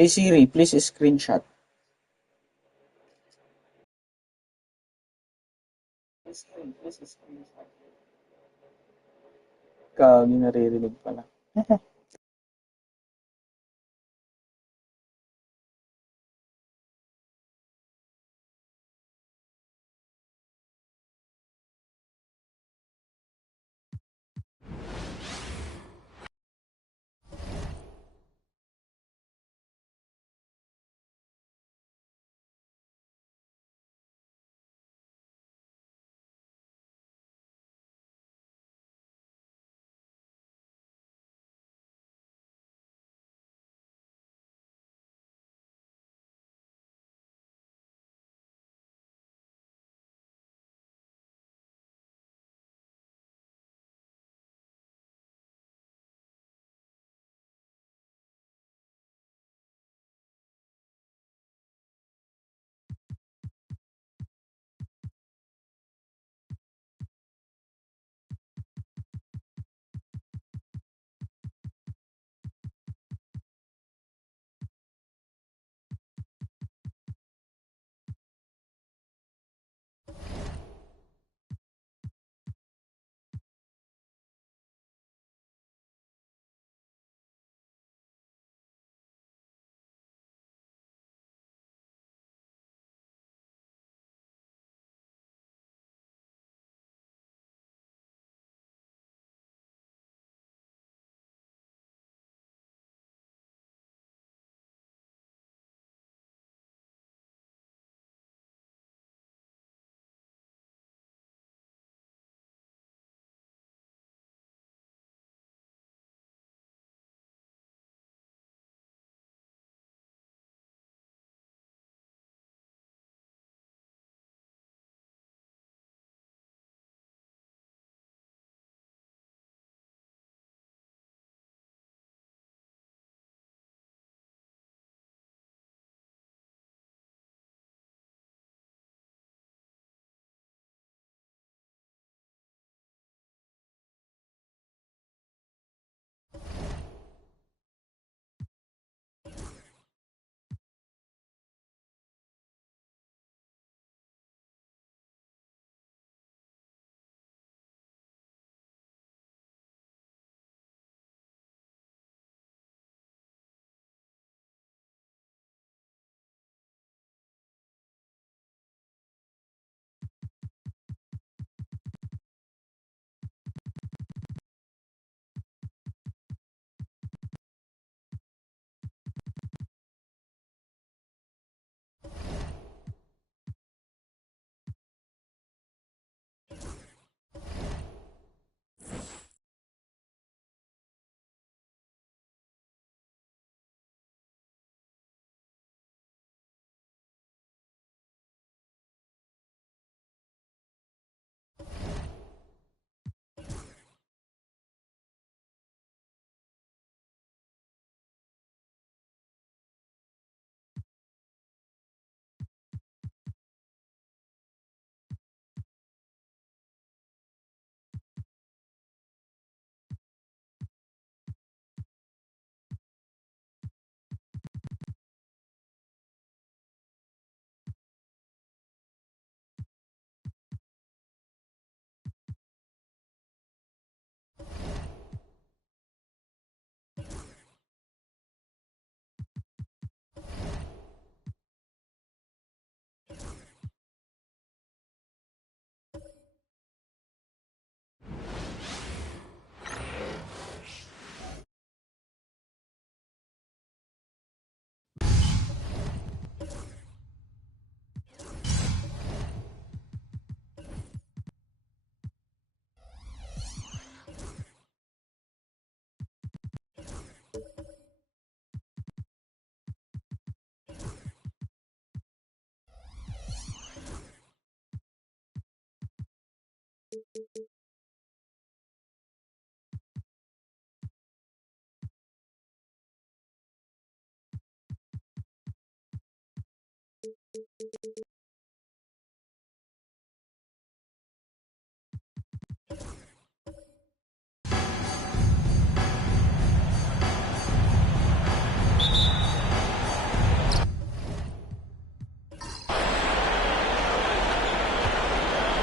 Hey Siri, please screenshot. Kagi naririnig pala.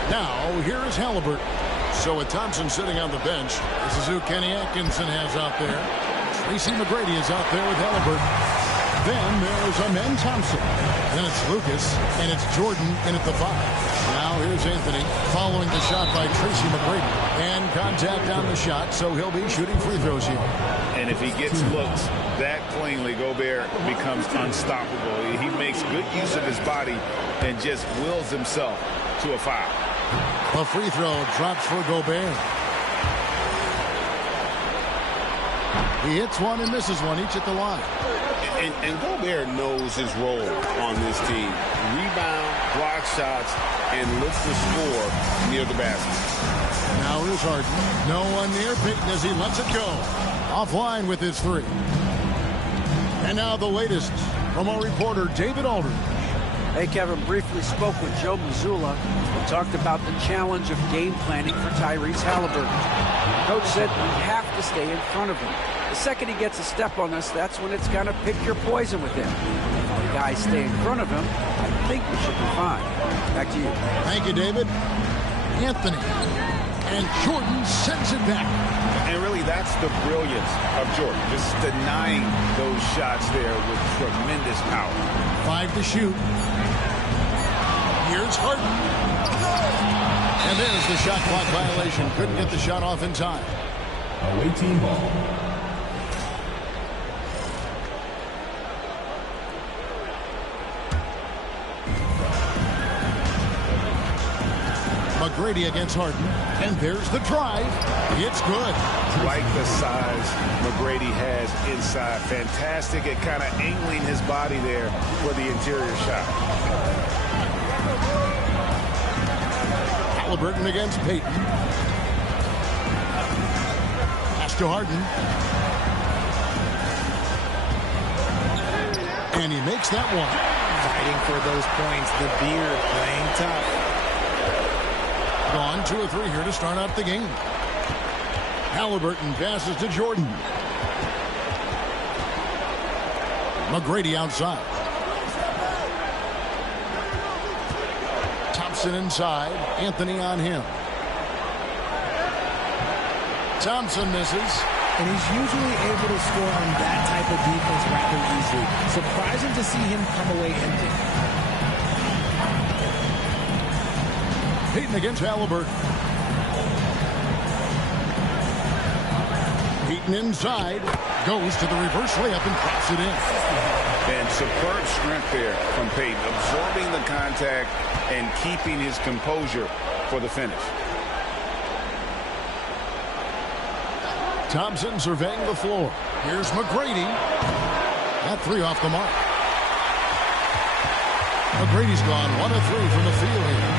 Now, here is Halliburton. So with Thompson sitting on the bench, this is who Kenny Atkinson has out there. Tracy McGrady is out there with Halliburton. Then there's Amen Thompson. Then it's Lucas, and it's Jordan in at the 5. Now here's Anthony following the shot by Tracy McGrady. And contact on the shot, so he'll be shooting free throws here. And if he gets looks that cleanly, Gobert becomes unstoppable. He makes good use of his body and just wills himself to a foul. A free throw drops for Gobert. He hits one and misses one, each at the line. And Gobert knows his role on this team. Rebound, block shots, and looks to score near the basket. Now here's Harden. No one near Payton as he lets it go. Offline with his 3. And now the latest from our reporter, David Aldridge. Hey, Kevin, briefly spoke with Joe Mazzulla and talked about the challenge of game planning for Tyrese Halliburton. Coach said we have to stay in front of him. The second he gets a step on us, that's when it's going to pick your poison with him. If the guys stay in front of him, I think we should be fine. Back to you. Thank you, David. Anthony. And Jordan sends it back. And really, that's the brilliance of Jordan. Just denying those shots there with tremendous power. 5 to shoot. Here's Harden. And there's the shot clock violation. Couldn't get the shot off in time. Away team ball. McGrady against Harden. And there's the drive. It's good. Like the size McGrady has inside. Fantastic at kind of angling his body there for the interior shot. Halliburton against Payton. Pass to Harden. And he makes that one. Fighting for those points. The Beard playing tough. Gone 2 or 3 here to start out the game. Halliburton passes to Jordan. McGrady outside. Thompson inside. Anthony on him. Thompson misses. And he's usually able to score on that type of defense rather easily. Surprising to see him come away empty. Payton against Halliburton. Payton inside. Goes to the reverse layup and pops it in. And superb strength there from Payton. Absorbing the contact and keeping his composure for the finish. Thompson surveying the floor. Here's McGrady. That 3 off the mark. McGrady's gone 1 of 3 from the field here.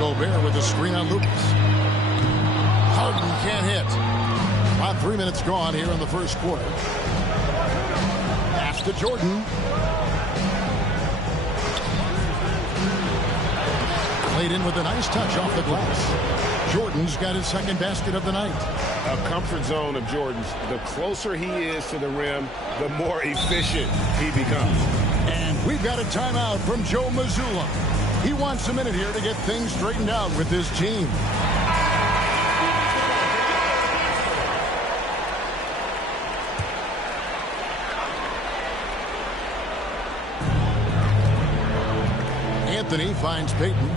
Gobert with a screen on Lucas. Harden can't hit. About 3 minutes gone here in the first quarter. Pass to Jordan. Played in with a nice touch off the glass. Jordan's got his second basket of the night. A comfort zone of Jordan's. The closer he is to the rim, the more efficient he becomes. And we've got a timeout from Joe Mazzulla. He wants a minute here to get things straightened out with his team. Anthony finds Payton.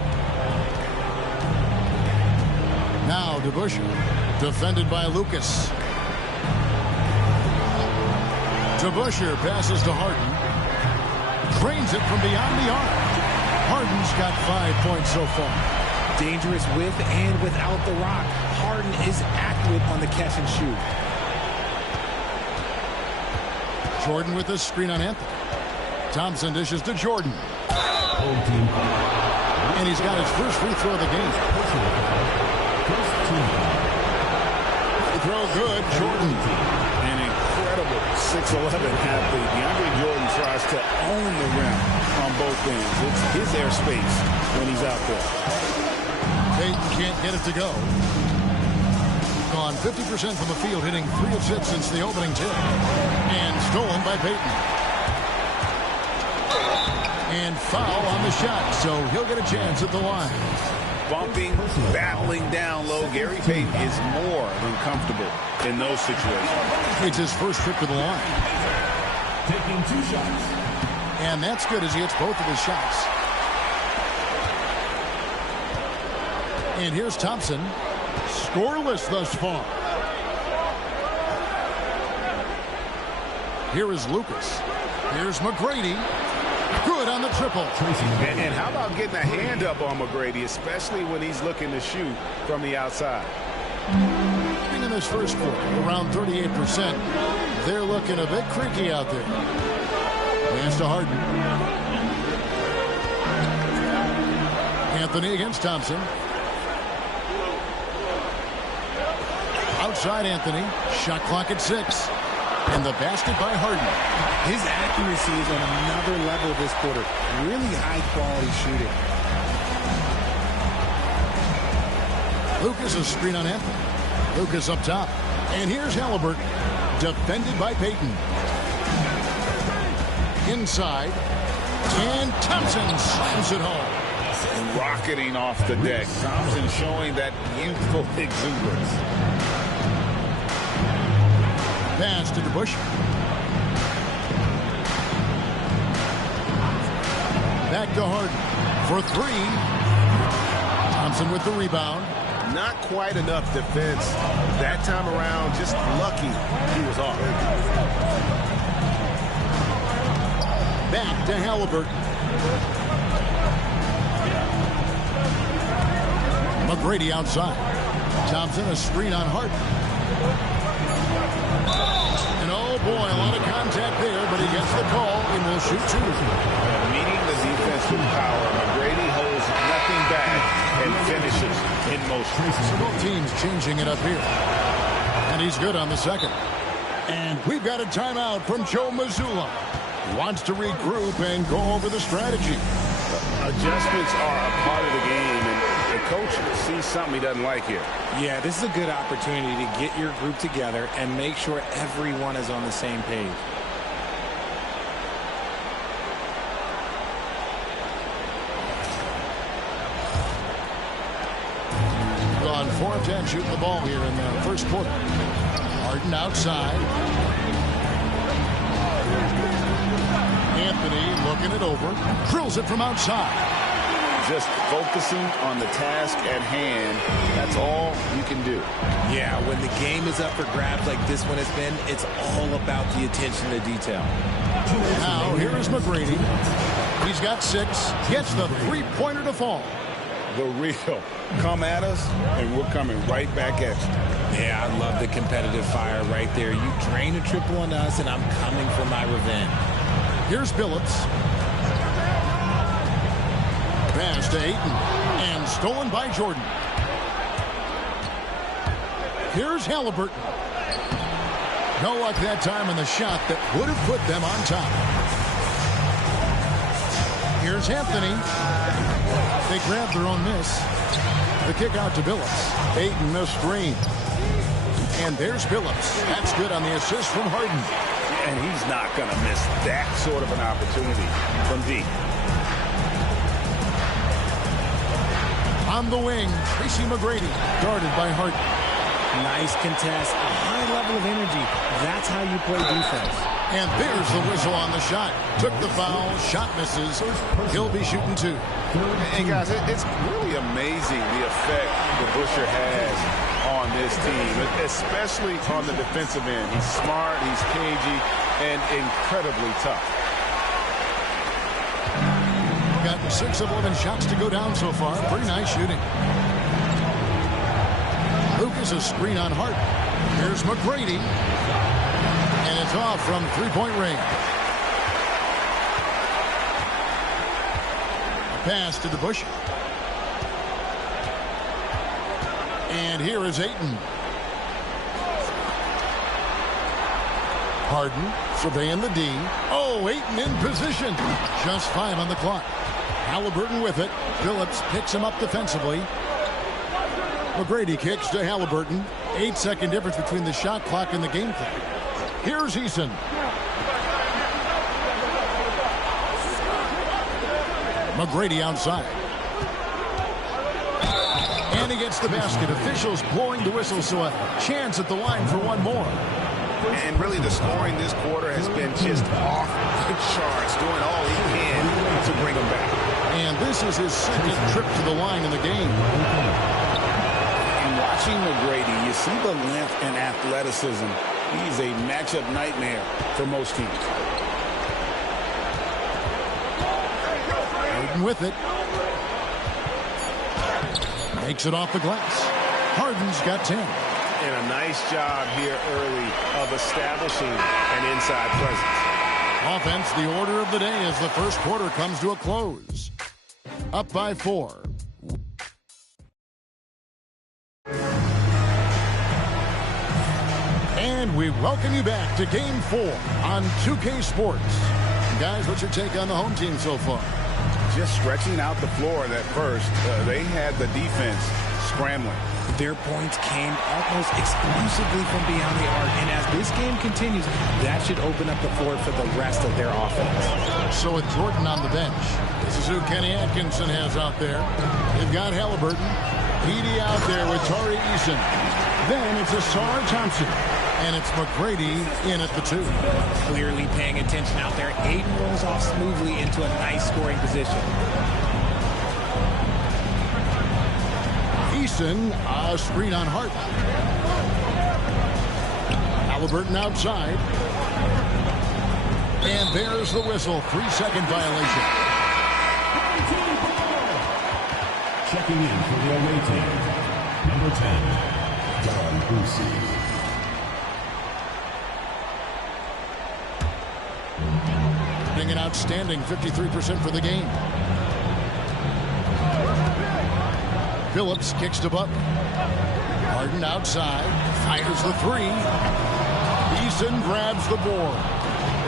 Now DeBusschere, defended by Lucas. DeBusschere passes to Harden. Drains it from beyond the arc. Harden's got 5 points so far. Dangerous with and without the rock. Harden is accurate on the catch and shoot. Jordan with a screen on Anthony. Thompson dishes to Jordan. And he's got his first free throw of the game. Free throw good, Jordan. An incredible 6'11" athlete. DeAndre Jordan tries to own the rim on both ends. It's his airspace when he's out there. Payton can't get it to go. Gone 50% from the field, hitting 3 of 6 since the opening tip. And stolen by Payton. And foul on the shot, so he'll get a chance at the line. Bumping, battling down low. Gary Payton is more than comfortable in those situations. It's his first trip to the line. Taking 2 shots. And that's good as he hits both of his shots. And here's Thompson. Scoreless thus far. Here is Lucas. Here's McGrady. Good on the triple. And how about getting a hand up on McGrady, especially when he's looking to shoot from the outside? In this first quarter, around 38%. They're looking a bit creaky out there. Pass to Harden. Anthony against Thompson. Outside Anthony. Shot clock at 6. And the basket by Harden. His accuracy is on another level this quarter. Really high-quality shooting. Lucas, a screen on Anthony. Lucas up top. And here's Halliburton. Defended by Payton. Inside. And Thompson slams it home. Rocketing off the deck. Thompson showing that youthful exuberance. Pass to DeBusch. Back to Harden for 3. Thompson with the rebound. Not quite enough defense that time around. Just lucky he was off. Back to Halliburton. McGrady outside. Thompson a screen on Harden. And oh boy, a lot of contact there, but he gets the call and will shoot 2. Meeting the defensive power, McGrady holds nothing back and finishes in motion. So both teams changing it up here. And he's good on the second. And we've got a timeout from Joe Mazzulla. Wants to regroup and go over the strategy. Adjustments are a part of the game, and the coach sees something he doesn't like here. Yeah, this is a good opportunity to get your group together and make sure everyone is on the same page. Gone 4 of 10 shooting the ball here in the first quarter. Harden outside. Anthony looking it over. Drills it from outside. Just focusing on the task at hand. That's all you can do. Yeah, when the game is up for grabs like this one has been, it's all about the attention to detail. Now, here is McGrady. He's got 6. Gets the 3-pointer to fall. The real. Come at us, and we're coming right back at you. Yeah, I love the competitive fire right there. You drain a triple on us, and I'm coming for my revenge. Here's Billups. Pass to Ayton. And stolen by Jordan. Here's Halliburton. No luck that time on the shot that would have put them on top. Here's Anthony. They grab their own miss. The kick out to Billups. Ayton the screen. And there's Billups. That's good on the assist from Harden. And he's not going to miss that sort of an opportunity from deep. On the wing, Tracy McGrady, guarded by Harden. Nice contest, a high level of energy. That's how you play defense. And there's the whistle on the shot. Took the foul, shot misses. He'll be shooting 2. And guys, it's really amazing the effect that Busher has on this team, especially on the defensive end. He's smart, he's cagey, and incredibly tough. Got 6 of 11 shots to go down so far. Pretty nice shooting. Lucas a screen on Harden. Here's McGrady. And it's off from 3-point range. A pass to DeBusch. And here is Ayton. Harden surveying the D. Oh, Ayton in position. Just 5 on the clock. Halliburton with it. Billups picks him up defensively. McGrady kicks to Halliburton. 8-second difference between the shot clock and the game clock. Here's Eason. McGrady outside. And he gets the basket. Officials blowing the whistle, so a chance at the line for one more. And really the scoring this quarter has been just off the charts, doing all he can to bring them back. And this is his second trip to the line in the game. And watching McGrady, you see the length and athleticism. He's a matchup nightmare for most teams. Harden with it. Makes it off the glass. Harden's got 10. And a nice job here early of establishing an inside presence. Offense, the order of the day as the first quarter comes to a close. Up by 4. And we welcome you back to Game 4 on 2K Sports. Guys, what's your take on the home team so far? Just stretching out the floor at first. They had the defense scrambling. Their points came almost exclusively from beyond the arc, and as this game continues, that should open up the floor for the rest of their offense. So with Jordan on the bench, this is who Kenny Atkinson has out there. They've got Halliburton. Edey out there with Tari Eason. Then it's Ausar Thompson. And it's McGrady in at the 2. Clearly paying attention out there. Ayton rolls off smoothly into a nice scoring position. Eason, a screen on Hart. Halliburton outside. And there's the whistle. 3-second violation. Checking in for the away team, number 10, Don Boosie. An outstanding 53% for the game. Phillips kicks to Butler. Harden outside. Fires the 3. Eason grabs the board.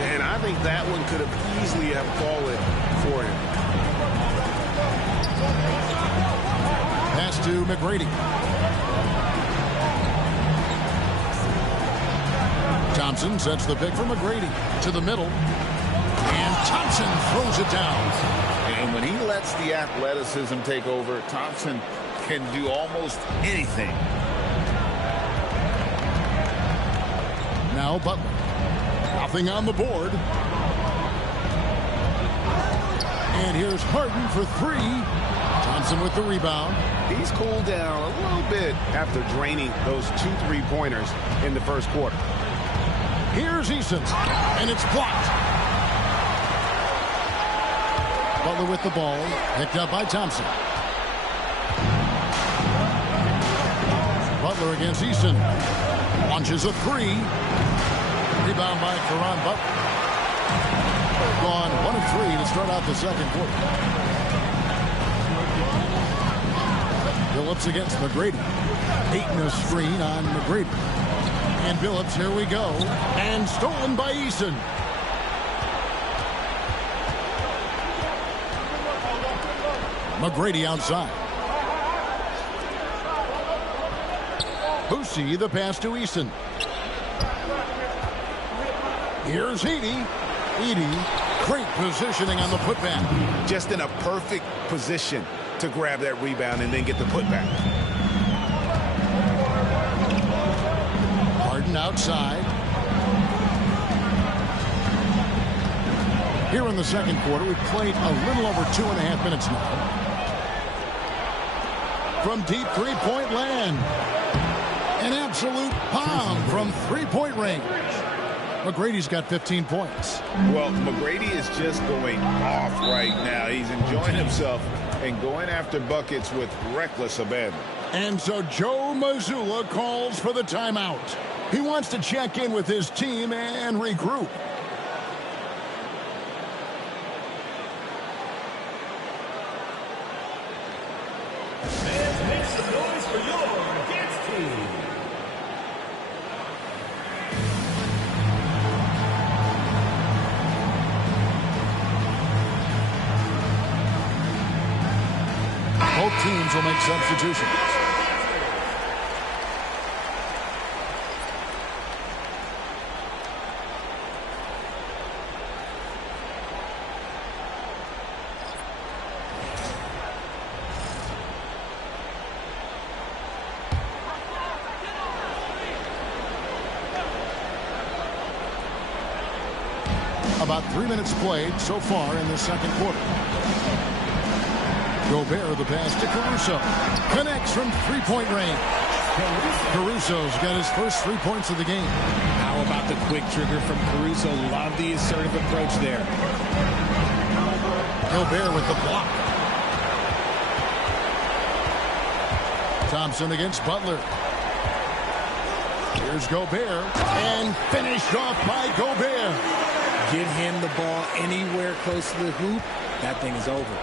And I think that one could have easily have fallen for him. Pass to McGrady. Thompson sets the pick for McGrady. To the middle. And Thompson throws it down. And when he lets the athleticism take over, Thompson can do almost anything. Now Butler. Nothing on the board. And here's Harden for 3. Thompson with the rebound. He's cooled down a little bit after draining those 2 3-pointers in the first quarter. Here's Eason. And it's blocked. Butler with the ball. Picked up by Thompson. Butler against Eason. Launches a 3. Rebound by Caron Butler. Gone 1 of 3 to start out the second quarter. Phillips against McGrady. Ayton a screen on McGrady. And Phillips, here we go. And stolen by Eason. McGrady outside. Boosie, the pass to Eason. Here's Edey. Edey, great positioning on the putback. Just in a perfect position to grab that rebound and then get the putback. Harden outside. Here in the second quarter, we've played a little over 2.5 minutes now. From deep three-point land. An absolute bomb from three-point range. McGrady's got 15 points. Well, McGrady is just going off right now. He's enjoying himself and going after buckets with reckless abandon. And so Joe Mazzulla calls for the timeout. He wants to check in with his team and regroup. And make some noise for your dance team. Both teams will make substitutions. 3 minutes played so far in the second quarter. Gobert, the pass to Caruso. Connects from three-point range. Caruso's got his first 3 points of the game. How about the quick trigger from Caruso? Love the assertive approach there. Gobert with the block. Thompson against Butler. Here's Gobert. And finished off by Gobert. Give him the ball anywhere close to the hoop. That thing is over.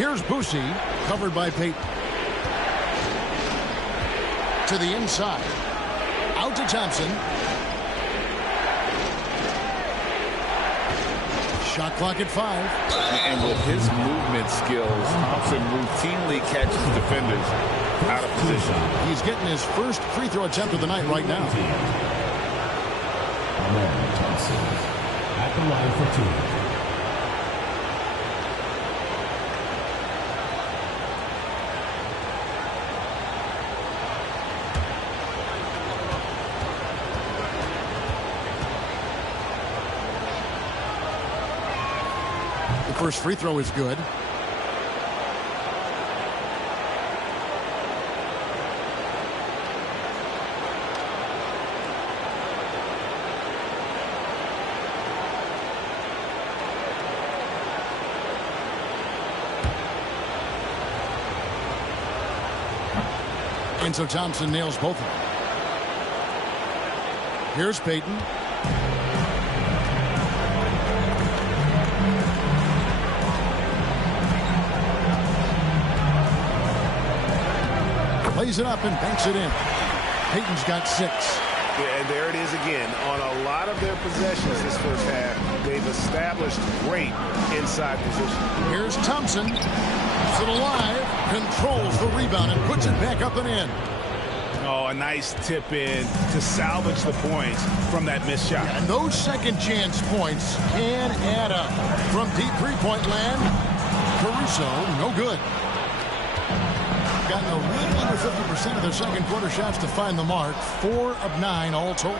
Here's Boosie, covered by Payton. To the inside. Out to Thompson. Shot clock at 5. And with his movement skills, Thompson routinely catches defenders out of position. He's getting his first free throw attempt of the night right now. Thompson at the line for 2. The first free throw is good. And so Thompson nails both of them. Here's Payton. Plays it up and banks it in. Payton's got 6. Yeah, and there it is again. On a lot of their possessions this first half, they've established great inside position. Here's Thompson. Keeps it alive. Controls the rebound and puts it back up and in. Oh, a nice tip in to salvage the points from that missed shot. And those second chance points can add up. From deep three-point land, Caruso, no good. Gotten a little under 50% of their second quarter shots to find the mark. 4 of 9 all told.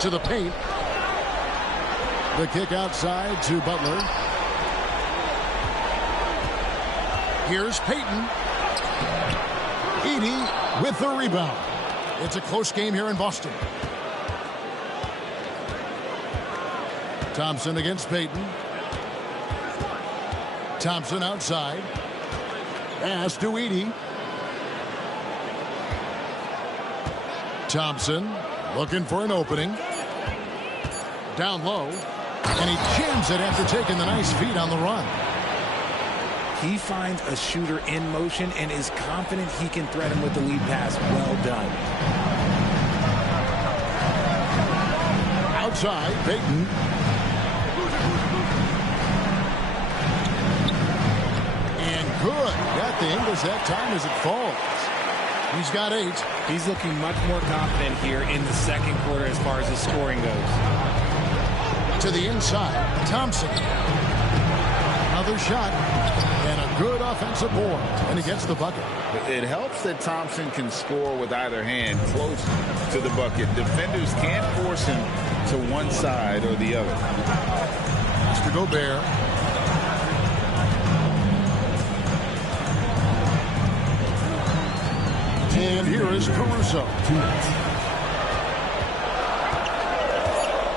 To the paint. The kick outside to Butler. Here's Payton. Edey with the rebound. It's a close game here in Boston. Thompson against Payton. Thompson outside. Pass to Edey. Thompson looking for an opening. Down low. And he jams it after taking the nice feed on the run. He finds a shooter in motion and is confident he can threat him with the lead pass. Well done. Outside, Payton. And good. Got the Ingles that time as it falls. He's got 8. He's looking much more confident here in the second quarter as far as his scoring goes. To the inside, Thompson. Another shot. And a good offensive board. And he gets the bucket. It helps that Thompson can score with either hand close to the bucket. Defenders can't force him to one side or the other. Mr. Gobert. And here is Caruso.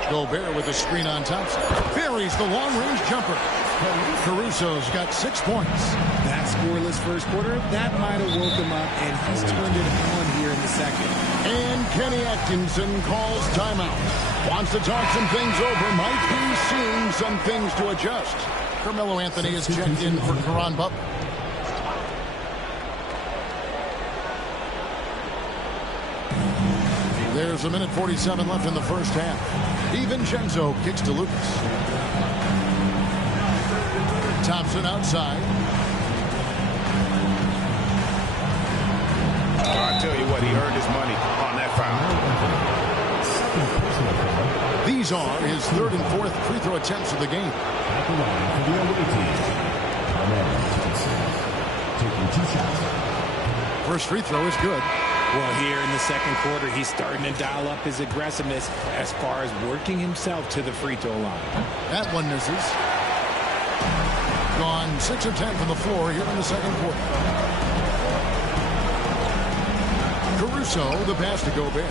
Gobert with a screen on Thompson. Buries the long-range jumper. Caruso's got 6 points. That scoreless first quarter, that might have woke him up, and he's turned it on here in the second. And Kenny Atkinson calls timeout. Wants to talk some things over. Might be seeing some things to adjust. Carmelo Anthony is checked in for Caron Butler. There's a minute 47 left in the first half. DiVincenzo kicks to Lucas. Thompson outside. I tell you what, he earned his money on that foul. These are his 3rd and 4th free throw attempts of the game. At the line for the away team, Thompson taking 2 shots. First free throw is good. Well, here in the second quarter, he's starting to dial up his aggressiveness as far as working himself to the free throw line. That one misses. Gone 6 of 10 from the floor here in the second quarter. Caruso, the pass to Gobert.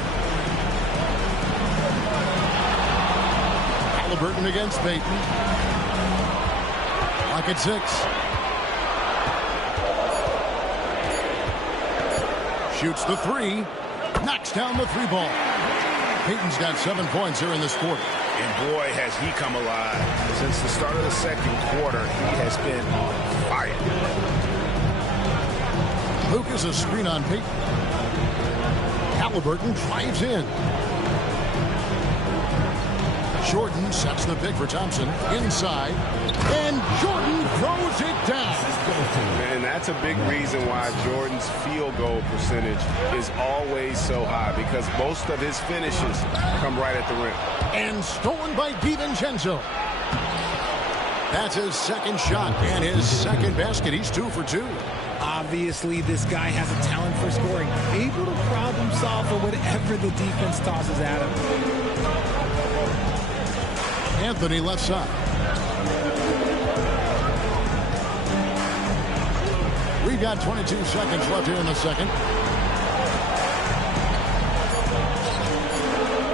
Halliburton against Payton. Clock at 6. Shoots the three. Knocks down the three ball. Payton's got 7 points here in this quarter. And boy, has he come alive. Since the start of the second quarter, he has been on fire. Lucas a screen on Payton. Halliburton drives in. Jordan sets the pick for Thompson. Inside. And Jordan throws it down. And that's a big reason why Jordan's field goal percentage is always so high, because most of his finishes come right at the rim. And stolen by DiVincenzo. That's his second shot and his second basket. He's 2 for 2. Obviously, this guy has a talent for scoring, able to problem solve for whatever the defense tosses at him. Anthony left side. We've got 22 seconds left here in the second.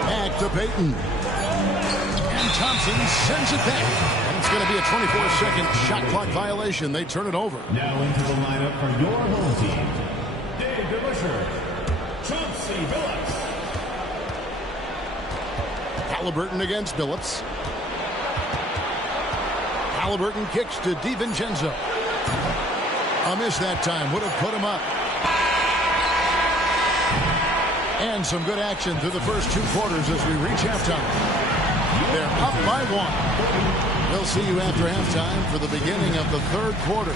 Back to Payton. And Thompson sends it back. And it's going to be a 24-second shot clock violation. They turn it over. Now into the lineup for your home team, Dave DeBusschere, Chauncey Billups. Halliburton against Billups. Halliburton kicks to DiVincenzo. A miss that time. Would have put him up. And some good action through the first 2 quarters as we reach halftime. They're up by 1. We'll see you after halftime for the beginning of the third quarter.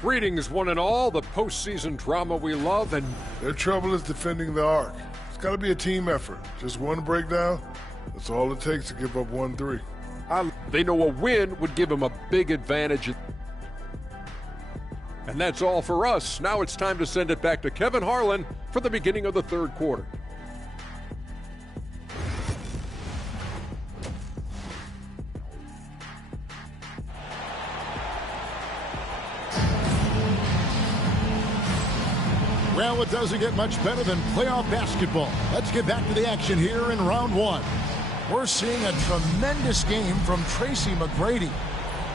Greetings, one and all, the postseason drama we love, and their trouble is defending the arc. It's got to be a team effort. Just one breakdown, that's all it takes to give up 1-3. They know a win would give them a big advantage. And that's all for us. Now it's time to send it back to Kevin Harlan for the beginning of the third quarter. Well, it doesn't get much better than playoff basketball. Let's get back to the action here in round 1. We're seeing a tremendous game from Tracy McGrady.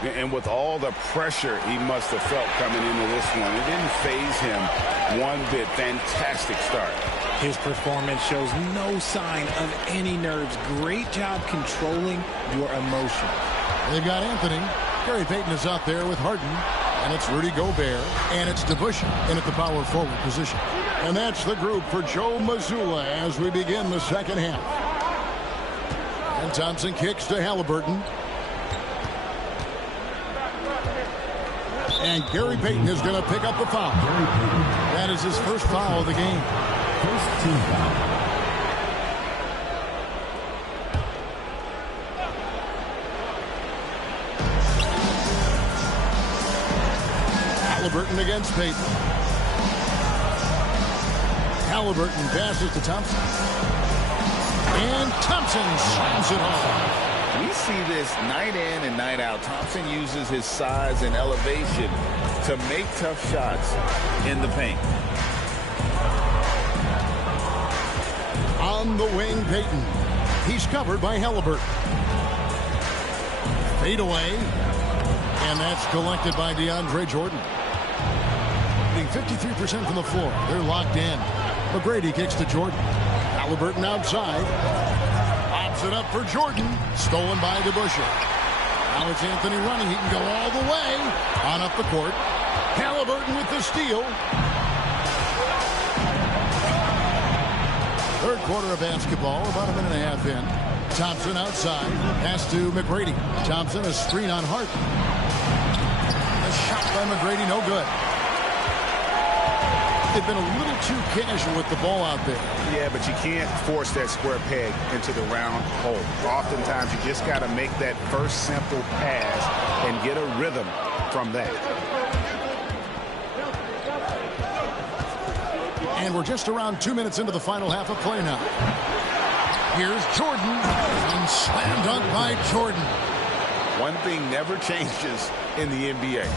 And with all the pressure he must have felt coming into this one, it didn't faze him one bit. Fantastic start. His performance shows no sign of any nerves. Great job controlling your emotion. They've got Anthony. Gary Payton is out there with Harden. And it's Rudy Gobert, and it's DeBusschere in at the power forward position. And that's the group for Joe Mazzulla as we begin the second half. And Thompson kicks to Halliburton. And Gary Payton is going to pick up the foul. That is his first foul of the game. First team foul. Halliburton against Payton. Halliburton passes to Thompson. And Thompson slams it home. We see this night in and night out. Thompson uses his size and elevation to make tough shots in the paint. On the wing, Payton. He's covered by Halliburton. Fade away. And that's collected by DeAndre Jordan. 53% from the floor. They're locked in. McGrady kicks to Jordan. Halliburton outside. Pops it up for Jordan. Stolen by DeBusschere. Now it's Anthony running. He can go all the way. On up the court. Halliburton with the steal. Third quarter of basketball. About a minute and a half in. Thompson outside. Pass to McGrady. Thompson a screen on Hart. A shot by McGrady. No good. they've been a little too casual with the ball out there. Yeah, but you can't force that square peg into the round hole. Oftentimes, you just got to make that first simple pass and get a rhythm from that. And we're just around 2 minutes into the final half of play now. Here's Jordan, and slam dunk by Jordan. One thing never changes in the NBA.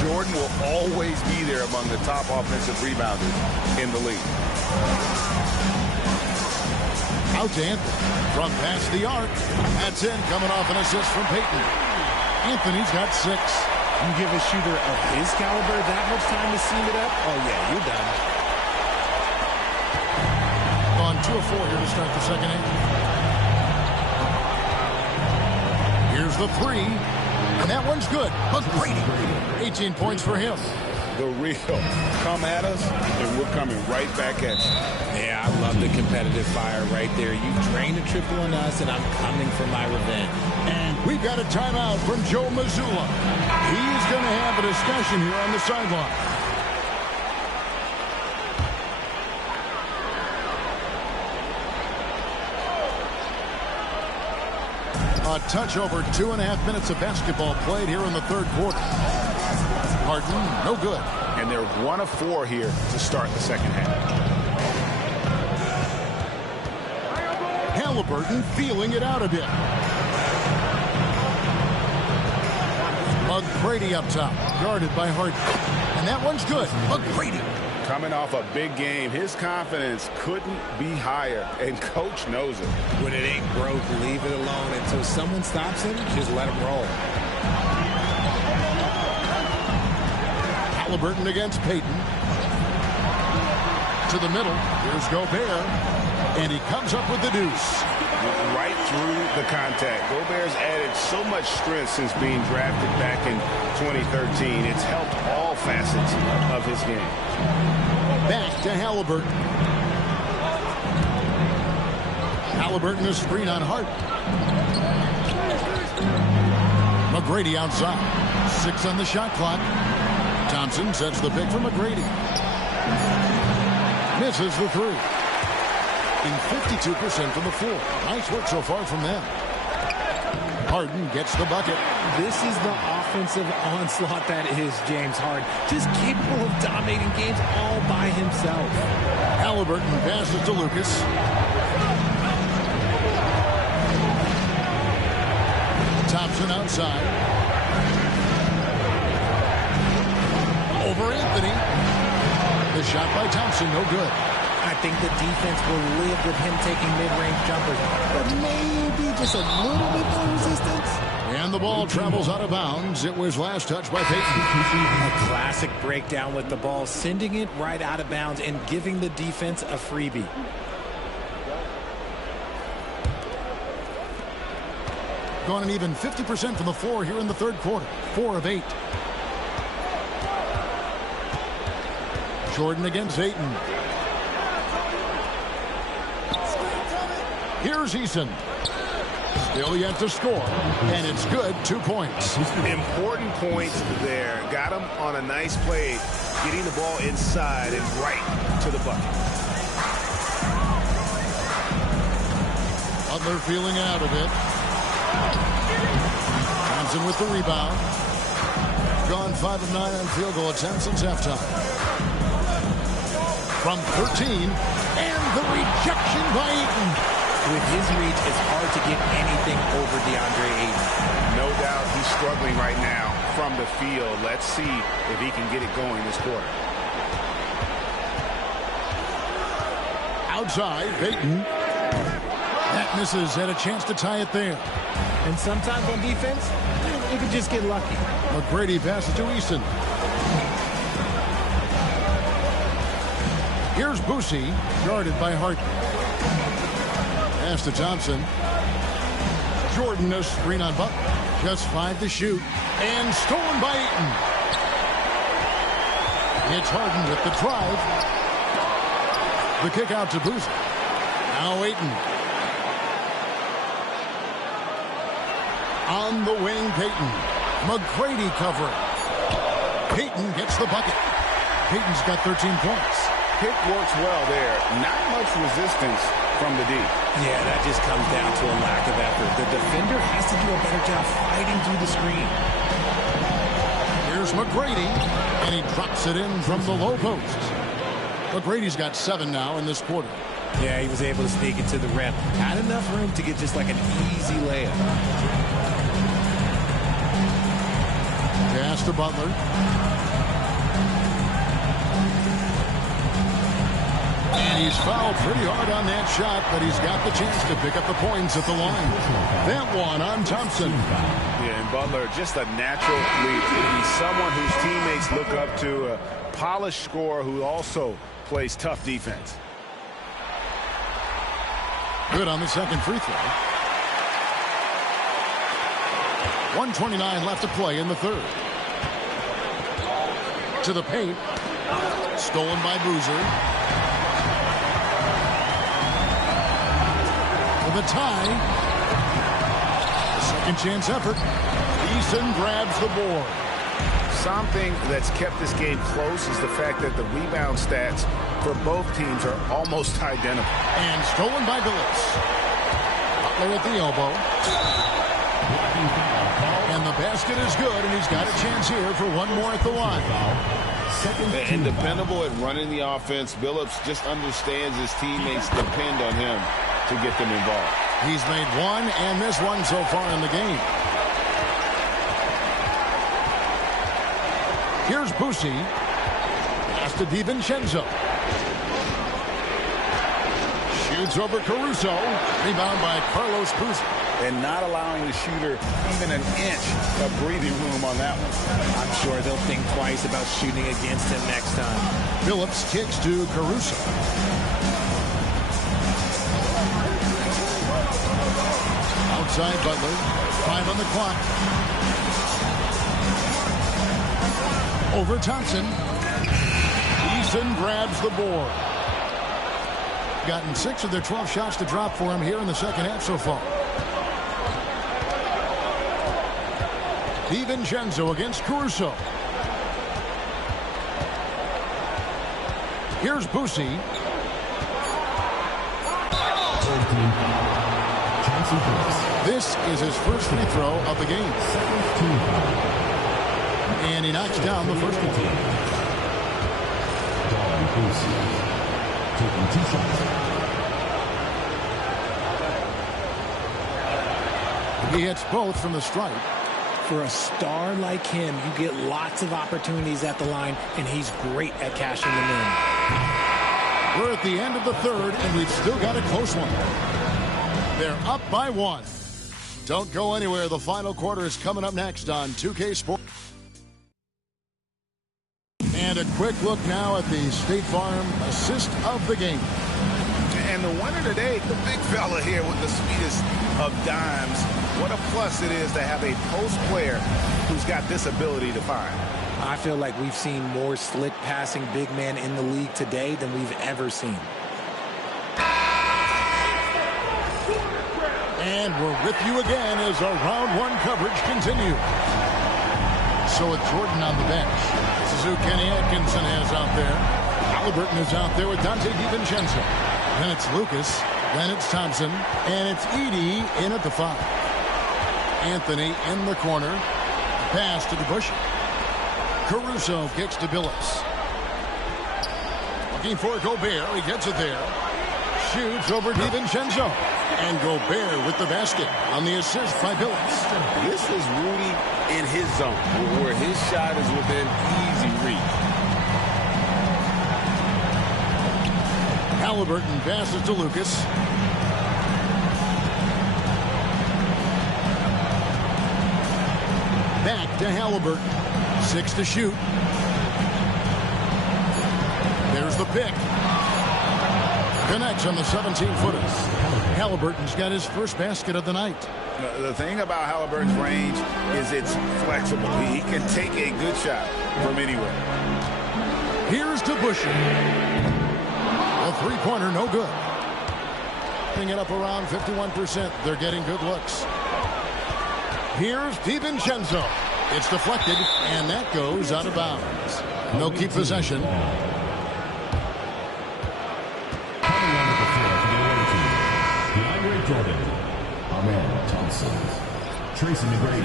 Jordan will always be there among the top offensive rebounders in the league. Out to Anthony from past the arc. That's in, coming off an assist from Payton. Anthony's got 6. You give a shooter of his caliber that much time to seam it up, oh yeah, you're done. On 2 of 4 here to start the second half. Here's the 3, and that one's good. McGrady, 18 points for him. The real come at us, and we're coming right back at you. Yeah, I love the competitive fire right there. You drained a triple on us, and I'm coming for my revenge. And we've got a timeout from Joe Mazzulla. He's going to have a discussion here on the sideline. A touch over 2.5 minutes of basketball played here in the third quarter. Harden, no good. And they're 1 of 4 here to start the second half. Halliburton feeling it out a bit. McGrady up top, guarded by Harden. And that one's good. McGrady. Coming off a big game, his confidence couldn't be higher, and Coach knows it. When it ain't broke, leave it alone until someone stops him. Just let him roll. Halliburton against Payton. To the middle. Here's Gobert. And he comes up with the deuce. Right through the contact. Gobert's added so much strength since being drafted back in 2013. It's helped all facets of his game. Back to Halliburton. Halliburton is screen on Hart. McGrady outside. 6 on the shot clock. Thompson sets the pick for McGrady. Misses the 3. In 52% from the floor. Nice work so far from them. Harden gets the bucket. This is the offensive onslaught that is James Harden. Just capable of dominating games all by himself. Halliburton passes to Lucas. Thompson outside. Over Anthony. The shot by Thompson, no good. I think the defense will live with him taking mid-range jumpers, but maybe just a little bit more resistance. And the ball travels out of bounds. It was last touched by Payton. A classic breakdown with the ball, sending it right out of bounds and giving the defense a freebie. Gone an even 50% from the floor here in the third quarter. 4 of 8. Jordan against Ayton. Here's Eason. Still yet to score. And it's good. 2 points. Important points there. Got him on a nice play. Getting the ball inside and right to the bucket. Butler feeling out of it. Thompson with the rebound. Gone 5 of 9 on field goal attempts since halftime. From 13. And the rejection by Ayton. With his reach, it's hard to get anything over DeAndre Ayton. No doubt he's struggling right now from the field. Let's see if he can get it going this quarter. Outside, Payton. That misses. Had a chance to tie it there. And sometimes on defense, you can just get lucky. McGrady passes to Eason. Here's Boosie, guarded by Harden. Pass to Thompson. Jordan, a screen on Butler. Just 5 to shoot. And stolen by Ayton. It's Harden with the drive. The kick out to Boosie. Now Ayton. On the wing, Payton. McGrady covering. Payton gets the bucket. Payton's got 13 points. pick works well there. Not much resistance from the D. Yeah, that just comes down to a lack of effort. The defender has to do a better job fighting through the screen. Here's McGrady, and he drops it in from the low post. McGrady's got 7 now in this quarter. Yeah, he was able to sneak it to the rim. Had enough room to get just like an easy layup. Pass to Butler. And he's fouled pretty hard on that shot, but he's got the chance to pick up the points at the line. That one on Thompson. Yeah, and Butler, just a natural leader. He's someone whose teammates look up to, a polished scorer who also plays tough defense. Good on the second free throw. 1:29 left to play in the third. To the paint. Stolen by Boozer. For the tie. A second chance effort. Eason grabs the board. Something that's kept this game close is the fact that the rebound stats for both teams are almost identical. And stolen by Billups. Butler at the elbow. And the basket is good, and he's got a chance here for one more at the line. And dependable at running the offense. Billups just understands his teammates depend on him to get them involved. He's made one and missed one so far in the game. Here's Boosie. Pass to DiVincenzo. Shoots over Caruso. Rebound by Carlos Boozer. And not allowing the shooter even an inch of breathing room on that one. I'm sure they'll think twice about shooting against him next time. Billups kicks to Caruso. Outside Butler. 5 on the clock. Over Thompson. Eason grabs the board. Gotten 6 of their 12 shots to drop for him here in the second half so far. DiVincenzo against Caruso. Here's Boosie. This is his first free throw of the game. And he knocks down the first one. Taking 2 shots. He hits both from the stripe. For a star like him, you get lots of opportunities at the line, and he's great at cashing them in. We're at the end of the third, and we've still got a close one. They're up by 1. Don't go anywhere. The final quarter is coming up next on 2K Sports. And a quick look now at the State Farm assist of the game. And the winner today, the big fella here with the sweetest of dimes. What a plus it is to have a post player who's got this ability to find. I feel like we've seen more slick passing big men in the league today than we've ever seen. And we're with you again as our round 1 coverage continues. So with Jordan on the bench, this is who Kenny Atkinson has out there. Halliburton is out there with Dante DiVincenzo. Then it's Lucas. Then it's Thompson. And it's Edey in at the 5. Anthony in the corner. Pass to DeBusschere. Caruso kicks to Billups. Looking for Gobert. He gets it there. Shoots over DiVincenzo. And Gobert with the basket on the assist by Billups. This is Rudy in his zone, where his shot is within easy reach. Halliburton passes to Lucas. Back to Halliburton. 6 to shoot. There's the pick. Connects on the 17-footers. Halliburton's got his first basket of the night. The thing about Halliburton's range is it's flexible. He can take a good shot from anywhere. Here's DeBusschere. A three-pointer, no good. Putting it up around 51%. They're getting good looks. Here's DiVincenzo. It's deflected, and that goes out of bounds. They'll keep possession. Tracy McGrady.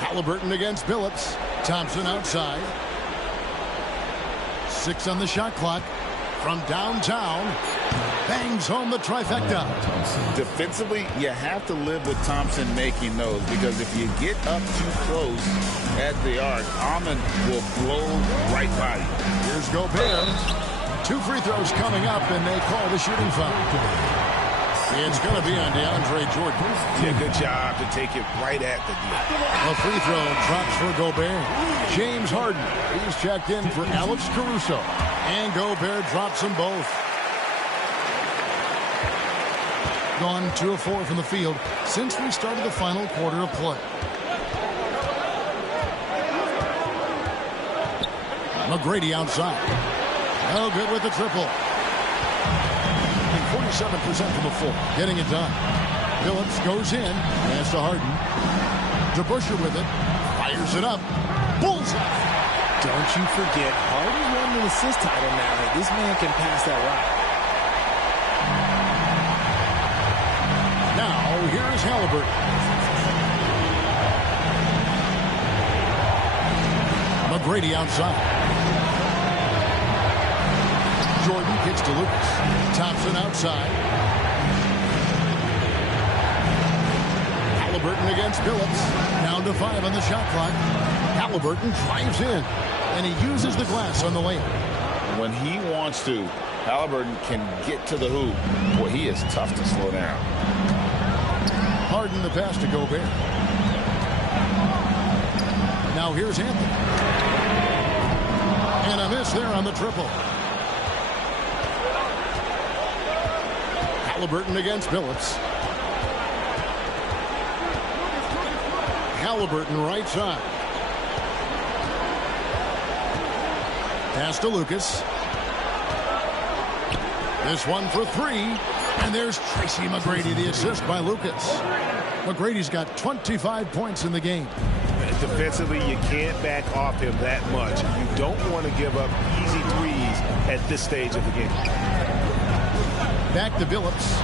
Halliburton against Billups. Thompson outside. 6 on the shot clock. From downtown, bangs home the trifecta. Defensively, you have to live with Thompson making those, because if you get up too close at the arc, Ahmed will blow right by you. Here's Gobert. 2 free throws coming up, and they call the shooting foul. It's going to be on DeAndre Jordan. Yeah, good job to take it right at the deal. A free throw drops for Gobert. James Harden, he's checked in for Alex Caruso. And Gobert drops them both. Gone 2 of 4 from the field since we started the final quarter of play. McGrady outside. No good with the triple. 47% from the floor. Getting it done. Phillips goes in. Pass to Harden. DeBusschere with it. Fires it up. Bullseye. Don't you forget, Harden won the assist title now. This man can pass that rock. Now, here is Halliburton. McGrady outside. Jordan kicks to Lucas. Thompson outside. Halliburton against Billups. Down to 5 on the shot clock. Halliburton drives in, and he uses the glass on the layup. When he wants to, Halliburton can get to the hoop. Boy, he is tough to slow down. Harden the pass to Gobert. Now here's Anthony. And a miss there on the triple. Halliburton against Billups. Halliburton right side. Pass to Lucas. This one for 3. And there's Tracy McGrady, the assist by Lucas. McGrady's got 25 points in the game. Defensively, you can't back off him that much. You don't want to give up easy threes at this stage of the game. Back to Billups.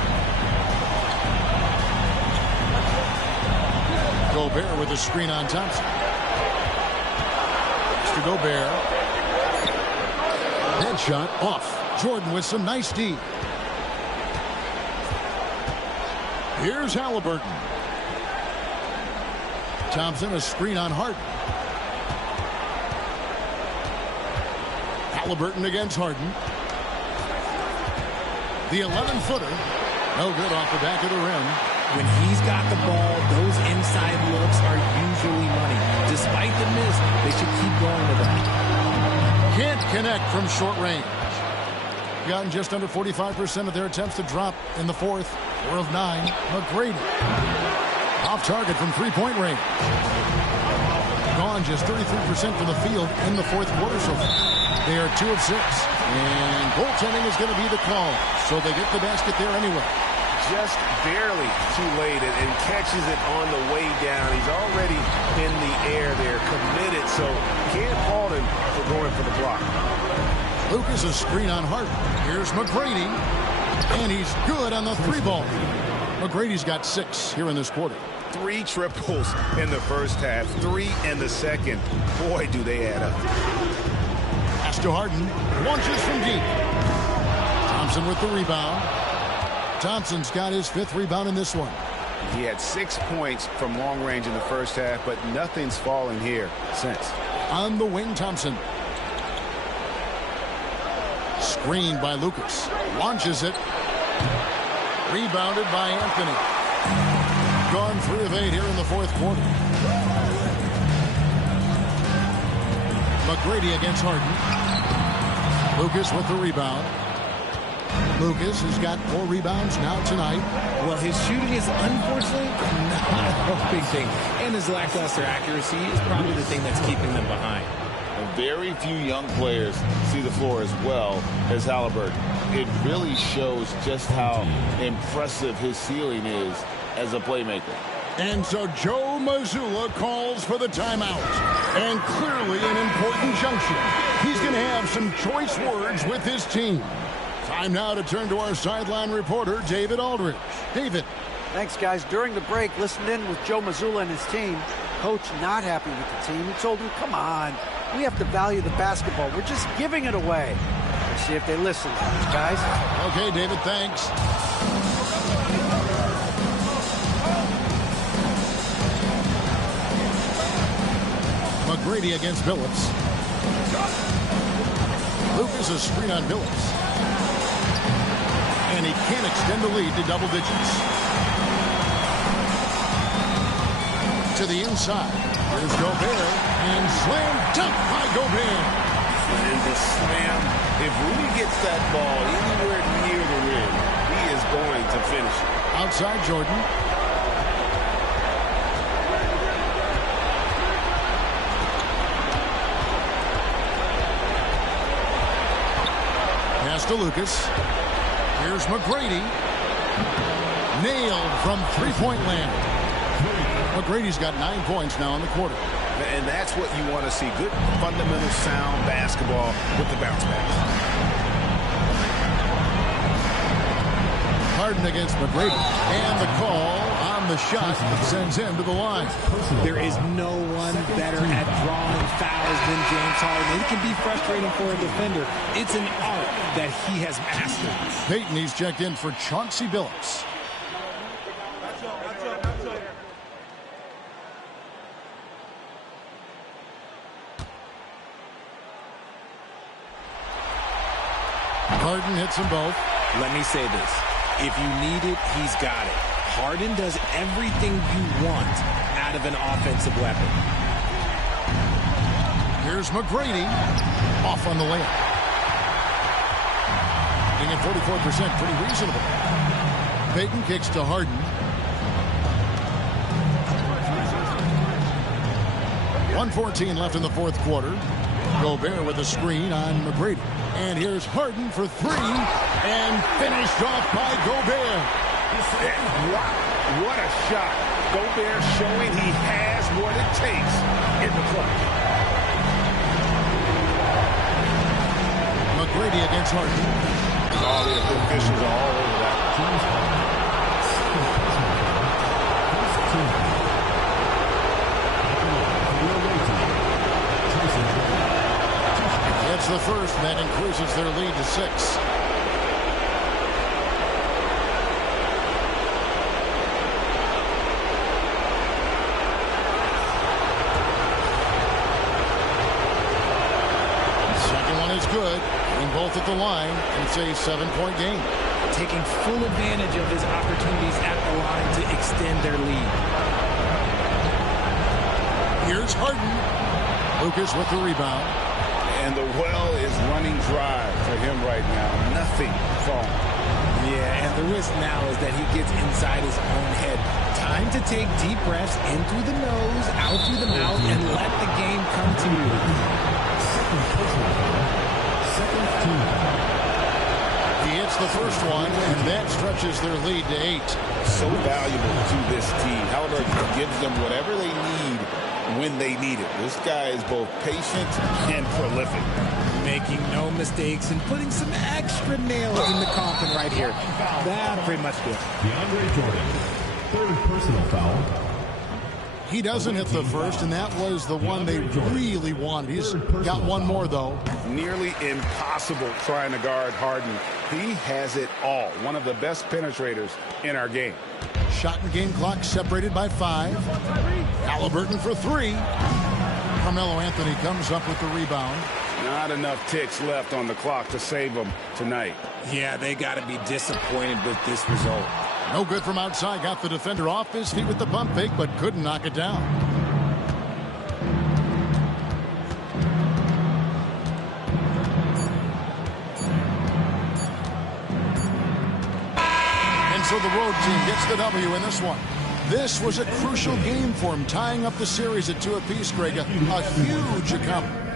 Gobert with a screen on Thompson. To Gobert. Headshot off. Jordan with some nice D. Here's Halliburton. Thompson a screen on Harden. Halliburton against Harden. The 11-footer. No good off the back of the rim. When he's got the ball, those inside looks are usually money. Despite the miss, they should keep going to them. Can't connect from short range. Gotten just under 45% of their attempts to drop in the fourth. 4 of 9. McGrady. Off target from three-point range. Gone just 33% from the field in the fourth quarter so far. They are 2 of 6. And goaltending is going to be the call. So they get the basket there anyway. Just barely too late and catches it on the way down. He's already in the air there, committed, so can't fault him for going for the block. Lucas a screen on Harden. Here's McGrady. And he's good on the 3-ball. McGrady's got 6 here in this quarter. 3 triples in the first half, 3 in the second. Boy, do they add up. Pass to Harden. Launches from deep. Thompson with the rebound. Thompson's got his 5th rebound in this one. He had 6 points from long range in the first half, but nothing's fallen here since. On the wing, Thompson. Screened by Lucas. Launches it. Rebounded by Anthony. Gone 3 of 8 here in the fourth quarter. McGrady against Harden. Lucas with the rebound. Lucas has got 4 rebounds now tonight. Well, his shooting is unfortunately not a big thing. And his lackluster accuracy is probably the thing that's keeping them behind. Very few young players see the floor as well as Halliburton. It really shows just how impressive his ceiling is as a playmaker. And so Joe Mazzulla calls for the timeout. And clearly an important junction. He's going to have some choice words with his team. Time now to turn to our sideline reporter, David Aldridge. David. Thanks, guys. During the break, listened in with Joe Mazzulla and his team. Coach not happy with the team. He told them, come on, we have to value the basketball. We're just giving it away. Let's see if they listen, guys. Okay, David, thanks. McGrady against Billups. Lucas a screen on Billups. And he can't extend the lead to double digits. To the inside. Here's Gobert. And slam dunk by Gobert. And the slam, if Rudy gets that ball anywhere near the rim, he is going to finish it. Outside Jordan. Pass to Lucas. Here's McGrady. Nailed from three-point land. McGrady's got 9 points now in the quarter. And that's what you want to see. Good, fundamental, sound basketball with the bounce back. Harden against McGrady. And the call on the shot that sends him to the line. There is no one better at drawing fouls than James Harden. It can be frustrating for a defender. It's an art that he has mastered. Peyton, he's checked in for Chauncey Billups. Harden hits them both. Let me say this. If you need it, he's got it. Harden does everything you want out of an offensive weapon. Here's McGrady. Off on the layup. Being at 44%, pretty reasonable. Peyton kicks to Harden. .114 left in the fourth quarter. Gobert with a screen on McGrady. And here's Harden for three. And finished off by Gobert. Wow, what a shot. Gobert showing he has what it takes in the clutch. McGrady against Harden. All the officials are all over that. It's the first, and that increases their lead to 6. Second one is good. And both at the line. It's a 7-point game. Taking full advantage of his opportunities at the line to extend their lead. Here's Harden. Lucas with the rebound. And the well is running dry for him right now. Nothing falling. Yeah, and the risk now is that he gets inside his own head. Time to take deep breaths in through the nose, out through the mouth, and let the game come to you. He hits the first one, and that stretches their lead to 8. So valuable to this team. Halliburton gives them whatever they need when they need it. This guy is both patient and prolific. Making no mistakes and putting some extra nails in the coffin right here. That pretty much good. DeAndre Jordan, third personal foul. He doesn't hit the first, and that was the one they really wanted. He's got one more, though. Nearly impossible trying to guard Harden. He has it all. One of the best penetrators in our game. Shot and game clock separated by 5. Halliburton for 3. Carmelo Anthony comes up with the rebound. Not enough ticks left on the clock to save them tonight. Yeah, they got to be disappointed with this result. No good from outside. Got the defender off his feet with the pump fake, but couldn't knock it down. And so the road team gets the W in this one. This was a crucial game for him, tying up the series at 2 apiece, Greg. A huge accomplishment.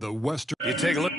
The Western. You take a look.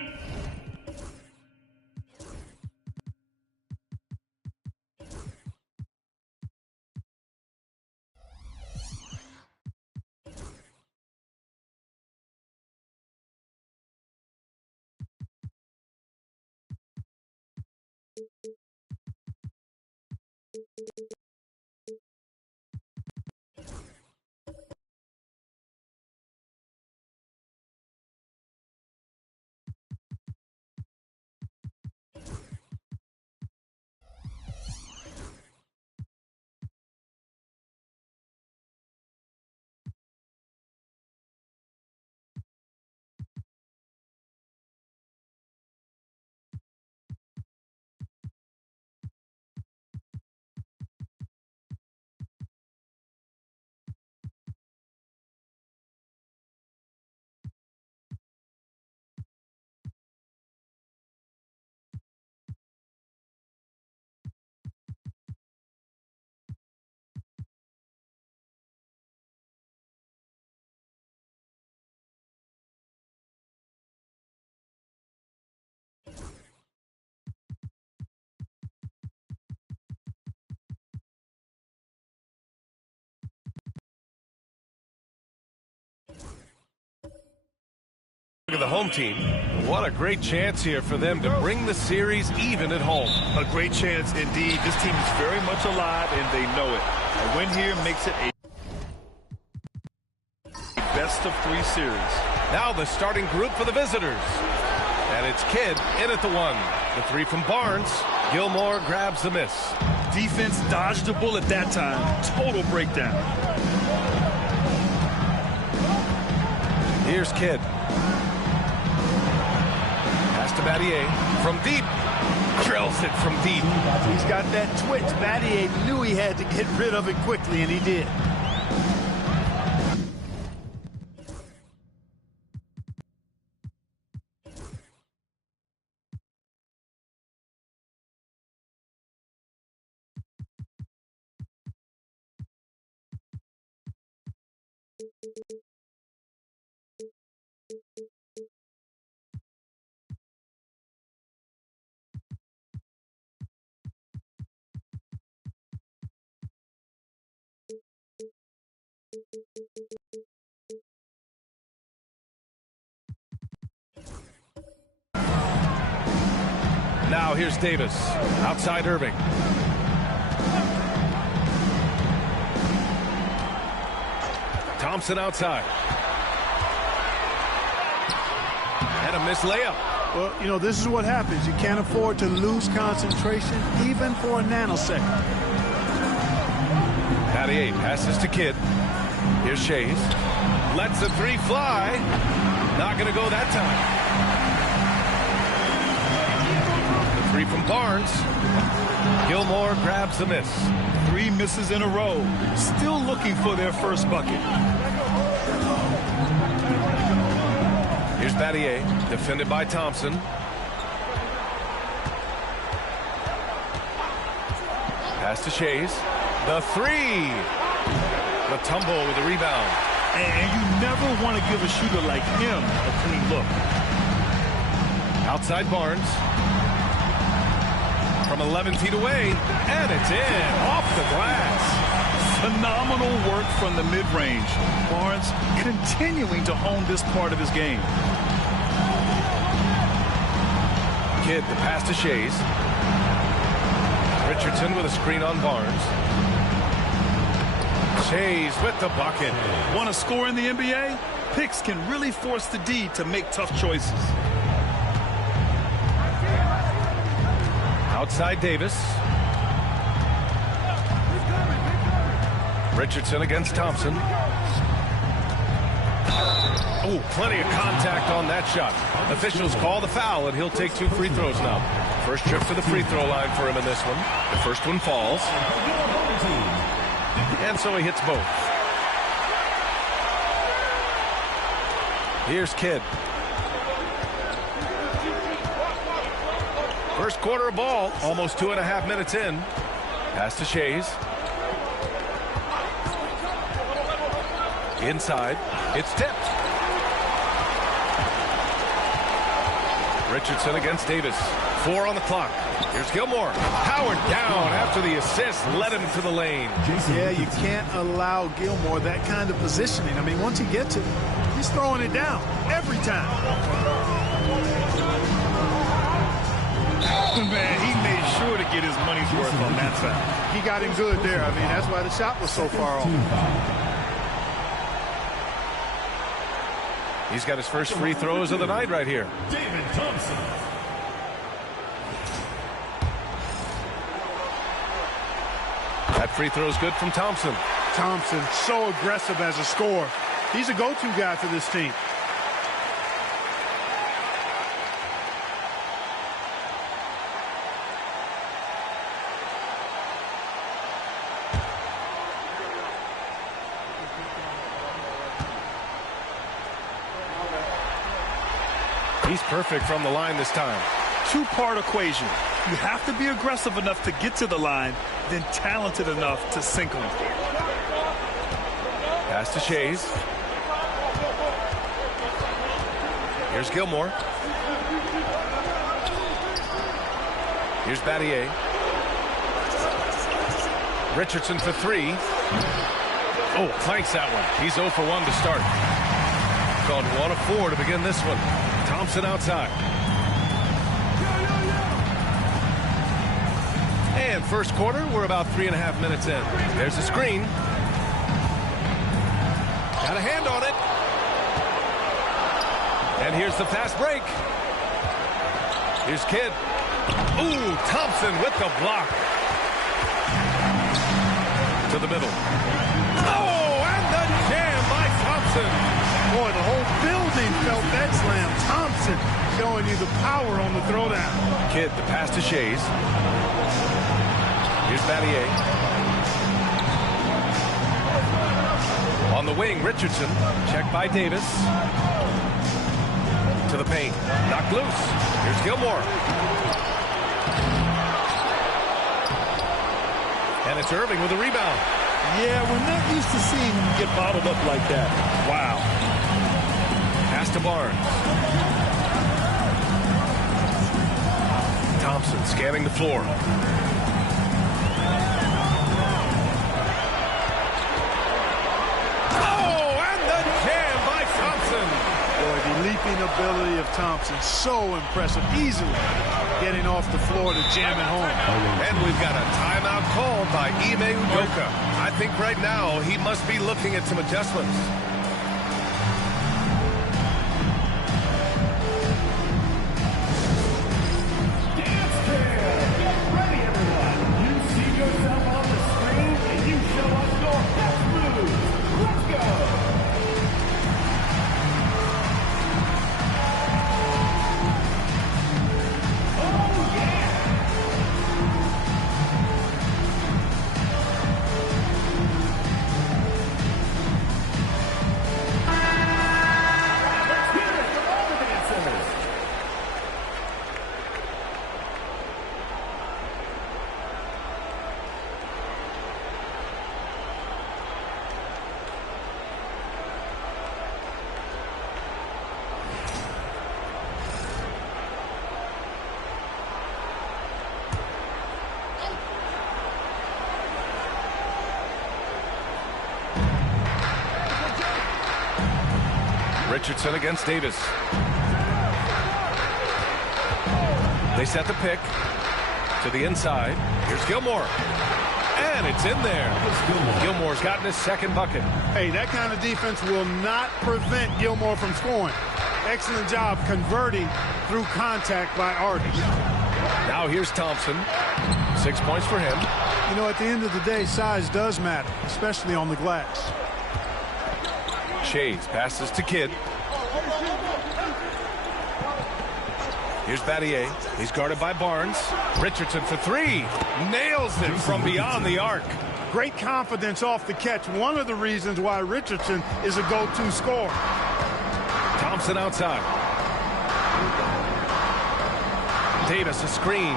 Look at the home team. What a great chance here for them to bring the series even at home. A great chance indeed. This team is very much alive, and they know it. A win here makes it a best-of-3 series. Now the starting group for the visitors. And it's Kidd in at the 1. The 3 from Barnes. Gilmore grabs the miss. Defense dodged the bullet that time. Total breakdown. Here's Kidd. Pass to Battier from deep. Drills it from deep. He's got that twitch. Battier knew he had to get rid of it quickly, and he did. Now here's Davis. Outside Irving. Thompson outside. And a missed layup. Well, you know, this is what happens. You can't afford to lose concentration, even for a nanosecond. Battier passes to Kidd. Here's Shays. Lets the 3 fly. Not going to go that time. The 3 from Barnes. Gilmore grabs the miss. 3 misses in a row. Still looking for their first bucket. Here's Battier, defended by Thompson. Pass to Shays. The 3. The tumble with the rebound. And you never want to give a shooter like him a clean look. Outside Barnes. From 11 feet away. And it's in. Off the glass. Phenomenal work from the mid-range. Barnes continuing to hone this part of his game. Kidd, the pass to Shays. Richardson with a screen on Barnes. Shays with the bucket. Want to score in the NBA? Picks can really force the D to make tough choices. Outside Davis. Richardson against Thompson. Oh, plenty of contact on that shot. Officials call the foul, and he'll take 2 free throws now. First trip to the free throw line for him in this one. The first one falls. And so he hits both. Here's Kidd. First quarter of ball, almost 2.5 minutes in. Pass to Shays. Inside, it's tipped. Richardson against Davis. 4 on the clock. Here's Gilmore. Howard down after the assist. Led him to the lane. Yeah, you can't allow Gilmore that kind of positioning. I mean, once he gets it, he's throwing it down every time. Man, he made sure to get his money's worth on that foul. He got him good there. I mean, that's why the shot was so far off. He's got his first free throws of the night right here. David Thompson. That free throw is good from Thompson. Thompson, so aggressive as a scorer. He's a go-to guy for this team. He's perfect from the line this time. Two-part equation. You have to be aggressive enough to get to the line, then talented enough to sink them. Pass to Shays. Here's Gilmore. Here's Battier. Richardson for 3. Oh, clanks that one. He's 0 for 1 to start. Called 1 of 4 to begin this one. Thompson outside. And first quarter, we're about 3.5 minutes in. There's a screen. Got a hand on it. And here's the fast break. Here's Kidd. Ooh, Thompson with the block. To the middle. Oh, and the jam by Thompson. Boy, the whole building felt that slam. Thompson showing you the power on the throwdown. Kidd, the pass to Shays. Here's Battier. On the wing, Richardson. Checked by Davis. To the paint. Knocked loose. Here's Gilmore. And it's Irving with a rebound. Yeah, we're not used to seeing him get bottled up like that. Wow. Pass to Barnes. Thompson scanning the floor. Oh, and the jam by Thompson. Boy, the leaping ability of Thompson, so impressive. Easily getting off the floor to jam it home. And we've got a timeout called by Ime Udoka. I think right now he must be looking at some adjustments. Richardson against Davis. They set the pick to the inside. Here's Gilmore. And it's in there. Gilmore's gotten his second bucket. Hey, that kind of defense will not prevent Gilmore from scoring. Excellent job converting through contact by Artis. Now here's Thompson. 6 points for him. You know, at the end of the day, size does matter, especially on the glass. Shays passes to Kidd. Here's Battier. He's guarded by Barnes. Richardson for 3. Nails it from beyond the arc. Great confidence off the catch. One of the reasons why Richardson is a go-to scorer. Thompson outside. Davis a screen.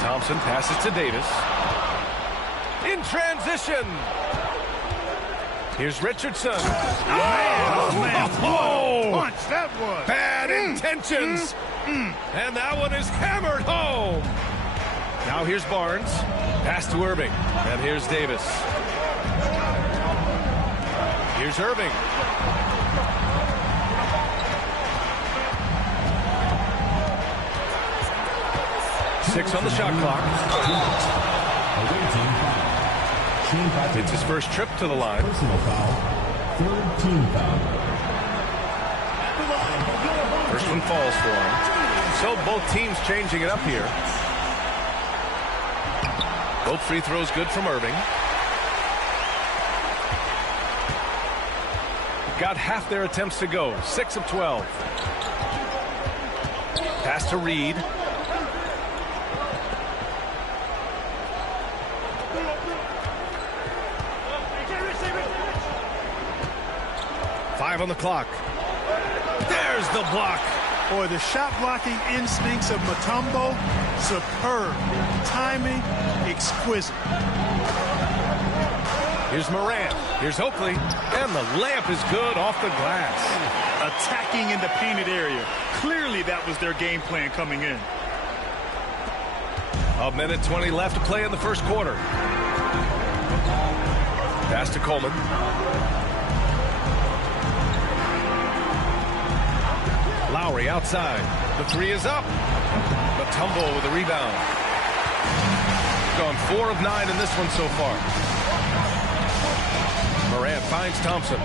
Thompson passes to Davis. In transition. Here's Richardson. Oh, punch that was. Bad intentions. And that one is hammered home. Now here's Barnes. Pass to Irving. And here's Davis. Here's Irving. Six on the shot clock. It's his first trip to the line. Personal foul. Third team foul. First one falls for him. So both teams changing it up here. Both free throws good from Irving. Got half their attempts to go. 6 of 12. Pass to Reed. Five on the clock. There's the block. Boy, the shot blocking instincts of Mutombo, superb. Timing, exquisite. Here's Morant. Here's Oakley. And the layup is good off the glass. Attacking in the painted area. Clearly that was their game plan coming in. A minute 20 left to play in the first quarter. Pass to Coleman. Lowry outside. The three is up. Mutombo with a rebound. Gone 4 of 9 in this one so far. Morant finds Thompson.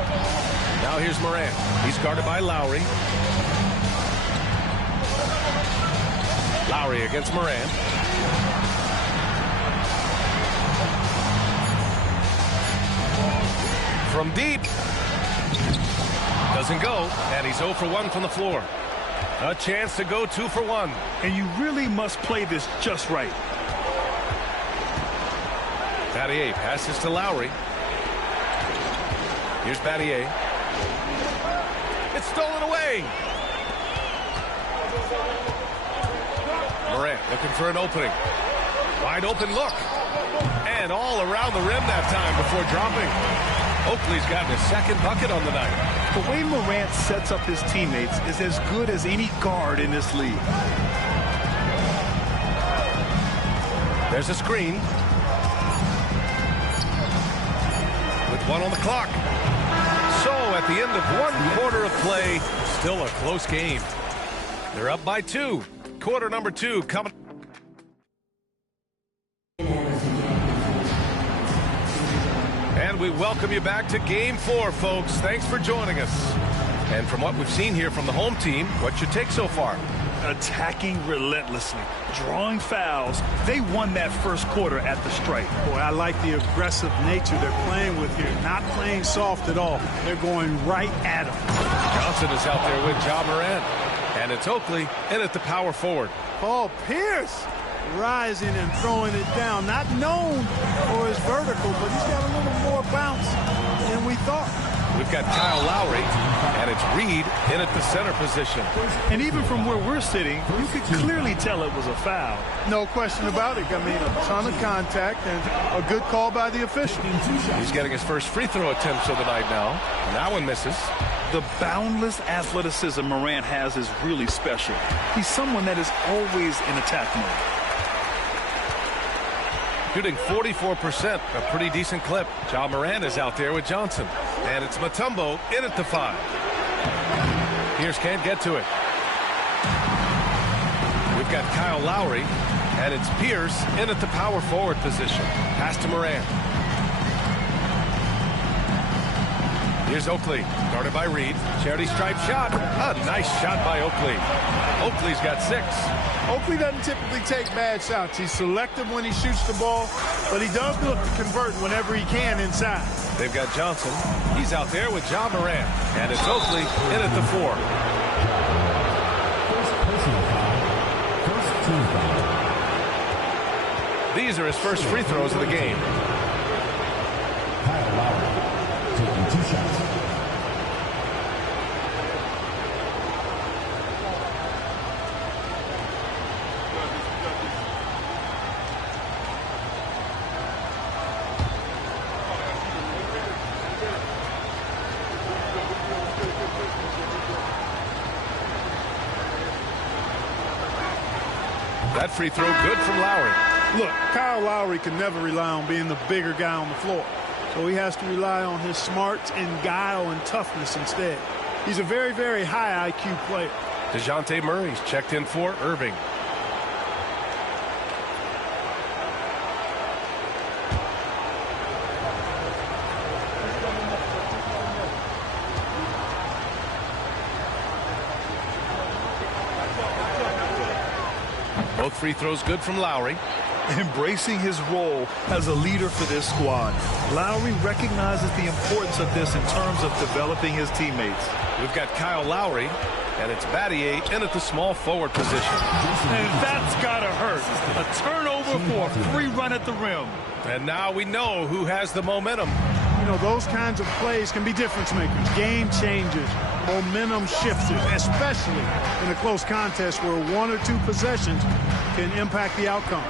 Now here's Morant. He's guarded by Lowry. Lowry against Morant. From deep. Doesn't go, and he's 0 for 1 from the floor. A chance to go 2 for 1. And you really must play this just right. Battier passes to Lowry. Here's Battier. It's stolen away. Morant looking for an opening. Wide open look. And all around the rim that time before dropping. Oakley's gotten his second bucket on the night. The way Morant sets up his teammates is as good as any guard in this league. There's a screen. With 1 on the clock. So at the end of 1 quarter of play, still a close game. They're up by 2. Quarter number 2 coming. And we welcome you back to Game 4, folks. Thanks for joining us. And from what we've seen here from the home team, what's your take so far? Attacking relentlessly, drawing fouls. They won that first quarter at the stripe. Boy, I like the aggressive nature they're playing with here. Not playing soft at all. They're going right at them. Johnson is out there with Ja Morant. And it's Oakley in at the power forward. Paul Pierce rising and throwing it down. Not known for his vertical, but he's got a little more bounce than we thought. We've got Kyle Lowry, and it's Reed in at the center position. And even from where we're sitting, you could clearly tell it was a foul. No question about it. I mean, a ton of contact and a good call by the official. He's getting his first free throw attempts of the night now. And that one misses. The boundless athleticism Morant has is really special. He's someone that is always in attack mode. Shooting 44%, a pretty decent clip. Ja Morant is out there with Johnson. And it's Mutombo in at the 5. Pierce can't get to it. We've got Kyle Lowry, and it's Pierce in at the power forward position. Pass to Morant. Here's Oakley, guarded by Reed. Charity stripe shot. A nice shot by Oakley. Oakley's got 6. Oakley doesn't typically take bad shots. He's selective when he shoots the ball, but he does look to convert whenever he can inside. They've got Johnson. He's out there with Ja Morant. And it's Oakley in at the 4. First team foul. These are his first free throws of the game. Kyle Lowry taking 2 shots. That free throw good from Lowry. Look, Kyle Lowry can never rely on being the bigger guy on the floor. So he has to rely on his smarts and guile and toughness instead. He's a very, very high IQ player. DeJounte Murray's checked in for Irving. Both free throws good from Lowry. Embracing his role as a leader for this squad. Lowry recognizes the importance of this in terms of developing his teammates. We've got Kyle Lowry, and it's Battier in at the small forward position. And that's gotta hurt. A turnover for a free run at the rim. And now we know who has the momentum. You know, those kinds of plays can be difference makers, game changers, momentum shifters, especially in a close contest where 1 or 2 possessions can impact the outcome.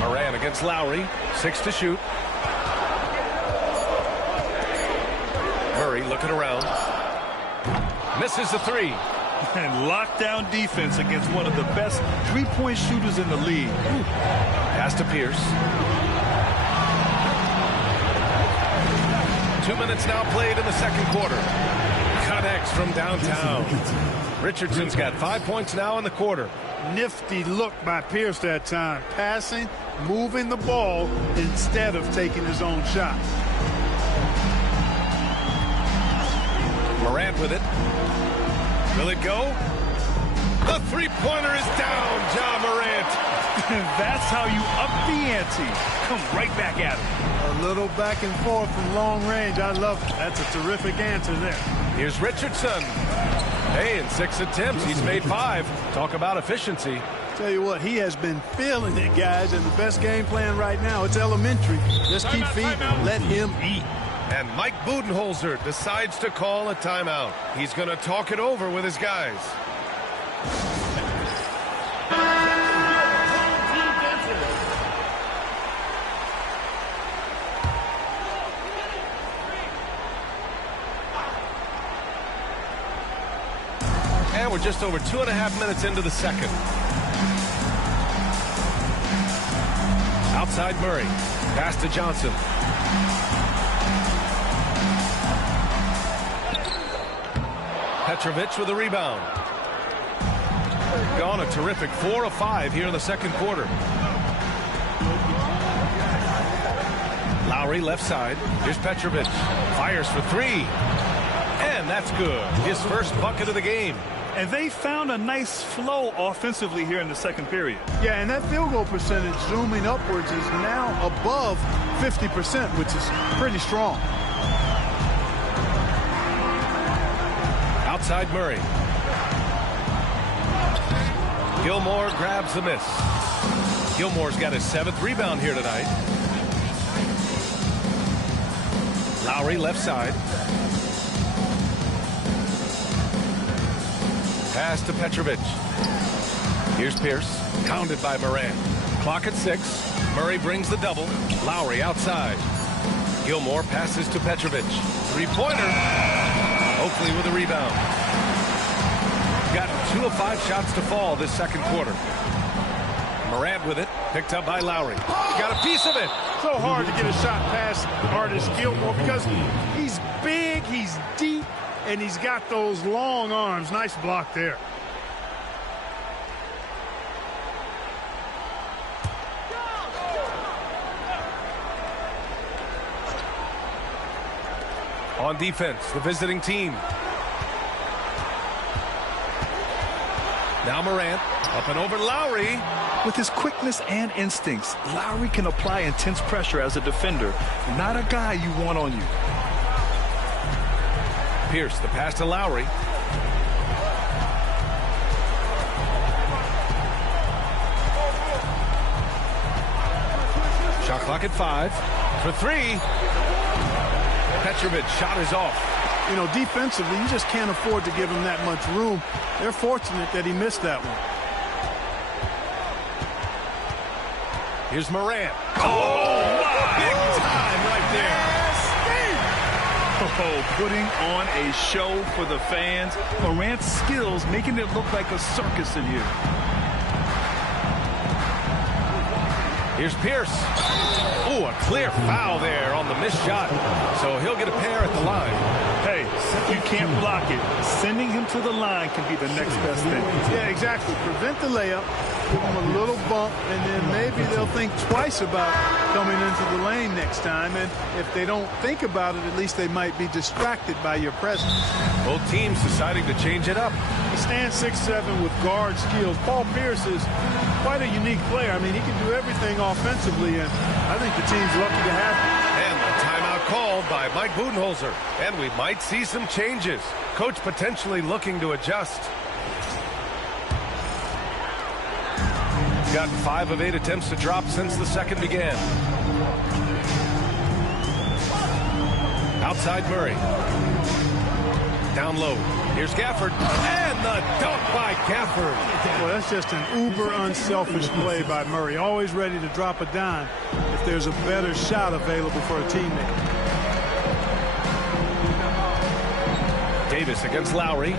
Moran against Lowry, 6 to shoot. Murray looking around. Misses the 3. And lockdown defense against one of the best three-point shooters in the league. Pass to Pierce. 2 minutes now played in the second quarter. Connects from downtown. Richardson's got 5 points now in the quarter. Nifty look by Pierce that time. Passing, moving the ball instead of taking his own shot. Morant with it. Will it go? The three-pointer is down, Ja Morant. That's how you up the ante. Come right back at him. A little back and forth from long range. I love it. That's a terrific answer there. Here's Richardson. Hey, in 6 attempts, he's made 5. Talk about efficiency. Tell you what, he has been feeling it, guys, and the best game plan right now, it's elementary. Just keep feeding him. Let him eat. And Mike Budenholzer decides to call a timeout. He's going to talk it over with his guys. And we're just over 2.5 minutes into the second. Outside Murray. Pass to Johnson. Petrovic with a rebound. Gone a terrific 4 of 5 here in the second quarter. Lowry left side. Here's Petrovic. Fires for 3. And that's good. His first bucket of the game. And they found a nice flow offensively here in the second period. Yeah, and that field goal percentage zooming upwards is now above 50%, which is pretty strong. Outside Murray. Gilmore grabs the miss. Gilmore's got his 7th rebound here tonight. Lowry left side. Pass to Petrovic. Here's Pierce. Pounded by Moran. Clock at 6. Murray brings the double. Lowry outside. Gilmore passes to Petrovic. Three-pointer. Oakley with a rebound. Got 2 of 5 shots to fall this second quarter. Morant with it. Picked up by Lowry. Got a piece of it. So hard to get a shot past Artis Gilmore because he's big, he's deep, and he's got those long arms. Nice block there. On defense, the visiting team. Now Morant, up and over Lowry. With his quickness and instincts, Lowry can apply intense pressure as a defender. Not a guy you want on you. Pierce, the pass to Lowry. Shot clock at 5. For 3. Petrovic shot is off. You know, defensively, you just can't afford to give him that much room. They're fortunate that he missed that one. Here's Morant. Oh, big time right there. Cole putting on a show for the fans. Morant's skills making it look like a circus in here. Here's Pierce. Oh, a clear foul there on the missed shot. So he'll get a pair at the line. Hey, you can't block it. Sending him to the line can be the next best thing. Yeah, exactly. Prevent the layup, give them a little bump, and then maybe they'll think twice about coming into the lane next time. And if they don't think about it, at least they might be distracted by your presence. Both teams deciding to change it up. He stands 6'7" with guard skills. Paul Pierce is quite a unique player. I mean, he can do everything offensively, and I think the team's lucky to have him. And the timeout called by Mike Budenholzer. And we might see some changes. Coach potentially looking to adjust. He's gotten 5 of 8 attempts to drop since the second began. Outside Murray. Down low. Here's Gafford. And the dunk by Gafford. Well, that's just an uber unselfish play by Murray. Always ready to drop a dime if there's a better shot available for a teammate. Davis against Lowry.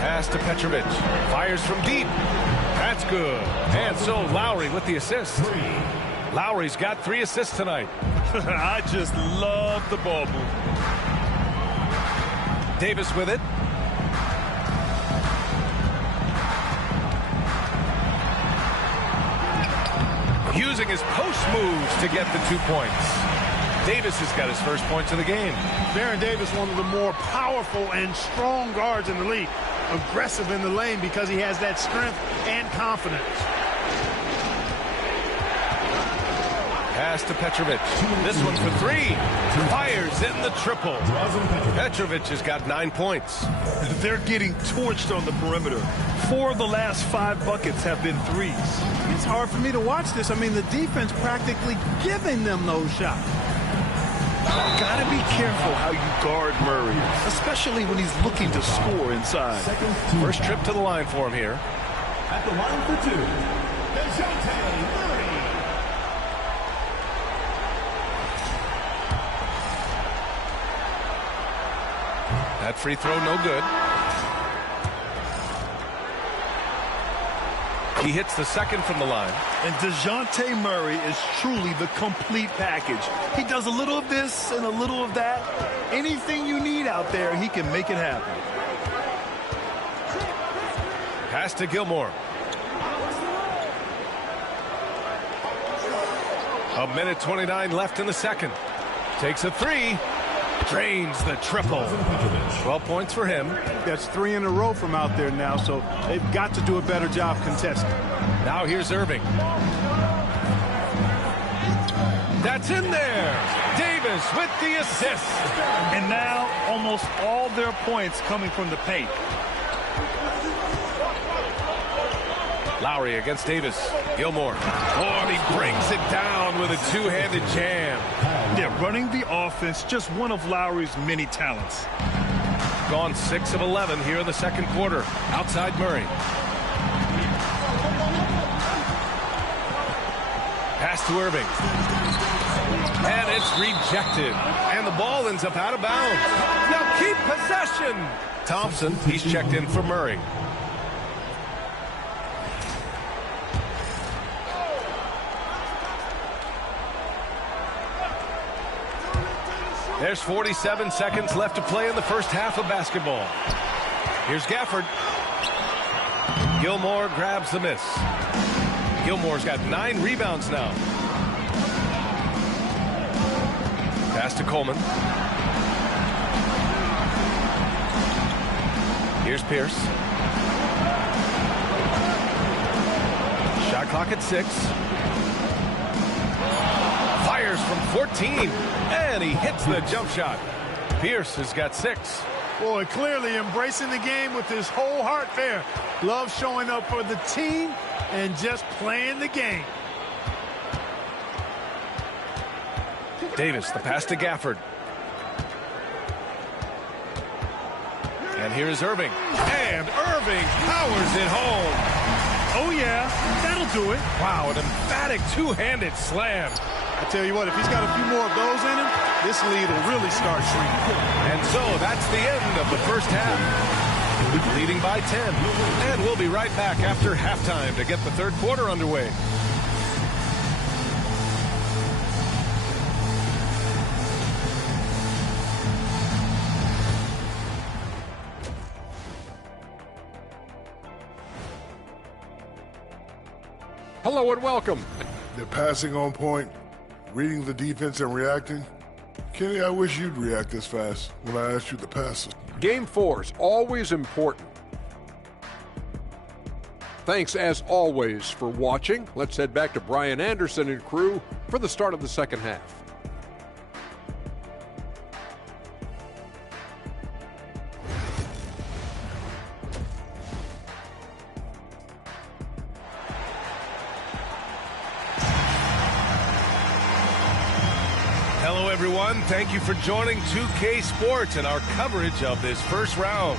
Pass to Petrovic. Fires from deep. That's good. And so Lowry with the assist. Lowry's got 3 assists tonight. I just love the ball move. Davis with it. Using his post moves to get the 2 points. Davis has got his first points of the game. Baron Davis, one of the more powerful and strong guards in the league. Aggressive in the lane because he has that strength and confidence. Pass to Petrovic. This one's for 3. Fires in the triple. Petrovic has got 9 points. They're getting torched on the perimeter. 4 of the last 5 buckets have been threes. It's hard for me to watch this. I mean, the defense practically giving them those shots. Gotta be careful how you guard Murray, especially when he's looking to score inside. First trip to the line for him here. At the line for 2, DeJounte Murray. That free throw no good. He hits the second from the line. And DeJounte Murray is truly the complete package. He does a little of this and a little of that. Anything you need out there, he can make it happen. Pass to Gilmore. 1:29 left in the second. Takes a 3. Drains the triple. 12 points for him. That's 3 in a row from out there now, so they've got to do a better job contesting. Now here's Irving. That's in there. Davis with the assist. And now almost all their points coming from the paint. Lowry against Davis. Gilmore. Oh, and he brings it down with a 2-handed jam. Yeah, running the offense, just one of Lowry's many talents. Gone 6 of 11 here in the second quarter. Outside Murray. Pass to Irving. And it's rejected. And the ball ends up out of bounds. Now keep possession. Thompson, he's checked in for Murray. There's 47 seconds left to play in the first half of basketball. Here's Gafford. Gilmore grabs the miss. Gilmore's got 9 rebounds now. Pass to Coleman. Here's Pierce. Shot clock at 6. Fires from 14. And he hits the jump shot. Pierce has got 6. Boy, clearly embracing the game with his whole heart there. Love showing up for the team and just playing the game. Davis, the pass to Gafford. And here's Irving. And Irving powers it home. Oh, yeah, that'll do it. Wow, an emphatic 2-handed slam. I tell you what, if he's got a few more of those in him, this lead will really start shrinking. And so that's the end of the first half. Leading by 10. And we'll be right back after halftime to get the third quarter underway. Hello and welcome. They're passing on point, reading the defense and reacting. Kenny, I wish you'd react this fast when I asked you to pass it. Game 4 is always important. Thanks, as always, for watching. Let's head back to Brian Anderson and crew for the start of the second half. Hello, everyone. Thank you for joining 2K Sports and our coverage of this first round.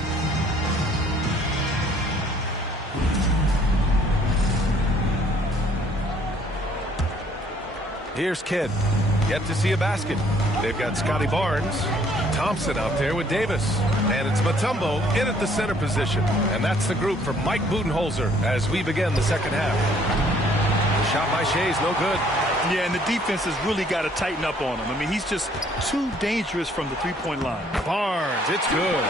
Here's Kidd. Yet to see a basket. They've got Scotty Barnes. Thompson out there with Davis. And it's Mutombo in at the center position. And that's the group for Mike Budenholzer as we begin the second half. The shot by Shea's no good. Yeah, and the defense has really got to tighten up on him. I mean, he's just too dangerous from the three-point line. Barnes, it's good.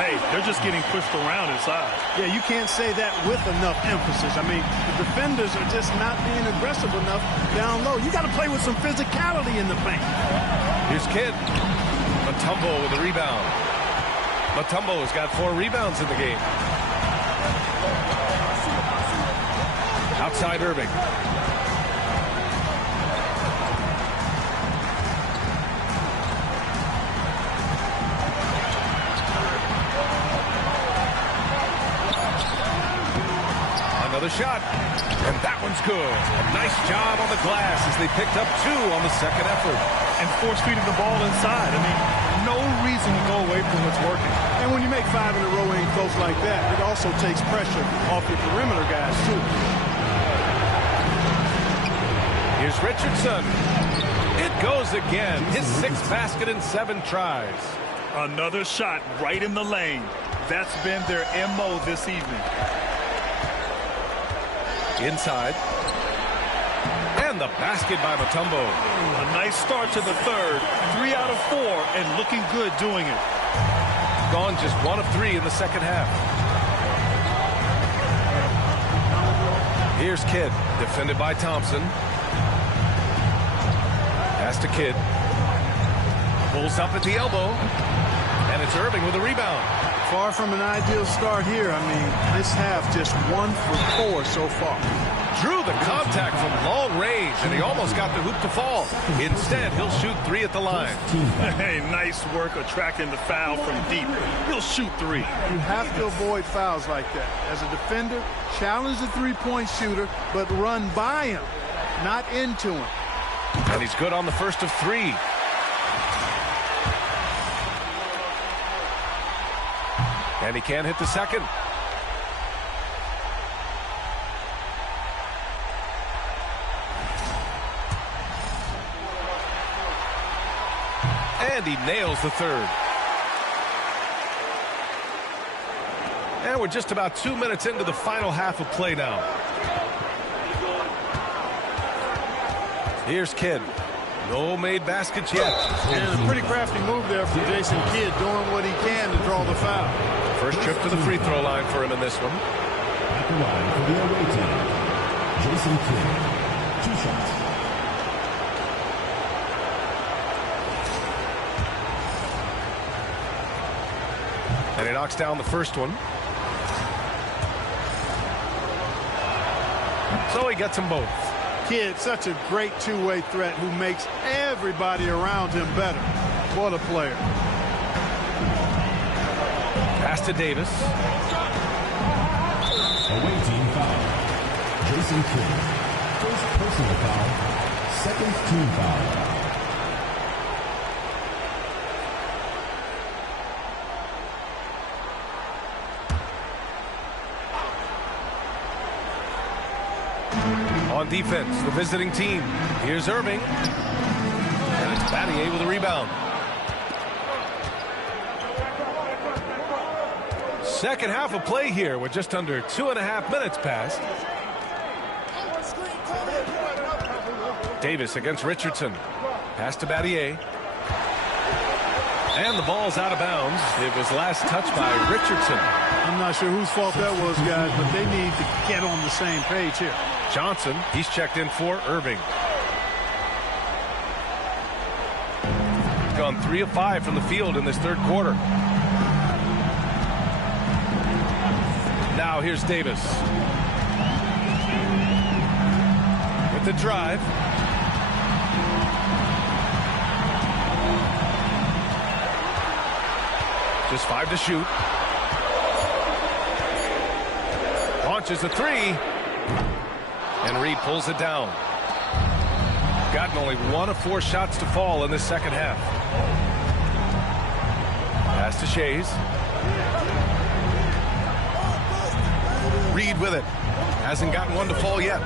Hey, they're just getting pushed around inside. Yeah, you can't say that with enough emphasis. I mean, the defenders are just not being aggressive enough down low. You got to play with some physicality in the paint. Here's Kidd. Mutombo with a rebound. Mutombo has got 4 rebounds in the game. Outside Irving. Another shot, and that one's good. A nice job on the glass as they picked up 2 on the second effort. And force-feeding the ball inside. I mean, no reason to go away from what's working. And when you make 5 in a row in close like that, it also takes pressure off your perimeter guys, too. Here's Richardson. It goes again. His 6th basket in 7 tries. Another shot right in the lane. That's been their MO this evening. Inside. And the basket by Mutombo. A nice start to the third. 3 out of 4 and looking good doing it. Gone just 1 of 3 in the second half. Here's Kidd. Defended by Thompson. Pass to Kidd. Pulls up at the elbow. And it's Irving with a rebound. Far from an ideal start here. I mean, this half just 1 for 4 so far. Drew the contact from long range, and he almost got the hoop to fall. Instead, he'll shoot 3 at the line. Hey, nice work attracting the foul from deep. He'll shoot 3. You have to avoid fouls like that. As a defender, challenge the three-point shooter, but run by him, not into him. And he's good on the first of 3. And he can't hit the second. And he nails the third. And we're just about 2 minutes into the final half of play now. Here's Kidd. No made baskets yet. And a pretty crafty move there from Jason Kidd, doing what he can to draw the foul. First trip to the free throw line for him in this one. At the line for the away team, Jason Kidd. 2 shots. And he knocks down the first one. So he gets them both. Kidd, such a great two-way threat who makes everybody around him better. What a player. Pass to Davis. Away team foul. Jason Kidd. First personal foul. Second team foul. On defense, the visiting team. Here's Irving. Battier with a rebound. Second half of play here with just under 2.5 minutes passed. Davis against Richardson. Pass to Battier. And the ball's out of bounds. It was last touched by Richardson. I'm not sure whose fault that was, guys, but they need to get on the same page here. Johnson, he's checked in for Irving. Gone 3 of 5 from the field in this third quarter. Now here's Davis. With the drive. Just 5 to shoot. Launches a 3. And Reed pulls it down. Gotten only 1 of 4 shots to fall in this second half. Pass to Shays. Reed with it. Hasn't gotten 1 to fall yet.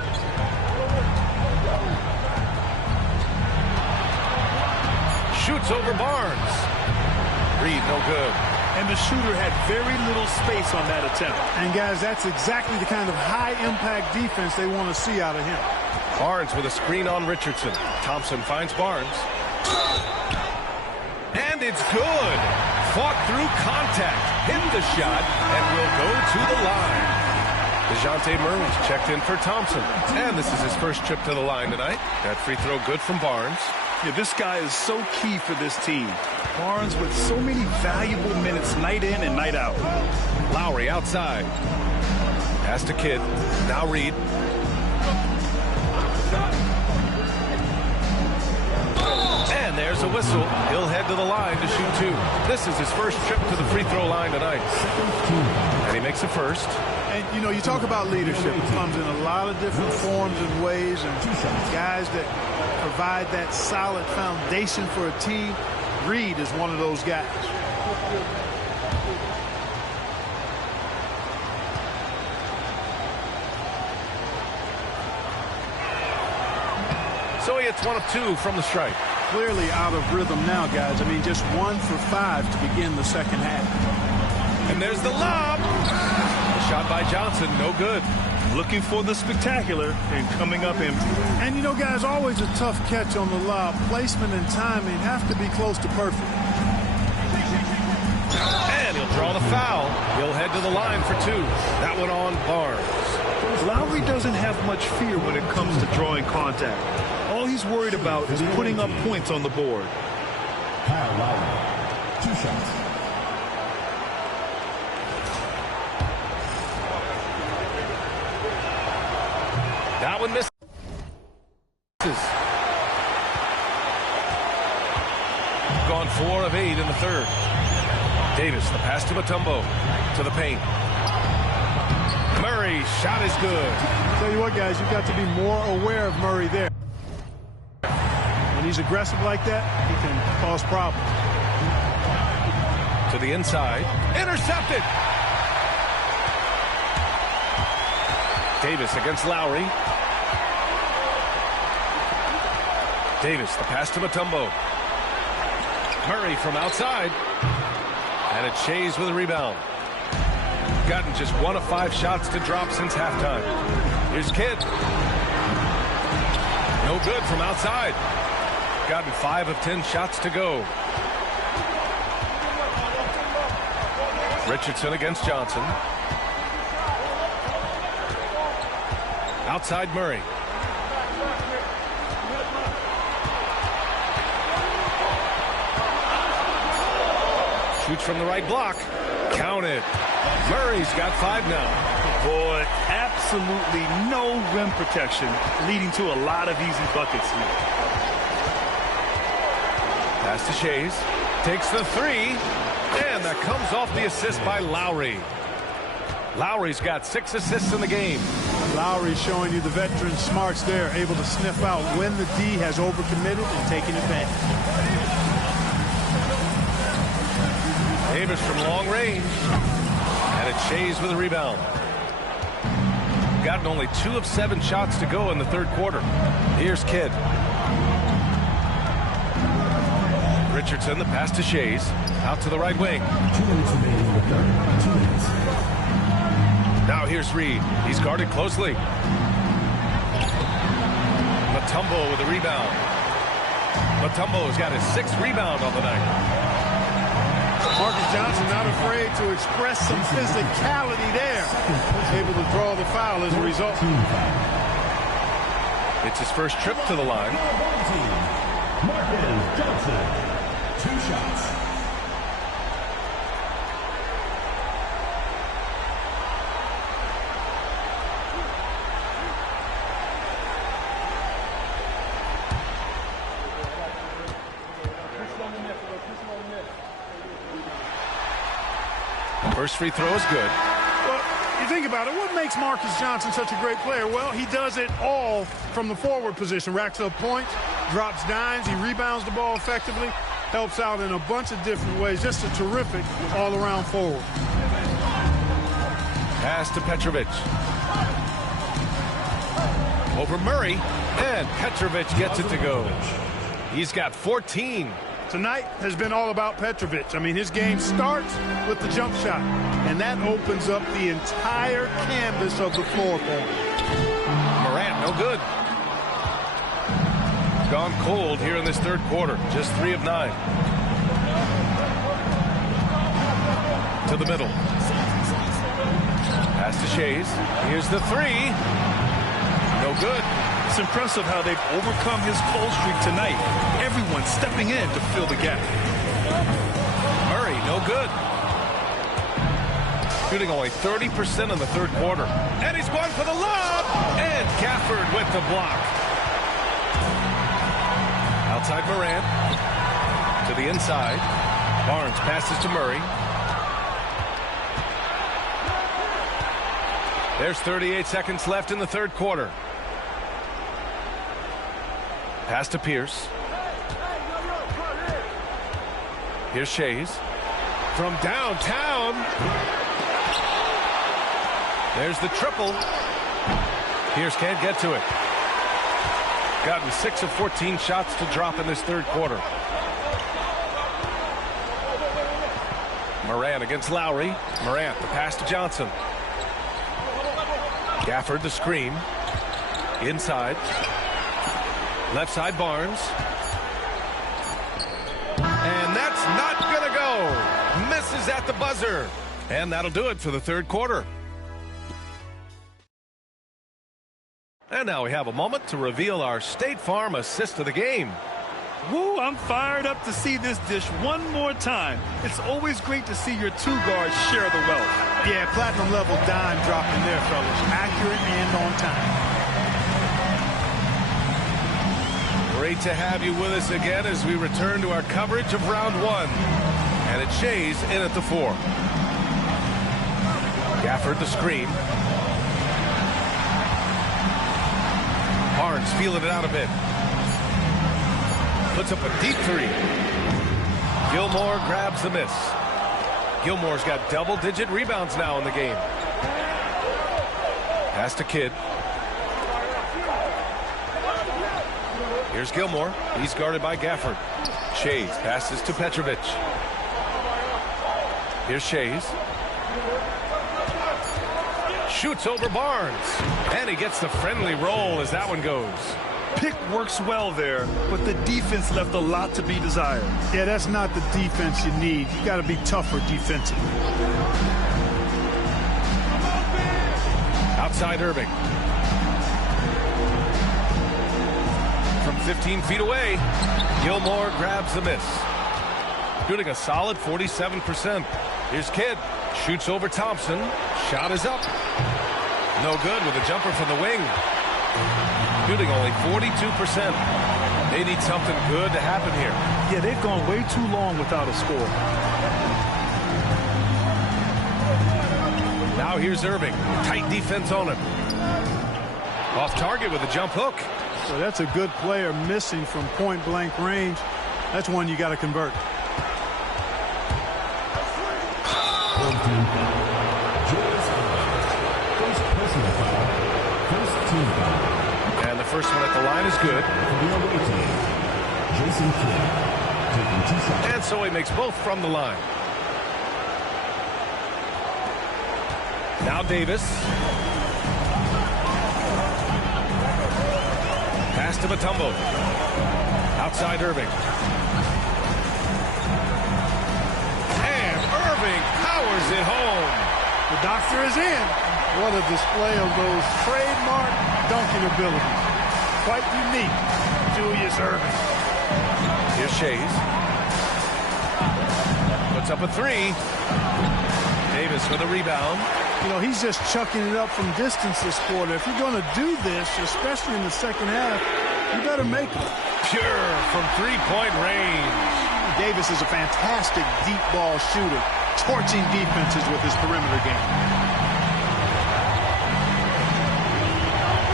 Shoots over Barnes. Reed, no good. And the shooter had very little space on that attempt. And, guys, that's exactly the kind of high-impact defense they want to see out of him. Barnes with a screen on Richardson. Thompson finds Barnes. And it's good. Fought through contact. Hit the shot and will go to the line. DeJounte Murray's checked in for Thompson. And this is his first trip to the line tonight. That free throw good from Barnes. Yeah, this guy is so key for this team. Barnes with so many valuable minutes night in and night out. Lowry outside. Pass to Kidd. Now Reed. And there's a whistle. He'll head to the line to shoot 2. This is his first trip to the free throw line tonight. And he makes a first. And, you know, you talk about leadership. It comes in a lot of different forms and ways. And guys that provide that solid foundation for a team, Reed is one of those guys. So he hits 1 of 2 from the strike. Clearly out of rhythm now, guys. I mean, just 1 for 5 to begin the second half. And there's the lob. The shot by Johnson, no good. Looking for the spectacular and coming up empty. And, you know, guys, always a tough catch on the lob. Placement and timing have to be close to perfect. And he'll draw the foul. He'll head to the line for 2. That one on Barnes. Lowry doesn't have much fear when it comes to drawing contact. All he's worried about is putting up points on the board. Kyle Lowry, 2 shots. That one misses. Gone 4 of 8 in the third. Davis, the pass to Mutombo. To the paint. Murray, shot is good. Tell you what, guys, you've got to be more aware of Murray there. When he's aggressive like that, he can cause problems. To the inside. Intercepted. Davis against Lowry. Davis, the pass to Mutombo. Murray from outside. And it's Shays with a rebound. Gotten just 1 of 5 shots to drop since halftime. Here's Kidd. No good from outside. Gotten 5 of 10 shots to go. Richardson against Johnson. Outside Murray. Shoots from the right block. Counted. Murray's got 5 now. Boy, absolutely no rim protection, leading to a lot of easy buckets here. Pass to Shays. Takes the 3. And that comes off the assist by Lowry. Lowry's got 6 assists in the game. Lowry showing you the veteran smarts there, able to sniff out when the D has overcommitted and taking advantage. Davis from long range. And it's Shays with a rebound. Gotten only 2 of 7 shots to go in the third quarter. Here's Kidd. Richardson, the pass to Shays. Out to the right wing. 2 minutes remaining in the third. 2 minutes. Now here's Reed. He's guarded closely. Mutombo with a rebound. Mutombo's got his 6th rebound on the night. Marcus Johnson not afraid to express some physicality there. Able to draw the foul as a result. It's his first trip to the line. Marcus Johnson. 2 shots. First free throw is good. Well, you think about it, what makes Marcus Johnson such a great player? Well, he does it all from the forward position. Racks up points, drops dimes, he rebounds the ball effectively, helps out in a bunch of different ways. Just a terrific all-around forward. Pass to Petrovic. Over Murray, and Petrovic gets it to go. He's got 14. Tonight has been all about Petrovic. I mean, his game starts with the jump shot, and that opens up the entire canvas of the floor for him. Morant, no good. Gone cold here in this third quarter. Just 3 of 9. To the middle. Pass to Shays. Here's the 3. No good. It's impressive how they've overcome his cold streak tonight. Everyone stepping in to fill the gap. Murray, no good. Shooting only 30% in the third quarter. And he's going for the lob. And Gafford with the block. Outside Morant. To the inside. Barnes passes to Murray. There's 38 seconds left in the third quarter. Pass to Pierce. Here's Shays. From downtown. There's the triple. Pierce can't get to it. Gotten 6 of 14 shots to drop in this third quarter. Morant against Lowry. Morant, the pass to Johnson. Gafford, the screen. Inside. Left side, Barnes. And that's not going to go. Misses at the buzzer. And that'll do it for the third quarter. And now we have a moment to reveal our State Farm assist of the game. Woo, I'm fired up to see this dish one more time. It's always great to see your 2 guards share the wealth. Yeah, platinum level dime dropping there, fellas. Accurate and on time. Great to have you with us again as we return to our coverage of round 1. And it's Shays in at the 4. Gafford the screen. Barnes feeling it out a bit. Puts up a deep 3. Gilmore grabs the miss. Gilmore's got double-digit rebounds now in the game. Pass to Kidd. Here's Gilmore. He's guarded by Gafford. Shays passes to Petrovic. Here's Shays. Shoots over Barnes. And he gets the friendly roll as that one goes. Pick works well there, but the defense left a lot to be desired. Yeah, that's not the defense you need. You got to be tougher defensively. Outside Irving. From 15 feet away, Gilmore grabs the miss. Shooting a solid 47%. Here's Kidd. Shoots over Thompson. Shot is up. No good with a jumper from the wing. Shooting only 42%. They need something good to happen here. Yeah, they've gone way too long without a score. Now here's Irving. Tight defense on him. Off target with a jump hook. So that's a good player missing from point-blank range. That's one you got to convert. And the first one at the line is good. Jason Kidd taking And so he makes both from the line. Now Davis. Pass to Mutombo. Outside Irving. And Irving powers it home. The doctor is in. What a display of those trademark dunking abilities. Quite unique, Julius Irving. Here's Shays. Puts up a three. Davis for the rebound. You know, he's just chucking it up from distance this quarter. If you're going to do this, especially in the second half, you better make it. Pure from three-point range. Davis is a fantastic deep ball shooter, torching defenses with his perimeter game.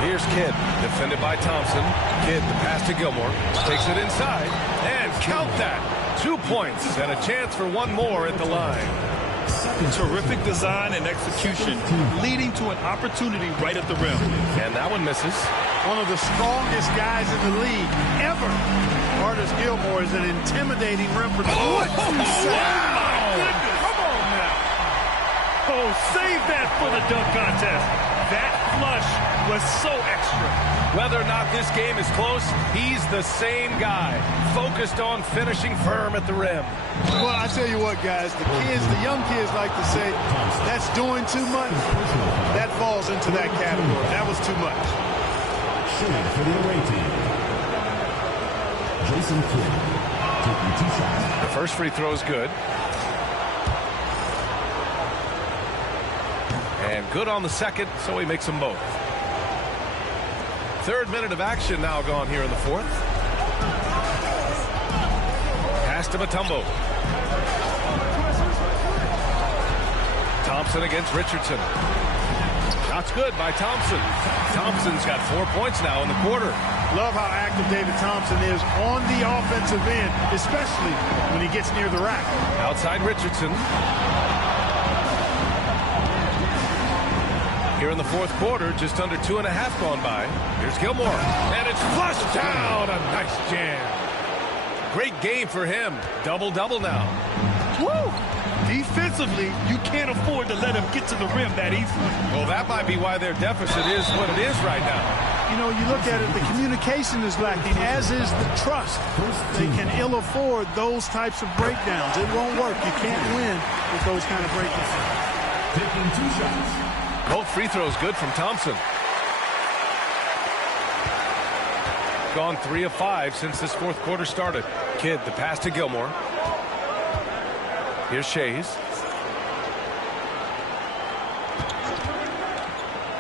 Here's Kidd, defended by Thompson. Kidd, the pass to Gilmore, takes it inside, and count that. 2 points and a chance for one more at the line. Terrific design and execution, leading to an opportunity right at the rim. And that one misses. One of the strongest guys in the league ever. Artis Gilmore is an intimidating rim protector. Oh, my goodness. Come on now. Oh, save that for the dunk contest. That flush was so extra. Whether or not this game is close, he's the same guy, focused on finishing firm at the rim. Well, I tell you what, guys, the young kids like to say, that's doing too much. That falls into that category. That was too much. Shooting for the away team, Jason Kidd, taking 2 shots. The first free throw is good. And good on the second, so he makes them both. Third minute of action now gone here in the fourth. Pass to Mutombo. Thompson against Richardson. Shot's good by Thompson. Thompson's got 4 points now in the quarter. Love how active David Thompson is on the offensive end, especially when he gets near the rack. Outside Richardson. Here in the fourth quarter, just under 2.5 gone by. Here's Gilmore, and it's flushed down. A nice jam. Great game for him. Double-double now. Woo! Defensively, you can't afford to let him get to the rim that easily. Well, that might be why their deficit is what it is right now. You know, you look at it, the communication is lacking, as is the trust. They can ill afford those types of breakdowns. It won't work. You can't win with those kind of breakdowns. Taking 2 shots. Both free throws good from Thompson. Gone 3 of 5 since this fourth quarter started. Kidd, the pass to Gilmore. Here's Shays.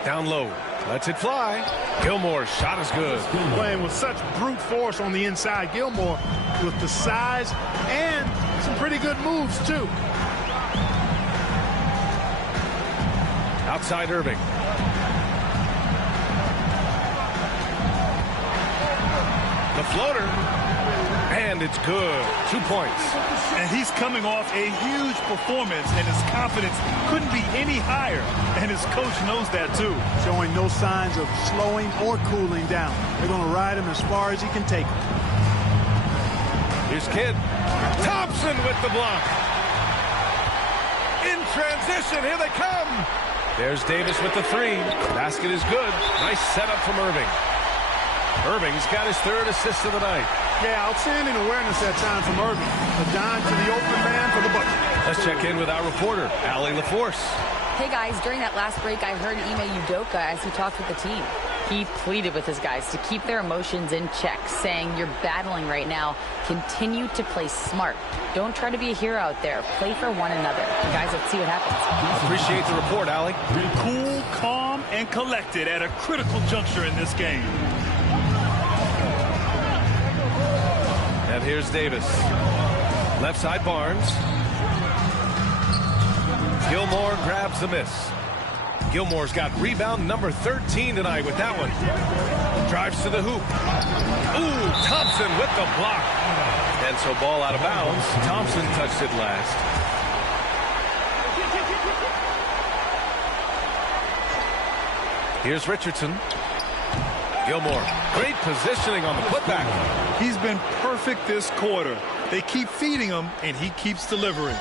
Down low. Lets it fly. Gilmore's shot is good. Playing with such brute force on the inside. Gilmore with the size and some pretty good moves, too. Outside Irving. The floater. And it's good. 2 points. And he's coming off a huge performance, and his confidence couldn't be any higher. And his coach knows that, too. Showing no signs of slowing or cooling down. They're going to ride him as far as he can take him. Here's Kidd. Thompson with the block. In transition. Here they come. There's Davis with the three. Basket is good. Nice setup from Irving. Irving's got his third assist of the night. Yeah, outstanding awareness that time from Irving. A dime to the open man for the bucket. Let's check in with our reporter, Allie LaForce. Hey, guys, during that last break, I heard Ime Udoka as he talked with the team. He pleaded with his guys to keep their emotions in check, saying, you're battling right now. Continue to play smart. Don't try to be a hero out there. Play for one another. Guys, let's see what happens. Appreciate the report, Allie. Cool, calm, and collected at a critical juncture in this game. And here's Davis. Left side Barnes. Gilmore grabs the miss. Gilmore's got rebound number 13 tonight with that one. Drives to the hoop. Ooh, Thompson with the block. And so ball out of bounds. Thompson touched it last. Here's Richardson. Gilmore, great positioning on the putback. He's been perfect this quarter. They keep feeding him, and he keeps delivering.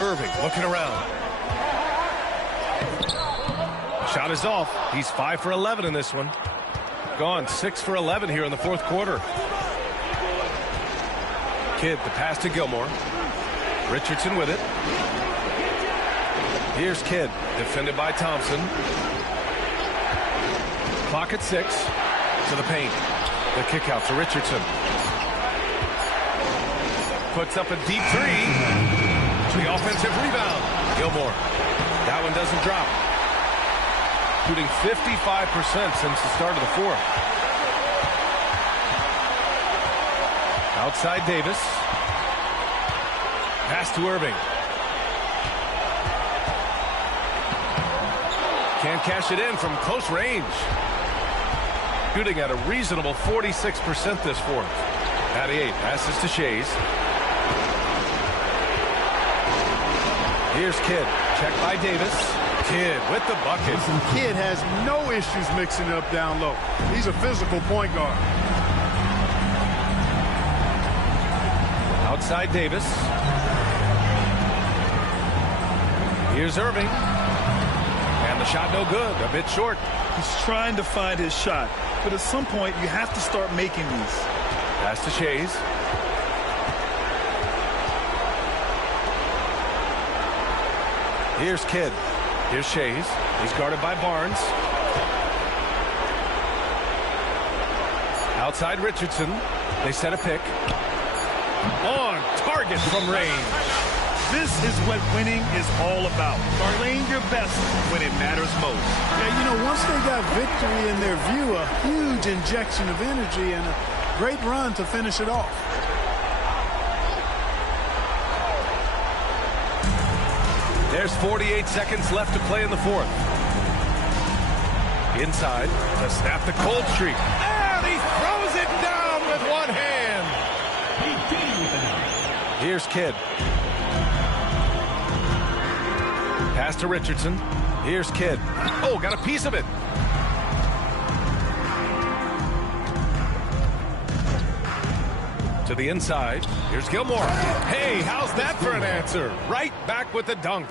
Irving looking around. Shot is off. He's 5 for 11 in this one. Gone 6 for 11 here in the fourth quarter. Kidd, the pass to Gilmore. Richardson with it. Here's Kidd, defended by Thompson. Clock at 6. To the paint. The kick out to Richardson. Puts up a deep three. The offensive rebound. Gilmore. That one doesn't drop. Shooting 55% since the start of the fourth. Outside Davis. Pass to Irving. Can't cash it in from close range. Shooting at a reasonable 46% this fourth. Patty 8 passes to Shays. Here's Kidd. Checked by Davis. Kidd with the bucket. Kidd has no issues mixing it up down low. He's a physical point guard. Outside Davis. Here's Irving. And the shot no good. A bit short. He's trying to find his shot. But at some point, you have to start making these. Pass to Shays. Here's Kidd. Here's Shays. He's guarded by Barnes. Outside Richardson. They set a pick. On target from range. This is what winning is all about. Playing your best when it matters most. Yeah, you know, once they got victory in their view, a huge injection of energy and a great run to finish it off. There's 48 seconds left to play in the fourth. Inside to snap the cold streak. And he throws it down with one hand. Here's Kidd. Pass to Richardson. Here's Kidd. Oh, got a piece of it. To the inside. Here's Gilmore. Hey, how's that for an answer? Right back with the dunk.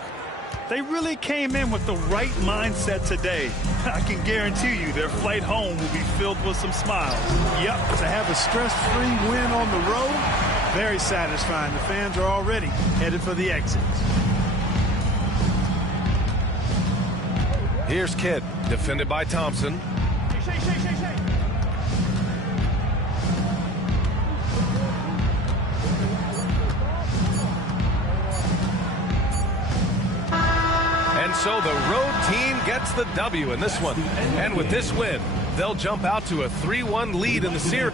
They really came in with the right mindset today. I can guarantee you their flight home will be filled with some smiles. Yep, to have a stress-free win on the road, very satisfying. The fans are already headed for the exits. Here's Kidd, defended by Thompson. And so the road team gets the W in this one. And with this win, they'll jump out to a 3-1 lead in the series.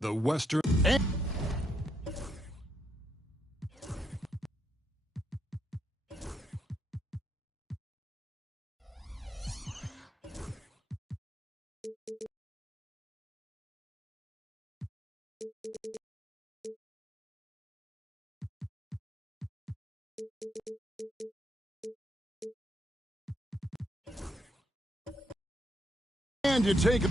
The Western. And you take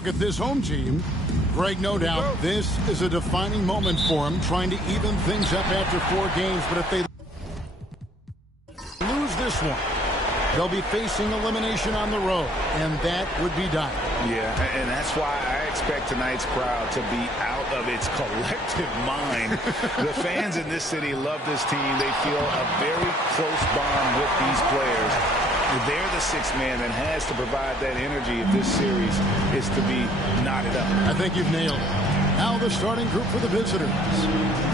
look at this home team. Greg, no doubt, this is a defining moment for him, trying to even things up after 4 games. But if they lose this one, they'll be facing elimination on the road, and that would be dire. Yeah, and that's why I expect tonight's crowd to be out of its collective mind. The fans in this city love this team. They feel a very close bond with these players. They're the sixth man that has to provide that energy if this series is to be knotted up. I think you've nailed it. Now the starting group for the visitors.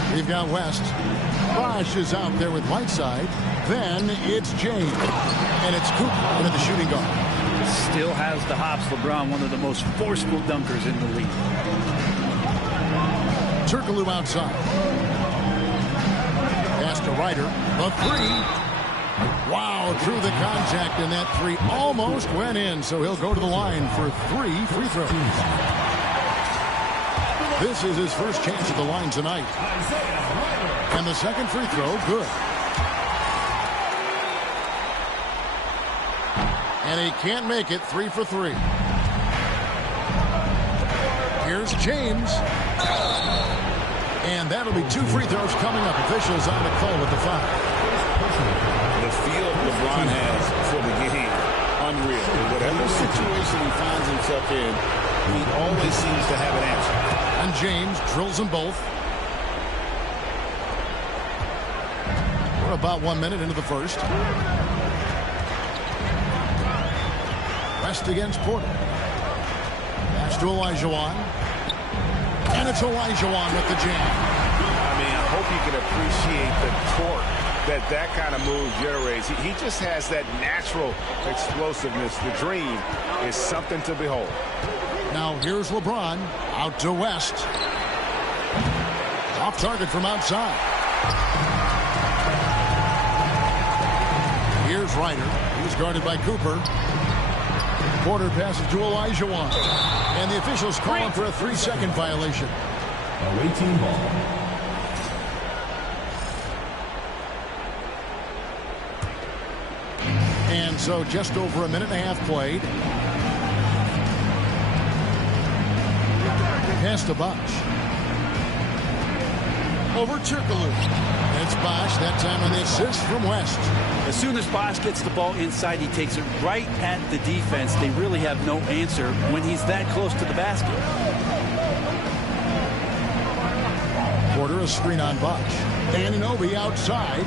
We've got West. Bosch is out there with Whiteside. Then it's James. And it's Cooper into the shooting guard. Still has the hops. LeBron, one of the most forceful dunkers in the league. Turkoglu outside. Pass to Ryder. The three. Wow, through the contact, and that three almost went in, so he'll go to the line for 3 free throws. This is his first chance at the line tonight. And the second free throw, good. And he can't make it. 3 for 3. Here's James. And that'll be 2 free throws coming up. Officials on the call with the foul. The feel LeBron has for the game, unreal. In whatever situation he finds himself in, he always seems to have an answer. And James drills them both. We're about 1 minute into the first. West against Porter. Pass to Olajuwon. And it's Olajuwon with the jam. I mean, I hope you can appreciate the torque that kind of move generates. He just has that natural explosiveness. The dream is something to behold. Now here's LeBron out to West. Off target from outside. Here's Ryder. He's guarded by Cooper. Porter passes to Olajuwon. And the officials call him for a 3-second violation. Away team ball. And so just over a minute and a half played. Pass to Bosh. Over Turkoglu. It's Bosh, that time on the assist from West. As soon as Bosh gets the ball inside, he takes it right at the defense. They really have no answer when he's that close to the basket. Porter a screen on Bosh. Anunoby outside.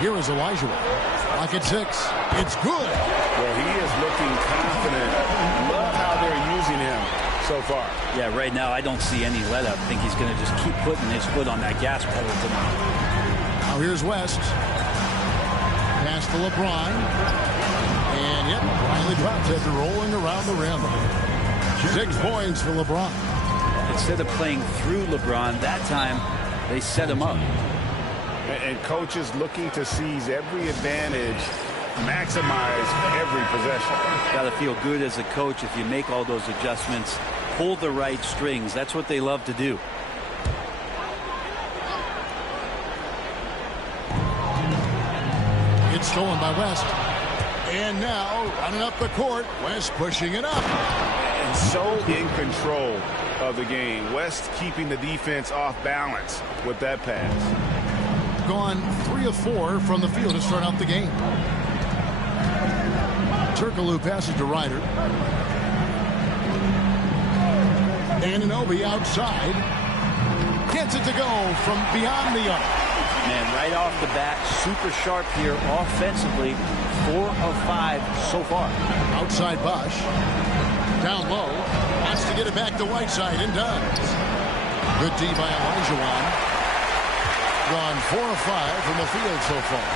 Here is Olajuwon. Clock at 6. It's good. Well, he is looking confident. Love how they're using him so far. Yeah, right now I don't see any let up. I think he's going to just keep putting his foot on that gas pedal tonight. Now here's West. Pass to LeBron. And yep, finally drops after rolling around the rim. 6 points for LeBron. Instead of playing through LeBron, that time they set him up. And coaches looking to seize every advantage, maximize every possession. Got to feel good as a coach if you make all those adjustments, pull the right strings. That's what they love to do. It's stolen by West. And now running up the court, West pushing it up. And so in control of the game. West keeping the defense off balance with that pass. Gone 3 of 4 from the field to start out the game. Turkoglu passes to Ryder. Anunoby outside. Gets it to go from beyond the arc. Man, right off the bat, super sharp here offensively. 4 of 5 so far. Outside Bosh. Down low. Wants to get it back to Whiteside and does. Good D by Olajuwon. Gone 4 of 5 from the field so far.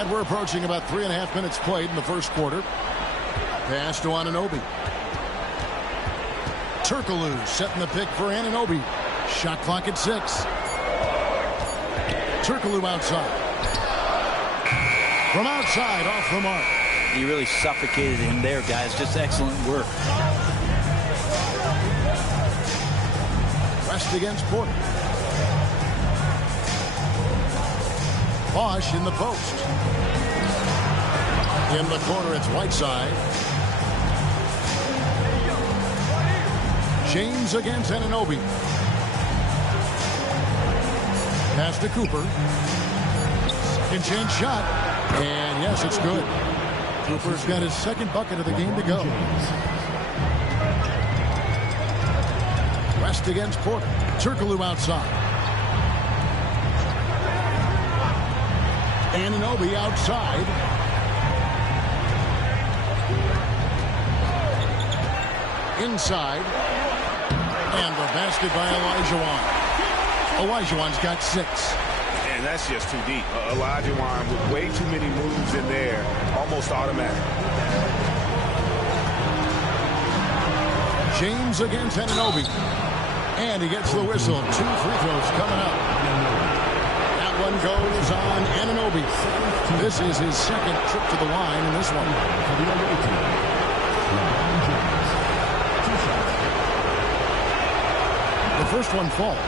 And we're approaching about 3.5 minutes played in the first quarter. Pass to Anunoby. Turkoglu setting the pick for Anunoby. Shot clock at 6. Turkoglu outside. From outside, off the mark. He really suffocated him there, guys. Just excellent work. West against Porter. Bosh in the post. In the corner, it's Whiteside. James against Anunoby. Pass to Cooper. Second chance shot. And yes, it's good. Cooper's got his second bucket of the game to go. West against Porter. Turkoglu outside. Anunoby outside. Inside. And the basket by Olajuwon. Olajuwon's got 6. And that's just too deep. Olajuwon with way too many moves in there. Almost automatic. James against Anunoby. And he gets the whistle. 2 free throws coming up. That one goes on Anunoby. This is his second trip to the line in this one. The first one falls.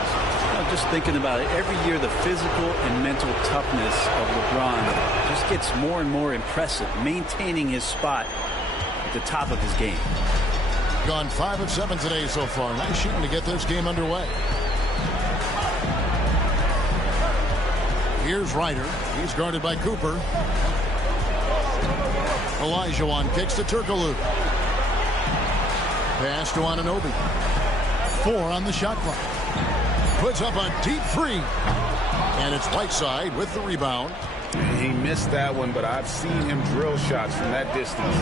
I'm just thinking about it. Every year, the physical and mental toughness of LeBron just gets more and more impressive, maintaining his spot at the top of his game. Gone 5 of 7 today so far. Nice shooting to get this game underway. Here's Ryder. He's guarded by Cooper. Olajuwon kicks to Turkoglu. Pass to Anunoby. 4 on the shot clock. puts up a deep three. And it's Whiteside with the rebound. He missed that one, but I've seen him drill shots from that distance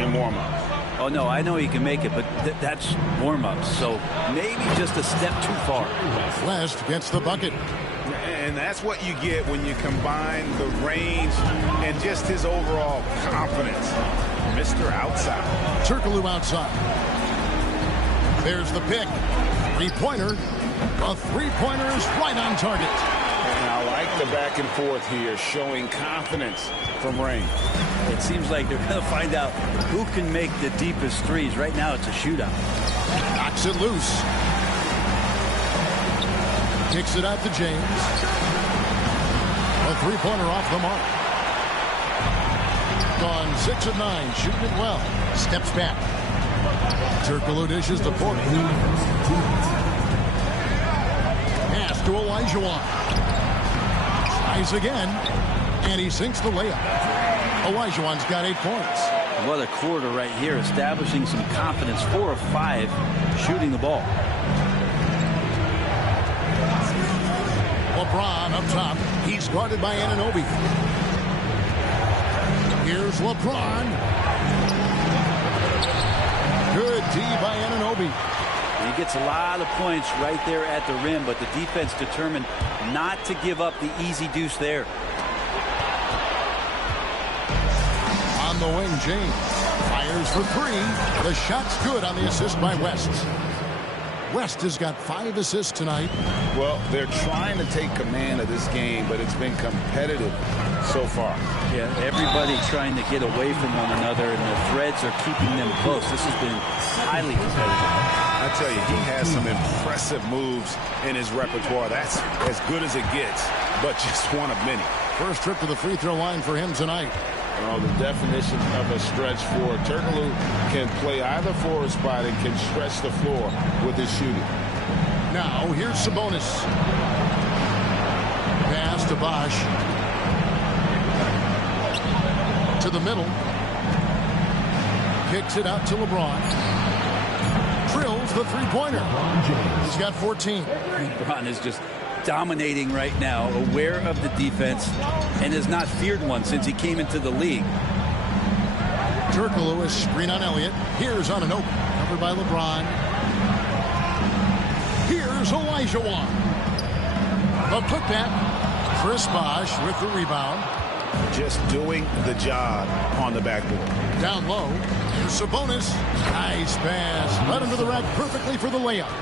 in warm-ups. Oh, no, I know he can make it, but that's warm-ups, so maybe just a step too far. West gets the bucket. And that's what you get when you combine the range and just his overall confidence. Mr. Outside. Turkoglu outside. There's the pick. Three-pointer. The three-pointer is right on target. And I like the back and forth here, showing confidence from range. It seems like they're going to find out who can make the deepest threes. Right now, it's a shootout. Knocks it loose. Kicks it out to James. A three-pointer off the mark. Gone 6 of 9, shooting it well. Steps back. Turkoglu dishes to Porter. Pass to Olajuwon. Tries again, and he sinks the layup. Olajuwon's got 8 points. What a quarter right here, establishing some confidence. 4 of 5 shooting the ball. LeBron up top. He's guarded by Anunoby. Here's LeBron. Good D by Anunoby. He gets a lot of points right there at the rim, but the defense determined not to give up the easy deuce there. On the wing, James fires for 3. The shot's good on the assist by West. West has got 5 assists tonight. Well, they're trying to take command of this game, but it's been competitive so far. Yeah, everybody trying to get away from one another, and the threads are keeping them close. This has been highly competitive. I tell you, he has some impressive moves in his repertoire. That's as good as it gets, but just one of many. First trip to the free throw line for him tonight. Well, the definition of a stretch four. Turkoglu can play either forward spot and can stretch the floor with his shooting. Now, here's Sabonis. Pass to Bosch. To the middle. Kicks it out to LeBron. Drills the three-pointer. He's got 14. LeBron is just dominating right now, aware of the defense, and has not feared one since he came into the league. Turkoglu is screen on Elliott. Here's Anunoby, covered by LeBron. Here's Olajuwon. The putback. Chris Bosh with the rebound. Just doing the job on the backboard. Down low. Here's Sabonis. Nice pass. Led him to the rack perfectly for the layup.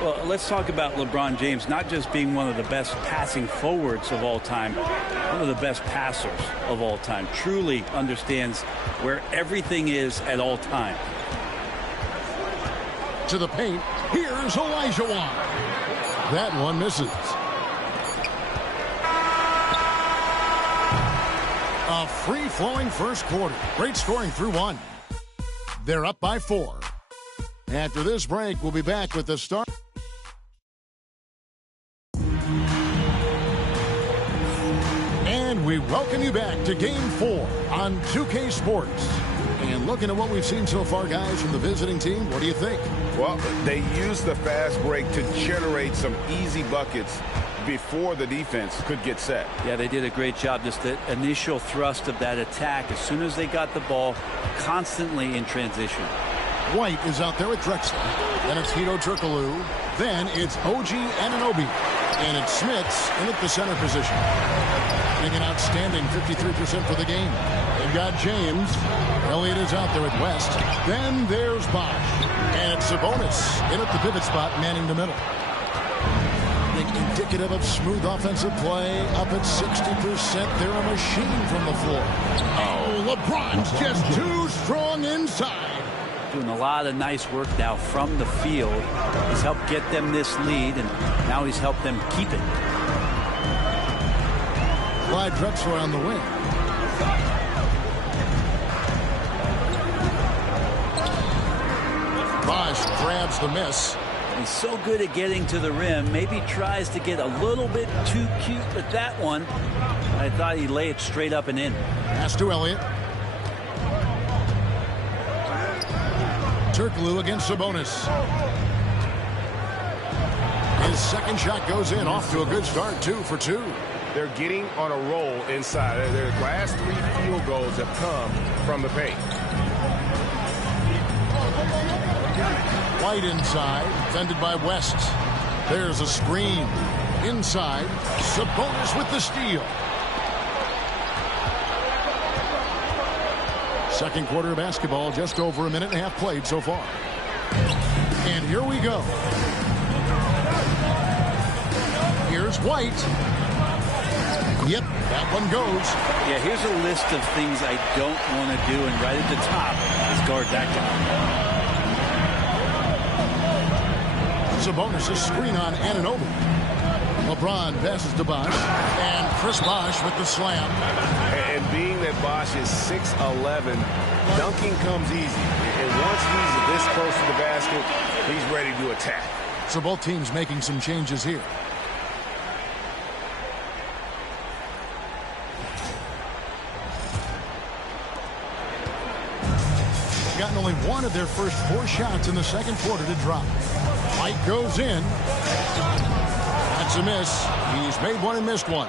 Well, let's talk about LeBron James not just being one of the best passing forwards of all time, one of the best passers of all time. Truly understands where everything is at all times. To the paint. Here's Olajuwon. That one misses. A free-flowing first quarter. Great scoring through 1. They're up by 4. After this break, we'll be back with the start. And we welcome you back to Game 4 on 2K Sports. And looking at what we've seen so far, guys, from the visiting team, what do you think? Well, they used the fast break to generate some easy buckets before the defense could get set. Yeah, they did a great job. Just the initial thrust of that attack, as soon as they got the ball, constantly in transition. White is out there with Drexler. Then it's Hedo Turkoglu. Then it's OG Anunoby. And it's Smits in at the center position. Making an outstanding 53% for the game. They've got James. Elliott is out there with West. Then there's Bosh. And it's Sabonis in at the pivot spot, manning the middle. Indicative of smooth offensive play. Up at 60%. They're a machine from the floor. Oh, LeBron's just too strong inside. Doing a lot of nice work now from the field. He's helped get them this lead, and now he's helped them keep it. Clyde Drexler on the wing. Bosh grabs the miss. He's so good at getting to the rim. Maybe tries to get a little bit too cute with that one. I thought he'd lay it straight up and in. Pass to Elliott. Turkoglu against Sabonis. His second shot goes in, off to a good start, 2 for 2. They're getting on a roll inside. Their last 3 field goals have come from the paint. White inside, defended by West. There's a screen. Inside, Sabonis with the steal. Second quarter of basketball, just over a minute and a half played so far. And here we go. Here's White. Yep, that one goes. Yeah, here's a list of things I don't want to do, and right at the top is guard that guy. Sabonis' screen on Anunoby. LeBron passes to Bosh, and Chris Bosh with the slam. And being that Bosh is 6'11", dunking comes easy. And once he's this close to the basket, he's ready to attack. So both teams making some changes here. Gotten only one of their first 4 shots in the second quarter to drop. White goes in. That's a miss. He's made one and missed one.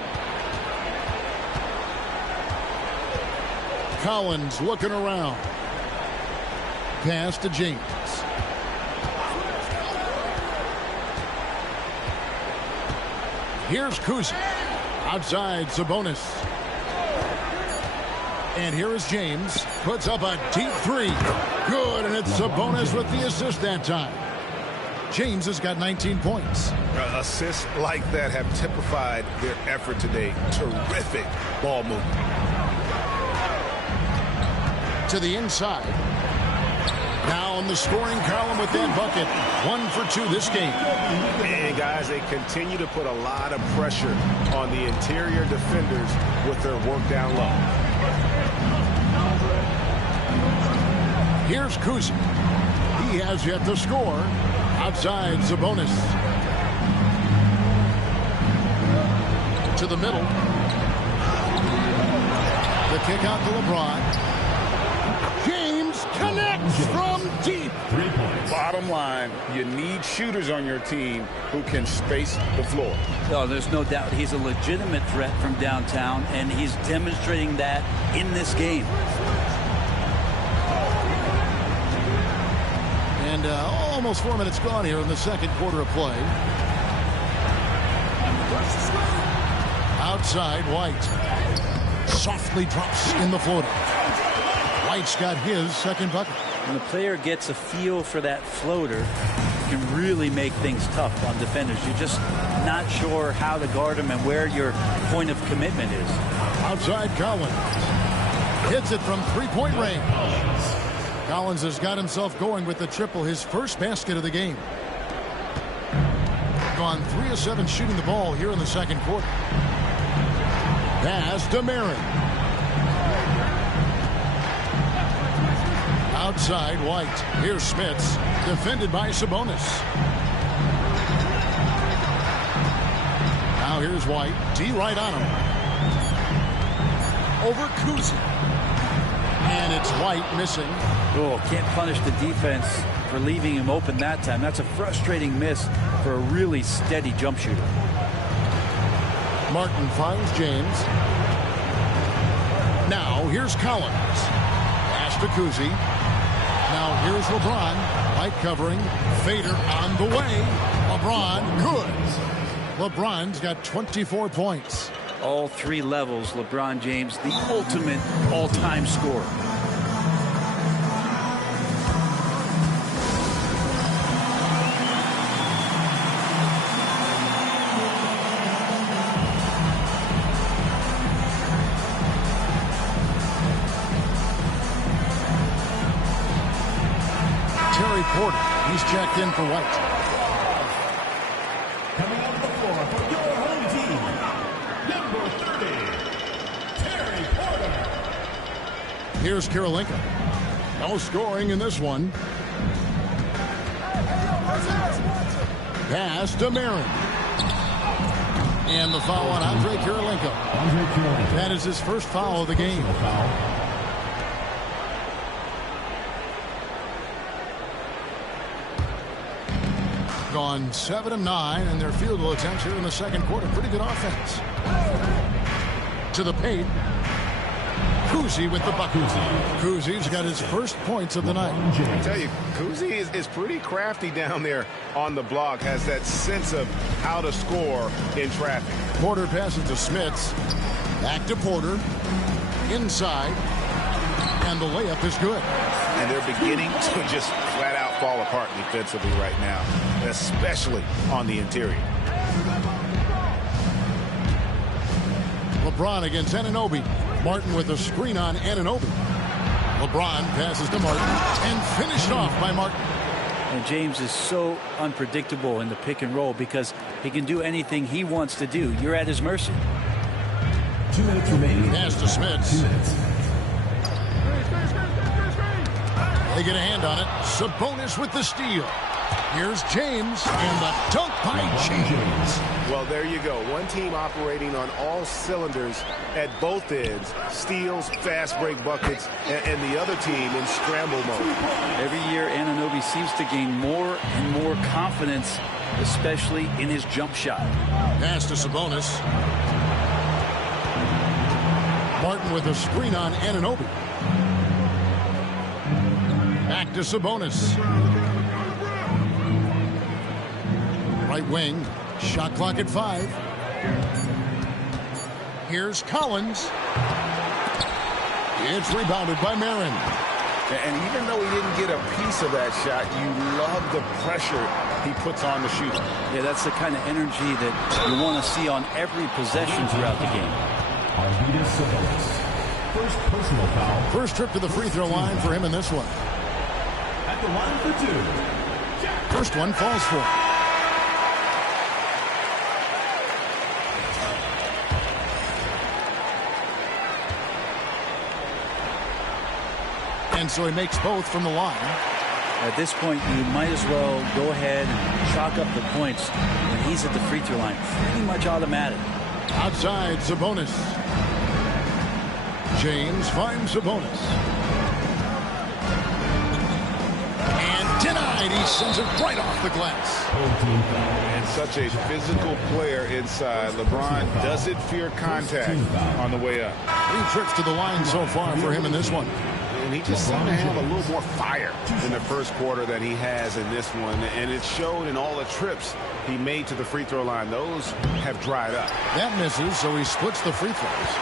Collins looking around. Pass to James. Here's Kuzi. Outside Sabonis. And here is James. Puts up a deep 3. Good, and it's Sabonis with the assist that time. James has got 19 points. Assists like that have typified their effort today. Terrific ball movement. To the inside. Now in the scoring column with that bucket. 1 for 2 this game. And guys, they continue to put a lot of pressure on the interior defenders with their work down low. Here's Kuzi. He has yet to score. Outside Sabonis. To the middle. The kick out to LeBron. James connects from deep. 3 points. Bottom line, you need shooters on your team who can space the floor. Oh, there's no doubt he's a legitimate threat from downtown, and he's demonstrating that in this game. And almost 4 minutes gone here in the second quarter of play. Outside, White. Softly drops in the floater. White's got his second bucket. When the player gets a feel for that floater, it can really make things tough on defenders. You're just not sure how to guard him and where your point of commitment is. Outside, Collins. Hits it from three-point range. Collins has got himself going with the triple, his first basket of the game. Gone 3 of 7 shooting the ball here in the second quarter. Pass to Marin. Outside, White. Here's Smits, defended by Sabonis. Now here's White. D right on him. Over Kuzi. And it's White missing. Oh, can't punish the defense for leaving him open that time. That's a frustrating miss for a really steady jump shooter. Martin finds James. Now here's Collins. Pass to Kuzi. Now here's LeBron. White covering. Fader on the way. LeBron, good. LeBron's got 24 points. All 3 levels, LeBron James, the ultimate all-time scorer. Terry Porter, he's checked in for White. Coming on the floor for your home team, number 30, Terry Porter. Here's Kirilenko. No scoring in this one. Pass to Marin. And the foul on Andre Kirilenko. That is his first foul of the game. gone 7 of 9, and their field goal attempts here in the second quarter. Pretty good offense. To the paint. Kuzi with the bucket. Kuzi's got his first points of the night. I tell you, Kuzi is pretty crafty down there on the block. Has that sense of how to score in traffic. Porter passes to Smits. Back to Porter. Inside. And the layup is good. And they're beginning to just flat out fall apart defensively right now, especially on the interior. LeBron against Anunoby. Martin with a screen on Anunoby. LeBron passes to Martin and finished off by Martin. And James is so unpredictable in the pick and roll because he can do anything he wants to do. You're at his mercy. 2 minutes remaining. Pass to Smits. They get a hand on it. Sabonis with the steal. Here's James, and the dunk by James. Well, there you go. One team operating on all cylinders at both ends. Steals, fast break buckets, and the other team in scramble mode. Every year, Anunoby seems to gain more and more confidence, especially in his jump shot. Pass to Sabonis. Martin with a screen on Anunoby. Back to Sabonis. Right wing. Shot clock at 5. Here's Collins. It's rebounded by Marin. And even though he didn't get a piece of that shot, you love the pressure he puts on the shooter. Yeah, that's the kind of energy that you want to see on every possession throughout the game. Arvydas Sabonis. First personal foul. First trip to the free throw line for him in this one. At the line for 2. First one falls for. And so he makes both from the line. At this point, you might as well go ahead and chalk up the points when he's at the free throw line. Pretty much automatic. Outside, Sabonis. James finds Sabonis. And denied. He sends it right off the glass. And such a physical player inside. LeBron doesn't fear contact on the way up. 3 trips to the line so far for him in this one. And he just seemed to have a little more fire in the first quarter than he has in this one. And it showed in all the trips he made to the free throw line. Those have dried up. That misses, so he splits the free throws.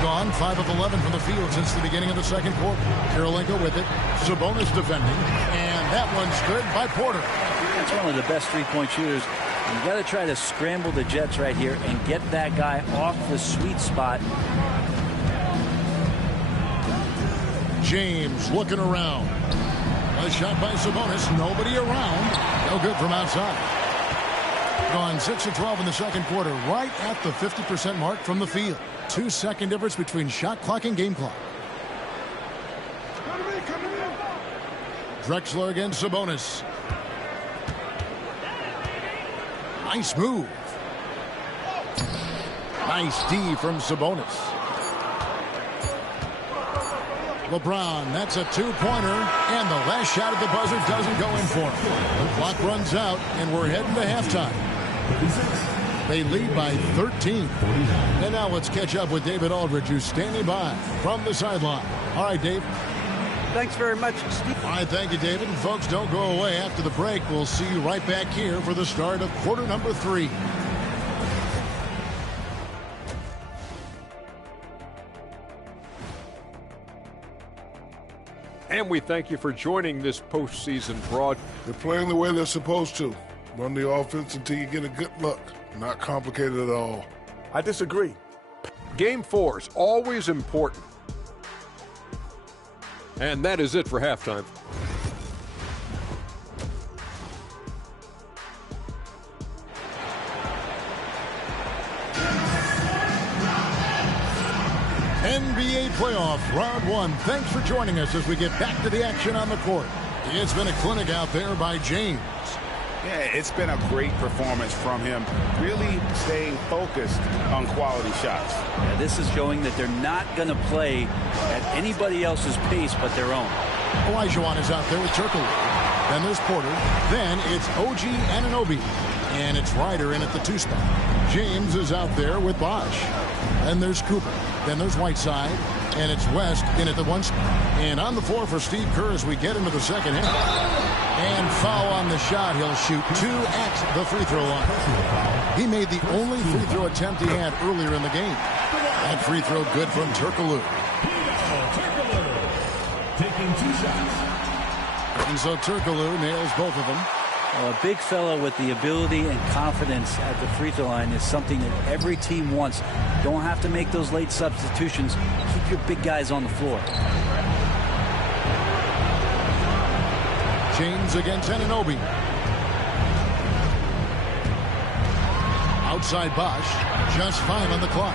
Gone 5 of 11 from the field since the beginning of the second quarter. Kirilenko with it. Sabonis defending. And that one's good by Porter. That's one of the best three-point shooters. You've got to try to scramble the Jets right here and get that guy off the sweet spot. James looking around. A shot by Sabonis. Nobody around. No good from outside. Gone 6 of 12 in the second quarter. Right at the 50% mark from the field. 2-second difference between shot clock and game clock. Drexler against Sabonis. Nice move. Nice D from Sabonis. LeBron, that's a 2-pointer, and the last shot at the buzzer doesn't go in for him. The clock runs out, and we're heading to halftime. They lead by 13. And now let's catch up with David Aldridge, who's standing by from the sideline. All right, Dave. Thanks very much, Steve. All right, thank you, David. And folks, don't go away. After the break, we'll see you right back here for the start of quarter number 3. And we thank you for joining this postseason broad. They're playing the way they're supposed to. Run the offense until you get a good look. Not complicated at all. I disagree. Game 4 is always important. And that is it for halftime. NBA playoff round 1. Thanks for joining us as we get back to the action on the court. It's been a clinic out there by James. Yeah, it's been a great performance from him, really staying focused on quality shots. Yeah, this is showing that they're not going to play at anybody else's pace but their own. Olajuwon is out there with Turkoglu. Then there's Porter. Then it's OG Anunoby. And it's Ryder in at the 2 spot. James is out there with Bosh. Then there's Cooper. Then there's Whiteside. And it's West in at the 1 spot. And on the floor for Steve Kerr as we get into the second half. And foul on the shot. He'll shoot 2 at the free throw line. He made the only free throw attempt he had earlier in the game. That free throw good from Turkoglu. Taking 2 shots. And so Turkoglu nails both of them. Well, a big fella with the ability and confidence at the free throw line is something that every team wants. Don't have to make those late substitutions. Keep your big guys on the floor. James against Anunoby. Outside Bosh. Just 5 on the clock.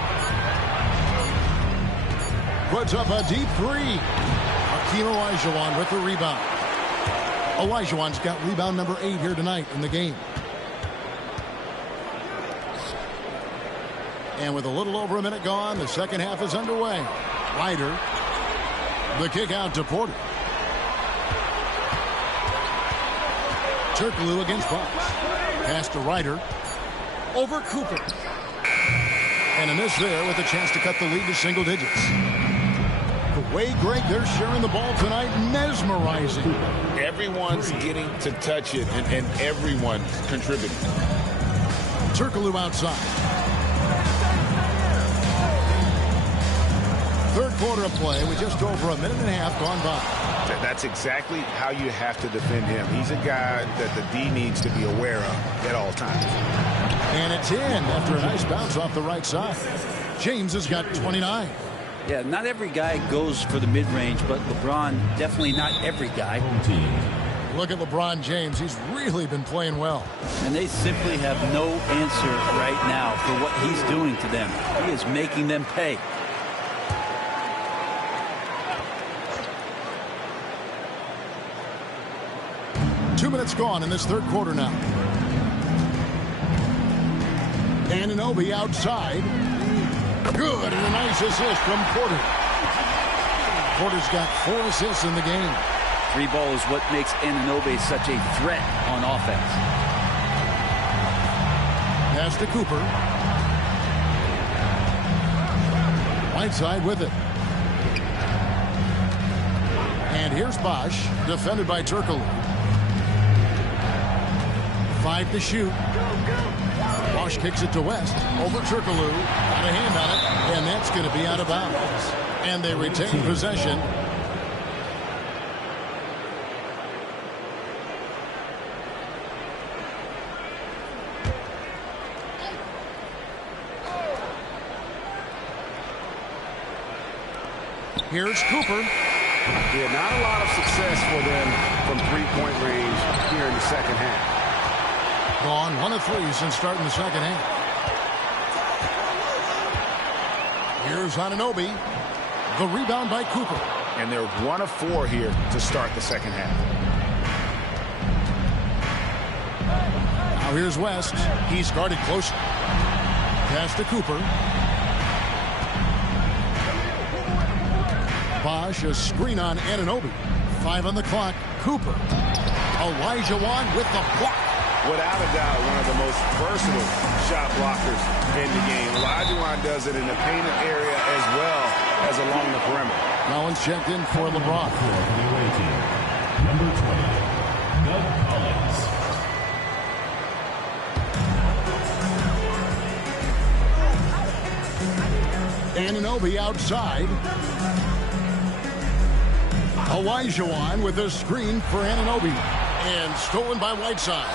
Puts up a deep 3. Hakeem Olajuwon with the rebound. Olajuwon's got rebound number 8 here tonight in the game. And with a little over a minute gone, the second half is underway. Ryder. The kick out to Porter. Turkoglu against Bosh. Pass to Ryder. Over Cooper. And a miss there with a chance to cut the lead to single digits. The way, Greg, they're sharing the ball tonight, mesmerizing. Everyone's getting to touch it, and everyone contributing. Turkoglu outside. Third quarter of play with just over a minute and a half gone by. That's exactly how you have to defend him. He's a guy that the D needs to be aware of at all times. And it's in after a nice bounce off the right side. James has got 29. Yeah, not every guy goes for the mid-range, but LeBron, definitely not every guy. Look at LeBron James. He's really been playing well. And they simply have no answer right now for what he's doing to them. He is making them pay. Two minutes gone in this third quarter now. Anunoby outside. Good, and a nice assist from Porter. Porter's got 4 assists in the game. 3 ball is what makes Anunoby such a threat on offense. Pass to Cooper. Whiteside with it. And here's Bosh, defended by Turkoglu. 5 to shoot. Bosh kicks it to West. Over Turkoglu. Got a hand on it. And that's going to be out of bounds. And they retain possession. Here's Cooper. Yeah, not a lot of success for them from three-point range here in the second half. Gone 1 of 3 since starting the second half. Here's Anunoby. The rebound by Cooper. And they're 1 of 4 here to start the second half. Now here's West. He's guarded closely. Pass to Cooper. Bosh, a screen on Anunoby. 5 on the clock. Cooper. Olajuwon with the block. Without a doubt, one of the most versatile shot blockers in the game. Olajuwon does it in the painted area as well as along the perimeter. Collins checked in for LeBron. Number 20, Doug Collins. Anunoby outside. Olajuwon with a screen for Anunoby. And stolen by Whiteside.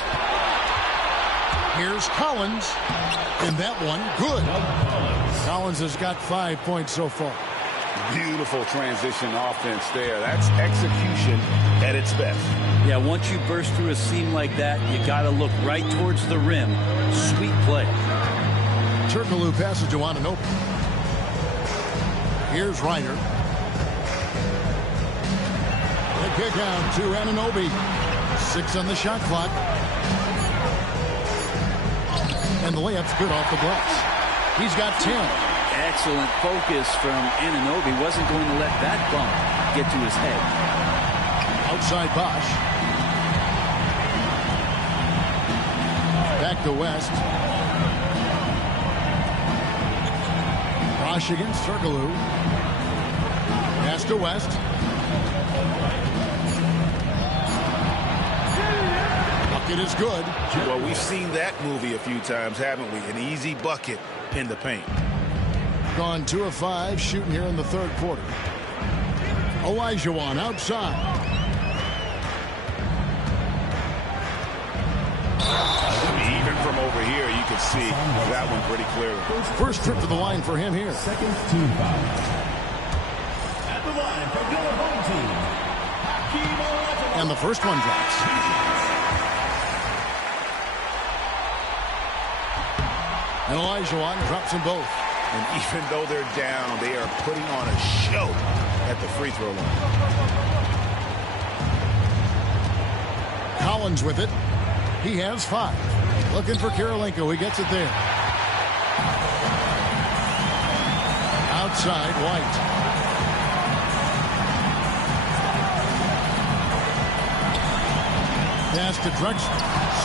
Here's Collins. And that one, good. Collins has got 5 points so far. Beautiful transition offense there. That's execution at its best. Yeah, once you burst through a seam like that, you got to look right towards the rim. Sweet play. Turkoglu passes to Anunoby. Here's Ryder. The kick out to Anunoby. 6 on the shot clock. And the layup's good off the glass. He's got 10. Excellent focus from Anunoby. Wasn't going to let that bump get to his head. Outside Bosh. back to West. Bosch against Turkoglu. Pass to West. Bucket is good. Well, we've seen that movie a few times, haven't we? An easy bucket in the paint. Gone 2 of 5 shooting here in the third quarter. Olajuwon outside. Even from over here, you can see that one pretty clearly. First trip to the line for him here. Second team foul. At the line for the home team. And the first one drops. And Olajuwon drops them both. And even though they're down, they are putting on a show at the free throw line. Collins with it. He has 5. Looking for Kirilenko. He gets it there. Outside, White. Pass to Drexler.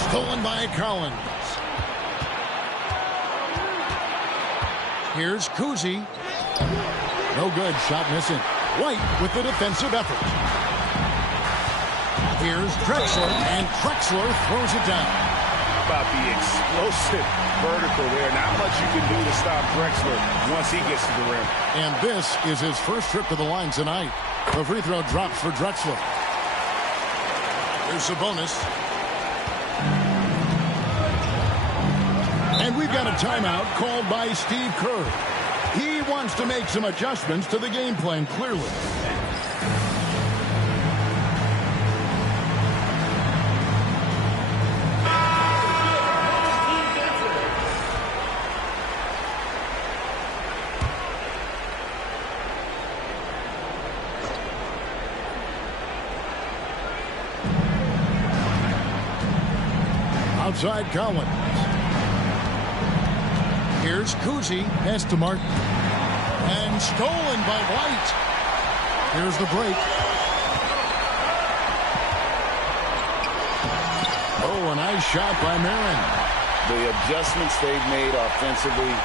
Stolen by Collins. Here's Kuzi. No good. Shot missing. White with the defensive effort. Here's Drexler, and Drexler throws it down. About the explosive vertical there. Not much you can do to stop Drexler once he gets to the rim. And this is his first trip to the line tonight. The free throw drops for Drexler. Here's Sabonis. And we've got a timeout called by Steve Kerr. He wants to make some adjustments to the game plan, clearly. Outside Collins. Here's Kuzi. Pass to Martin. And stolen by White. Here's the break. Oh, a nice shot by Marin. The adjustments they've made offensively,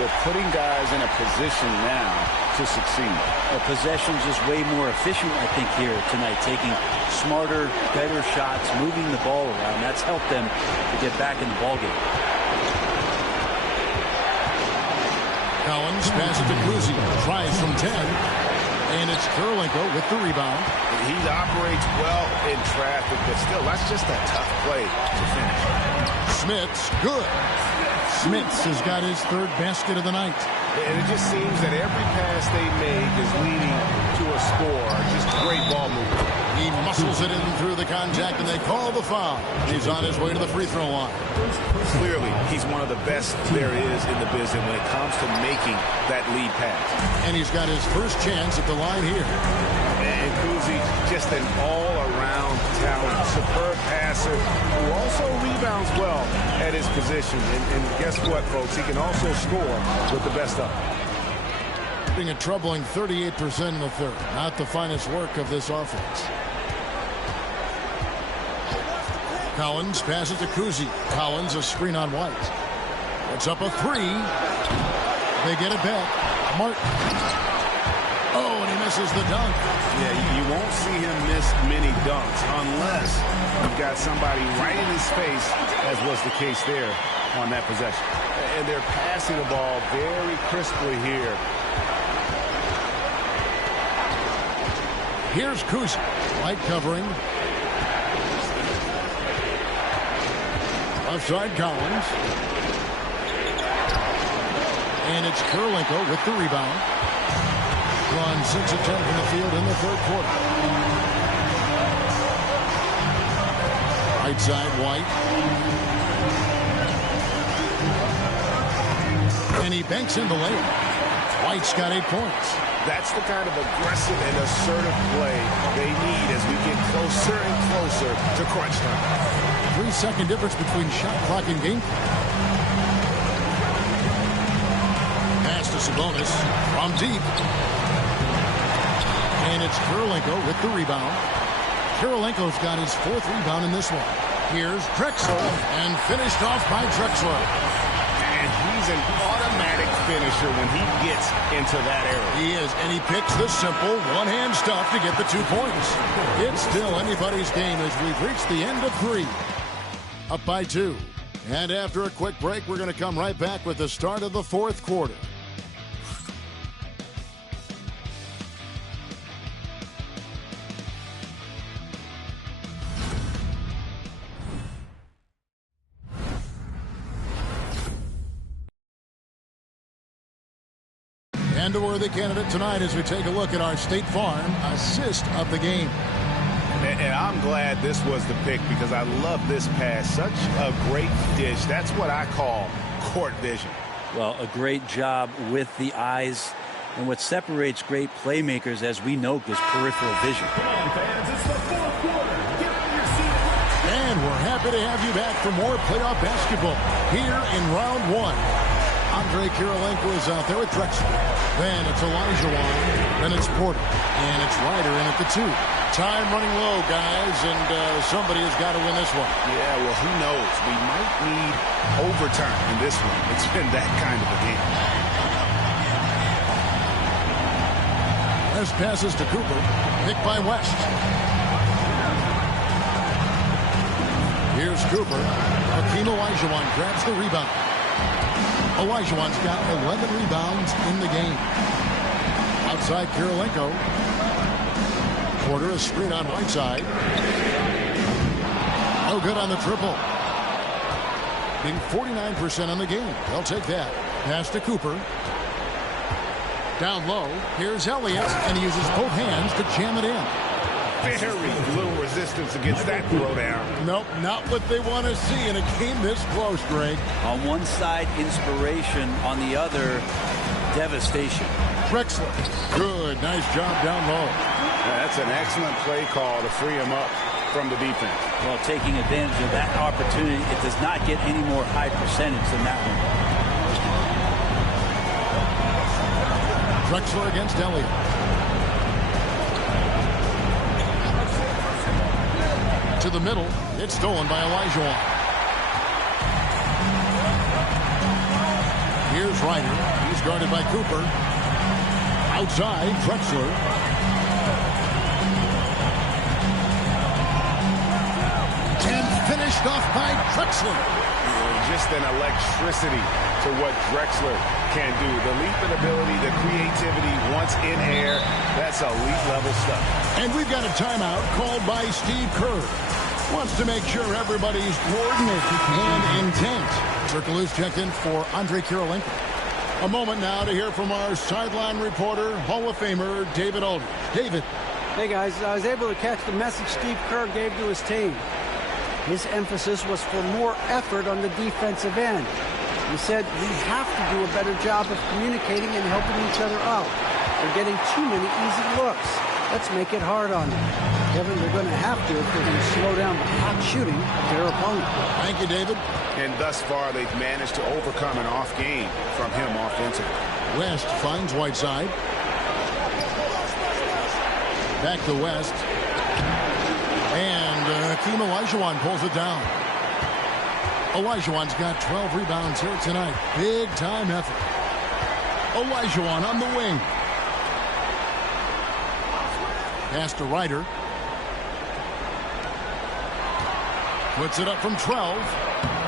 they're putting guys in a position now to succeed. Possession's just way more efficient, I think, here tonight, taking smarter, better shots, moving the ball around. That's helped them to get back in the ballgame. Collins passes to Kuzi. Tries from 10. And it's Kirilenko with the rebound. He operates well in traffic, but still, that's just a tough play to finish. Smith's good. Smiths has got his third basket of the night. And it just seems that every pass they make is leading to a score. Just great ball movement. He muscles it in through the contact, and they call the foul. He's on his way to the free throw line. Clearly, he's one of the best there is in the business when it comes to making that lead pass. And he's got his first chance at the line here. And Kuzi, just an all-around talent, superb passer who also rebounds well at his position. And guess what, folks? He can also score with the best of them. Being a troubling 38% in the third. Not the finest work of this offense. Collins passes to Kuzi. Collins a screen on White. It's up a 3. They get it back. Martin. Oh, and he misses the dunk. Yeah, you won't see him miss many dunks unless you've got somebody right in his face, as was the case there on that possession. And they're passing the ball very crisply here. Here's Kuzi. White covering. Outside Collins. And it's Kirilenko with the rebound. Gone 6 of 10 from the field in the third quarter. Right side, White. And he banks in the layup. White's got 8 points. That's the kind of aggressive and assertive play they need as we get closer and closer to crunch time. 3-second difference between shot clock and game clock. Pass to Sabonis from deep. And it's Kirilenko with the rebound. Kirilenko's got his 4th rebound in this one. Here's Drexler, and finished off by Drexler. And he's an automatic finisher when he gets into that area. He is, and he picks the simple one-hand stuff to get the 2 points. It's still anybody's game as we've reached the end of 3. Up by 2. And after a quick break, we're going to come right back with the start of the 4th quarter. And a worthy candidate tonight as we take a look at our State Farm assist of the game. And I'm glad this was the pick because I love this pass. Such a great dish. That's what I call court vision. Well, a great job with the eyes. And what separates great playmakers, as we know, is peripheral vision. Come on, fans. It's the 4th quarter. Get on your seat. And we're happy to have you back for more playoff basketball here in round 1. Andre Kirilenko is out there with Drexler. Then it's Olajuwon. Then it's Porter. And it's Ryder in at the 2. Time running low, guys, and somebody has got to win this one. Yeah, well, who knows? We might need overtime in this one. It's been that kind of a game. This passes to Cooper. Picked by West. Here's Cooper. Hakeem Olajuwon grabs the rebound. Olajuwon's got 11 rebounds in the game. Outside Kirilenko. Porter is screen on Whiteside. No good on the triple. Being 49% on the game. They'll take that. Pass to Cooper. Down low. Here's Elliott, and he uses both hands to jam it in. Very little resistance against that throwdown. Nope, not what they want to see in a game this close, Greg. On one side, inspiration. On the other, devastation. Drexler. Good. Nice job down low. That's an excellent play call to free him up from the defense. Well, taking advantage of that opportunity, it does not get any more high percentage than that one. Drexler against Elliott. To the middle. It's stolen by Olajuwon. Here's Ryder. He's guarded by Cooper. Outside, Drexler. Finished off by Drexler. Just an electricity to what Drexler can do. The leap and ability, the creativity once in air, that's elite level stuff. And we've got a timeout called by Steve Kerr. Wants to make sure everybody's coordinated and intent. Circle is checked in for Andre Kirilenko. A moment now to hear from our sideline reporter, Hall of Famer David Aldridge. David. Hey guys, I was able to catch the message Steve Kerr gave to his team. His emphasis was for more effort on the defensive end. He said we have to do a better job of communicating and helping each other out. They're getting too many easy looks. Let's make it hard on them. Kevin, they're going to have to if they're going to slow down the hot shooting of their opponent. Thank you, David. And thus far, they've managed to overcome an off game from him offensively. West finds Whiteside. Back to West. And Hakeem Olajuwon pulls it down. Olajuwon's got 12 rebounds here tonight. Big time effort. Olajuwon on the wing. Pass to Ryder. Puts it up from 12.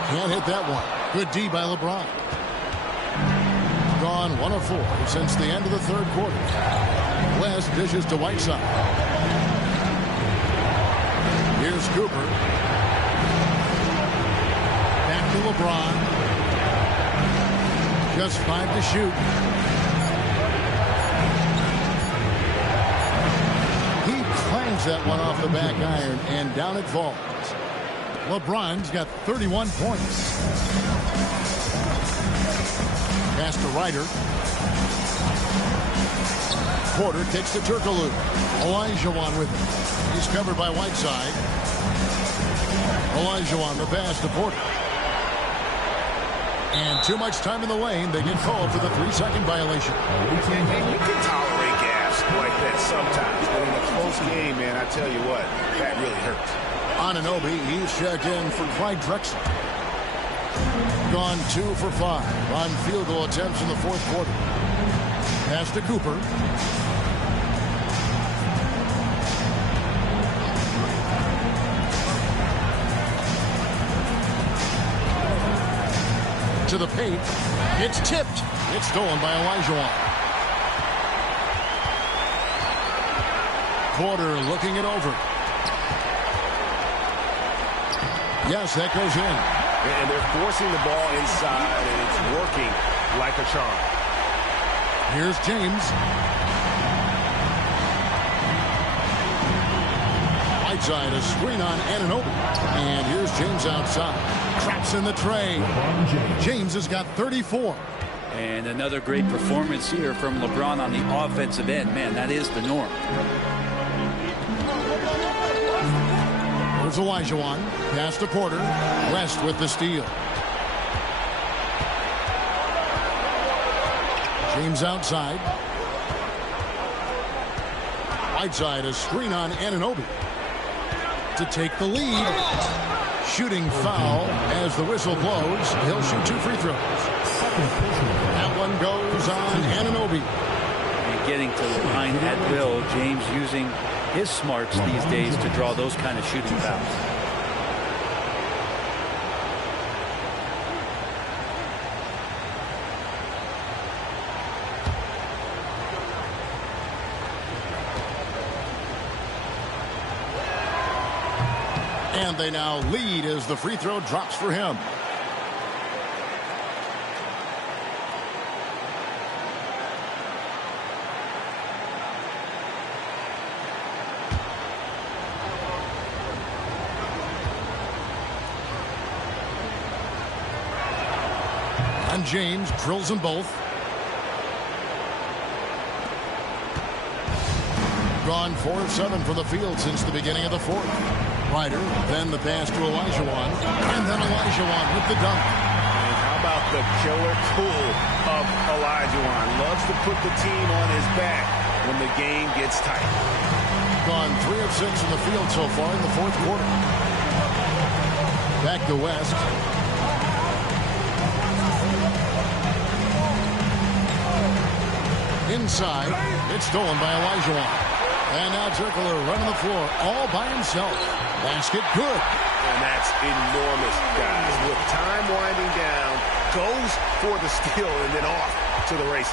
Can't hit that one. Good D by LeBron. Gone 1 of 4 since the end of the third quarter. West dishes to Whiteside. Here's Cooper. Back to LeBron. Just 5 to shoot. He clangs that one off the back iron, and down it falls. LeBron's got 31 points. Pass to Ryder. Porter kicks to Turkoglu. Olajuwon with it. He's covered by Whiteside. Olajuwon, the pass to Porter. And too much time in the lane. They get called for the 3-second violation. And you can tolerate gaps like that sometimes. But in a close game, man, I tell you what, that really hurts. Anunoby, he's checked in for Clyde Drexler. Gone 2 for 5 on field goal attempts in the fourth quarter. Pass to Cooper. To the paint. It's tipped. It's stolen by Olajuwon. Porter looking it over. Yes, that goes in. And they're forcing the ball inside, and it's working like a charm. Here's James. Whiteside, a screen on Anunoby. And here's James outside. Traps in the tray. James has got 34. And another great performance here from LeBron on the offensive end. Man, that is the norm. There's Olajuwon. Pass to Porter. West with the steal. James outside. Whiteside, a screen on Anunoby to take the lead. Shooting foul as the whistle blows. He'll shoot 2 free throws. That one goes on Anunoby. And getting to the line at will. James using his smarts these days to draw those kind of shooting fouls. And they now lead as the free throw drops for him. And James drills them both. Gone 4 of 7 from the field since the beginning of the fourth. Ryder, then the pass to Olajuwon, and then Olajuwon with the dunk. And how about the killer tool of Olajuwon? Loves to put the team on his back when the game gets tight. Gone 3 of 6 in the field so far in the fourth quarter. Back to West. Inside, it's stolen by Olajuwon. And now Turkler running the floor all by himself. Basket good. And that's enormous, guys. With time winding down, goes for the steal and then off to the races.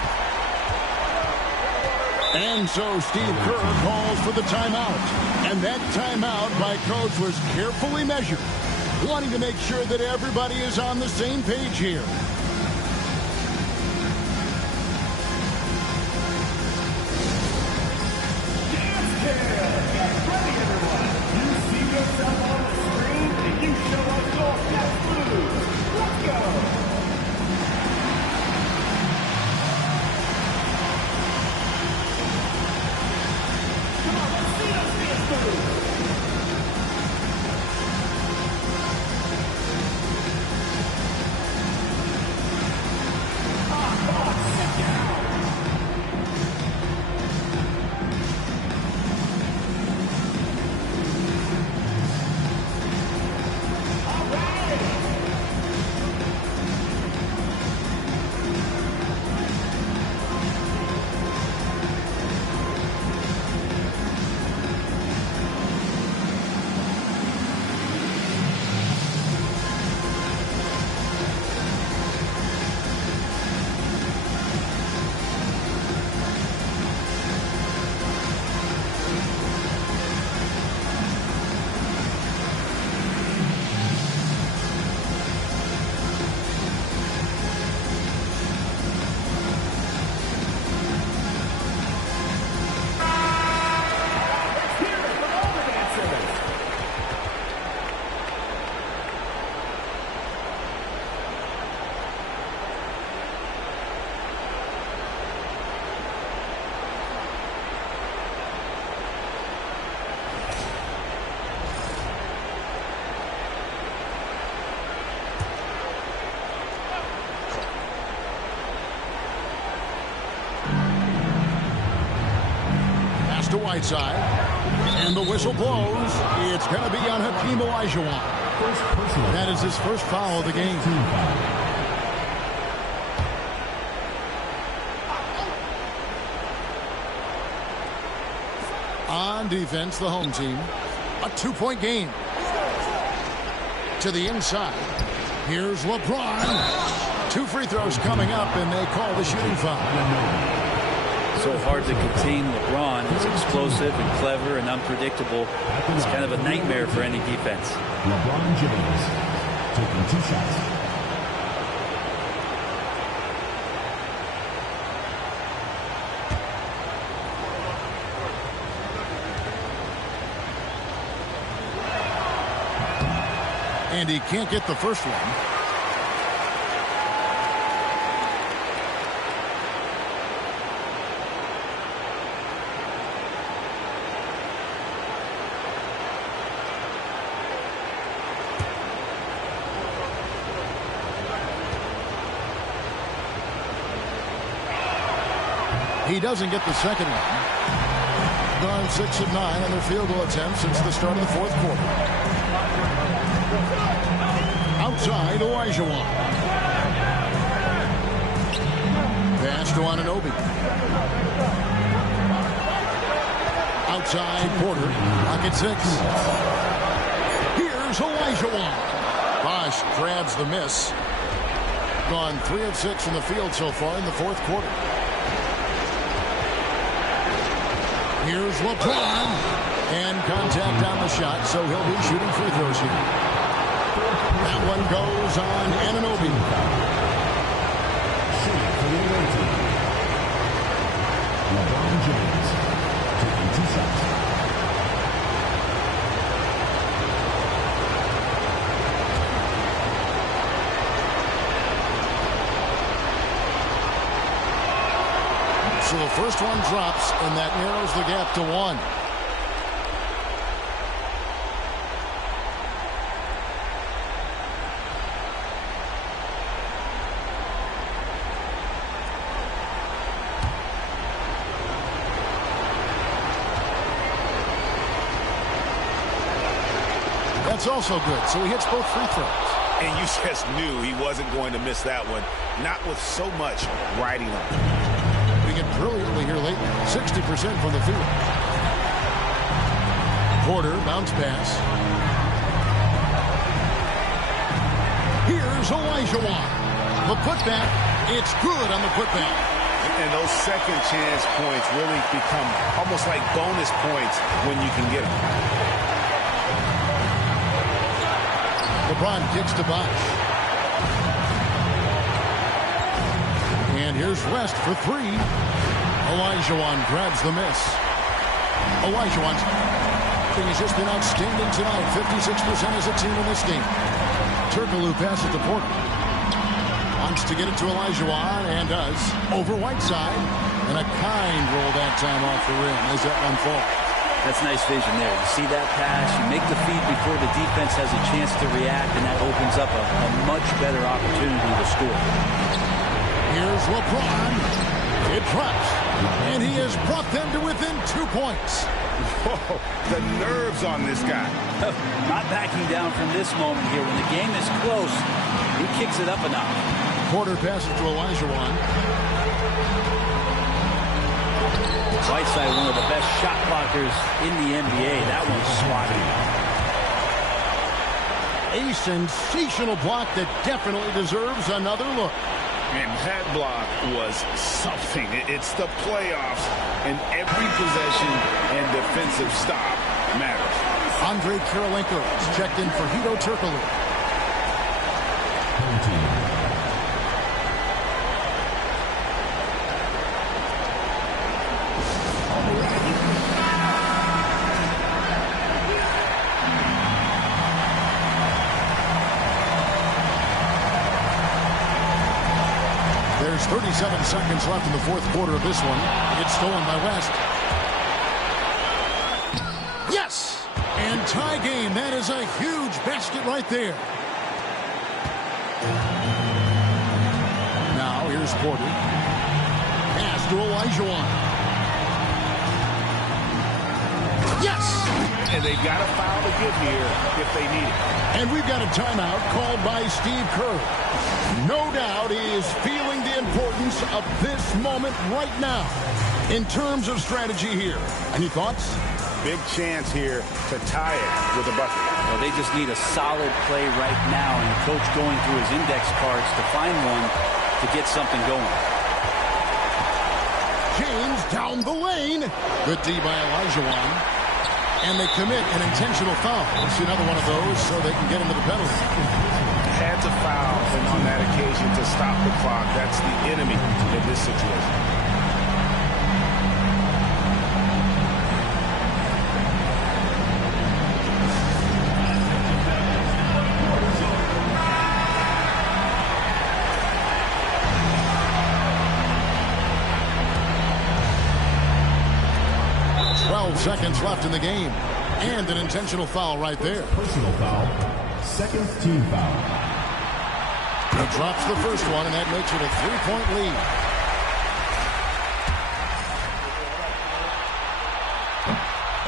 And so Steve Kerr calls for the timeout. And that timeout by Coach was carefully measured, wanting to make sure that everybody is on the same page here. To Whiteside. And the whistle blows. It's going to be on Hakeem Olajuwon. That is his first foul of the game. On defense, the home team. A 2-point game. To the inside. Here's LeBron. 2 free throws coming up, and they call the shooting foul. So hard to contain LeBron. He's explosive and clever and unpredictable. It's kind of a nightmare for any defense. LeBron James taking 2 shots. And he can't get the first one. He doesn't get the second one. Gone 6 of 9 on their field goal attempts since the start of the fourth quarter. Outside, Olajuwon. Pass to Anunoby. Outside, Porter. Pocket 6. Here's Olajuwon. Bosh grabs the miss. Gone 3 of 6 from the field so far in the fourth quarter. Here's LeBron. And contact on the shot, so he'll be shooting free throws here. That one goes on Anunoby. LeBron James taking 2 shots. So the first one drops, and that narrows the gap to 1. That's also good, so he hits both free throws. And you just knew he wasn't going to miss that one, not with so much riding on it. We get brilliantly here lately, 60% from the field. Porter, bounce pass. Here's Olajuwon. The putback, it's good on the putback. And those second chance points really become almost like bonus points when you can get them. LeBron kicks to Bosh. And here's West for 3. Olajuwon grabs the miss. Olajuwon's thing has just been outstanding tonight. 56% as a team in this game. Turkoglu passes to Porter. Wants to get it to Olajuwon and does. Over Whiteside. And a kind roll that time off the rim as that one falls. That's nice vision there. You see that pass, you make the feed before the defense has a chance to react, and that opens up a much better opportunity to score. Here's LeBron. It drops, and he has brought them to within 2 points. Whoa, the nerves on this guy. Not backing down from this moment here. When the game is close, he kicks it up a notch. Porter passes to Olajuwon. Whiteside, one of the best shot blockers in the NBA. That one's swatted. A sensational block that definitely deserves another look. And that block was something. It's the playoffs, and every possession and defensive stop matters. Andre Kirilenko is checked in for Hedo Turkoglu. There's 37 seconds left in the fourth quarter of this one. It's stolen by West. Yes! And tie game. That is a huge basket right there. Now here's Porter. Pass to Olajuwon. Yes! and they've got a foul to give here if they need it. And we've got a timeout called by Steve Kerr. No doubt he is feeling the importance of this moment right now in terms of strategy here. Any thoughts? Big chance here to tie it with a bucket. Well, they just need a solid play right now, and the coach going through his index cards to find one to get something going. James down the lane. Good D by Olajuwon. And they commit an intentional foul. We'll see another one of those so they can get into the penalty. Had to foul, and on that occasion to stop the clock. That's the enemy in this situation. Seconds left in the game. And an intentional foul right there. Personal foul. Second team foul. He drops the first one, and that makes it a 3-point lead.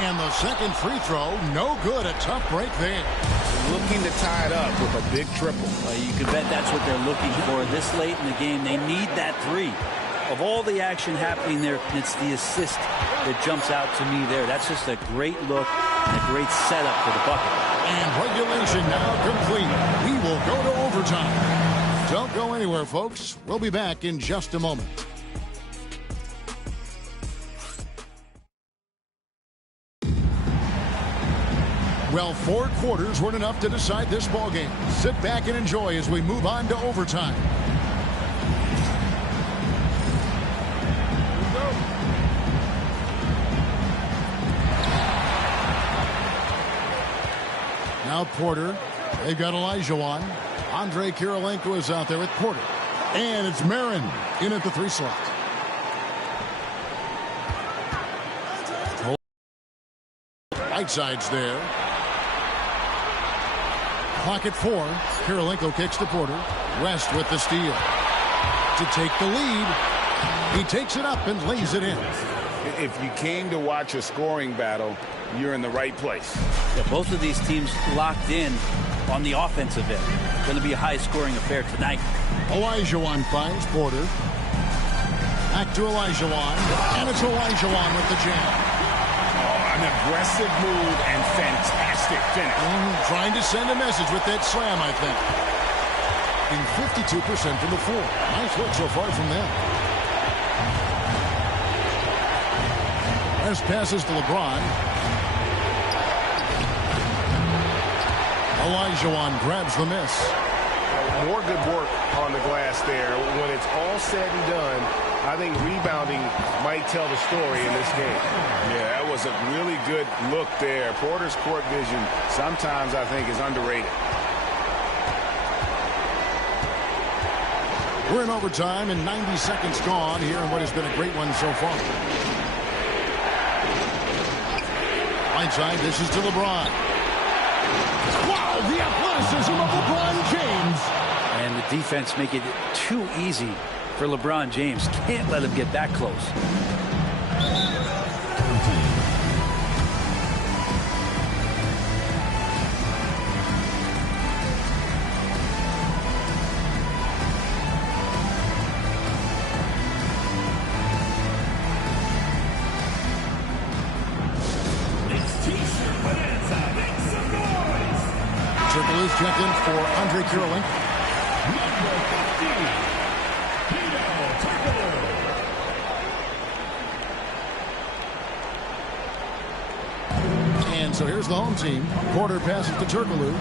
And the second free throw, no good. A tough break there. Looking to tie it up with a big triple. You can bet that's what they're looking for this late in the game. They need that three. Of all the action happening there, it's the assist that jumps out to me there. That's just a great look and a great setup for the bucket. And regulation now complete. We will go to overtime. Don't go anywhere, folks. We'll be back in just a moment. Well, 4 quarters weren't enough to decide this ballgame. Sit back and enjoy as we move on to overtime. Now Porter. They've got Olajuwon. Andrei Kirilenko is out there with Porter. And it's Marin in at the 3 slot. Whiteside's there. Clock at 4. Kirilenko kicks to Porter. West with the steal. To take the lead. He takes it up and lays it in. If you came to watch a scoring battle, you're in the right place. Yeah, both of these teams locked in on the offensive end. Going to be a high-scoring affair tonight. Olajuwon finds Porter. Back to Olajuwon. And it's Olajuwon with the jam. An aggressive move and fantastic finish. Trying to send a message with that slam, I think. In 52% from the floor. Nice work so far from them. As passes to LeBron. Olajuwon grabs the miss. More good work on the glass there. When it's all said and done, I think rebounding might tell the story in this game. Yeah, that was a really good look there. Porter's court vision sometimes I think is underrated. We're in overtime and 90 seconds gone here in what has been a great one so far. Whiteside, this is to LeBron. Wow, the athleticism of LeBron James. And the defense make it too easy for LeBron James. Can't let him get that close. Triple is checked in for Andrei Kirilenko. And so here's the home team. Porter passes to Turkoglu.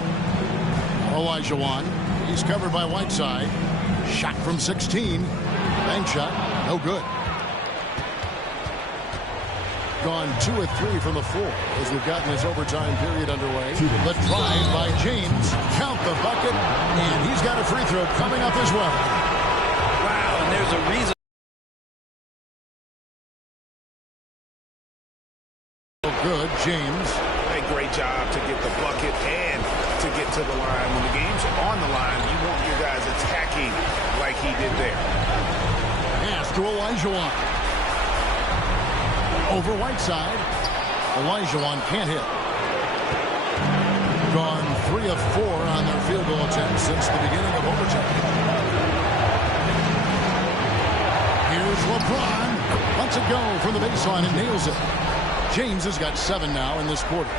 Olajuwon. He's covered by Whiteside. Shot from 16. Bank shot. No good. Gone 2 of 3 from the floor as we've gotten this overtime period underway. The drive by James. Count the bucket. And he's got a free throw coming up as well. Wow, and there's a reason. Good, James. A great job to get the bucket and to get to the line. When the game's on the line, you want your guys attacking like he did there. Pass to Olajuwon. Over Whiteside. Olajuwon can't hit. gone 3 of 4 on their field goal attempts since the beginning of overtime. Here's LeBron. Lets it go from the baseline and nails it. James has got 7 now in this quarter.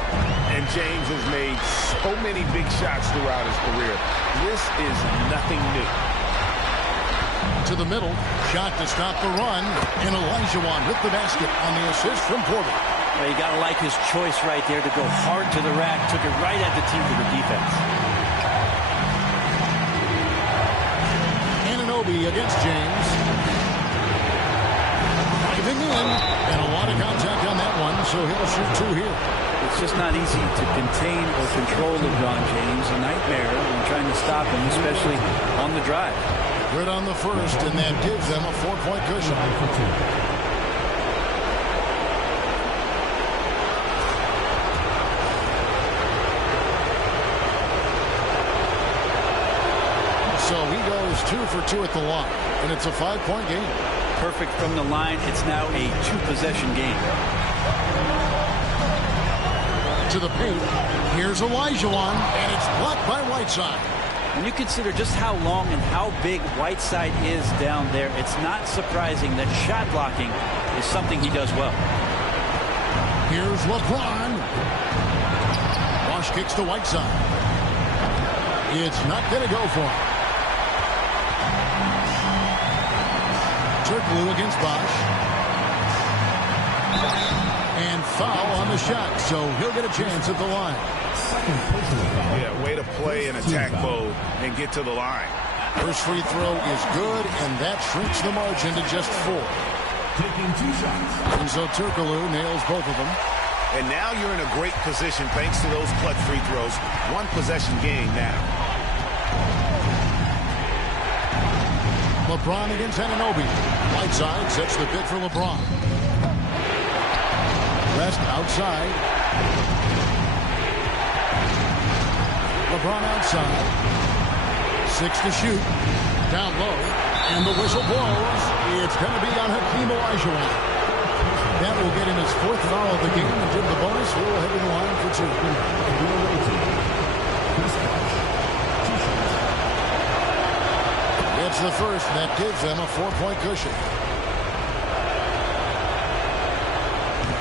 And James has made so many big shots throughout his career. This is nothing new. To the middle, shot to stop the run, and Olajuwon with the basket on the assist from Porter. Well, you got to like his choice right there to go hard to the rack. Took it right at the teeth of the defense. Anunoby against James. Driving in, and a lot of contact on that one, so he'll shoot 2 here. It's just not easy to contain or control LeBron James. A nightmare when trying to stop him, especially on the drive. Good on the first, and that gives them a 4-point cushion. So he goes 2 for 2 at the line, and it's a 5-point game. Perfect from the line. It's now a 2-possession game. To the paint. Here's Olajuwon, and it's blocked by Whiteside. When you consider just how long and how big Whiteside is down there, it's not surprising that shot blocking is something he does well. Here's LeBron. Bosh kicks to Whiteside. It's not going to go for him. Turkoglu against Bosh. And foul on the shot, so he'll get a chance at the line. Yeah, way to play in attack mode and get to the line. First free throw is good, and that shrinks the margin to just 4. Taking 2 shots. And so Turkoglu nails both of them. And now you're in a great position thanks to those clutch free throws. 1 possession game now. LeBron against Anunoby. Whiteside sets the pick for LeBron. West outside. LeBron outside. 6 to shoot. Down low. And the whistle blows. It's going to be on Hakeem Olajuwon. That will get him his 4th foul of the game and give the bonus. We'll head to the line for 2. It's the first. That gives them a 4-point cushion.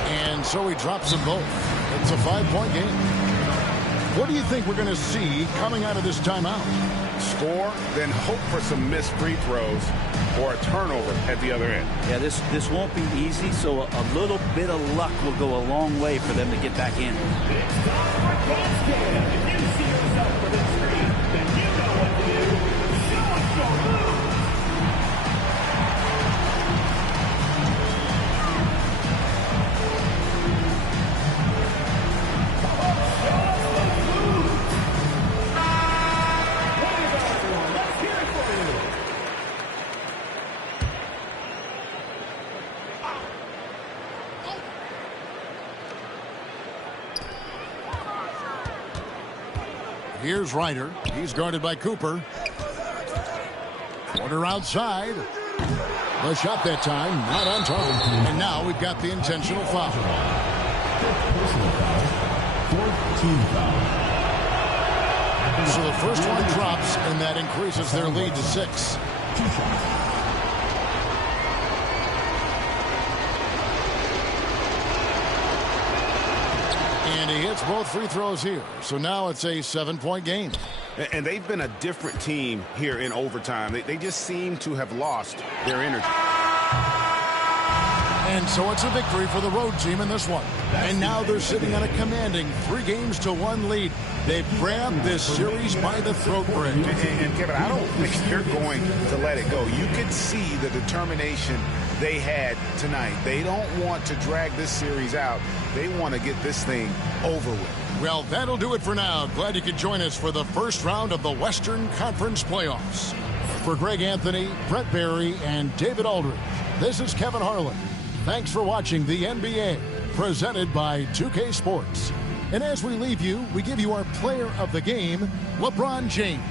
And so he drops them both. It's a 5-point game. What do you think we're going to see coming out of this timeout? Score, then hope for some missed free throws or a turnover at the other end. Yeah, this won't be easy, so a little bit of luck will go a long way for them to get back in. It's time for basket. If you see yourself with a screen, then you know what to do. Show us your move. Here's Ryder. He's guarded by Cooper. Porter outside. The shot that time, not on target. And now we've got the intentional foul. Personal foul. 4th team foul. So the first one drops, and that increases their lead to 6. 2 shots. And he hits both free throws here. So now it's a 7-point game. And they've been a different team here in overtime. They just seem to have lost their energy. And so it's a victory for the road team in this one. And now they're sitting on a commanding 3-1 lead. They've grabbed this series by the throat, Greg. And Kevin, I don't think they're going to let it go. You could see the determination they had tonight. They don't want to drag this series out. They want to get this thing over with. Well, that'll do it for now. Glad you could join us for the first round of the Western Conference Playoffs. For Greg Anthony, Brett Barry, and David Aldridge, this is Kevin Harlan. Thanks for watching the NBA, presented by 2K Sports. And as we leave you, we give you our player of the game, LeBron James.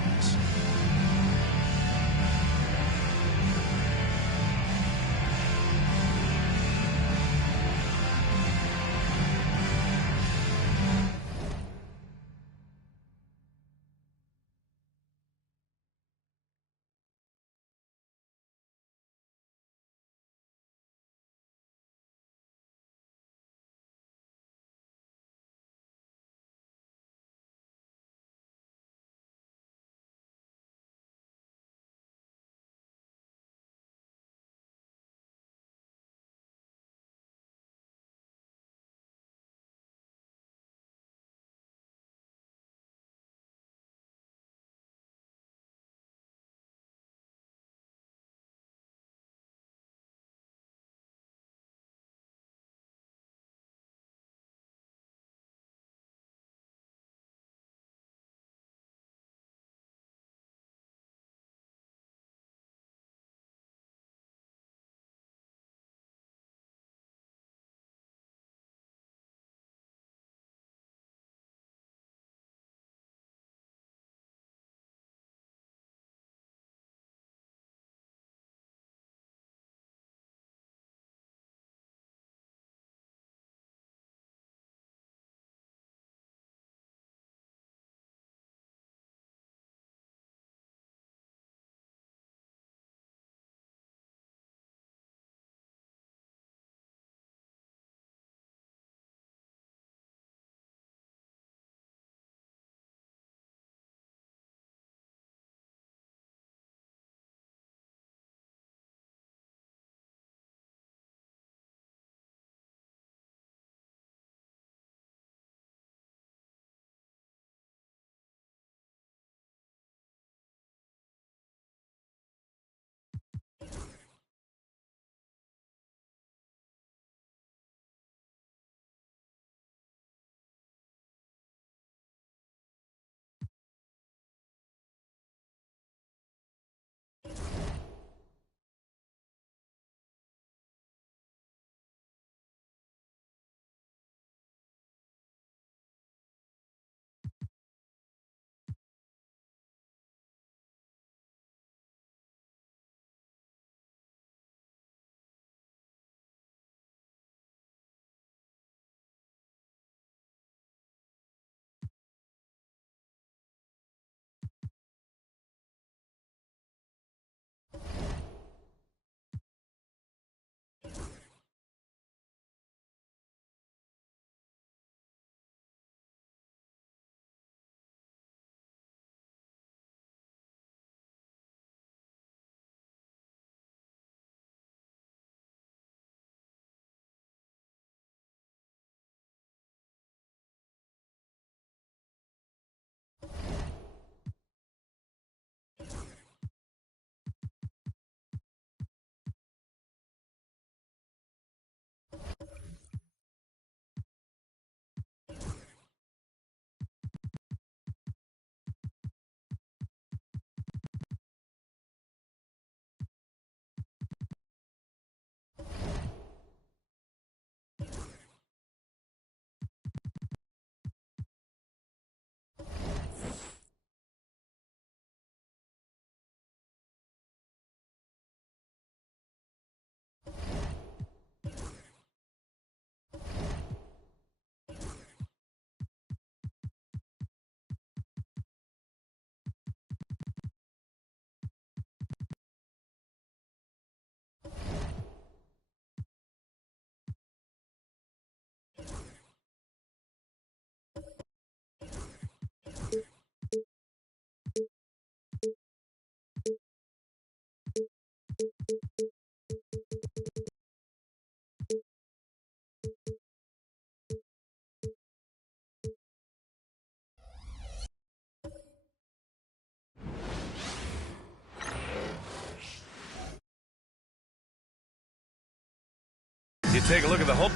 You take a look at the whole...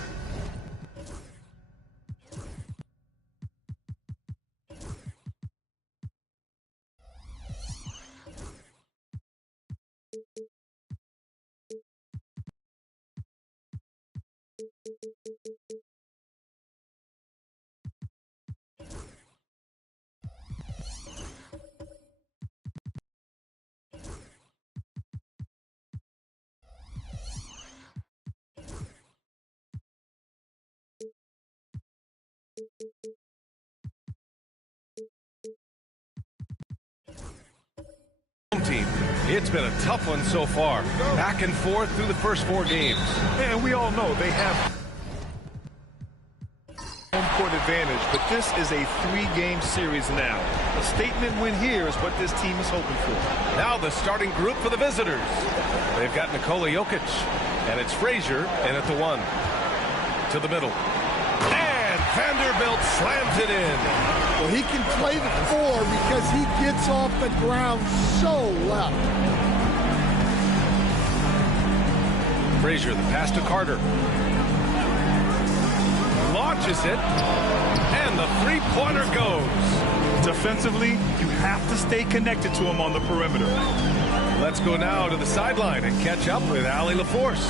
team. It's been a tough one so far. Back and forth through the first 4 games. And we all know they have home court advantage, but this is a 3-game series now. A statement win here is what this team is hoping for. Now the starting group for the visitors. They've got Nikola Jokic, and it's Frazier in at the 1. To the middle. And Vanderbilt slams it in. Well, he can play the 4 because he gets off the ground so well. Frazier, the pass to Carter. Launches it, and the 3-pointer goes. Defensively, you have to stay connected to him on the perimeter. Let's go now to the sideline and catch up with Allie LaForce.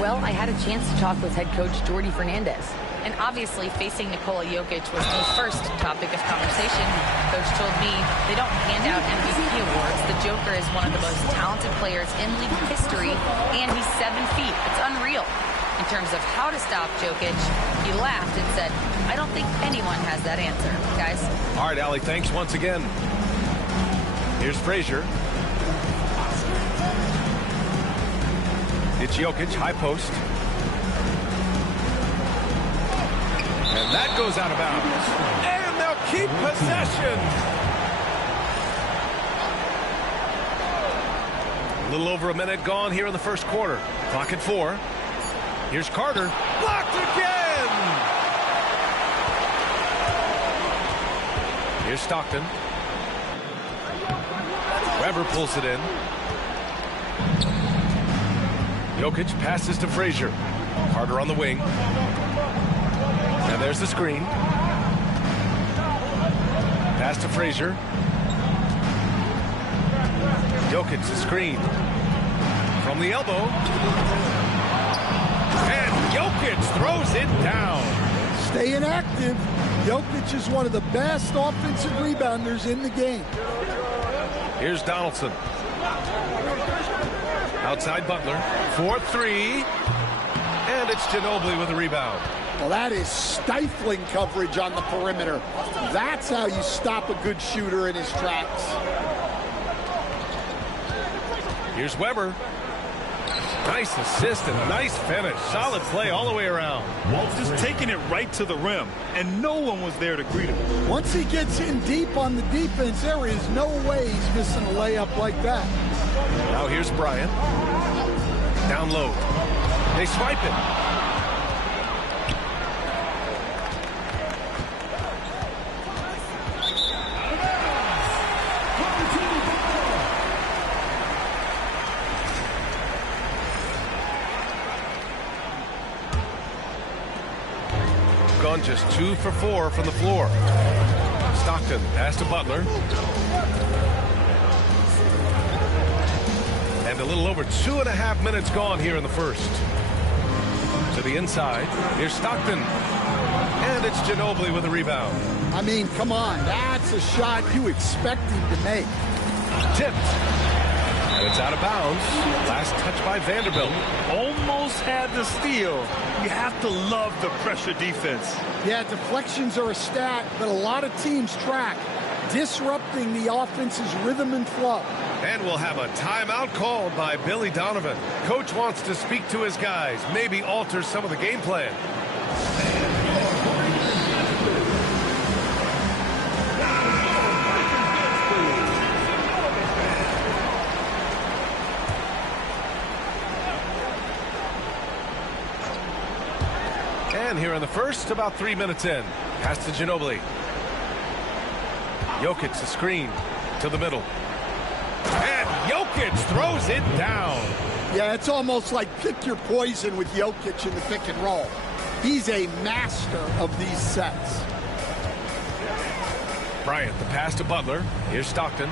Well, I had a chance to talk with head coach Jordi Fernandez. And obviously, facing Nikola Jokic was the first topic of conversation. Coach told me they don't hand out MVP awards. The Joker is one of the most talented players in league history, and he's 7 feet. It's unreal. In terms of how to stop Jokic, he laughed and said, I don't think anyone has that answer, guys. All right, Allie, thanks once again. Here's Frazier. It's Jokic, high post. And that goes out of bounds. And they'll keep possession. A little over a minute gone here in the first quarter. Clock at 4. Here's Carter. Blocked again! Here's Stockton. Weber pulls it in. Jokic passes to Frazier. Carter on the wing. And there's the screen. Pass to Frazier. Jokic, the screen. From the elbow. And Jokic throws it down. Staying active. Jokic is one of the best offensive rebounders in the game. Here's Donaldson. Outside Butler. 4-3. And it's Ginobili with a rebound. Well, that is stifling coverage on the perimeter. That's how you stop a good shooter in his tracks. Here's Weber. Nice assist and a nice finish. Solid play all the way around. Just taking it right to the rim, and no one was there to greet him. Once he gets in deep on the defense, there is no way he's missing a layup like that. Now here's Bryant. Down low. They swipe it. Gone just 2 for 4 from the floor. Stockton pass to Butler. And a little over 2.5 minutes gone here in the first. To the inside. Here's Stockton. And it's Ginobili with a rebound. I mean, come on. That's a shot you expect him to make. Tipped. And it's out of bounds. Last touch by Vanderbilt. Almost had the steal. You have to love the pressure defense. Yeah, deflections are a stat that a lot of teams track, disrupting the offense's rhythm and flow. And we'll have a timeout called by Billy Donovan. Coach wants to speak to his guys, maybe alter some of the game plan. And here in the first, about 3 minutes in. Pass to Ginobili. Jokic, the screen to the middle. And Jokic throws it down. Yeah, it's almost like pick your poison with Jokic in the pick and roll. He's a master of these sets. Bryant, the pass to Butler. Here's Stockton.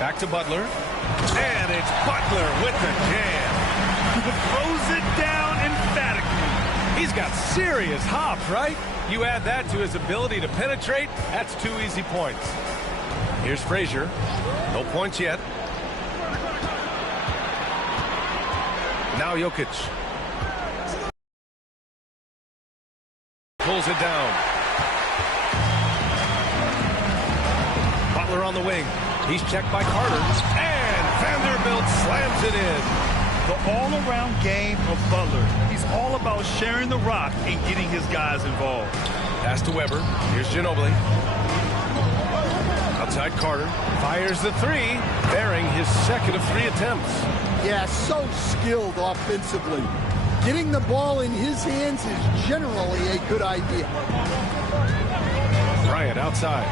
Back to Butler. And it's Butler with the jam. Throws it down emphatically. He's got serious hop, right? You add that to his ability to penetrate, that's 2 easy points. Here's Frazier. No points yet. Now Jokic. Pulls it down. Butler on the wing. He's checked by Carter. And Vanderbilt slams it in. The all-around game of Butler. He's all about sharing the rock and getting his guys involved. Pass to Weber. Here's Ginobili. Outside Carter. Fires the three, bearing his second of 3 attempts. Yeah, so skilled offensively. Getting the ball in his hands is generally a good idea. Bryant outside.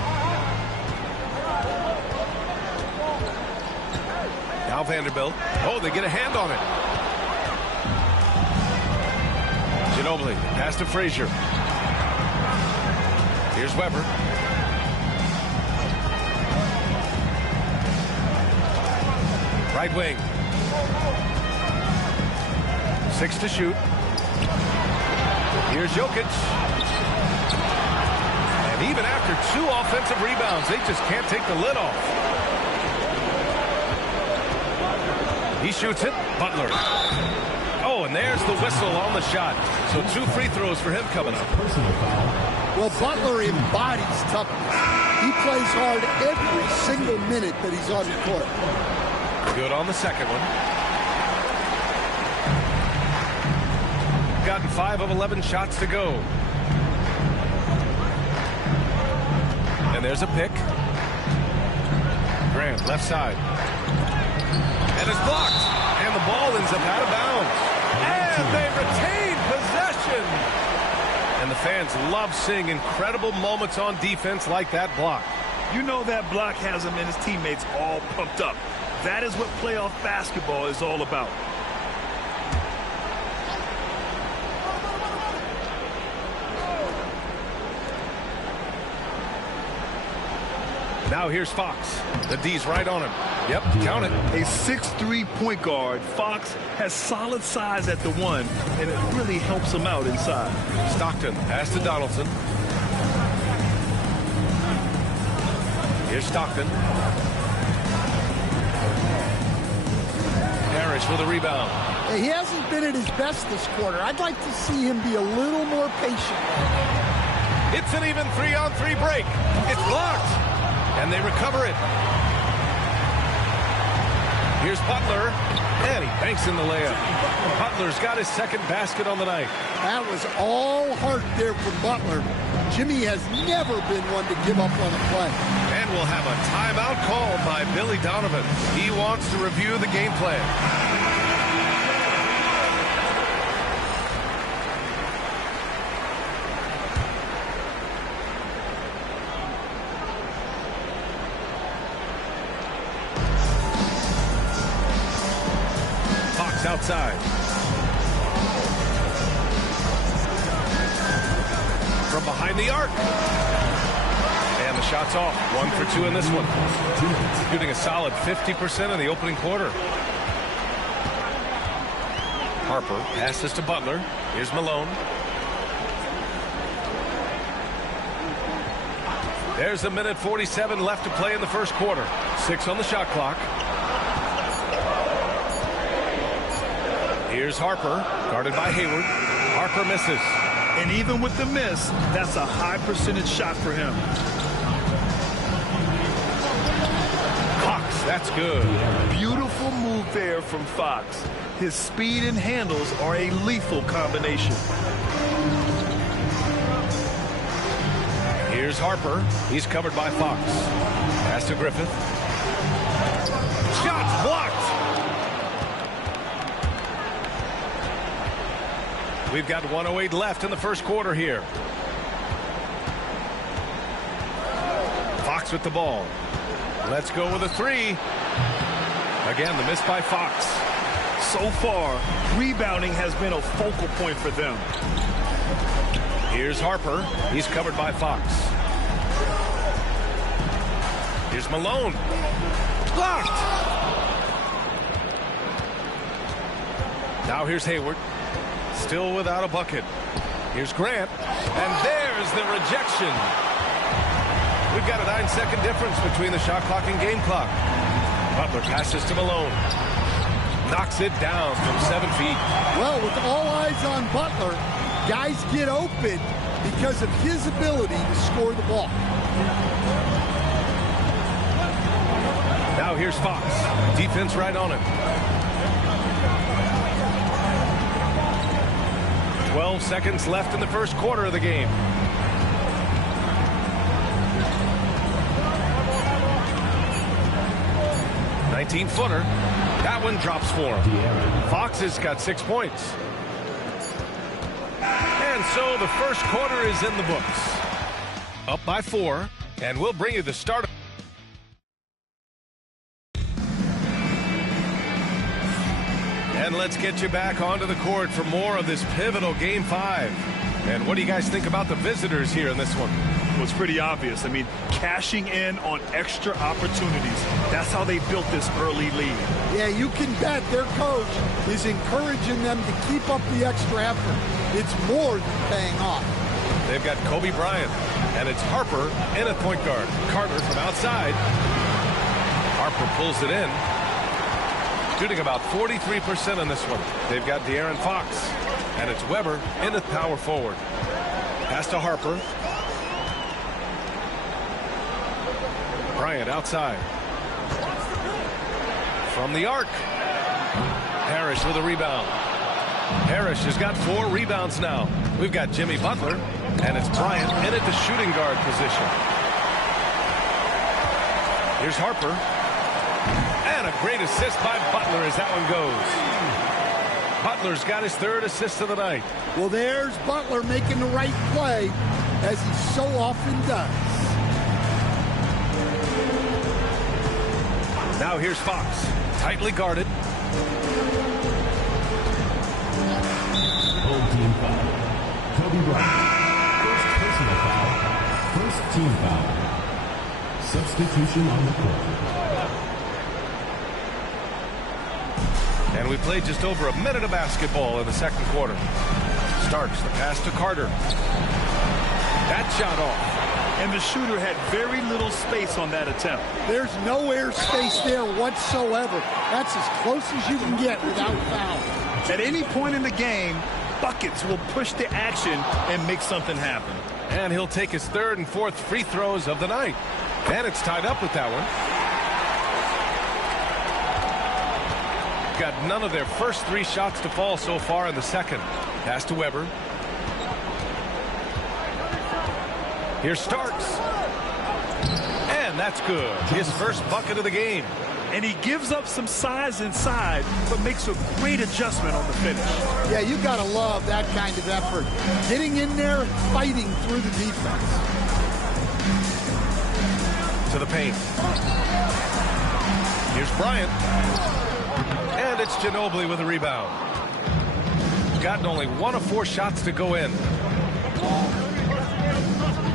Now Vanderbilt. Oh, they get a hand on it. Ginobili. Pass to Frazier. Here's Weber. Right wing. 6 to shoot. Here's Jokic. And even after 2 offensive rebounds, they just can't take the lid off. He shoots it. Butler. Oh, and there's the whistle on the shot. So 2 free throws for him coming up. Well, Butler embodies toughness. He plays hard every single minute that he's on the court. Good on the second one. Gotten 5 of 11 shots to go. And there's a pick. Grant, left side. And it's blocked. And the ball ends up out of bounds. And they retain possession. And the fans love seeing incredible moments on defense like that block. You know that block has him and his teammates all pumped up. That is what playoff basketball is all about. Now here's Fox. The D's right on him. Yep, count it. A 6'3" point guard, Fox has solid size at the 1, and it really helps him out inside. Stockton, pass to Donaldson. Here's Stockton. Parrish with a rebound. He hasn't been at his best this quarter. I'd like to see him be a little more patient. It's an even 3-on-3 break. It's blocked. And they recover it. Here's Butler. And he banks in the layup. Butler's got his second basket on the night. That was all heart there from Butler. Jimmy has never been one to give up on a play. And we'll have a timeout called by Billy Donovan. He wants to review the game plan. Fox outside. From behind the arc. And the shot's off. 1 for 2 in this one. Shooting a solid 50% in the opening quarter. Harper passes to Butler. Here's Malone. There's 1:47 left to play in the first quarter. 6 on the shot clock. Here's Harper, guarded by Hayward. Harper misses. And even with the miss, that's a high percentage shot for him. Fox, that's good. Beautiful move there from Fox. His speed and handles are a lethal combination. Here's Harper. He's covered by Fox. Pass to Griffith. Shots blocked. We've got 1:08 left in the first quarter here. Fox with the ball. Let's go with a 3. Again, the miss by Fox. So far, rebounding has been a focal point for them. Here's Harper. He's covered by Fox. Here's Malone. Blocked. Now here's Hayward. Still without a bucket. Here's Grant. And there's the rejection. We've got a 9-second difference between the shot clock and game clock. Butler passes to Malone. Knocks it down from 7 feet. Well, with all eyes on Butler, guys get open because of his ability to score the ball. Now here's Fox. Defense right on him. 12 seconds left in the first quarter of the game. Footer. That one drops for him. Fox has got 6 points. And so the first quarter is in the books. Up by 4, and we'll bring you the start. And let's get you back onto the court for more of this pivotal Game 5. And what do you guys think about the visitors here in this one? Well, it's pretty obvious. I mean, cashing in on extra opportunities. That's how they built this early lead. Yeah, you can bet their coach is encouraging them to keep up the extra effort. It's more than paying off. They've got Kobe Bryant, and it's Harper in at point guard. Carter from outside. Harper pulls it in. Shooting about 43% on this one. They've got De'Aaron Fox, and it's Weber in at power forward. Pass to Harper. Bryant outside. From the arc. Parrish with a rebound. Parrish has got 4 rebounds now. We've got Jimmy Butler, and it's Bryant in at the shooting guard position. Here's Harper. And a great assist by Butler as that one goes. Butler's got his 3rd assist of the night. Well, there's Butler making the right play, as he so often does. Now here's Fox, tightly guarded. Home team foul. Kobe Bryant. First personal foul. First team foul. Substitution on the court. And we played just over a minute of basketball in the second quarter. Starks the pass to Carter. That shot off. And the shooter had very little space on that attempt. There's no air space there whatsoever. That's as close as you can get without foul. At any point in the game, buckets will push the action and make something happen. And he'll take his 3rd and 4th free throws of the night. And it's tied up with that one. Got none of their first 3 shots to fall so far in the second. Pass to Weber. Here's Starks. And that's good. His first bucket of the game. And he gives up some size inside, but makes a great adjustment on the finish. Yeah, you got to love that kind of effort. Getting in there and fighting through the defense. To the paint. Here's Bryant. And it's Ginobili with a rebound. Gotten only 1 of 4 shots to go in.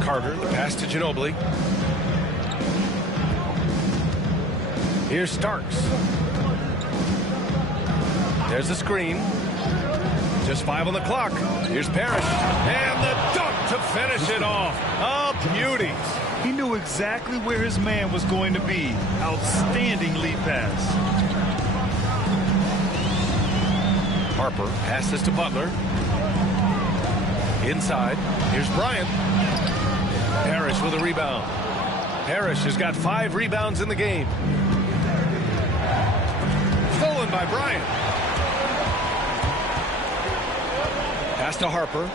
Carter, the pass to Ginobili. Here's Starks. There's the screen. Just 5 on the clock. Here's Parrish. And the dunk to finish it off. A beauty. He knew exactly where his man was going to be. Outstanding lead pass. Harper passes to Butler. Inside. Here's Bryant. Parrish with a rebound. Parrish has got 5 rebounds in the game. Stolen by Bryant. Pass to Harper.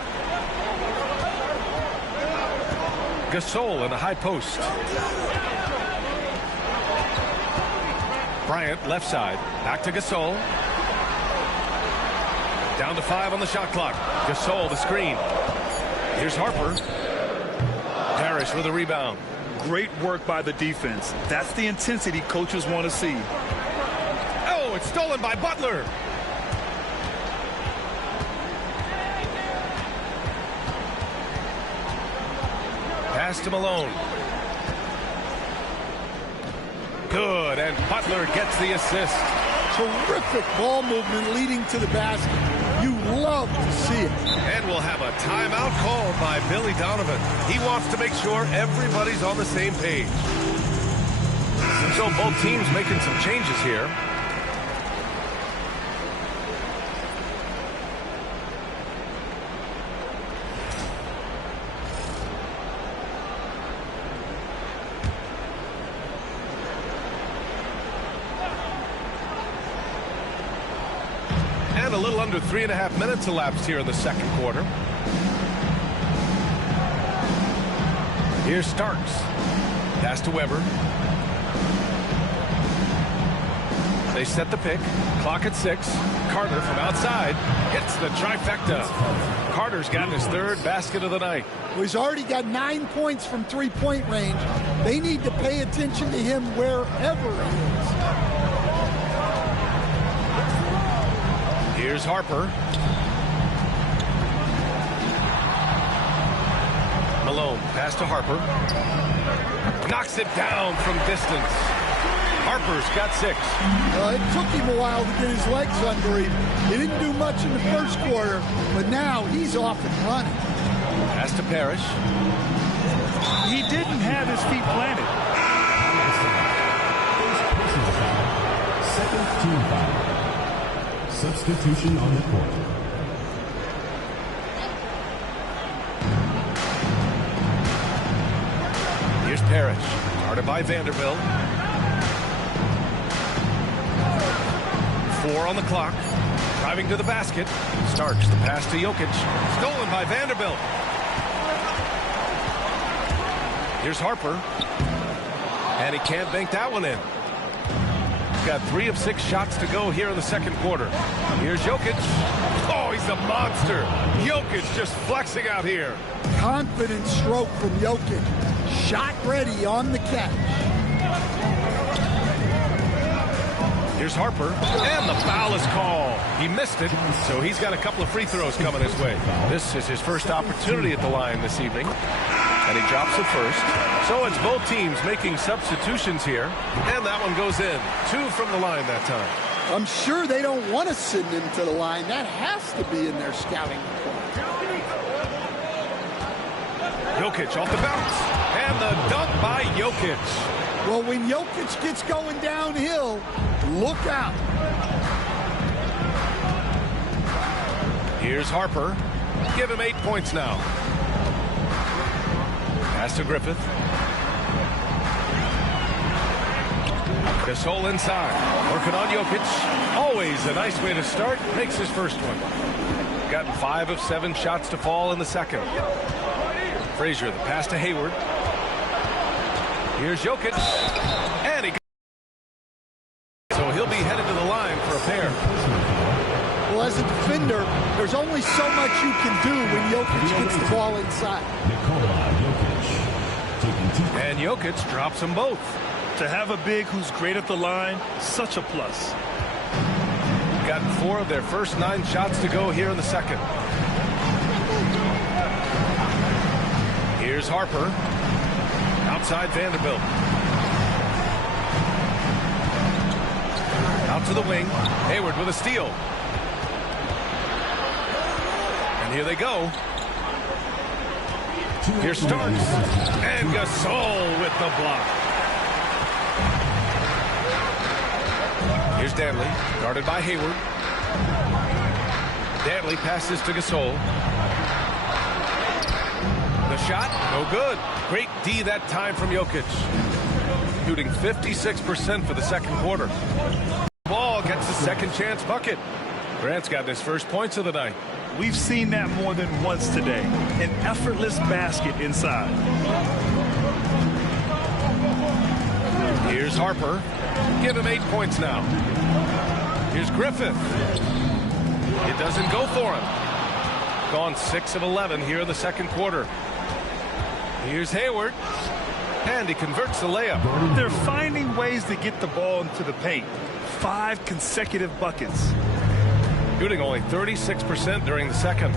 Gasol in the high post. Bryant left side. Back to Gasol. Down to 5 on the shot clock. Gasol the screen. Here's Harper. Parrish with a rebound. Great work by the defense. That's the intensity coaches want to see. Oh, it's stolen by Butler. pass to Malone. Good, and Butler gets the assist. Terrific ball movement leading to the basket. You love to see it. And we'll have a timeout called by Billy Donovan. He wants to make sure everybody's on the same page. So both teams making some changes here. A little under 3.5 minutes elapsed here in the second quarter. Here's Starks. Pass to Weber. They set the pick. Clock at 6. Carter from outside hits the trifecta. Carter's gotten his third basket of the night. Well, he's already got 9 points from three-point range. They need to pay attention to him wherever he is. Here's Harper. Malone, pass to Harper. Knocks it down from distance. Harper's got 6. It took him a while to get his legs under him. He didn't do much in the first quarter, but now he's off and running. Pass to Parrish. He didn't have his feet planted. Second team foul. Substitution on the court. Here's Parrish, guarded by Vanderbilt. 4 on the clock. Driving to the basket. Starks the pass to Jokic. Stolen by Vanderbilt. Here's Harper. And he can't bank that one in. Got 3 of 6 shots to go here in the second quarter. Here's Jokic. Oh, he's a monster. Jokic just flexing out here. Confident stroke from Jokic. Shot ready on the catch. Here's Harper. And the foul is called. He missed it, so he's got a couple of free throws coming his way. This is his first opportunity at the line this evening. And he drops it first. So it's both teams making substitutions here. And that one goes in. 2 from the line that time. I'm sure they don't want to send him to the line. That has to be in their scouting report. Jokic off the bounce. And the dunk by Jokic. Well, when Jokic gets going downhill, look out. Here's Harper. Give him 8 points now. Pass to Griffith. Gasol inside. Working on Jokic. Always a nice way to start. Makes his first one. Gotten 5 of 7 shots to fall in the second. Frazier, the pass to Hayward. Here's Jokic. And he... So he'll be headed to the line for a pair. Well, as a defender, there's only so much you can do when Jokic gets the ball inside. And Jokic drops them both. To have a big who's great at the line, such a plus. Gotten 4 of their first 9 shots to go here in the second. Here's Harper. Outside Vanderbilt. Out to the wing. Hayward with a steal. And here they go. Here's Starks. And Gasol with the block. Here's Danley, guarded by Hayward. Danley passes to Gasol. The shot, no good. Great D that time from Jokic. Shooting 56% for the second quarter. Ball gets the second chance bucket. Grant's got his first points of the night. We've seen that more than once today. An effortless basket inside. Here's Harper. Give him 8 points now. Here's Griffith. It doesn't go for him. Gone 6 of 11 here in the second quarter. Here's Hayward. And he converts the layup. They're finding ways to get the ball into the paint. 5 consecutive buckets. Shooting only 36% during the second.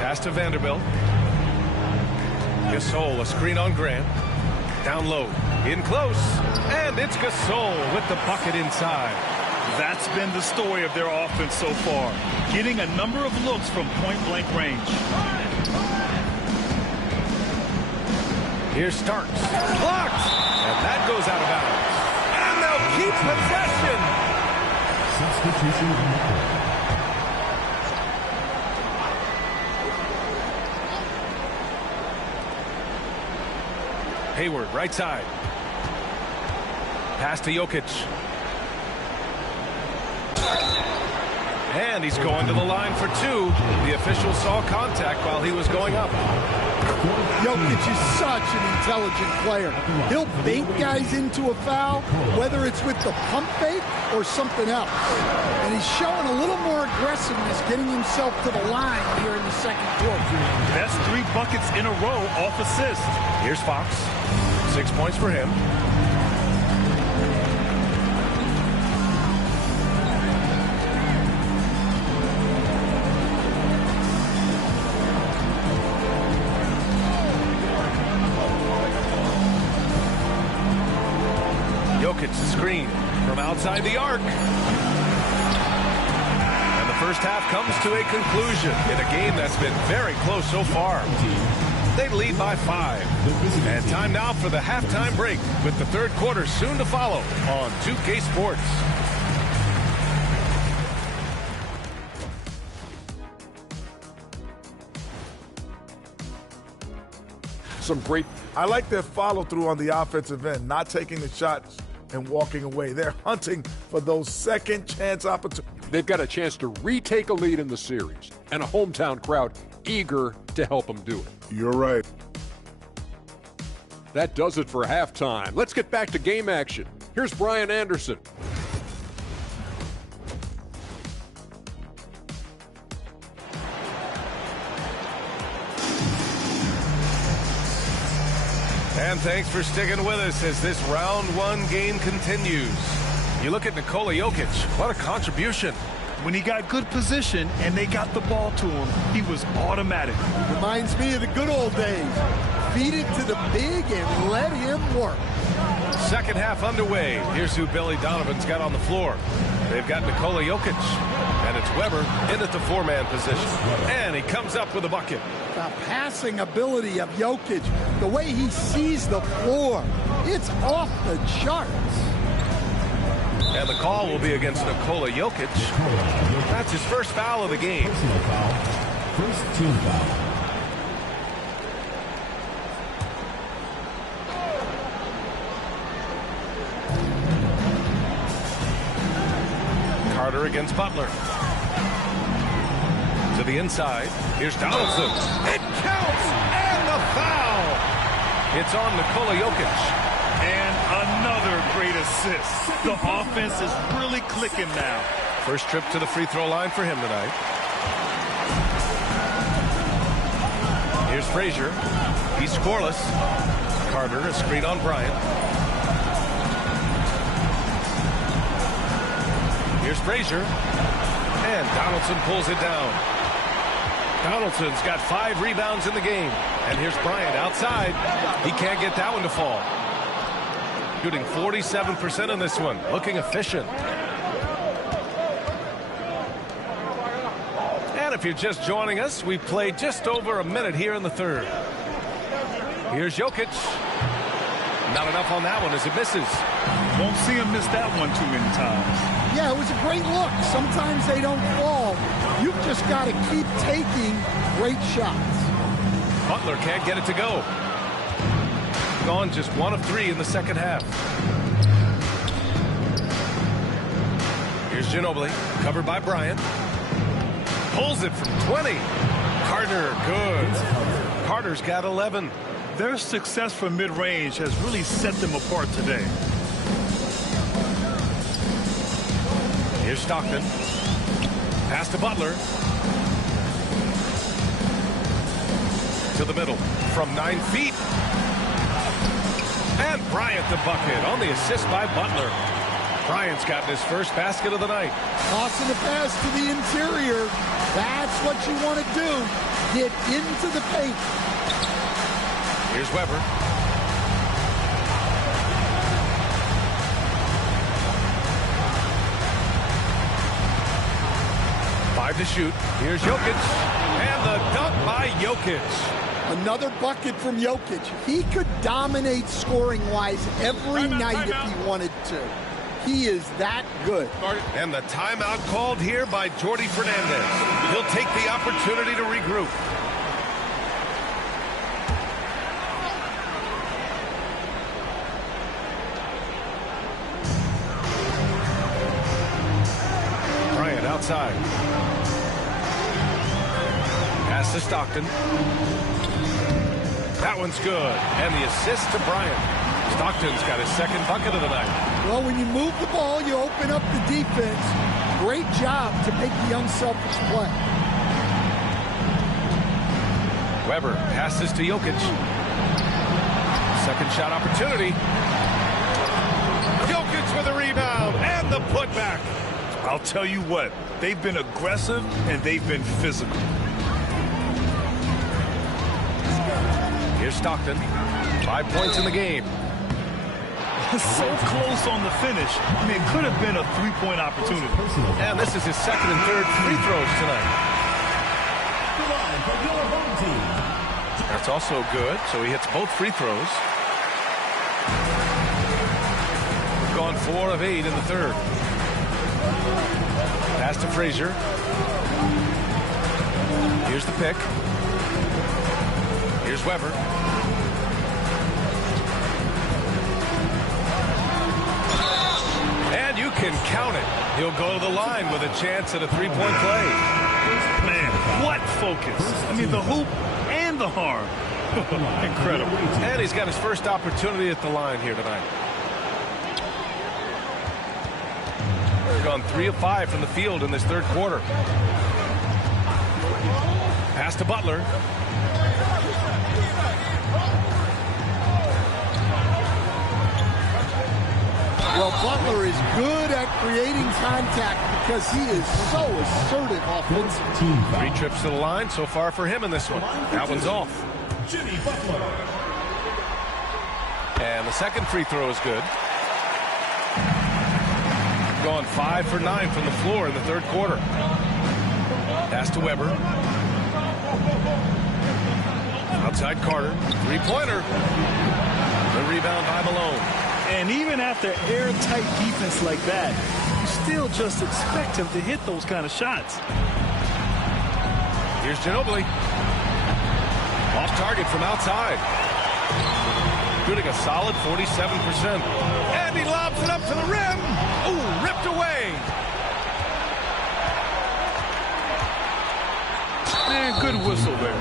Pass to Vanderbilt. Gasol, a screen on Grant. Down low, in close, and it's Gasol with the bucket inside. That's been the story of their offense so far, getting a number of looks from point-blank range. Here's Starks, blocked, and that goes out of bounds. And they'll keep possession. Substitution on the court. Hayward, right side. Pass to Jokic. And he's going to the line for two. The official saw contact while he was going up. Jokic is such an intelligent player. He'll bait guys into a foul, whether it's with the pump fake or something else. And he's showing a little more aggressiveness, getting himself to the line here in the second quarter. That's 3 buckets in a row off assist. Here's Fox. 6 points for him. Jokic screen from outside the arc. And the first half comes to a conclusion in a game that's been very close so far. They lead by 5. And time now for the halftime break with the third quarter soon to follow on 2K Sports. Some great. I like their follow through on the offensive end, not taking the shots and walking away. They're hunting for those second chance opportunities. They've got a chance to retake a lead in the series and a hometown crowd eager to help them do it. You're right. That does it for halftime. Let's get back to game action. Here's Brian Anderson. And thanks for sticking with us as this round 1 game continues. You look at Nikola Jokic, what a contribution. When he got good position and they got the ball to him, he was automatic. Reminds me of the good old days. Feed it to the big and let him work. Second half underway. Here's who Billy Donovan's got on the floor. They've got Nikola Jokic, and it's Weber in at the 4-man position. And he comes up with a bucket. The passing ability of Jokic, the way he sees the floor, it's off the charts. And the call will be against Nikola Jokic. That's his first foul of the game. First team foul. Carter against Butler. To the inside. Here's Donaldson. It counts! And the foul! It's on Nikola Jokic. And another great assist. The offense is really clicking now. First trip to the free throw line for him tonight. Here's Frazier. He's scoreless. Carter, a screen on Bryant. Here's Frazier. And Donaldson pulls it down. Donaldson's got 5 rebounds in the game. And here's Bryant outside. He can't get that one to fall. Shooting 47% in this one. Looking efficient. And if you're just joining us, we played just over a minute here in the third. Here's Jokic. Not enough on that one as it misses. Won't see him miss that one too many times. Yeah, it was a great look. Sometimes they don't fall. You've just got to keep taking great shots. Butler can't get it to go. Gone just 1 of 3 in the second half. Here's Ginobili, covered by Bryant. Pulls it from 20. Carter, good. Carter's got 11. Their success from mid-range has really set them apart today. Here's Stockton. Pass to Butler. To the middle. From 9 feet. And Bryant the bucket on the assist by Butler. Bryant's gotten his first basket of the night. Tossing the pass to the interior. That's what you want to do. Get into the paint. Here's Weber. Five to shoot. Here's Jokic. And the dunk by Jokic. Another bucket from Jokic. He could dominate scoring-wise every night if he wanted to. He is that good. And the timeout called here by Jordi Fernandez. He'll take the opportunity to regroup. Bryant outside. Pass to Stockton. That one's good. And the assist to Bryant. Stockton's got his second bucket of the night. Well, when you move the ball, you open up the defense. Great job to make the unselfish play. Weber passes to Jokic. Second shot opportunity. Jokic with a rebound and the putback. I'll tell you what, they've been aggressive and they've been physical. Here's Stockton. 5 points in the game. So close on the finish. I mean, it could have been a three-point opportunity. And this is his second and third free throws tonight. That's also good, so he hits both free throws. Gone 4 of 8 in the third. Pass to Frazier. Here's the pick. Here's Weber. And you can count it. He'll go to the line with a chance at a three-point play. Man, what focus. I mean, the hoop and the harm. Incredible. And he's got his first opportunity at the line here tonight. He's gone 3 of 5 from the field in this third quarter. Pass to Butler. Well, Butler is good at creating contact because he is so assertive offensively. 3 trips to the line so far for him in this one. That one's off. Jimmy Butler. And the second free throw is good. Gone 5 for 9 from the floor in the third quarter. Pass to Weber. Outside Carter. Three-pointer. The rebound by Malone. And even after airtight defense like that, you still just expect him to hit those kind of shots. Here's Ginobili. Off target from outside. Shooting a solid 47%. And he lobs it up to the rim. Ooh, ripped away. And good whistle there.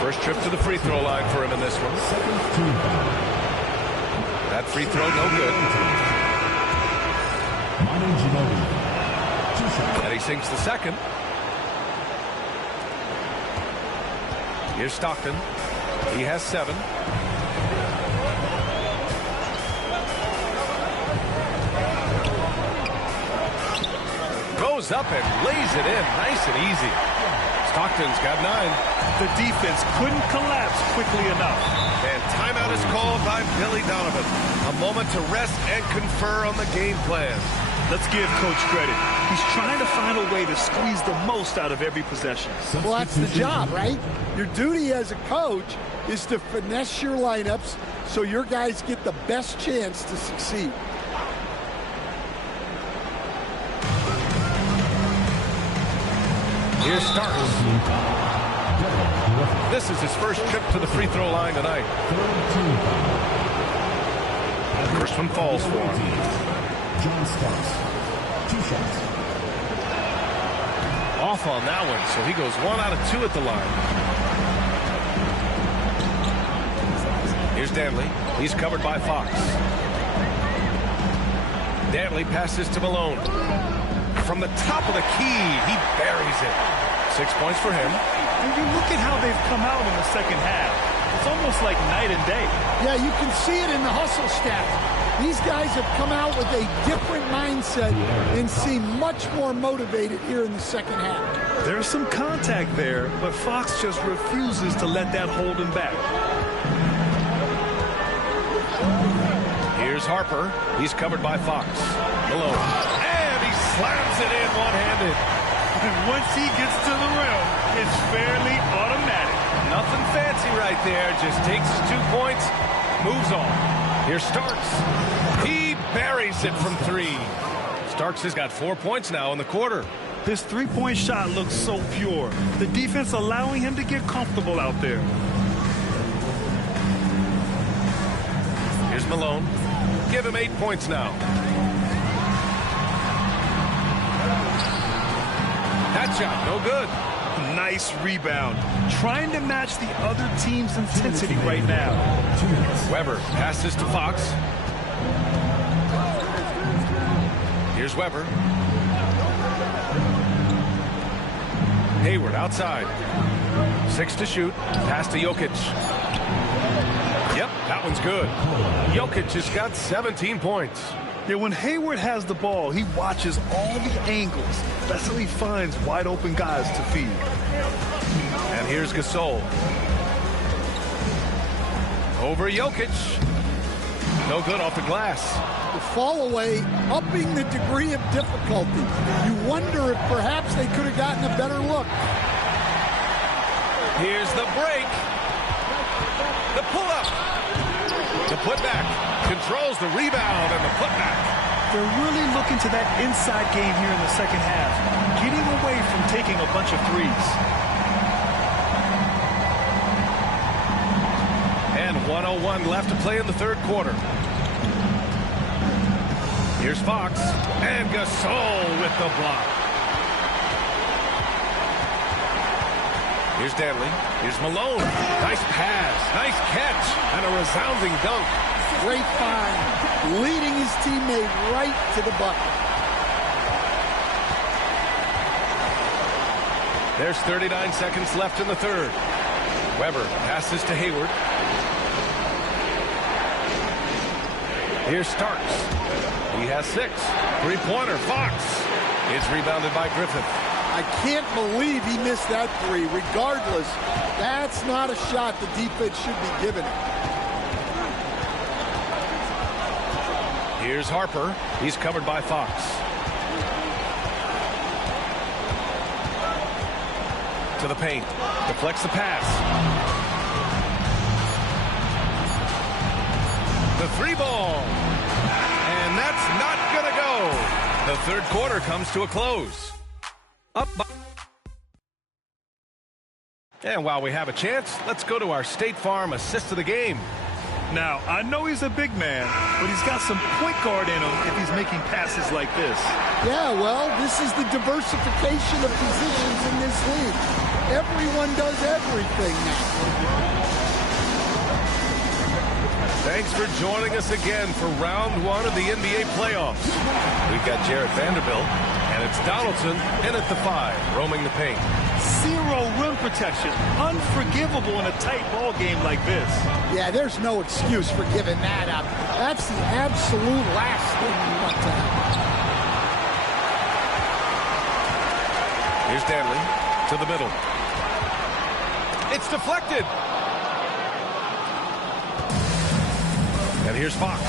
First trip to the free throw line for him in this one. That free throw, no good. And he sinks the second. Here's Stockton. He has 7. Goes up and lays it in nice and easy. Stockton's got 9. The defense couldn't collapse quickly enough. And timeout is called by Billy Donovan. A moment to rest and confer on the game plan. Let's give Coach credit. He's trying to find a way to squeeze the most out of every possession. Well, that's the job, right? Your duty as a coach is to finesse your lineups so your guys get the best chance to succeed. Here's Starks. This is his first trip to the free throw line tonight. First one falls for him. John Starks. 2 shots. Off on that one, so he goes 1 out of 2 at the line. Here's Danley. He's covered by Fox. Danley passes to Malone. From the top of the key, he buries it. 6 points for him. And you look at how they've come out in the second half. It's almost like night and day. Yeah, you can see it in the hustle stats. These guys have come out with a different mindset and seem much more motivated here in the second half. There's some contact there, but Fox just refuses to let that hold him back. Here's Harper. He's covered by Fox. Malone. And he slams it in one-handed. And once he gets to the rim, it's fairly automatic. Nothing fancy right there. Just takes his 2 points, moves on. Here's Starks. He buries it from 3. Starks has got 4 points now in the quarter. His three-point shot looks so pure. The defense allowing him to get comfortable out there. Here's Malone. Give him 8 points now. That shot, no good. Nice rebound. Trying to match the other team's intensity right now. Weber passes to Fox. Here's Weber. Hayward outside. 6 to shoot. Pass to Jokic. Yep, that one's good. Jokic has got 17 points. Yeah, when Hayward has the ball, he watches all the angles. That's how he finds wide open guys to feed. And here's Gasol. Over Jokic. No good off the glass. The fall away, upping the degree of difficulty. You wonder if perhaps they could have gotten a better look. Here's the break. The pull-up. The putback. Controls the rebound and the putback. They're really looking to that inside game here in the second half, getting away from taking a bunch of threes. And 1:01 left to play in the third quarter. Here's Fox and Gasol with the block. Here's Danley. Here's Malone. Nice pass. Nice catch. And a resounding dunk. Great find. Leading his teammate right to the bucket. There's 39 seconds left in the third. Weber passes to Hayward. Here's Starks. He has 6. Three-pointer. Fox. It's rebounded by Griffith. I can't believe he missed that 3. Regardless, that's not a shot the defense should be giving it. Here's Harper. He's covered by Fox. To the paint. Deflects the pass. The 3-ball. And that's not going to go. The third quarter comes to a close. Up by... And while we have a chance, let's go to our State Farm assist of the game. Now, I know he's a big man, but he's got some point guard in him if he's making passes like this. Yeah, well, this is the diversification of positions in this league. Everyone does everything now. Thanks for joining us again for round 1 of the NBA playoffs. We've got Jarred Vanderbilt, and it's Donaldson in at the 5, roaming the paint. 0 rim protection. Unforgivable in a tight ball game like this. Yeah, there's no excuse for giving that up. That's the absolute last thing you want to happen. Here's Danley to the middle. It's deflected. And here's Fox.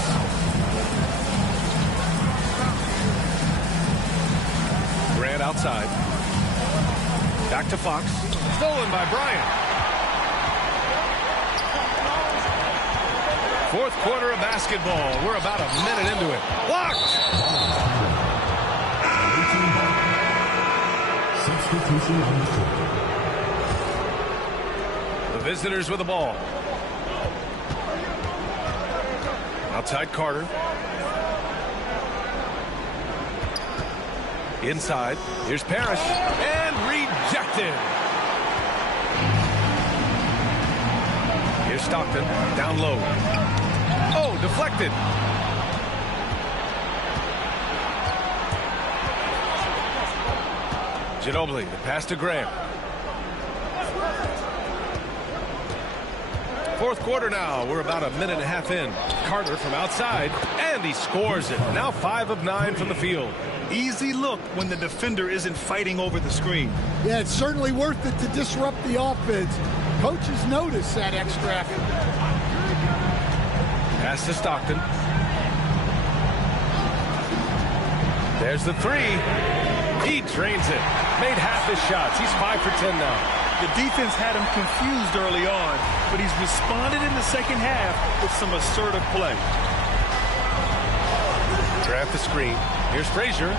Grant outside. Back to Fox. Stolen by Bryant. Fourth quarter of basketball. We're about a minute into it. Blocked! Substitution on the court. The visitors with the ball. Outside Carter. Inside. Here's Parrish. And rejected. Here's Stockton. Down low. Oh, deflected. Ginobili. The pass to Graham. Fourth quarter now. We're about a minute and a half in. Carter from outside, and he scores it. Now 5 of 9 from the field. Easy look when the defender isn't fighting over the screen. Yeah, it's certainly worth it to disrupt the offense. Coaches notice that extra effort. Pass to Stockton. There's the three. He drains it. Made half his shots. He's 5 for 10 now. The defense had him confused early on, but he's responded in the second half with some assertive play. Draft the screen. Here's Frazier.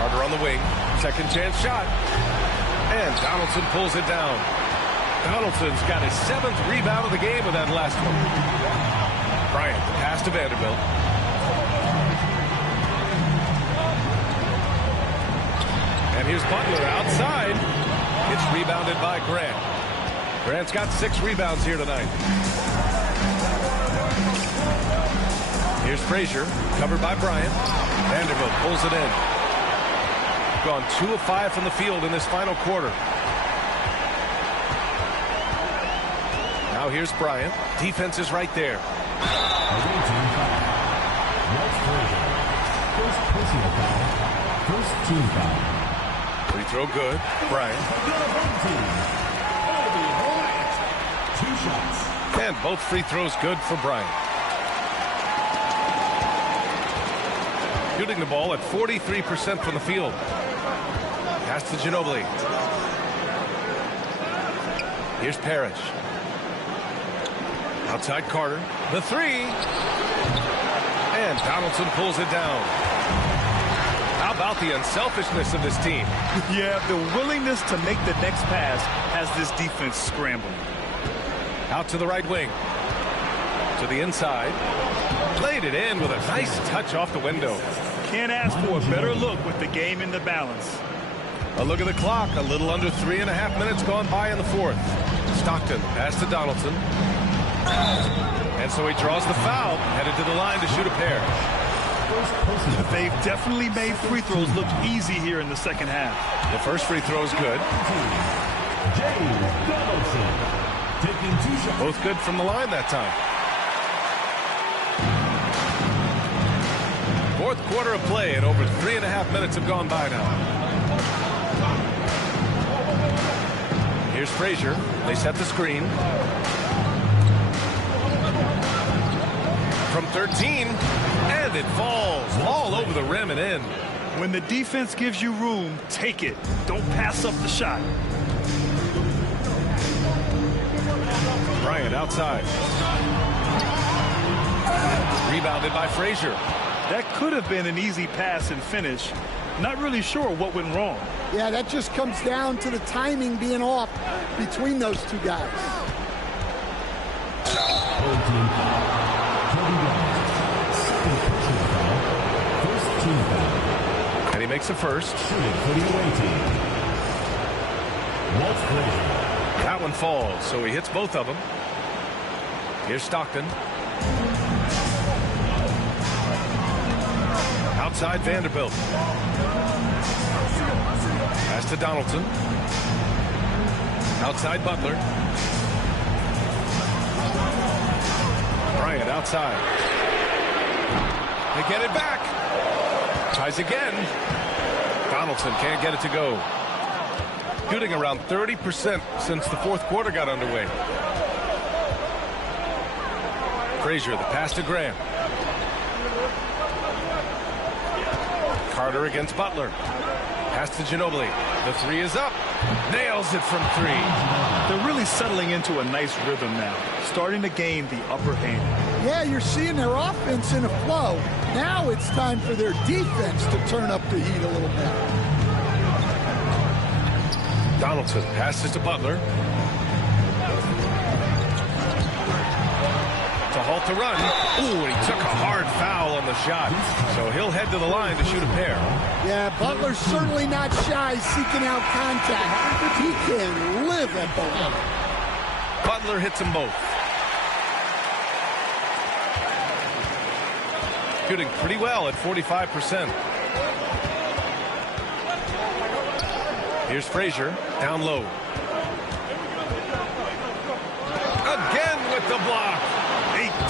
Carter on the wing. Second chance shot. And Donaldson pulls it down. Donaldson's got his 7th rebound of the game with that last one. Bryant, the pass to Vanderbilt. And here's Butler outside. It's rebounded by Grant. Grant's got 6 rebounds here tonight. Here's Frazier, covered by Bryant. Vanderbilt pulls it in. Gone 2 of 5 from the field in this final quarter. Now here's Bryant. Defense is right there. First personal foul. First team foul. Free throw good. Bryant. 2 shots. And both free throws good for Bryant. Shooting the ball at 43% from the field. Pass to Ginobili. Here's Parrish. Outside Carter. The three. And Donaldson pulls it down. How about the unselfishness of this team? Yeah, the willingness to make the next pass has this defense scrambling. Out to the right wing. To the inside. Played it in with a nice touch off the window. Can't ask for a better look with the game in the balance. A look at the clock. A little under 3.5 minutes gone by in the fourth. Stockton pass to Donaldson. And so he draws the foul. Headed to the line to shoot a pair. They've definitely made free throws look easy here in the second half. The first free throw is good. Both good from the line that time. Fourth quarter of play, and over 3.5 minutes have gone by now. Here's Frazier. They set the screen. From 13, and it falls all over the rim and in. When the defense gives you room, take it. Don't pass up the shot. Bryant outside. Rebounded by Frazier. That could have been an easy pass and finish. Not really sure what went wrong. Yeah, that just comes down to the timing being off between those two guys. And he makes a first. That one falls, so he hits both of them. Here's Stockton. Outside Vanderbilt. Pass to Donaldson. Outside Butler. Bryant outside. They get it back. Tries again. Donaldson can't get it to go. Shooting around 30% since the fourth quarter got underway. Frazier, the pass to Graham. Carter against Butler. Pass to Ginobili. The three is up. Nails it from 3. They're really settling into a nice rhythm now, starting to gain the upper hand. Yeah, you're seeing their offense in a flow. Now it's time for their defense to turn up the heat a little bit. Donaldson passes to Butler. To halt the run. Ooh, and he took a hard foul on the shot. So he'll head to the line to shoot a pair. Yeah, Butler's certainly not shy seeking out contact. He can live at the line. Butler hits them both. Shooting pretty well at 45%. Here's Frazier down low.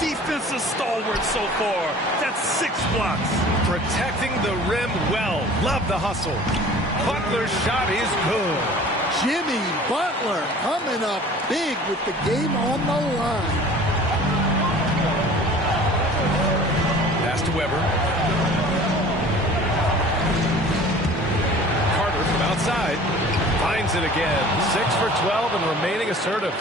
defensive stalwart so far. That's 6 blocks. Protecting the rim well. Love the hustle. Butler's shot is good. Jimmy Butler coming up big with the game on the line. Pass to Weber. Carter from outside. Finds it again. 6 for 12 and remaining assertive.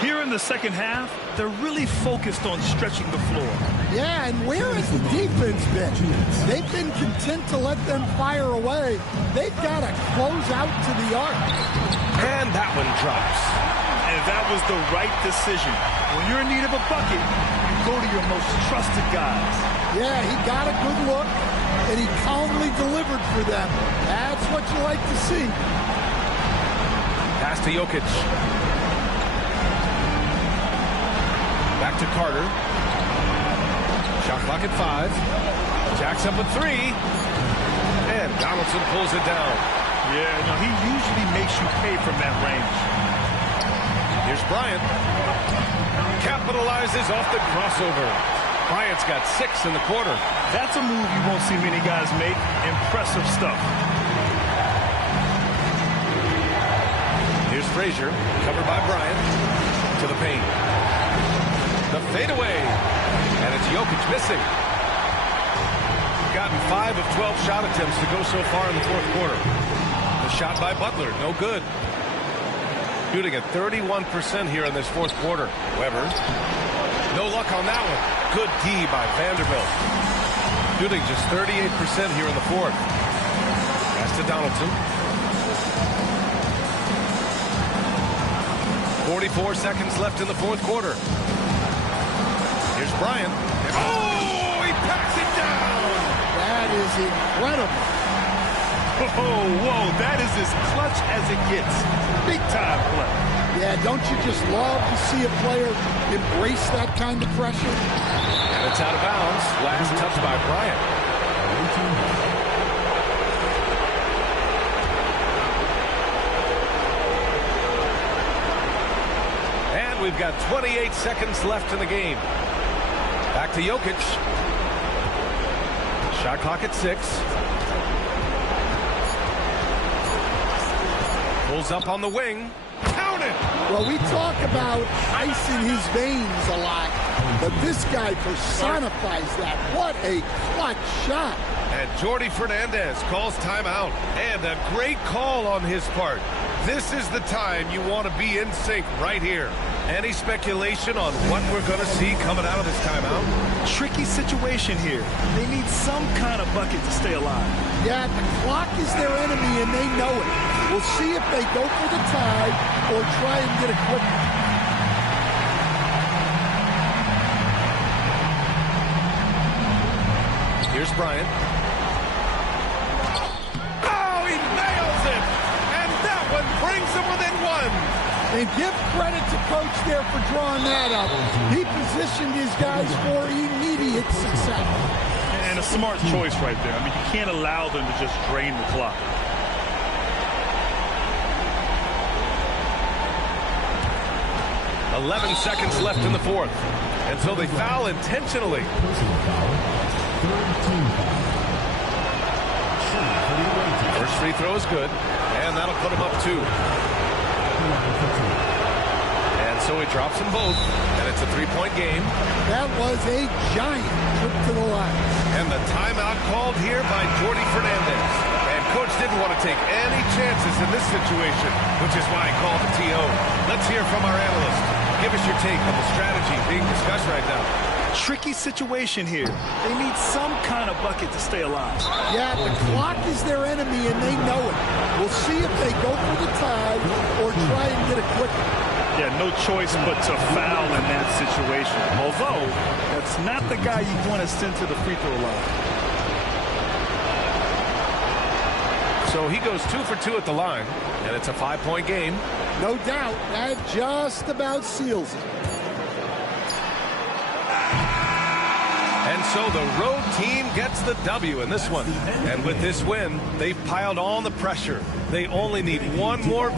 Here in the second half, they're really focused on stretching the floor. Yeah, and where has the defense been? They've been content to let them fire away. They've got to close out to the arc. And that one drops. And that was the right decision. When you're in need of a bucket, you go to your most trusted guys. Yeah, he got a good look, and he calmly delivered for them. That's what you like to see. Pass to Jokic. Back to Carter. Shot clock at 5. Jacks up with 3. And Donaldson pulls it down. Yeah, no, he usually makes you pay from that range. Here's Bryant. Capitalizes off the crossover. Bryant's got 6 in the quarter. That's a move you won't see many guys make. Impressive stuff. Here's Frazier, covered by Bryant. To the paint. The fadeaway. And it's Jokic missing. Gotten 5 of 12 shot attempts to go so far in the fourth quarter. The shot by Butler, no good. Shooting at 31% here in this fourth quarter. Weber. No luck on that one. Good D by Vanderbilt. Shooting just 38% here in the fourth. Pass to Donaldson. 44 seconds left in the fourth quarter. Here's Bryant. Oh, he packs it down. That is incredible. Oh, whoa, that is as clutch as it gets. Big time play. Yeah, don't you just love to see a player embrace that kind of pressure? And it's out of bounds. Last touch by Bryant. And we've got 28 seconds left in the game. Back to Jokic. Shot clock at 6. Pulls up on the wing. Count it! Well, we talk about ice in his veins a lot, but this guy personifies that. What a clutch shot. And Jordi Fernandez calls timeout. And a great call on his part. This is the time you want to be in sync right here. Any speculation on what we're going to see coming out of this timeout? Tricky situation here. They need some kind of bucket to stay alive. Yeah, the clock is their enemy, and they know it. We'll see if they go for the tie or try and get it quicker. Here's Bryant. Oh, he nails it! And that one brings him within 1. And give credit to Coach there for drawing that up. He positioned his guys for immediate success. And a smart choice right there. I mean, you can't allow them to just drain the clock. .11 seconds left in the fourth. And so they foul intentionally. First free throw is good. And that'll put him up 2. And so he drops them both. And it's a 3-point game. That was a giant trip to the line. And the timeout called here by Jordi Fernandez. And Coach didn't want to take any chances in this situation, which is why he called the TO. Let's hear from our analyst. Give us your take on the strategy being discussed right now. Tricky situation here. They need some kind of bucket to stay alive. Yeah, the clock is their enemy, and they know it. We'll see if they go for the tie or try and get it quicker. Yeah, no choice but to foul in that situation. Although, that's not the guy you want to send to the free throw line. So he goes 2 for 2 at the line, and it's a 5-point game. No doubt, that just about seals it. And so the road team gets the W in this one. And with this win, they've piled on the pressure. They only need one more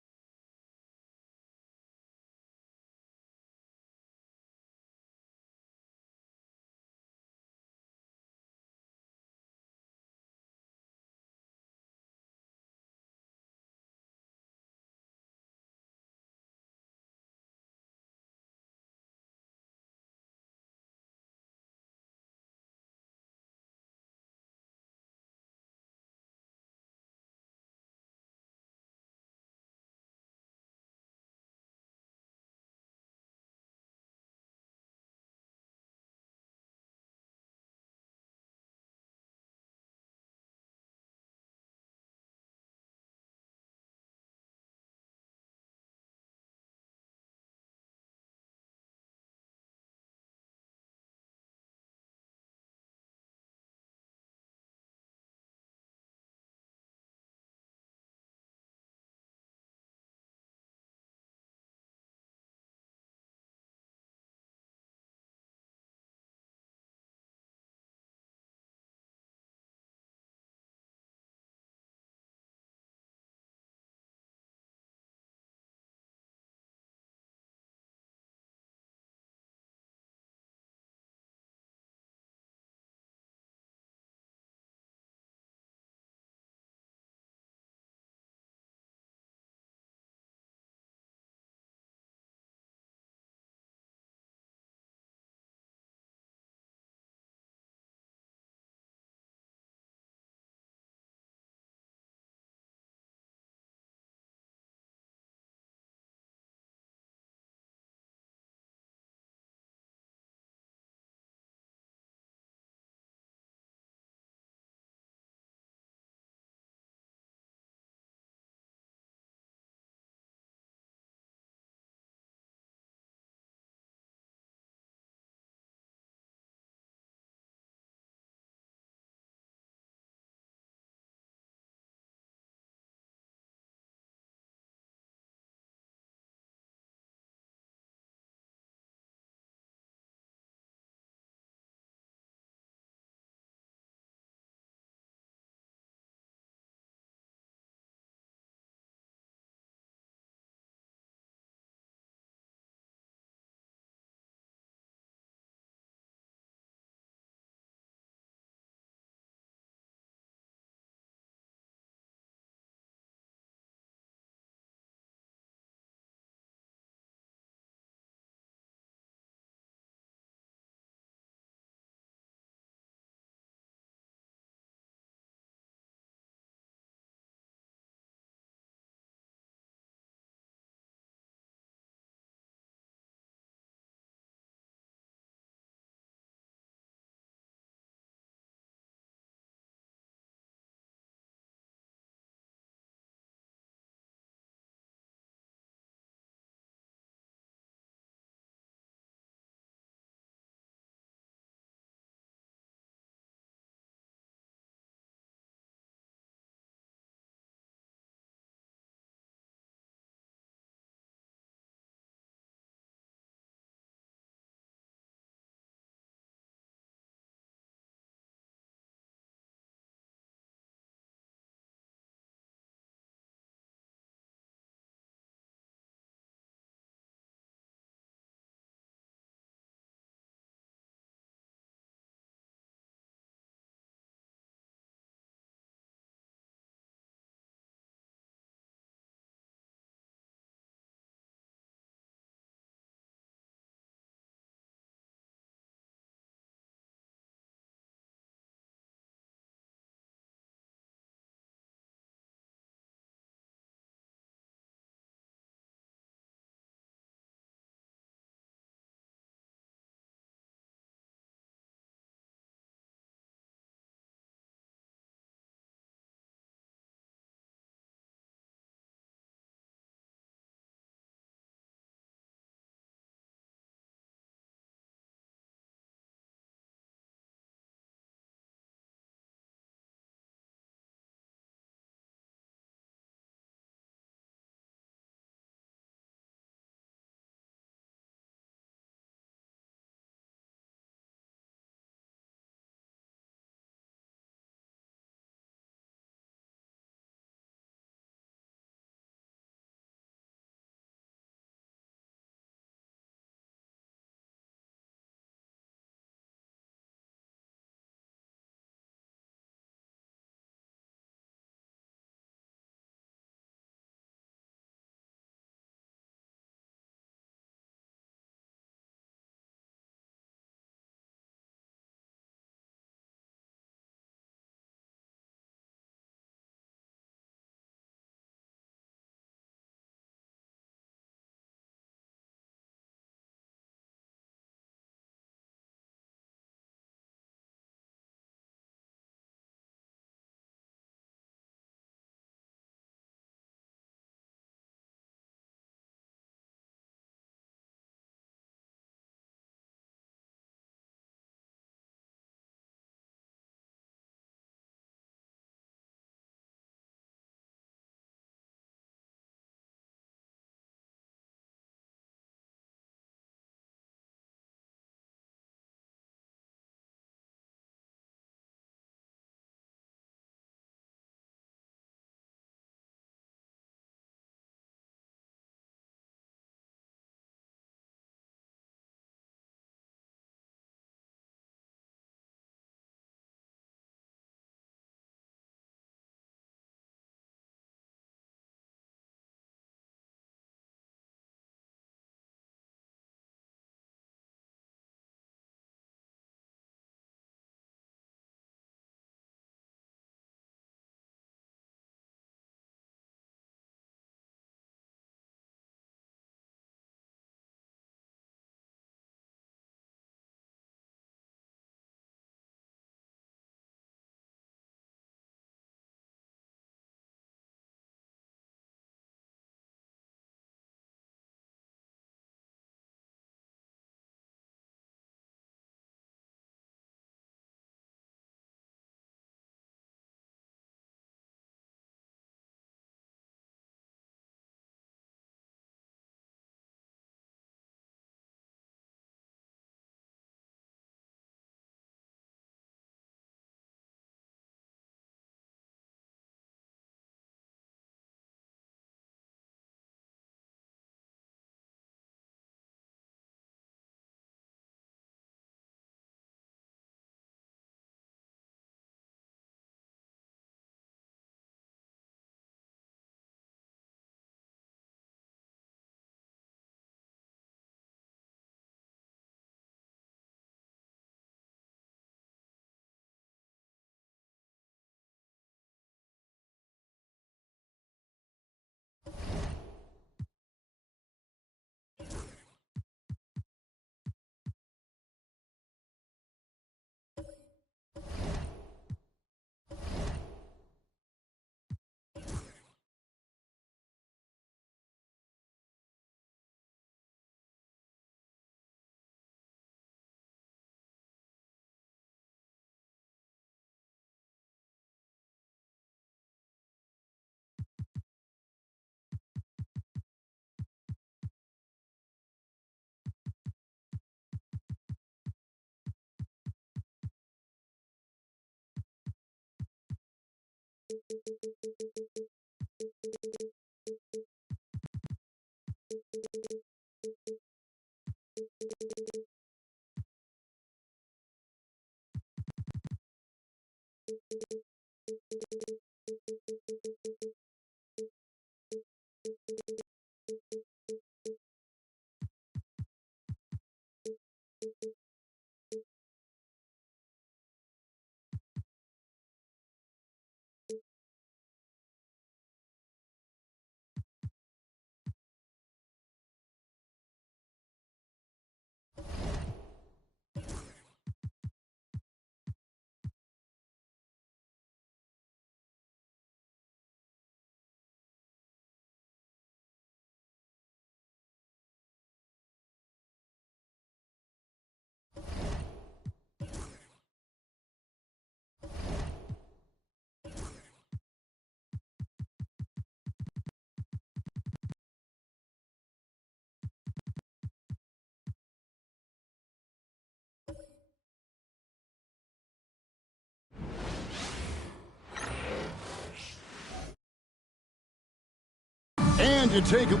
And you take a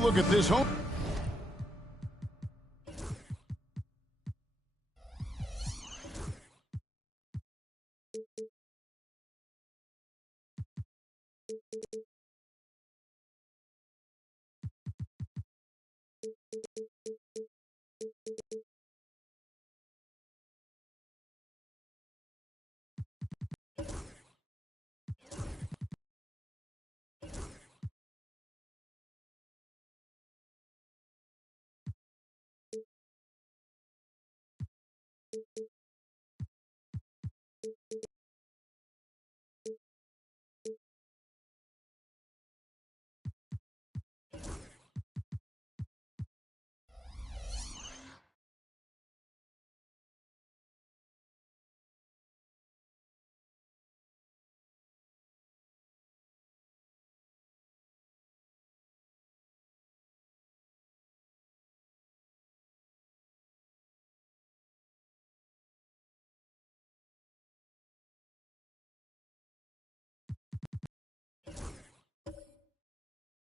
look at this home.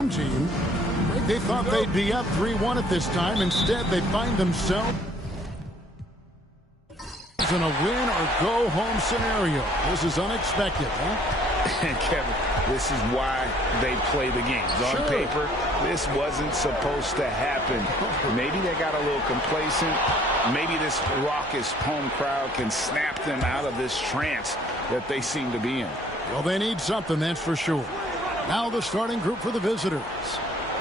Team. They thought they'd be up 3-1 at this time. Instead, they find themselves in a win or go home scenario. This is unexpected, huh? And Kevin, this is why they play the games. On paper, this wasn't supposed to happen. Maybe they got a little complacent. Maybe this raucous home crowd can snap them out of this trance that they seem to be in. Well, they need something, that's for sure. Now the starting group for the visitors.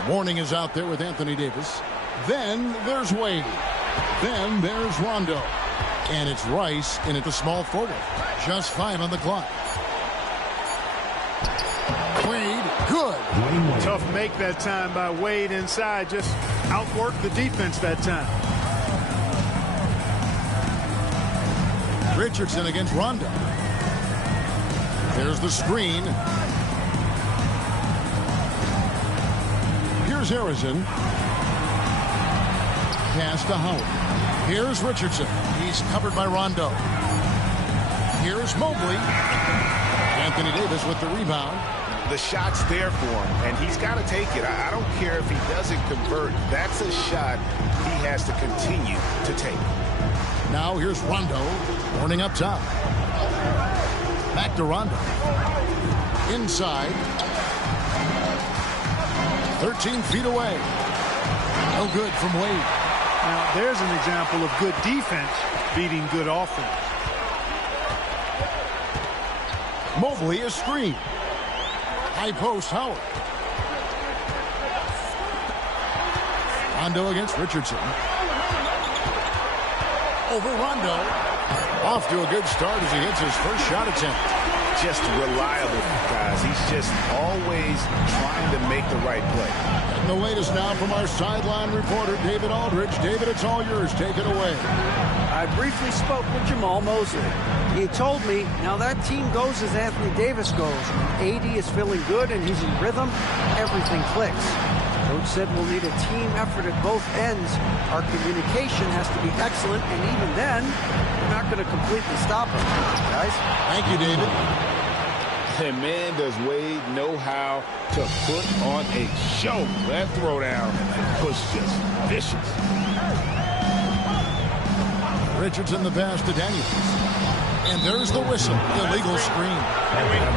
Mourning is out there with Anthony Davis. Then there's Wade. Then there's Rondo. And it's Rice in at the small forward. Just 5 on the clock. Wade, good. Tough make that time by Wade inside. Just outworked the defense that time. Richardson against Rondo. There's the screen. Here's Harrison. Pass to Howard. Here's Richardson. He's covered by Rondo. Here's Mobley. Anthony Davis with the rebound. The shot's there for him, and he's got to take it. I don't care if he doesn't convert. That's a shot he has to continue to take. Now here's Rondo. Warning up top. Back to Rondo. Inside. 13 feet away. No good from Wade. Now, there's an example of good defense beating good offense. Mobley is screened. High post, Howard. Rondo against Richardson. Over Rondo. Off to a good start as he hits his first shot attempt. Just reliable, guys. He's just always trying to make the right play. And the latest now from our sideline reporter, David Aldridge. David, it's all yours. Take it away. I briefly spoke with Jamal Mosley. He told me, now that team goes as Anthony Davis goes. When AD is feeling good and he's in rhythm, everything clicks. Coach said we'll need a team effort at both ends. Our communication has to be excellent, and even then, we're not going to completely stop them. Guys? Thank you, David. And man, does Wade know how to put on a show. That throwdown was just vicious. Richardson the pass to Daniels. And there's the whistle. Illegal screen.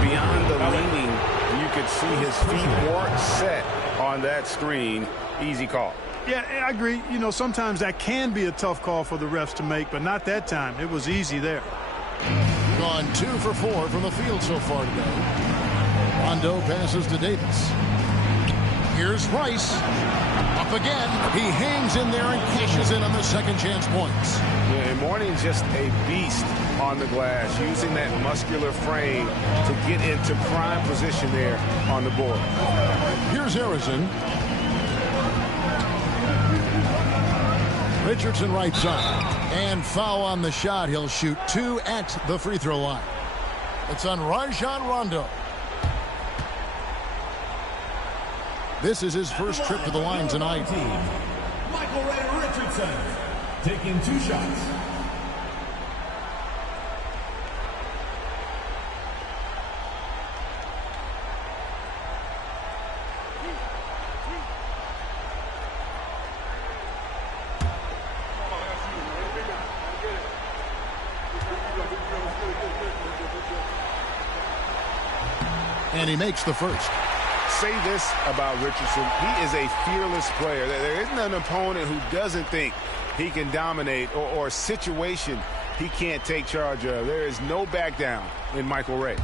Beyond the leaning, you could see his feet weren't set on that screen. Easy call. Yeah, I agree. You know, sometimes that can be a tough call for the refs to make, but not that time. It was easy there. Gone 2 for 4 from the field so far today. Rondo passes to Davis. Here's Rice. Up again. He hangs in there and cashes in on the second chance points. Yeah, and Mourning's just a beast on the glass, using that muscular frame to get into prime position there on the board. Here's Harrison. Richardson right side. And foul on the shot. He'll shoot 2 at the free throw line. It's on Rajon Rondo. This is his first trip to the line tonight. Michael Ray Richardson taking 2 shots. And he makes the first. Say this about Richardson. He is a fearless player. There isn't an opponent who doesn't think he can dominate or a situation he can't take charge of. There is no back down in Michael Ray.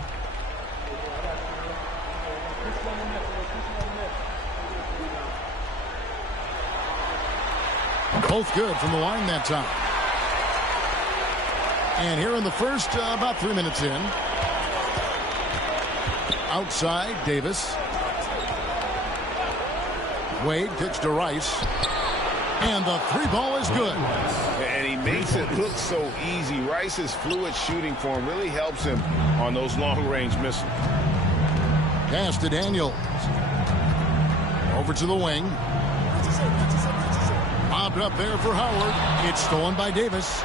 Both good from the line that time. And here in the first, about 3 minutes in. Outside, Davis. Wade kicks to Rice. And the 3-ball is good. And he makes it look so easy. Rice's fluid shooting form really helps him on those long-range missiles. Pass to Daniels. Over to the wing. Bobbed up there for Howard. It's stolen by Davis.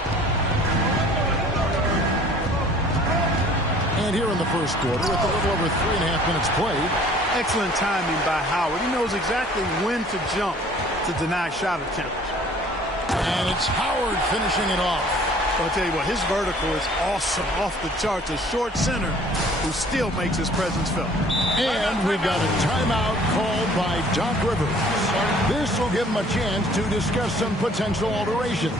And here in the first quarter, with a little over 3.5 minutes played. Excellent timing by Howard. He knows exactly when to jump to deny shot attempts. And it's Howard finishing it off. I'll tell you what, his vertical is awesome, off the charts. A short center who still makes his presence felt. And we've got a timeout called by Doc Rivers. This will give him a chance to discuss some potential alterations.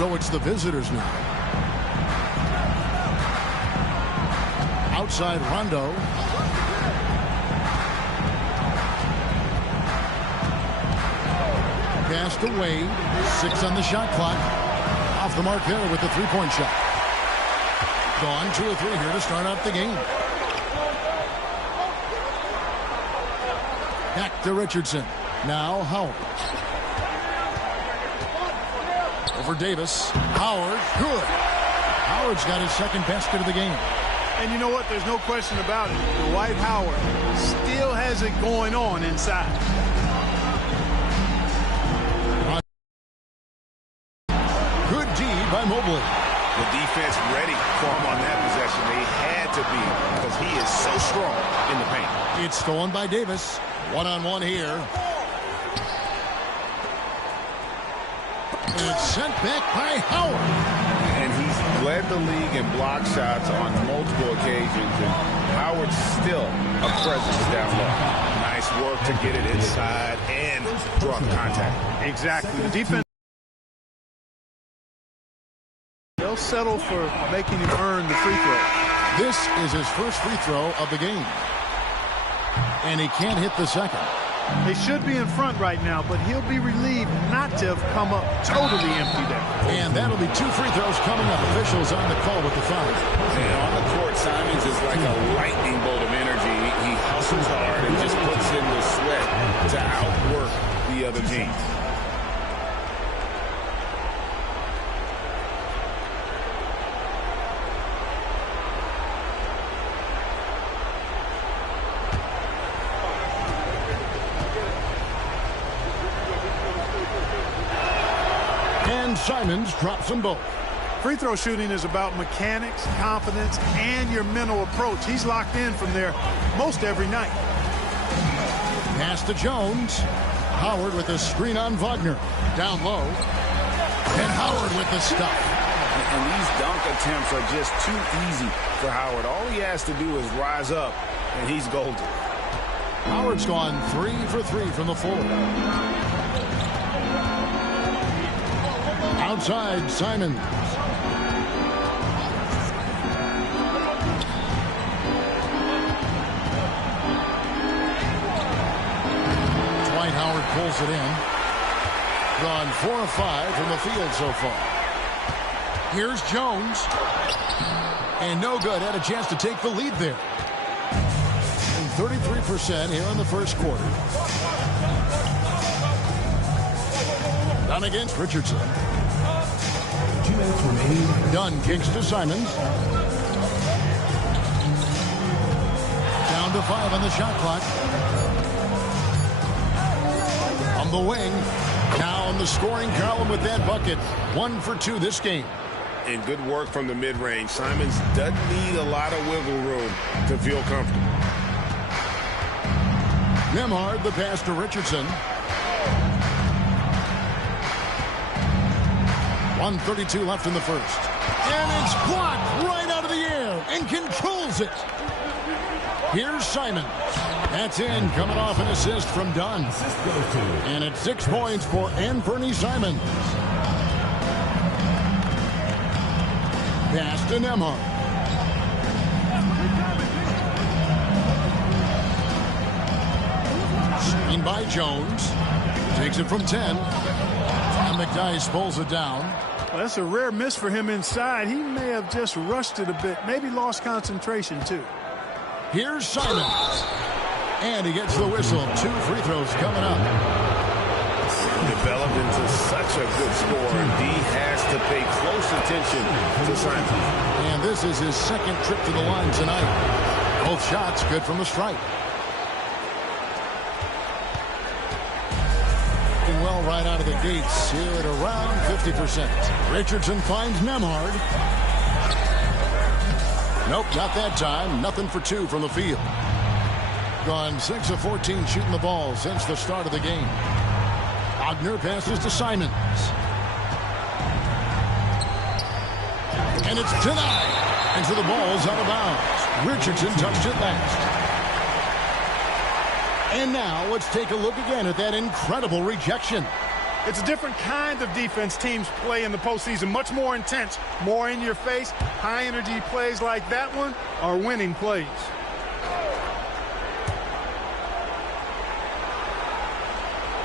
So it's the visitors now. Outside Rondo. Pass to Wade. 6 on the shot clock. Off the mark there with the three-point shot. Gone 2 of 3 here to start out the game. Back to Richardson. Now Howard. Over Davis. Howard. Good. Howard's got his second basket of the game. And you know what? There's no question about it. Dwight Howard still has it going on inside. Good D by Mobley. The defense ready for him on that possession. They had to be because he is so strong in the paint. It's stolen by Davis. One-on-one here. And it's sent back by Howard. And he's led the league in block shots on multiple occasions. And Howard's still a presence down low. Nice work to get it inside and draw the contact. Exactly. The defense. They'll settle for making him earn the free throw. This is his first free throw of the game. And he can't hit the second. They should be in front right now, but he'll be relieved not to have come up totally empty there. And that'll be 2 free throws coming up. Officials on the call with the foul. And on the court, Simons is like a lightning bolt of energy. He hustles hard and just puts in the sweat to outwork the other team. Simons drops them both. Free throw shooting is about mechanics, confidence, and your mental approach. He's locked in from there most every night. Pass to Jones. Howard with a screen on Wagner. Down low. And Howard with the stuff. And these dunk attempts are just too easy for Howard. All he has to do is rise up, and he's golden. Howard's gone 3 for 3 from the floor. Outside, Simons. Dwight Howard pulls it in. Gone 4 of 5 from the field so far. Here's Jones. And no good. Had a chance to take the lead there. And 33% here in the first quarter. Done against Richardson. 2 minutes remaining. Dunn kicks to Simons. Down to 5 on the shot clock. On the wing. Now on the scoring column with that bucket. 1 for 2 this game. And good work from the mid-range. Simons doesn't need a lot of wiggle room to feel comfortable. Nembhard the pass to Richardson. 1:32 left in the first. And it's blocked right out of the air and controls it. Here's Simons. That's in, coming off an assist from Dunn. And it's 6 points for Anfernee Simons. Pass to Nembhard. Screen by Jones. Takes it from 10. And McDyess pulls it down. Well, that's a rare miss for him inside. He may have just rushed it a bit. Maybe lost concentration, too. Here's Simons. And he gets the whistle. 2 free throws coming up. Developed into such a good scorer. D has to pay close attention to Simons. And this is his second trip to the line tonight. Both shots good from the stripe. Well, right out of the gates here at around 50%. Richardson finds Nembhard. Nope, not that time. Nothing for 2 from the field. Gone 6 of 14 shooting the ball since the start of the game. Wagner passes to Simons. And it's denied. And so the ball's out of bounds. Richardson touched it last. And now let's take a look again at that incredible rejection. It's a different kind of defense teams play in the postseason, much more intense, more in your face. High-energy plays like that one are winning plays.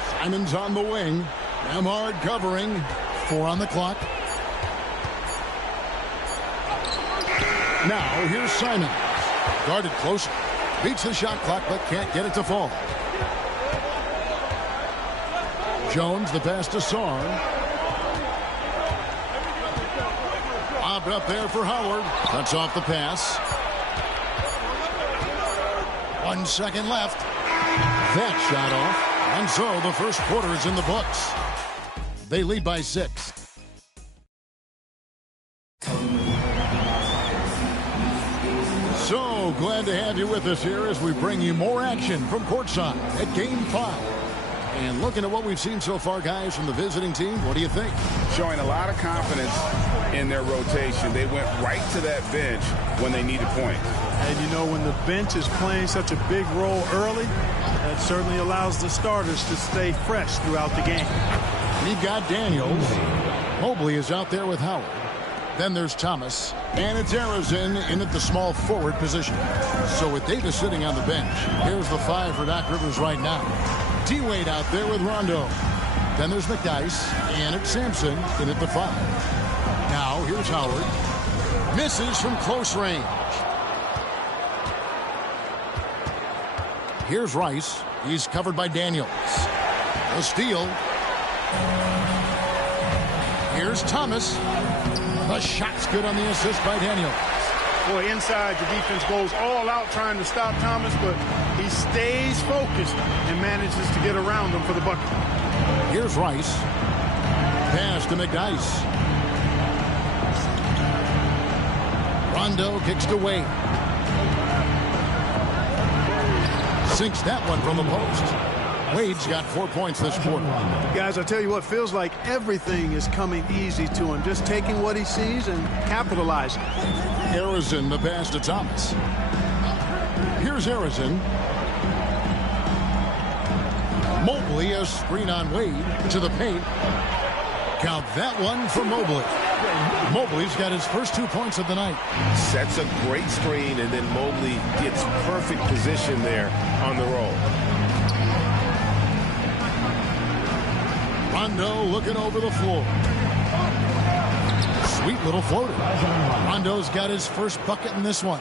Simon's on the wing. Nembhard covering. 4 on the clock. Now here's Simon. Guarded close. Beats the shot clock but can't get it to fall. Jones the pass to Sarn. Lobbed up there for Howard. Cuts off the pass. 1 second left. That shot off. And so the first quarter is in the books. They lead by 6. So glad to have you with us here as we bring you more action from courtside at Game 5. And looking at what we've seen so far, guys, from the visiting team, what do you think? Showing a lot of confidence in their rotation. They went right to that bench when they needed points. And you know, when the bench is playing such a big role early, that certainly allows the starters to stay fresh throughout the game. We've got Daniels. Mobley is out there with Howard. Then there's Thomas. And it's Arizin in at the small forward position. So with Davis sitting on the bench, here's the 5 for Doc Rivers right now. D-Wade out there with Rondo. Then there's McDyess. And it's Sampson in at the 5. Now here's Howard. Misses from close range. Here's Rice. He's covered by Daniels. A steal. Here's Thomas. The shot's good on the assist by Daniels. Boy, inside, the defense goes all out trying to stop Thomas, but he stays focused and manages to get around him for the bucket. Here's Rice. Pass to McDyess. Rondo kicks to Wade. Sinks that one from the post. Wade's got 4 points this quarter. Guys, I tell you what, feels like everything is coming easy to him. Just taking what he sees and capitalizing. Arizin the pass to Thomas. Here's Arizin. Mobley a screen on Wade to the paint. Count that one for Mobley. Mobley's got his first 2 points of the night. Sets a great screen, and then Mobley gets perfect position there on the roll. Rondo looking over the floor. Sweet little floater. Rondo's got his first bucket in this one.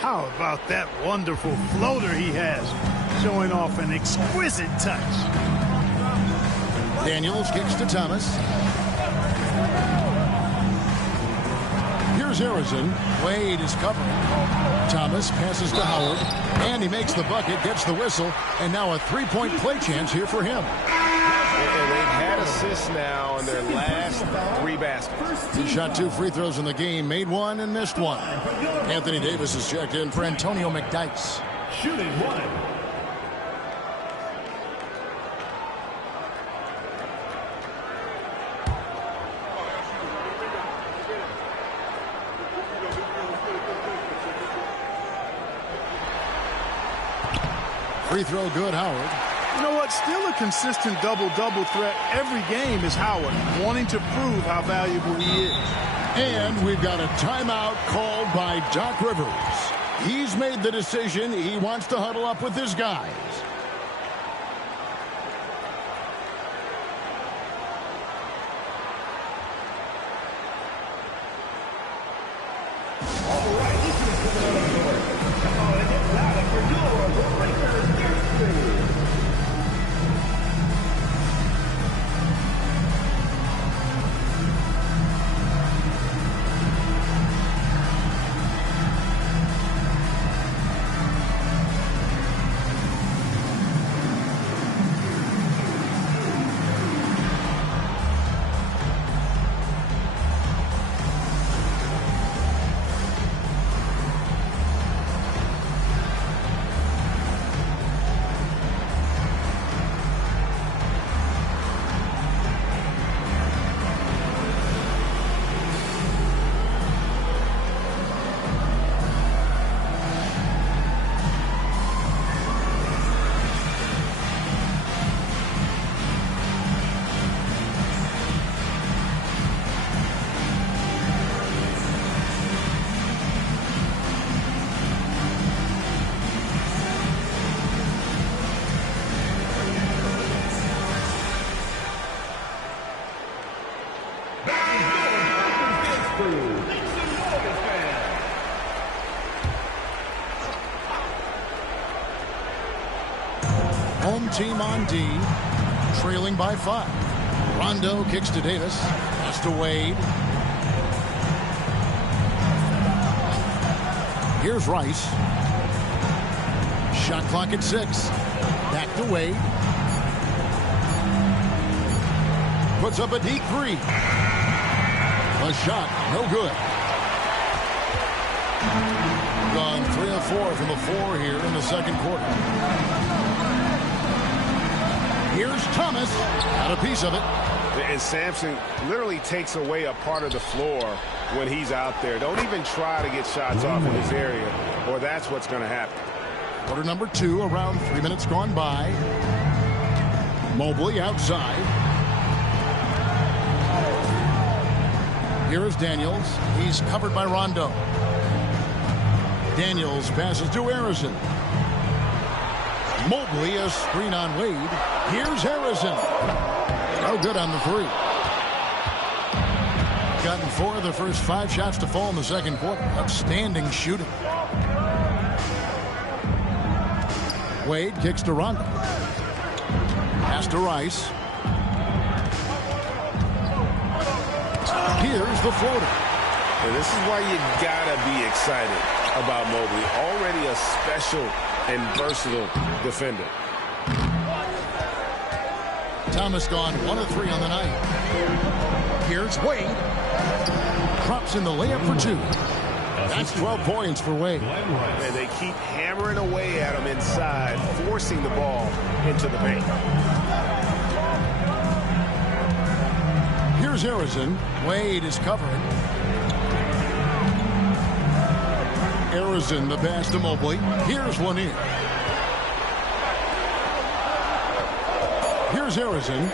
How about that wonderful floater he has? Showing off an exquisite touch. Daniels kicks to Thomas. Here's Arizin. Wade is covering. Thomas passes to Howard. And he makes the bucket, gets the whistle. And now a 3-point play chance here for him. And they've had assists now in their last 3 baskets. He shot 2 free throws in the game, made 1 and missed 1. Anthony Davis is checked in for Antonio McDyess. Shooting 1. Free throw good, Howard. You know what? Still a consistent double-double threat every game is Howard, wanting to prove how valuable he is. And we've got a timeout called by Doc Rivers. He's made the decision. He wants to huddle up with his guys. home team on D, trailing by 5. Rondo kicks to Davis. Pass to Wade. Here's Rice. Shot clock at 6. Back to Wade. Puts up a deep 3. A shot, no good. Gone 3 of 4 from the floor here in the second quarter. Here's Thomas. Got a piece of it. And Sampson literally takes away a part of the floor when he's out there. Don't even try to get shots off in his area, or that's what's going to happen. Quarter number 2, around 3 minutes gone by. Mobley outside. Here is Daniels. He's covered by Rondo. Daniels passes to Harrison. Mobley, a screen on Wade. Here's Harrison. No good on the 3. Gotten 4 of the first 5 shots to fall in the second quarter. Outstanding shooting. Wade kicks to Rondo. Pass to Rice. Here's the floater. And this is why you gotta be excited about Mobley. Already a special and versatile defender. Thomas gone 1 of 3 on the night. Here's Wade. Drops in the layup for 2. That's 12 points for Wade. And they keep hammering away at him inside, forcing the ball into the paint. Here's Harrison. Wade is covering. Harrison, the pass to Mobley. Here's one in. Here's Harrison.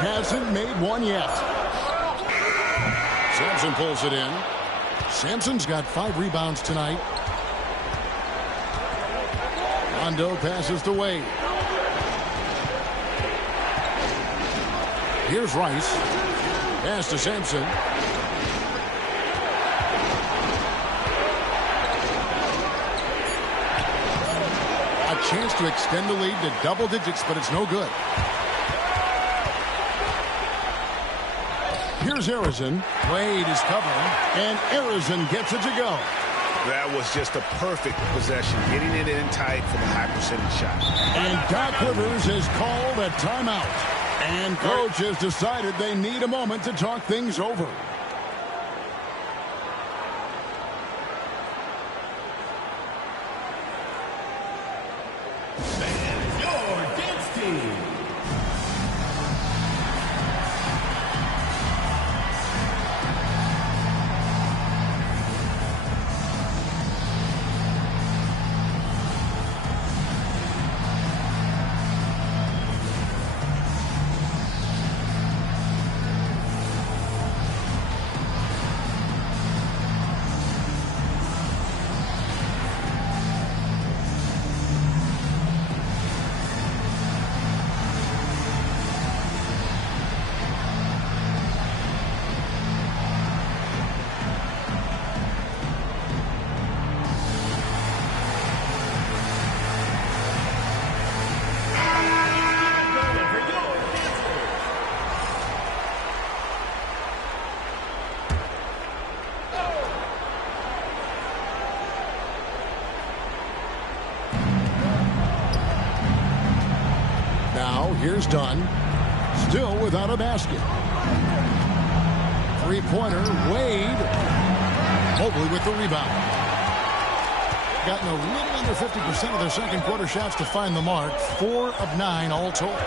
Hasn't made one yet. Sampson pulls it in. Sampson's got 5 rebounds tonight. Rondo passes to Wade. Here's Rice. Pass to Sampson. A chance to extend the lead to double digits, but it's no good. Here's Harrison. Wade is covering, and Harrison gets it to go. That was just a perfect possession, getting it in tight for the high percentage shot. And Doc Rivers has called a timeout. And coach has decided they need a moment to talk things over. Your dance team. Here's Dunn. Still without a basket. 3-pointer. Wade. Mobley with the rebound. Gotten a little under 50% of their second quarter shots to find the mark. 4 of 9 all told.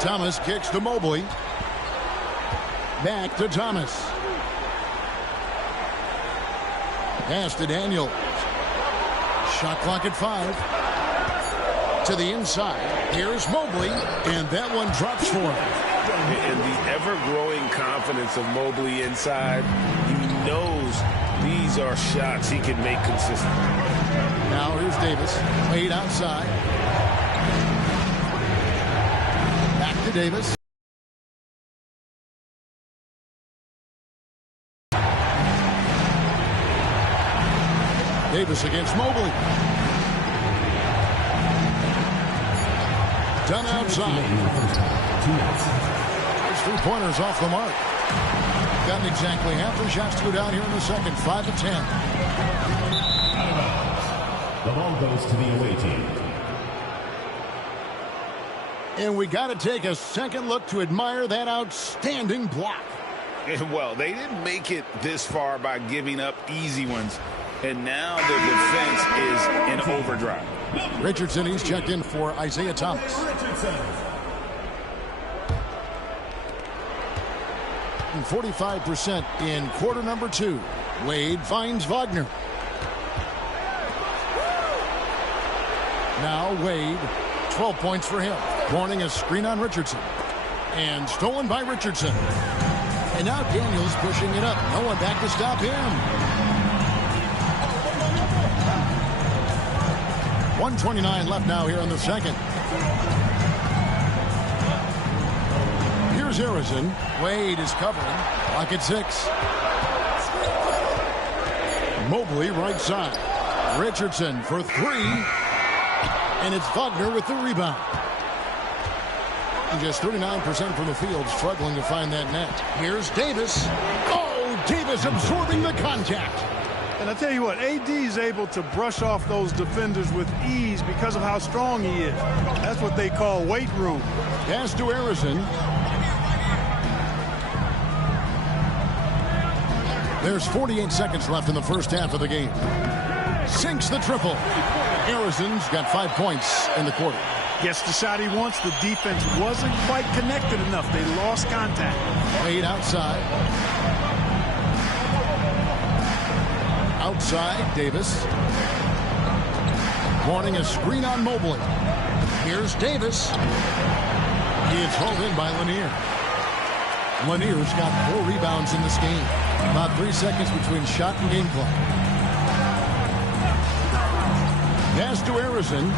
Thomas kicks to Mobley. Back to Thomas. Pass to Daniels. Shot clock at 5. To the inside. Here's Mobley, and that one drops for him. And the ever-growing confidence of Mobley inside, he knows these are shots he can make consistently. Now here's Davis. Wade outside. Back to Davis. Davis against Mobley. done outside. There's 3 pointers off the mark. Gotten exactly half the shots to go down here in the second. 5 of 10. The ball goes to the away team. And we got to take a second look to admire that outstanding block. Well, they didn't make it this far by giving up easy ones. And now the defense is in overdrive. Richardson, he's checked in for Isaiah Thomas. And 45% in quarter number 2. Wade finds Wagner. Now Wade, 12 points for him. Warning a screen on Richardson. And stolen by Richardson. And now Daniels pushing it up. No one back to stop him. 1:29 left now here in the second. Here's Harrison. Wade is covering. Clock at 6. Mobley right side. Richardson for 3. And it's Wagner with the rebound. And just 39% from the field, struggling to find that net. Here's Davis. Oh, Davis absorbing the contact. And I tell you what, AD is able to brush off those defenders with ease because of how strong he is. That's what they call weight room. Pass to Harrison. There's 48 seconds left in the first half of the game. Sinks the triple. Harrison's got 5 points in the quarter. Gets the shot he wants. The defense wasn't quite connected enough. They lost contact. Wade outside. Outside, Davis. Warning a screen on Mobley. Here's Davis. He is hauled in by Lanier. Lanier's got 4 rebounds in this game. About 3 seconds between shot and game clock. Pass to Harrison.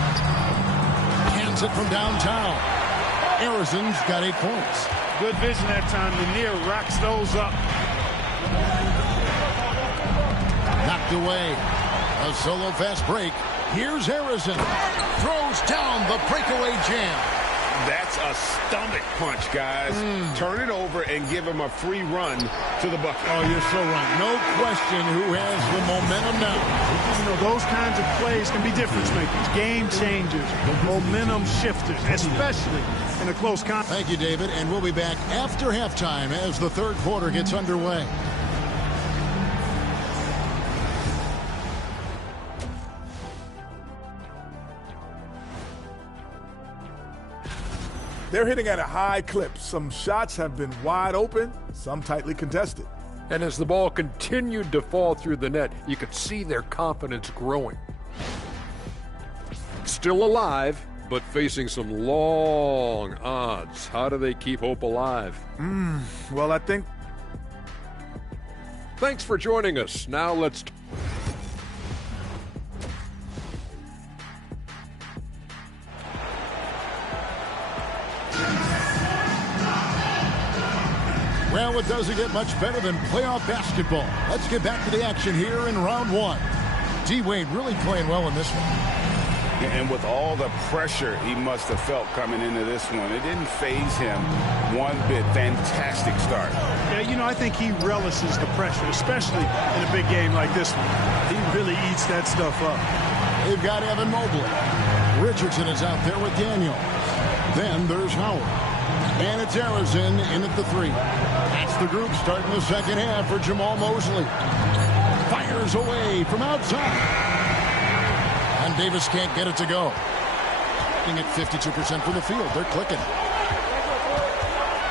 Hands it from downtown. Harrison's got 8 points. Good vision that time. Lanier racks those up. Knocked away. A solo fast break. Here's Harrison. Throws down the breakaway jam. That's a stomach punch, guys. Turn it over and give him a free run to the bucket. Oh, you're so right. No question who has the momentum now. You know, those kinds of plays can be difference makers, game changers, momentum shifters, especially in a close contest. Thank you, David. And we'll be back after halftime as the third quarter gets underway. They're hitting at a high clip. Some shots have been wide open, some tightly contested. And as the ball continued to fall through the net, you could see their confidence growing. Still alive, but facing some long odds. How do they keep hope alive? Well, I think... Thanks for joining us. Now let's... Well, it doesn't get much better than playoff basketball. Let's get back to the action here in round 1. D-Wade really playing well in this one. And with all the pressure he must have felt coming into this one, it didn't faze him one bit. Fantastic start. Yeah, you know, I think he relishes the pressure, especially in a big game like this one. He really eats that stuff up. They've got Evan Mobley. Richardson is out there with Daniels. Then there's Howard. And it's Harrison in at the 3. That's the group starting the second half for Jamal Mosley. Fires away from outside. And Davis can't get it to go. Looking at 52% from the field. They're clicking.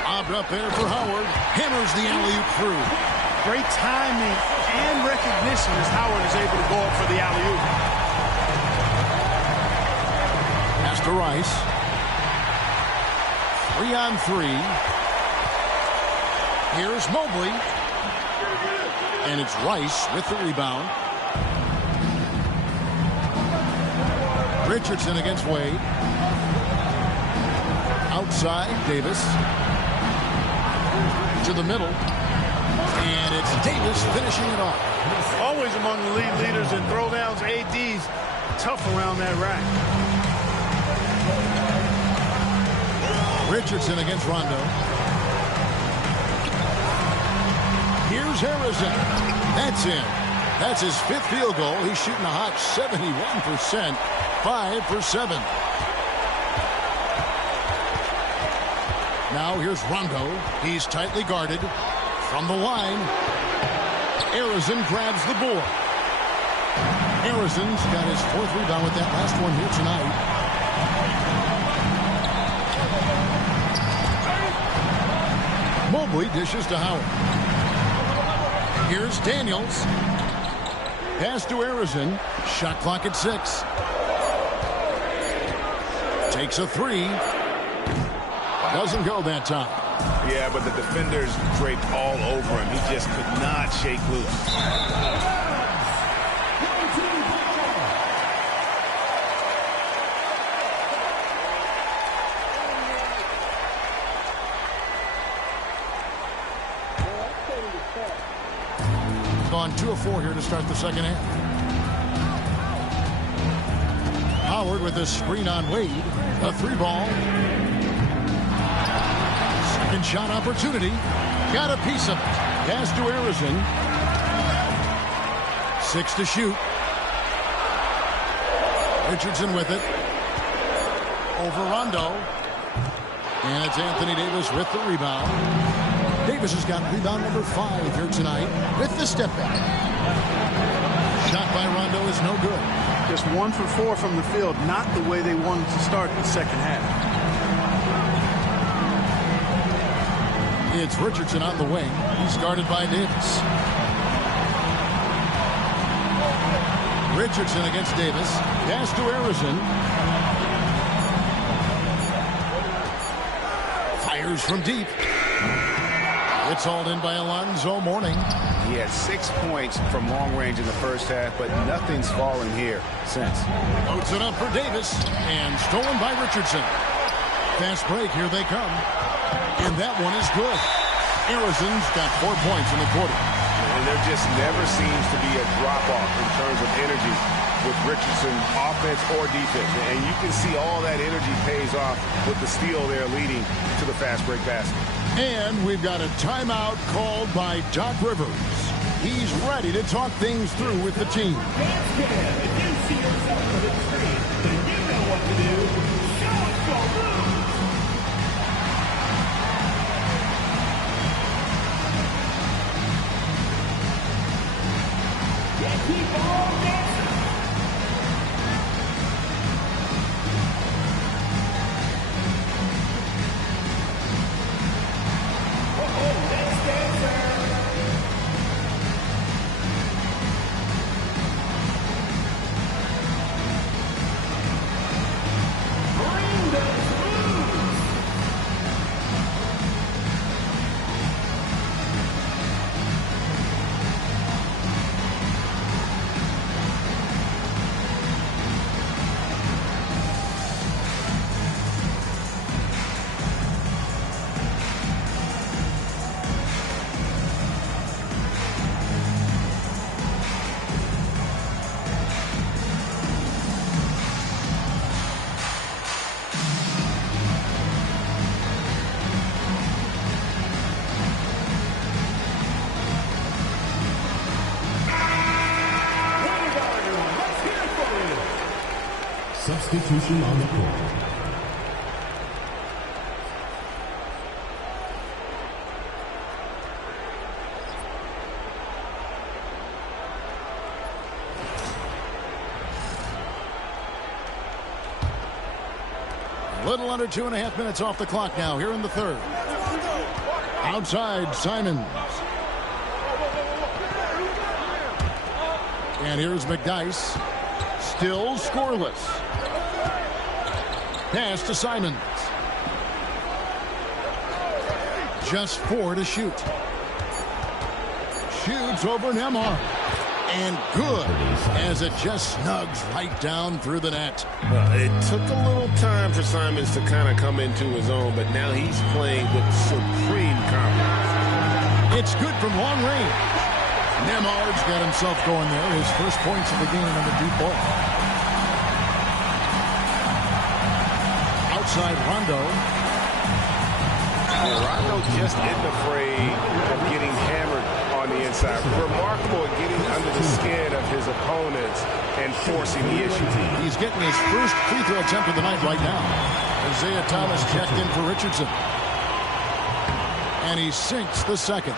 Lobbed up there for Howard. Hammers the alley-oop through. Great timing and recognition as Howard is able to go up for the alley-oop. Pass to Rice. 3-on-3. Here's Mobley. And it's Rice with the rebound. Richardson against Wade. Outside, Davis. To the middle. And it's Davis finishing it off. Always among the league leaders in throwdowns. AD's tough around that rack. Richardson against Rondo. Here's Harrison. That's in. That's his 5th field goal. He's shooting a hot 71%. 5 for 7. Now here's Rondo. He's tightly guarded. From the line, Harrison grabs the board. Harrison's got his 4th rebound with that last one here tonight. Mobley dishes to Howard. Here's Daniels. Pass to Harrison. Shot clock at 6. Takes a 3. Doesn't go that time. Yeah, but the defenders draped all over him. He just could not shake loose. Gone 2 of 4 here to start the second half. Howard with a screen on Wade. A 3-ball. Second shot opportunity. Got a piece of it. Pass to Harrison. 6 to shoot. Richardson with it. Over Rondo. And it's Anthony Davis with the rebound. Davis has got rebound number 5 here tonight with the step back. Shot by Rondo is no good. Just 1 for 4 from the field, not the way they wanted to start the second half. It's Richardson on the wing. He's guarded by Davis. Richardson against Davis. Pass to Harrison. Fires from deep. It's hauled in by Alonzo Mourning. He had 6 points from long range in the first half, but nothing's fallen here since. Loads it up for Davis, and stolen by Richardson. Fast break, here they come. And that one is good. Harrison's got 4 points in the quarter. And there just never seems to be a drop-off in terms of energy with Richardson, offense or defense. And you can see all that energy pays off with the steal there leading to the fast break basket. And we've got a timeout called by Doc Rivers. He's ready to talk things through with the team. If you see yourself on the screen, then you know what to do. Show us your moves. Keep on dancing. Substitution on the court. A little under 2.5 minutes off the clock now here in the third. Outside, Simons. And here's McDyess. Still scoreless. Pass to Simons. Just 4 to shoot. Shoots over Nembhard. And good as it just snugs right down through the net. It took a little time for Simons to kind of come into his own, but now he's playing with supreme confidence. It's good from long range. Nembhard's got himself going there. His first points of the game on the deep ball. Outside Rondo. Rondo just isn't afraid of getting hammered on the inside. Remarkable at getting under the skin of his opponents and forcing the issue. He's getting his first free throw attempt of the night right now. Isaiah Thomas checked in for Richardson. And he sinks the second.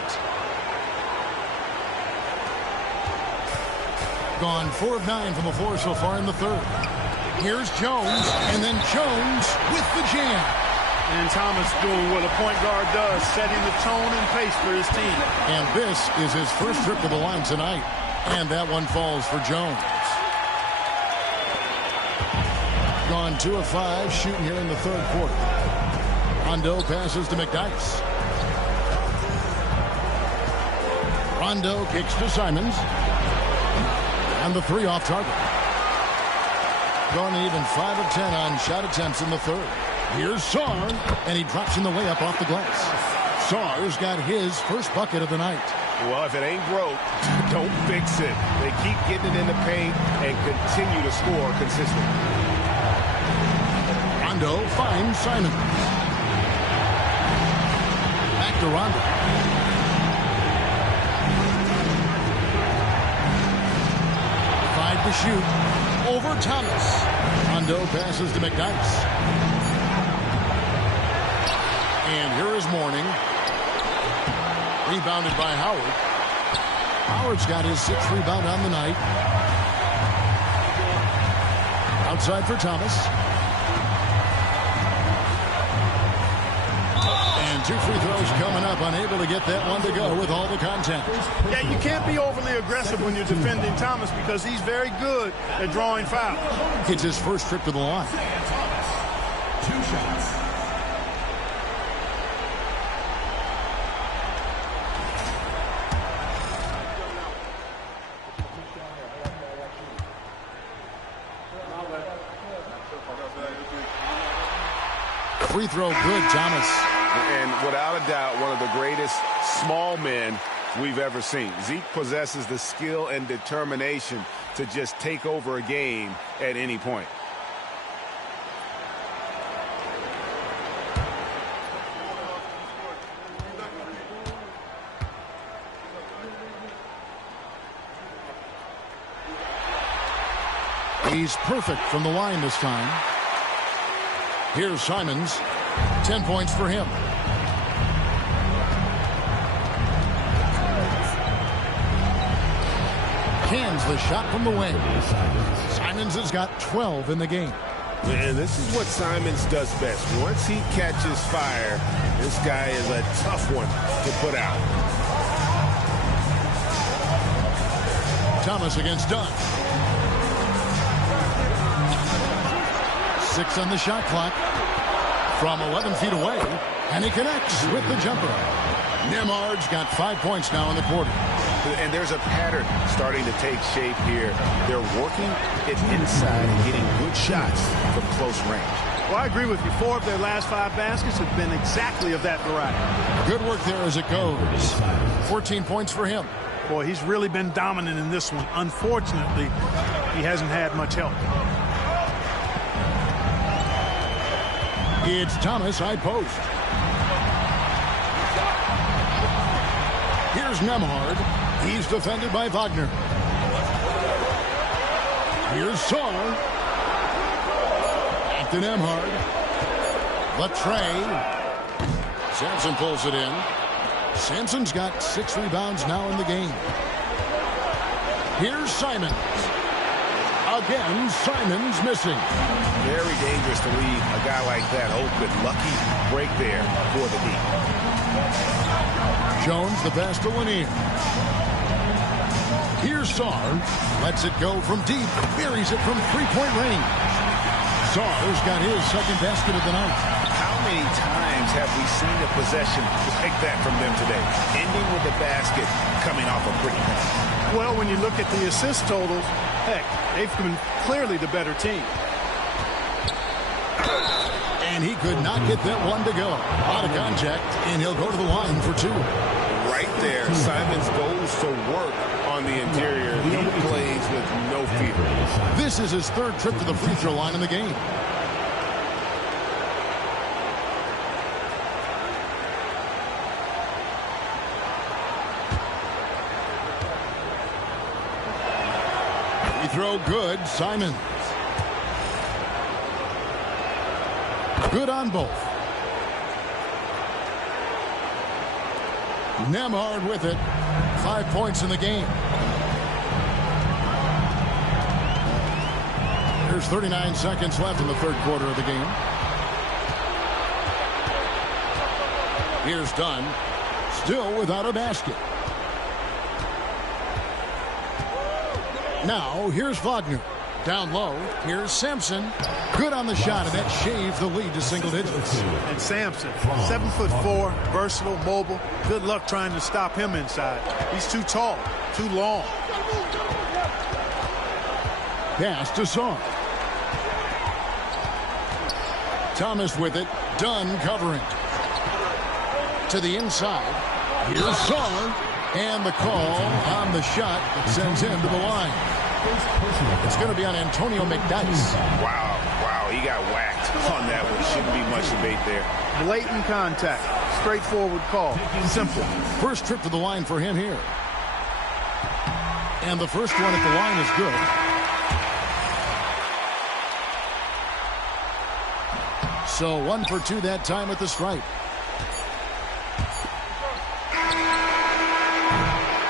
Gone 4 of 9 from the floor so far in the third. Here's Jones, and then Jones with the jam. And Thomas doing what a point guard does, setting the tone and pace for his team. And this is his first trip to the line tonight. And that one falls for Jones. Gone 2 of 5 shooting here in the third quarter. Rondo passes to McDyess. Rondo kicks to Simons. And the 3 off target. Going even 5 of 10 on shot attempts in the third. Here's Sarr, and he drops in the way up off the glass. Sarr's got his first bucket of the night. Well, if it ain't broke, don't fix it. They keep getting it in the paint and continue to score consistently. Rondo finds Simon. Back to Rondo. To shoot over Thomas. Rondo passes to McDyess. And here is Mourning. Rebounded by Howard. Howard's got his 6th rebound on the night. Outside for Thomas. And 2 free throws coming up. Unable to get that one to go with all the contact. Yeah, you can't be overly aggressive when you're defending Thomas because he's very good at drawing fouls. It's his first trip to the line. 2 shots. Free throw good, Thomas. And without a doubt, one of the greatest small men we've ever seen. Zeke possesses the skill and determination to just take over a game at any point. He's perfect from the line this time. Here's Simons. 10 points for him. Cans the shot from the wing. Simons has got 12 in the game. And this is what Simons does best. Once he catches fire, this guy is a tough one to put out. Thomas against Dunn. 6 on the shot clock. From 11 feet away, and he connects with the jumper. Nembhard's got 5 points now in the quarter. And there's a pattern starting to take shape here. They're working it inside and getting good shots from close range. Well, I agree with you. 4 of their last 5 baskets have been exactly of that variety. Good work there as it goes. 14 points for him. Boy, he's really been dominant in this one. Unfortunately, he hasn't had much help. It's Thomas, high post. Here's Nembhard. He's defended by Wagner. Here's Sarr. Back to Nembhard. Latrey. Sampson pulls it in. Sampson's got 6 rebounds now in the game. Here's Simons. Again, Simons missing. Very dangerous to leave a guy like that open. Lucky break there for the D. Jones the pass to Lanier. Here's Sarr. Lets it go from deep. Buries it from 3-point range. Sarr's got his second basket of the night. How many times have we seen a possession like that from them today? Ending with the basket coming off a pretty pass. Well, when you look at the assist totals, heck, they've been clearly the better team. And he could not get that one to go. Out of contact, and he'll go to the line for 2. Right there, Simons goes to work on the interior. He plays with no fear. This is his 3rd trip to the free throw line in the game. throw good. Simons. Good on both. Nembhard with it. 5 points in the game. There's 39 seconds left in the third quarter of the game. Here's Dunn. Still without a basket. Now, here's Wagner. Down low, here's Sampson. Good on the shot, and that shaves the lead to single digits. And Sampson, 7'4", versatile, mobile. Good luck trying to stop him inside. He's too tall, too long. Pass to Song. Thomas with it. Dunn covering. To the inside. Here's Song. And the call on the shot that sends him to the line. It's going to be on Antonio McDyess. Wow, he got whacked on that one. Shouldn't be much debate there. Blatant contact. Straightforward call. Simple. First trip to the line for him here. And the first one at the line is good. So 1 for 2 that time at the stripe.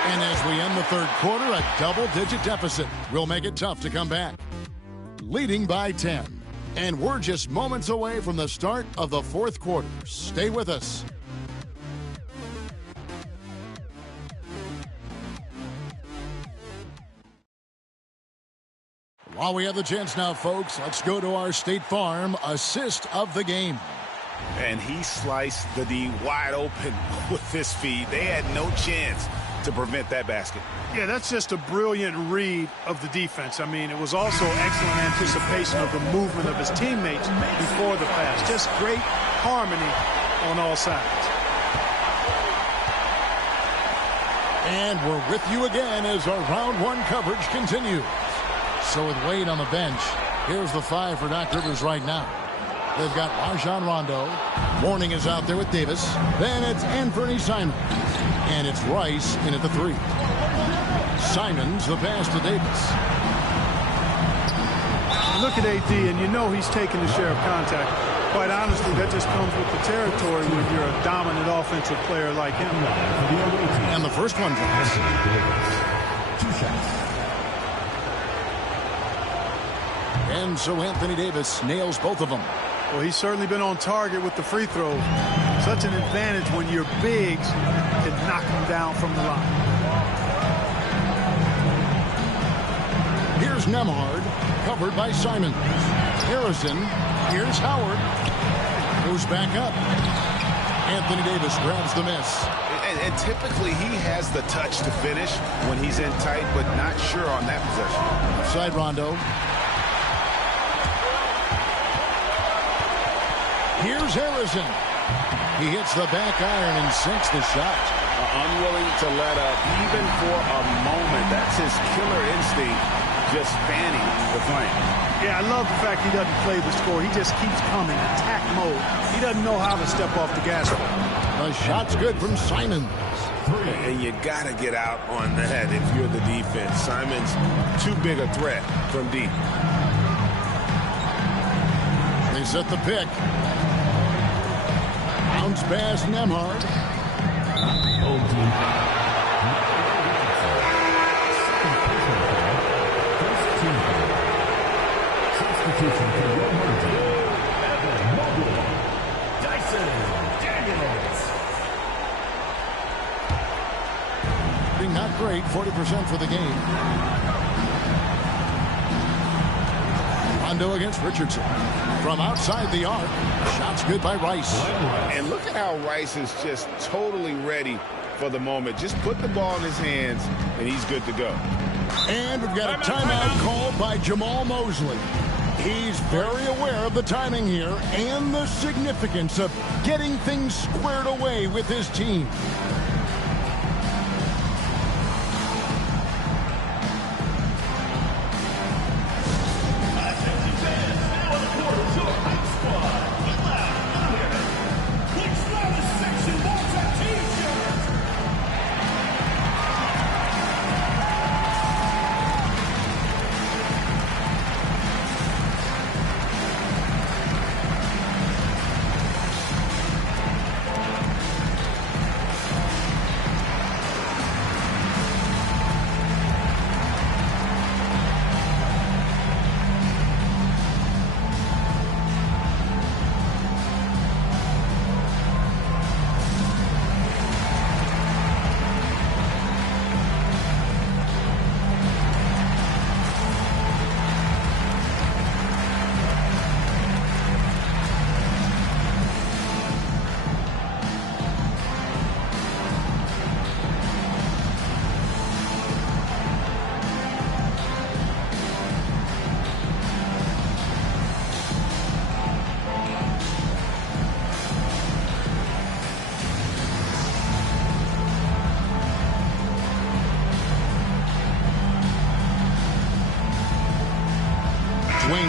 And as we end the third quarter, a double-digit deficit will make it tough to come back. Leading by 10. And we're just moments away from the start of the fourth quarter. Stay with us. While we have the chance now, folks, let's go to our State Farm assist of the game. And he sliced the D wide open with his feed. They had no chance to prevent that basket. Yeah, that's just a brilliant read of the defense. I mean, it was also excellent anticipation of the movement of his teammates before the pass. Just great harmony on all sides. And we're with you again as our round one coverage continues. So with Wade on the bench, here's the 5 for Doc Rivers right now. They've got Rajon Rondo. Mourning is out there with Davis. Then it's Anthony Simons. And it's Rice in at the 3. Simons, the pass to Davis. Look at AD, and you know he's taking the share of contact. Quite honestly, that just comes with the territory when you're a dominant offensive player like him. And the first one drops. 2 shots. And so Anthony Davis nails both of them. Well, he's certainly been on target with the free throws. Such an advantage when your bigs can knock him down from the line. Here's Nembhard, covered by Simons. Harrison, here's Howard. Goes back up. Anthony Davis grabs the miss. And typically he has the touch to finish when he's in tight, but not sure on that possession. Side Rondo. Here's Harrison. He hits the back iron and sinks the shot. Unwilling to let up even for a moment. That's his killer instinct, just fanning the flame. Yeah, I love the fact he doesn't play the score. He just keeps coming, attack mode. He doesn't know how to step off the gas pedal. The shot's good from Simons. And you got to get out on that if you're the defense. Simons, too big a threat from deep. They set the pick. Bounce pass Nembhard. Substitution for your team. Dyson Daniels. Not great, 40% for the game. Rondo against Richardson. From outside the arc, shots good by Rice. And look at how Rice is just totally ready for the moment. Just put the ball in his hands, and he's good to go. And we've got a timeout called by Jamal Mosley. He's very aware of the timing here and the significance of getting things squared away with his team.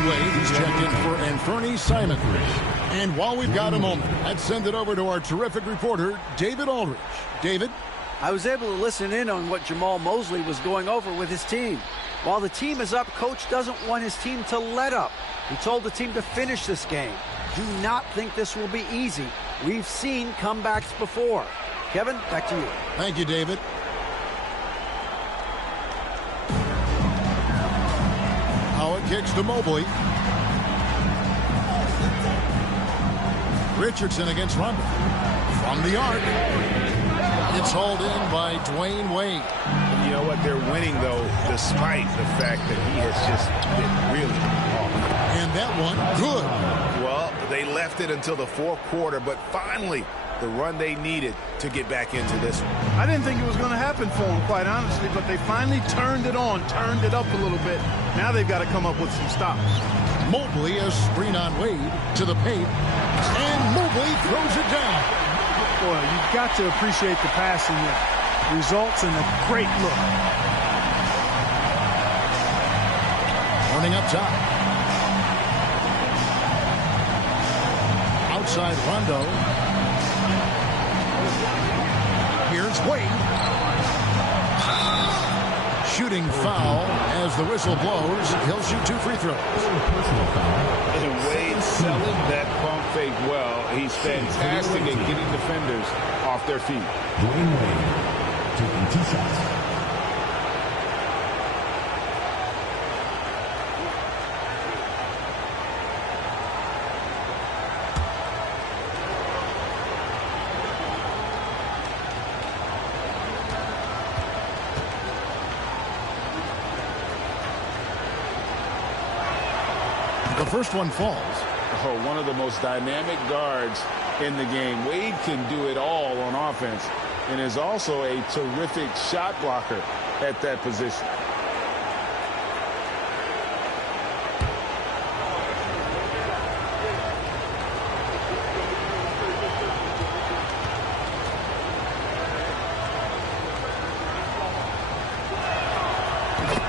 Wade. He's checked in for Anthony Simon. And while we've got a moment, let's send it over to our terrific reporter, David Aldridge. David? I was able to listen in on what Jamal Mosley was going over with his team. While the team is up, Coach doesn't want his team to let up. He told the team to finish this game. Do not think this will be easy. We've seen comebacks before. Kevin, back to you. Thank you, David. Howard kicks to Mobley. Richardson against Rondo. From the arc. It's hauled in by Dwayne Wade. You know what? They're winning, though, despite the fact that he has just been really off. And that one, good. Well, they left it until the fourth quarter, but finally, the run they needed to get back into this one. I didn't think it was going to happen for them, quite honestly, but they finally turned it on, turned it up a little bit. Now they've got to come up with some stops. Mobley, a screen on Wade to the paint, and Mobley throws it down. Boy, you've got to appreciate the passing there. Results in a great look. Running up top. Outside Rondo. Here's Wade. Shooting foul as the whistle blows. He'll shoot 2 free throws. And Wade selling that pump fake well. He's fantastic at getting defenders off their feet. Dwayne Wade taking 2 shots. The first one falls. Oh, one of the most dynamic guards in the game. Wade can do it all on offense and is also a terrific shot blocker at that position.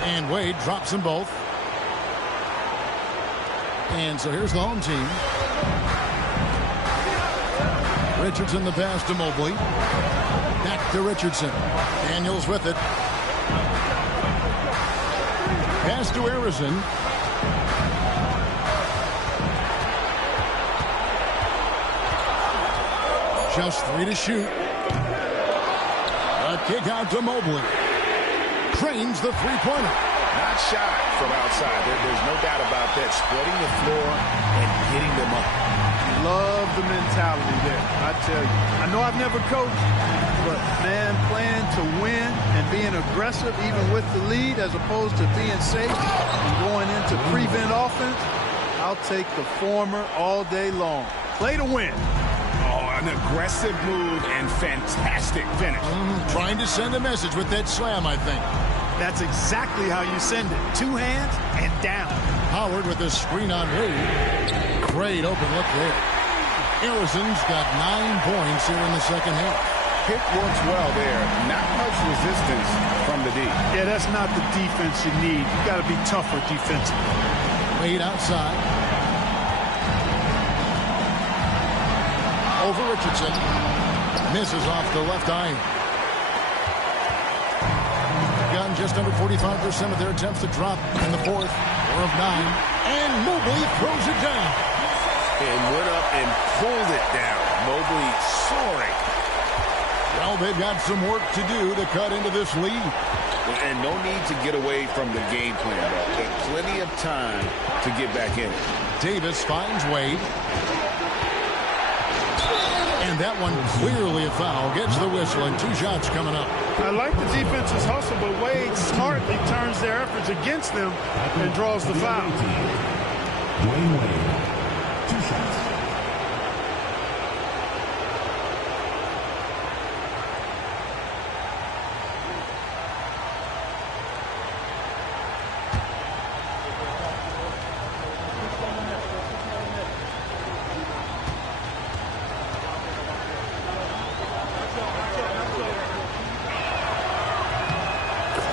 And Wade drops them both. And so here's the home team. Richardson the pass to Mobley. Back to Richardson. Daniels with it. Pass to Harrison. Just 3 to shoot. A kick out to Mobley. Trains the three-pointer. Not shy from outside. There's no doubt about that. Spreading the floor and getting them up. Love the mentality there, I tell you. I know I've never coached, but, man, playing to win and being aggressive even with the lead as opposed to being safe and going into prevent offense, I'll take the former all day long. Play to win. Oh, an aggressive move and fantastic finish. Trying to send a message with that slam, I think. That's exactly how you send it. 2 hands and down. Howard with a screen on Wade. Great open look there. Harrison's got 9 points here in the second half. Pick works well there. Not much resistance from the D. Yeah, that's not the defense you need. You got to be tougher defensively. Wade outside. Over Richardson. Misses off the left iron. Gun just under 45% of their attempts to drop in the fourth. 4 of 9. And Mobley throws it down. And went up and pulled it down. Mobley soaring. Well, they've got some work to do to cut into this lead. And no need to get away from the game plan, though. There's plenty of time to get back in it. Davis finds Wade. And that one clearly a foul. Gets the whistle and 2 shots coming up. I like the defense's hustle, but Wade smartly turns their efforts against them and draws the foul. Dwayne Wade, 2 shots.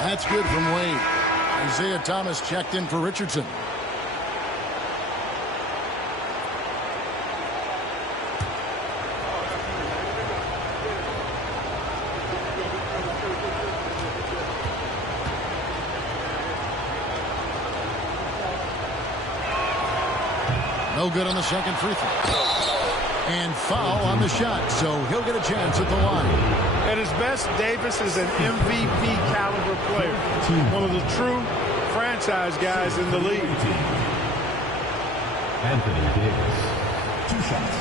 That's good from Wade. Isaiah Thomas checked in for Richardson. No good on the second free throw. And foul on the shot, so he'll get a chance at the line. At his best, Davis is an MVP caliber player. One of the true franchise guys in the league. Anthony Davis, 2 shots.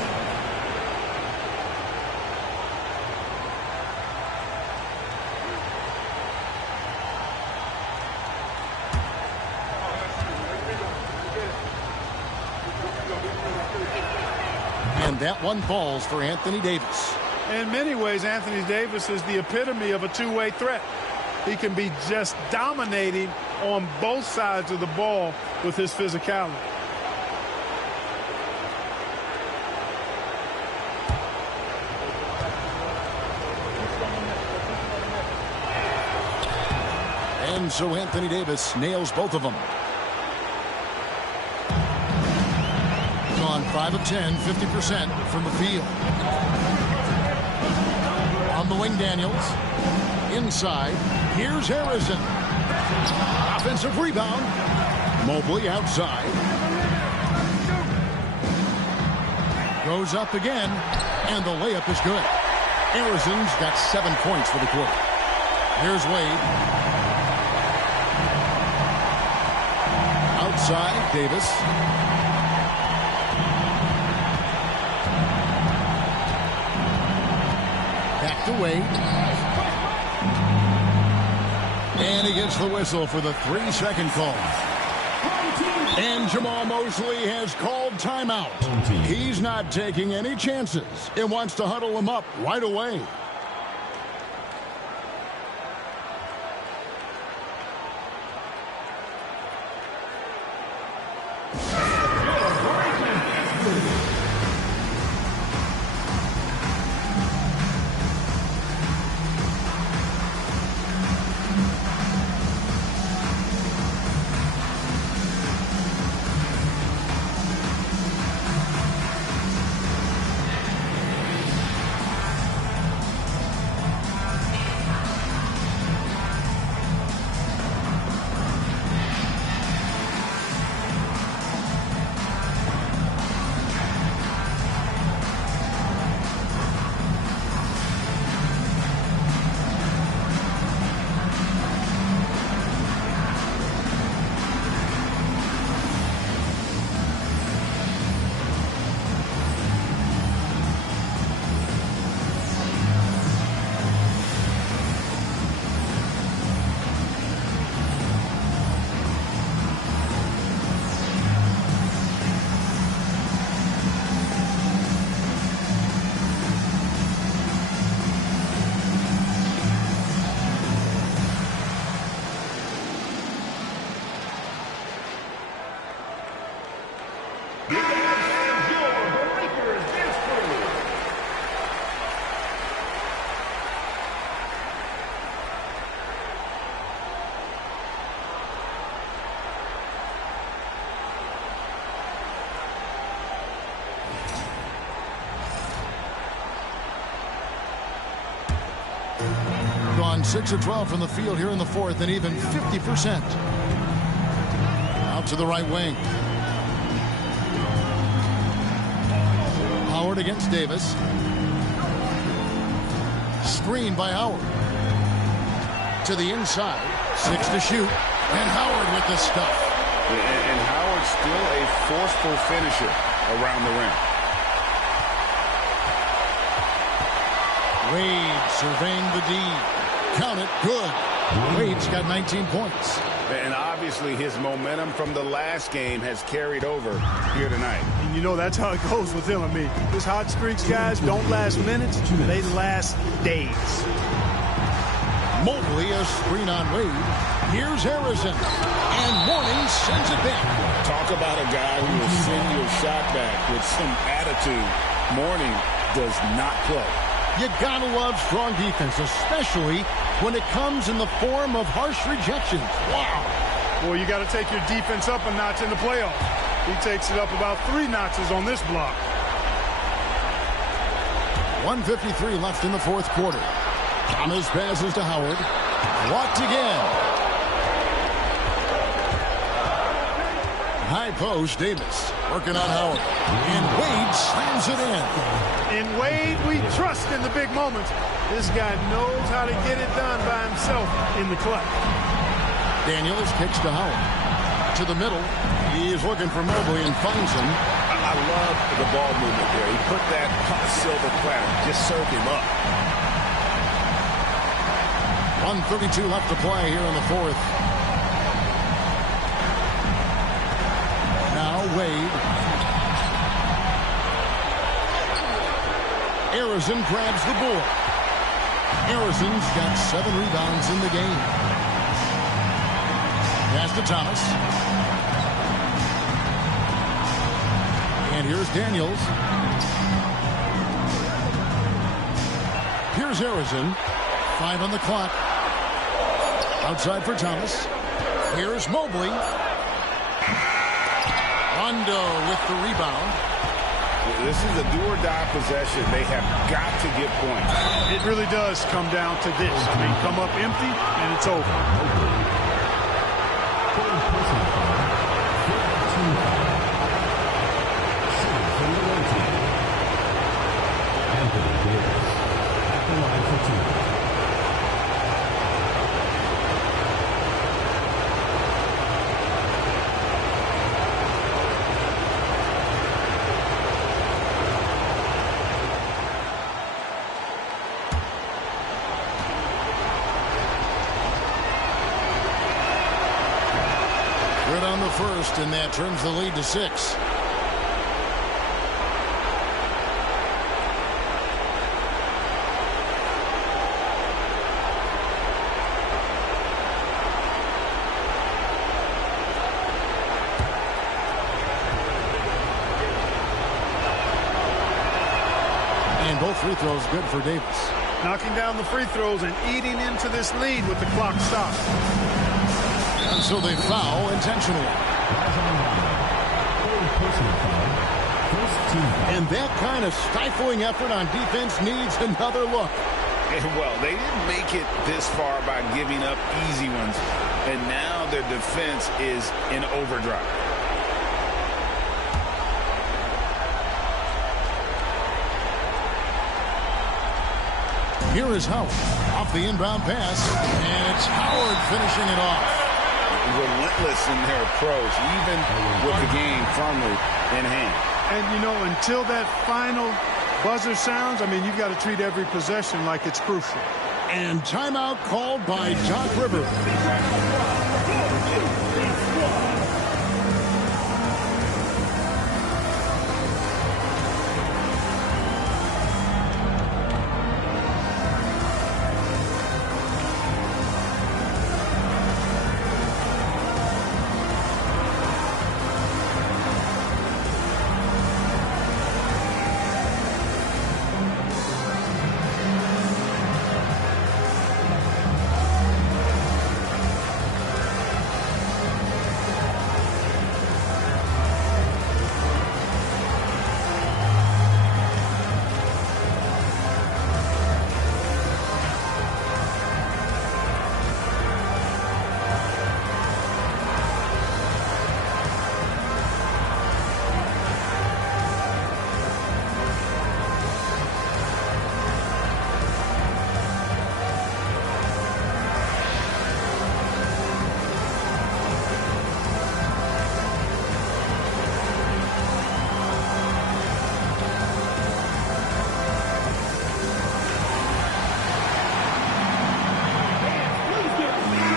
And that one falls for Anthony Davis. In many ways, Anthony Davis is the epitome of a two-way threat. He can be just dominating on both sides of the ball with his physicality. And so Anthony Davis nails both of them. On 5 of 10, 50% from the field. On the wing, Daniels. Inside, here's Harrison. Offensive rebound. Mobley outside. Goes up again, and the layup is good. Harrison's got 7 points for the quarter. Here's Wade. Outside, Davis. Back to Wade. And he gets the whistle for the 3-second call. And Jamal Mosley has called timeout. He's not taking any chances and wants to huddle him up right away. On 6 of 12 from the field here in the fourth, and even 50%. Out to the right wing. Howard against Davis. Screen by Howard. To the inside. 6 to shoot. And Howard with the stuff. And Howard's still a forceful finisher around the rim. Wade surveying the D. Count it. Good. Wade's got 19 points. And obviously his momentum from the last game has carried over here tonight. And you know that's how it goes with him and me. His hot streaks, guys, don't last minutes. They last days. Mobley, a screen on Wade. Here's Harrison. And Mourning sends it back. Talk about a guy who will send your shot back with some attitude. Mourning does not play. You gotta love strong defense, especially when it comes in the form of harsh rejections. Wow. Well, you got to take your defense up a notch in the playoffs. He takes it up about 3 notches on this block. 1:53 left in the fourth quarter. Thomas passes to Howard. Blocked again. high post, Davis working on Howard. And Wade slams it in. In Wade, we trust in the big moments. This guy knows how to get it done by himself in the clutch. Daniels kicks to Howard. To the middle. He is looking for Mobley and finds him. I love the ball movement there. He put that on a silver platter. Just served him up. 1:32 left to play here in the fourth. Now Wade. Arizon grabs the board. Arizon's got 7 rebounds in the game. Pass to Thomas. And here's Daniels. Here's Arizon. 5 on the clock. Outside for Thomas. Here's Mobley. Rondo with the rebound. This is a do-or-die possession. They have got to get points. It really does come down to this. I mean, come up empty, and it's over. Anthony Davis at the line for 2. Good on the first, and that turns the lead to 6. And both free throws good for Davis. Knocking down the free throws and eating into this lead with the clock stopped. And so they foul intentionally. And that kind of stifling effort on defense needs another look. Well, they didn't make it this far by giving up easy ones. And now their defense is in overdrive. Here is Howard off the inbound pass. And it's Howard finishing it off. Relentless in their approach, even with the game firmly in hand. And, you know, until that final buzzer sounds, I mean, you've got to treat every possession like it's crucial. And timeout called by Doc Rivers.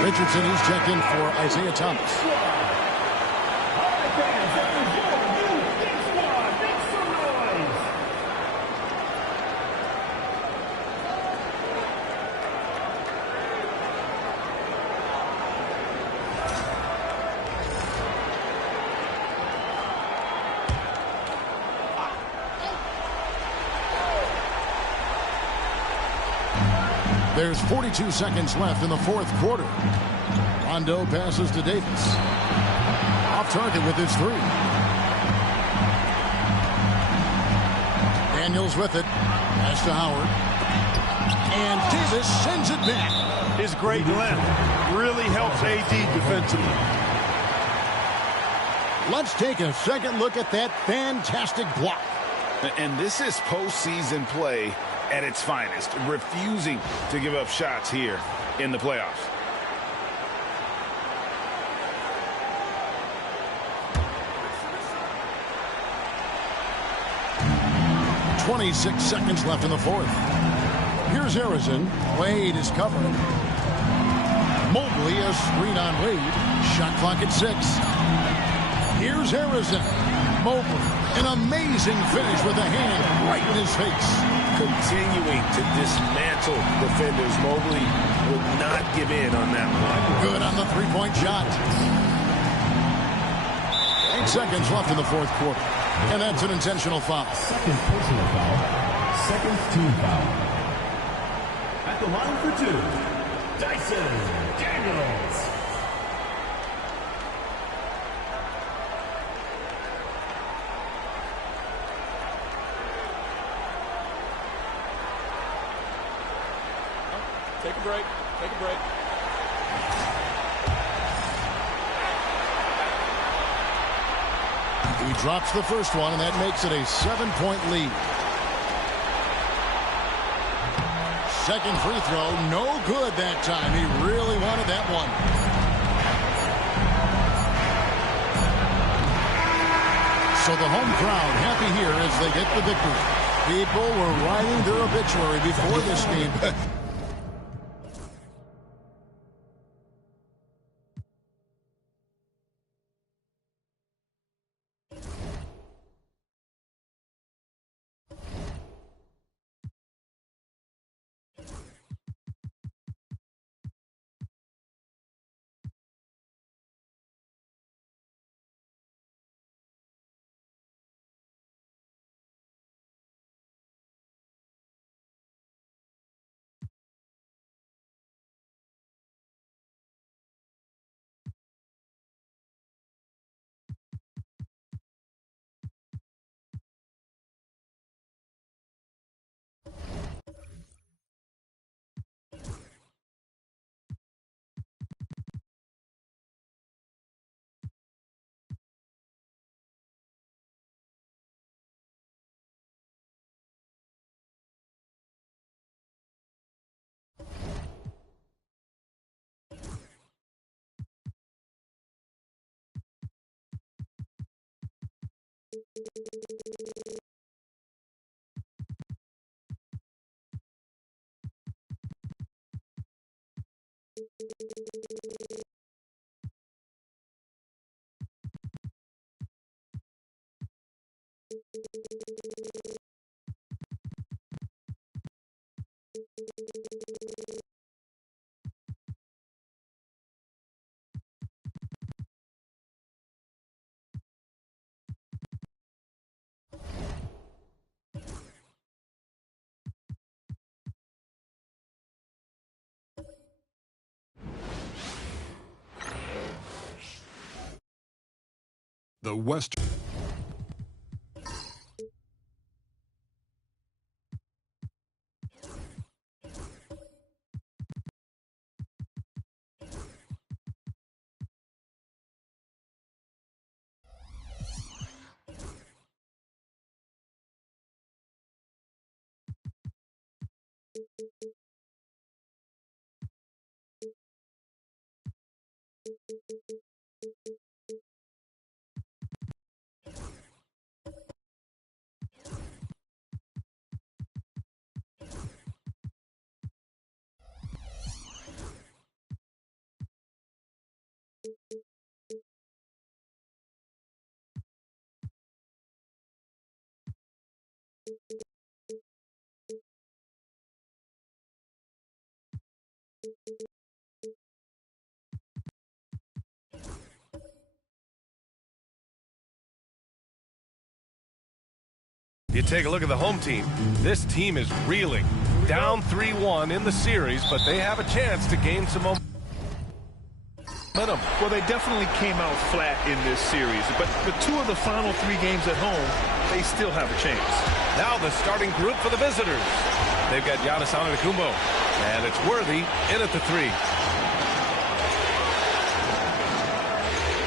Richardson, he's checked in for Isaiah Thomas. There's 42 seconds left in the fourth quarter. Rondo passes to Davis. Off target with his 3. Daniels with it. Pass to Howard. And Davis sends it back. His great length really helps AD defensively. Let's take a second look at that fantastic block. And this is postseason play at its finest, refusing to give up shots here in the playoffs. 26 seconds left in the fourth. Here's Harrison. Wade is covering. Mobley, a screen on Wade. Shot clock at 6. Here's Harrison. Mobley, an amazing finish with a hand right in his face. Continuing to dismantle defenders. Mobley would not give in on that one. Good on the three-point shot. 8 seconds left in the fourth quarter. And that's an intentional foul. Second personal foul. Second team foul. At the line for 2, Dyson Daniels. Take a break. Take a break. He drops the first one, and that makes it a 7-point lead. Second free throw, no good that time. He really wanted that one. So the home crowd happy here as they get the victory. People were writing their obituary before this game. The Western. You take a look at the home team. This team is reeling. Down 3-1 in the series, but they have a chance to gain some momentum. Well, they definitely came out flat in this series, but the 2 of the final 3 games at home, they still have a chance. Now the starting group for the visitors. They've got Giannis Antetokounmpo, and it's Worthy in at the 3.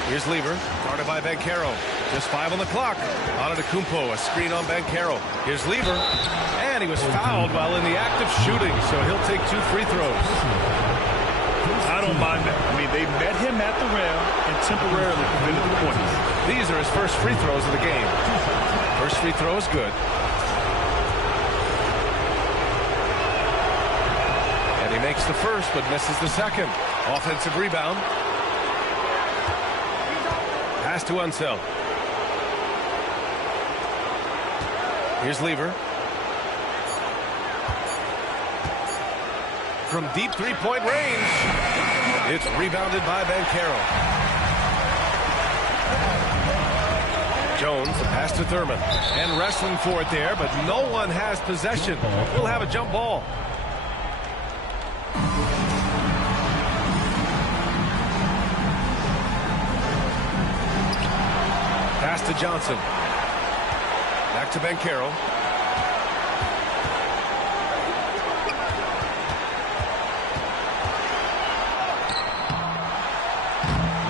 Here's Lever, guarded by Banchero. Just 5 on the clock. Antetokounmpo, a screen on Banchero. Here's Lever, and he was fouled while in the act of shooting, so he'll take 2 free throws. I don't mind that. I mean, they met him at the rim and temporarily prevented the points. These are his first free throws of the game. First free throw is good. And he makes the first, but misses the second. Offensive rebound. Pass to Unseld. Here's Lever. From deep three-point range. It's rebounded by Banchero. Jones, the pass to Thurman. And wrestling for it there, but no one has possession. We'll have a jump ball. Pass to Johnson. Back to Banchero.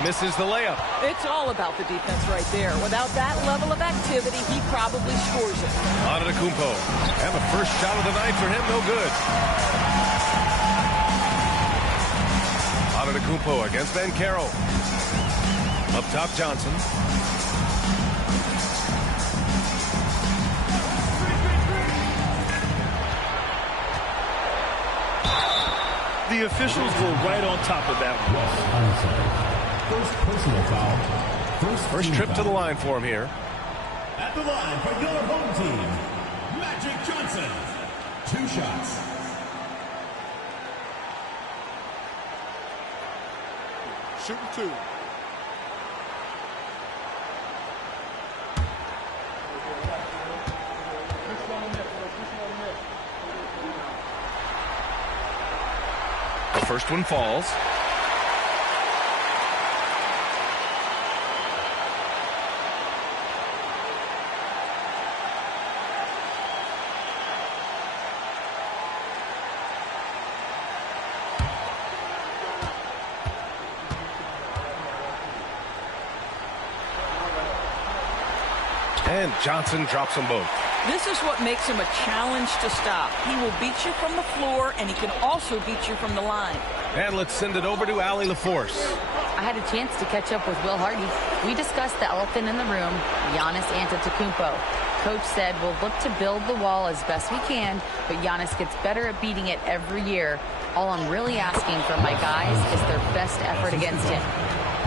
Misses the layup. It's all about the defense right there. Without that level of activity, he probably scores it. Antetokounmpo. And the first shot of the night for him, no good. Antetokounmpo against Banchero. Up top, Johnson. The officials were right on top of that one. First personal foul. First trip to the line for him here. At the line for your home team, Magic Johnson. 2 shots. Shooting 2. The first one falls. And Johnson drops them both. This is what makes him a challenge to stop. He will beat you from the floor, and he can also beat you from the line. And let's send it over to Allie LaForce. I had a chance to catch up with Will Hardy. We discussed the elephant in the room, Giannis Antetokounmpo. Coach said we'll look to build the wall as best we can, but Giannis gets better at beating it every year. All I'm really asking from my guys is their best effort against him.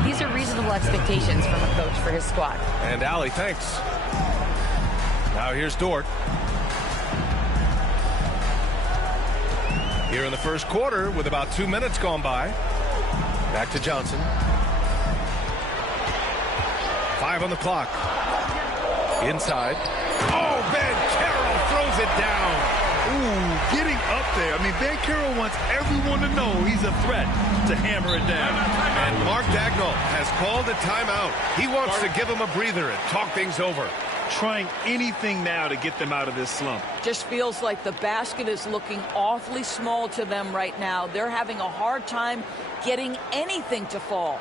These are reasonable expectations from a coach for his squad. And Allie, thanks. Now here's Dort. Here in the first quarter with about 2 minutes gone by. Back to Johnson. 5 on the clock. Inside. Oh, Banchero throws it down. Ooh, getting up there. I mean, Banchero wants everyone to know he's a threat to hammer it down. And Mark Dagnall has called a timeout. He wants to give him a breather and talk things over. Trying anything now to get them out of this slump. Just feels like the basket is looking awfully small to them right now. They're having a hard time getting anything to fall.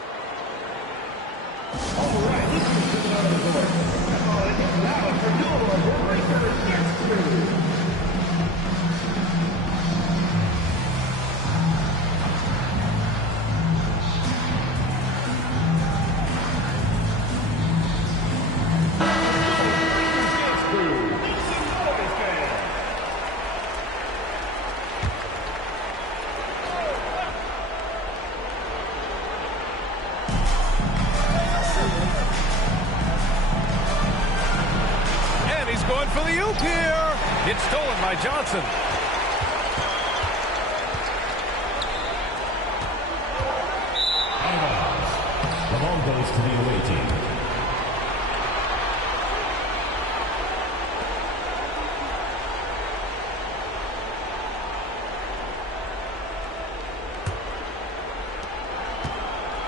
Going for the oop here. It's stolen by Johnson. The ball goes to the away team.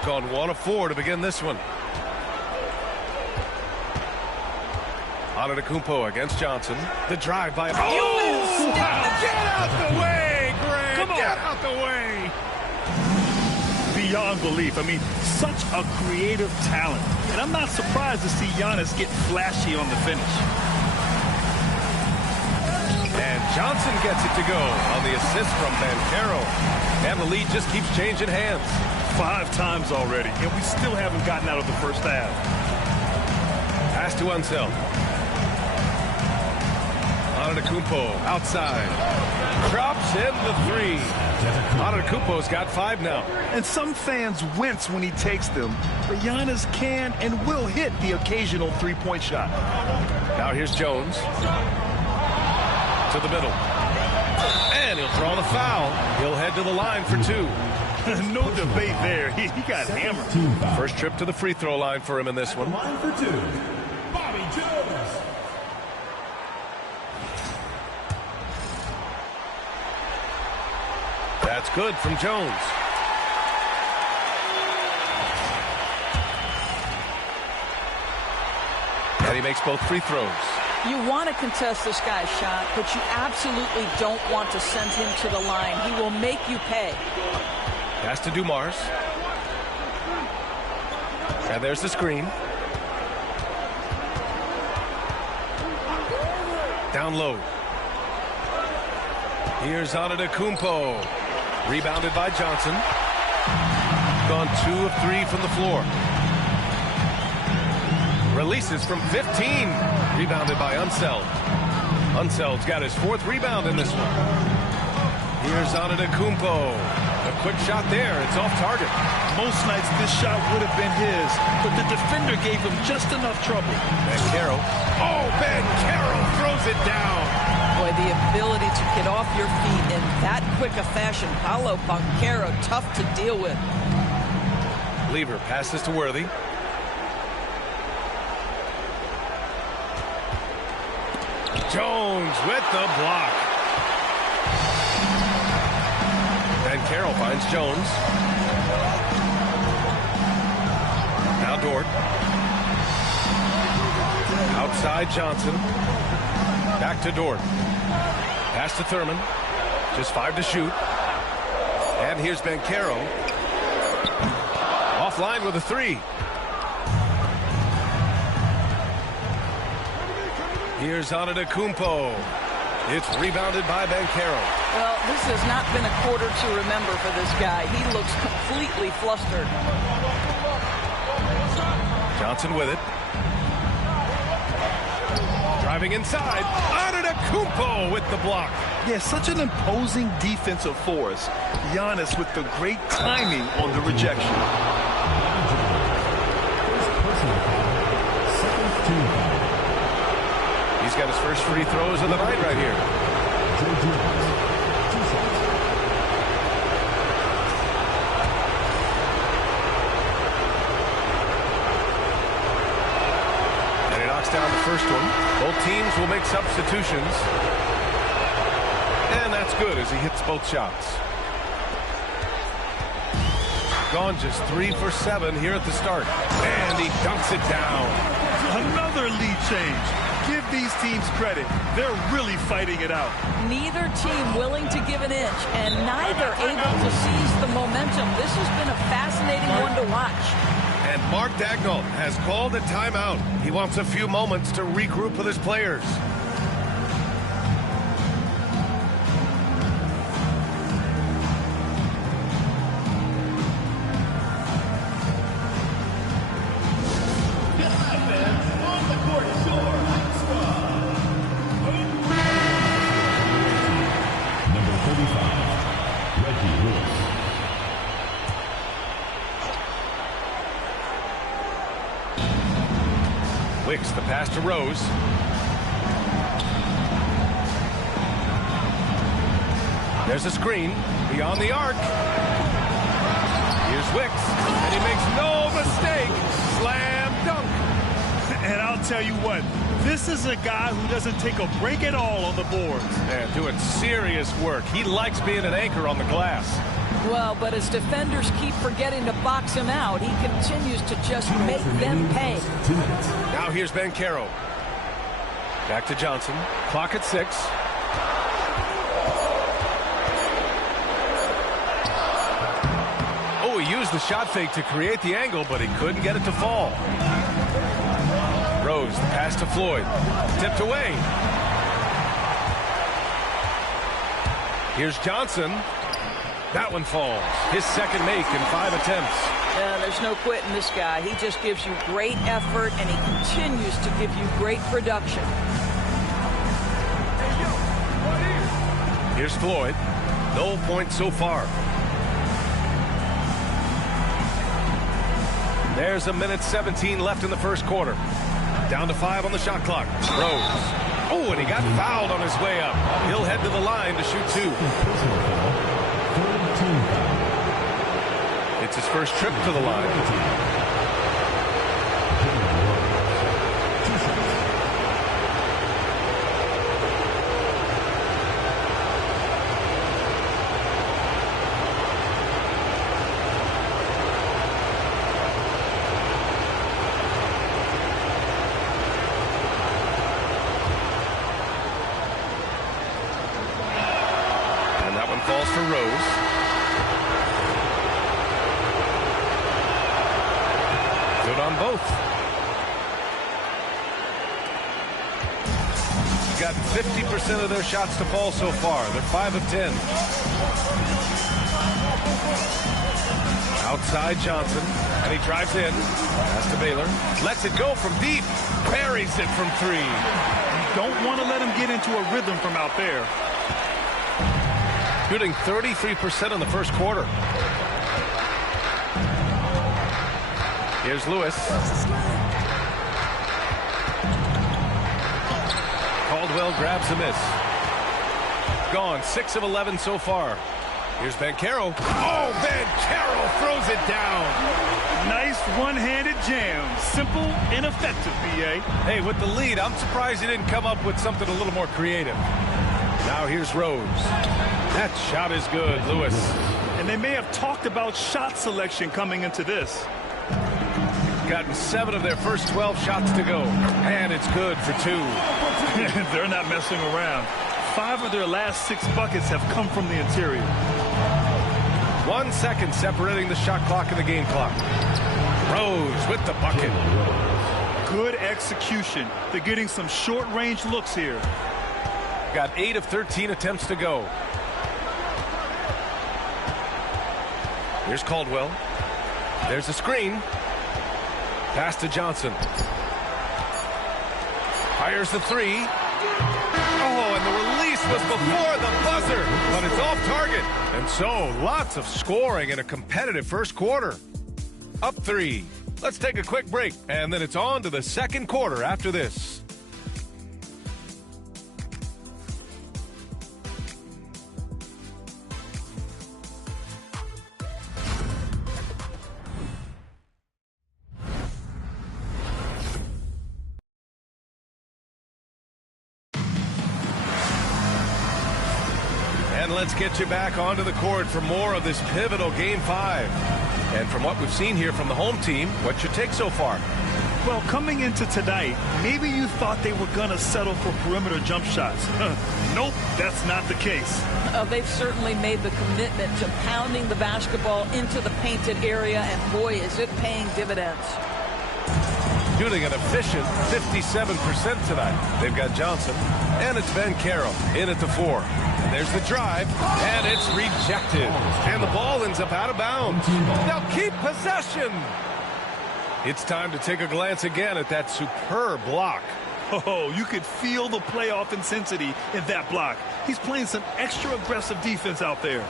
Gone 1 of 4 to begin this one. Antetokounmpo against Johnson. The drive by... Oh! Get out the way, Greg! Come on. Get out the way! The beyond belief. I mean, such a creative talent. And I'm not surprised to see Giannis get flashy on the finish. And Johnson gets it to go on the assist from Banchero. And the lead just keeps changing hands. 5 times already, and we still haven't gotten out of the first half. Pass to Unseld. Antetokounmpo outside. Drops in the 3. Antetokounmpo's got 5 now. And some fans wince when he takes them, but Giannis can and will hit the occasional three-point shot. Now here's Jones. To the middle. And he'll draw the foul. He'll head to the line for 2. No debate there. He got hammered. First trip to the free throw line for him in this one. Line for 2, Bobby Jones. That's good from Jones. And he makes both free throws. You want to contest this guy's shot, but you absolutely don't want to send him to the line. He will make you pay. Pass to Dumars. And there's the screen. Down low. Here's Antetokounmpo. Rebounded by Johnson. Gone 2 of 3 from the floor. Releases from 15. Rebounded by Unseld. Unseld's got his 4th rebound in this one. Here's Antetokounmpo. A quick shot there. It's off target. Most nights this shot would have been his, but the defender gave him just enough trouble. Banchero. Oh, Banchero throws it down. Boy, the ability to get off your feet in that quick a fashion. Paolo Banchero, tough to deal with. Lever passes to Worthy. Jones with the block. Banchero finds Jones. Now Dort. Outside Johnson. Back to Dort. Pass to Thurman. Just 5 to shoot. And here's Banchero. Offline with a 3. Here's Antetokounmpo. It's rebounded by Banchero. Well, this has not been a quarter to remember for this guy. He looks completely flustered. Johnson with it. Driving inside. Antetokounmpo with the block. Yeah, such an imposing defensive force. Giannis with the great timing on the rejection. He's got his first free throws of the night right here. And he knocks down the first one. Both teams will make substitutions. And that's good as he hits both shots. Gone just 3 for 7 here at the start. And he dunks it down. Another lead change. Give these teams credit. They're really fighting it out. Neither team willing to give an inch, and neither able to seize the momentum. This has been a fascinating one to watch. And Mark Daigneault has called a timeout. He wants a few moments to regroup with his players. Wicks, the pass to Rose. There's a screen beyond the arc. Here's Wicks, and he makes no mistake. Slam dunk. And I'll tell you what, this is a guy who doesn't take a break at all on the boards. Man, doing serious work. He likes being an anchor on the glass. Well, but as defenders keep forgetting to box him out, he continues to just make them pay. Now here's Banchero. Back to Johnson. Clock at 6. Oh, he used the shot fake to create the angle, but he couldn't get it to fall. Rose, the pass to Floyd. Tipped away. Here's Johnson. That one falls. His second make in 5 attempts. Yeah, there's no quitting this guy. He just gives you great effort, and he continues to give you great production. Here's Floyd. No points so far. There's 1:17 left in the first quarter. Down to 5 on the shot clock. Rose. Oh, and he got fouled on his way up. He'll head to the line to shoot 2. It's his first trip to the line. And that one falls for Rose. Good on both. Got 50% of their shots to fall so far. They're 5 of 10. Outside Johnson, and he drives in. Pass to Baylor. Lets it go from deep. Buries it from 3. You don't want to let him get into a rhythm from out there. Shooting 33% in the first quarter. Here's Lewis. Caldwell grabs a miss. Gone. 6 of 11 so far. Here's Banchero. Oh, Banchero throws it down. Nice one-handed jam. Simple and effective, B.A. Hey, with the lead, I'm surprised he didn't come up with something a little more creative. Now here's Rose. That shot is good, Lewis. And they may have talked about shot selection coming into this. Gotten 7 of their first 12 shots to go. And it's good for 2. They're not messing around. 5 of their last 6 buckets have come from the interior. 1 second separating the shot clock and the game clock. Rose with the bucket. Good execution. They're getting some short-range looks here. Got 8 of 13 attempts to go. Here's Caldwell. There's a screen. Pass to Johnson. Fires the 3. Oh, and the release was before the buzzer, but it's off target. And so, lots of scoring in a competitive first quarter. Up 3. Let's take a quick break, and then it's on to the second quarter after this. And let's get you back onto the court for more of this pivotal Game 5. And from what we've seen here from the home team, what's your take so far? Well, coming into tonight, maybe you thought they were going to settle for perimeter jump shots. Nope, that's not the case. They've certainly made the commitment to pounding the basketball into the painted area, and boy, is it paying dividends. Shooting an efficient 57% tonight. They've got Johnson, and it's Banchero in at the 4. And there's the drive, and it's rejected. And the ball ends up out of bounds. They'll keep possession. It's time to take a glance again at that superb block. Oh, you could feel the playoff intensity in that block. He's playing some extra aggressive defense out there.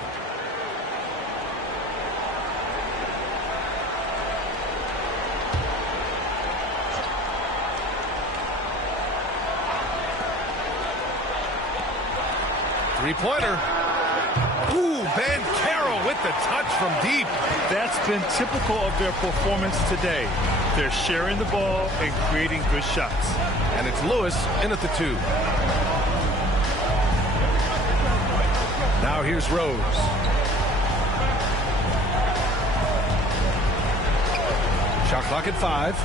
Three-pointer. Ooh, Banchero with the touch from deep. That's been typical of their performance today. They're sharing the ball and creating good shots. And it's Lewis in at the 2. Now here's Rose. Shot clock at 5.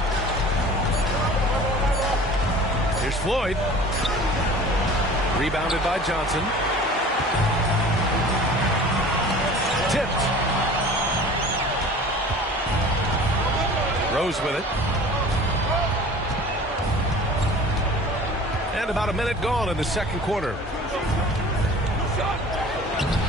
Here's Floyd. Rebounded by Johnson. Tipped. goes with it. And about a minute gone in the second quarter.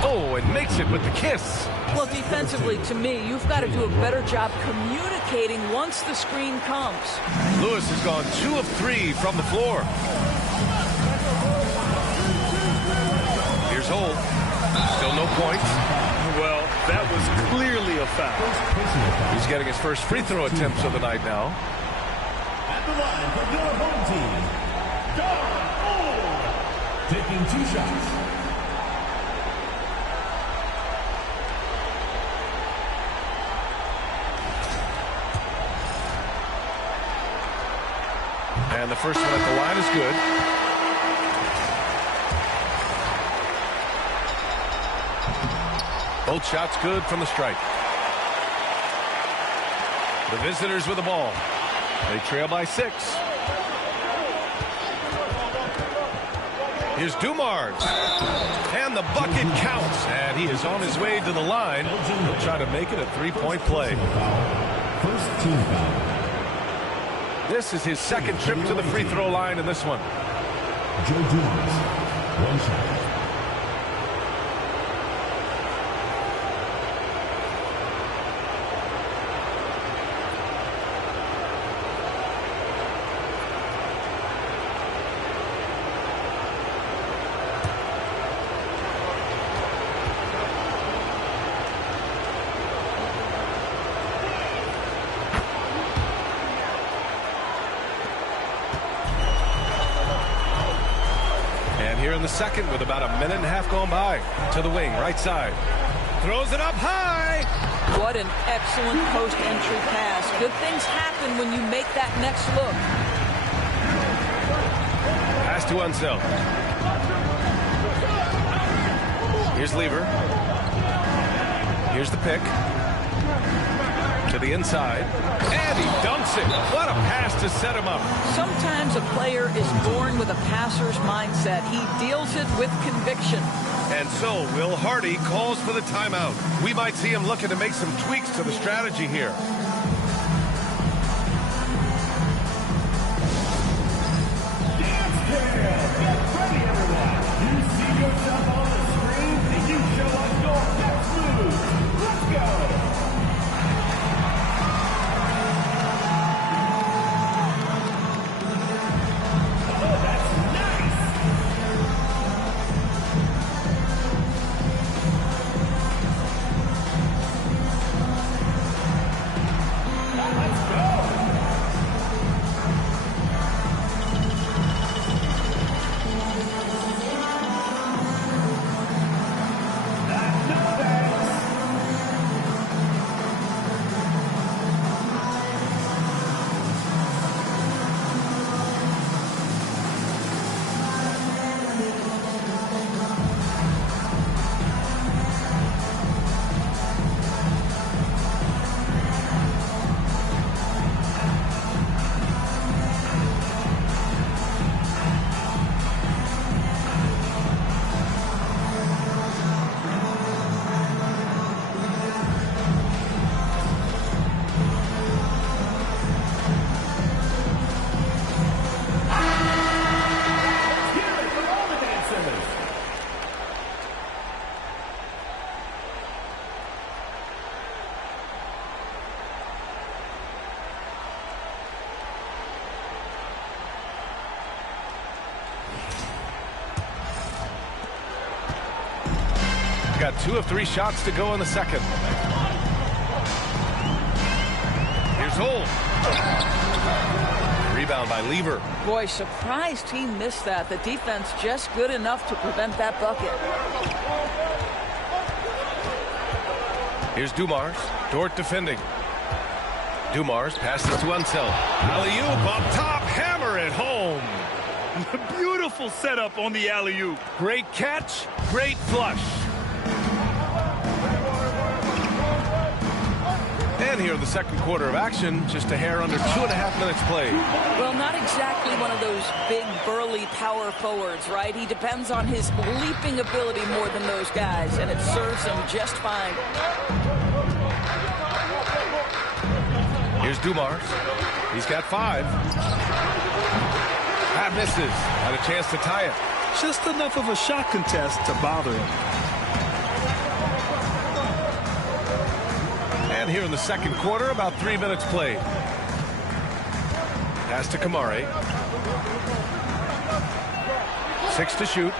Oh, and makes it with the kiss. Well, defensively, to me, you've got to do a better job communicating once the screen comes. Lewis has gone 2 of 3 from the floor. Here's Holt. Still no points. Well, that was clearly a foul. He's getting his first free throw attempts of the night now. At the line for your home team, Darren Moore, taking 2 shots. And the first one at the line is good. Both shots good from the stripe. The visitors with the ball. They trail by 6. Here's Dumars. And the bucket counts. And he is on his way to the line. He'll try to make it a 3-point play. First team foul. This is his second trip to the free throw line in this one. Joe Dumars, 1 shot. Here in the second with about a minute and a half gone by. To the wing, right side. Throws it up high. What an excellent post-entry pass. Good things happen when you make that next look. Pass to Unseld. Here's Lever. Here's the pick. To the inside. And he dunks it. What a pass to set him up. Sometimes a player is born with a passer's mindset. He deals it with conviction. And so Will Hardy calls for the timeout. We might see him looking to make some tweaks to the strategy here. Get ready, everyone. You see yourself on the screen, and you show us your best move. Let's go. Got 2 of 3 shots to go in the second. Here's Holt. Rebound by Lever. Boy, surprised he missed that. The defense just good enough to prevent that bucket. Here's Dumars. Dort defending. Dumars passes to Unseld. Alley-oop up top. Hammer it home. Beautiful setup on the alley-oop. Great catch. Great flush. And here in the second quarter of action, just a hair under 2.5 minutes played. Well, not exactly one of those big, burly power forwards, right? He depends on his leaping ability more than those guys, and it serves him just fine. Here's Dumars. He's got 5. That misses. Had a chance to tie it. Just enough of a shot contest to bother him. And here in the second quarter, about 3 minutes played. Pass to Kamari. 6 to shoot.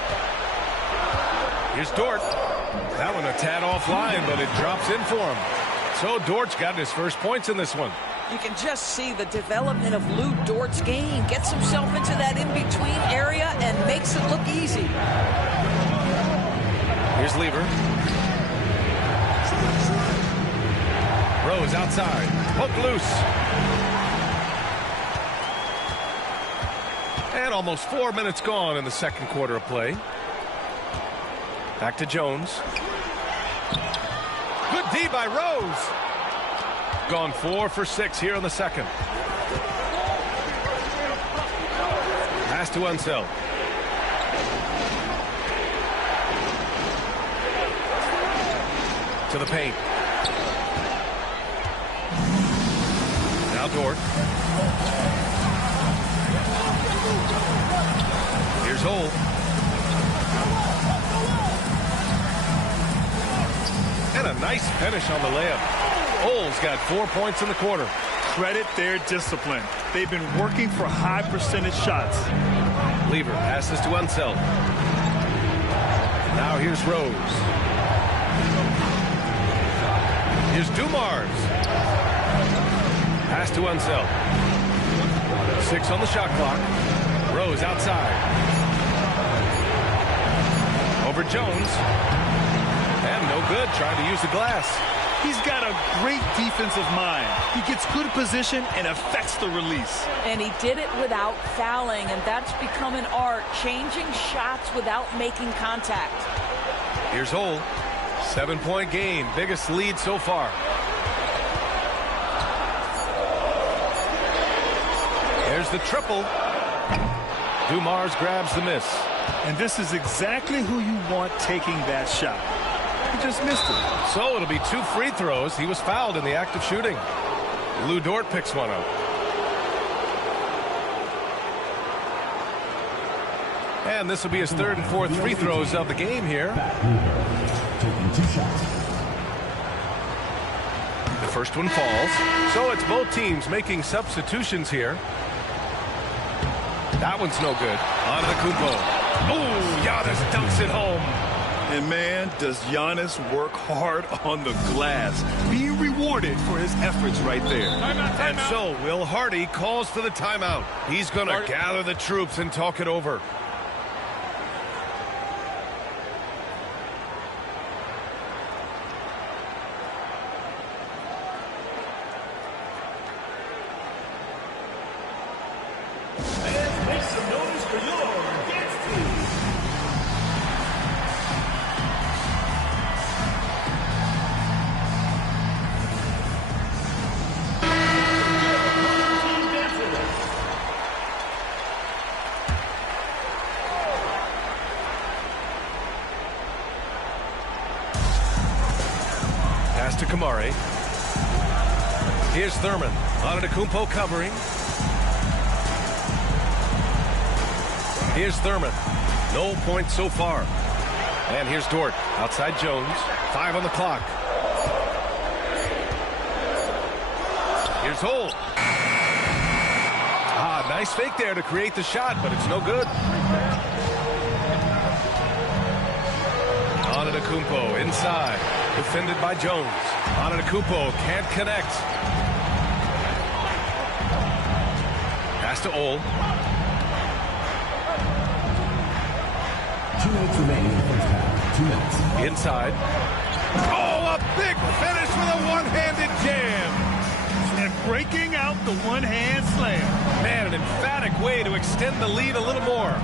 Here's Dort. That one a tad offline, but it drops in for him. So Dort's got his first points in this one. You can just see the development of Lou Dort's game. Gets himself into that in-between area and makes it look easy. Here's Lever. Rose outside. Hook loose. And almost 4 minutes gone in the second quarter of play. Back to Jones. Good D by Rose. Gone 4 for 6 here in the second. Pass to Unseld. To the paint. Now Dort. Here's Ole. And a nice finish on the layup. Ole's got 4 points in the quarter. Credit their discipline. They've been working for high percentage shots. Lever passes to Unseld. Now here's Rose. Here's Dumars. Pass to Unseld. 6 on the shot clock. Rose outside. Over Jones. And no good, trying to use the glass. He's got a great defensive mind. He gets good position and affects the release. And he did it without fouling, and that's become an art, changing shots without making contact. Here's Ole. 7-point game, biggest lead so far. There's the triple. Dumars grabs the miss. And this is exactly who you want taking that shot. He just missed it. So it'll be 2 free throws. He was fouled in the act of shooting. Lou Dort picks one up. And this will be his 3rd and 4th free throws of the game here. Taking 2 shots. The first one falls. So it's both teams making substitutions here. That one's no good. Antetokounmpo. Oh, Giannis dunks it home. And man, does Giannis work hard on the glass. Being rewarded for his efforts right there. And so Will Hardy calls for the timeout. He's going to gather the troops and talk it over. Make some noise for your dance team. Pass to Kamari. Here's Thurman. Antetokounmpo covering. Here's Thurman. No points so far. And here's Dort. Outside Jones. 5 on the clock. Here's Ole. Nice fake there to create the shot, but it's no good. Antetokounmpo inside. Defended by Jones. Antetokounmpo can't connect. Pass to Ole. 2 minutes remaining in the first half. 2 minutes. Inside. Oh, a big finish with a one-handed jam. And breaking out the one-hand slam. Man, an emphatic way to extend the lead a little more.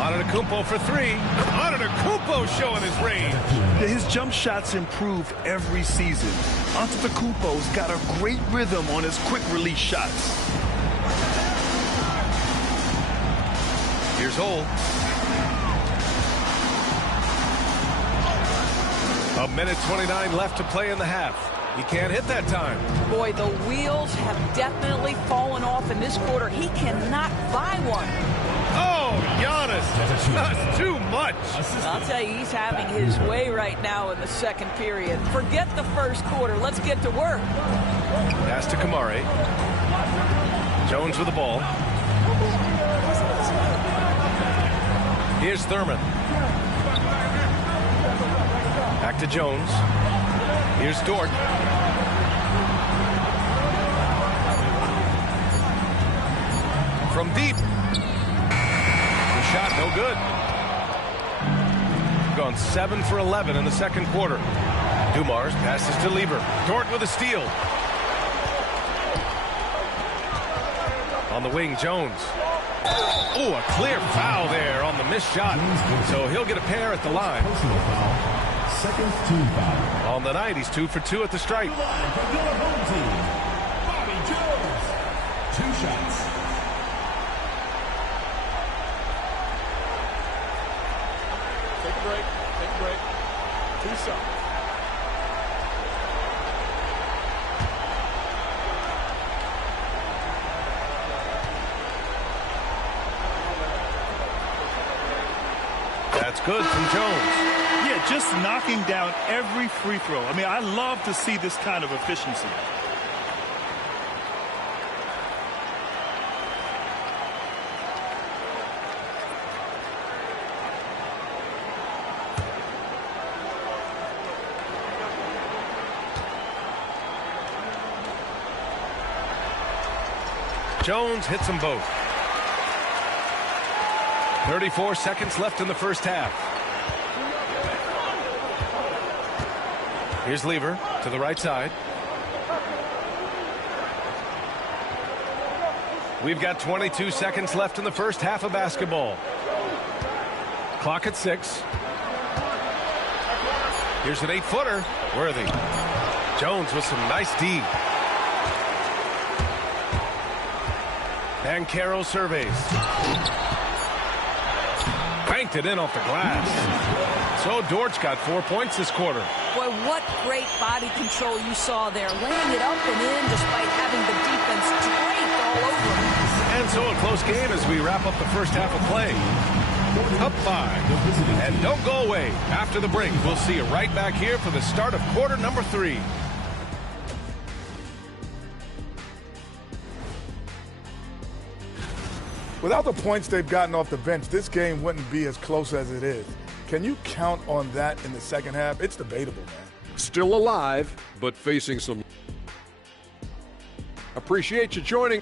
Antetokounmpo for 3. Antetokounmpo showing his range. His jump shots improve every season. Antetokounmpo's got a great rhythm on his quick release shots. Here's Ole. A minute 29 left to play in the half. He can't hit that time. Boy, the wheels have definitely fallen off in this quarter. He cannot buy one. Oh, Giannis, just too much. I'll tell you, he's having his way right now in the second period. Forget the first quarter. Let's get to work. Pass to Kamari. Jones with the ball. Here's Thurman. Back to Jones. Here's Dort. From deep. The shot no good. Gone 7 for 11 in the second quarter. Dumars passes to Lieber. Dort with a steal. On the wing, Jones. Oh, a clear foul there on the missed shot. So he'll get a pair at the line. Second team foul. On the night, he's 2 for 2 at the stripe. Bobby Jones. 2 shots. Take a break. Take a break. 2 shots. That's good from Jones. Yeah, just knocking down every free throw. I mean, I love to see this kind of efficiency. Jones hits them both. 34 seconds left in the first half. Here's Lieber to the right side. We've got 22 seconds left in the first half of basketball. Clock at 6. Here's an 8-footer. Worthy. Jones with some nice D. Banchero surveys. Banked it in off the glass. So Dort's got 4 points this quarter. Boy, what great body control you saw there. Laying it up and in despite having the defense draped all over him. And so a close game as we wrap up the first half of play. Up 5. And don't go away. After the break, we'll see you right back here for the start of quarter number 3. Without the points they've gotten off the bench, this game wouldn't be as close as it is. Can you count on that in the second half? It's debatable, man. Still alive, but facing some. Appreciate you joining.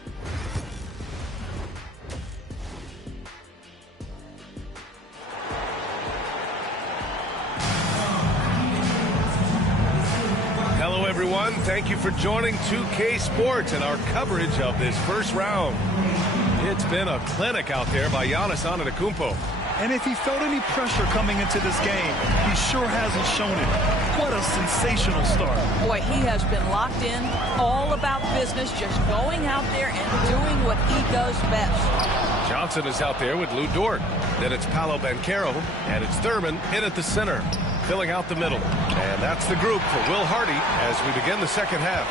Hello, everyone. Thank you for joining 2K Sports and our coverage of this first round. It's been a clinic out there by Giannis Antetokounmpo. And if he felt any pressure coming into this game, he sure hasn't shown it. What a sensational start. Boy, he has been locked in, all about business, just going out there and doing what he does best. Johnson is out there with Lou Dort. Then it's Paolo Banchero, and it's Thurman in at the center, filling out the middle. And that's the group for Will Hardy as we begin the second half.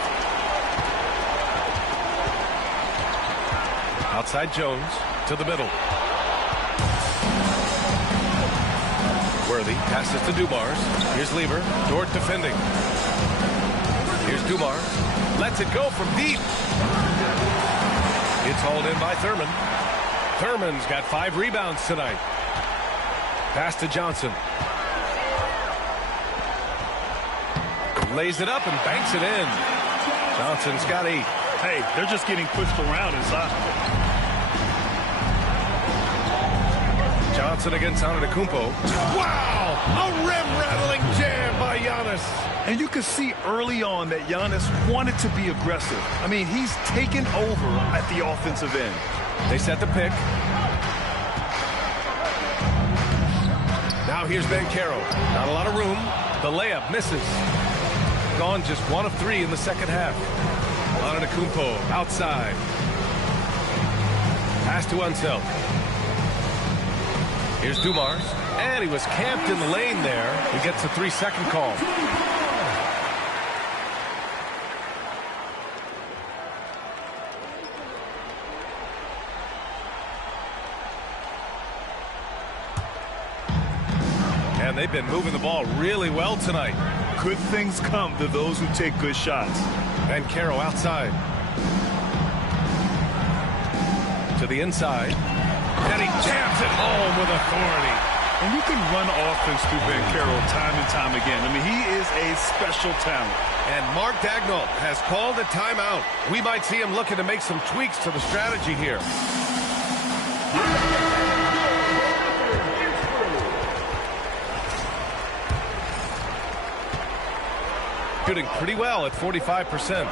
Outside Jones to the middle. Worthy passes to Dumars. Here's Lieber. Dort defending. Here's Dumars. Lets it go from deep. It's hauled in by Thurman. Thurman's got 5 rebounds tonight. Pass to Johnson. Lays it up and banks it in. Johnson's got 8. Hey, they're just getting pushed around inside. Johnson against Antetokounmpo. Wow! A rim-rattling jam by Giannis. And you could see early on that Giannis wanted to be aggressive. I mean, he's taken over at the offensive end. They set the pick. Now here's Banchero. Not a lot of room. The layup misses. Gone just 1 of 3 in the second half. Antetokounmpo outside. Pass to Unseld. Here's Dumars. And he was camped in the lane there. He gets a 3-second call. they've been moving the ball really well tonight. Good things come to those who take good shots. Banchero outside. To the inside. And he jams it home with authority. And you can run offense through Banchero time and time again. I mean, he is a special talent. And Mark Daigneault has called a timeout. We might see him looking to make some tweaks to the strategy here. Shooting pretty well at 45%.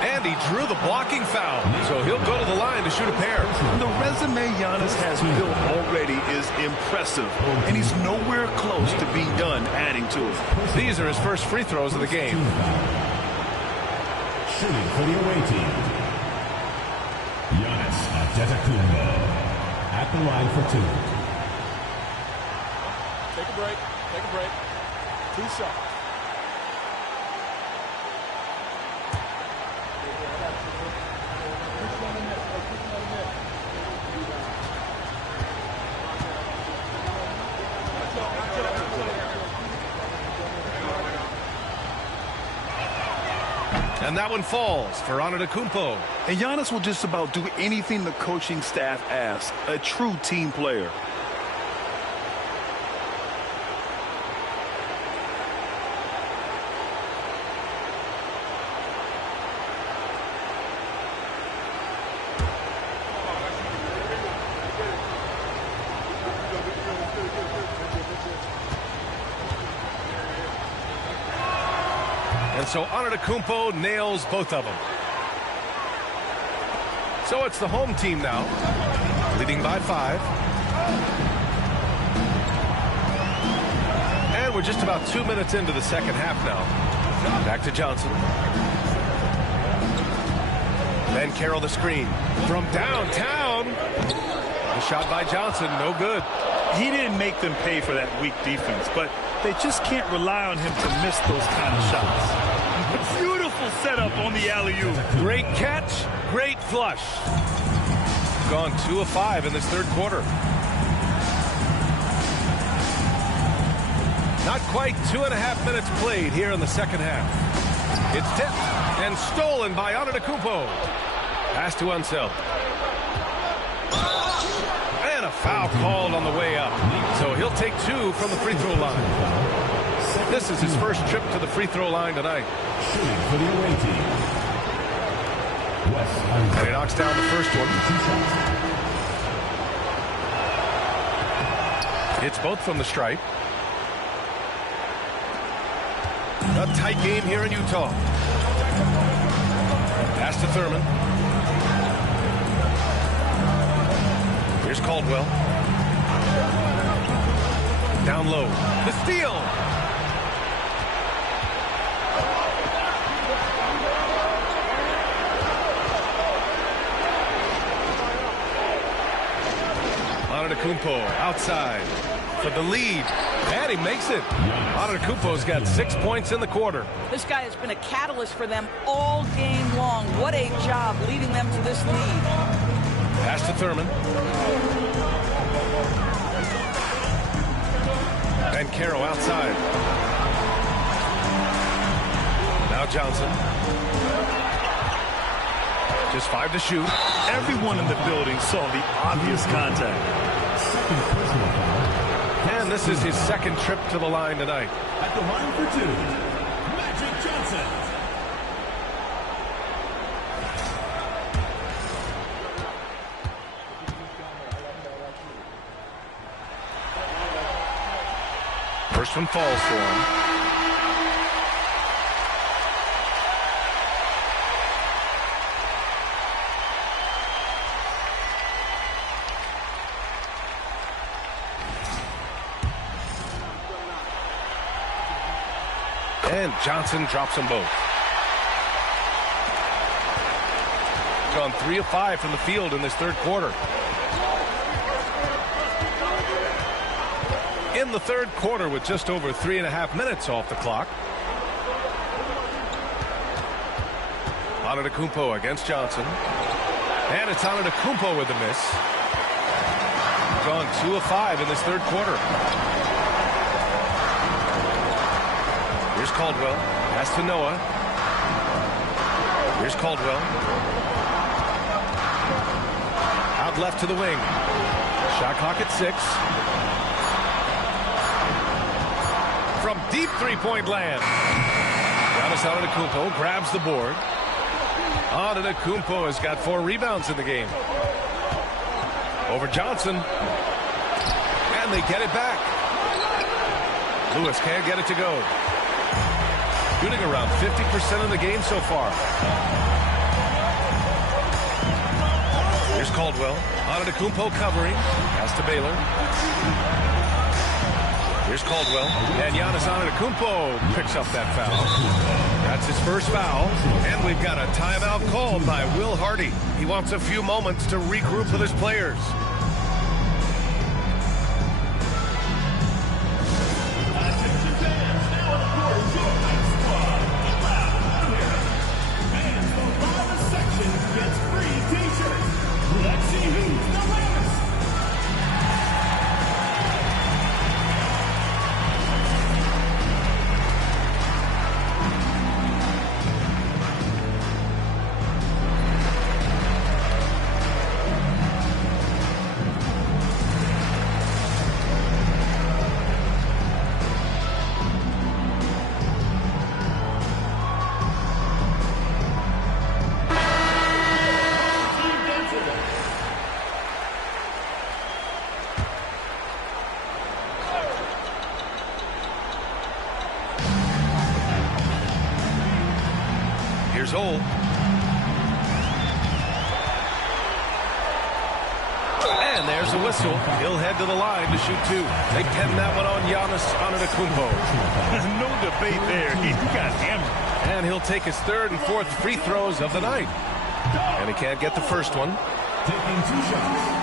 And he drew the blocking foul, so he'll go to the line to shoot a pair. The resume Giannis has built already is impressive, and he's nowhere close to being done adding to it. These are his first free throws of the game. Shooting for the away team, Giannis Antetokounmpo at the line for two. Take a break. Take a break. 2 shots. And that one falls for Antetokounmpo. And Giannis will just about do anything the coaching staff asks. A true team player. And so Antetokounmpo nails both of them. So it's the home team now, leading by 5. And we're just about 2 minutes into the second half now. Back to Johnson. Banchero the screen from downtown. The shot by Johnson, no good. He didn't make them pay for that weak defense, but they just can't rely on him to miss those kind of shots. Beautiful setup on the alley-oop. Great catch, great flush. Gone 2 of 5 in this third quarter. Not quite 2.5 minutes played here in the second half. It's tipped and stolen by Antetokounmpo. Pass to Unseld. And a foul called on the way up. So he'll take 2 from the free throw line. This is his first trip to the free throw line tonight. Shooting for the away team, And he knocks down the first one. It's both from the stripe. A tight game here in Utah. Pass to Thurman. Here's Caldwell. Down low. The steal. Antetokounmpo outside for the lead. And he makes it. Antetokounmpo's got 6 points in the quarter. This guy has been a catalyst for them all game long. What a job leading them to this lead. Pass to Thurman. Banchero outside. Now Johnson. Just 5 to shoot. Everyone in the building saw the obvious contact. And this is his second trip to the line tonight. At the line for 2, Magic Johnson. First one falls for him. And Johnson drops them both. Gone 3 of 5 from the field in this third quarter. In the third quarter with just over 3.5 minutes off the clock. Antetokounmpo against Johnson. And it's Antetokounmpo with the miss. gone 2 of 5 in this third quarter. Here's Caldwell. Pass to Noah. Here's Caldwell. Out left to the wing. Shot clock at 6. From deep three-point land. Giannis Antetokounmpo grabs the board. Antetokounmpo has got 4 rebounds in the game. Over Johnson. And they get it back. Lewis can't get it to go. Shooting around 50% of the game so far. Here's Caldwell. Antetokounmpo covering. Pass to Baylor. Here's Caldwell. And Giannis Antetokounmpo picks up that foul. That's his first foul. And we've got a timeout called by Will Hardy. He wants a few moments to regroup with his players. Here's Ole. And there's a whistle. He'll head to the line to shoot 2. They pen that one on Giannis Antetokounmpo. No debate there. He got hammered. And he'll take his 3rd and 4th free throws of the night. And he can't get the first one. Taking 2 shots.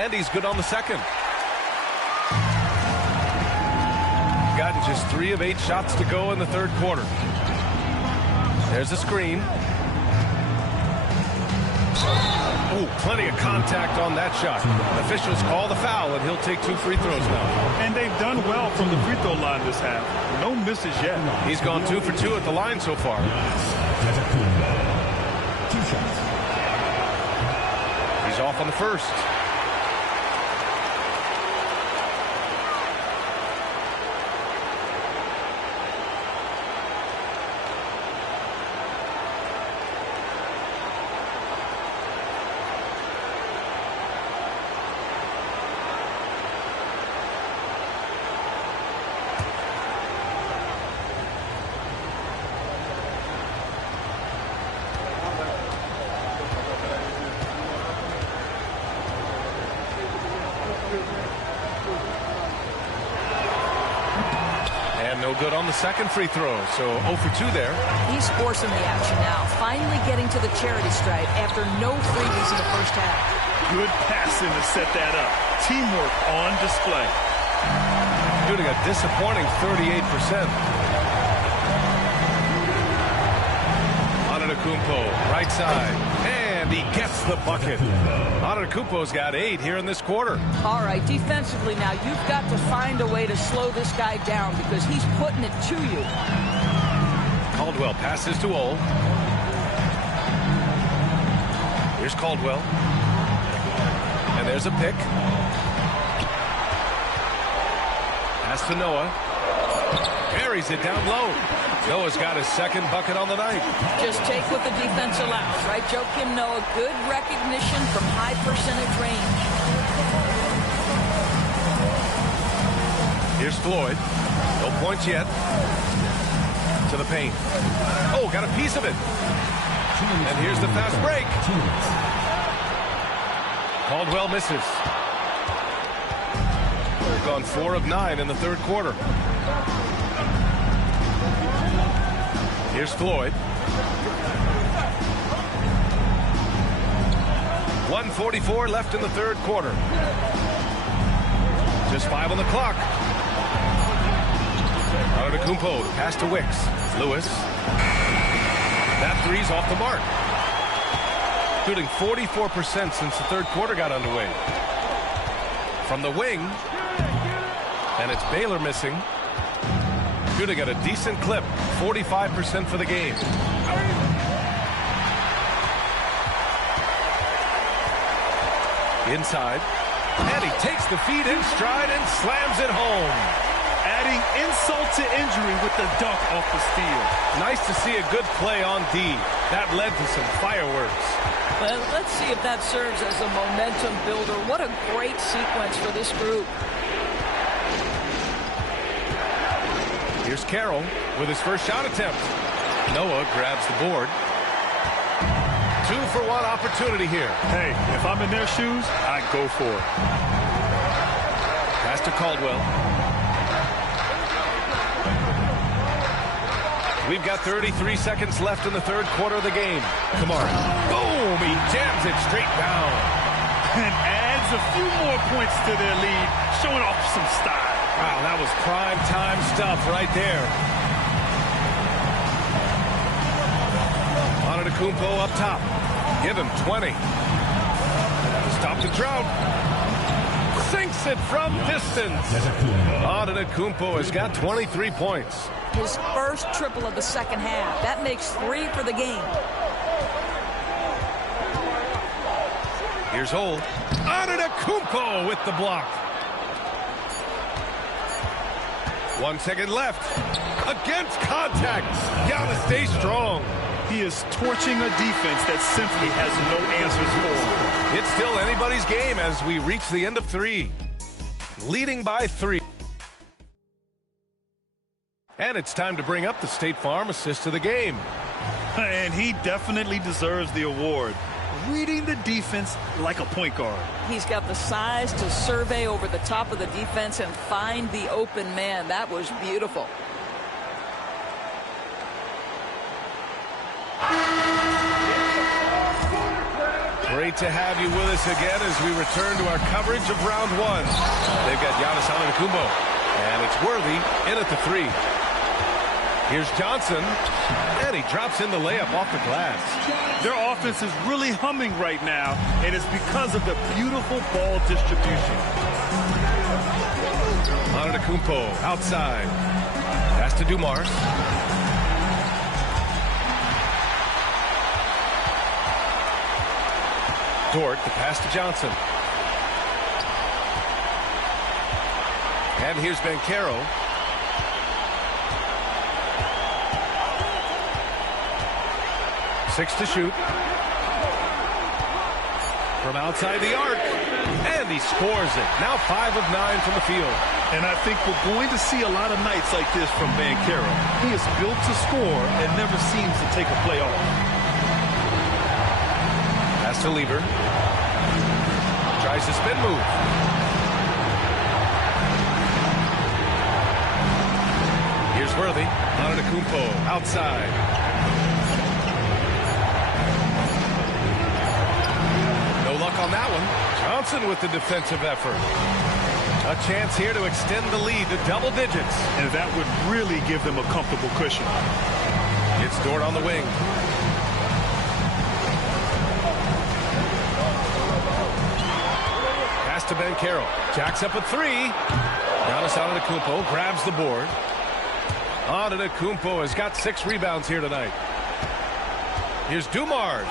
And he's good on the second. Gotten just 3 of 8 shots to go in the third quarter. There's a screen. Ooh, plenty of contact on that shot. Officials call the foul, and he'll take 2 free throws now. And they've done well from the free throw line this half. No misses yet. He's gone 2 for 2 at the line so far. 2 shots. He's off on the first. No good on the second free throw, so 0 for 2 there. He's forcing the action now, finally getting to the charity stripe after no freebies in the first half. Good passing to set that up. Teamwork on display. Shooting a disappointing 38%. Antetokounmpo, right side, and he gets the bucket. Antetokounmpo's got 8 here in this quarter. All right, defensively now, you've got to find a way to slow this guy down because he's putting it to you. Caldwell passes to Ole. Here's Caldwell. And there's a pick. Pass to Noah. Carries it down low. Noah's got his 2nd bucket on the night. Just take what the defense allows, right, Joakim Noah? Good recognition from high percentage range. Here's Floyd. No points yet. To the paint. Oh, got a piece of it. And here's the fast break. Caldwell misses. They've gone 4 of 9 in the third quarter. Here's Floyd. 1:44 left in the third quarter. Just 5 on the clock. Antetokounmpo, the pass to Wicks. Lewis. That three's off the mark. Shooting 44% since the third quarter got underway. From the wing. And it's Baylor missing. Shooting at a decent clip. 45% for the game. Inside. And he takes the feed in stride and slams it home. Adding insult to injury with the dunk off the steal. Nice to see a good play on D. That led to some fireworks. Well, let's see if that serves as a momentum builder. What a great sequence for this group. Here's Carroll with his first shot attempt. Noah grabs the board. 2-for-1 opportunity here. Hey, if I'm in their shoes, I'd go for it. Pass to Caldwell. We've got 33 seconds left in the third quarter of the game. Kamara. Boom! He jams it straight down. And adds a few more points to their lead, showing off some style. Wow, that was prime time stuff right there. Antetokounmpo up top. Give him 20. Stop the drought. Sinks it from distance. Antetokounmpo has got 23 points. His first triple of the second half. That makes 3 for the game. Here's Holt. Antetokounmpo with the block. 1 second left. Against contact. Gotta stay strong. He is torching a defense that simply has no answers for him. It's still anybody's game as we reach the end of 3. Leading by 3. And it's time to bring up the State Farm assist of the game. And he definitely deserves the award. Reading the defense like a point guard. He's got the size to survey over the top of the defense and find the open man. That was beautiful. Great to have you with us again as we return to our coverage of round 1. They've got Giannis Antetokounmpo, and it's Worthy in at the 3. Here's Johnson, and he drops in the layup off the glass. Their offense is really humming right now, and it's because of the beautiful ball distribution. Antetokounmpo outside. Pass to Dumars. Dort, the pass to Johnson. And here's Banchero. Six to shoot. From outside the arc. And he scores it. Now 5 of 9 from the field. And I think we're going to see a lot of nights like this from Banchero. He is built to score and never seems to take a play off. Pass to Lieber. Tries to spin move. Here's Worthy. Antetokounmpo outside. No luck on that one. Johnson with the defensive effort. A chance here to extend the lead to double digits. And that would really give them a comfortable cushion. It's Dort on the wing. To Banchero. Jacks up a 3. Giannis Antetokounmpo grabs the board. Antetokounmpo has got 6 rebounds here tonight. Here's Dumars.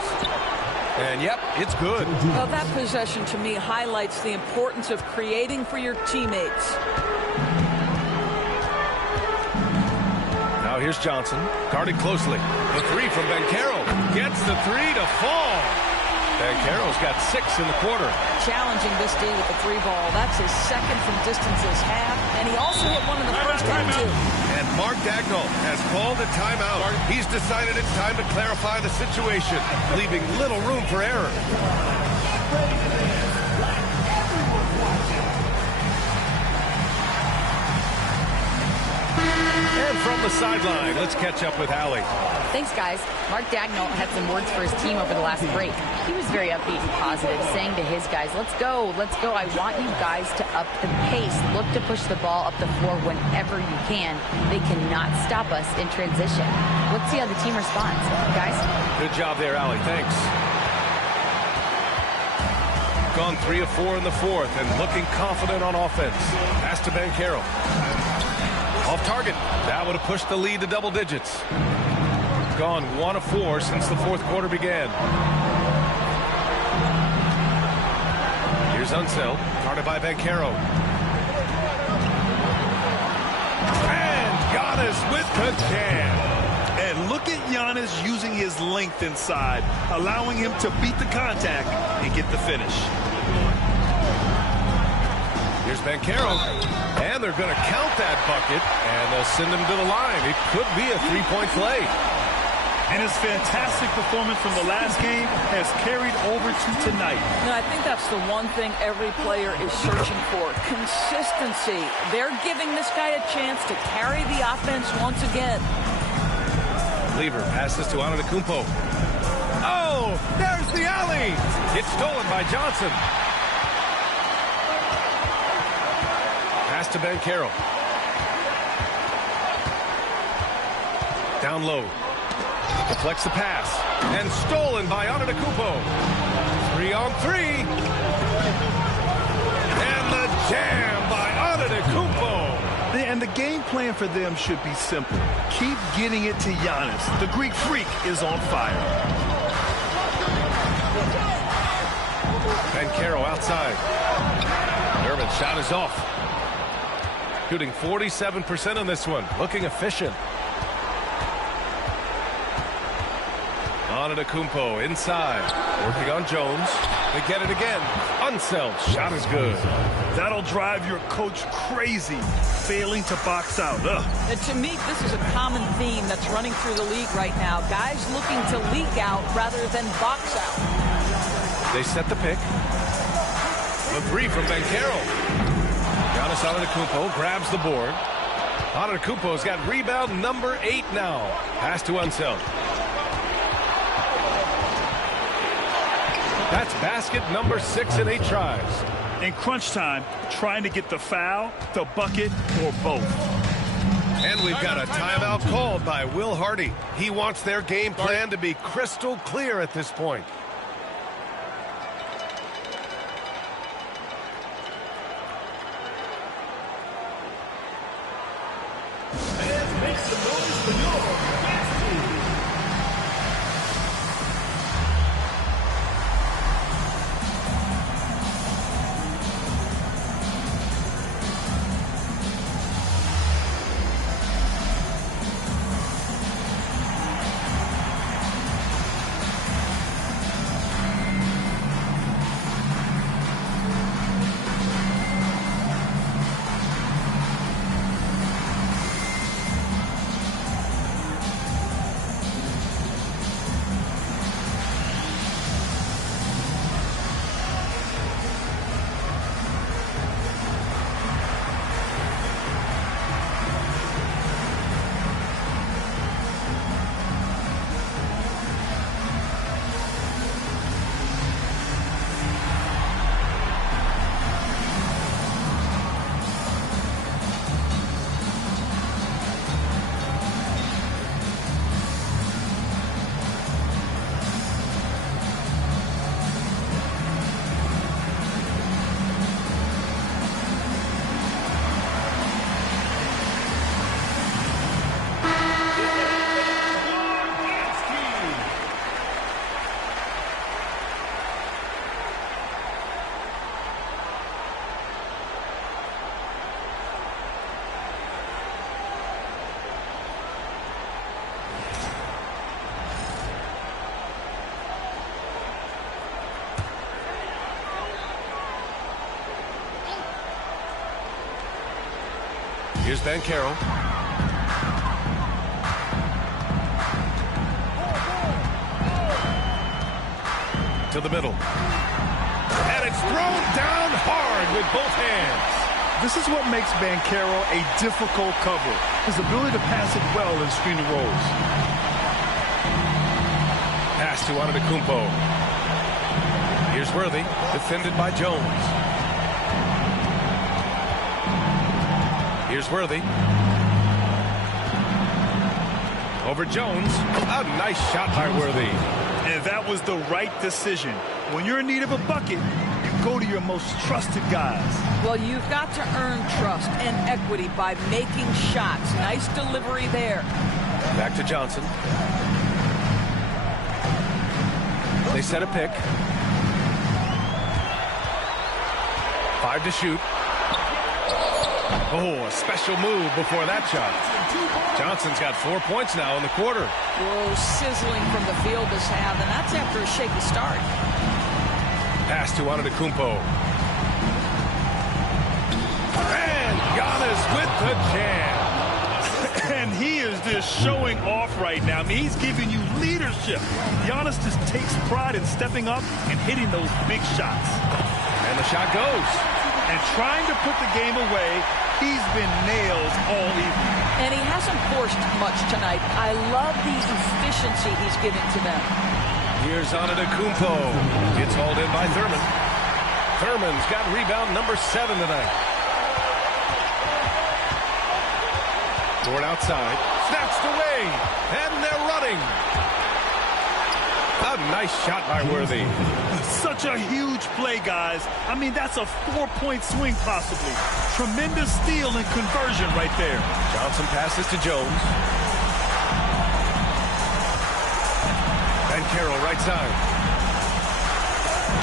And yep, it's good. Well, that possession to me highlights the importance of creating for your teammates. Now here's Johnson. Guarded closely. The 3 from Banchero. Gets the 3 to fall. Banchero's got 6 in the quarter. Challenging this D with the 3 ball. That's his second from distance this half. And he also hit one in the first half, too. And Mark Dagnall has called a timeout. He's decided it's time to clarify the situation, leaving little room for error. And from the sideline, let's catch up with Allie. Thanks, guys. Mark Daigneault had some words for his team over the last break. He was very upbeat and positive, saying to his guys, let's go. I want you guys to up the pace. Look to push the ball up the floor whenever you can. They cannot stop us in transition. Let's see how the team responds. Guys? Good job there, Allie. Thanks. Gone 3 of 4 in the fourth and looking confident on offense. Pass to Banchero. Off target. That would have pushed the lead to double digits. Gone 1 of 4 since the fourth quarter began. Here's Unseld, guarded by Banchero. And Giannis with the jam. And look at Giannis using his length inside, allowing him to beat the contact and get the finish. Here's Banchero. And they're going to count that bucket, and they'll send him to the line. It could be a three-point play. And his fantastic performance from the last game has carried over to tonight. No, I think that's the one thing every player is searching for. Consistency. They're giving this guy a chance to carry the offense once again. Lever passes to Antetokounmpo. Oh, there's the alley. It's stolen by Johnson. Pass to Banchero. Down low. Deflects the pass. And stolen by Antetokounmpo. 3-on-3. And the jam by Antetokounmpo. And the game plan for them should be simple. Keep getting it to Giannis. The Greek freak is on fire. Banchero outside. Irvin's shot is off. Shooting 47% on this one. Looking efficient. Antetokounmpo inside. Working on Jones. They get it again. Unseld. Shot is good. That'll drive your coach crazy. Failing to box out. And to me, this is a common theme that's running through the league right now. Guys looking to leak out rather than box out. They set the pick. The three from Banchero. Giannis Antetokounmpo grabs the board. Antetokounmpo's got rebound number 8 now. Pass to Unseld. That's basket number 6 in 8 tries. In crunch time, trying to get the foul, the bucket, or both. And we've got a timeout called by Will Hardy. He wants their game plan to be crystal clear at this point. Make some noise for your best team. Here's Banchero. To the middle. And it's thrown down hard with both hands. This is what makes Banchero a difficult cover. His ability to pass it well in screen and rolls. Pass to Antetokounmpo. Here's Worthy, defended by Jones. Here's Worthy. Over Jones. A nice shot by Worthy. And that was the right decision. When you're in need of a bucket, you go to your most trusted guys. Well, you've got to earn trust and equity by making shots. Nice delivery there. Back to Johnson. They set a pick. 5 to shoot. Oh, a special move before that shot. Johnson's got 4 points now in the quarter. Whoa, sizzling from the field this half, and that's after a shaky start. Pass to Antetokounmpo. And Giannis with the jam. And he is just showing off right now. I mean, he's giving you leadership. Giannis just takes pride in stepping up and hitting those big shots. And the shot goes. And trying to put the game away, he's been nailed all evening. And he hasn't forced much tonight. I love the efficiency he's giving to them. Here's Antetokounmpo. It's hauled in by Thurman. Thurman's got rebound number 7 tonight. Toward outside. Snatched away. And they're running. A nice shot by Worthy. Such a huge play, guys. I mean, that's a 4-point swing possibly. Tremendous steal and conversion right there. Johnson passes to Jones. And Carroll right side.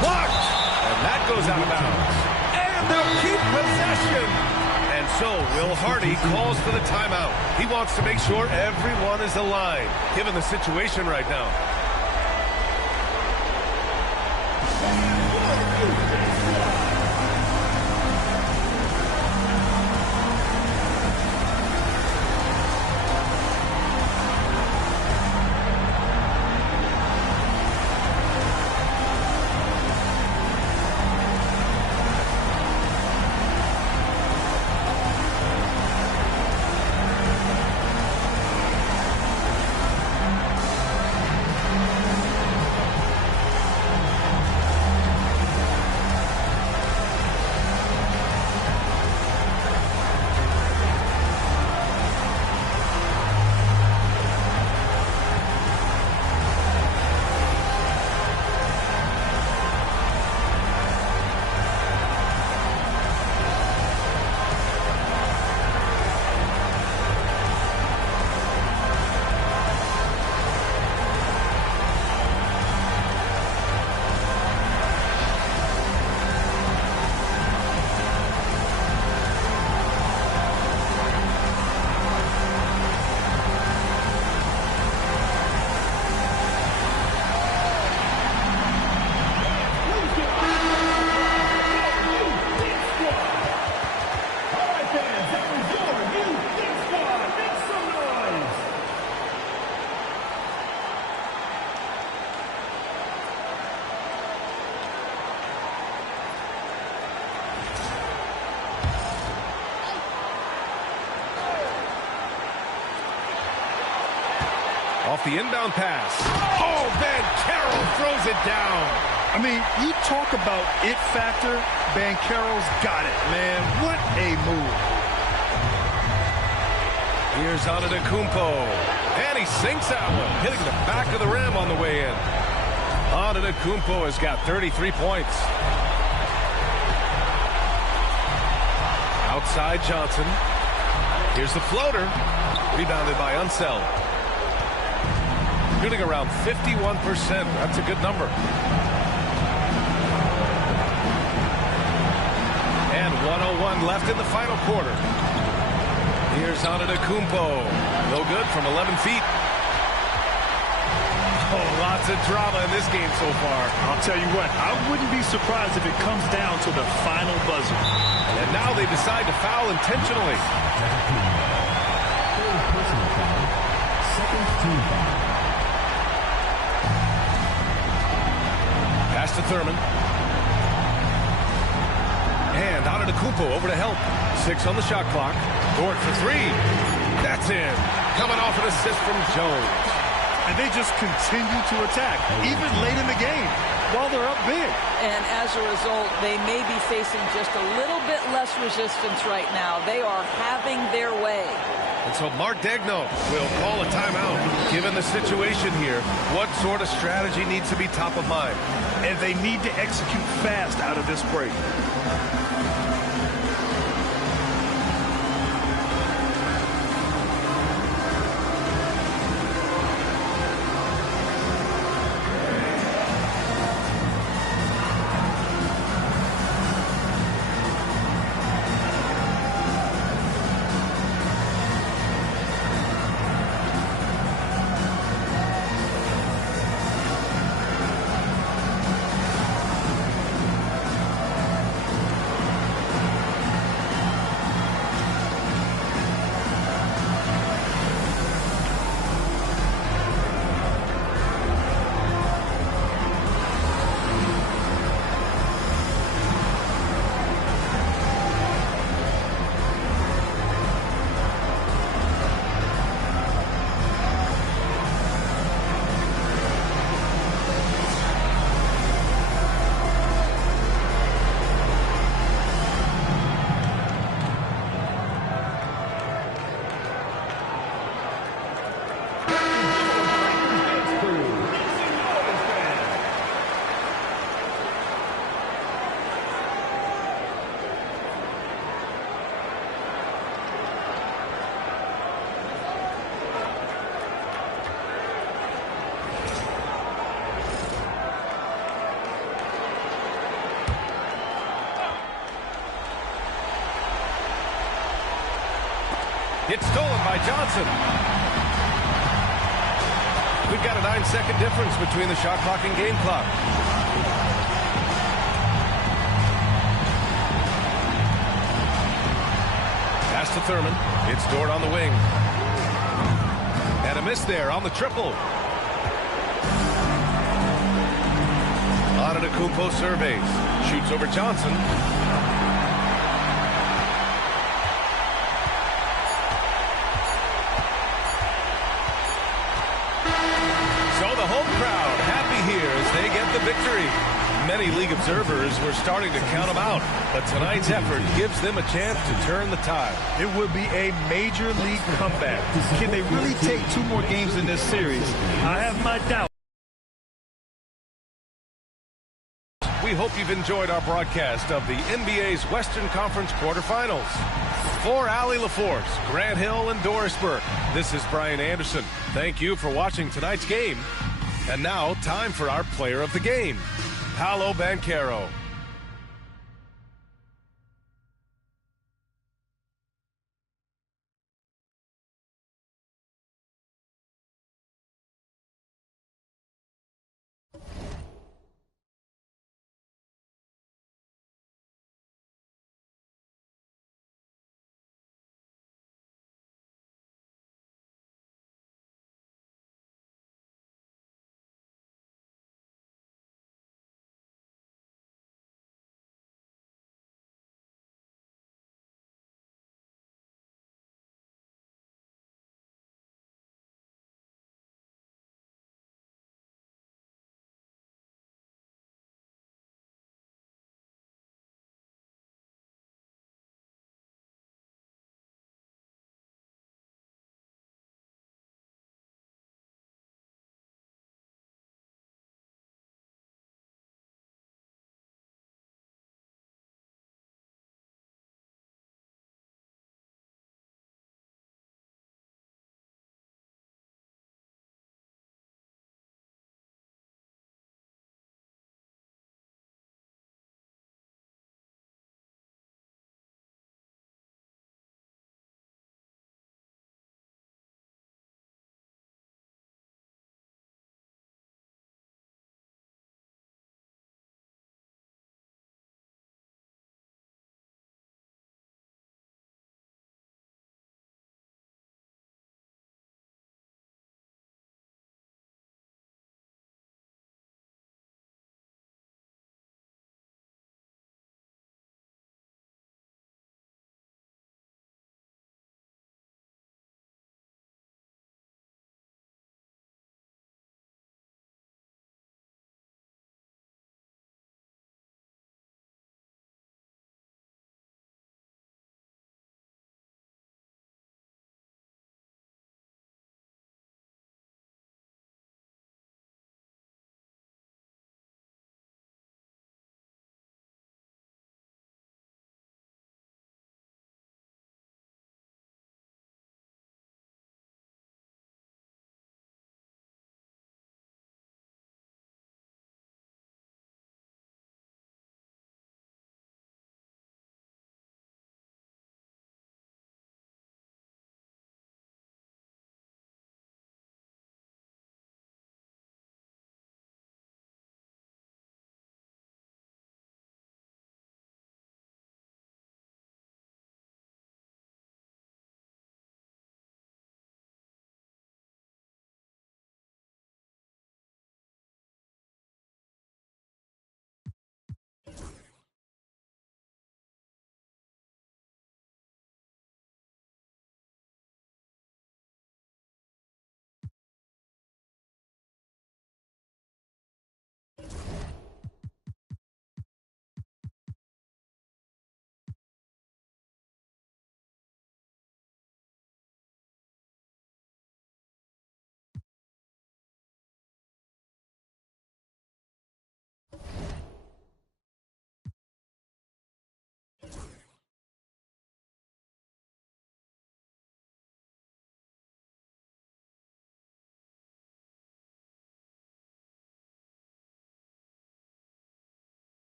Blocked! And that goes out of bounds. And they'll keep possession. And so Will Hardy calls for the timeout. He wants to make sure everyone is aligned, given the situation right now. Off the inbound pass. Oh, Banchero throws it down. I mean, you talk about it factor. Banchero's got it, man. What a move. Here's Antetokounmpo. And he sinks that one, hitting the back of the rim on the way in. Antetokounmpo has got 33 points. Outside Johnson. Here's the floater. Rebounded by Unseld. Shooting around 51%. That's a good number. And 1:01 left in the final quarter. Here's Antetokounmpo. No good from 11 feet. Oh, lots of drama in this game so far. I'll tell you what, I wouldn't be surprised if it comes down to the final buzzer. And now they decide to foul intentionally. Personal foul. Second team foul. Pass to Thurman. And Antetokounmpo Antetokounmpo over to help. 6 on the shot clock. Dort for 3. That's in. Coming off an assist from Jones. And they just continue to attack, even late in the game, while they're up big. And as a result, they may be facing just a little bit less resistance right now. They are having their way. And so Mark Daigneault will call a timeout. Given the situation here, what sort of strategy needs to be top of mind? And they need to execute fast out of this break. It's stolen by Johnson. We've got a 9-second difference between the shot clock and game clock. Pass to Thurman. It's Dort on the wing. And a miss there on the triple. Antetokounmpo surveys. Shoots over Johnson. They get the victory. Many league observers were starting to count them out, but tonight's effort gives them a chance to turn the tide. It will be a major league comeback. Can they really take 2 more games in this series? I have my doubts. We hope you've enjoyed our broadcast of the NBA's Western Conference quarterfinals. For Allie LaForce, Grant Hill, and Doris Burke, this is Brian Anderson. Thank you for watching tonight's game. And now, time for our player of the game, Paolo Banchero.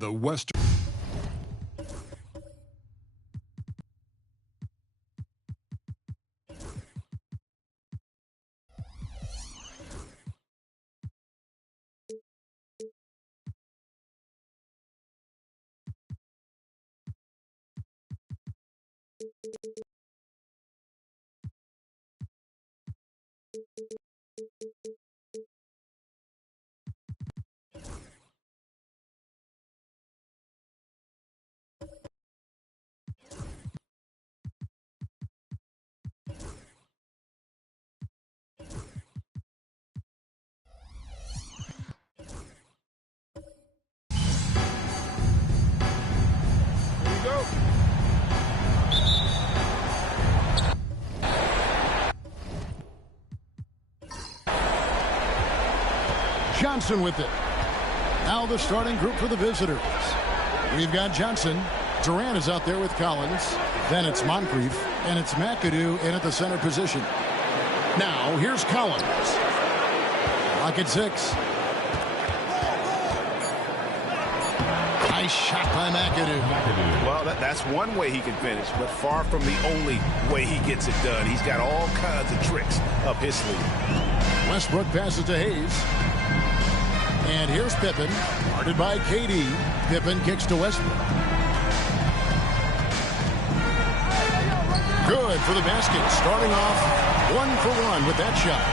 The Western. Johnson with it. Now the starting group for the visitors. We've got Johnson. Durant is out there with Collins. Then it's Moncrief. And it's McAdoo in at the center position. Now here's Collins. Lock at 6. Nice shot by McAdoo. Well, that's one way he can finish, but far from the only way he gets it done. He's got all kinds of tricks up his sleeve. Westbrook passes to Hayes. And here's Pippen, guarded by KD. Pippen kicks to Westbrook. Good for the basket, starting off 1-for-1 with that shot.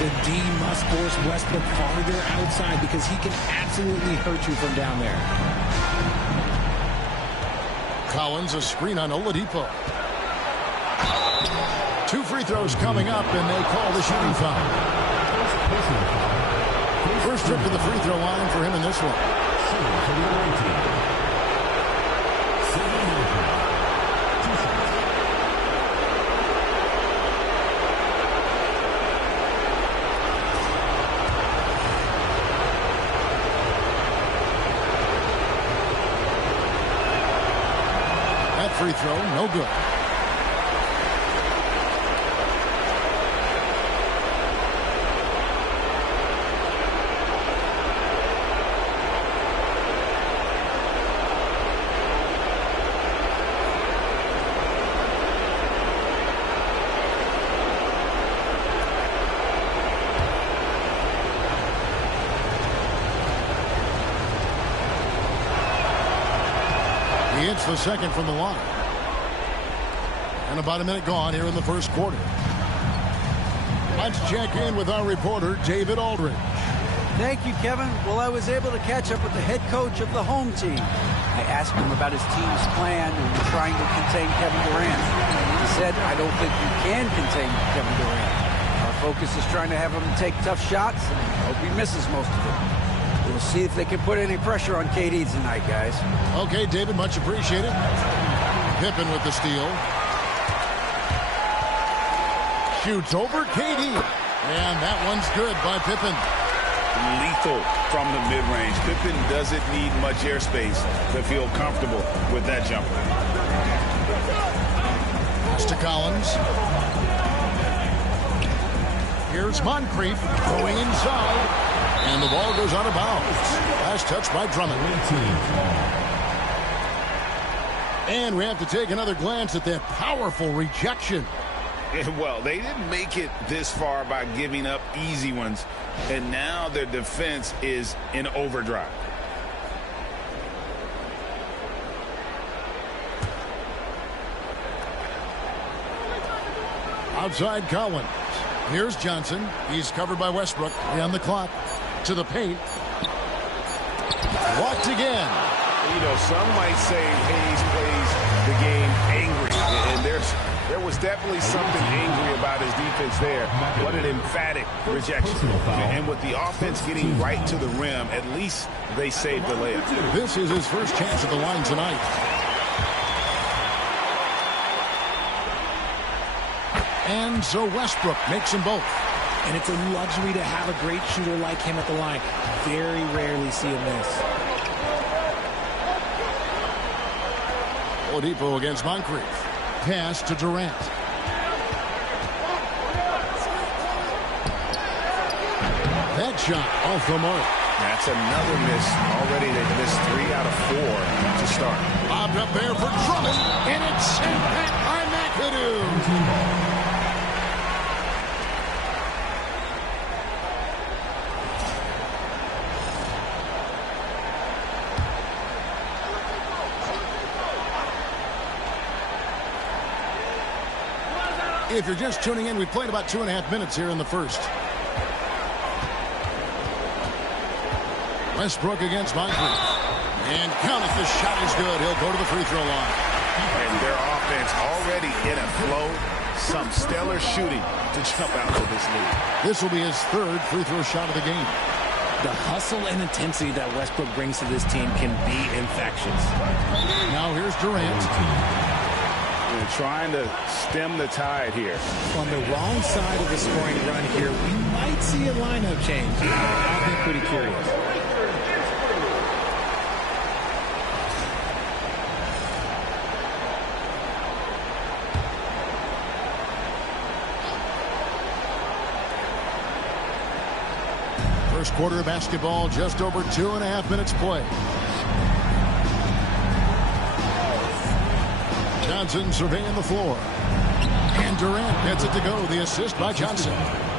The D must force Westbrook farther outside because he can absolutely hurt you from down there. Collins, a screen on Oladipo. 2 free throws coming up, and they call the shooting foul. First trip to the free throw line for him in this one. That free throw, no good. He hits the second from the line. And about a minute gone here in the first quarter. Let's check in with our reporter, David Aldridge. Thank you, Kevin. Well, I was able to catch up with the head coach of the home team. I asked him about his team's plan and trying to contain Kevin Durant. He said, I don't think you can contain Kevin Durant. Our focus is trying to have him take tough shots and hope he misses most of them. We'll see if they can put any pressure on KD tonight, guys. Okay, David, much appreciated. Pippen with the steal. Shoots over KD. And that one's good by Pippen. Lethal from the mid-range. Pippen doesn't need much airspace to feel comfortable with that jumper. Pass to Collins. Here's Moncrief going inside. And the ball goes out of bounds. Last touch by Drummond. And we have to take another glance at that powerful rejection. Well, they didn't make it this far by giving up easy ones. And now their defense is in overdrive. Outside Collins. Here's Johnson. He's covered by Westbrook. On the clock. To the paint. Walked again. You know, some might say Hayes plays the game angry. And there was definitely something angry about his defense there. What an emphatic rejection. And with the offense getting right to the rim, at least they saved the layup. This is his first chance at the line tonight. And so Westbrook makes them both. And it's a luxury to have a great shooter like him at the line. Very rarely see him miss. Oladipo against Moncrief. Pass to Durant. That shot off the mark. That's another miss. Already they've missed 3 out of 4 to start. Bobbed up there for Drummond, and it's sent back by McAdoo. If you're just tuning in, we played about 2.5 minutes here in the first. Westbrook against Moncrief. And count it, the shot is good. He'll go to the free throw line. And their offense already in a flow. Some stellar shooting to jump out for this lead. This will be his 3rd free throw shot of the game. The hustle and intensity that Westbrook brings to this team can be infectious. Now here's Durant. They're trying to stem the tide here. On the wrong side of the scoring run here, we might see a lineup change. I'll be pretty curious. First quarter of basketball, just over 2.5 minutes play. Johnson surveying the floor. And Durant gets it to go. The assist by Johnson.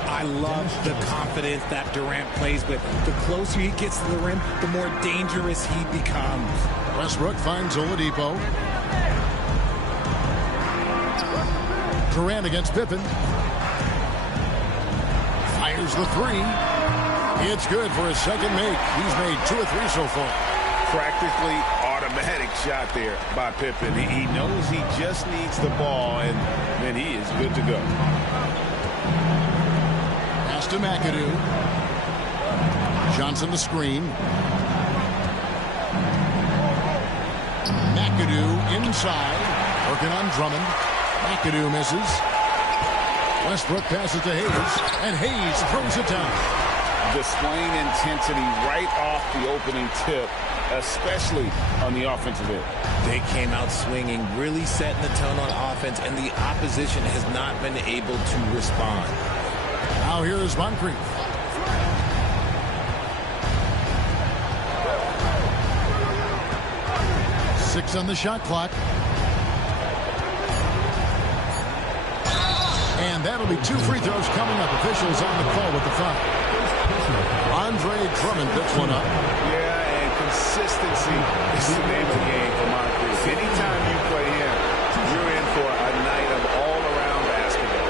I love the confidence that Durant plays with. The closer he gets to the rim, the more dangerous he becomes. Westbrook finds Oladipo. Durant against Pippen. Fires the 3. It's good for his second make. He's made 2 or 3 so far. Practically automatic shot there by Pippen. He knows he just needs the ball, and then he is good to go. Pass to McAdoo. Johnson the screen. McAdoo inside. Working on Drummond. McAdoo misses. Westbrook passes to Hayes, and Hayes throws it down. Displaying intensity right off the opening tip, especially on the offensive end. They came out swinging, really setting the tone on offense, and the opposition has not been able to respond. Now here is Moncrief. Six on the shot clock. And that'll be 2 free throws coming up. Officials on the call with the foul. Andre Drummond picks one up. Yeah, and consistency is the name of the game for Moncrief. Anytime you play him, you're in for a night of all-around basketball.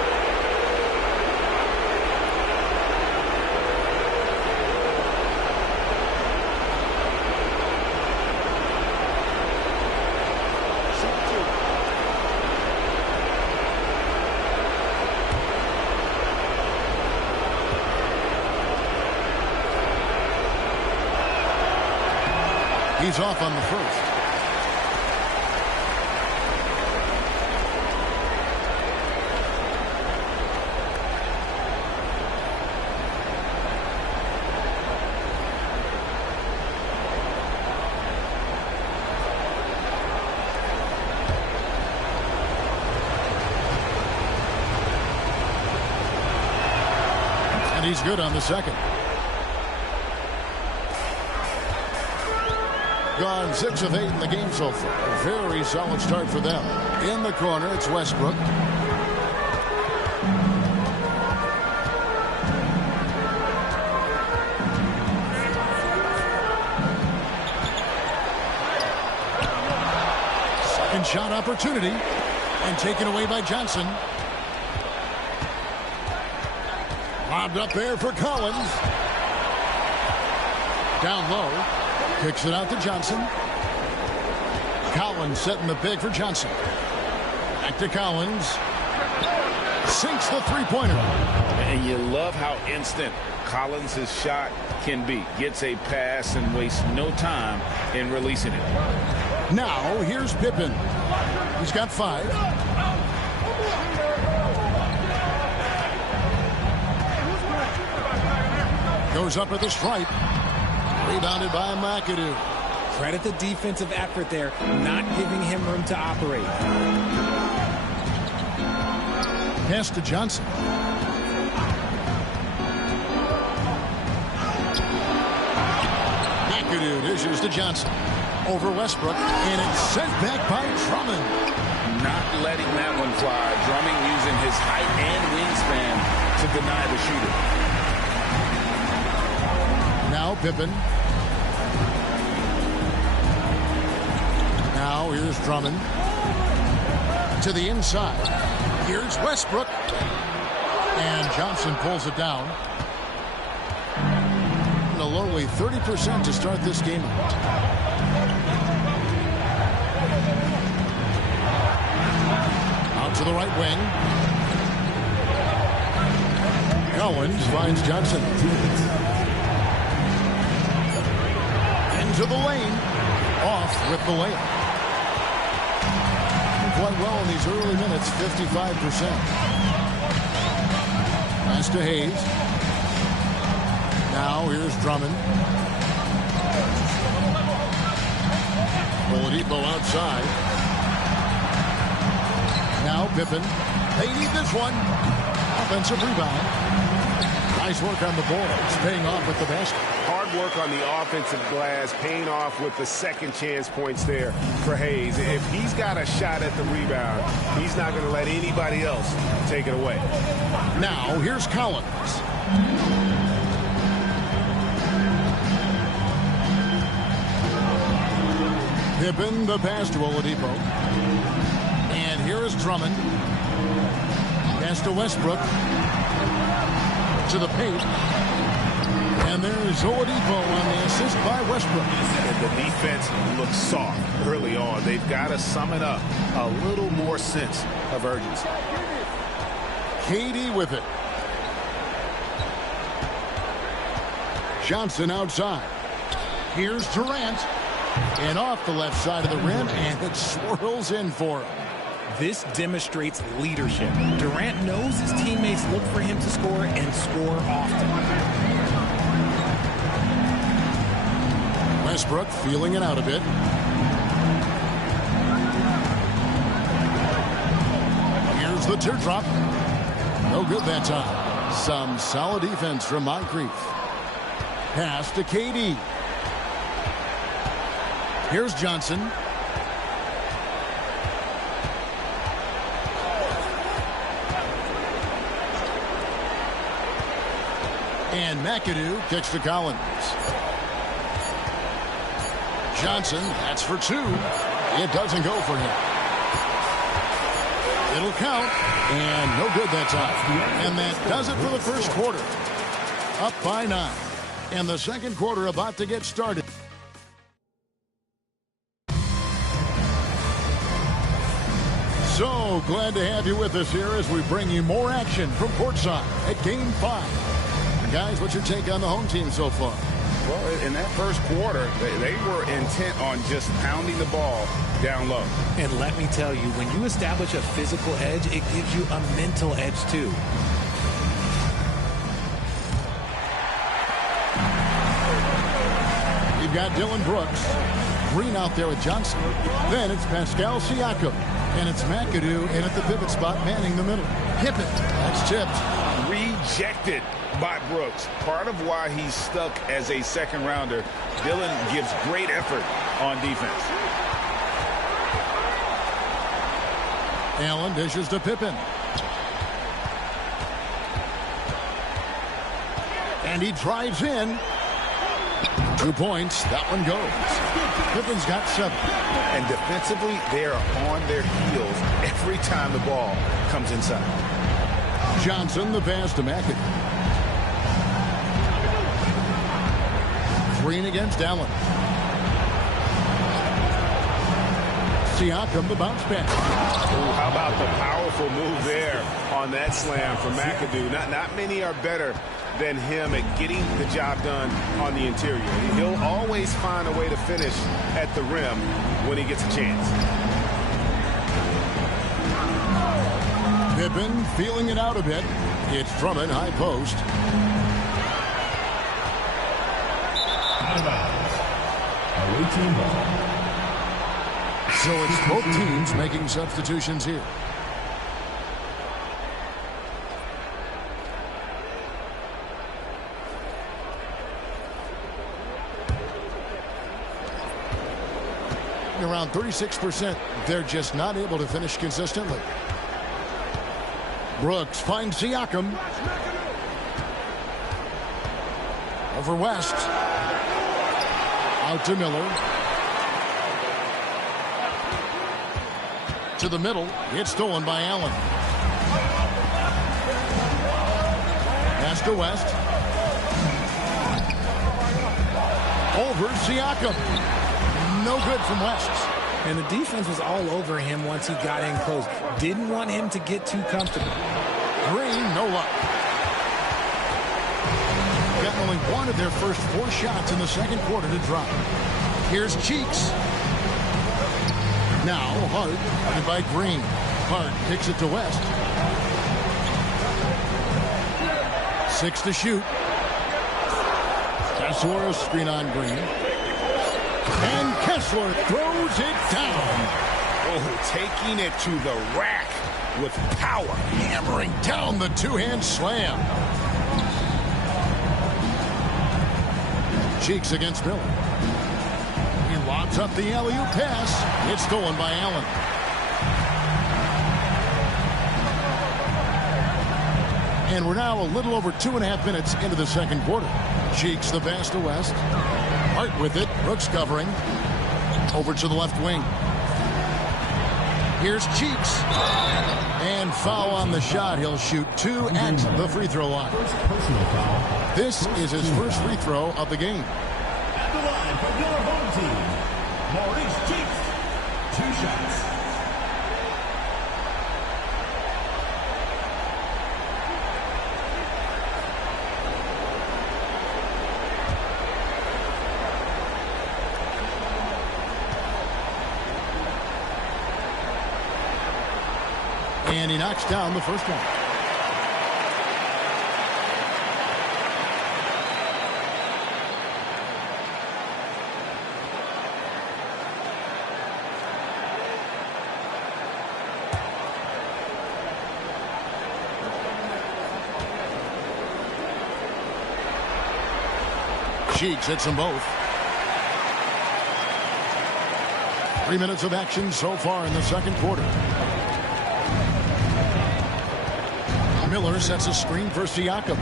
He's off on the first. And he's good on the second. Gone 6 of 8 in the game so far. A very solid start for them. In the corner, it's Westbrook. Second shot opportunity. And taken away by Johnson. Lobbed up there for Collins. Down low. Kicks it out to Johnson. Collins setting the big for Johnson. Back to Collins. Sinks the three-pointer. And you love how instant Collins' shot can be. Gets a pass and wastes no time in releasing it. Now, here's Pippen. He's got 5. Goes up at the stripe. Rebounded by McAdoo. Credit the defensive effort there, not giving him room to operate. Pass to Johnson. McAdoo dishes to Johnson. Over Westbrook, and it's sent back by Drummond. Not letting that one fly. Drummond using his height and wingspan to deny the shooter. Now Pippen. Now here's Drummond. To the inside. Here's Westbrook. And Johnson pulls it down. A lowly 30% to start this game out. Out to the right wing. Owens finds Johnson. Into the lane. Off with the layup. Quite well in these early minutes, 55%. Pass to Hayes. Now here's Drummond. Oladipo outside. Now Pippen. They need this one. Offensive rebound. Nice work on the boards. Paying off with the basket. Hard work on the offensive glass, paying off with the second chance points there for Hayes. If he's got a shot at the rebound, he's not going to let anybody else take it away. Now here's Collins. Pippen, the pass to Oladipo. And here is Drummond. Pass to Westbrook. To the paint. And there's Oladipo on the assist by Westbrook. And the defense looks soft early on. They've got to sum it up. A little more sense of urgency. KD with it. Johnson outside. Here's Durant. And off the left side of the rim, and it swirls in for him. This demonstrates leadership. Durant knows his teammates look for him to score and score often. Westbrook feeling it out a bit. Here's the teardrop. No good that time. Some solid defense from Moncrief. Pass to KD. Here's Johnson. And McAdoo kicks to Collins. Johnson, that's for two. It doesn't go for him. It'll count. And no good that time. And that does it for the first quarter. Up by 9. And the second quarter about to get started. So glad to have you with us here as we bring you more action from courtside at Game 5. Guys, what's your take on the home team so far? Well, in that first quarter, they were intent on just pounding the ball down low. And let me tell you, when you establish a physical edge, it gives you a mental edge too. You've got Dylan Brooks. Green out there with Johnson. Then it's Pascal Siakam. And it's McAdoo in at the pivot spot, manning the middle. Pippen. That's tipped. Rejected by Brooks. Part of why he's stuck as a second rounder. Dylan gives great effort on defense. Allen dishes to Pippen. And he drives in. 2 points. That one goes. Pippen's got 7. And defensively, they are on their heels every time the ball comes inside. Johnson, the pass to McAdoo. Green against Allen. Siakam, the bounce back. Ooh, how about the powerful move there on that slam for McAdoo? Not many are better than him at getting the job done on the interior. He'll always find a way to finish at the rim when he gets a chance. Pippen feeling it out a bit. It's Drummond, high post. So it's both teams making substitutions here. around 36%. They're just not able to finish consistently. Brooks finds Siakam. Over West. Out to Miller. To the middle. It's stolen by Allen. Pass to West. Over Siakam. No good from West. And the defense was all over him once he got in close. Didn't want him to get too comfortable. Green, no luck. Got only one of their first 4 shots in the second quarter to drop. Here's Cheeks. Now Hart, and by Green. Hart kicks it to West. 6 to shoot. Kessler screen on Green. And Kessler throws it down. Oh, taking it to the rack with power. Hammering down the two-hand slam. Cheeks against Miller. He lobs up the alley-oop pass. It's stolen by Allen. And we're now a little over 2.5 minutes into the second quarter. Cheeks the pass to West. Hart with it. Brooks covering. Over to the left wing. Here's Cheeks. And foul on the shot. He'll shoot 2 at the free throw line. This is his first free throw of the game. At the line for your home team, Maurice Cheeks. 2 shots. And he knocks down the first one. Cheeks hits them both. 3 minutes of action so far in the second quarter. Miller sets a screen for Siakam.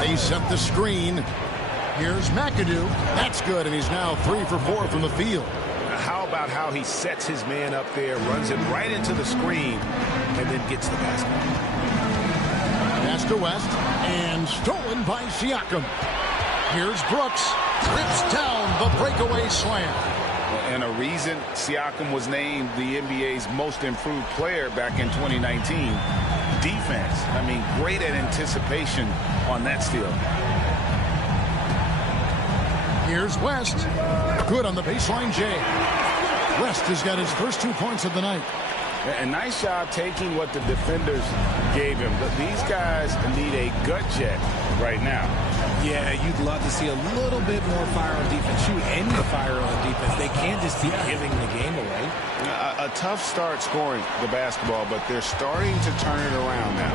They set the screen. Here's McAdoo. That's good, and he's now 3 for 4 from the field. How about how he sets his man up there, runs it right into the screen, and then gets the basket. Pass to West, and stolen by Siakam. Here's Brooks. Rips down the breakaway slam. And a reason Siakam was named the NBA's most improved player back in 2019. Defense. I mean, great at anticipation on that steal. Here's West. Good on the baseline, Jay. West has got his first 2 points of the night. A nice job taking what the defenders gave him. But these guys need a gut check right now. Yeah, you'd love to see a little bit more fire on defense. Shoot any fire on defense. They can't just keep giving the game away. A tough start scoring the basketball, but they're starting to turn it around now.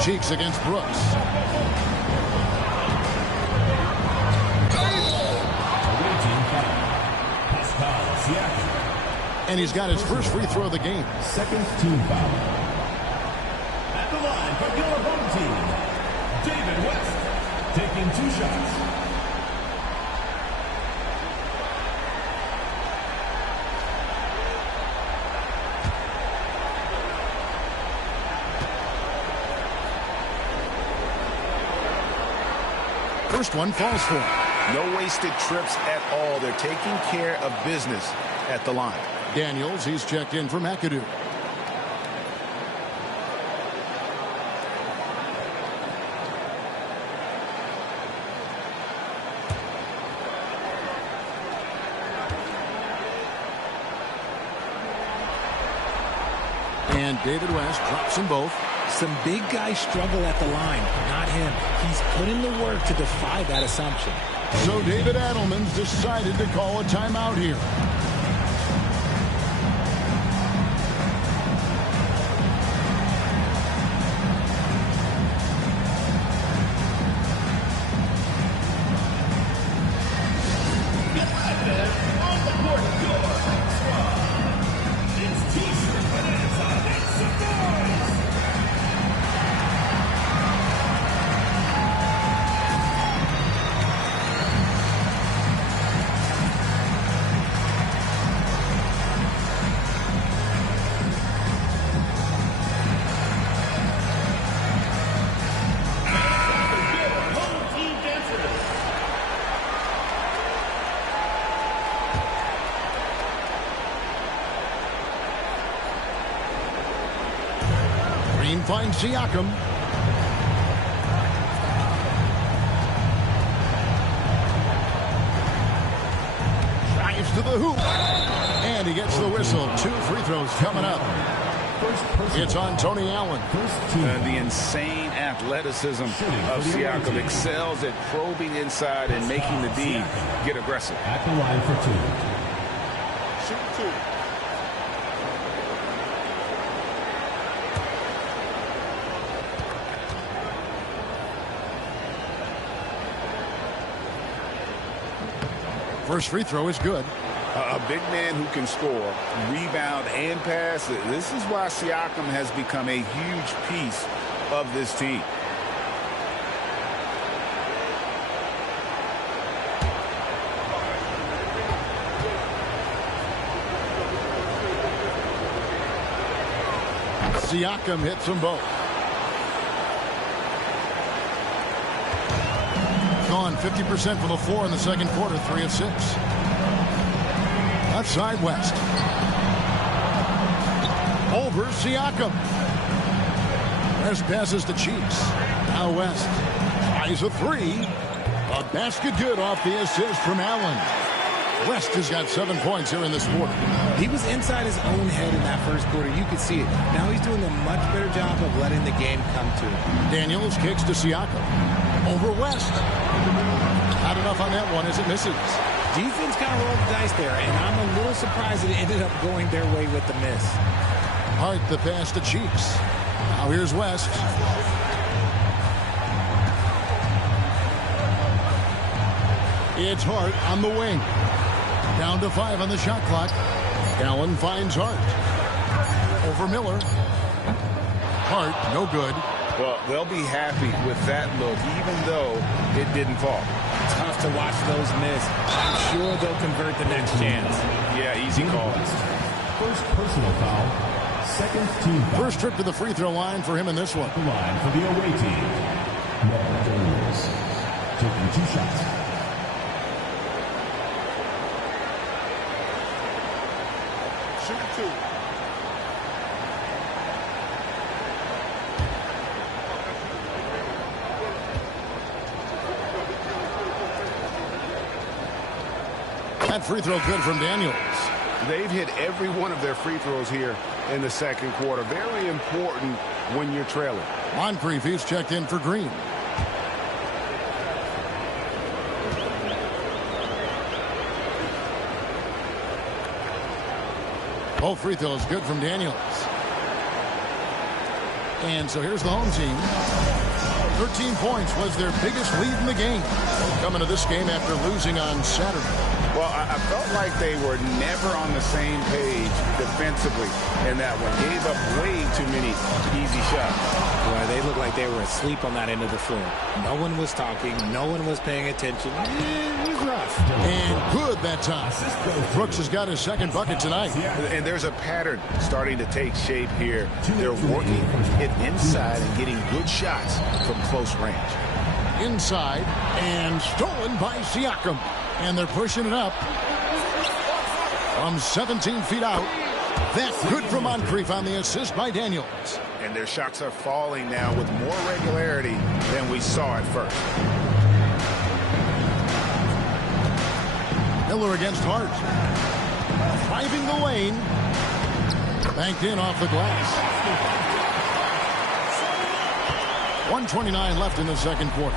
Cheeks against Brooks. And he's got his first free throw of the game. Second team foul. At the line for your home team, David West, taking 2 shots. First one falls for him. No wasted trips at all. They're taking care of business at the line. Daniels, he's checked in for McAdoo. And David West drops them both. Some big guys struggle at the line, not him. He's put in the work to defy that assumption. So David Adelman's decided to call a timeout here. Allen finds Siakam. Drives to the hoop. And he gets the whistle. 2 free throws coming up. It's on Tony Allen. The insane athleticism of Siakam excels at probing inside and making the D get aggressive. At the line for 2. Shoot 2. First free throw is good. A big man who can score, rebound, and pass. This is why Siakam has become a huge piece of this team. Siakam hits them both. Gone 50% from the floor in the second quarter, 3 of 6. Left side, West. Over Siakam. West passes to Cheeks. Now West tries a 3. A basket good off the assist from Allen. West has got 7 points here in this quarter. He was inside his own head in that first quarter. You could see it. Now he's doing a much better job of letting the game come to him. Daniels kicks to Siakam. Over West. Not enough on that one as it misses. Defense kind of rolled the dice there, and I'm a little surprised that it ended up going their way with the miss. Hart the pass to Cheeks. Now here's West. It's Hart on the wing. Down to 5 on the shot clock. Allen finds Hart. Over Miller. Hart, no good. Well, they'll be happy with that look, even though it didn't fall. Tough to watch those miss. I'm sure they'll convert the next chance. Yeah, easy call. First personal foul. Second team foul. First trip to the free throw line for him in this one. The line for the away team. Mark Daniels taking 2 shots. Shoot 2. That free throw good from Daniels. They've hit every one of their free throws here in the second quarter. Very important when you're trailing. Moncrief, he's checked in for Green. Both free throws good from Daniels. And so here's the home team. 13 points was their biggest lead in the game. Coming to this game after losing on Saturday. Well, I felt like they were never on the same page defensively in that one. Gave up way too many easy shots. Well, they looked like they were asleep on that end of the floor. No one was talking. No one was paying attention. It was rough. And good that time. Brooks has got his second bucket tonight. And there's a pattern starting to take shape here. They're working it inside and getting good shots from close range. Inside and stolen by Siakam. And they're pushing it up from 17 feet out. That's good from Moncrief on the assist by Daniels. And their shots are falling now with more regularity than we saw at first. Miller against Hart. Driving the lane. Banked in off the glass. 1:29 left in the second quarter.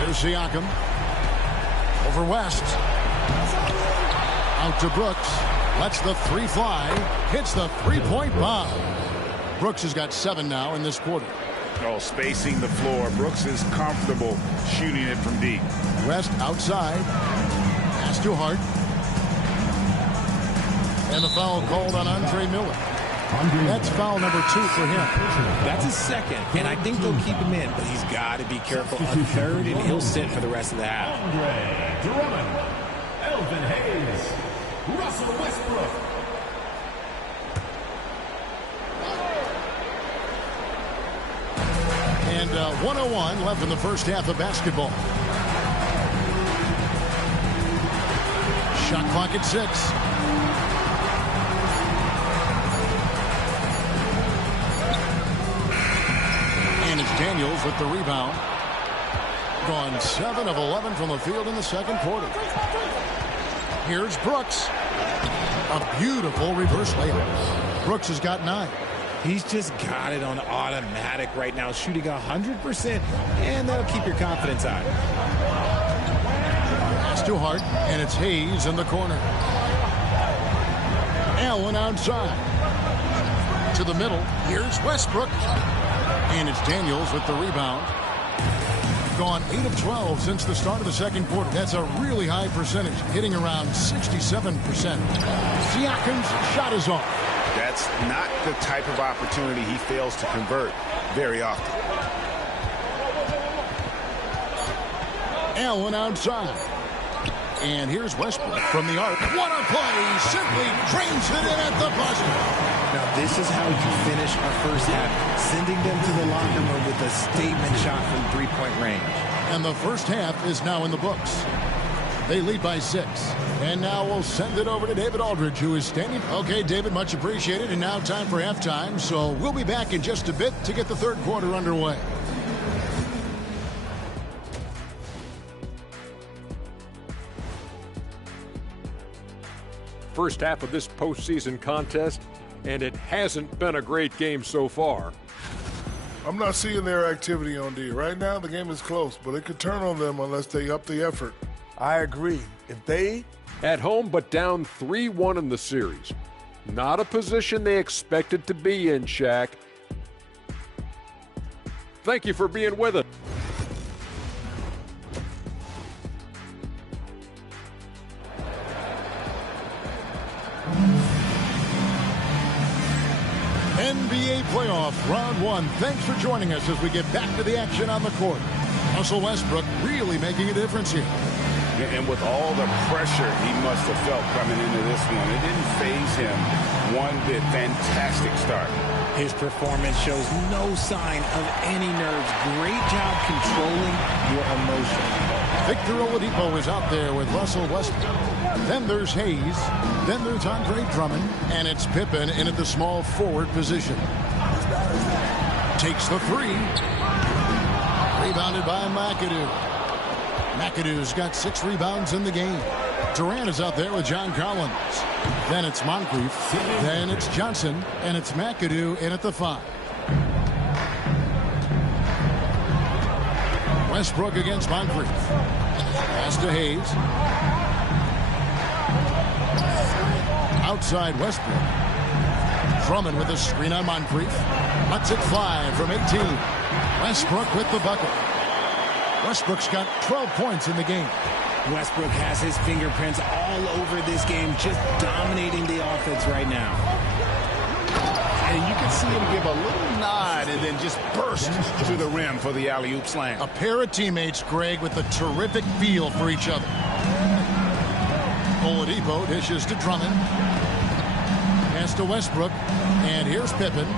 Here's Siakam. Over West. Out to Brooks. Lets the 3 fly. Hits the 3-point bomb. Brooks has got 7 now in this quarter. Oh, spacing the floor. Brooks is comfortable shooting it from deep. West outside. Pass to Hart. And the foul called on Andre Miller. That's foul number 2 for him. That's his second, and I think they'll keep him in, but he's got to be careful. A third, and he'll sit for the rest of the half. Andre Drummond, Elvin Hayes, Russell Westbrook. And 1:01 left in the first half of basketball. Shot clock at 6. Daniels with the rebound. Gone 7 of 11 from the field in the second quarter. Here's Brooks. A beautiful reverse layup. Brooks has got 9. He's just got it on automatic right now, shooting 100%, and that'll keep your confidence high. Pass to Hart, and it's Hayes in the corner. Allen outside. To the middle, here's Westbrook. And it's Daniels with the rebound. Gone 8 of 12 since the start of the second quarter. That's a really high percentage, hitting around 67%. Siakam's shot is off. That's not the type of opportunity he fails to convert very often. Allen outside. And here's Westbrook from the arc. What a play! Simply drains it in at the buzzer. Now, this is how you finish a first half, sending them to the locker room with a statement shot from three-point range. And the first half is now in the books. They lead by 6. And now we'll send it over to David Aldridge, who is standing. Okay, David, much appreciated. And now time for halftime. So we'll be back in just a bit to get the third quarter underway. First half of this postseason contest, and it hasn't been a great game so far. I'm not seeing their activity on D. Right now, the game is close, but it could turn on them unless they up the effort. I agree. If they... At home, but down 3-1 in the series. Not a position they expected to be in, Shaq. Thank you for being with us. NBA playoff round 1. Thanks for joining us as we get back to the action on the court. Russell Westbrook really making a difference here. And with all the pressure he must have felt coming into this one, it didn't faze him one bit. Fantastic start. His performance shows no sign of any nerves. Great job controlling your emotions. Victor Oladipo is out there with Russell Westbrook. Then there's Hayes. Then there's Andre Drummond. And it's Pippen in at the small forward position. Takes the 3. Rebounded by McAdoo. McAdoo's got 6 rebounds in the game. Durant is out there with John Collins. Then it's Moncrief. Then it's Johnson. And it's McAdoo in at the 5. Westbrook against Moncrief. Pass to Hayes. Outside Westbrook. Drummond with a screen on Moncrief. Lets it fly from 18. Westbrook with the bucket. Westbrook's got 12 points in the game. Westbrook has his fingerprints all over this game, just dominating the offense right now. And you can see him give a little nod and then just burst to the rim for the alley-oop slam. A pair of teammates, Greg, with a terrific feel for each other. Oladipo dishes to Drummond. Pass to Westbrook. And here's Pippen.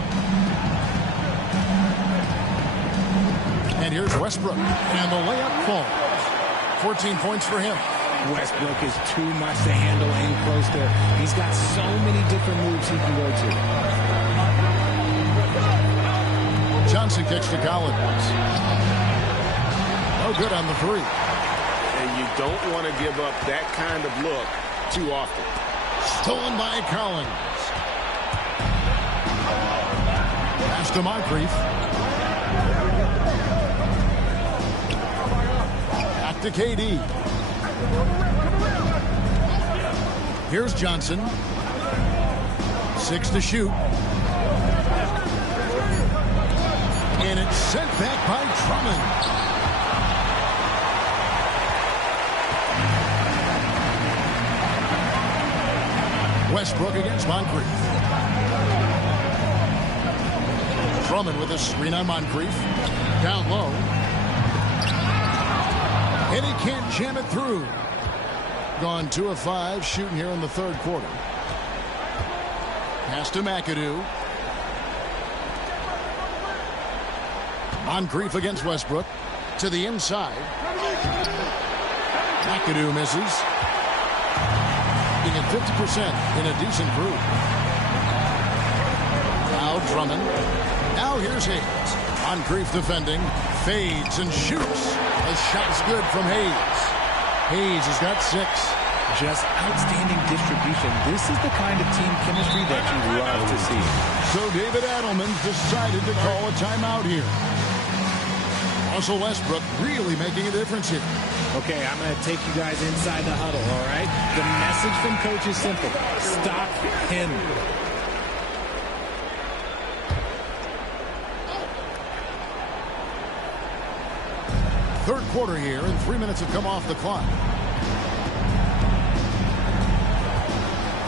And here's Westbrook. And the layup falls. 14 points for him. Westbrook is too much to handle in close there. He's got so many different moves he can go to. Johnson kicks to Collins. No good on the 3. And you don't want to give up that kind of look too often. Stolen by Collins. Pass to Moncrief. Back to KD. Here's Johnson. 6 to shoot. And it's sent back by Drummond. Westbrook against Moncrief. Drummond with a screen on Moncrief. Down low. And he can't jam it through. Gone 2 of 5 shooting here in the third quarter. Pass to McAdoo. Moncrief against Westbrook. To the inside. McAdoo misses. Being at 50% in a decent group. Now Drummond. Now here's Hayes. Moncrief defending, fades and shoots. A shot's good from Hayes. Hayes has got 6. Just outstanding distribution. This is the kind of team chemistry that you love to see. So David Adelman decided to call a timeout here. Russell Westbrook really making a difference here. Okay, I'm going to take you guys inside the huddle, all right? The message from coach is simple. Stop him. Third quarter here, and 3 minutes have come off the clock.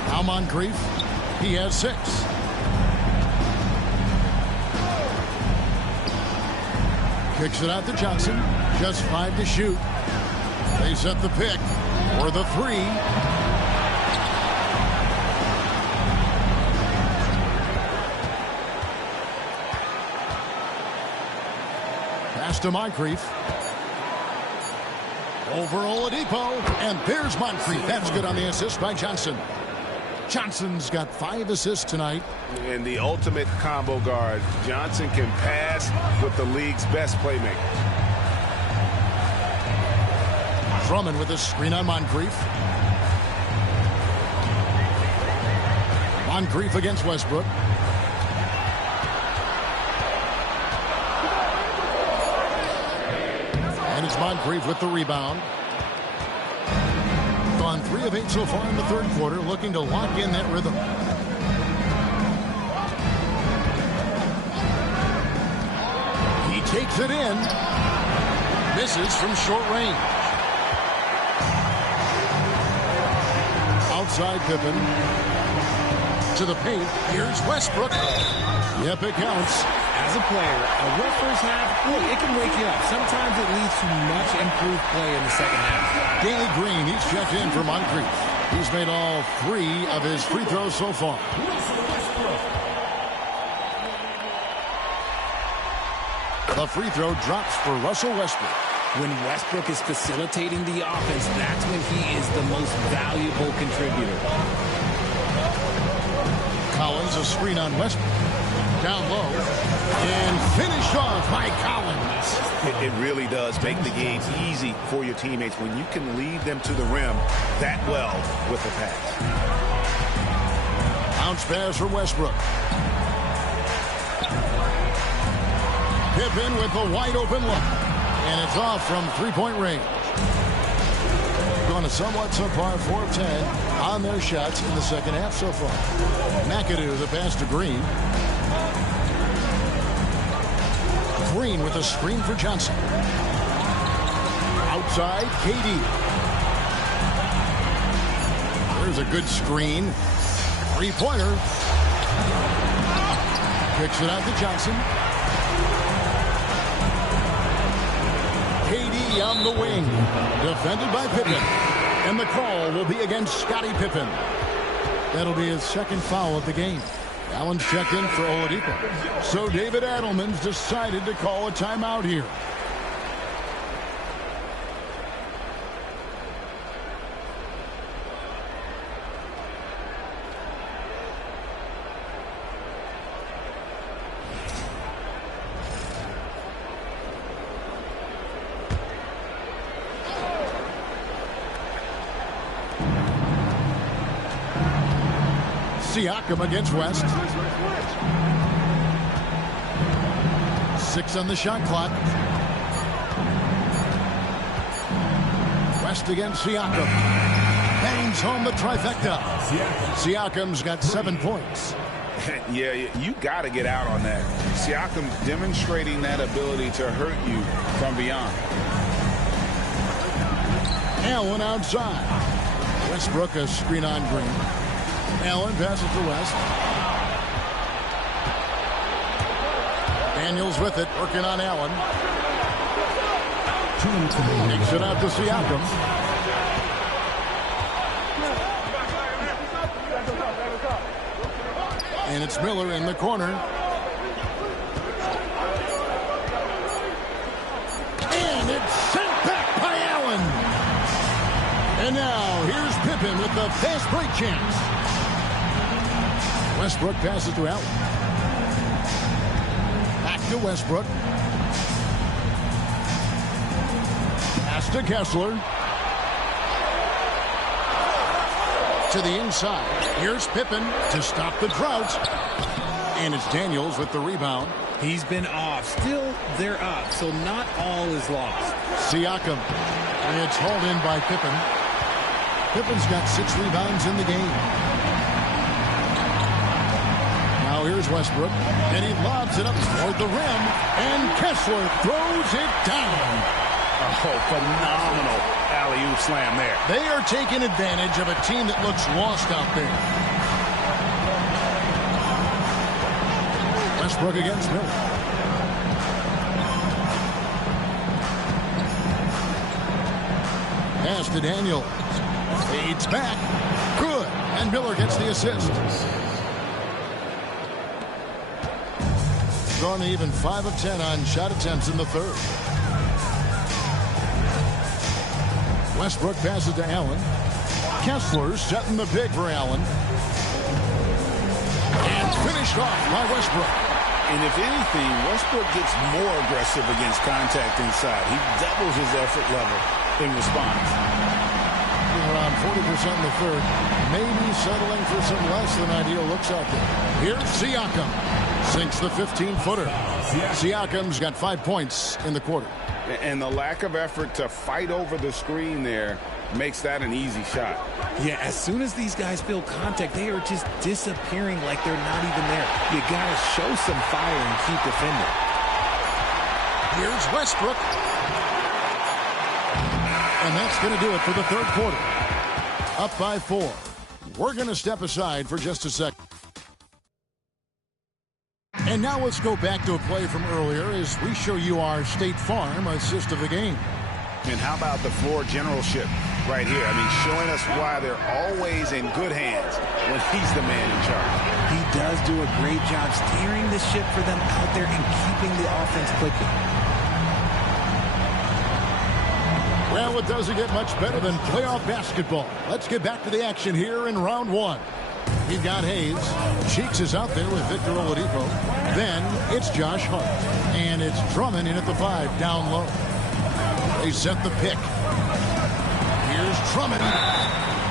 Now Moncrief, he has 6. Kicks it out to Johnson. Just 5 to shoot. They set the pick for the 3. Pass to Moncrief. Over Oladipo. And there's Moncrief. That's good on the assist by Johnson. Johnson's got 5 assists tonight. And the ultimate combo guard. Johnson can pass with the league's best playmaker. Drummond with a screen on Moncrief. Moncrief against Westbrook. And it's Moncrief with the rebound. Gone 3 of 8 so far in the third quarter, looking to lock in that rhythm. He takes it in. Misses from short range. Outside Pippen. To the paint. Here's Westbrook. Yep, it counts. As a player, a rough first half, it can wake you up. Sometimes it leads to much improved play in the second half. Daley Green, he's checked in for Moncrief. He's made all 3 of his free throws so far. The free throw drops for Russell Westbrook. When Westbrook is facilitating the offense, that's when he is the most valuable contributor. Collins, a screen on Westbrook. Down low. And finished off by Collins. It really does make the game easy for your teammates when you can lead them to the rim that well with a pass. Bounce pass for Westbrook. Pippen with a wide open look. And it's off from 3-point range. Going to somewhat subpar 4 of 10 on their shots in the second half so far. McAdoo, the pass to Green. Green with a screen for Johnson. Outside, KD. There's a good screen. 3-pointer. Kicks it out to Johnson. KD on the wing. Defended by Pippen. And the call will be against Scottie Pippen. That'll be his second foul of the game. Allen's checked in for Oladipo. So David Adelman's decided to call a timeout here. Siakam against West. 6 on the shot clock. West against Siakam. Bangs home the trifecta. Siakam's got 7 points. Yeah, you got to get out on that. Siakam demonstrating that ability to hurt you from beyond. Allen outside. Westbrook a screen on Green. Allen passes to West. Daniels with it, working on Allen. Takes it out to Siakam. And it's Miller in the corner. And it's sent back by Allen. And now here's Pippen with the fast break chance. Westbrook passes to Allen. Back to Westbrook. Pass to Kessler. To the inside. Here's Pippen to stop the drought. And it's Daniels with the rebound. He's been off. Still, they're up, so not all is lost. Siakam. It's hauled in by Pippen. Pippen's got 6 rebounds in the game. Now here's Westbrook. And he lobs it up toward the rim. And Kessler throws it down. Oh, phenomenal alley-oop slam there. They are taking advantage of a team that looks lost out there. Westbrook against Miller. Pass to Daniels. Fades back. Good. And Miller gets the assist. Gone even 5 of 10 on shot attempts in the third. Westbrook passes to Allen. Kessler setting the big for Allen. And finished off by Westbrook. And if anything, Westbrook gets more aggressive against contact inside. He doubles his effort level in response. Around 40% in the third. Maybe settling for some less than ideal looks out there. Here's Siakam. Sinks the 15-footer. Siakam's got 5 points in the quarter. And the lack of effort to fight over the screen there makes that an easy shot. Yeah, as soon as these guys feel contact, they are just disappearing like they're not even there. You got to show some fire and keep defending. Here's Westbrook. And that's going to do it for the third quarter. Up by 4. We're going to step aside for just a second. And now let's go back to a play from earlier as we show you our State Farm assist of the game. And how about the floor generalship right here? I mean, showing us why they're always in good hands when he's the man in charge. He does do a great job steering the ship for them out there and keeping the offense clicking. Well, it doesn't get much better than playoff basketball. Let's get back to the action here in round 1. We've got Hayes. Cheeks is out there with Victor Oladipo. Then it's Josh Hart. And it's Drummond in at the 5 down low. They set the pick. Here's Drummond.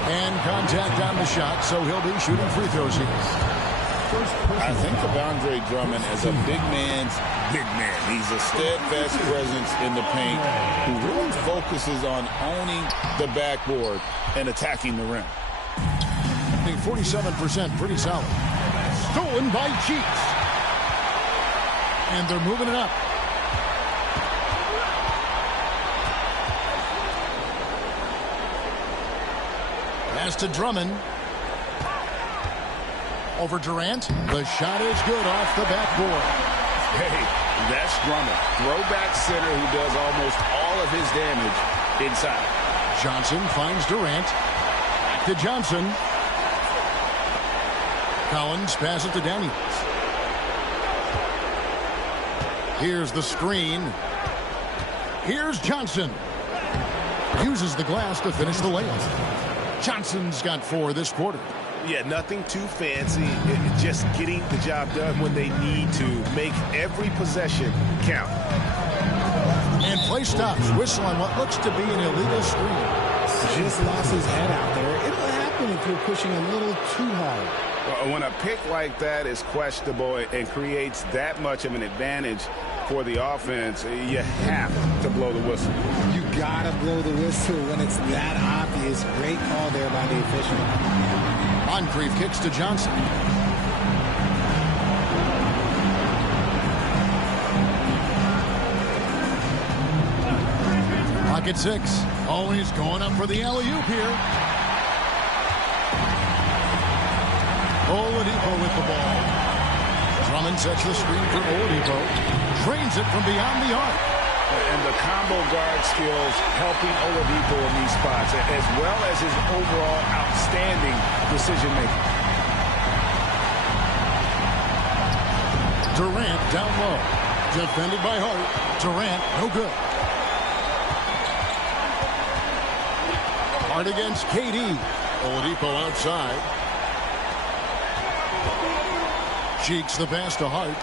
And contact on the shot, so he'll be shooting free throws here. I think of Andre Drummond as a big man's big man. He's a steadfast presence in the paint who really focuses on owning the backboard and attacking the rim. 47%, pretty solid. Stolen by Cheeks. And they're moving it up. Pass to Drummond. Over Durant. The shot is good off the backboard. Hey, that's Drummond. Throwback center who does almost all of his damage inside. Johnson finds Durant. Back to Johnson. Collins passes it to Daniels. Here's the screen. Here's Johnson. Uses the glass to finish the layup. Johnson's got 4 this quarter. Yeah, nothing too fancy. Just getting the job done when they need to. Make every possession count. And play stops. Whistle on what looks to be an illegal screen. Just lost his head out there. It'll happen if you're pushing a little too hard. When a pick like that is questionable and creates that much of an advantage for the offense, you have to blow the whistle. You got to blow the whistle when it's that obvious. Great call there by the official. Moncrief kicks to Johnson. Pocket 6. Always going up for the alley-oop here. Oladipo with the ball. Drummond sets the screen for Oladipo. Trains it from beyond the arc. And the combo guard skills helping Oladipo in these spots, as well as his overall outstanding decision-making. Durant down low. Defended by Hart. Durant, no good. Hart against KD. Oladipo outside. Cheeks the pass to Hart.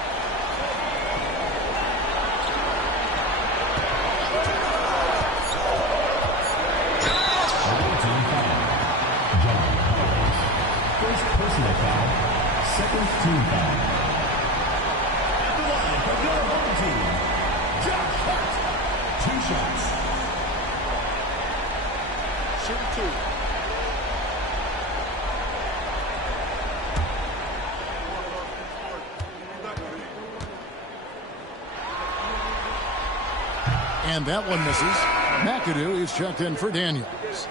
And that one misses. McAdoo is checked in for Daniels.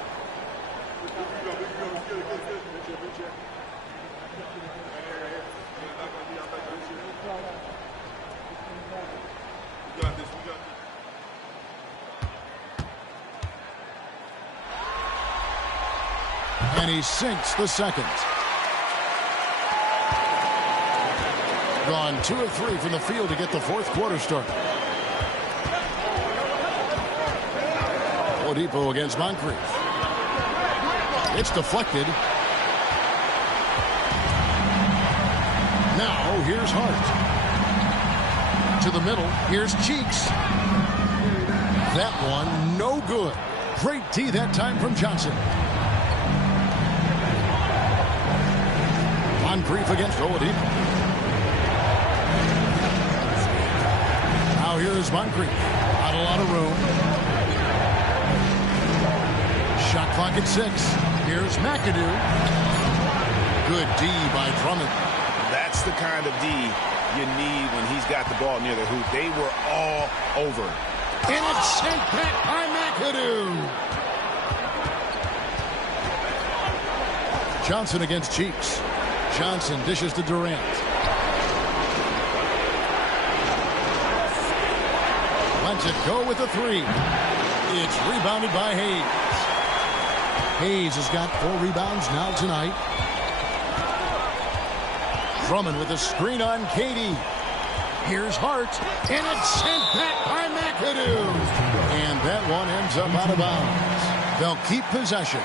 And he sinks the second. Gone 2 of 3 from the field to get the fourth quarter started. Oladipo against Moncrief. It's deflected. Now here's Hart. To the middle. Here's Cheeks. That one no good. Great D that time from Johnson. Moncrief against Oladipo. Now here is Moncrief. Not a lot of room. Shot clock at 6. Here's McAdoo. Good D by Drummond. That's the kind of D you need when he's got the ball near the hoop. They were all over. And it's sent back by McAdoo. Johnson against Cheeks. Johnson dishes to Durant. Lets it go with a 3. It's rebounded by Hayes. Hayes has got 4 rebounds now tonight. Drummond with a screen on Katie. Here's Hart. And it's sent back by McAdoo. And that one ends up out of bounds. They'll keep possession.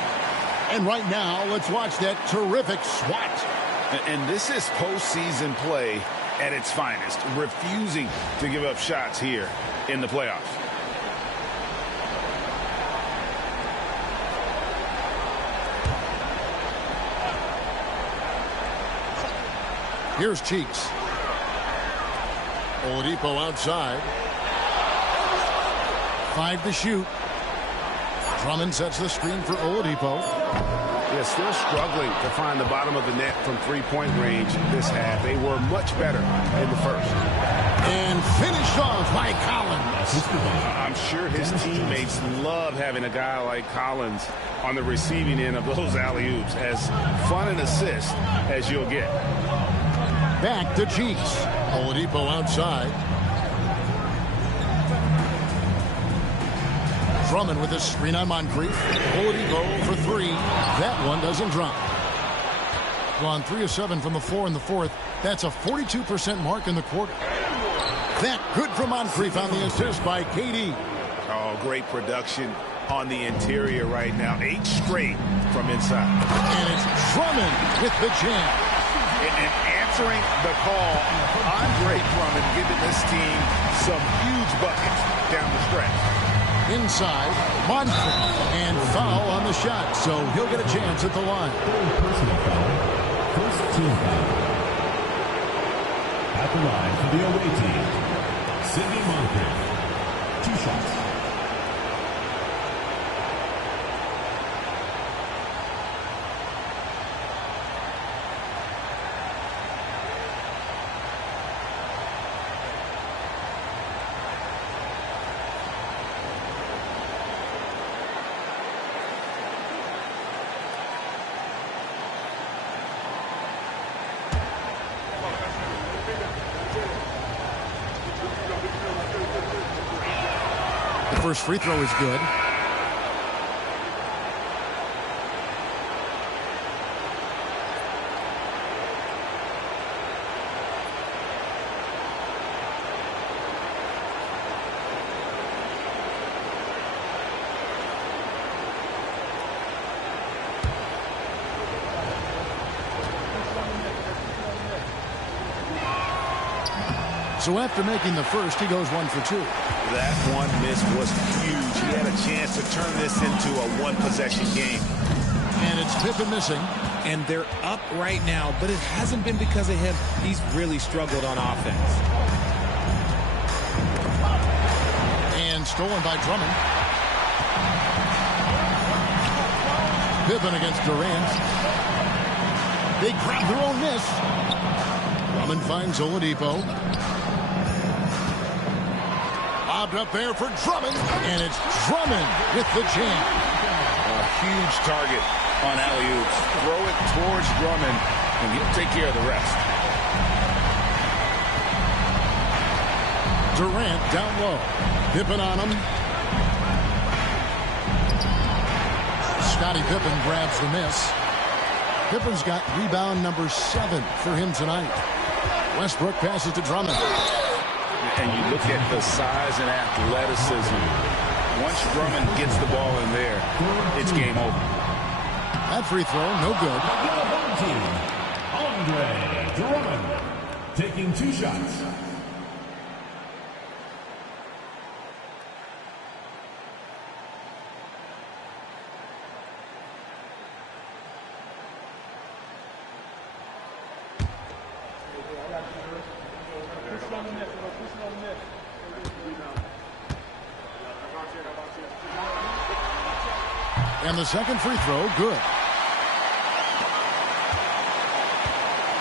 And right now, let's watch that terrific swat. And this is postseason play at its finest. Refusing to give up shots here in the playoffs. Here's Cheeks. Oladipo outside. 5 to shoot. Drummond sets the screen for Oladipo. They're still struggling to find the bottom of the net from three-point range this half. They were much better in the first. And finished off by Collins. I'm sure his teammates love having a guy like Collins on the receiving end of those alley-oops. As fun an assist as you'll get. Back to Cheeks. Oladipo outside. Drummond with a screen on Moncrief. Oladipo for 3. That one doesn't drop. Gone 3 of 7 from the floor in the fourth. That's a 42% mark in the quarter. That good from Moncrief on the assist by KD. Oh, great production on the interior right now. 8 straight from inside. And it's Drummond with the jam. And answering the call, Andre Drummond giving this team some huge buckets down the stretch. Inside, Moncrief, and foul on the shot, so he'll get a chance at the line. Personal foul. First team foul. At the line for the away team, Sidney Moncrief. 2 shots. First free throw is good. So after making the first, he goes 1 for 2. That one miss was huge. He had a chance to turn this into a one-possession game. And it's Pippen missing. And they're up right now, but it hasn't been because of him. He's really struggled on offense. And stolen by Drummond. Pippen against Durant. They grab their own miss. Drummond finds Oladipo. lobbed up there for Drummond, and it's Drummond with the jam. A huge target on alley-oops. Throw it towards Drummond, and he'll take care of the rest. Durant down low. Pippen on him. Scottie Pippen grabs the miss. Pippen's got rebound number 7 for him tonight. Westbrook passes to Drummond. And you look at the size and athleticism. Once Drummond gets the ball in there, it's game over. That free throw, no good. Andre Drummond taking 2 shots. And the second free throw, good.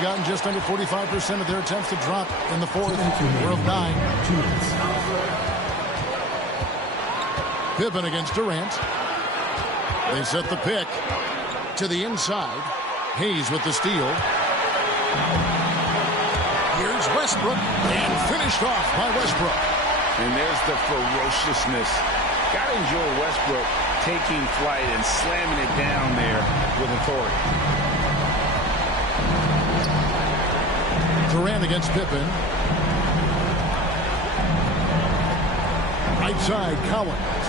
Gotten just under 45% of their attempts to drop in the fourth. We're of 9. Pippen against Durant. They set the pick to the inside. Hayes with the steal. Here's Westbrook, and finished off by Westbrook. And there's the ferociousness. Gotta enjoy Westbrook taking flight and slamming it down there with authority. Durant against Pippen. Right side, Collins.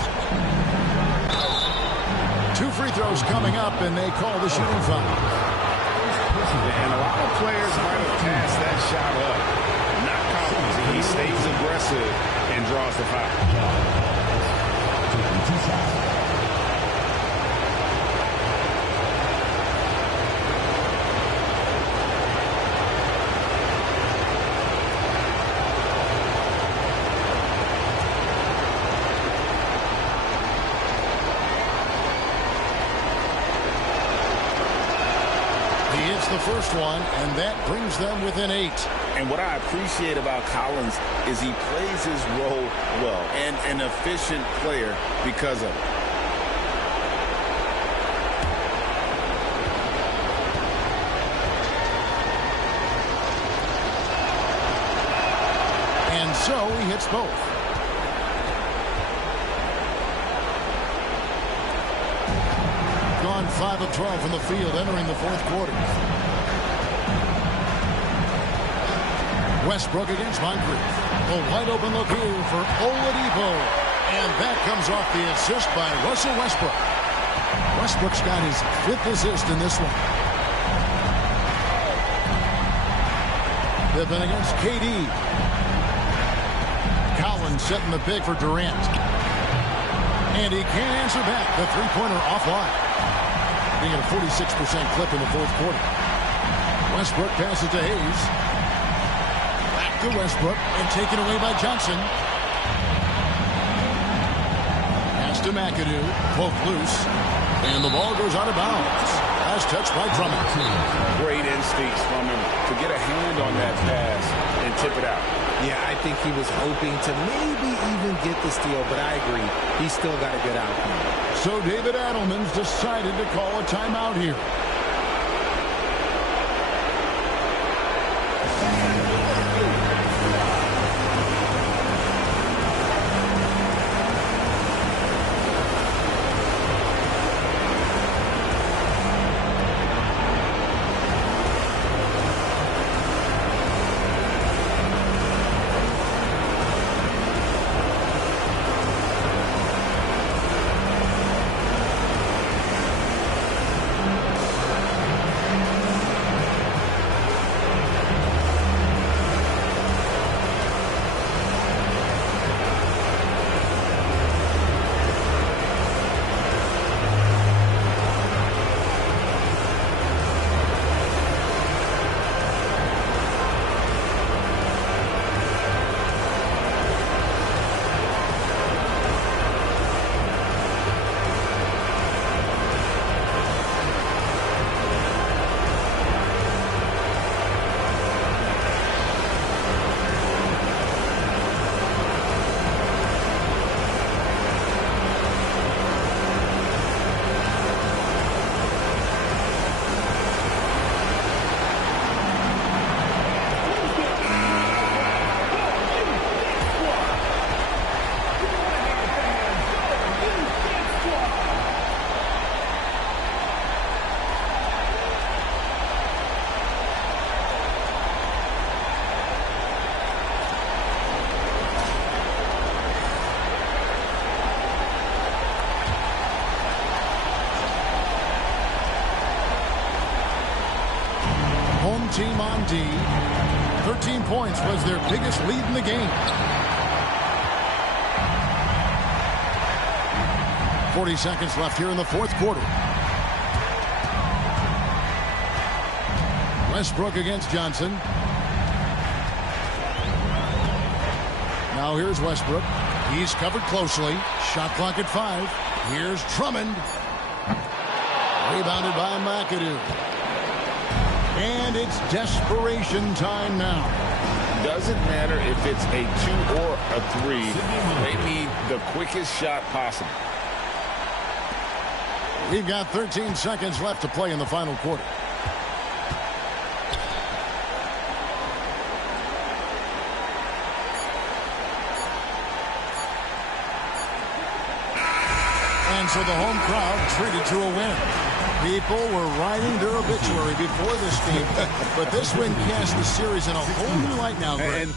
2 free throws coming up, and they call the shooting foul. And a lot of players might have passed that shot up. Not Collins. He stays aggressive and draws the foul. The first one, and that brings them within 8. And what I appreciate about Collins is he plays his role well, and an efficient player because of it. And so he hits both. Gone 5 of 12 from the field entering the fourth quarter. Westbrook against Moncrief. A wide open look here for Oladipo. And that comes off the assist by Russell Westbrook. Westbrook's got his 5th assist in this one. Pippen against KD. Collins setting the pick for Durant. And he can't answer back. The three-pointer offline. Being at a 46% clip in the fourth quarter. Westbrook passes to Hayes. Back to Westbrook and taken away by Johnson. Pass to McAdoo. Both loose. And the ball goes out of bounds. Pass touched by Drummond. Great instincts from him to get a hand on that pass and tip it out. Yeah, I think he was hoping to maybe even get the steal, but I agree. He's still got a good outcome. So David Adelman's decided to call a timeout here. team on D. 13 points was their biggest lead in the game. 40 seconds left here in the fourth quarter. Westbrook against Johnson. Now here's Westbrook. He's covered closely. Shot clock at 5. Here's Drummond. Rebounded by McAdoo. And it's desperation time now. Doesn't matter if it's a 2 or a 3. They need the quickest shot possible. We've got 13 seconds left to play in the final quarter. And so the home crowd treated to a win. People were writing their obituary before this game, but this win cast the series in a whole new light now, Greg.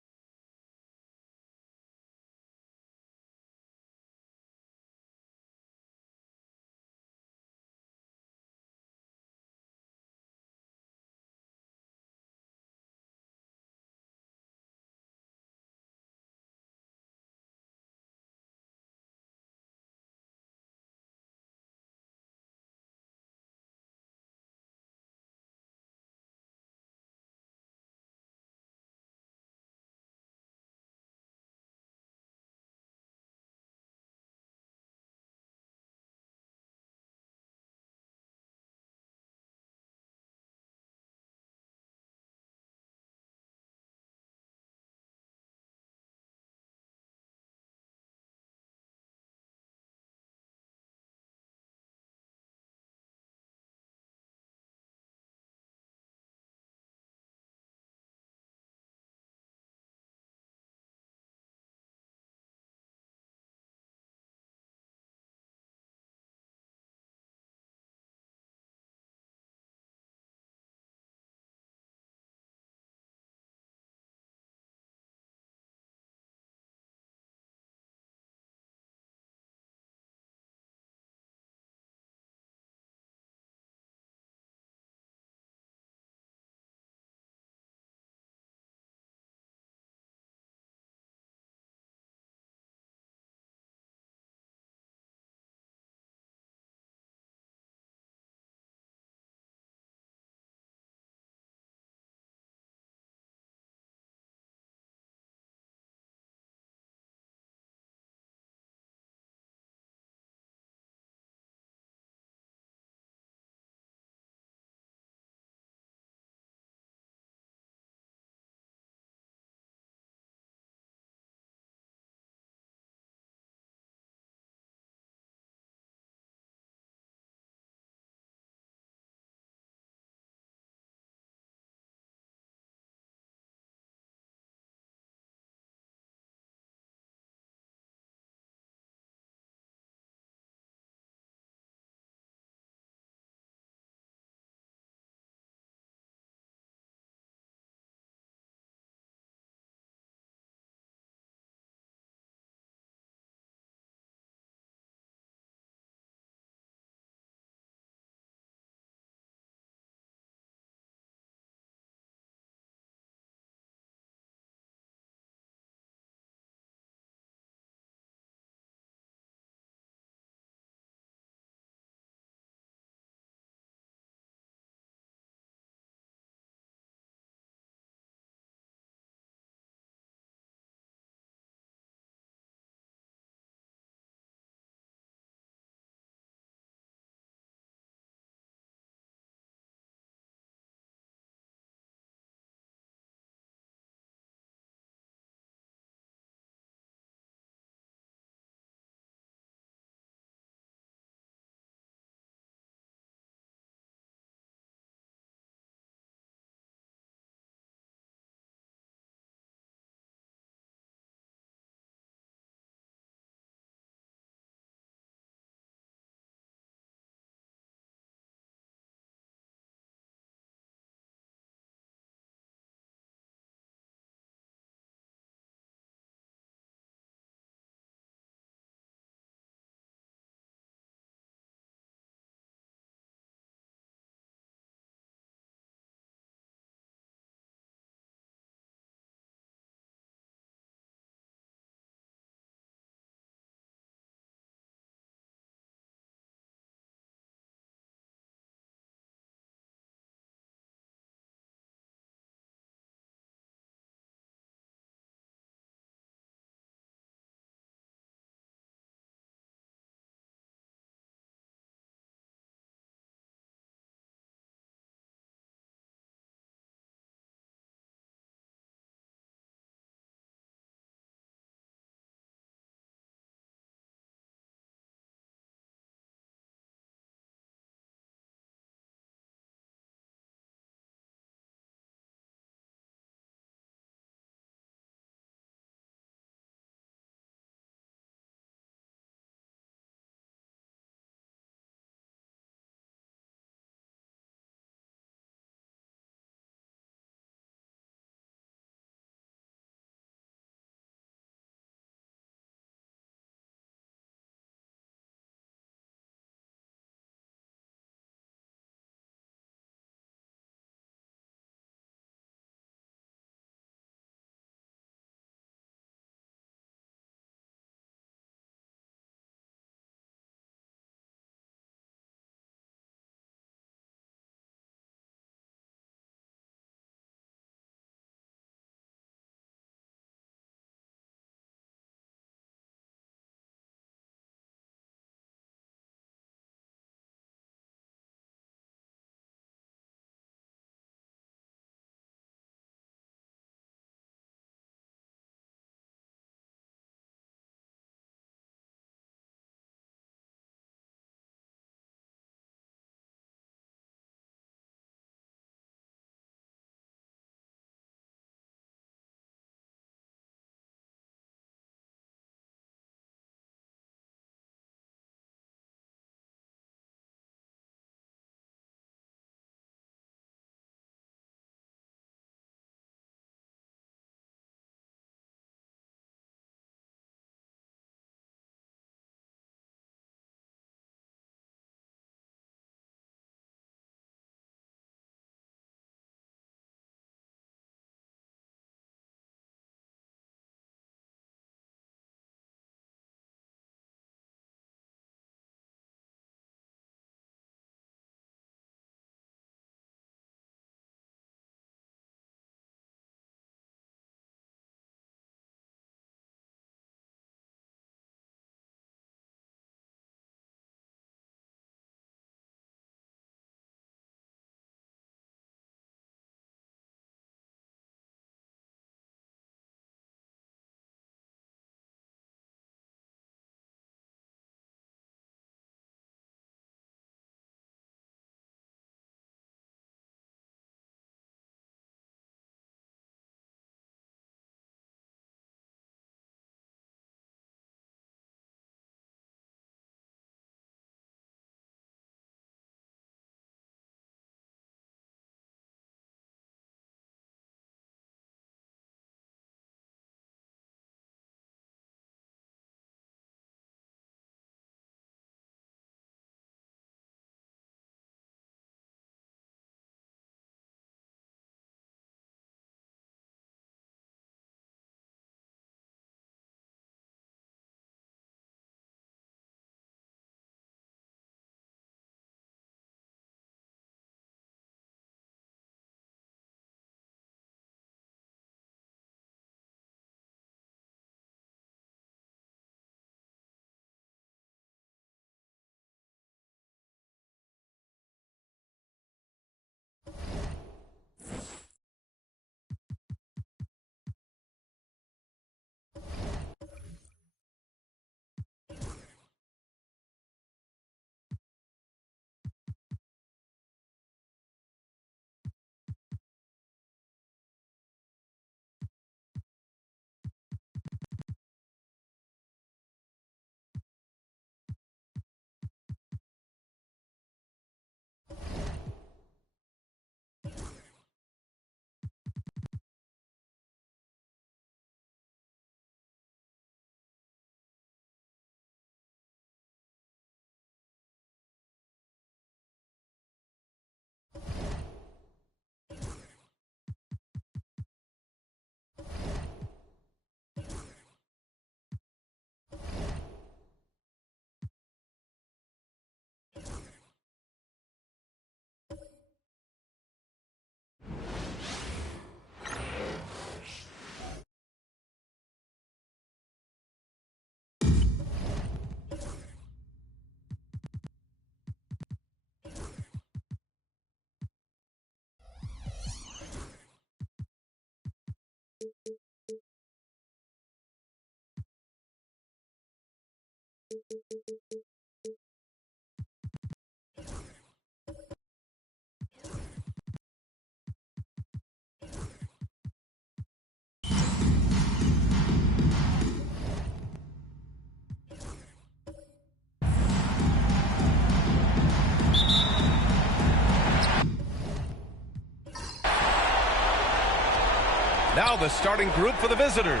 Now the starting group for the visitors.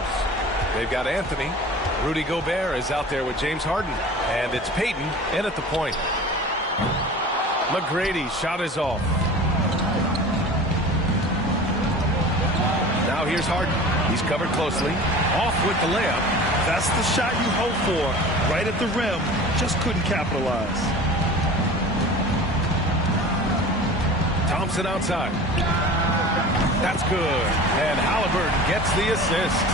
They've got Anthony. Rudy Gobert is out there with James Harden. And it's Payton in at the point. McGrady's shot is off. Now here's Harden. He's covered closely. Off with the layup. That's the shot you hope for. Right at the rim. Just couldn't capitalize. Thompson outside. That's good. And Halliburton gets the assist.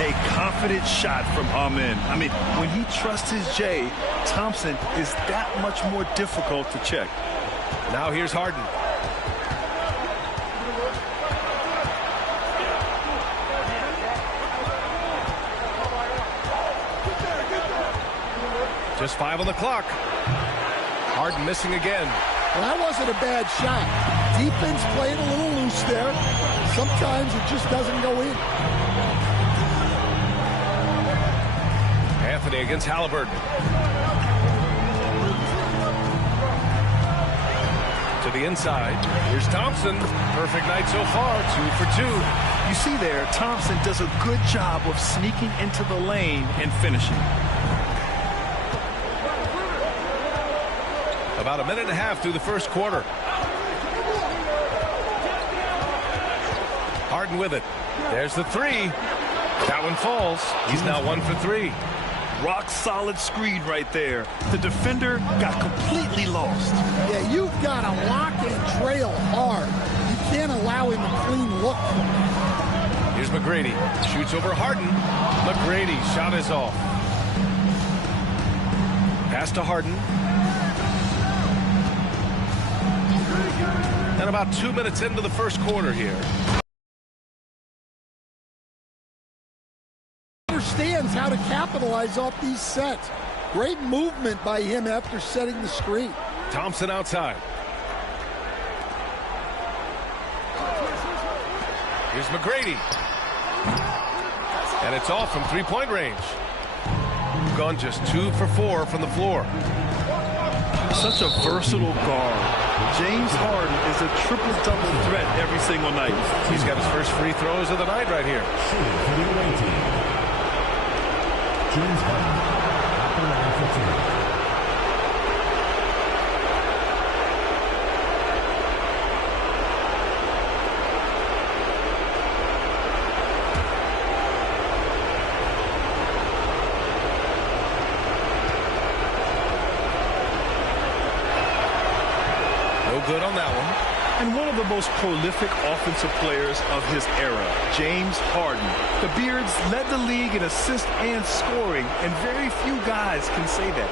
A confident shot from Amen. I mean, when he trusts his J, Thompson is that much more difficult to check. Now here's Harden. Just 5 on the clock. Harden missing again. Well, that wasn't a bad shot. Defense played a little loose there. Sometimes it just doesn't go in. Anthony against Halliburton. To the inside. Here's Thompson. Perfect night so far. 2 for 2. You see there, Thompson does a good job of sneaking into the lane and finishing. About a minute and a half through the first quarter. Harden with it. There's the three. That one falls. He's now 1 for 3. Rock solid screen right there. The defender got completely lost. Yeah, you've got to lock and trail hard. You can't allow him a clean look. Here's McGrady. Shoots over Harden. McGrady's shot is off. Pass to Harden. And about 2 minutes into the first quarter here. Understands how to capitalize off these sets. Great movement by him after setting the screen. Thompson outside. Here's McGrady. And it's off from three-point range. Gone just 2 for 4 from the floor. Such a versatile guard. James Harden is a triple-double threat every single night. He's got his first free throws of the night right here. James Harden at the line for 2. Good on that one. And one of the most prolific offensive players of his era, James Harden. The Beards led the league in assists and scoring, and very few guys can say that.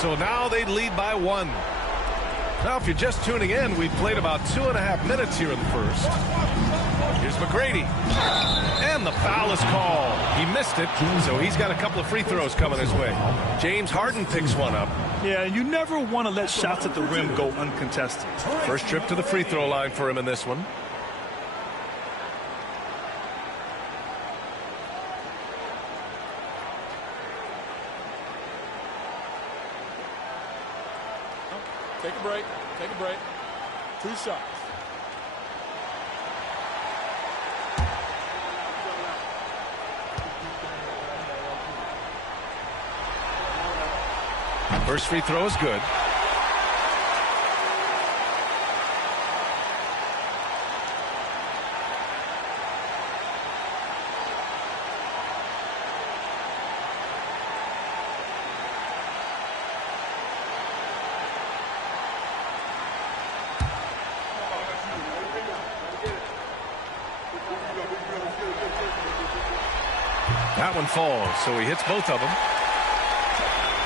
So now they lead by 1. Now, if you're just tuning in, we've played about 2.5 minutes here in the first. Here's McGrady. And the foul is called. He missed it, so he's got a couple of free throws coming his way. James Harden picks one up. Yeah, you never want to let shots at the rim go uncontested. First trip to the free throw line for him in this one. Take a break. Take a break. 2 shots. First free throw is good. That one falls, so he hits both of them.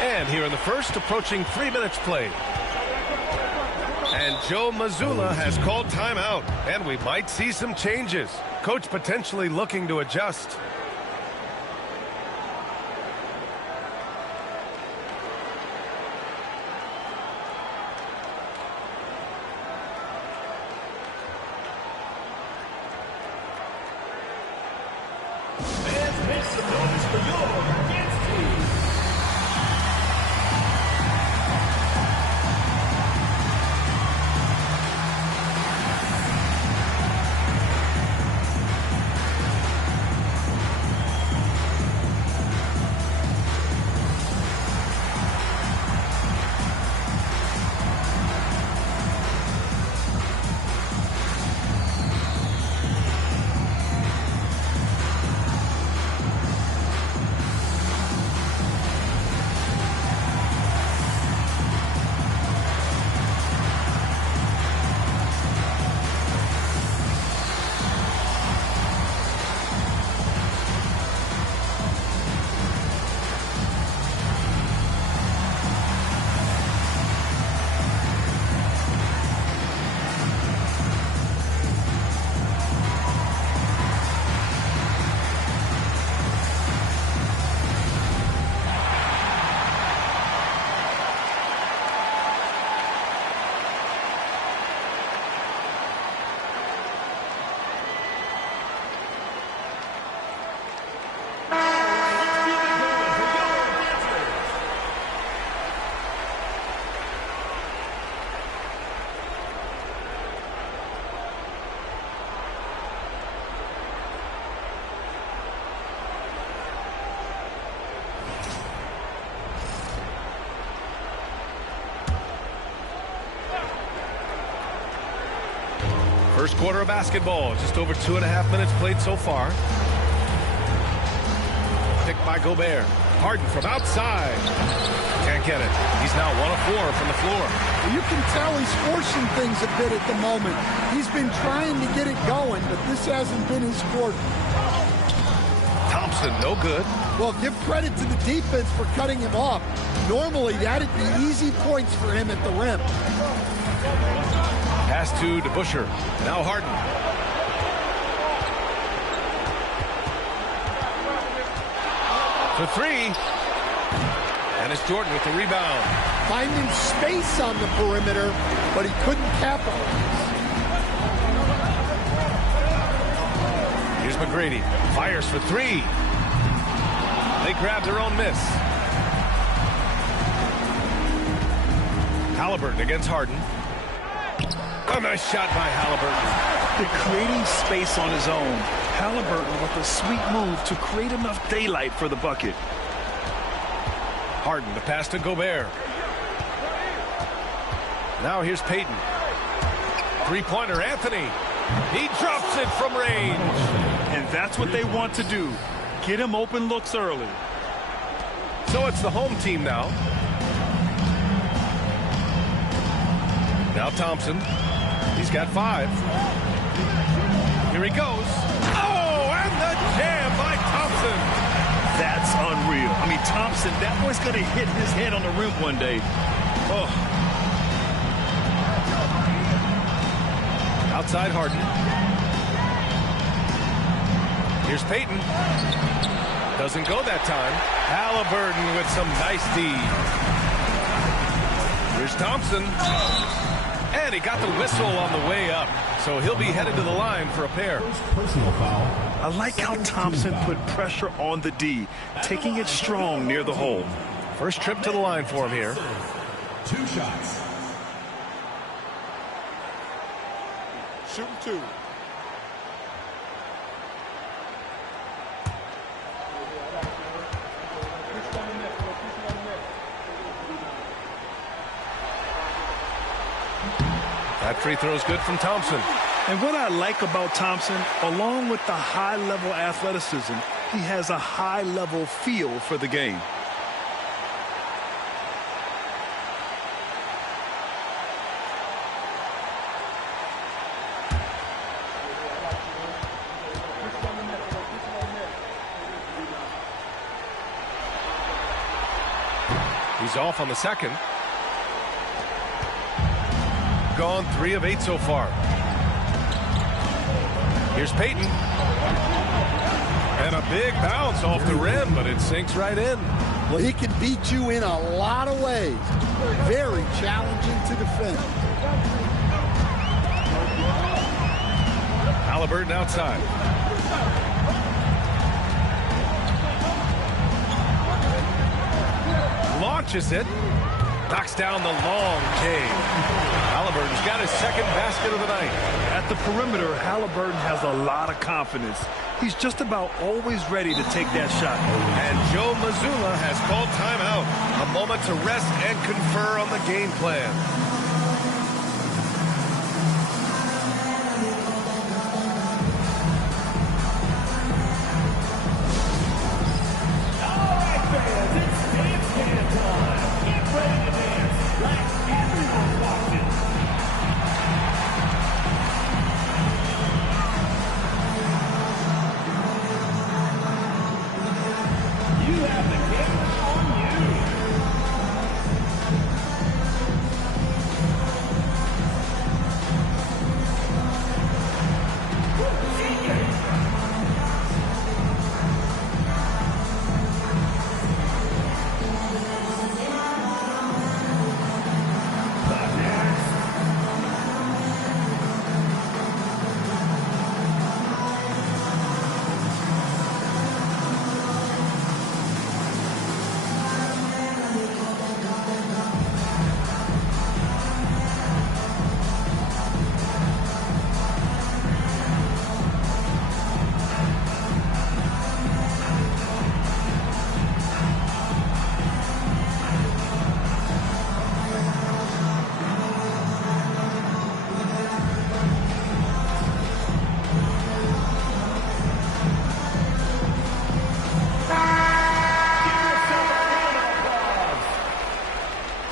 And here in the first, approaching 3 minutes played. And Joe Mazzulla has called timeout, and we might see some changes. Coach potentially looking to adjust. First quarter of basketball, just over 2.5 minutes played so far. Picked by Gobert. Harden from outside. Can't get it. He's now 1 of 4 from the floor. You can tell he's forcing things a bit at the moment. He's been trying to get it going, but this hasn't been his quarter. Thompson, no good. Well, give credit to the defense for cutting him off. Normally, that'd be easy points for him at the rim. Pass to DeBusschere. Now Harden. For 3. And it's Jordan with the rebound. Finding space on the perimeter, but he couldn't capitalize. Here's McGrady. Fires for 3. They grab their own miss. Halliburton against Harden. A nice shot by Halliburton. They're creating space on his own. Halliburton with a sweet move to create enough daylight for the bucket. Harden, the pass to Gobert. Now here's Payton. Three-pointer, Anthony. He drops it from range. And that's what they want to do. Get him open looks early. So it's the home team now. Now Thompson. He's got 5. Here he goes. Oh, and the jam by Thompson. That's unreal. I mean, Thompson, that boy's going to hit his head on the rim one day. Oh. Outside Harden. Here's Payton. Doesn't go that time. Halliburton with some nice D. Here's Thompson. And he got the whistle on the way up. So he'll be headed to the line for a pair. Personal foul. I like how Thompson put pressure on the D, taking it strong near the hole. First trip to the line for him here. 2 shots. Shooting 2. That free throw is good from Thompson. And what I like about Thompson, along with the high-level athleticism, he has a high-level feel for the game. He's off on the second. Gone 3 of 8 so far. Here's Payton. And a big bounce off the rim, but it sinks right in. Well, he can beat you in a lot of ways. Very challenging to defend. Halliburton outside. Launches it. Knocks down the long K. Halliburton's got his second basket of the night. At the perimeter, Halliburton has a lot of confidence. He's just about always ready to take that shot. And Joe Mazzulla has called timeout. A moment to rest and confer on the game plan.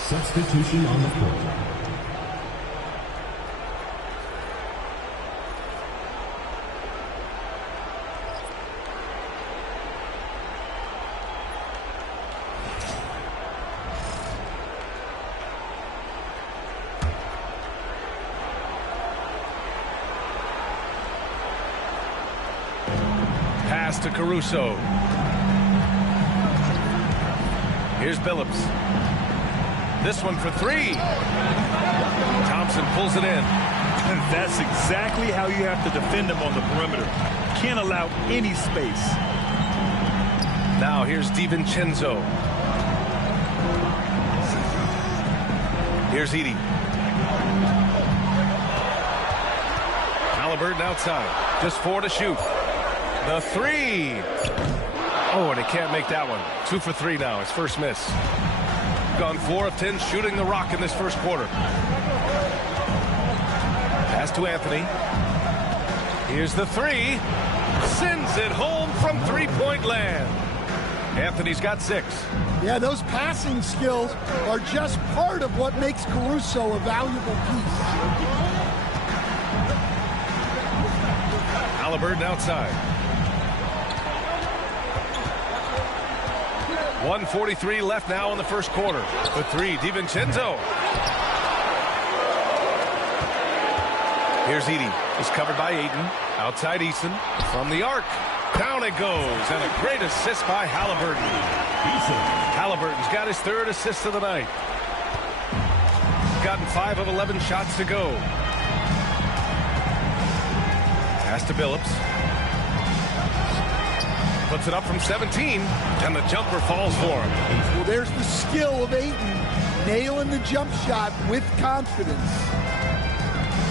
Substitution on the court. Pass to Caruso. Here's Billups. This one for 3. Thompson pulls it in. And that's exactly how you have to defend him on the perimeter. Can't allow any space. Now here's DiVincenzo. Here's Edey. Halliburton outside. Just 4 to shoot. The 3. Oh, and he can't make that one. 2 for 3 now. His first miss. Gone 4 of 10 shooting the rock in this first quarter. Pass to Anthony. Here's the 3. Sends it home from three-point land. Anthony's got 6. Yeah, those passing skills are just part of what makes Caruso a valuable piece. Halliburton outside. 1:43 left now in the first quarter. The 3, DiVincenzo. Here's Edey. He's covered by Ayton. Outside Eason. From the arc. Down it goes. And a great assist by Halliburton. Halliburton's got his 3rd assist of the night. He's gotten 5 of 11 shots to go. Pass to Billups. Puts it up from 17, and the jumper falls for him. Well, there's the skill of Ayton, nailing the jump shot with confidence.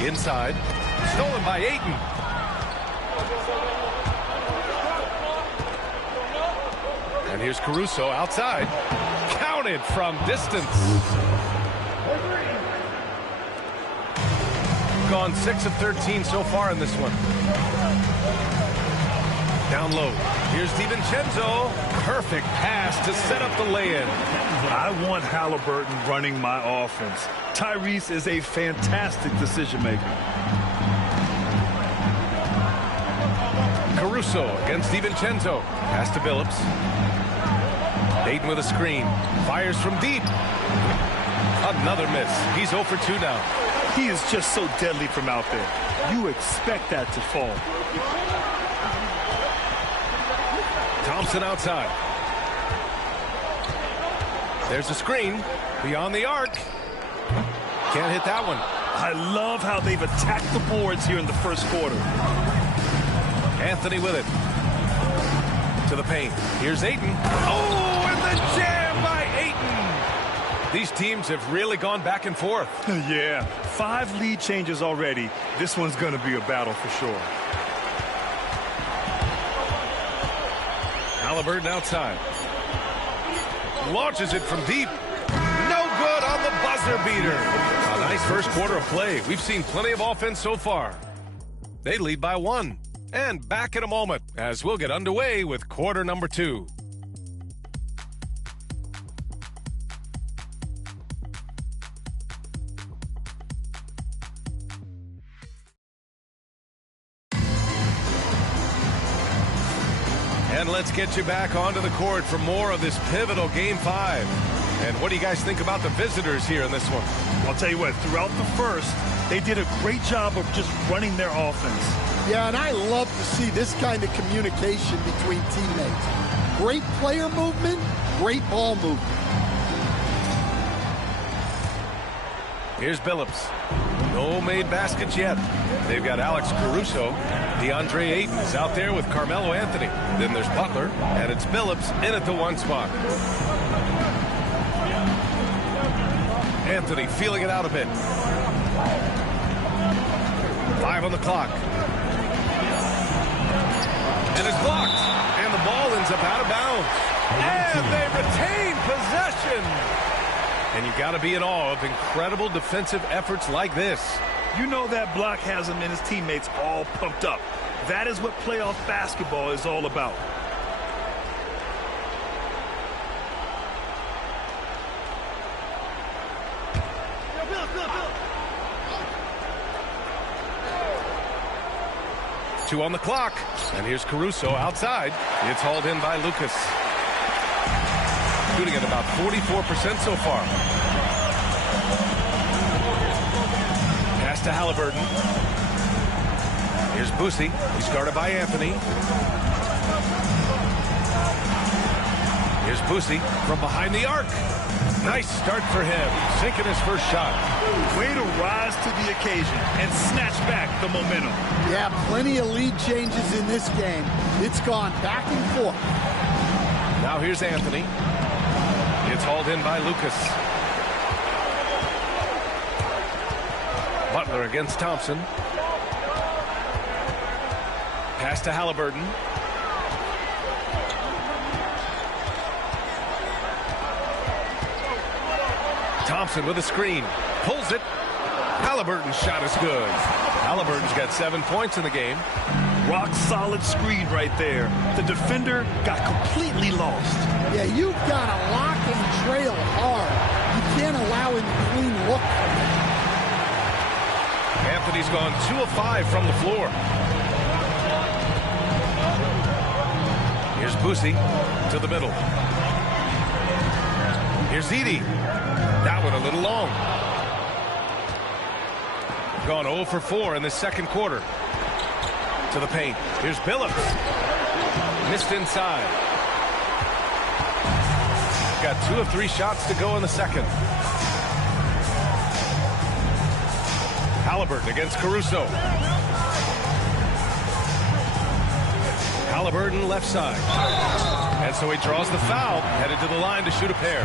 Inside, stolen by Ayton. And here's Caruso outside. Counted from distance. Gone 6 of 13 so far in this one. Down low. Here's DiVincenzo. Perfect pass to set up the lay-in. I want Halliburton running my offense. Tyrese is a fantastic decision maker. Caruso against DiVincenzo. Pass to Billups. Ayton with a screen. Fires from deep. Another miss. He's 0 for 2 now. He is just so deadly from out there. You expect that to fall. Thompson outside. There's a screen. Beyond the arc. Can't hit that one. I love how they've attacked the boards here in the first quarter. Anthony with it. To the paint. Here's Ayton. Oh, and the jam by Ayton. These teams have really gone back and forth. Yeah, 5 lead changes already. This one's going to be a battle for sure. Halliburton outside. Launches it from deep. No good on the buzzer beater. A nice first quarter of play. We've seen plenty of offense so far. They lead by 1. And back in a moment as we'll get underway with quarter number 2. And let's get you back onto the court for more of this pivotal Game 5. And what do you guys think about the visitors here in this one? I'll tell you what, throughout the first, they did a great job of just running their offense. Yeah, and I love to see this kind of communication between teammates. Great player movement, great ball movement. Here's Billups. No made baskets yet. They've got Alex Caruso. DeAndre Ayton is out there with Carmelo Anthony. Then there's Butler, and it's Billups in at the 1 spot. Anthony feeling it out a bit. 5 on the clock. And it's blocked. And the ball ends up out of bounds. And they retain possession. And you got to be in awe of incredible defensive efforts like this. You know that block has him and his teammates all pumped up. That is what playoff basketball is all about. Two on the clock. And here's Caruso outside. It's hauled in by Lucas. Shooting at about 44% so far. Pass to Halliburton. Here's Boosie. He's guarded by Anthony. Here's Boosie from behind the arc. Nice start for him. Sinking his first shot. Way to rise to the occasion and snatch back the momentum. Yeah, plenty of lead changes in this game. It's gone back and forth. Now here's Anthony. It's hauled in by Lucas. Butler against Thompson. Pass to Halliburton. Thompson with a screen. Pulls it. Halliburton's shot is good. Halliburton's got 7 points in the game. Rock solid screen right there. The defender got completely lost. Yeah, you've got to lock and trail hard. You can't allow him to clean look. Anthony's gone 2 of 5 from the floor. Here's Boosie to the middle. Here's Edey. That one a little long. Gone 0 for 4 in the second quarter. To the paint. Here's Billups. Missed inside. Got 2 of 3 shots to go in the second. Halliburton against Caruso. Halliburton left side. And so he draws the foul, headed to the line to shoot a pair.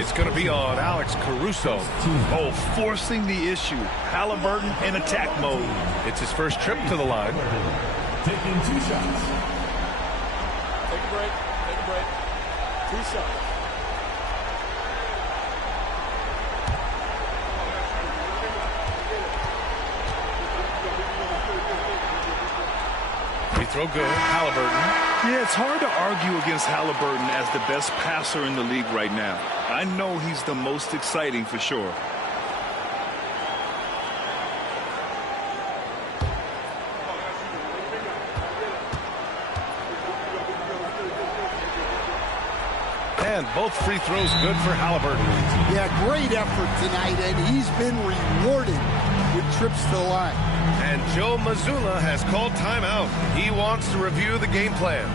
It's going to be on Alex Caruso. Oh, forcing the issue. Halliburton in attack mode. It's his first trip to the line. Taking 2 shots. Take a break. Take a break. 2 shots. Free throw good. Halliburton. Yeah, it's hard to argue against Halliburton as the best passer in the league right now. I know he's the most exciting for sure. And both free throws good for Halliburton. Yeah, great effort tonight, and he's been rewarded with trips to the line. And Joe Mazzulla has called timeout. He wants to review the game plan.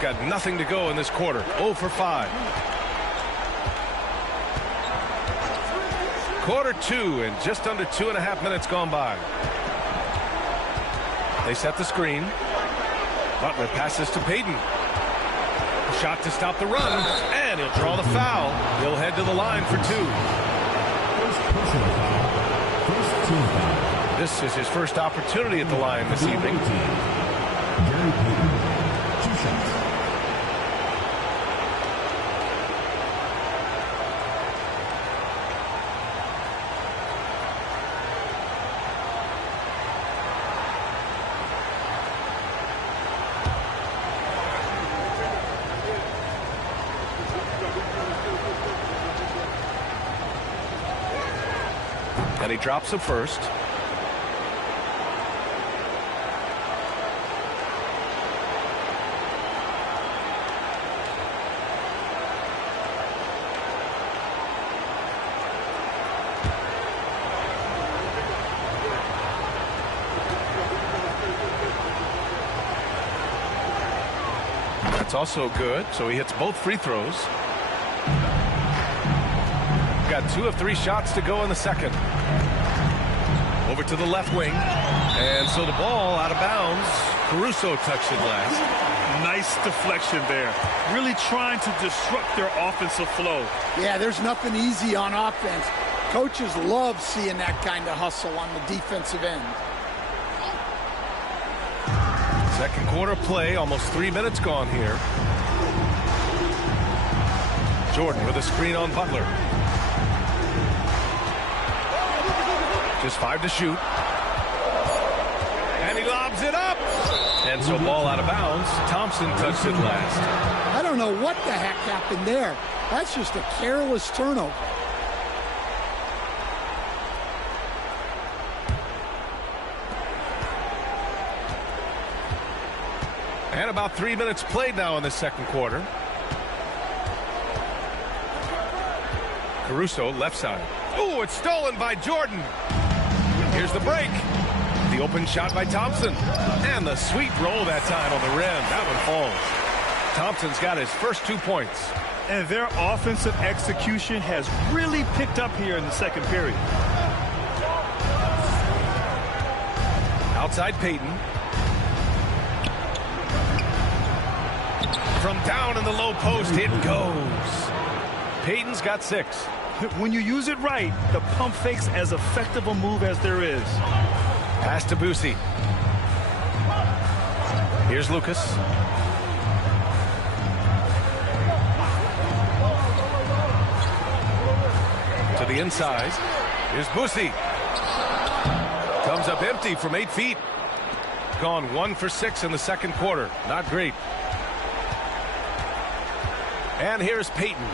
Got nothing to go in this quarter. 0 for 5. Quarter 2 and just under 2.5 minutes gone by. They set the screen. Butler passes to Payton. Shot to stop the run, and he'll draw the foul. He'll head to the line for 2. First personal foul. First team foul. This is his first opportunity at the line this evening. Gary Payton. 2 shots. And he drops the first. That's also good, so he hits both free throws. Got 2 of 3 shots to go in the second. Over to the left wing. And so the ball out of bounds. Caruso touched it last. Nice deflection there. Really trying to disrupt their offensive flow. Yeah, there's nothing easy on offense. Coaches love seeing that kind of hustle on the defensive end. Second quarter play, almost 3 minutes gone here. Jordan with a screen on Butler. Just 5 to shoot. And he lobs it up. And so ball out of bounds. Thompson touched it last. I don't know what the heck happened there. That's just a careless turnover. And about 3 minutes played now in the second quarter. Caruso, left side. Oh, it's stolen by Jordan. Here's the break. The open shot by Thompson. And the sweet roll that time on the rim. That one falls. Thompson's got his first 2 points. And their offensive execution has really picked up here in the second period. Outside Payton. From down in the low post, it goes. Payton's got 6. When you use it right, the pump fake's as effective a move as there is. Pass to Boosie. Here's Lucas. the inside. Here's Boosie. Comes up empty from 8 feet. Gone 1 for 6 in the second quarter. Not great. And here's Payton.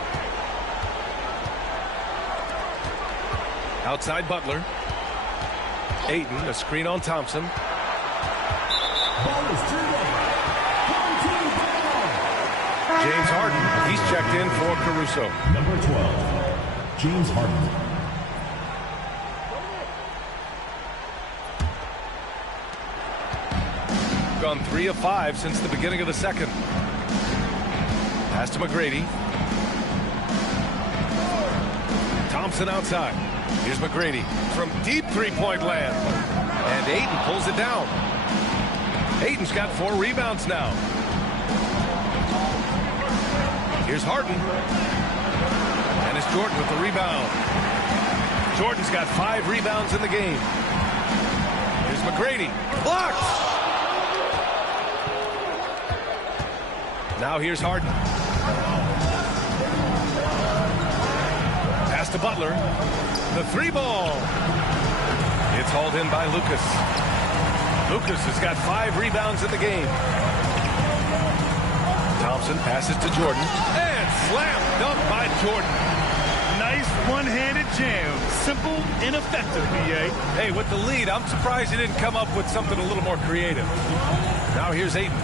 Outside Butler. Ayton, a screen on Thompson. James Harden, he's checked in for Caruso. Number 12, James Harden. Gone 3 of 5 since the beginning of the second. Pass to McGrady. Thompson outside. Here's McGrady from deep three-point land. And Ayton pulls it down. Ayton's got 4 rebounds now. Here's Harden. And it's Jordan with the rebound. Jordan's got 5 rebounds in the game. Here's McGrady. Blocked! Now here's Harden. Pass to Butler. The 3-ball. It's hauled in by Lucas. Lucas has got 5 rebounds in the game. Thompson passes to Jordan. And slam dunk by Jordan. Nice one-handed jam. Simple and effective, B.A. Hey, with the lead, I'm surprised he didn't come up with something a little more creative. Now here's Ayton.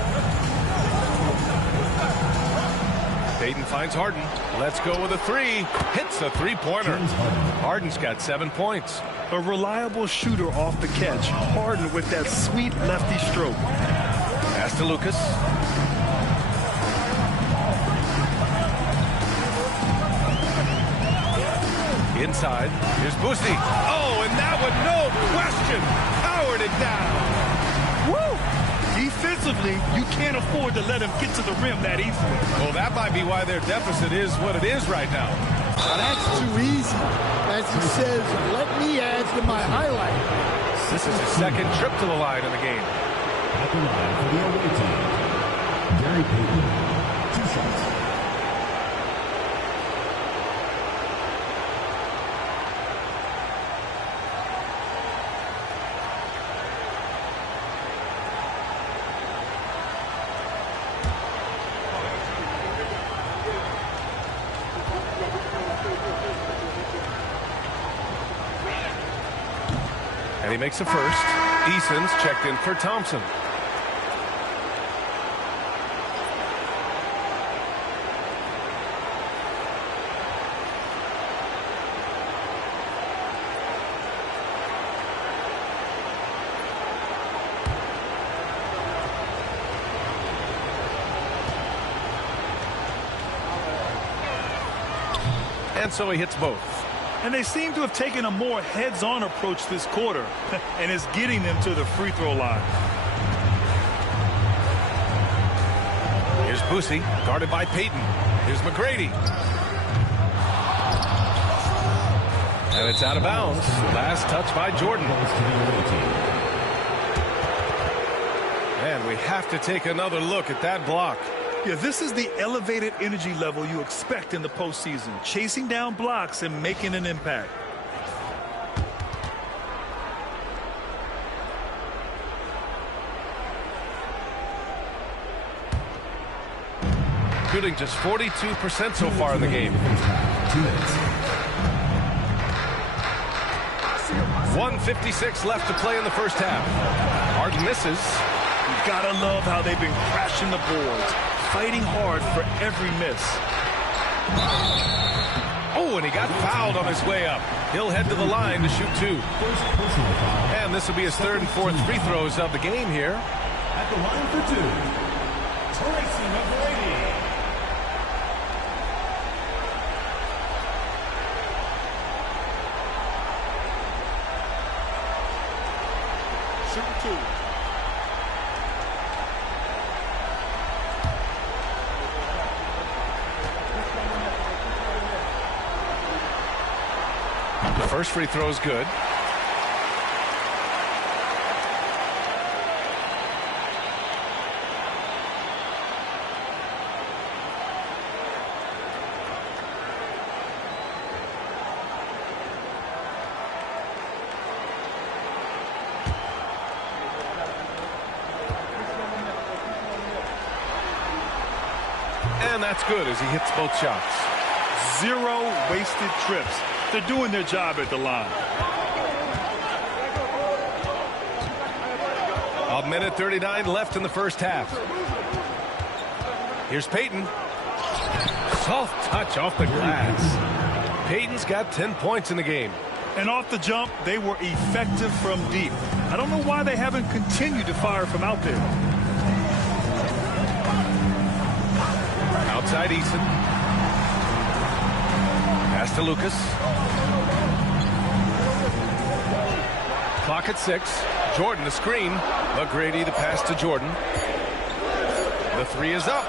Ayton finds Harden. Let's go with a 3. Hits a 3-pointer. Harden's got 7 points. A reliable shooter off the catch. Harden with that sweet lefty stroke. Pass to Lucas. Inside. Here's Boosie. Oh, and that one, no question, powered it down. Woo! Defensively, you can't afford to let him get to the rim that easily. Well, that might be why their deficit is what it is right now. That's too easy. As he says, let me add to my highlight. This is his second trip to the line in the game. At the line for the away team, Gary Payton, 2 shots. And he makes a first. Eason's checked in for Thompson. And so he hits both. And they seem to have taken a more heads-on approach this quarter, and it's getting them to the free throw line. Here's Boosie, guarded by Payton. Here's McGrady. And it's out of bounds. Last touch by Jordan. Man, we have to take another look at that block. Yeah, this is the elevated energy level you expect in the postseason, chasing down blocks and making an impact. Shooting just 42% so far in the game. 1:56 left to play in the first half. Harden misses. You gotta love how they've been crashing the boards, fighting hard for every miss. Oh, and he got fouled on his way up. He'll head to the line to shoot 2. And this will be his 3rd and 4th free throws of the game here. At the line for 2, Tracy McGrady. Shooting 2. The first free throw is good. And that's good as he hits both shots. 0 wasted trips. They're doing their job at the line. A minute 39 left in the first half. Here's Payton. Soft touch off the glass. Payton's got 10 points in the game. And off the jump, they were effective from deep. I don't know why they haven't continued to fire from out there. Outside Eason. Pass to Lucas. Clock at 6. Jordan the screen. McGrady the pass to Jordan. The three is up.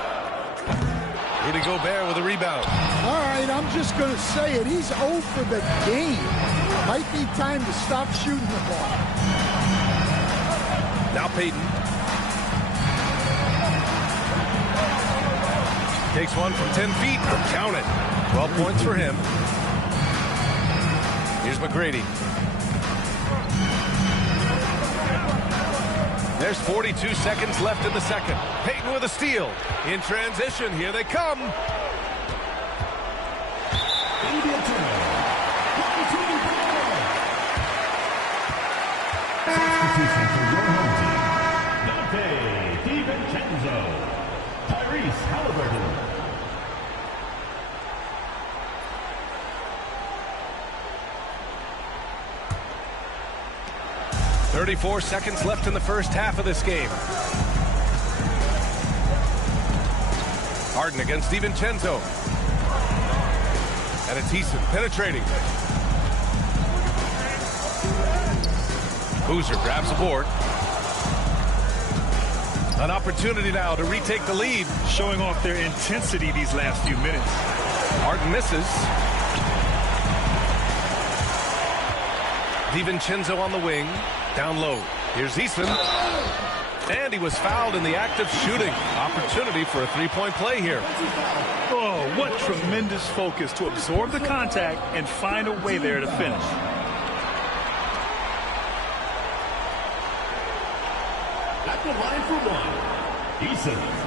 Rudy Gobert with a rebound. All right, I'm just going to say it. He's 0 for the game. Might be time to stop shooting the ball. Now Payton. Takes one from 10 feet. Count it. 12 points for him. Here's McGrady. There's 42 seconds left in the second. Payton with a steal. In transition, here they come. Substitution for your home team. Dante DiVincenzo. Tyrese Halliburton. 34 seconds left in the first half of this game. Harden against DiVincenzo. And it's Eason penetrating. Boozer grabs the board. An opportunity now to retake the lead. Showing off their intensity these last few minutes. Harden misses. DiVincenzo on the wing. Down low. Here's Eason. And he was fouled in the act of shooting. Opportunity for a three-point play here. Oh, what tremendous focus to absorb the contact and find a way there to finish. At the line for one, Eason.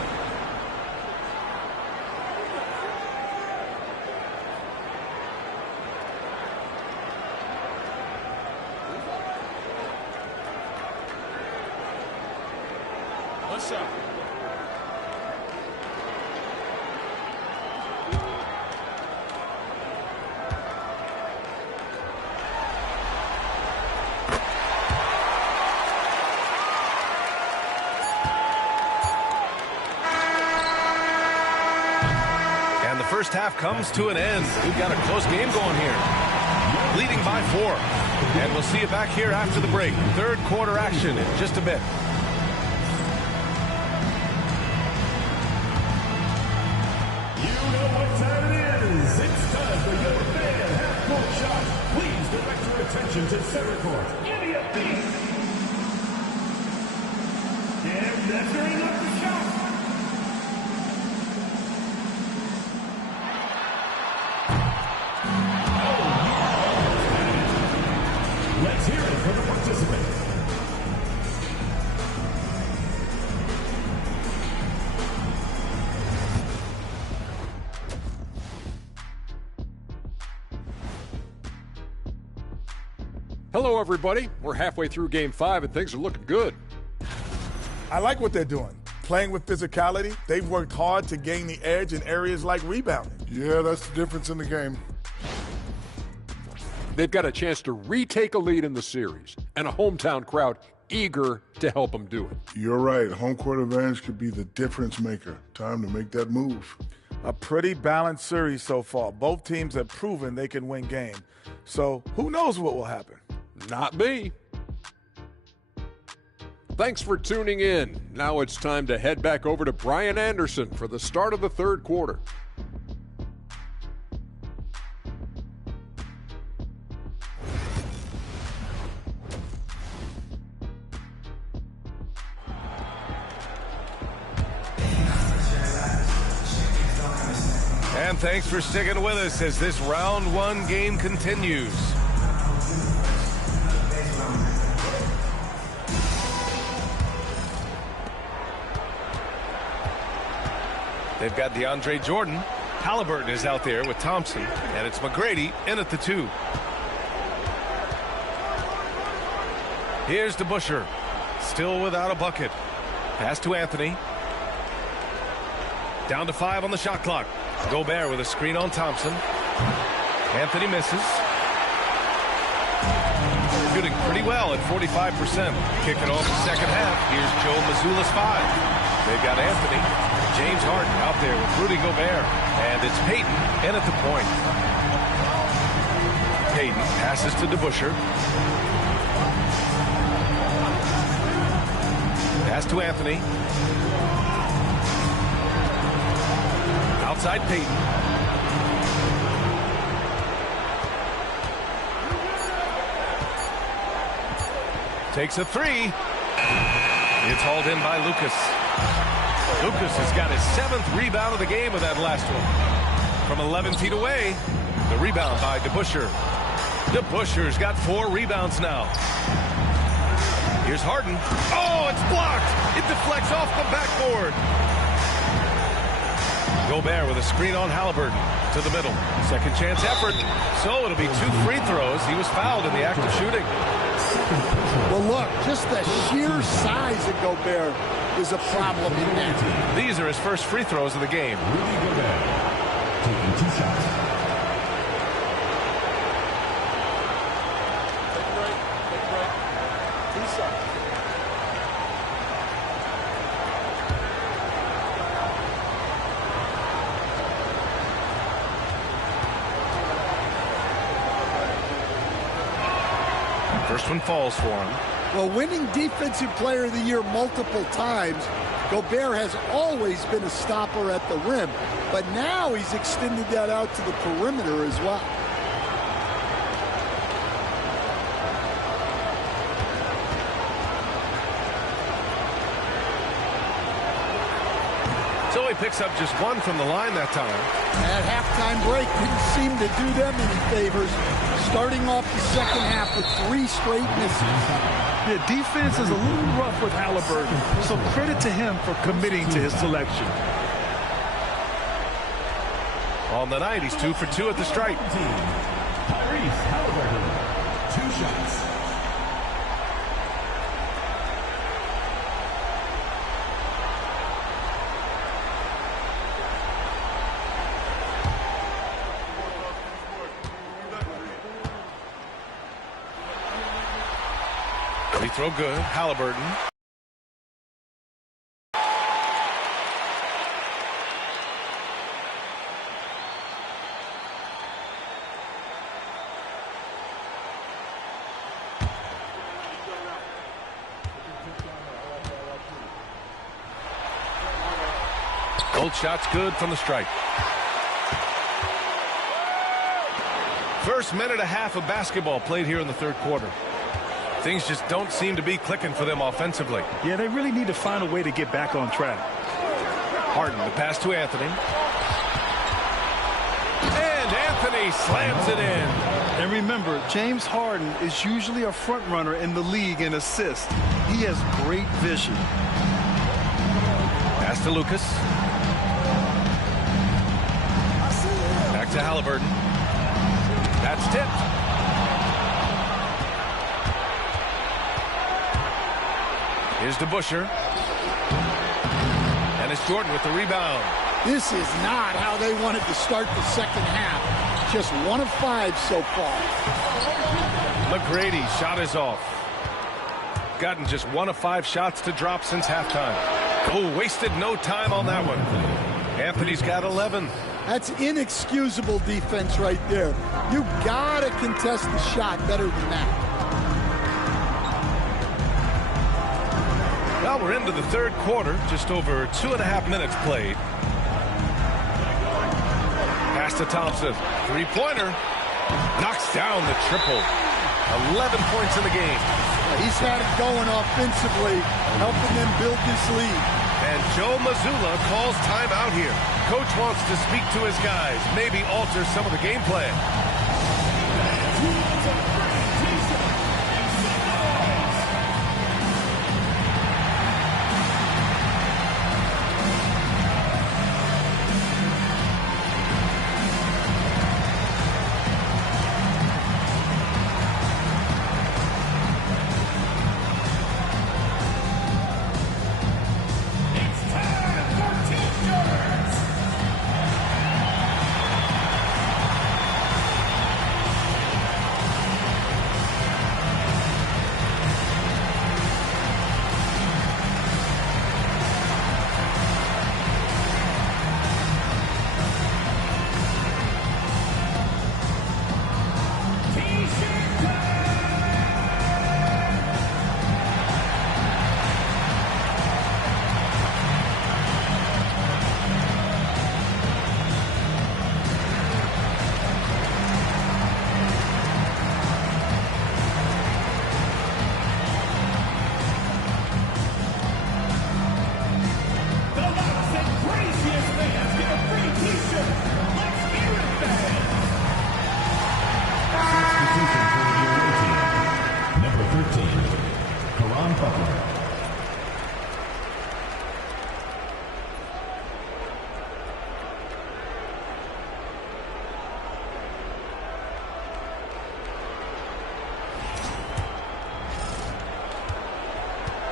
What's up? And the first half comes to an end. We've got a close game going here. Leading by 4. And we'll see you back here after the break. Third quarter action in just a bit. Please direct your attention to center court. Any of these. And measuring up the shot. Let's hear it for the participants. Hello, everybody. We're halfway through Game 5, and things are looking good. I like what they're doing. Playing with physicality, they've worked hard to gain the edge in areas like rebounding. Yeah, that's the difference in the game. They've got a chance to retake a lead in the series, and a hometown crowd eager to help them do it. You're right. Home court advantage could be the difference maker. Time to make that move. A pretty balanced series so far. Both teams have proven they can win games. So who knows what will happen? Not me. Thanks for tuning in. Now it's time to head back over to Brian Anderson for the start of the third quarter. And thanks for sticking with us as this round 1 game continues. They've got DeAndre Jordan. Halliburton is out there with Thompson. And it's McGrady in at the 2. Here's DeBusschere. Still without a bucket. Pass to Anthony. Down to 5 on the shot clock. Gobert with a screen on Thompson. Anthony misses. Shooting pretty well at 45%. Kicking off the second half. Here's Joe Mazzulla's 5. They've got Anthony. James Harden out there with Rudy Gobert. And it's Payton in at the point. Payton passes to DeBusschere. Pass to Anthony. Outside Payton. Takes a 3. It's hauled in by Lucas. Lucas has got his 7th rebound of the game with that last one. From 11 feet away, the rebound by DeBusschere. DeBusschere's got 4 rebounds now. Here's Harden. Oh, it's blocked. It deflects off the backboard. Gobert with a screen on Halliburton to the middle. Second chance effort. So it'll be 2 free throws. He was fouled in the act of shooting. Well, look, just the sheer size of Gobert is a problem in that. These are his first free throws of the game. Rudy Gobert taking 2 shots. Take a break. Take a break. 2 shots. First one falls for him. Well, winning Defensive Player of the Year multiple times, Gobert has always been a stopper at the rim, but now he's extended that out to the perimeter as well. So he picks up just 1 from the line that time. That halftime break didn't seem to do them any favors, starting off the second half with 3 straight misses. The defense is a little rough with Halliburton, so credit to him for committing to his selection. On the night, he's 2 for 2 at the stripe. Tyrese Halliburton, 2 shots. Free throw good. Halliburton. Gold shot's good from the stripe. First minute and a half of basketball played here in the third quarter. Things just don't seem to be clicking for them offensively. Yeah, they really need to find a way to get back on track. Harden, the pass to Anthony. And Anthony slams it in. And remember, James Harden is usually a front runner in the league in assists. He has great vision. Pass to Lucas. Back to Halliburton. That's tipped. Here's DeBusschere. And it's Jordan with the rebound. This is not how they wanted to start the second half. Just 1 of 5 so far. McGrady shot is off. Gotten just 1 of 5 shots to drop since halftime. Oh, wasted no time on that one. Anthony's got 11. That's inexcusable defense right there. You gotta contest the shot better than that. Well, we're into the third quarter, just over 2.5 minutes played. Pass to Thompson. 3-pointer. Knocks down the triple. 11 points in the game. He's had it going offensively, helping them build this lead. And Joe Mazzulla calls timeout here. Coach wants to speak to his guys, maybe alter some of the game plan.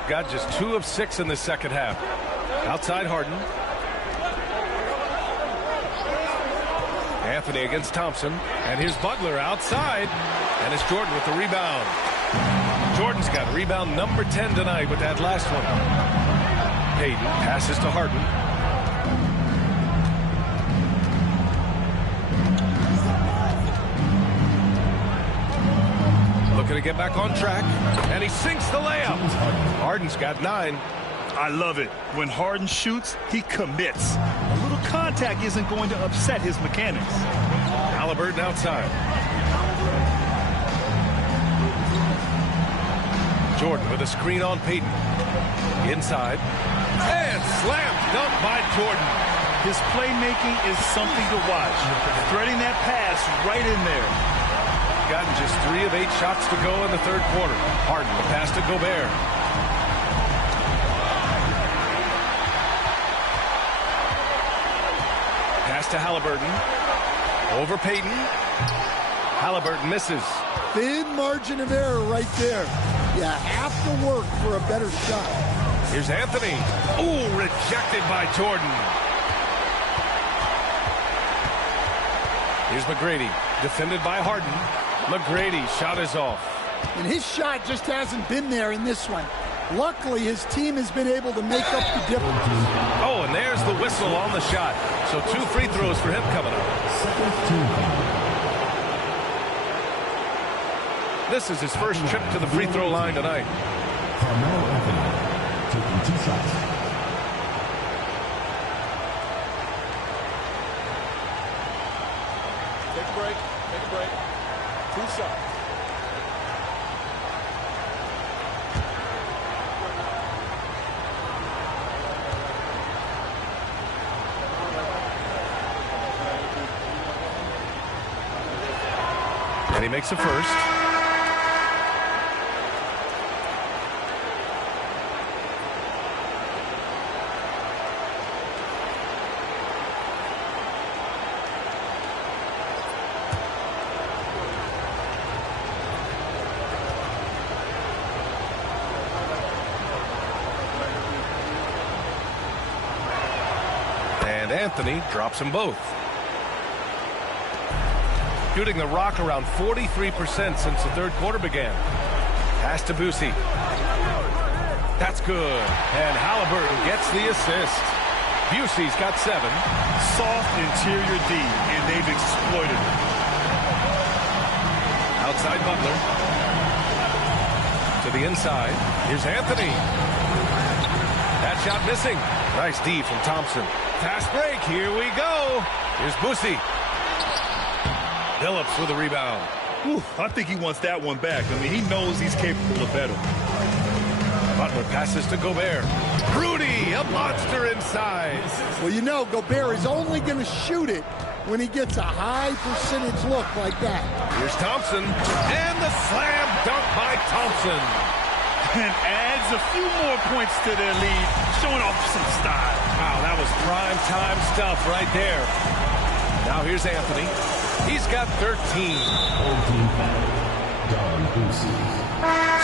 got just 2 of 6 in the second half. Outside Harden. Anthony against Thompson. And here's Butler outside. And it's Jordan with the rebound. Jordan's got rebound number 10 tonight with that last one. Payton passes to Harden. Looking to get back on track. And he sinks the layup. Harden's got 9. I love it. When Harden shoots, he commits. A little contact isn't going to upset his mechanics. Haliburton outside. Jordan with a screen on Payton. Inside. And slam dunk by Jordan. His playmaking is something to watch. Threading that pass right in there. Gotten just 3 of 8 shots to go in the third quarter. Harden the pass to Gobert. Pass to Haliburton. Over Payton. Haliburton misses. Thin margin of error right there. You have to work for a better shot. Here's Anthony. Ooh, rejected by Jordan. Here's McGrady. Defended by Harden. McGrady shot is off. And his shot just hasn't been there in this one. Luckily, his team has been able to make up the difference. Oh, and there's the whistle on the shot. So 2 free throws for him coming up. This is his first trip to the free throw line tonight. Carmelo Anthony taking 2 shots. Take a break. Take a break. 2 shots. And he makes a first. And Anthony drops them both. Shooting the rock around 43% since the third quarter began. Pass to Boosie. That's good. And Haliburton gets the assist. Busey's got 7. Soft interior D, and they've exploited it. Outside Butler. To the inside. Here's Anthony. That shot missing. Nice D from Thompson. Fast break. Here we go. Here's Boosie. Phillips with a rebound. Ooh, I think he wants that one back. I mean, he knows he's capable of better. Butler passes to Gobert. Rudy, a monster inside. Well, you know, Gobert is only going to shoot it when he gets a high percentage look like that. Here's Thompson. And the slam dunk by Thompson. And adds a few more points to their lead, showing off some style. Wow, that was prime time stuff right there. Now here's Anthony. He's got 13.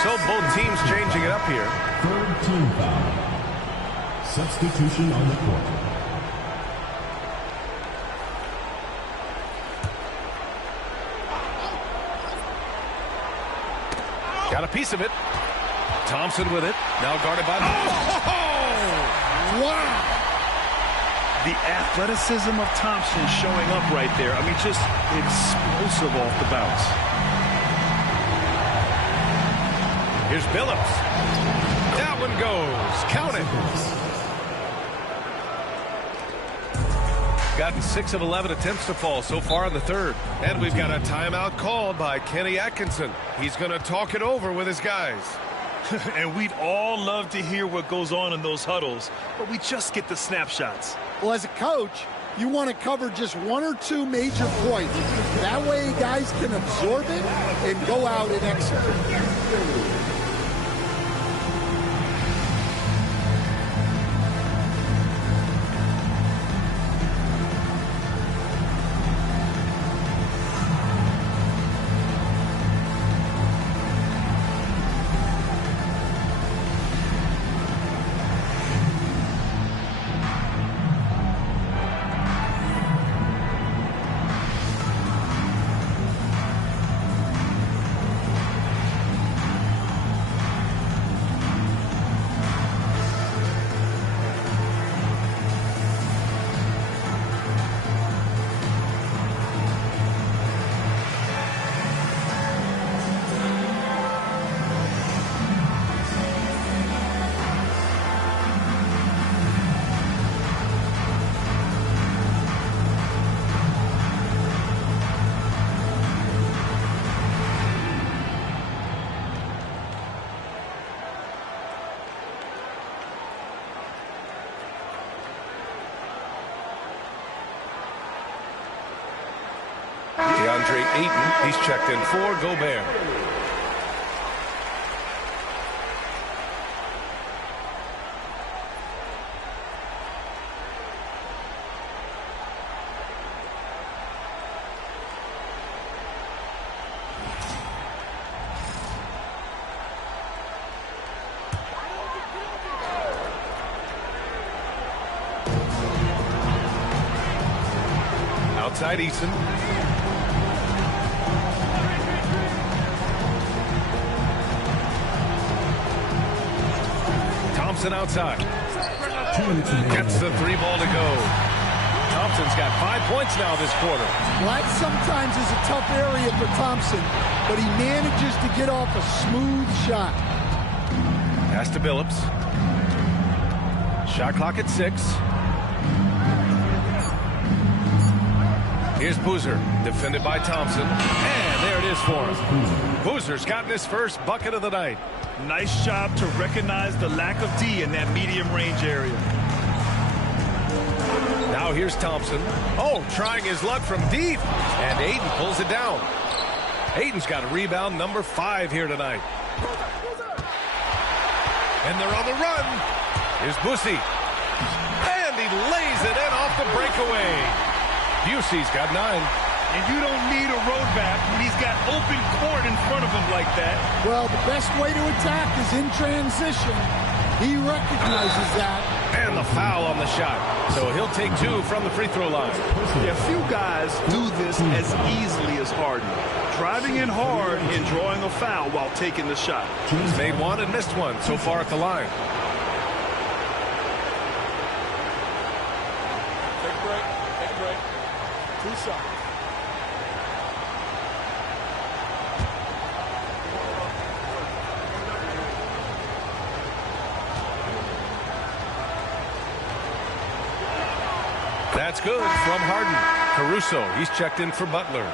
So both teams changing it up here. Third team foul. Substitution on the court. Got a piece of it. Thompson with it. Now guarded by... Oh! Wow! The athleticism of Thompson showing up right there. I mean, just explosive off the bounce. Here's Billups. That one goes. Count it. Gotten 6 of 11 attempts to fall so far in the third. And we've got a timeout called by Kenny Atkinson. He's going to talk it over with his guys. And we'd all love to hear what goes on in those huddles, but we just get the snapshots. Well, as a coach, you want to cover just 1 or 2 major points. That way guys can absorb it and go out and execute. DeAndre Ayton. He's checked in for Gobert. Outside Eason. Thompson outside. Gets the 3 ball to go. Thompson's got 5 points now this quarter. That sometimes is a tough area for Thompson, but he manages to get off a smooth shot. Pass to Billups. Shot clock at 6. Here's Boozer, defended by Thompson. And there it is for him. Boozer's gotten his first bucket of the night. Nice job to recognize the lack of D in that medium range area. Now here's Thompson. Oh, trying his luck from deep. And Ayton pulls it down. Ayton's got a rebound number 5 here tonight. And they're on the run. Here's Boosie. And he lays it in off the breakaway. Busey's got 9. And you don't need a road back when he's got open court in front of him like that. Well, the best way to attack is in transition. He recognizes that. And the foul on the shot. So he'll take 2 from the free throw line. Yeah, few guys do this as easily as Harden. Driving in hard and drawing a foul while taking the shot. He's made 1 and missed 1 so far at the line. Take a break. Take a break. 2 shots. That's good from Harden. Caruso, he's checked in for Butler.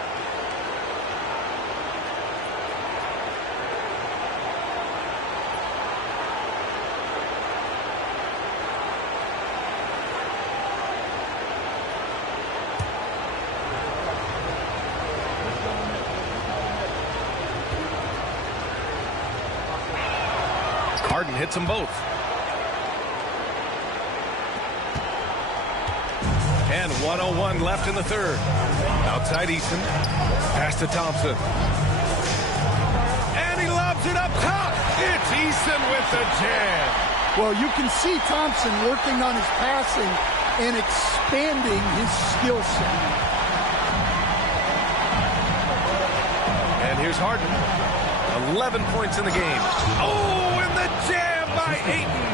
Harden hits them both. And 1:01 left in the third. Outside Eason. Pass to Thompson. And he lobs it up top. It's Eason with the jam. Well, you can see Thompson working on his passing and expanding his skill set. And here's Harden. 11 points in the game. Oh, and the jam by Ayton.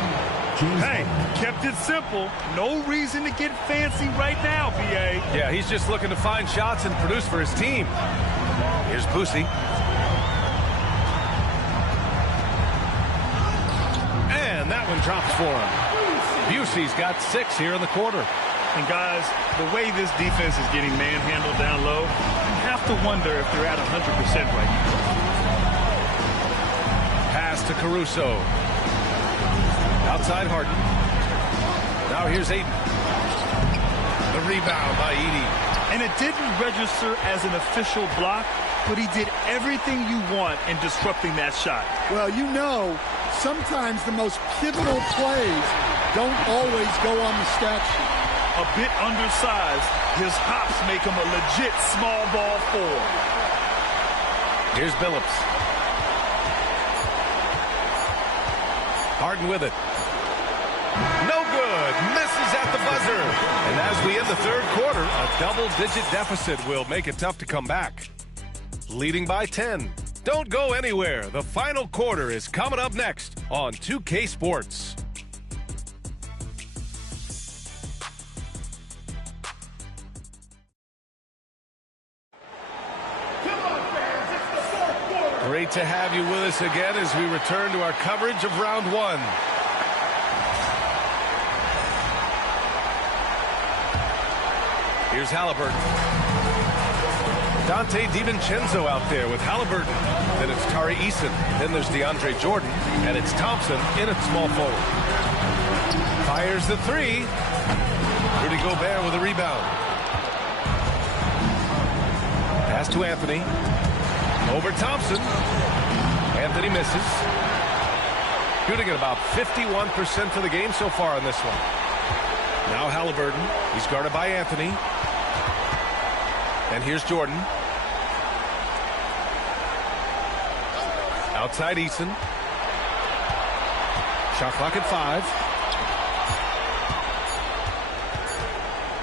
Hey, kept it simple. No reason to get fancy right now, B.A. Yeah, he's just looking to find shots and produce for his team. Here's Boosie. And that one drops for him. Busey's got 6 here in the quarter. And guys, the way this defense is getting manhandled down low, you have to wonder if they're at 100% right now. Pass to Caruso. Outside Harden. Now here's Ayton. The rebound by Edey. And it didn't register as an official block, but he did everything you want in disrupting that shot. Well, you know, sometimes the most pivotal plays don't always go on the stat sheet. A bit undersized, his hops make him a legit small ball 4. Here's Billups. Harden with it. No good. Misses at the buzzer. And as we end the third quarter, a double-digit deficit will make it tough to come back. Leading by 10. Don't go anywhere. The final quarter is coming up next on 2K Sports. Great to have you with us again as we return to our coverage of round 1. Here's Halliburton. Dante DiVincenzo out there with Halliburton. Then it's Tari Eason. Then there's DeAndre Jordan. And it's Thompson in at small forward. Fires the 3. Rudy Gobert with a rebound. Pass Pass to Anthony. Over Thompson. Anthony misses. Shooting at about 51% for the game so far in this one. Now Halliburton. He's guarded by Anthony. And here's Jordan. Outside Eason. Shot clock at 5.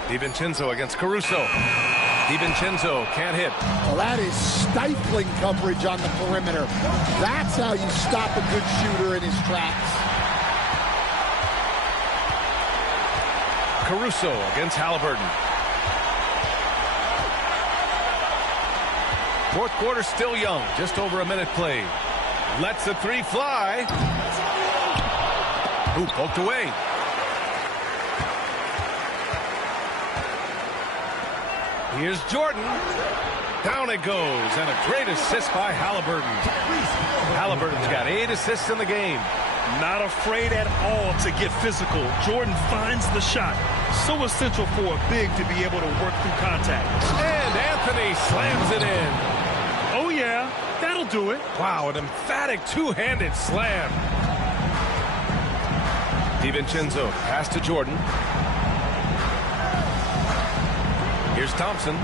DiVincenzo against Caruso. DiVincenzo can't hit. Well, that is stifling coverage on the perimeter. That's how you stop a good shooter in his tracks. Caruso against Halliburton. Fourth quarter still young. Just over a minute played. Lets the 3 fly. Ooh, poked away. Here's Jordan. Down it goes. And a great assist by Halliburton. Halliburton's got 8 assists in the game. Not afraid at all to get physical. Jordan finds the shot. So essential for a big to be able to work through contact. And Anthony slams it in. Oh, yeah. That'll do it. Wow, an emphatic two-handed slam. DiVincenzo, pass to Jordan. Here's Thompson.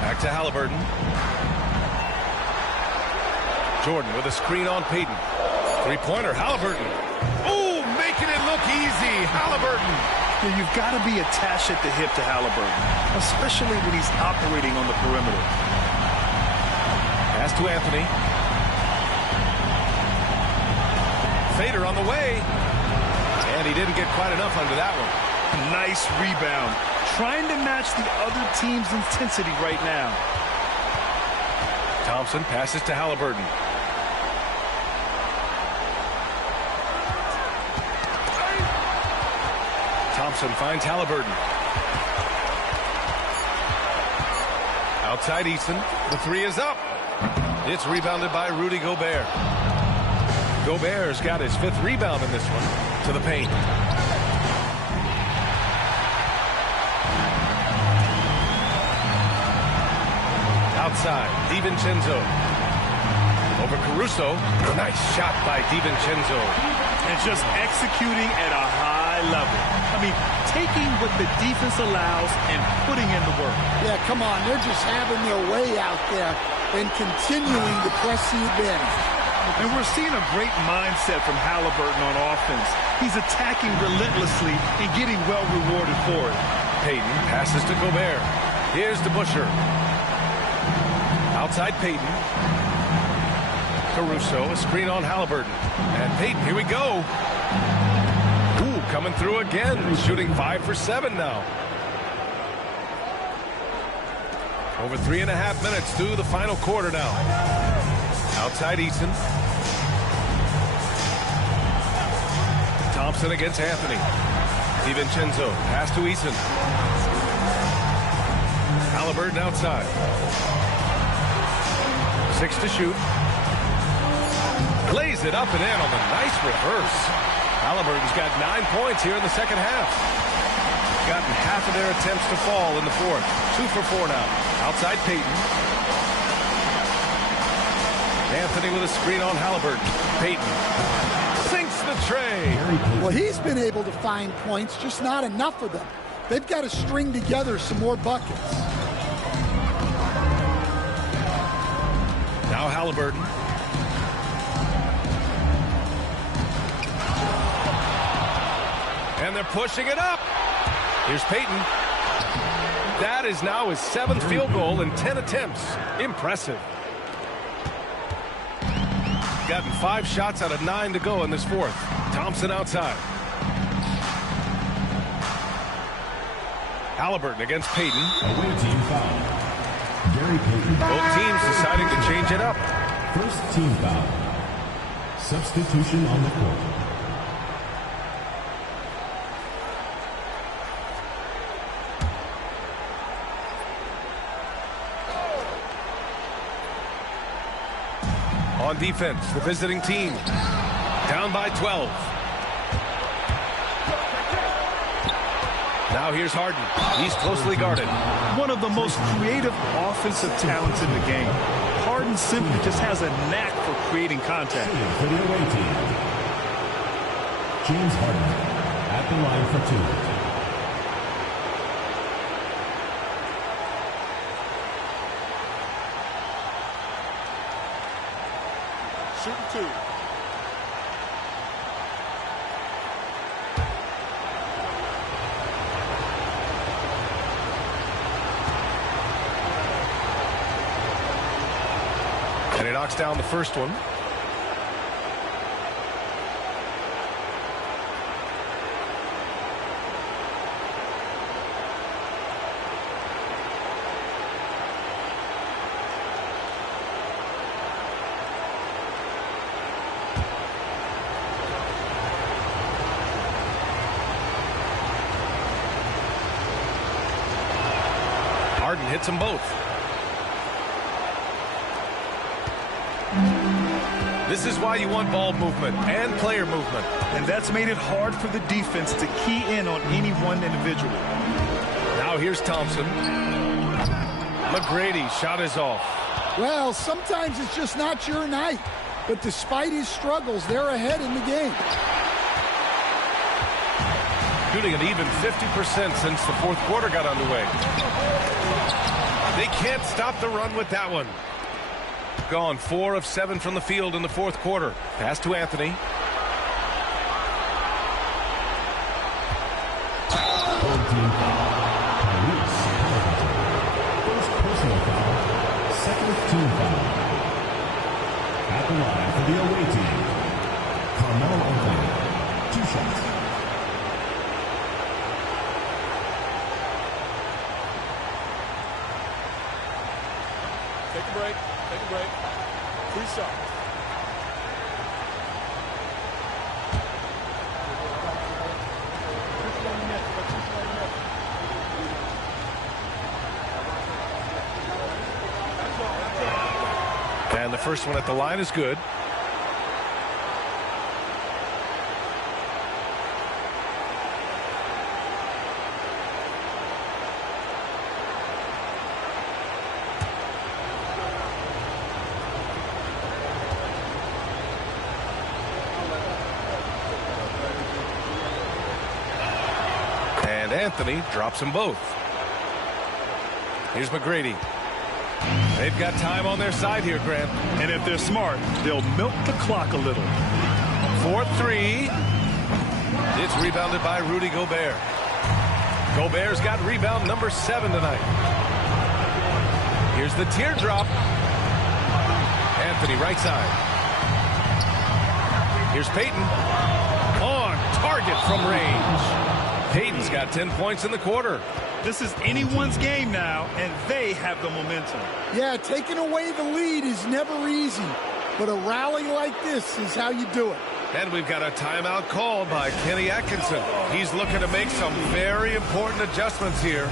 Back to Halliburton. Jordan with a screen on Payton. Three-pointer, Halliburton. Oh, making it look easy. Halliburton. Yeah, you've got to be attached at the hip to Halliburton, especially when he's operating on the perimeter. Pass to Anthony. Fader on the way. And he didn't get quite enough under that one. Nice rebound. Trying to match the other team's intensity right now. Thompson passes to Halliburton. Thompson finds Halliburton. Outside Eason. The 3 is up. It's rebounded by Rudy Gobert. Gobert's got his 5th rebound in this one. To the paint. Outside, DiVincenzo. Over Caruso. Nice shot by DiVincenzo. And just executing at a high level. I mean, taking what the defense allows and putting in the work. Yeah, come on. They're just having their way out there and continuing to press the advantage. And we're seeing a great mindset from Halliburton on offense. He's attacking relentlessly and getting well rewarded for it. Payton passes to Gobert. Here's to Busher. Outside Payton. Caruso, a screen on Halliburton. And Payton, here we go. Ooh, coming through again. Shooting 5 for 7 now. Over 3.5 minutes through the final quarter now. Outside Eason. Thompson against Anthony. DiVincenzo, pass to Eason. Halliburton outside. 6 to shoot. Lays it up and in on the nice reverse. Halliburton's got 9 points here in the second half. Gotten half of their attempts to fall in the fourth. 2 for 4 now. Outside Payton. Anthony with a screen on Halliburton. Payton sinks the tray. Well, he's been able to find points, just not enough of them. They've got to string together some more buckets. Now Halliburton. And they're pushing it up. Here's Payton. That is now his 7th field goal in 10 attempts. Impressive. Gotten 5 shots out of 9 to go in this fourth. Thompson outside. Halliburton against Payton. Away team foul. Gary Payton. Both teams deciding to change it up. First team foul. Substitution on the court. On defense, the visiting team. Down by 12. Now here's Harden. He's closely guarded. One of the most creative offensive talents in the game. Harden simply just has a knack for creating contact. For the away team, James Harden at the line for 2. Shooting 2. And he knocks down the first one. Harden hits them both. This is why you want ball movement and player movement. And that's made it hard for the defense to key in on any one individual. Now here's Thompson. McGrady shot is off. Well, sometimes it's just not your night. But despite his struggles, they're ahead in the game. Shooting an even 50% since the fourth quarter got underway. They can't stop the run with that one. Gone 4 of 7 from the field in the fourth quarter. Pass to Anthony. Home team foul. Tyrese Halliburton. First personal foul. Second team foul. At the line for the away team, Carmelo Anthony. 2 shots. Take a break. Take a break. 3 shots. And the first one at the line is good. And Anthony drops them both. Here's McGrady. They've got time on their side here, Grant. And if they're smart, they'll milk the clock a little. 4-3. It's rebounded by Rudy Gobert. Gobert's got rebound number 7 tonight. Here's the teardrop. Anthony right side. Here's Payton. On target from range. Payton's got 10 points in the quarter. This is anyone's game now, and they have the momentum. Yeah, taking away the lead is never easy, but a rally like this is how you do it. And we've got a timeout called by Kenny Atkinson. He's looking to make some very important adjustments here.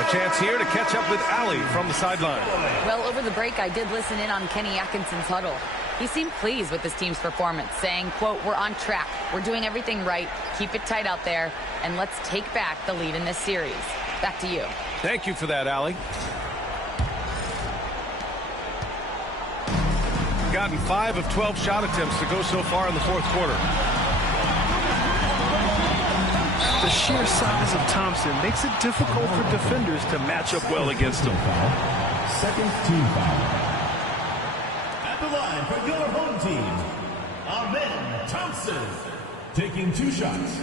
A chance here to catch up with Allie from the sideline. Well, over the break, I did listen in on Kenny Atkinson's huddle. He seemed pleased with his team's performance, saying, quote, "We're on track. We're doing everything right. Keep it tight out there, and let's take back the lead in this series." Back to you. Thank you for that, Allie. gotten 5 of 12 shot attempts to go so far in the fourth quarter. The sheer size of Thompson makes it difficult for defenders to match up well against him. Second team foul. At the line for your home team, Amen Thompson, taking 2 shots.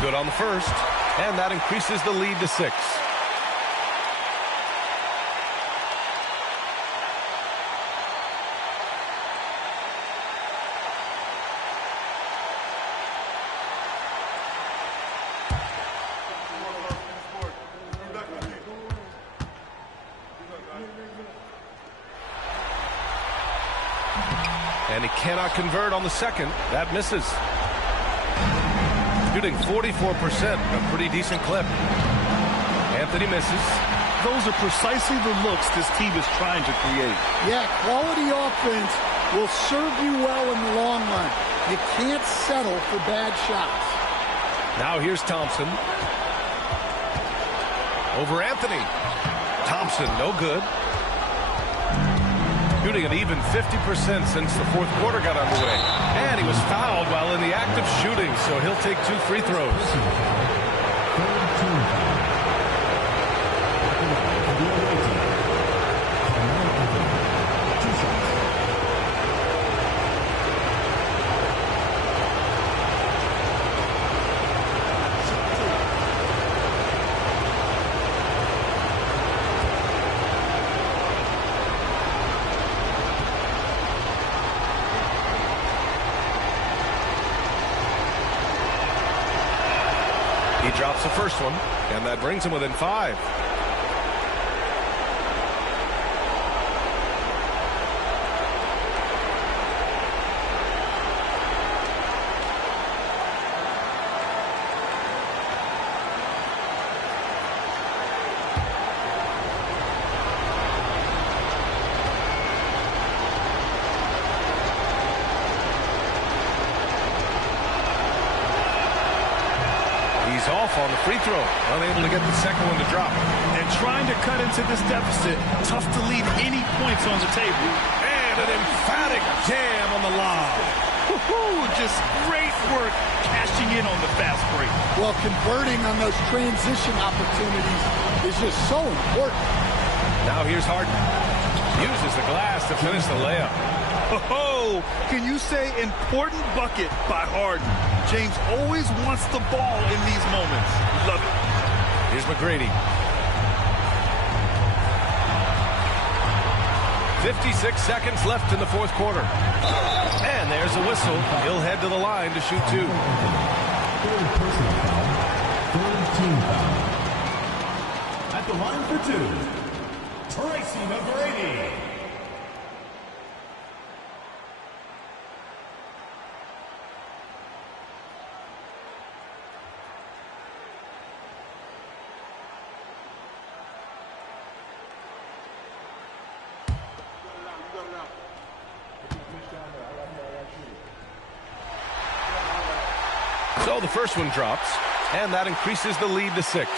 Good on the first, and that increases the lead to 6. And he cannot convert on the second. That misses. Shooting 44%, a pretty decent clip. Anthony misses. Those are precisely the looks this team is trying to create. Yeah, quality offense will serve you well in the long run. You can't settle for bad shots. Now here's Thompson. Over Anthony. Thompson, no good. Shooting an even 50% since the fourth quarter got underway. And he was fouled while in the act of shooting, so he'll take 2 free throws. He drops the first one, and that brings him within 5. He's off on the free throw, unable to get the second one to drop. And trying to cut into this deficit, tough to leave any points on the table. And an emphatic jam on the lob. Just great work cashing in on the fast break. Well, converting on those transition opportunities is just so important. Now here's Harden. Uses the glass to finish the layup. Oh, can you say important bucket by Harden? James always wants the ball in these moments. Love it. Here's McGrady. 56 seconds left in the fourth quarter. And there's a whistle. He'll head to the line to shoot 2. Third personal foul. Third team foul. At the line for 2, Tracy McGrady. So the first one drops, and that increases the lead to 6.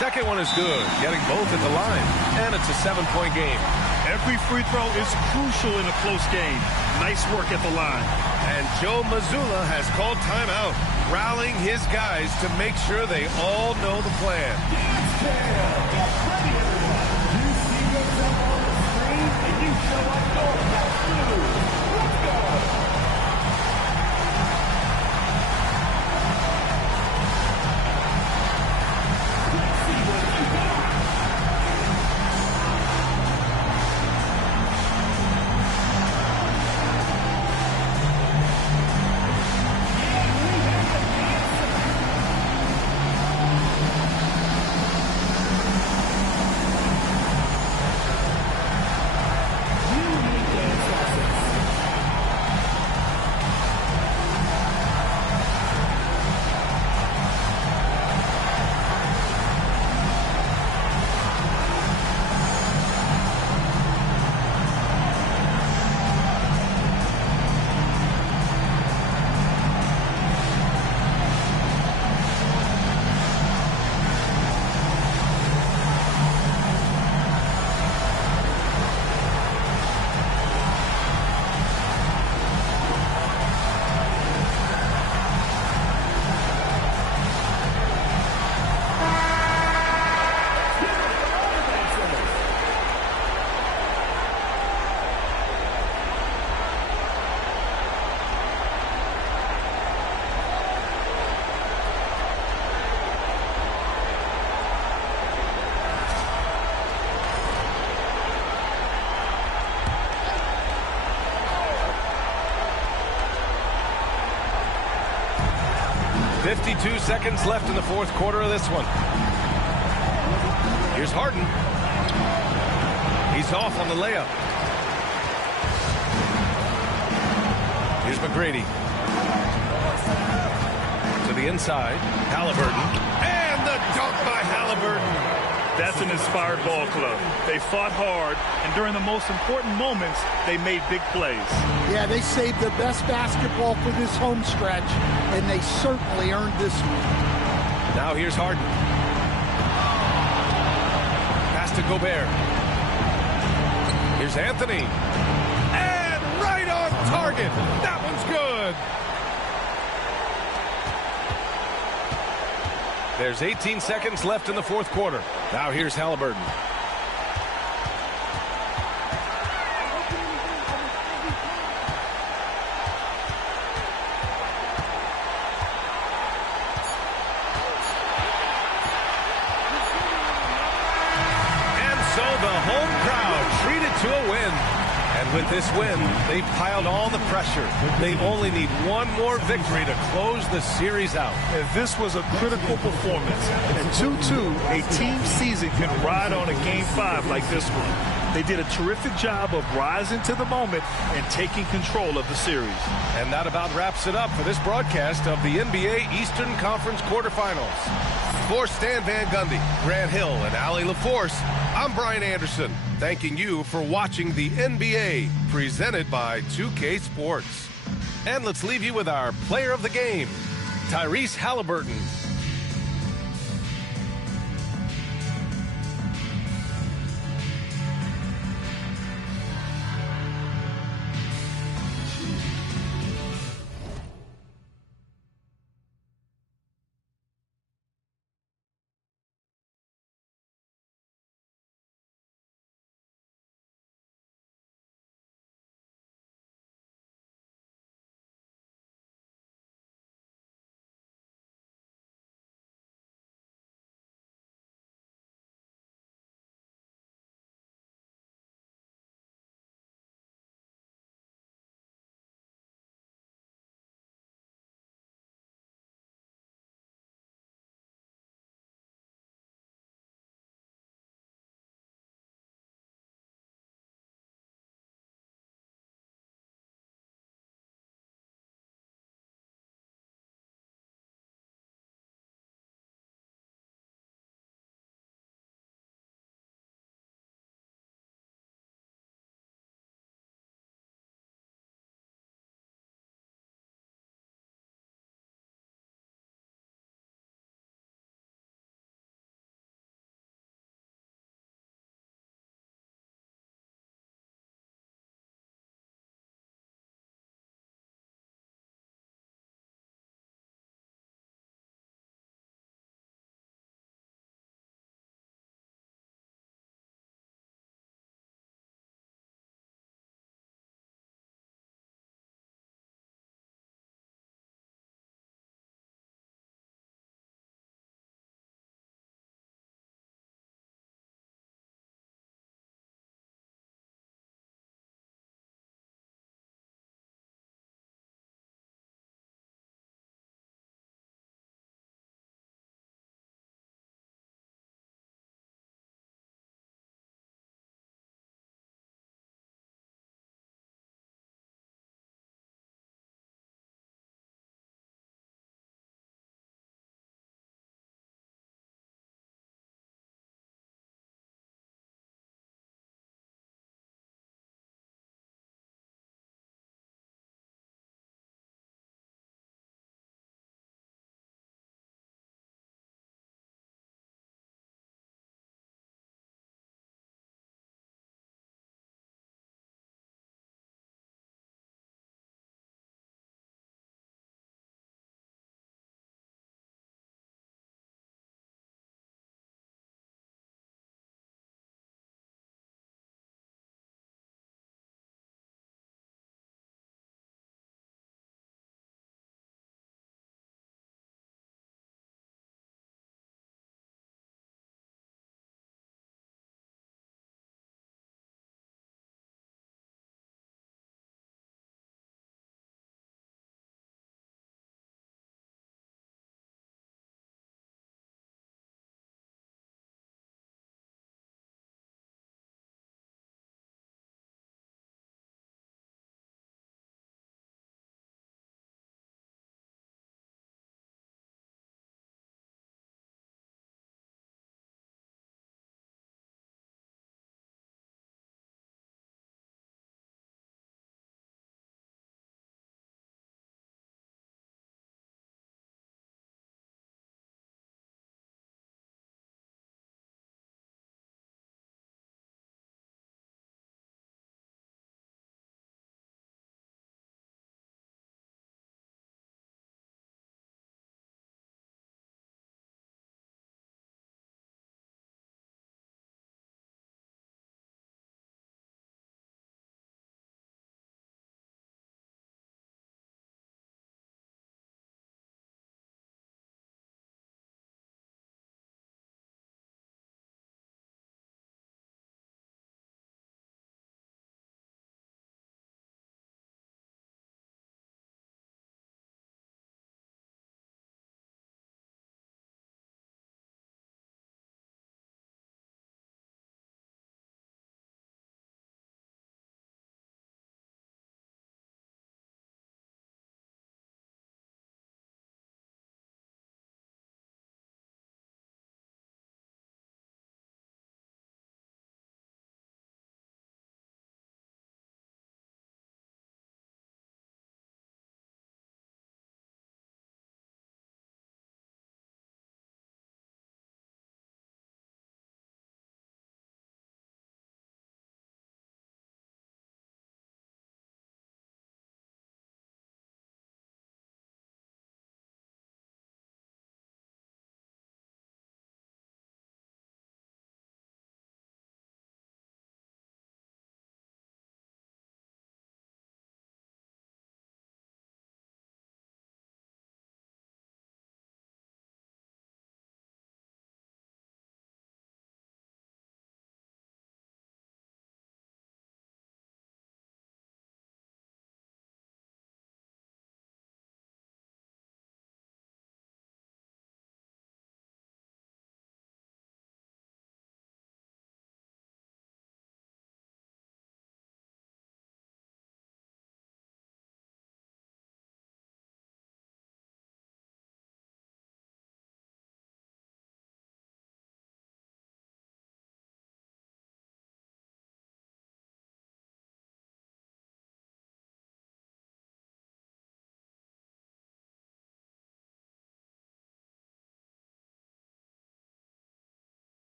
Second one is good, getting both at the line, and it's a 7-point game. Every free throw is crucial in a close game. Nice work at the line. And Joe Mazzulla has called timeout, rallying his guys to make sure they all know the plan. 52 seconds left in the fourth quarter of this one. Here's Harden. He's off on the layup. Here's McGrady. To the inside. Halliburton. And the dunk by Halliburton. That's an inspired ball club. They fought hard, and during the most important moments, they made big plays. Yeah, they saved their best basketball for this home stretch, and they certainly earned this one. Now here's Harden. Pass to Gobert. Here's Anthony. And right on target. That one's good. There's 18 seconds left in the fourth quarter. Now here's Halliburton. And so the home crowd treated to a win. And with this win, they've piled all the pressure. They only need one more victory to close the series out. And this was a critical performance. And 2-2, a team season can ride on a Game 5 like this one. They did a terrific job of rising to the moment and taking control of the series. And that about wraps it up for this broadcast of the NBA Eastern Conference quarterfinals. For Stan Van Gundy, Grant Hill, and Allie LaForce, I'm Brian Anderson, thanking you for watching the NBA, presented by 2K Sports. And let's leave you with our player of the game, Tyrese Halliburton.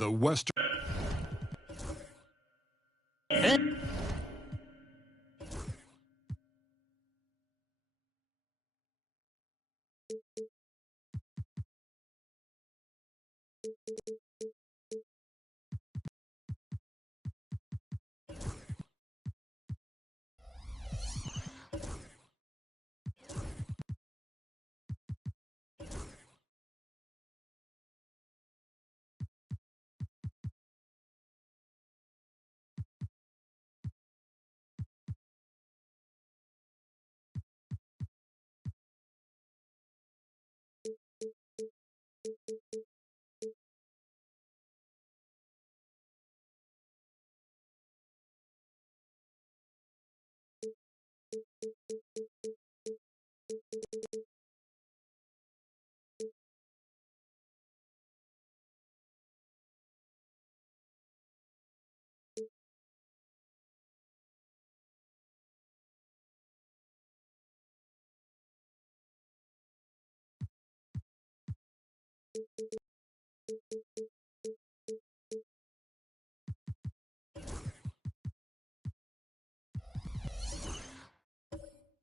The Western.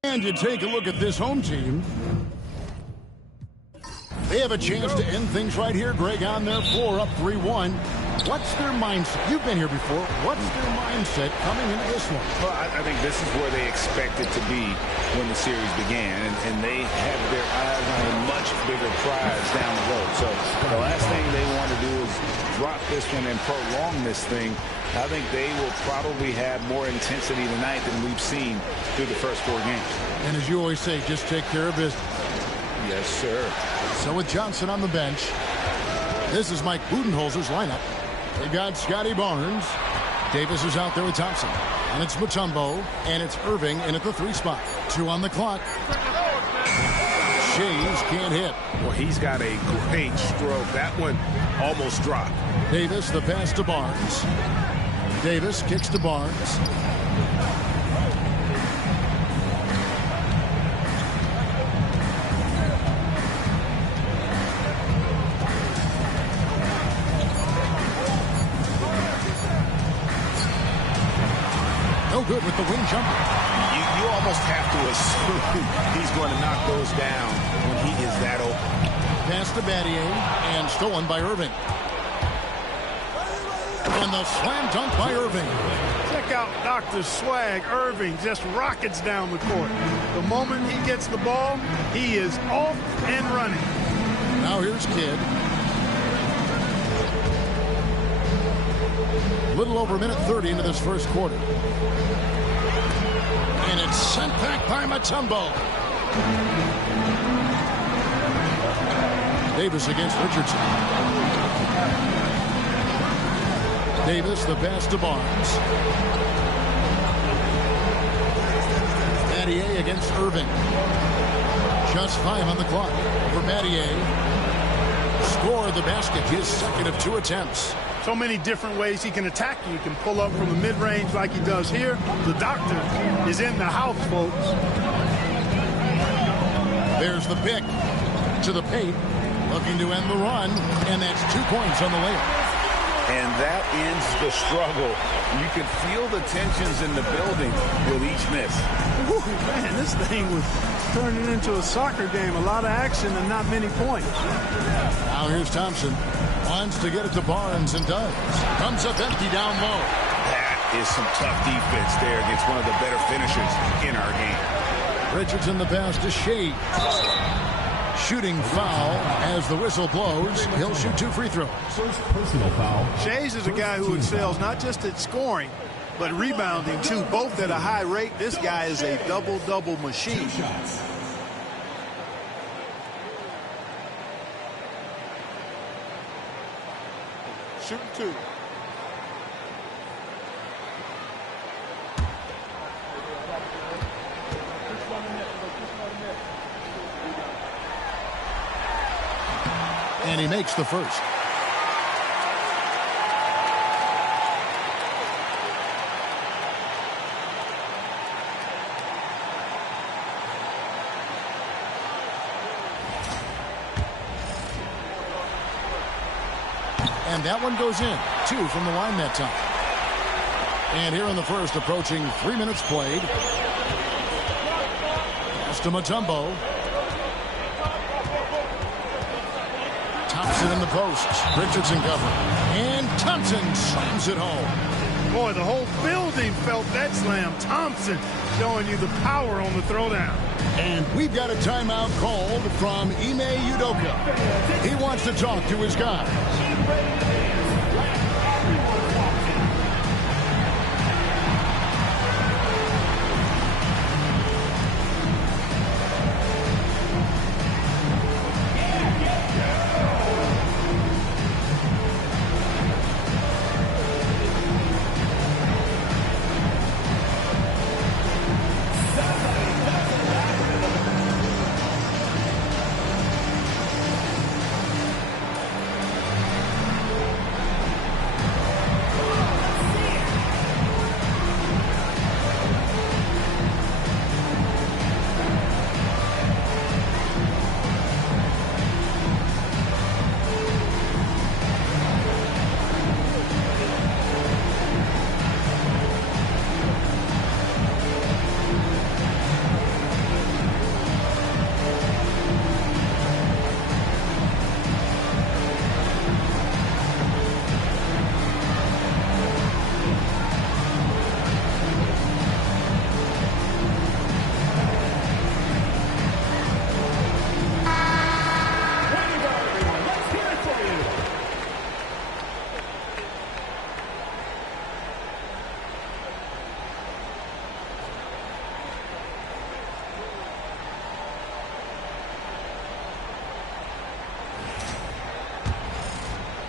And you take a look at this home team. They have a chance to end things right here, Greg, on their floor, up 3-1. What's their mindset? You've been here before. What's their mindset coming into this one? Well, I think this is where they expected to be when the series began, and they have their eyes on a much bigger prize down the road. So the last thing they want to do is drop this one and prolong this thing. I think they will probably have more intensity tonight than we've seen through the first 4 games. And as you always say, just take care of business. Yes, sir. So with Johnson on the bench, this is Mike Budenholzer's lineup. They got Scotty Barnes. Davis is out there with Thompson. And it's Mutombo. And it's Irving in at the 3 spot. 2 on the clock. Shays can't hit. Well, he's got a great stroke. That one almost dropped. Davis, the pass to Barnes. Davis kicks to Barnes. No good with the wing jumper. You almost have to assume he's going to knock those down when he is that open. Pass to Battier and stolen by Irving. And the slam dunk by Irving. Check out Dr. Swag. Irving just rockets down the court. The moment he gets the ball, he is off and running. Now here's Kidd. Little over a minute 30 into this first quarter. And it's sent back by Mutombo. Davis against Richardson. Davis, the pass to Barnes. Battier against Irving. Just 5 on the clock. For Battier. Scored the basket, his second of 2 attempts. So many different ways he can attack you. He can pull up from the mid-range like he does here. The doctor is in the house, folks. There's the pick to the paint. Looking to end the run, and that's 2 points on the layup. And that ends the struggle. You can feel the tensions in the building with each miss. Ooh, man, this thing was turning into a soccer game. A lot of action and not many points. Now here's Thompson. Wants to get it to Barnes and does. Comes up empty down low. That is some tough defense there against one of the better finishers in our game. Richardson the pass to Shea. Shooting foul as the whistle blows. He'll shoot 2 free throws. First personal foul. Shays is a guy who excels not just at scoring, but rebounding too, both at a high rate. This guy is a double-double machine. Shooting 2. And he makes the first. And that one goes in. 2 from the line that time. And here in the first, approaching 3 minutes played. Pass to Mutombo. Thompson in the post. Richardson cover. And Thompson slams it home. Boy, the whole building felt that slam. Thompson showing you the power on the throwdown. And we've got a timeout called from Ime Udoka. He wants to talk to his guys.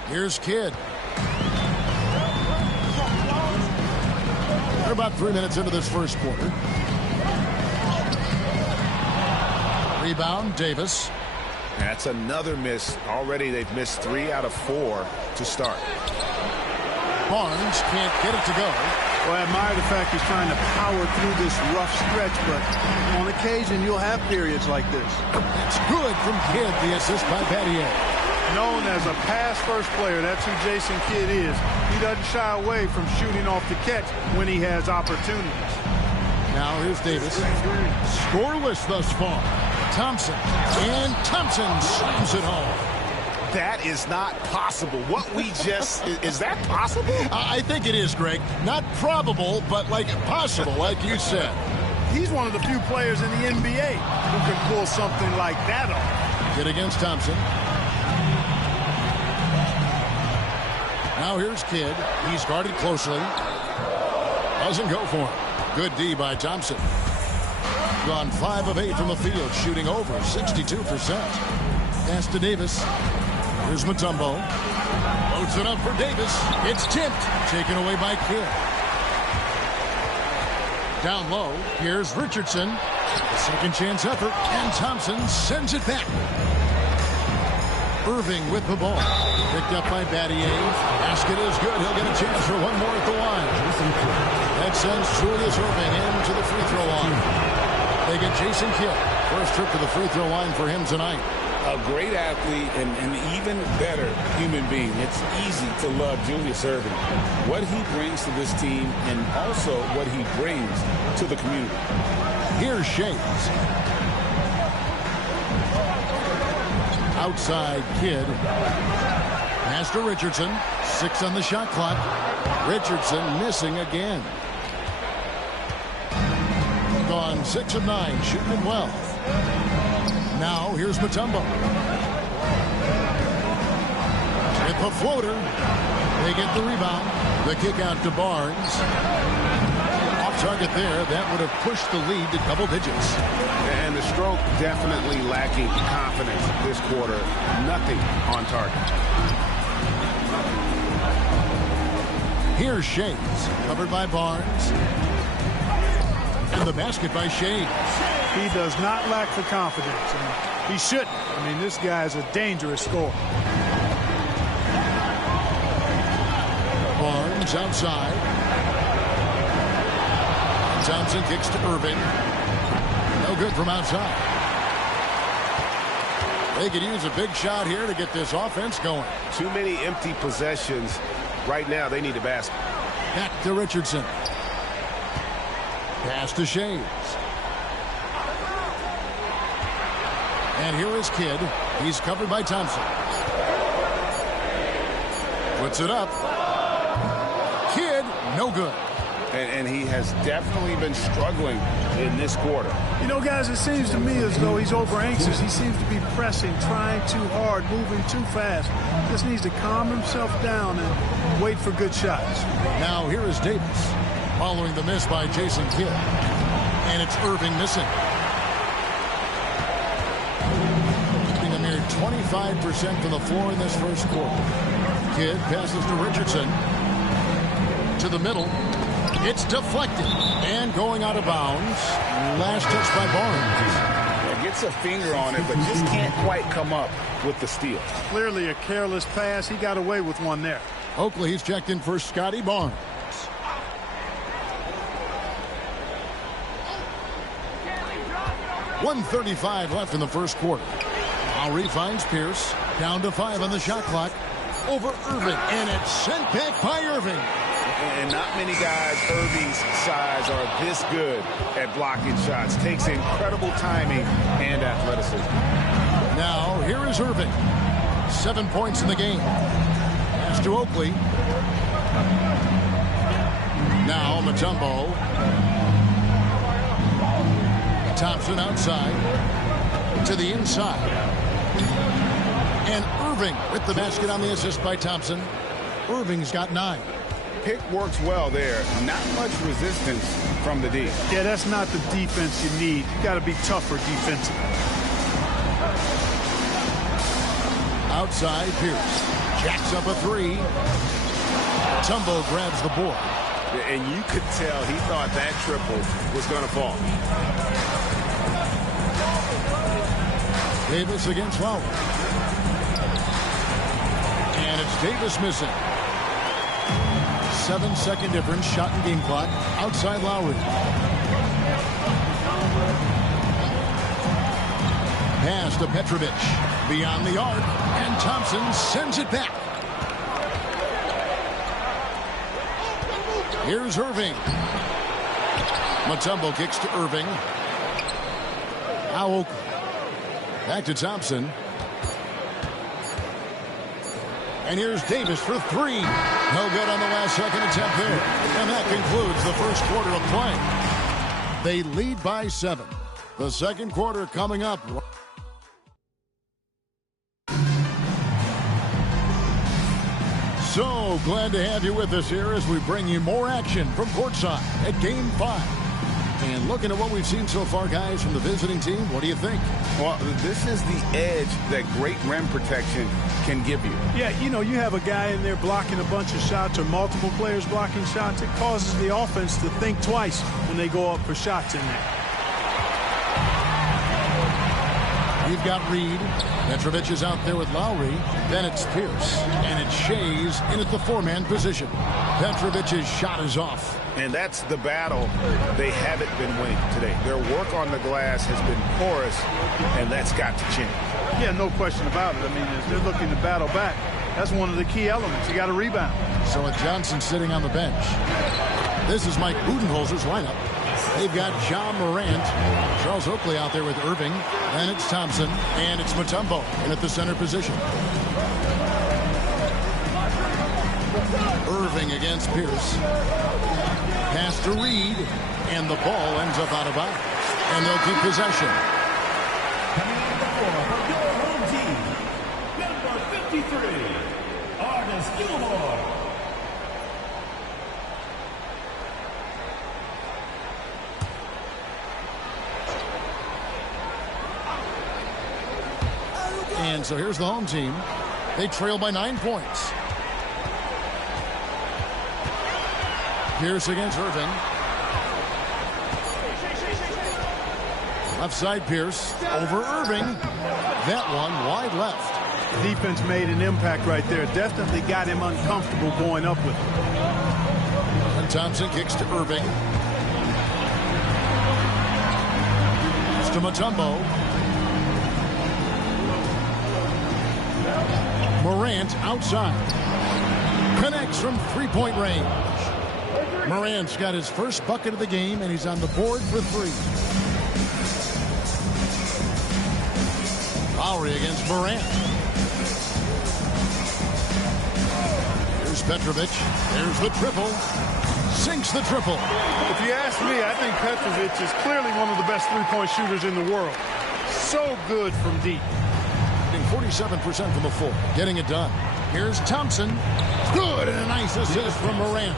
Here's Kidd. We're about 3 minutes into this first quarter. Rebound, Davis. That's another miss. Already they've missed 3 out of 4 to start. Barnes can't get it to go. Well, I admire the fact he's trying to power through this rough stretch, but on occasion you'll have periods like this. It's good from Kidd, the assist by Battier. Known as a pass-first player, that's who Jason Kidd is. He doesn't shy away from shooting off the catch when he has opportunities. Now here's Davis. Scoreless thus far. Thompson. And Thompson slams it home. That is not possible. What we just... is that possible? I think it is, Greg. Not probable, but like possible, like you said. He's one of the few players in the NBA who can pull something like that off. Kidd against Thompson. Now here's Kidd. He's guarded closely. Doesn't go for him. Good D by Thompson. Gone 5 of 8 from the field, shooting over 62%. Pass to Davis. Here's Mutombo. Loads it up for Davis. It's tipped. Taken away by Kidd. Down low. Here's Richardson. A second chance effort. And Thompson sends it back. Irving with the ball. Picked up by Battier. Basket is good. He'll get a chance for one more at the line. That sends Julius Irving into the free throw line. They get Jason Kidd. First trip to the free throw line for him tonight. A great athlete and an even better human being. It's easy to love Julius Irving. What he brings to this team and also what he brings to the community. Here's Shades. Outside Kidd. Pass to Richardson. 6 on the shot clock. Richardson missing again. Gone 6 of 9, shooting it well. Now here's Mutombo. With the floater. They get the rebound. The kick out to Barnes. Off target there. That would have pushed the lead to double digits. And the stroke definitely lacking confidence this quarter. Nothing on target. Here's Shades. Covered by Barnes. And the basket by Shades. He does not lack the confidence. And he shouldn't. I mean, this guy is a dangerous scorer. Barnes outside. Thompson kicks to Irving. No good from outside. They could use a big shot here to get this offense going. Too many empty possessions. Right now, they need a basket. Back to Richardson. Pass to Shays. And here is Kidd. He's covered by Thompson. Puts it up. Kidd, no good. And he has definitely been struggling in this quarter. You know, guys, it seems to me as though he's over anxious. He seems to be pressing, trying too hard, moving too fast. Just needs to calm himself down and wait for good shots. Now here is Davis following the miss by Jason Kidd. And it's Irving missing. Keeping a mere 25% from the floor in this first quarter. Kidd passes to Richardson. To the middle. It's deflected and going out of bounds. Last touch by Barnes. Gets a finger on it, but just can't quite come up with the steal. Clearly a careless pass. He got away with one there. Oakley's checked in for Scotty Barnes. .135 left in the first quarter. Lowry finds Pierce. Down to 5 on the shot clock. Over Irving, and it's sent back by Irving. And not many guys Irving's size are this good at blocking shots. Takes incredible timing and athleticism. Now, here is Irving. 7 points in the game. Pass to Oakley. Now, Mutombo. Thompson outside. To the inside. And Irving with the basket on the assist by Thompson. Irving's got 9. Pick works well there. Not much resistance from the D. Yeah, that's not the defense you need. You got to be tougher defensively. Outside, Pierce jacks up a 3. Tumbo grabs the board. And you could tell he thought that triple was going to fall. Davis against Lowry. And it's Davis missing. 7-second difference, shot and game clock. Outside Lowry. Pass to Petrovic. Beyond the arc. And Thompson sends it back. Here's Irving. Mutombo kicks to Irving. Now Oakley. Back to Thompson. And here's Davis for 3. No good on the last second attempt there. And that concludes the first quarter of play. They lead by 7. The second quarter coming up. So glad to have you with us here as we bring you more action from courtside at Game 5. And looking at what we've seen so far, guys, from the visiting team, what do you think? Well, this is the edge that great rim protection can give you. Yeah, you know, you have a guy in there blocking a bunch of shots or multiple players blocking shots. It causes the offense to think twice when they go up for shots in there. You've got Reed. Petrovic is out there with Lowry. Then it's Pierce. And it's Shays in at the 4-man position. Petrovic's shot is off. And that's the battle they haven't been winning today. Their work on the glass has been porous, and that's got to change. Yeah, no question about it. I mean, as they're looking to battle back, that's one of the key elements. You got to rebound. So with Johnson sitting on the bench, this is Mike Budenholzer's lineup. They've got John Morant, Charles Oakley out there with Irving, and it's Thompson, and it's Mutombo in at the center position. Irving against Pierce. Pass to Reed, and the ball ends up out of bounds. And they'll keep possession. Coming on the floor for your home team, number 53, Artis Gilmore. And so here's the home team. They trail by 9 points. Pierce against Irving. Left side Pierce over Irving. That one wide left. The defense made an impact right there. Definitely got him uncomfortable going up with it. And Thompson kicks to Irving. It's to Mutombo. Morant outside. Connects from three-point range. Morant's got his first bucket of the game, and he's on the board for three. Lowry against Morant. Here's Petrovic. There's the triple. Sinks the triple. If you ask me, I think Petrovic is clearly one of the best three-point shooters in the world. So good from deep. 47% from the floor. Getting it done. Here's Thompson. Good, and a nice assist from Morant.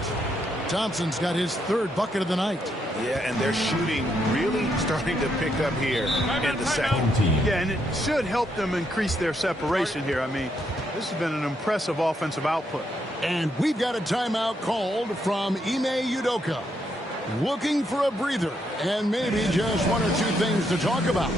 Thompson's got his third bucket of the night. Yeah, and their shooting really starting to pick up here in the second. Yeah, and it should help them increase their separation here. I mean, this has been an impressive offensive output. And we've got a timeout called from Ime Udoka. Looking for a breather and maybe just one or two things to talk about.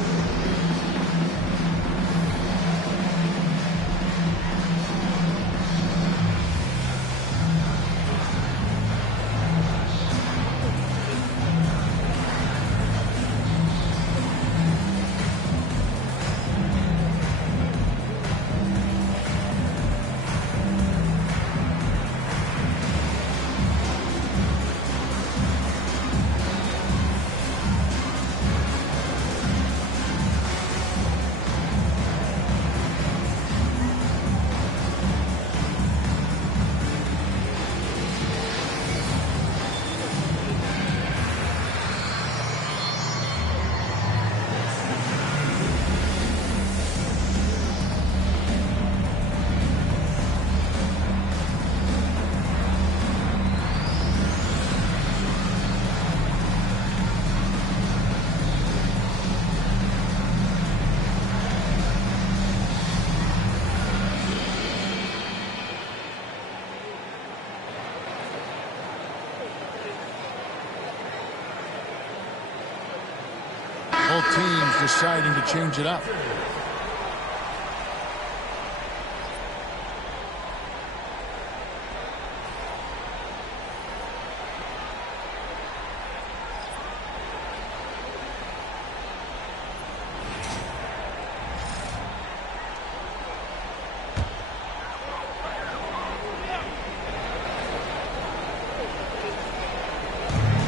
Both teams deciding to change it up.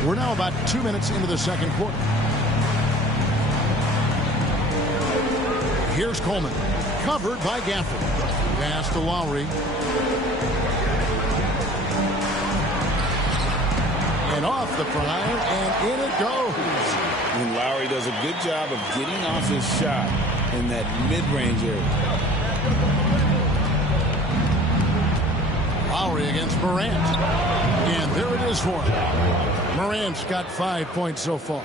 We're now about 2 minutes into the second quarter. Here's Coleman. Covered by Gafford. Pass to Lowry. And off the front iron, and in it goes. And Lowry does a good job of getting off his shot in that mid-range area. Lowry against Morant. And there it is for him. Morant's got 5 points so far.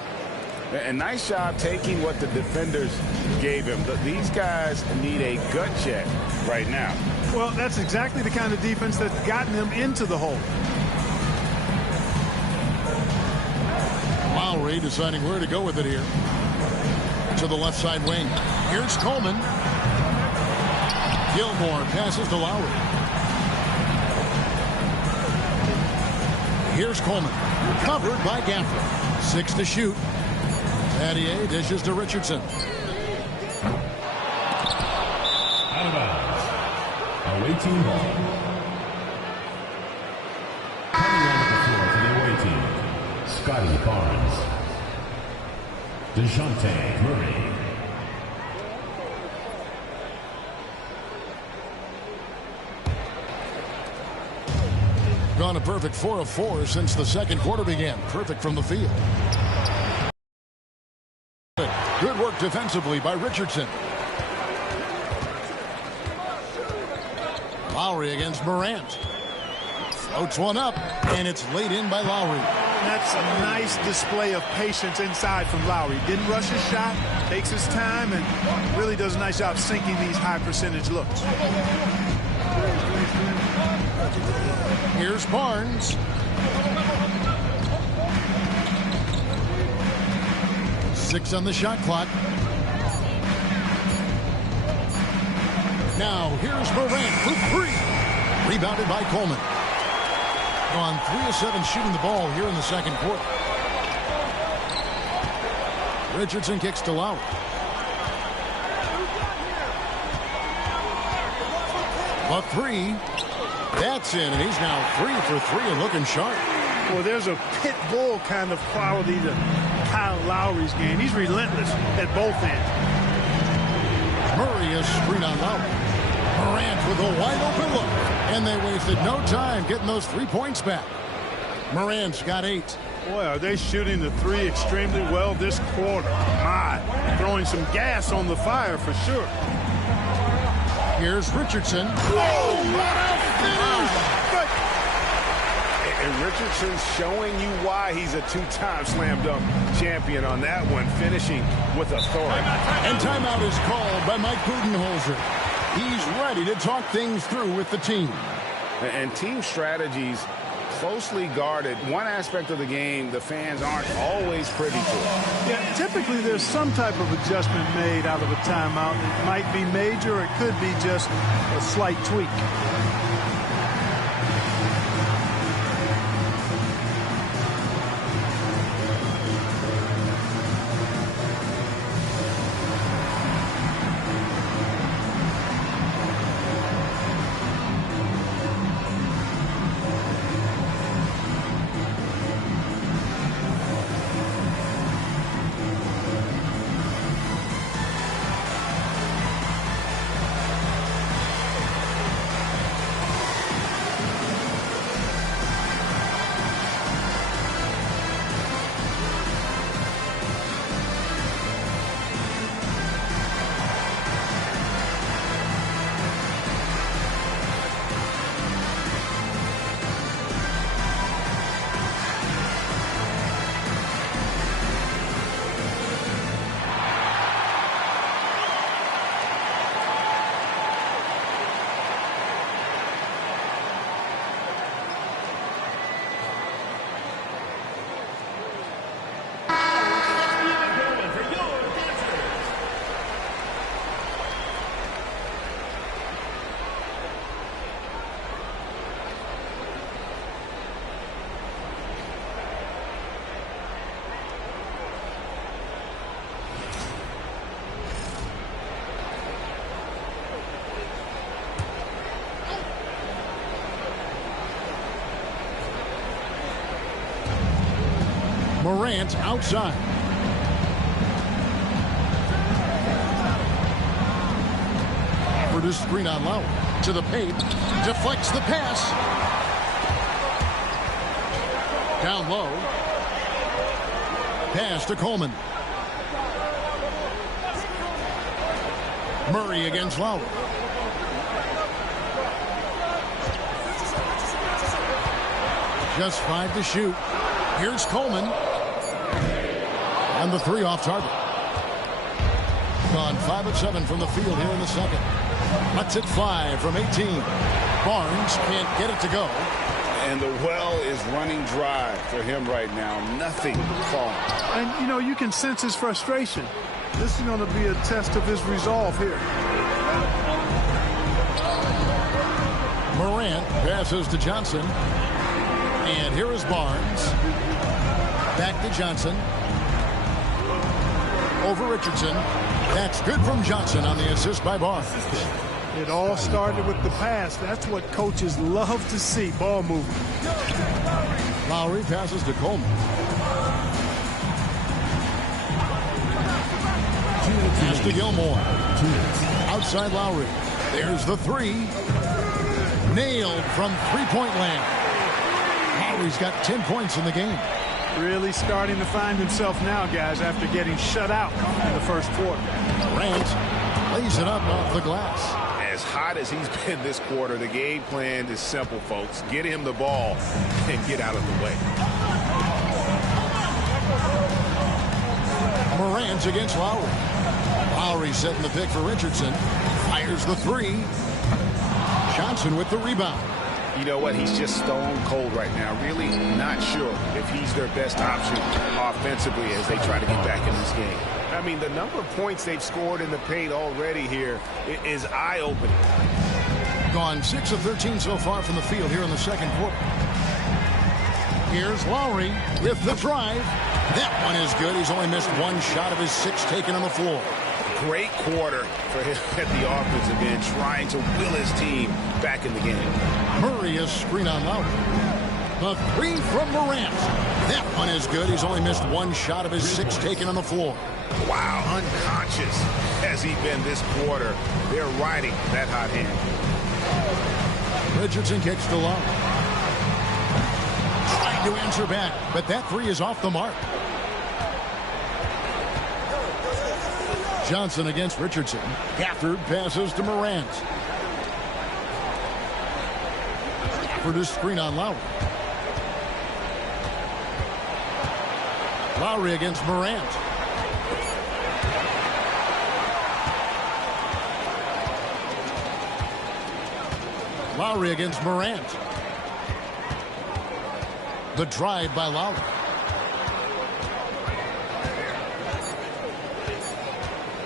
A nice job taking what the defenders gave him. These guys need a gut check right now. Well, that's exactly the kind of defense that's gotten them into the hole. Lowry deciding where to go with it here. To the left side wing. Here's Coleman. Gilmore passes to Lowry. Here's Coleman. Covered by Gafford. 6 to shoot. Battier dishes to Richardson. Out of bounds. Away team ball. Coming on the floor for the away team, Scotty Barnes. DeJounte Murray. Gone a perfect 4 of 4 since the second quarter began. Perfect from the field. Good work defensively by Richardson. Lowry against Morant. Floats one up, and it's laid in by Lowry. That's a nice display of patience inside from Lowry. Didn't rush his shot, takes his time, and really does a nice job sinking these high percentage looks. Here's Barnes. Six on the shot clock. Now here's Morant for three. Rebounded by Coleman. On 3 of 7 shooting the ball here in the second quarter. Richardson kicks to Lowry. A three. That's in, and he's now 3 for 3 and looking sharp. Well, there's a pit bull kind of quality to Kyle Lowry's game. He's relentless at both ends. Murray is screen on Lowry. Morant with a wide open look, and they wasted no time getting those 3 points back. Morant's got 8. Boy, are they shooting the three extremely well this quarter. My, throwing some gas on the fire for sure. Here's Richardson. Oh, what a finish! And Richardson's showing you why he's a 2-time slam dunk champion on that one, finishing with authority. And timeout is called by Mike Budenholzer. He's ready to talk things through with the team. And team strategies closely guarded. One aspect of the game the fans aren't always privy to. Yeah, typically there's some type of adjustment made out of a timeout. It might be major, or it could be just a slight tweak. Morant outside. For the screen on Lowry. To the paint. Deflects the pass. Down low. Pass to Coleman. Murray against Lowry. Just 5 to shoot. Here's Coleman. And the 3 off target. Gone 5 of 7 from the field here in the second. Lets it fly from 18. Barnes can't get it to go. And the well is running dry for him right now. Nothing falling. And, you know, you can sense his frustration. This is going to be a test of his resolve here. Morant passes to Johnson. And here is Barnes. Back to Johnson. Over Richardson. That's good from Johnson on the assist by Barnes. It all started with the pass. That's what coaches love to see, ball movement. Lowry passes to Coleman. Pass to Gilmore. Outside Lowry. There's the 3. Nailed from three-point land. Lowry's got 10 points in the game. Really starting to find himself now, guys, after getting shut out in the first quarter. Durant lays it up off the glass. As hot as he's been this quarter, the game plan is simple, folks. Get him the ball and get out of the way. Morant's against Lowry. Lowry setting the pick for Richardson. Fires the 3. Johnson with the rebound. You know what? He's just stone cold right now. Really not sure if he's their best option offensively as they try to get back in this game. I mean, the number of points they've scored in the paint already here is eye-opening. Gone 6 of 13 so far from the field here in the second quarter. Here's Lowry with the drive. That one is good. He's only missed 1 shot of his 6 taken on the floor. Great quarter for him at the offensive end, trying to will his team back in the game. Murray is screen on Lowry. The three from Morant. That one is good. He's only missed one shot of his 6 taken on the floor. Wow, unconscious has he been this quarter. They're riding that hot hand. Richardson kicks to Lowry. Trying to answer back, but that three is off the mark. Johnson against Richardson. Gafford passes to Morant. Gafford is screen on Lowry. Lowry against Morant. Lowry against Morant. The drive by Lowry.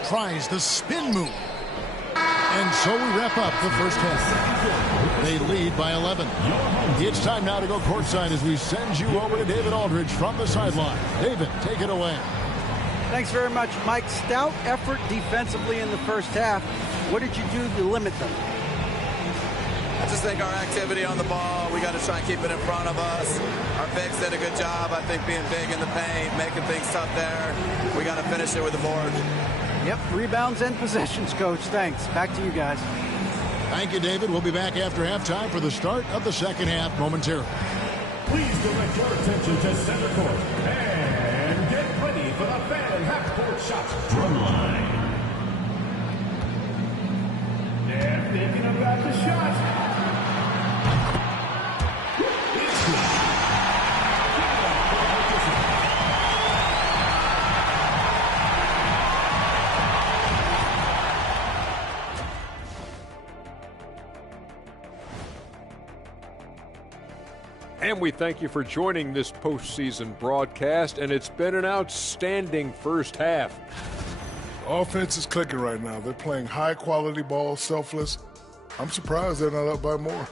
Tries the spin move. And so we wrap up the first half. They lead by 11. It's time now to go courtside as we send you over to David Aldridge from the sideline. David, take it away. Thanks very much, Mike. Stout effort defensively in the first half. What did you do to limit them? I just think our activity on the ball, we got to try and keep it in front of us. Our bigs did a good job, I think, being big in the paint, making things tough there. We got to finish it with the board. Yep, rebounds and possessions, Coach. Thanks. Back to you guys. Thank you, David. We'll be back after halftime for the start of the second half momentarily. Please direct your attention to center court and get ready for the fan half-court shots drumline. They're thinking about the shot. It's good. And we thank you for joining this postseason broadcast, and it's been an outstanding first half. Offense is clicking right now. They're playing high-quality ball, selfless. I'm surprised they're not up by more.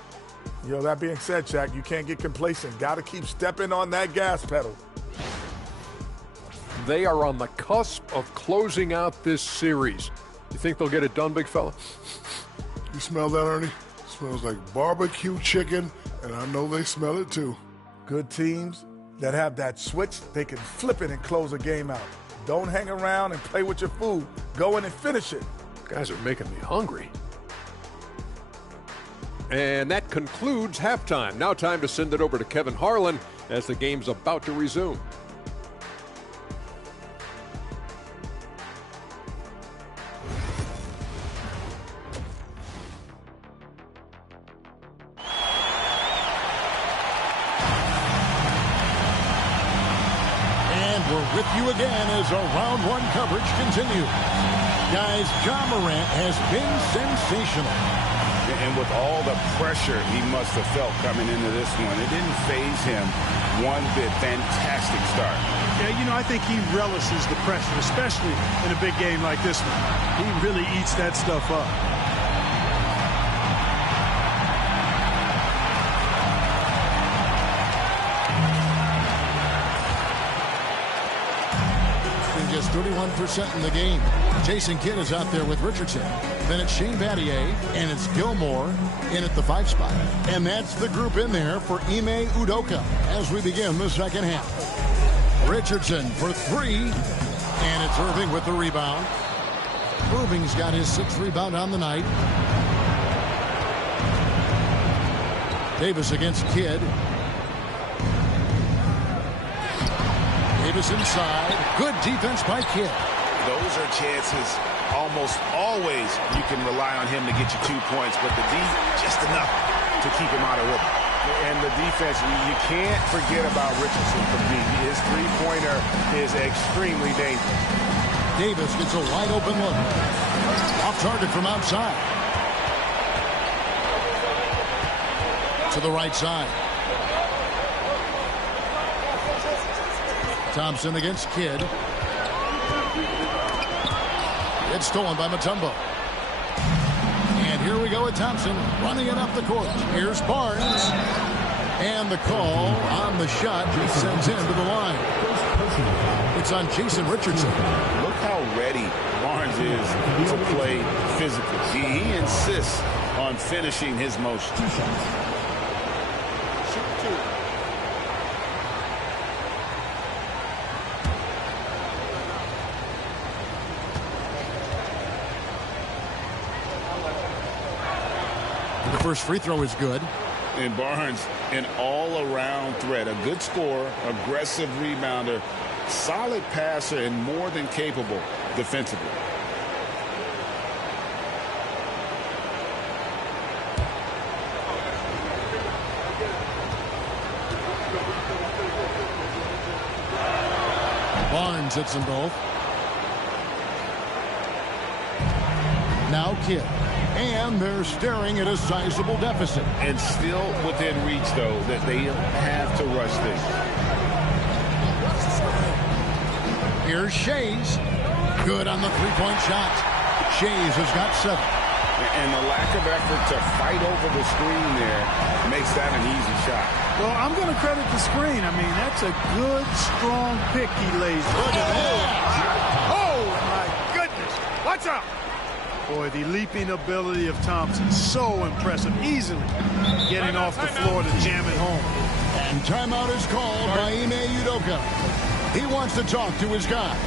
You know, that being said, Shaq, you can't get complacent. Got to keep stepping on that gas pedal. They are on the cusp of closing out this series. You think they'll get it done, big fella? You smell that, Ernie? It smells like barbecue chicken, and I know they smell it too. Good teams that have that switch, they can flip it and close a game out. Don't hang around and play with your food. Go in and finish it. Guys are making me hungry. And that concludes halftime. Now time to send it over to Kevin Harlan as the game's about to resume. And we're with you again as our round one coverage continues. Guys, Ja Morant has been sensational. And with all the pressure he must have felt coming into this one, it didn't faze him one bit. Fantastic start. Yeah, you know, I think he relishes the pressure, especially in a big game like this one. He really eats that stuff up. Just 31% in the game. Jason Kidd is out there with Richardson. Then it's Shane Battier, and it's Gilmore in at the 5 spot. And that's the group in there for Ime Udoka as we begin the second half. Richardson for 3, and it's Irving with the rebound. Irving's got his 6th rebound on the night. Davis against Kidd. Davis inside. Good defense by Kidd. Those are chances almost always you can rely on him to get you 2 points, but the D just enough to keep him out of rhythm. And the defense, you can't forget about Richardson from deep. His three-pointer is extremely dangerous. Davis gets a wide open look. Off target from outside. To the right side. Thompson against Kidd. It's stolen by Mutombo. And here we go with Thompson running it up the court. Here's Barnes. And the call on the shot sends him to the line. It's on Jason Richardson. Look how ready Barnes Barnes is to play physically. He insists on finishing his motion. The first free throw is good. And Barnes, an all-around threat. A good scorer, aggressive rebounder, solid passer, and more than capable defensively. Barnes hits them both. Now Kidd. And they're staring at a sizable deficit. And still within reach, though, that they have to rush this. Here's Shays. Good on the three-point shot. Shays has got 7. And the lack of effort to fight over the screen there makes that an easy shot. Well, I'm going to credit the screen. I mean, that's a good, strong pick he lays. Look at that. Oh, my goodness. Watch out. Boy, the leaping ability of Thompson, so impressive. Easily getting off the floor to jam it home. And timeout is called by Ime Udoka. He wants to talk to his guys.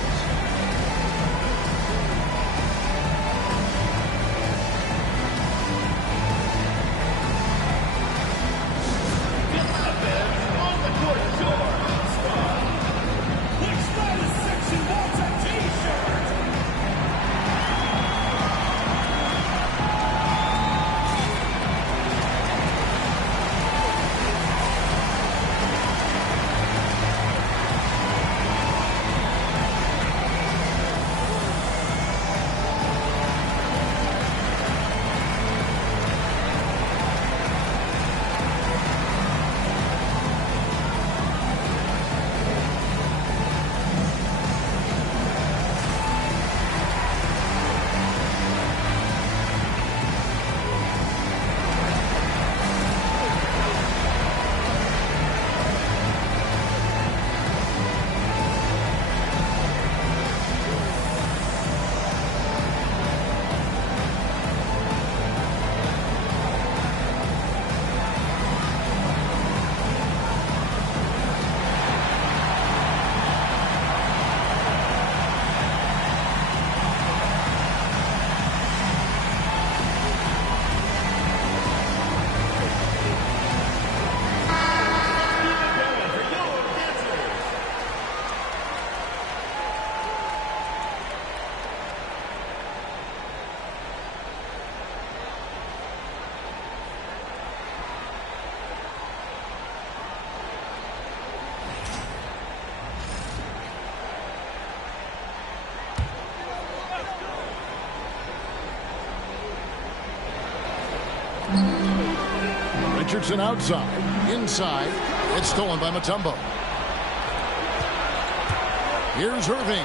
Richardson outside. Inside. It's stolen by Mutombo. Here's Irving.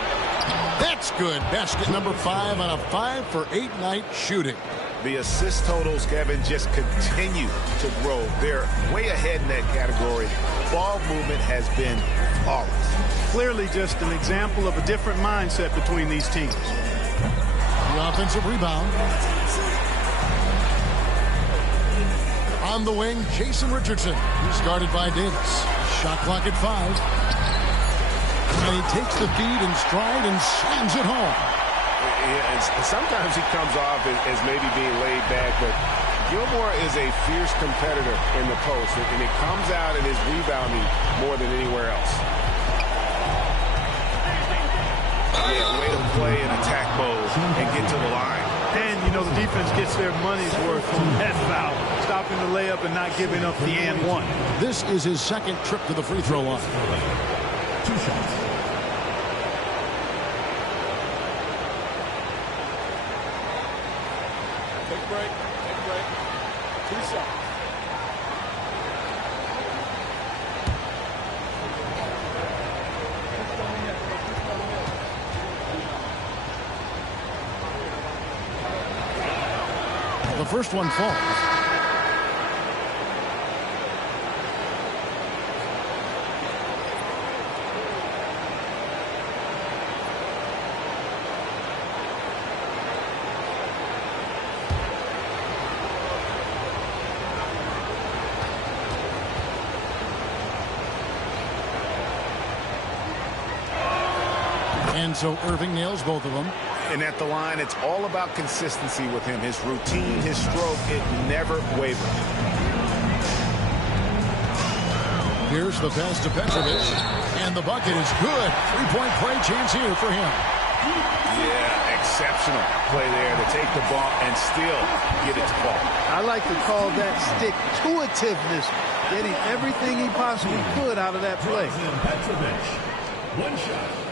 That's good. Basket number 5 on a 5-for-8 night shooting. The assist totals, Kevin, just continue to grow. They're way ahead in that category. Ball movement has been flawless. Clearly just an example of a different mindset between these teams. The offensive rebound. On the wing, Jason Richardson. He's guarded by Davis. Shot clock at 5. And he takes the feed in stride and slams it home. Yeah, and sometimes he comes off as maybe being laid back, but Gilmore is a fierce competitor in the post, and it comes out in his rebounding more than anywhere else. Yeah, way to play in attack mode and get to the line. And, you know, the defense gets their money's worth from that foul, stopping the layup and not giving up the and one. This is his second trip to the free throw line. 2 shots. Take a break. Take a break. 2 shots. The first one falls. And so Irving nails both of them. And at the line, it's all about consistency with him. His routine, his stroke, it never wavers. Here's the pass to Petrovic. And the bucket is good. Three-point play chance here for him. Yeah, exceptional play there to take the ball and still get it to fall. I like to call that stick-to-itiveness, getting everything he possibly could out of that play. Petrovic, one shot.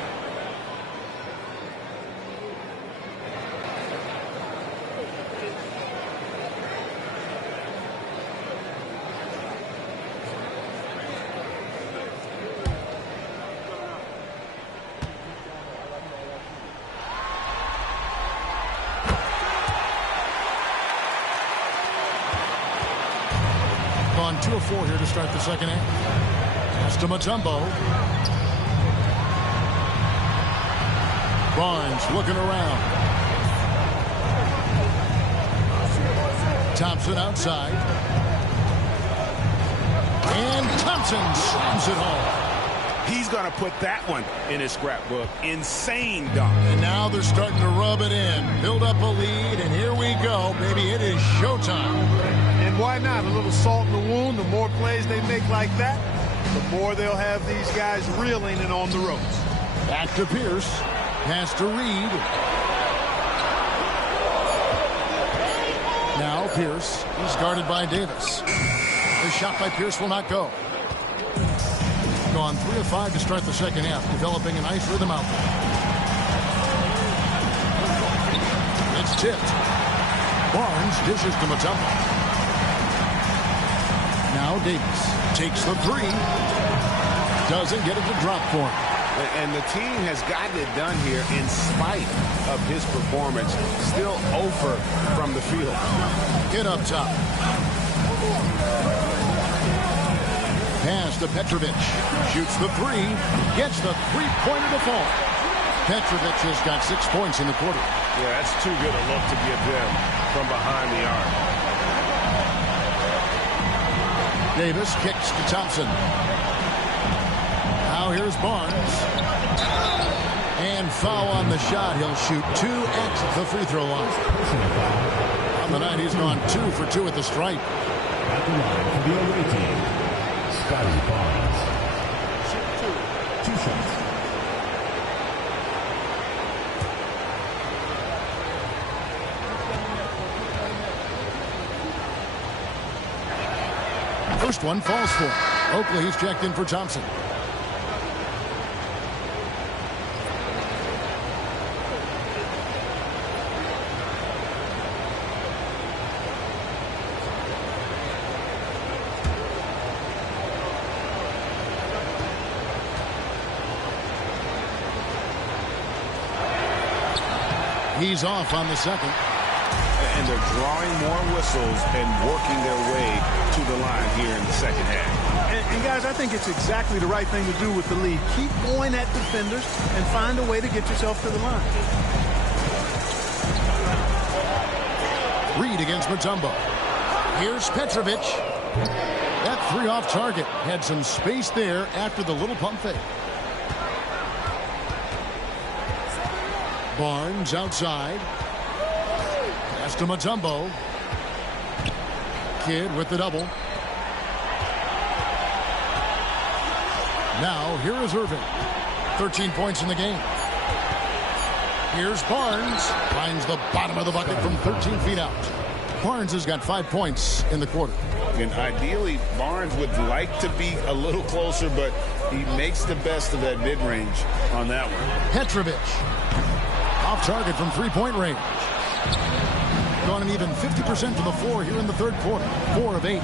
On 2 of 4 here to start the second half. Pass to Mutombo. Barnes looking around. Thompson outside. And Thompson slams it home. He's going to put that one in his scrapbook. Insane dunk. And now they're starting to rub it in. Build up a lead, and here we go, baby. It is showtime. And why not? A little salt in the wound. The more plays they make like that, the more they'll have these guys reeling and on the ropes. Back to Pierce. Pass to Reed. Now Pierce. He's guarded by Davis. The shot by Pierce will not go. Gone 3 of 5 to start the second half, developing a nice rhythm out there. It's tipped. Barnes dishes to Mutombo. Now Davis takes the 3. Doesn't get it to drop for him. And the team has gotten it done here in spite of his performance. Still over from the field. Get up top. Pass to Petrovic. Shoots the 3. Gets the three-pointer to fall. Petrovic has got 6 points in the quarter. Yeah, that's too good a look to give them from behind the arc. Davis kicks to Thompson. Now here's Barnes. And foul on the shot. He'll shoot 2 at the free throw line. On the night, he's gone 2 for 2 at the stripe. At the line for the away team, Scotty Barnes. 2 shots. First one falls for him. Oakley, he's checked in for Thompson. He's off on the second. And they're drawing more whistles and working their way to the line here in the second half. And guys, I think it's exactly the right thing to do with the lead. Keep going at defenders and find a way to get yourself to the line. Reed against Mutombo. Here's Petrovic. That 3 off target. Had some space there after the little pump fake. Barnes outside. Pass to Mutombo. Kidd with the double. Now here is Irving. 13 points in the game. Here's Barnes. Finds the bottom of the bucket from 13 feet out. Barnes has got 5 points in the quarter. And ideally, Barnes would like to be a little closer, but he makes the best of that mid-range on that one. Petrovic. Off target from 3-point range. Gone an even 50% from the floor here in the third quarter. 4 of 8.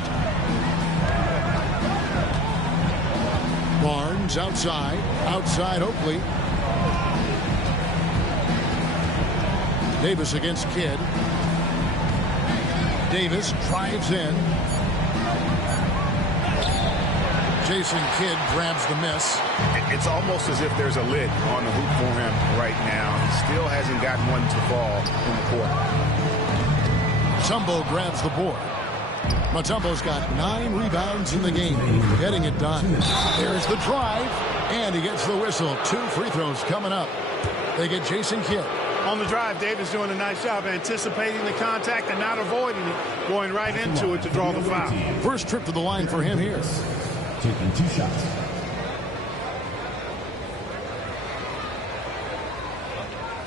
Barnes outside. Outside Oakley. Davis against Kidd. Davis drives in. Jason Kidd grabs the miss. It's almost as if there's a lid on the hoop for him right now. He still hasn't gotten one to fall in the quarter. Mutombo grabs the board. Mutombo's got 9 rebounds in the game. Getting it done. There's the drive. And he gets the whistle. 2 free throws coming up. They get Jason Kidd. On the drive, Davis doing a nice job anticipating the contact and not avoiding it, going right into it to draw the foul. First trip to the line for him here. Taking 2 shots.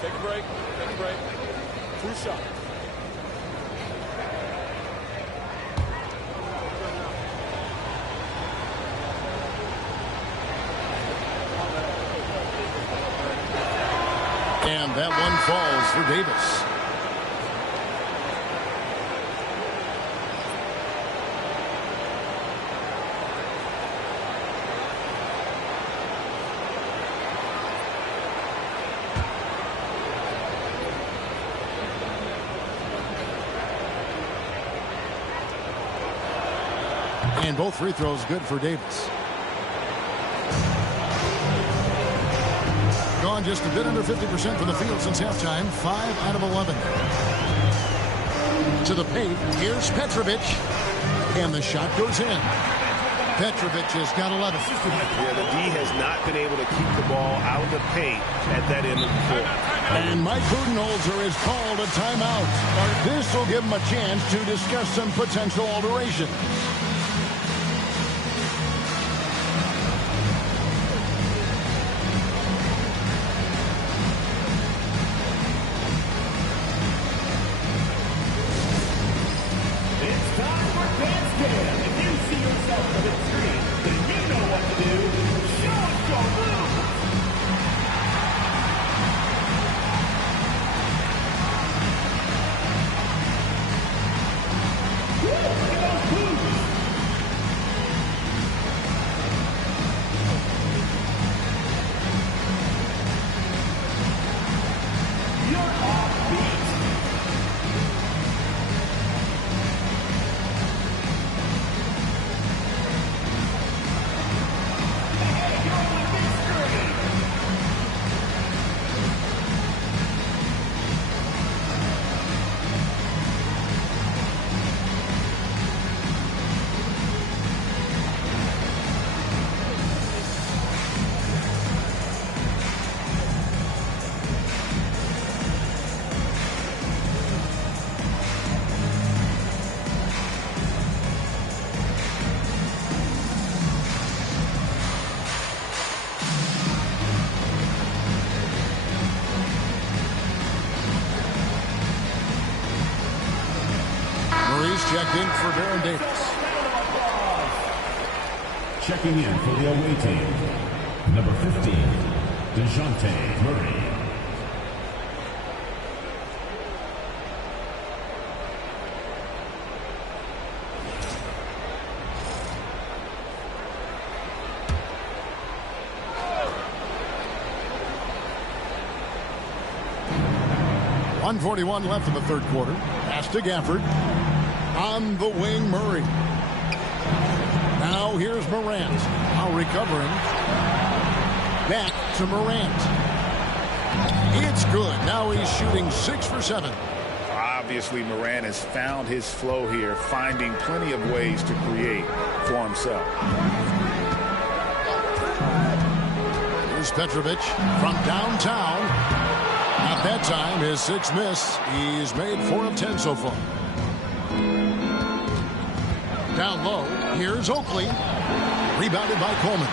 Take a break. Take a break. 2 shots. And that one falls for Davis. And both free throws good for Davis. Gone just a bit under 50% from the field since halftime. 5 out of 11. To the paint. Here's Petrovic. And the shot goes in. Petrovic has got 11. Yeah, the D has not been able to keep the ball out of the paint at that end of the court. And Mike Budenholzer has called a timeout. This will give him a chance to discuss some potential alteration. Checked in for Baron Davis. Checking in for the away team, number 15, DeJounte Murray. .141 left in the third quarter. Pass to Gafford. On the wing, Murray. Now here's Morant. Now recovering. Back to Morant. It's good. Now he's shooting 6 for 7. Obviously, Morant has found his flow here, finding plenty of ways to create for himself. Here's Petrovic from downtown. At that time, his 6th miss. He's made 4 of 10 so far. Down low, here's Oakley. Rebounded by Coleman.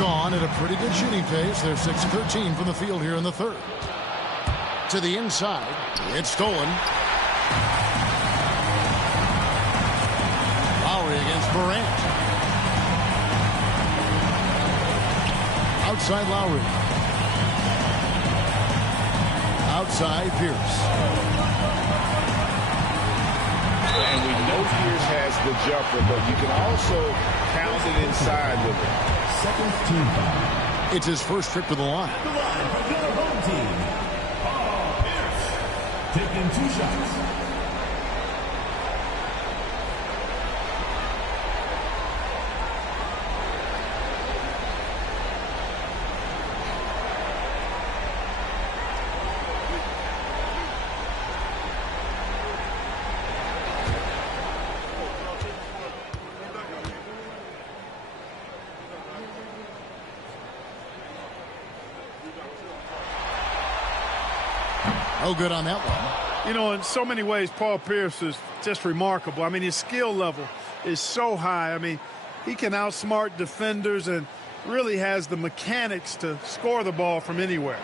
Gone at a pretty good shooting pace. They're 6 of 13 from the field here in the third. To the inside, it's stolen. Lowry against Morant. Outside Lowry. Outside Pierce. And we know Pierce has the jumper, but you can also pound it inside with it. Second team foul. It's his first trip to the line. The line for the home team, Paul Pierce. Taking 2 shots. No good on that one. You know, in so many ways, Paul Pierce is just remarkable. I mean, his skill level is so high. I mean, he can outsmart defenders and really has the mechanics to score the ball from anywhere.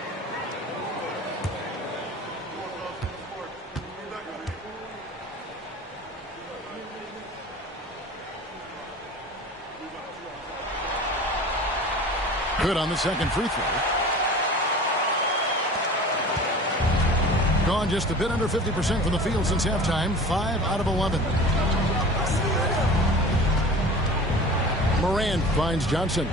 Good on the second free throw. Gone just a bit under 50% from the field since halftime. 5 out of 11. Morant finds Johnson.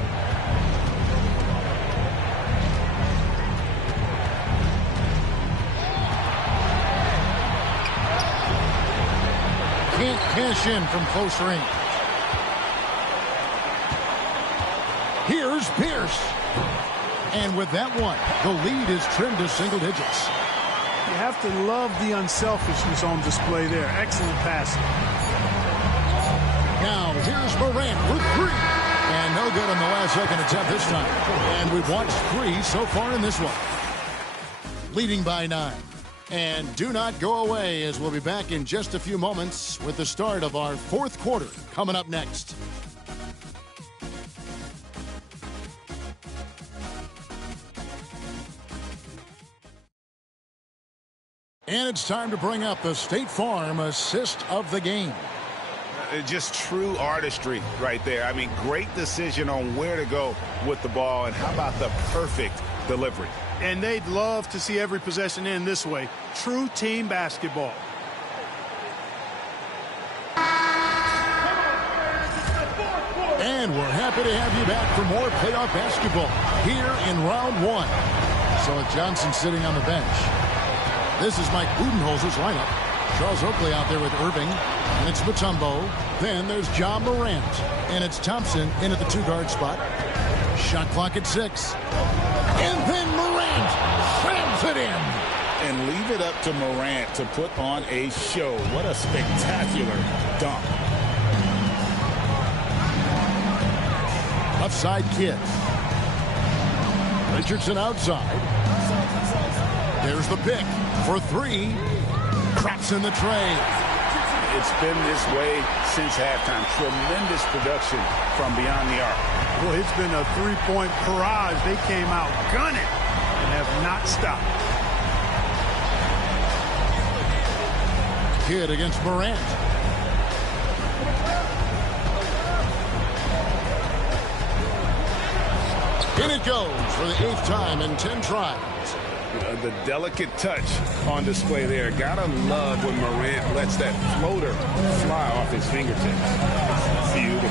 Can't cash in from close range. Here's Pierce. And with that one, the lead is trimmed to single digits. You have to love the unselfishness on display there. Excellent passing. Now, here's Morant for three. And no good on the last second attempt this time. And we've watched 3 so far in this one. Leading by 9. And do not go away, as we'll be back in just a few moments with the start of our 4th quarter coming up next. And it's time to bring up the State Farm assist of the game. Just true artistry right there. I mean, great decision on where to go with the ball, and how about the perfect delivery. And they'd love to see every possession end this way. True team basketball. And we're happy to have you back for more playoff basketball here in round 1. So with Johnson sitting on the bench, this is Mike Budenholzer's lineup. Charles Oakley out there with Irving, and it's Mutombo. Then there's John Morant, and it's Thompson in at the 2-guard spot. Shot clock at 6. And then Morant slams it in. And leave it up to Morant to put on a show. What a spectacular dunk. Upside kid. Richardson outside. There's the pick for 3. Drops in the tray. It's been this way since halftime. Tremendous production from beyond the arc. Well, it's been a 3-point barrage. They came out gunning and have not stopped. Kidd against Morant. In it goes for the 8th time in 10 tries. The delicate touch on display there. Gotta love when Morant lets that floater fly off his fingertips. Beautiful.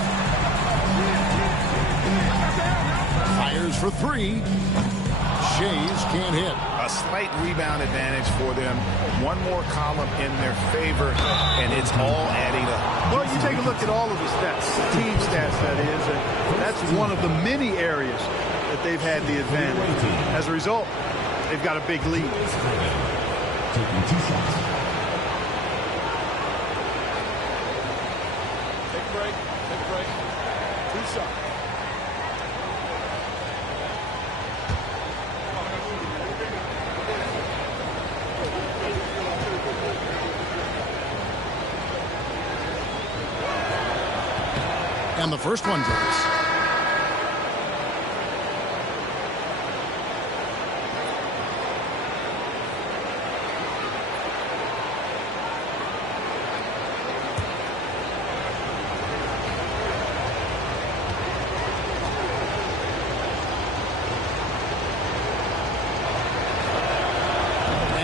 Fires for 3. Shays can't hit. A slight rebound advantage for them. One more column in their favor, and it's all adding up. Well, you take a look at all of the stats, team stats that is, and that's one of the many areas that they've had the advantage. As a result, they've got a big lead. Taking 2 shots. Take a break. Take a break. 2 shots. And the first one goes.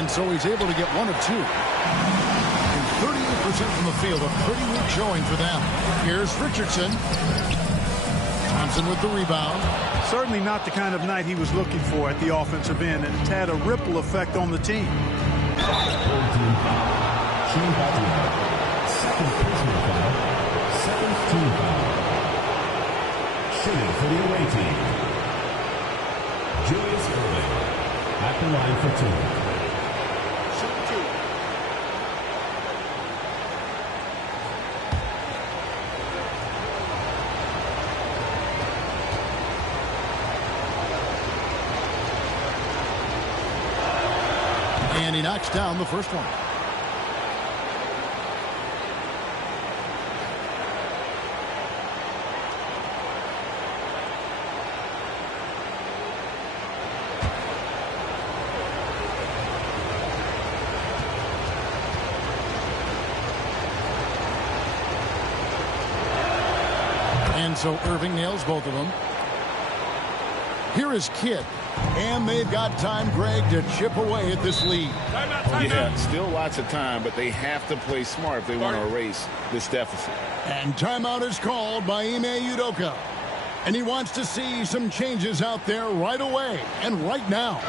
So he's able to get 1 of 2. And 38% from the field, a pretty weak showing for them. Here's Richardson. Thompson with the rebound. Certainly not the kind of night he was looking for at the offensive end, and it's had a ripple effect on the team. Second personal foul. Second team foul. Shooting for the away team. Julius Irving at the line for 2. knocks down the first one. And so Irving nails both of them. Here is Kidd. And they've got time, Greg, to chip away at this lead. Yeah, still lots of time, but they have to play smart if they want to erase this deficit. And timeout is called by Ime Udoka. And he wants to see some changes out there right away and right now.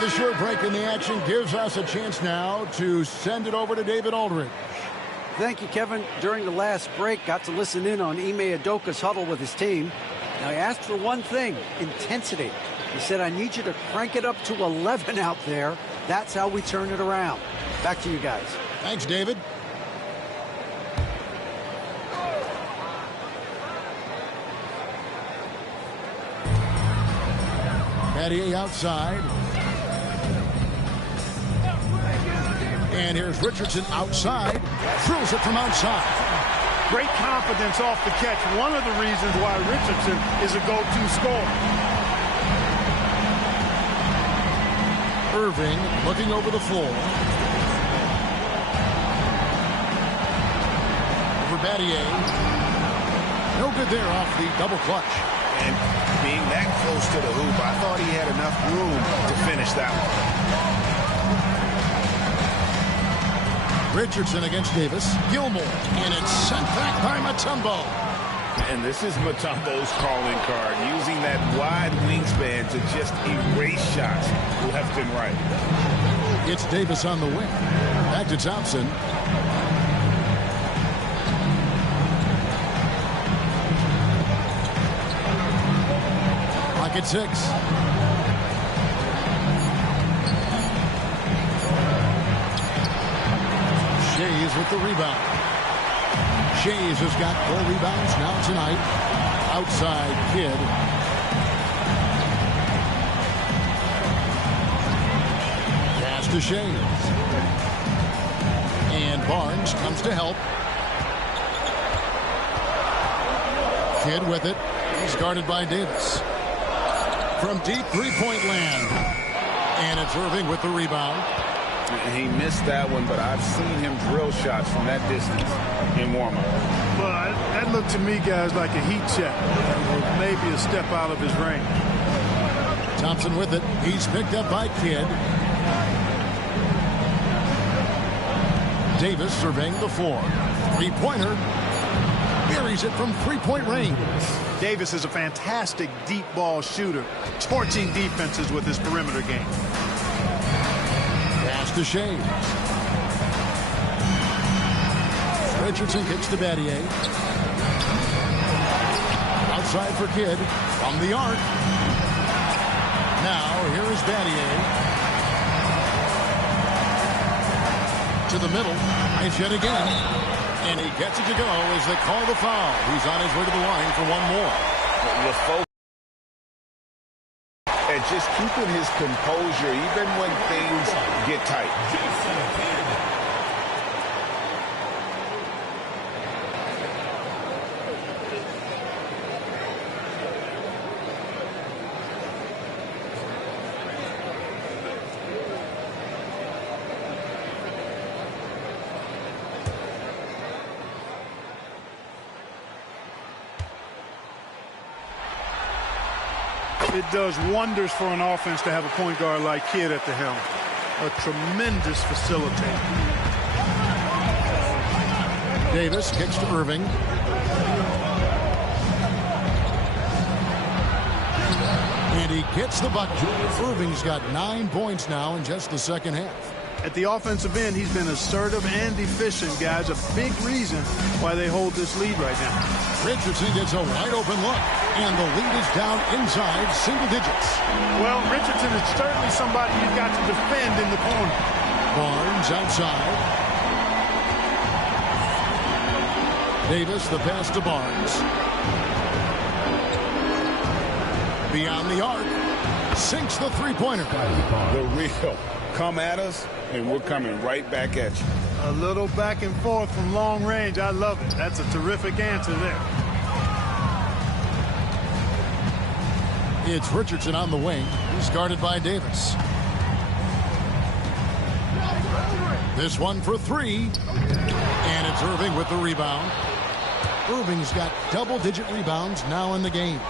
The short break in the action gives us a chance now to send it over to David Aldridge. Thank you, Kevin. During the last break, got to listen in on Ime Udoka's huddle with his team. Now, he asked for one thing, intensity. He said, I need you to crank it up to 11 out there. That's how we turn it around. Back to you guys. Thanks, David. Battier outside. And here's Richardson outside. Throws it from outside. Great confidence off the catch. One of the reasons why Richardson is a go-to scorer. Irving looking over the floor. Over Battier. No good there off the double clutch. And being that close to the hoop, I thought he had enough room to finish that one. Richardson against Davis. Gilmore. And it's sent back by Mutombo. And this is Mutombo's calling card, using that wide wingspan to just erase shots left and right. It's Davis on the wing. Back to Thompson. Clock at 6. Shays with the rebound. Shays has got 4 rebounds now tonight. Outside Kidd. Pass to Shays. And Barnes comes to help. Kidd with it. He's guarded by Davis. From deep three-point land. And it's Irving with the rebound. He missed that one, but I've seen him drill shots from that distance in warm-up. Well, that looked to me, guys, like a heat check. Maybe a step out of his range. Thompson with it. He's picked up by Kidd. Davis surveying the floor. Three-pointer. Buries it from three-point range. Davis is a fantastic deep ball shooter, torching defenses with his perimeter game. Pass to Shays. Richardson kicks to Battier. Outside for Kidd. From the arc. Now, here is Battier. To the middle. Nice yet again. And he gets it to go as they call the foul. He's on his way to the line for one more. The focus at just keeping his composure even when things get tight. It does wonders for an offense to have a point guard like Kidd at the helm. A tremendous facilitator. Davis kicks to Irving. And he gets the bucket. Irving's got 9 points now in just the second half. At the offensive end, he's been assertive and efficient, guys. A big reason why they hold this lead right now. Richardson gets a wide open look, and the lead is down inside single digits. Well, Richardson is certainly somebody you've got to defend in the corner. Barnes outside. Davis, the pass to Barnes. Beyond the arc. Sinks the three-pointer. The real. Come at us, and we're coming right back at you. A little back and forth from long range. I love it. That's a terrific answer there. It's Richardson on the wing. He's guarded by Davis. This one for three. And it's Irving with the rebound. Irving's got double-digit rebounds now in the game.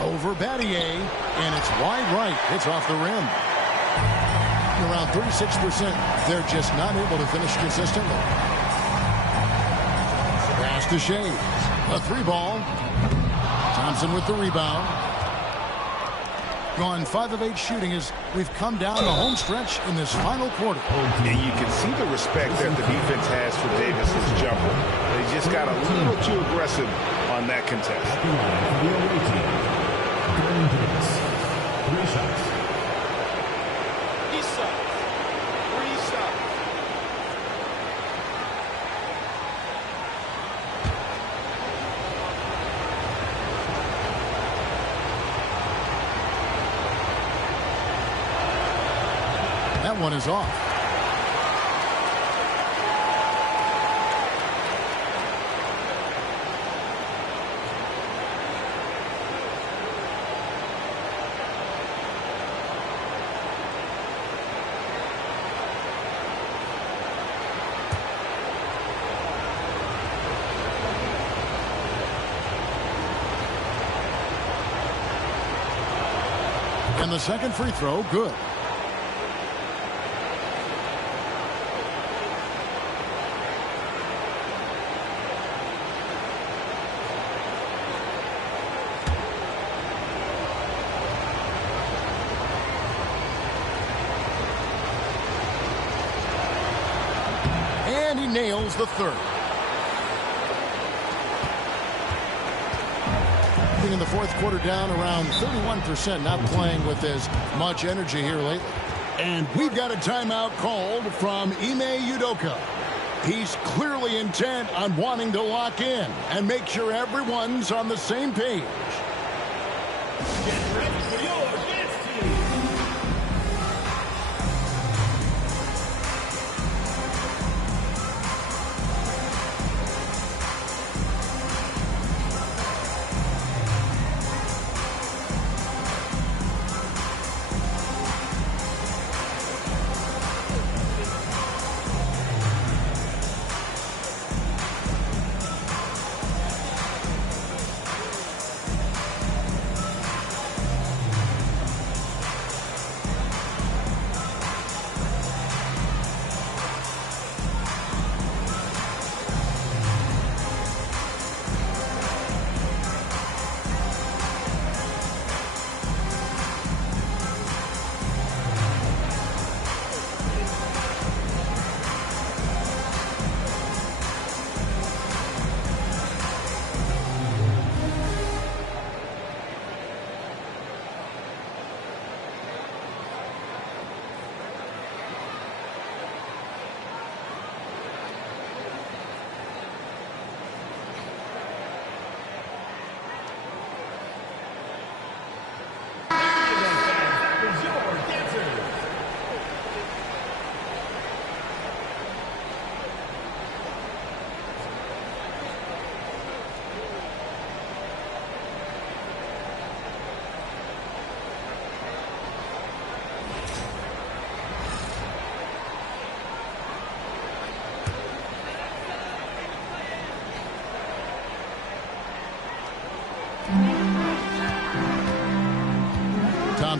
Over Battier, and it's wide right. It's off the rim. Around 36%. They're just not able to finish consistently. Pass to Shades. A three ball. Thompson with the rebound. Gone 5 of 8 shooting as we've come down the home stretch in this final quarter. And you can see the respect that the defense has for Davis's jumper. They just got a little too aggressive on that contest. Three shots. That one is off. And the second free throw, good. And he nails the third. In the fourth quarter down around 31%, not playing with as much energy here lately. And we've got a timeout called from Ime Udoka. He's clearly intent on wanting to lock in and make sure everyone's on the same page. Get ready for your dance team.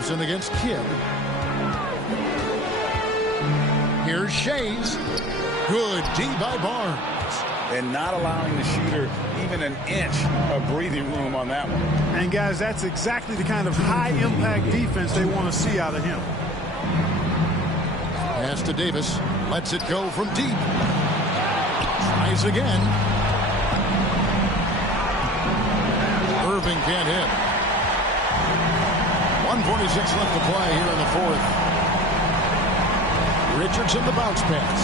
Thompson against Kidd. Here's Shays. Good D by Barnes. And not allowing the shooter even an inch of breathing room on that one. And, guys, that's exactly the kind of high-impact defense they want to see out of him. Pass to Davis. Lets it go from deep. Tries again. Irving can't hit. 1:46 left to play here in the fourth. Richardson the bounce pass.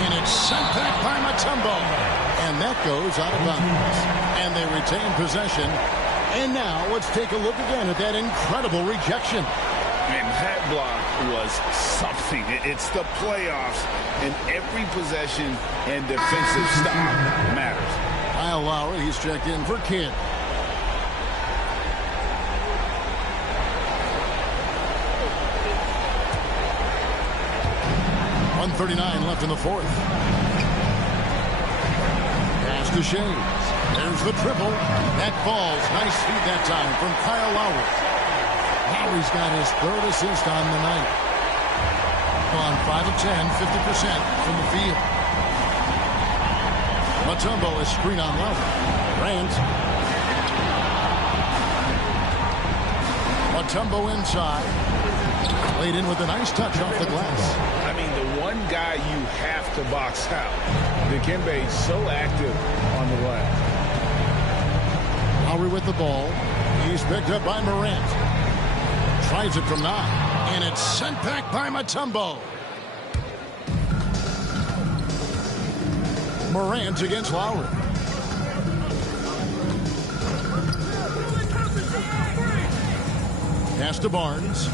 And it's sent back by Mutombo. And that goes out of bounds. And they retain possession. And now let's take a look again at that incredible rejection. And that block was something. It's the playoffs, and every possession and defensive stop matters. Kyle Lowry, he's checked in for Kidd. .139 left in the fourth. Pass to Shays. There's the triple. That falls. Nice feed that time from Kyle Lowry. Lowry's got his third assist on the night. On 5 of 10, 50% from the field. Mutombo is screen on Lowry. Grant. Mutombo inside. Laid in with a nice touch off the glass. I mean, the one guy you have to box out. Dikembe is so active on the glass. Lowry with the ball. He's picked up by Morant. Tries it from 9. And it's sent back by Mutombo. Morant against Lowry. Pass to Barnes.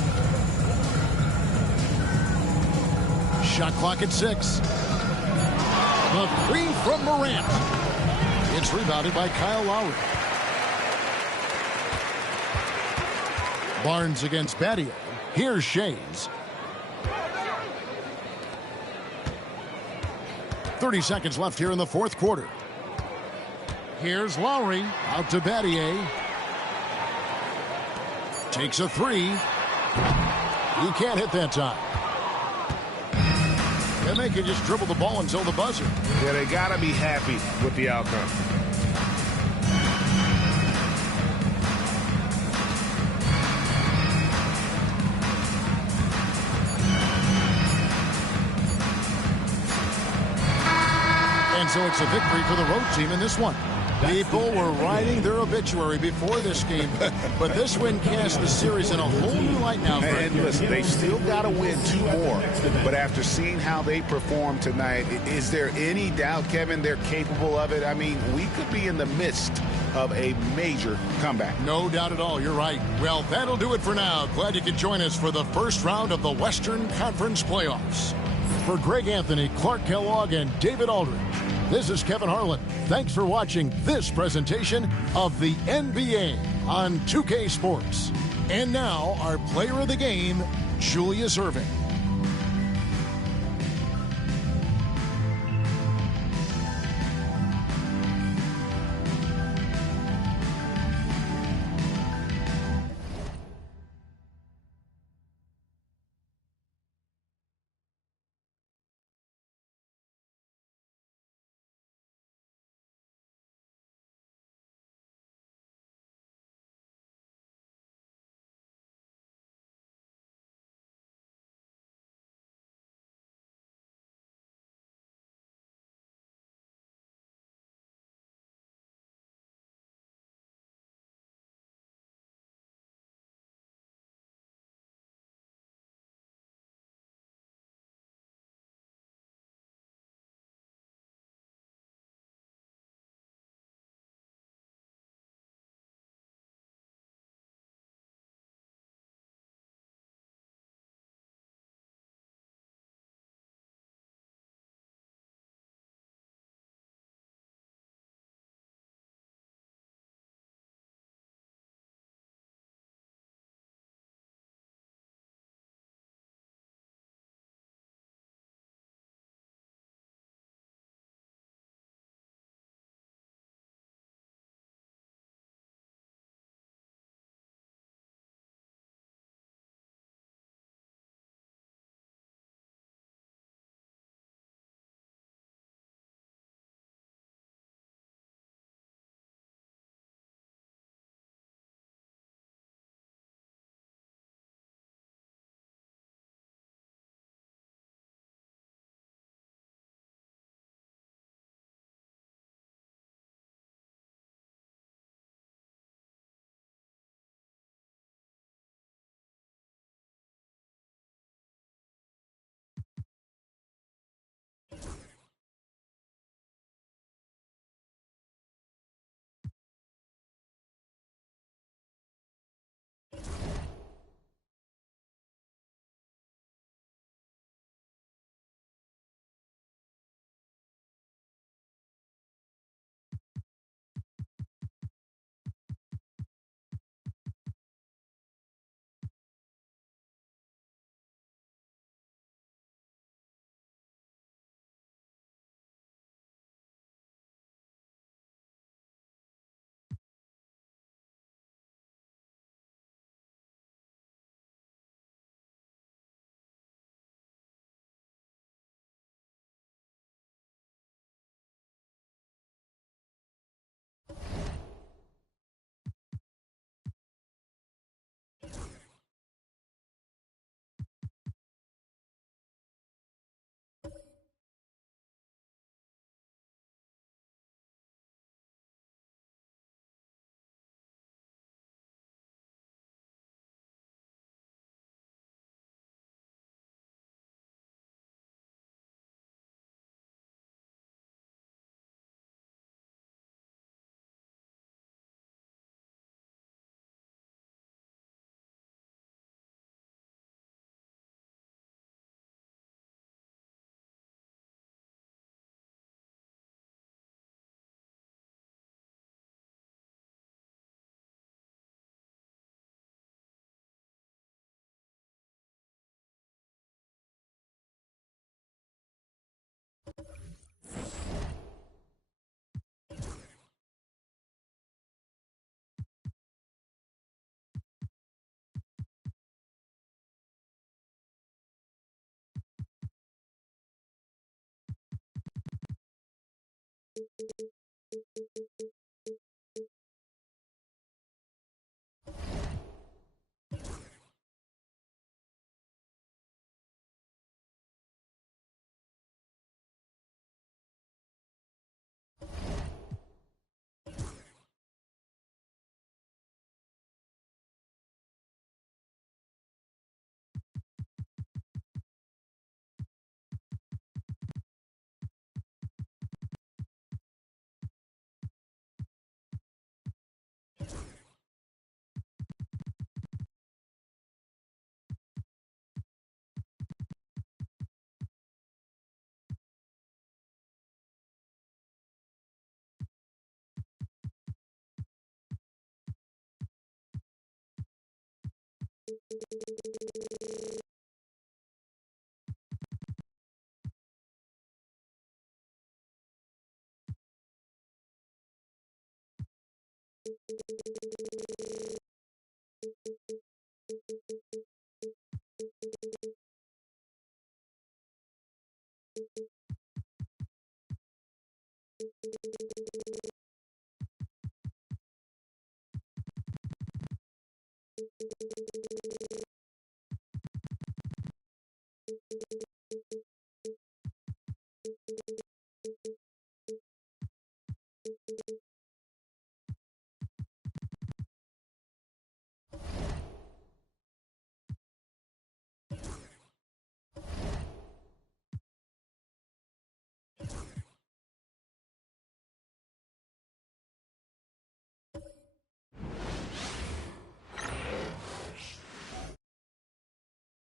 Shot clock at 6. The three from Morant. It's rebounded by Kyle Lowry. Barnes against Battier. Here's Shays. 30 seconds left here in the fourth quarter. Here's Lowry. Out to Battier. Takes a 3. He can't hit that time. And they can just dribble the ball until the buzzer. Yeah, they got to be happy with the outcome. And so it's a victory for the road team in this one. People were writing their obituary before this game, but this win cast the series in a whole new light now. And listen, they still got to win 2 more, but after seeing how they performed tonight, is there any doubt, Kevin, they're capable of it? I mean, we could be in the midst of a major comeback. No doubt at all. You're right. Well, that'll do it for now. Glad you could join us for the first round of the Western Conference playoffs. For Greg Anthony, Clark Kellogg, and David Aldridge, this is Kevin Harlan. Thanks for watching this presentation of the NBA on 2K Sports. And now, our player of the game, Julius Erving.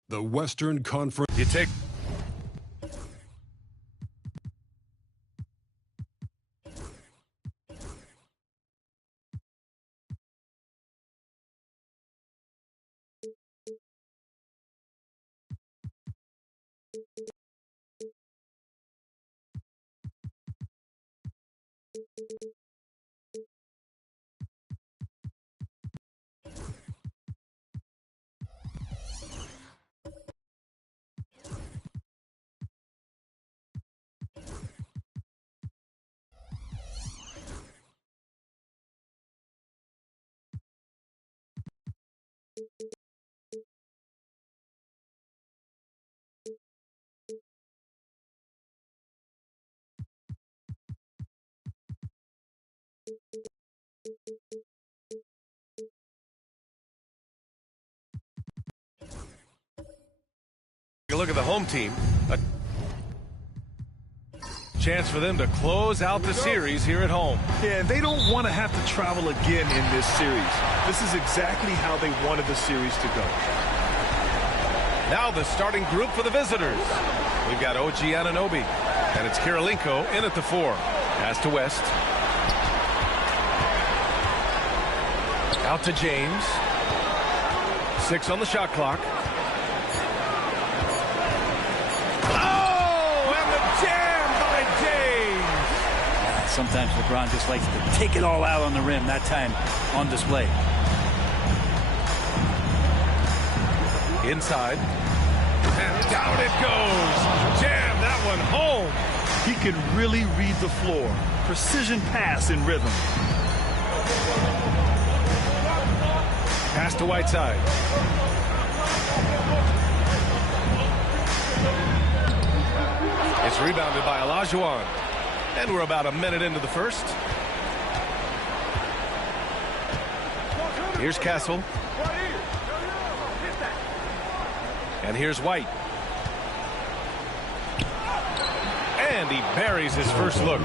The Western Conference. You take. You look at the home team. A chance for them to close out the series here at home. Yeah, and they don't want to have to travel again in this series. This is exactly how they wanted the series to go. Now the starting group for the visitors. We've got OG Anunoby, and it's Kirilenko in at the 4. Pass to West. Out to James. 6 on the shot clock. Sometimes LeBron just likes to take it all out on the rim, that time on display. Inside. And down it goes. Jam that one home. He can really read the floor. Precision pass in rhythm. Pass to Whiteside. It's rebounded by Olajuwon. And we're about a minute into the first. Here's Castle. And here's White. And he buries his first look.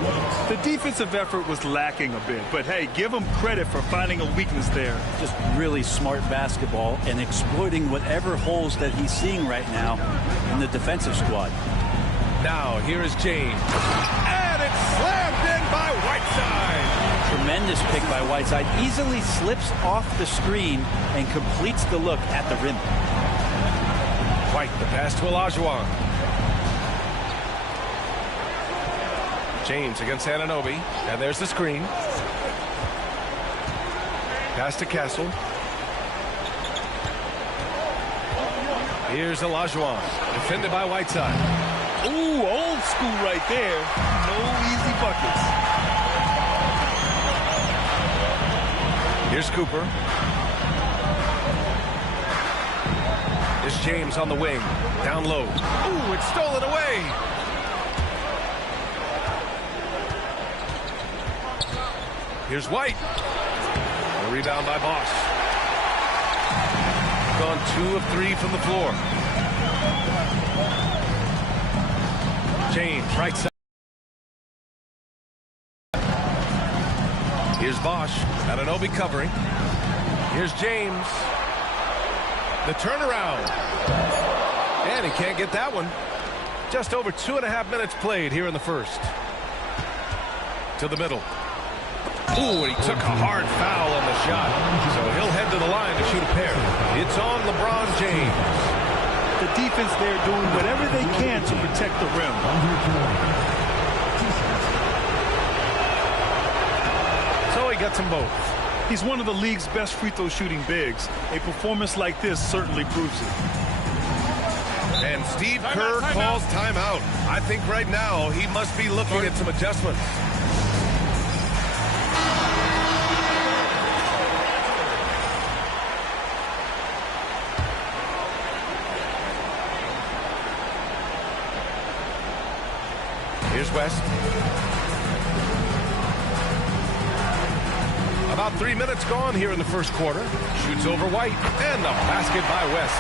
The defensive effort was lacking a bit, but hey, give him credit for finding a weakness there. Just really smart basketball and exploiting whatever holes that he's seeing right now in the defensive squad. Now here is James. And it's slammed in by Whiteside. Tremendous pick by Whiteside. Easily slips off the screen and completes the look at the rim. White, the pass to Olajuwon. James against Anunoby. And there's the screen. Pass to Castle. Here's Olajuwon. Defended by Whiteside. Ooh, old school right there. No easy buckets. Here's Cooper. Here's James on the wing. Down low. Ooh, it's stolen away. Here's White. A rebound by Bosch. Gone 2 of 3 from the floor. James, right side. Here's Bosch. Anunoby covering. Here's James. The turnaround. And he can't get that one. Just over 2.5 minutes played here in the first. To the middle. Ooh, and he took a hard foul on the shot. So he'll head to the line to shoot a pair. It's on LeBron James. The defense there doing whatever they can to protect the rim. So he gets them both. He's one of the league's best free throw shooting bigs. A performance like this certainly proves it. And Steve Kerr calls timeout. I think right now he must be looking at some adjustments. Here's West. About 3 minutes gone here in the first quarter. Shoots over White, and the basket by West.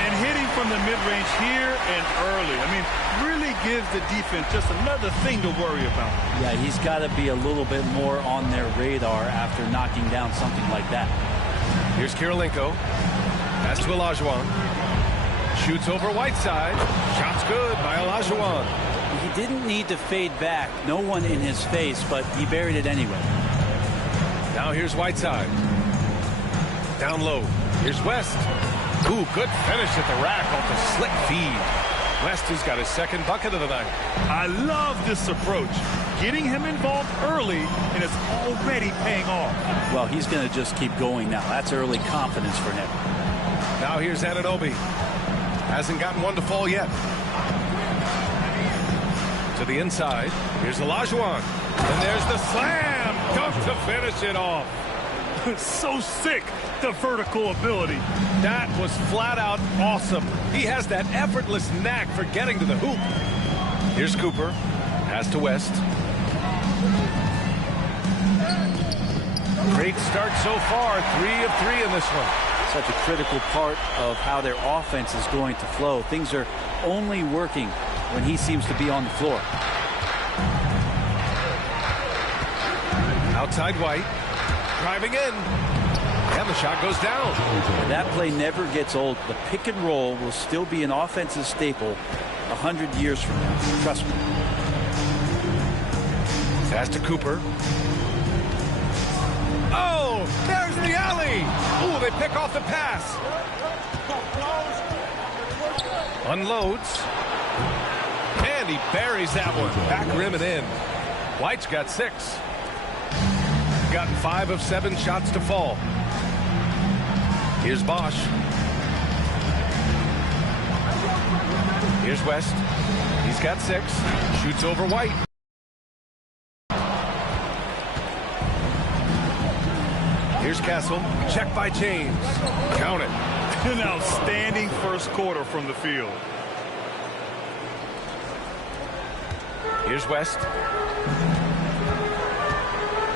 And hitting from the mid-range here and early. I mean, really gives the defense just another thing to worry about. Yeah, he's got to be a little bit more on their radar after knocking down something like that. Here's Kirilenko. Pass to Olajuwon. Shoots over Whiteside. Shot's good by Olajuwon. He didn't need to fade back. No one in his face, but he buried it anyway. Now here's Whiteside. Down low. Here's West. Ooh, good finish at the rack off the slick feed. West has got his second bucket of the night. I love this approach. Getting him involved early, and it's already paying off. Well, he's going to just keep going now. That's early confidence for him. Now here's Anunoby. Hasn't gotten one to fall yet. To the inside. Here's Olajuwon. And there's the slam dunk to finish it off. So sick, the vertical ability. That was flat out awesome. He has that effortless knack for getting to the hoop. Here's Cooper. Pass to West. Great start so far. 3 of 3 in this one. Such a critical part of how their offense is going to flow. Things are only working when he seems to be on the floor. Outside White. Driving in. And the shot goes down. That play never gets old. The pick and roll will still be an offensive staple 100 years from now. Trust me. Pass to Cooper. Oh, there's the alley. Ooh, they pick off the pass. Unloads. And he buries that one. Back rim and in. White's got 6. Gotten 5 of 7 shots to fall. Here's Bosch. Here's West. He's got 6. Shoots over White. Here's Castle. Check by James. Count it. An outstanding first quarter from the field. Here's West.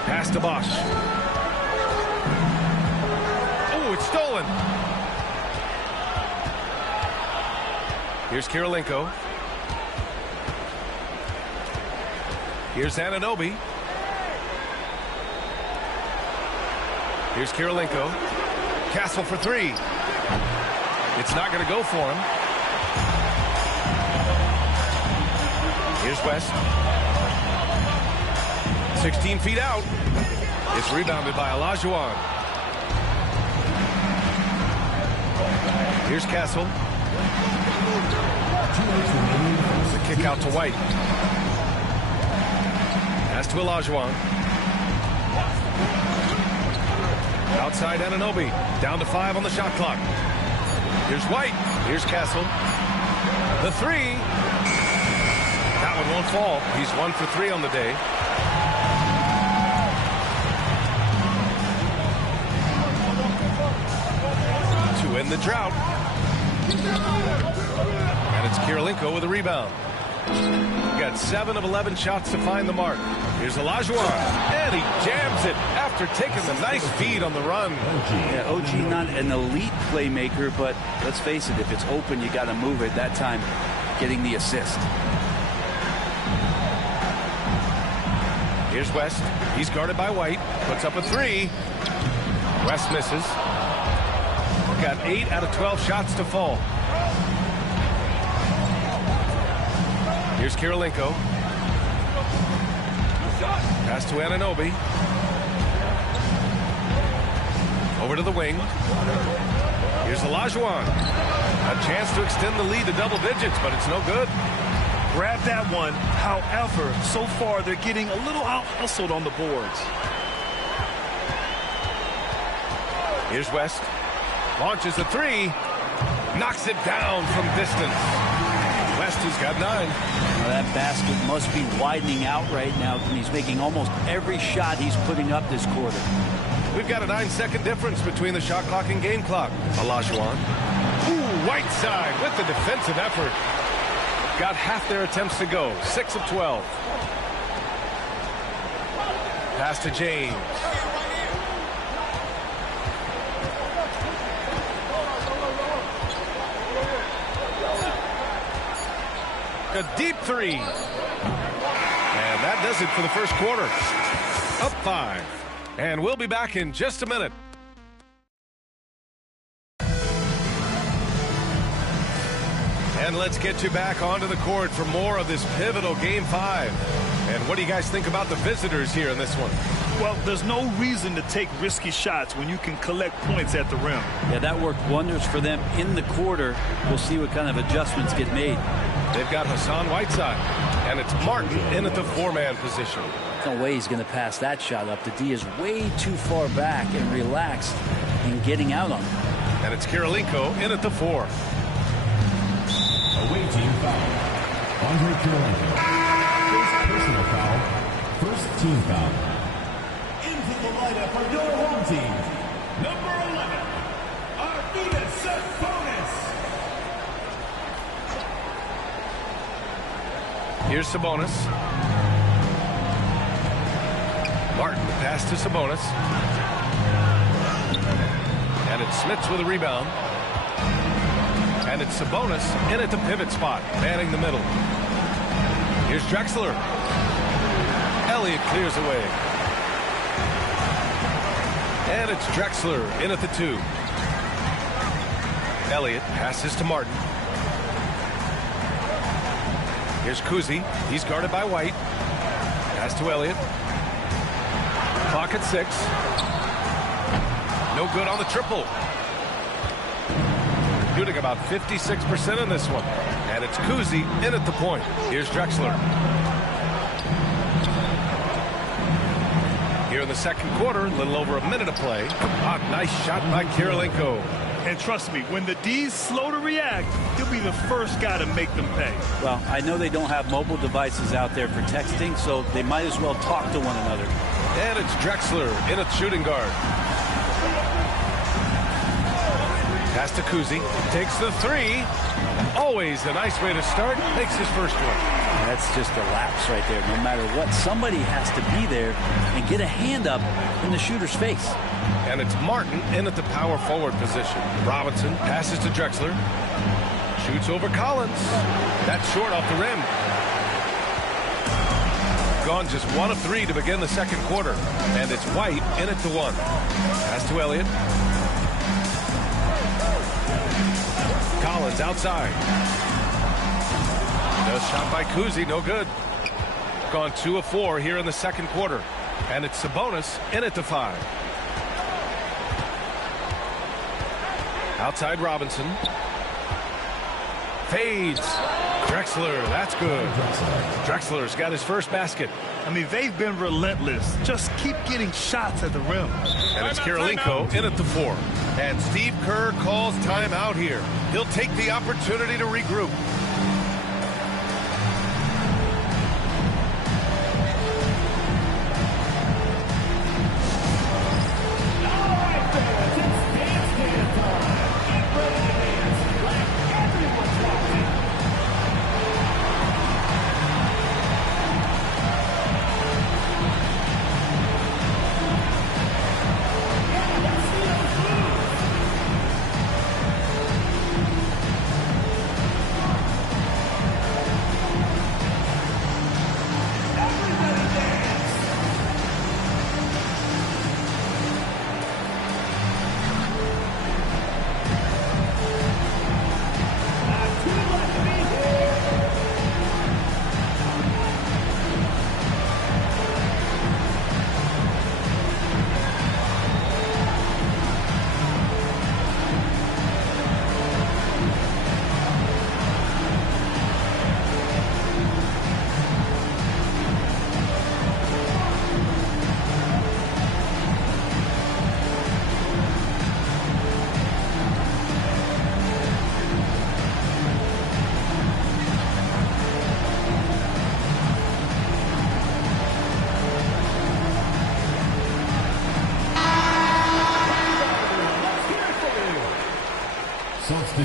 Pass to Bosch. Oh, it's stolen. Here's Kirilenko. Here's Anunoby. Here's Kirilenko. Castle for 3. It's not going to go for him. Here's West. 16 feet out. It's rebounded by Olajuwon. Here's Castle. The kick out to White. Pass to Olajuwon. Outside Anunoby. Down to 5 on the shot clock. Here's White. Here's Castle. The 3. That one won't fall. He's 1 for 3 on the day. the drought. And it's Kirilenko with a rebound. Got 7 of 11 shots to find the mark. Here's Olajuwon, and he jams it after taking the nice feed on the run. Yeah, OG not an elite playmaker, but let's face it, if it's open, you got to move it. That time, getting the assist. Here's West. He's guarded by White. Puts up a 3. West misses. Got 8 out of 12 shots to fall. Here's Kirilenko. Pass to Anunoby. Over to the wing. Here's Olajuwon. A chance to extend the lead to double digits, but it's no good. Grab that one. However, so far they're getting a little out-hustled on the boards. Here's West. Launches a 3. Knocks it down from distance. West has got 9. Well, that basket must be widening out right now. He's making almost every shot he's putting up this quarter. We've got a 9-second difference between the shot clock and game clock. Olajuwon. Ooh, Whiteside with the defensive effort. Got half their attempts to go. 6 of 12. Pass to James. A deep 3. And that does it for the first quarter. Up 5. And we'll be back in just a minute. And let's get you back onto the court for more of this pivotal Game 5. And what do you guys think about the visitors here in this one? Well, there's no reason to take risky shots when you can collect points at the rim. Yeah, that worked wonders for them in the quarter. We'll see what kind of adjustments get made. They've got Hassan Whiteside, and it's Martin in at the 4-man position. No way he's going to pass that shot up. The D is way too far back and relaxed in getting out on him. And it's Kirilenko in at the 4. Away team foul. Andre Kirilenko. First personal foul. First team foul. Into the lineup for your home team. Number 11, Arvydas Sabonis. Here's Sabonis. Martin, the pass to Sabonis. And it's Smits with a rebound. And it's Sabonis in at the pivot spot, manning the middle. Here's Drexler. Elliott clears away. And it's Drexler in at the 2. Elliott passes to Martin. Here's Kuzi. He's guarded by White. Pass to Elliott. Clock at 6. No good on the triple. Shooting about 56% in this one. And it's Kuzi in at the point. Here's Drexler. Here in the second quarter, a little over a minute to play. Nice shot by Kirilenko. And trust me, when the D's slow to react, he'll be the first guy to make them pay. Well, I know they don't have mobile devices out there for texting, so they might as well talk to one another. And it's Drexler in at shooting guard. Pass to Kuzi. Takes the 3. Always a nice way to start. Makes his first one. That's just a lapse right there. No matter what, somebody has to be there and get a hand up in the shooter's face. And it's Martin in at the power forward position. Robinson passes to Drexler. Shoots over Collins. That's short off the rim. Gone just 1 of 3 to begin the second quarter. And it's White in at the 1. Pass to Elliott. Collins outside. No shot by Kuzi, no good. Gone 2 of 4 here in the second quarter. And it's Sabonis in at the 5. Outside Robinson. Fades. Drexler, that's good. Drexler's got his first basket. I mean, they've been relentless. Just keep getting shots at the rim. And it's Kirilenko in at the 4. And Steve Kerr calls timeout here. He'll take the opportunity to regroup.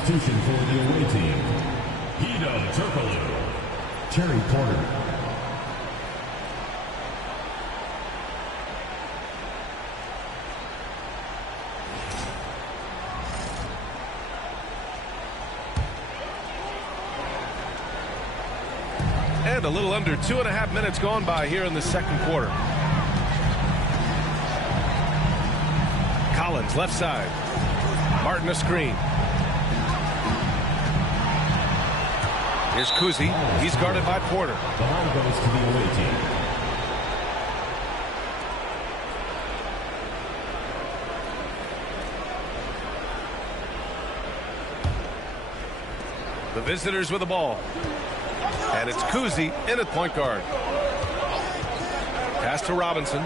substitution for the away team, Hedo Turkoglu, Terry Porter. And a little under 2.5 minutes gone by here in the second quarter. Collins, left side. Martin, a screen. Here's Kuzi. He's guarded by Porter. The ball goes to the away team. The visitors with the ball. And it's Kuzi in at point guard. Pass to Robinson.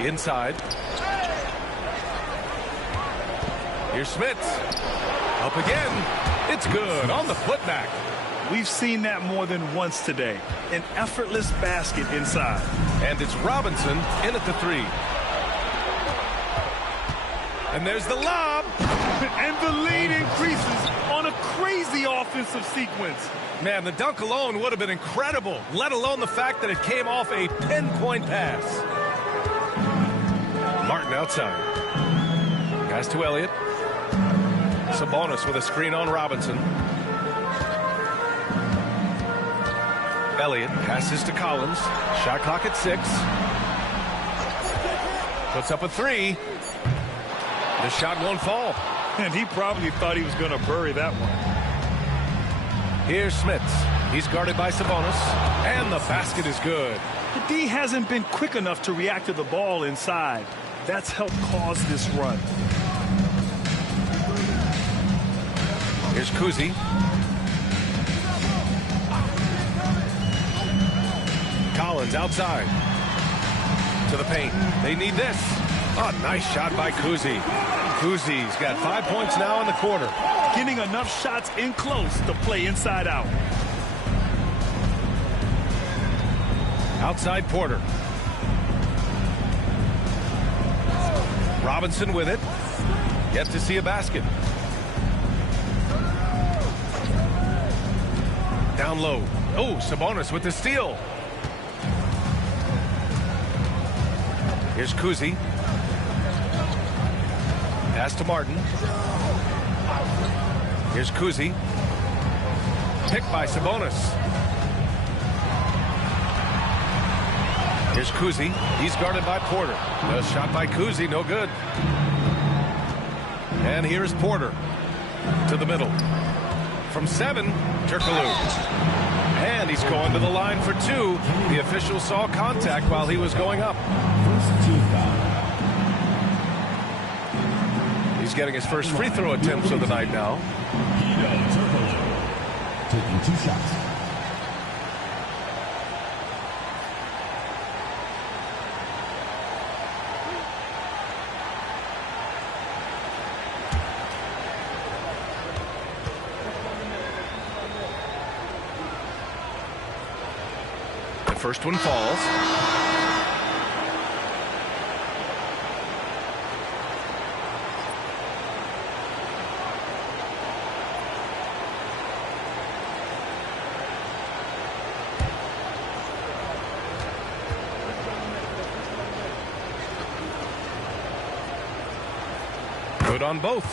Inside. Here's Smits. Up again. It's good on the putback. We've seen that more than once today. An effortless basket inside. And it's Robinson in at the three. And there's the lob. And the lead increases on a crazy offensive sequence. Man, the dunk alone would have been incredible, let alone the fact that it came off a pinpoint pass. Martin outside. Pass to Elliott. Sabonis with a screen on Robinson. Elliott passes to Collins. Shot clock at 6. Puts up a 3. The shot won't fall. And he probably thought he was going to bury that one. Here's Smits. He's guarded by Sabonis. And the basket is good. The D hasn't been quick enough to react to the ball inside. That's helped cause this run. Here's Kuzi. Collins outside. To the paint. They need this. Oh, nice shot by Kuzi. Kuzi's got 5 points now in the quarter. Getting enough shots in close to play inside out. Outside Porter. Robinson with it. Yet to see a basket. Down low. Oh, Sabonis with the steal. Here's Kuzi. Pass to Martin. Here's Kuzi. Picked by Sabonis. Here's Kuzi. He's guarded by Porter. A shot by Kuzi, no good. And here's Porter to the middle. From 7, Turkoglu. And he's going to the line for 2. The official saw contact while he was going up. First team foul. He's getting his first free throw attempts of the night now. Hedo Turkoglu, taking 2 shots. The first one falls. Good on both.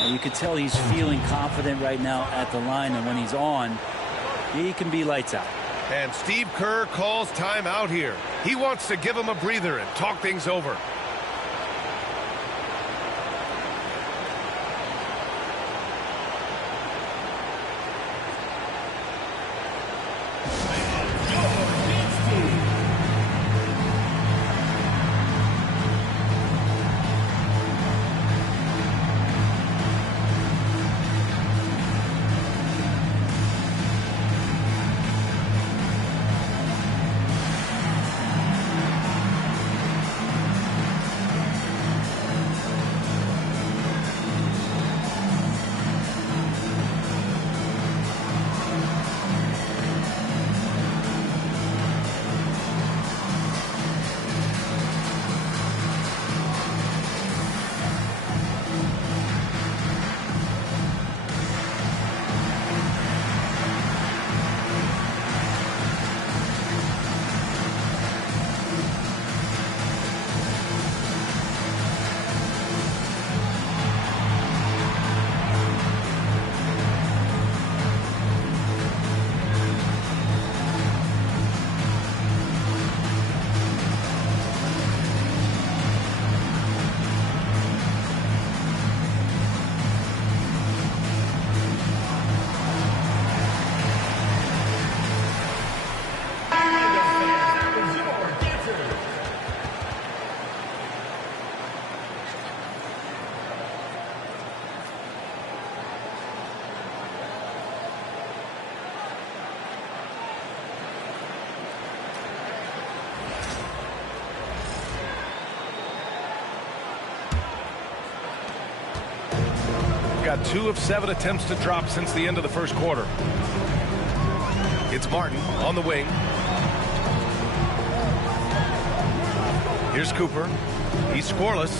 And you could tell he's feeling confident right now at the line, and when he's on, he can be lights out. And Steve Kerr calls timeout here. He wants to give him a breather and talk things over. got 2 of 7 attempts to drop since the end of the first quarter. It's Martin on the wing. Here's Cooper. He's scoreless.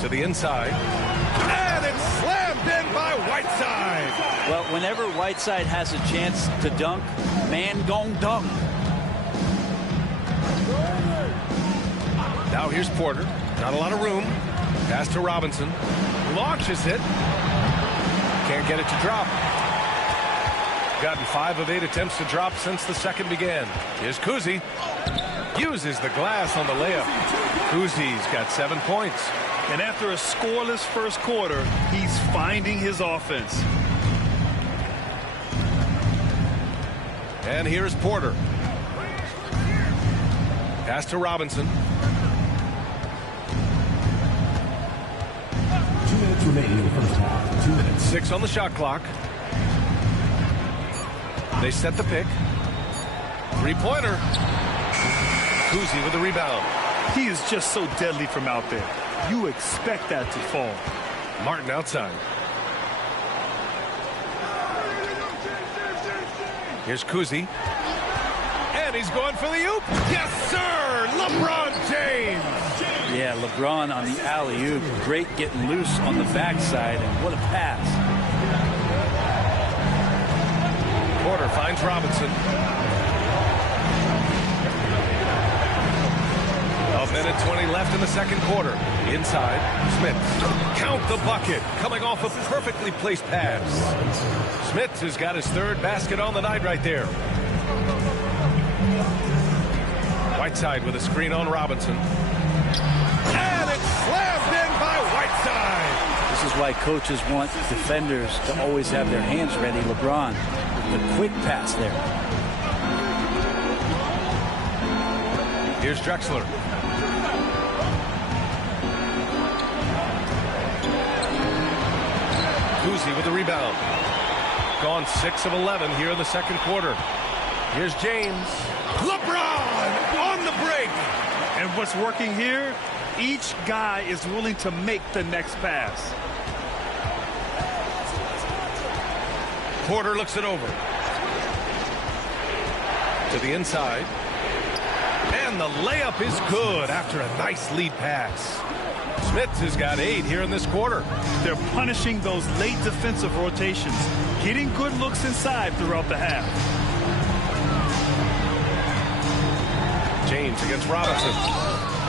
To the inside. And it's slammed in by Whiteside. Well, whenever Whiteside has a chance to dunk, man gon' dunk. Now here's Porter. Not a lot of room. Pass to Robinson. Launches it. Can't get it to drop. Gotten 5 of 8 attempts to drop since the second began. Here's Kuzi. Uses the glass on the layup. Kuzi's got 7 points. And after a scoreless first quarter, he's finding his offense. And here's Porter. Pass to Robinson. 2 minutes remaining in the first half. 2 minutes. 6 on the shot clock. They set the pick. 3-pointer. Kuzi with the rebound. He is just so deadly from out there. You expect that to fall. Martin outside. Here's Kuzi. And he's going for the oop. Yes, sir! LeBron James! Yeah, LeBron on the alley-oop. Great getting loose on the backside, and what a pass. Porter finds Robinson. A minute 20 left in the second quarter. Inside, Smith. Count the bucket. Coming off a perfectly placed pass. Smith has got his 3rd basket on the night right there. Whiteside with a screen on Robinson. And it's slammed in by Whiteside. This is why coaches want defenders to always have their hands ready. LeBron with the quick pass there. Here's Drexler. Kuzi with the rebound. Gone 6 of 11 here in the second quarter. Here's James. LeBron on the break. And what's working here, each guy is willing to make the next pass. Porter looks it over. To the inside. And the layup is good after a nice lead pass. Smith has got 8 here in this quarter. They're punishing those late defensive rotations, getting good looks inside throughout the half. James against Robinson.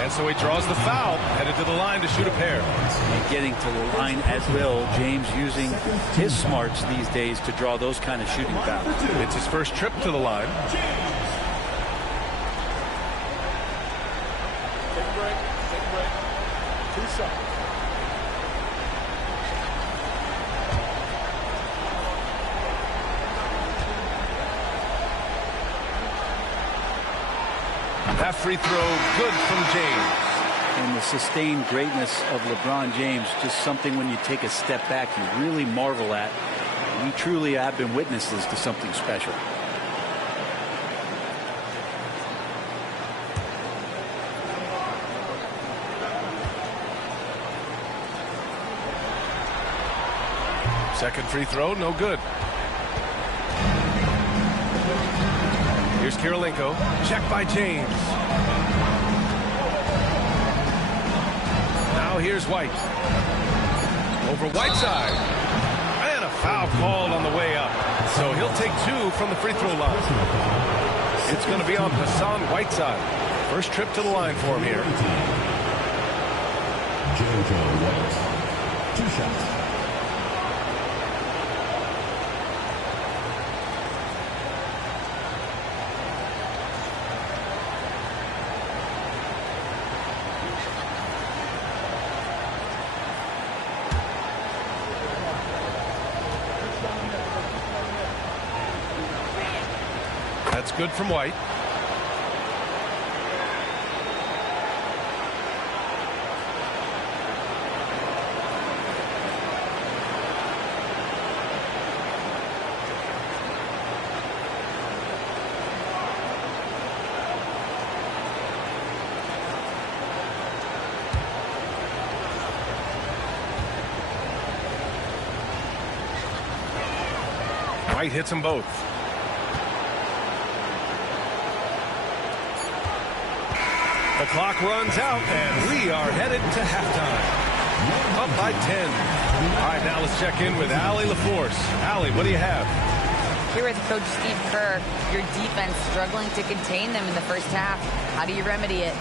And so he draws the foul, headed to the line to shoot a pair. And getting to the line at will. James using his smarts these days to draw those kind of shooting fouls. It's his first trip to the line. Take a break. Take a break. 2 seconds. That free throw good from James. And the sustained greatness of LeBron James, just something when you take a step back you really marvel at. We truly have been witnesses to something special. Second free throw, no good. Here's Kirilenko. Check by James. Now here's White. Over Whiteside. And a foul called on the way up. So he'll take 2 from the free throw line. It's going to be on Hassan Whiteside. First trip to the line for him here. JoJo White. 2 shots. That's good from White. White hits them both. The clock runs out, and we are headed to halftime. Up by 10. All right, now let's check in with Allie LaForce. Allie, what do you have? Here with Coach Steve Kerr, your defense struggling to contain them in the first half. How do you remedy it?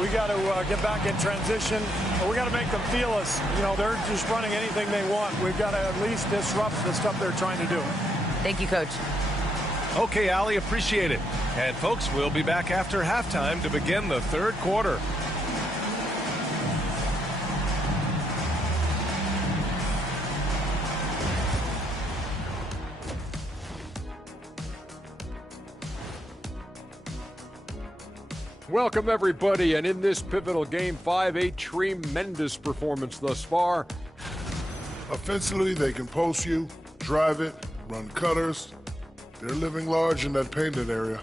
We got to get back in transition. We got to make them feel us. You know, they're just running anything they want. We've got to at least disrupt the stuff they're trying to do. Thank you, Coach. Okay, Allie, appreciate it. And folks, we'll be back after halftime to begin the third quarter. Welcome, everybody, and in this pivotal Game 5, a tremendous performance thus far. Offensively, they can post you, drive it, run cutters. They're living large in that painted area.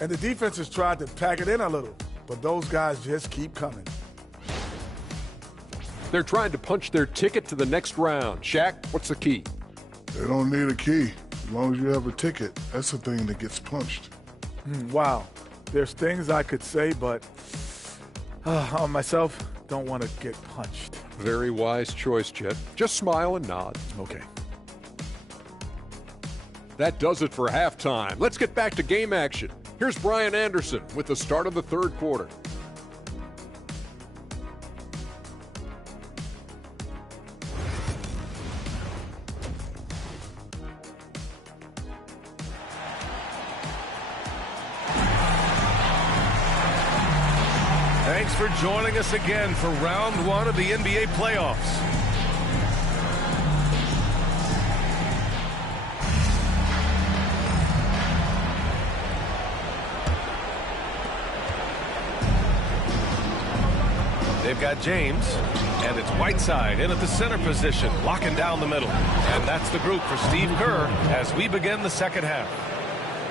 And the defense has tried to pack it in a little, but those guys just keep coming. They're trying to punch their ticket to the next round. Shaq, what's the key? They don't need a key. As long as you have a ticket, that's the thing that gets punched. Wow. There's things I could say, but on myself, don't want to get punched. Very wise choice, Chet. Just smile and nod. Okay. That does it for halftime. Let's get back to game action. Here's Brian Anderson with the start of the third quarter. Thanks for joining us again for round one of the NBA playoffs. They've got James, and it's Whiteside in at the center position, locking down the middle. And that's the group for Steve Kerr as we begin the second half.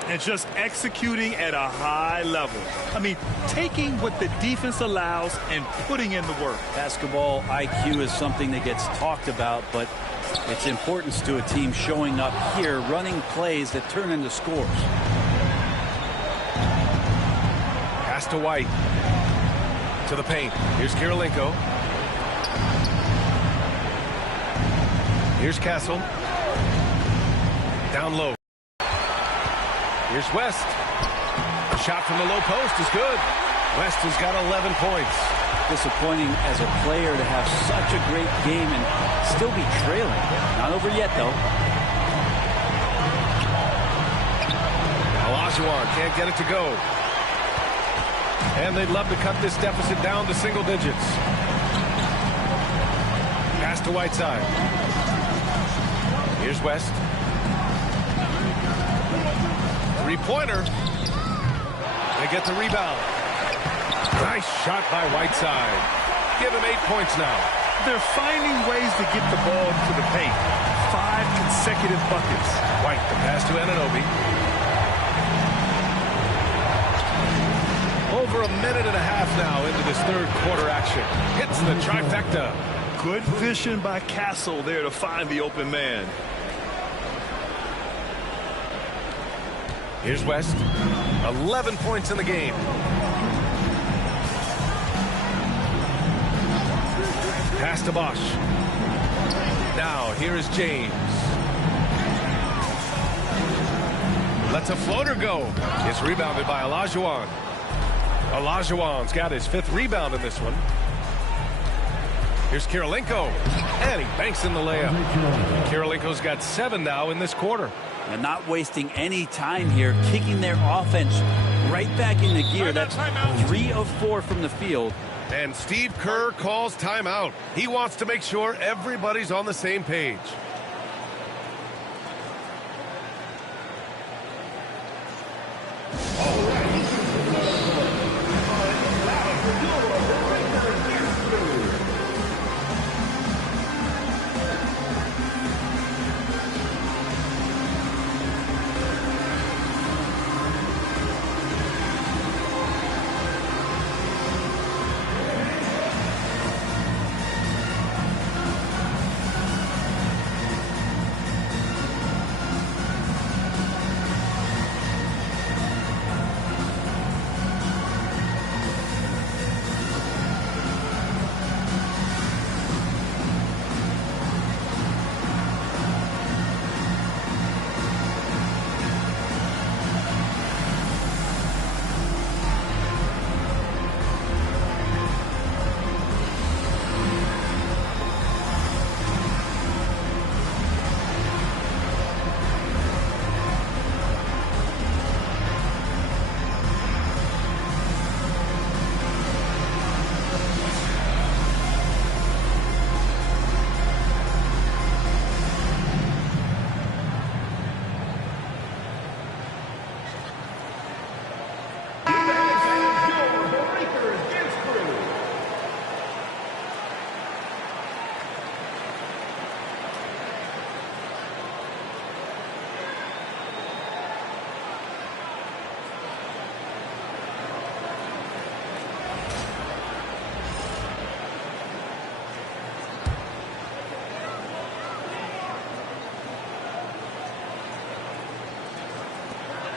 And just executing at a high level. I mean, taking what the defense allows and putting in the work. Basketball IQ is something that gets talked about, but its importance to a team showing up here, running plays that turn into scores. Pass to White. To the paint. Here's Kirilenko. Here's Castle. Down low. Here's West. A shot from the low post is good. West has got 11 points. Disappointing as a player to have such a great game and still be trailing. Not over yet, though. Olajuwon can't get it to go. And they'd love to cut this deficit down to single digits. Pass to Whiteside. Here's West. Three-pointer. They get the rebound. Nice shot by Whiteside. Give him 8 points now. They're finding ways to get the ball to the paint. 5 consecutive buckets. White, the pass to Anunoby. Over a minute and a half now into this third quarter action. Hits the trifecta. Good vision by Castle there to find the open man. Here's West. 11 points in the game. Pass to Bosch. Now here is James. Lets a floater go. It's rebounded by Olajuwon. Olajuwon's got his 5th rebound in this one. Here's Kirilenko. And he banks in the layup. Kirilenko's got 7 now in this quarter. And not wasting any time here, kicking their offense right back into gear. That's 3 of 4 from the field. And Steve Kerr calls timeout. He wants to make sure everybody's on the same page.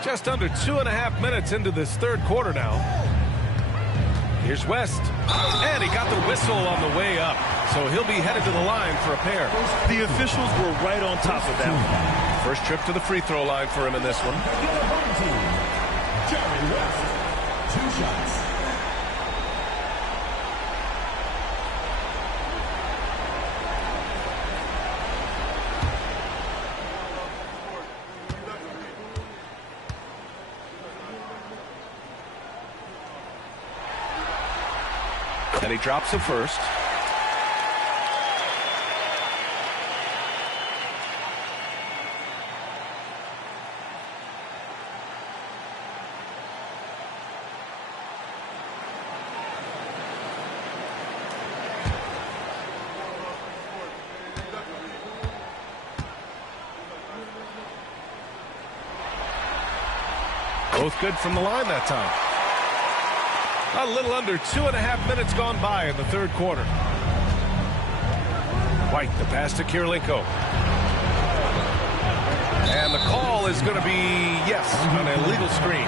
Just under 2.5 minutes into this third quarter now. Here's West. And he got the whistle on the way up. So he'll be headed to the line for a pair. The officials were right on top of that one. First trip to the free throw line for him in this one. Jerry West, 2 shots. And he drops the first. Both good from the line that time. A little under 2.5 minutes gone by in the third quarter. White, the pass to Kirilenko. And the call is going to be, yes, an illegal screen.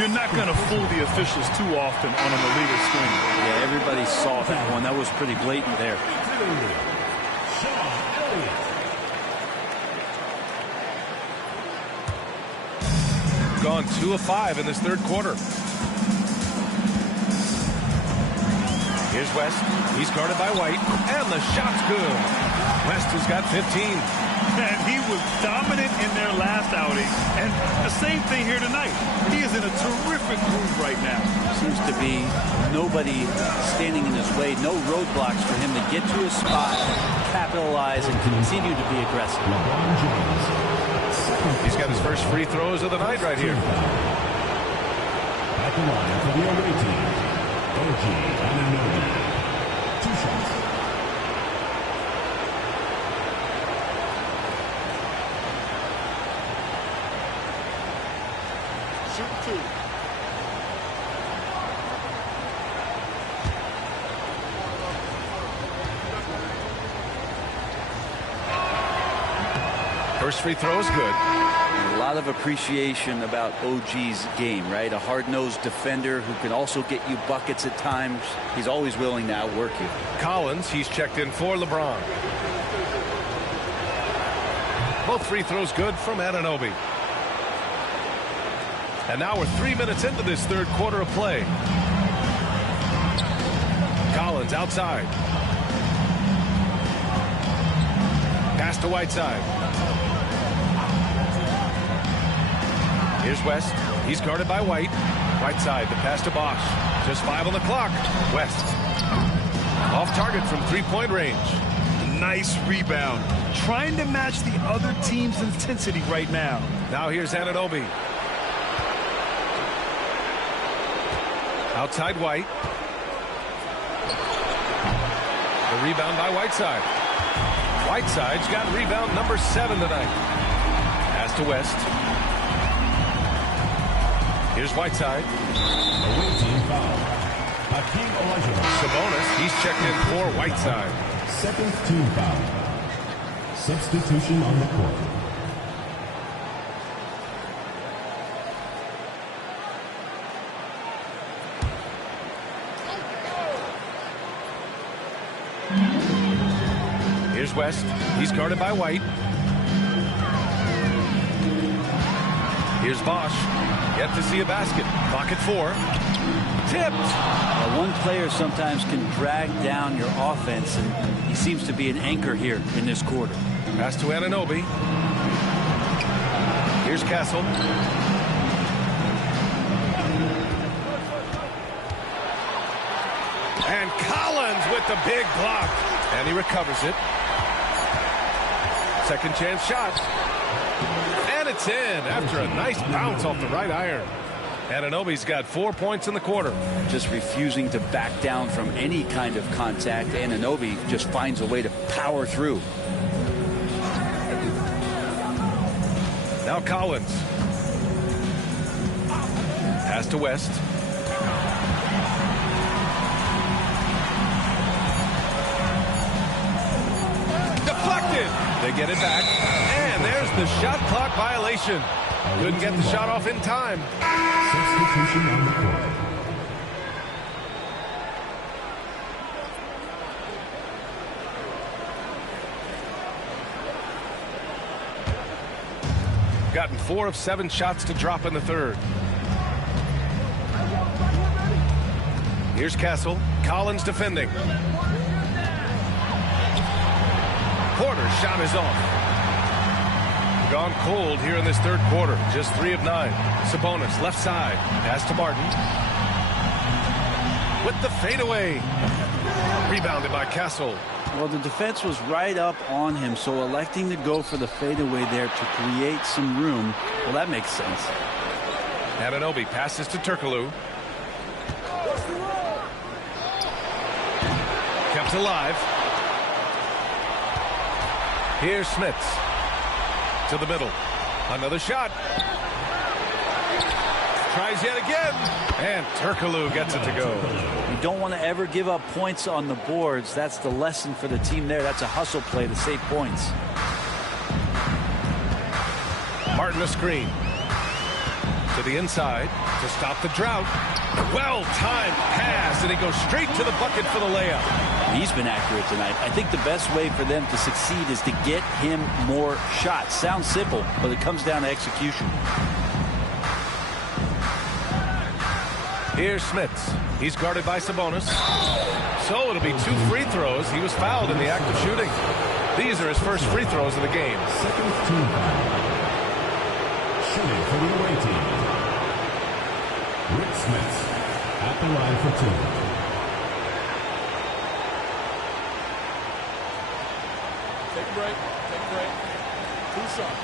You're not going to fool the officials too often on an illegal screen. Yeah, everybody saw that one. That was pretty blatant there. Gone 2 of 5 in this third quarter. Here's West. He's guarded by White. And the shot's good. West has got 15. And he was dominant in their last outing. And the same thing here tonight. He is in a terrific groove right now. Seems to be nobody standing in his way. No roadblocks for him to get to his spot, capitalize, and continue to be aggressive. He's got his first free throws of the night right here. At the line for the away team, OG Anunoby. 2 shots. Shoot 2. First free throw is good. A lot of appreciation about OG's game, right? A hard-nosed defender who can also get you buckets at times. He's always willing to outwork you. Collins, he's checked in for LeBron. Both free throws good from Anunoby. And now we're 3 minutes into this third quarter of play. Collins outside. Pass to Whiteside. Here's West. He's guarded by White. Whiteside, the pass to Bosch. Just 5 on the clock. West. Off target from 3-point range. Nice rebound. Trying to match the other team's intensity right now. Now here's Anunoby. Outside White. The rebound by Whiteside. Whiteside's got rebound number 7 tonight. Pass to West. Here's Whiteside. Away team foul. Hakeem Olajuwon. Sabonis, he's checked in for Whiteside. Second team foul. Substitution on the court. Here's West. He's guarded by White. Here's Bosch. Yet to see a basket. Clock at 4. Tipped. One player sometimes can drag down your offense, and he seems to be an anchor here in this quarter. Pass to Anunoby. Here's Castle. And Collins with the big block. And he recovers it. Second chance shot. And it's in after a nice bounce off the right iron. Anunoby's got 4 points in the quarter. Just refusing to back down from any kind of contact. Anunoby just finds a way to power through. Now Collins. Pass to West. Deflected. They get it back. And there's the shot clock violation. Couldn't get the shot off in time. Substitution on the court. Gotten 4 of 7 shots to drop in the third. Here's Castle. Collins defending. Porter's shot is off. Gone cold here in this third quarter. Just 3 of 9. Sabonis left side. Pass to Martin. With the fadeaway. Rebounded by Castle. Well, the defense was right up on him, so electing to go for the fadeaway there to create some room, well, that makes sense. Anunoby passes to Turkoglu. Kept alive. Here's Smits. To the middle. Another shot. Tries yet again. And Turkoglu gets it to go. You don't want to ever give up points on the boards. That's the lesson for the team there. That's a hustle play to save points. Martin a screen. To the inside to stop the drought. Well-timed pass, and he goes straight to the bucket for the layup. He's been accurate tonight. I think the best way for them to succeed is to get him more shots. Sounds simple, but it comes down to execution. Here's Smits. He's guarded by Sabonis. So it'll be 2 free throws. He was fouled in the act of shooting. These are his first free throws of the game. Second team foul. Shooting for the away team. Rick Smits at the line for 2. Take a break. Take a break. 2 shots.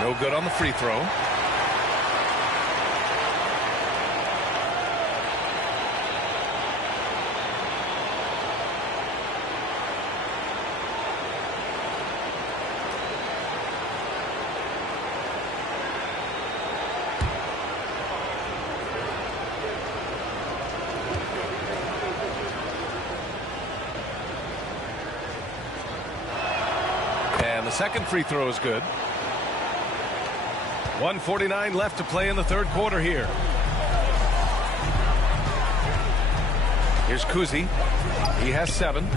No good on the free throw. And the second free throw is good. 1:49 left to play in the third quarter here. Here's Kuzi. He has 7.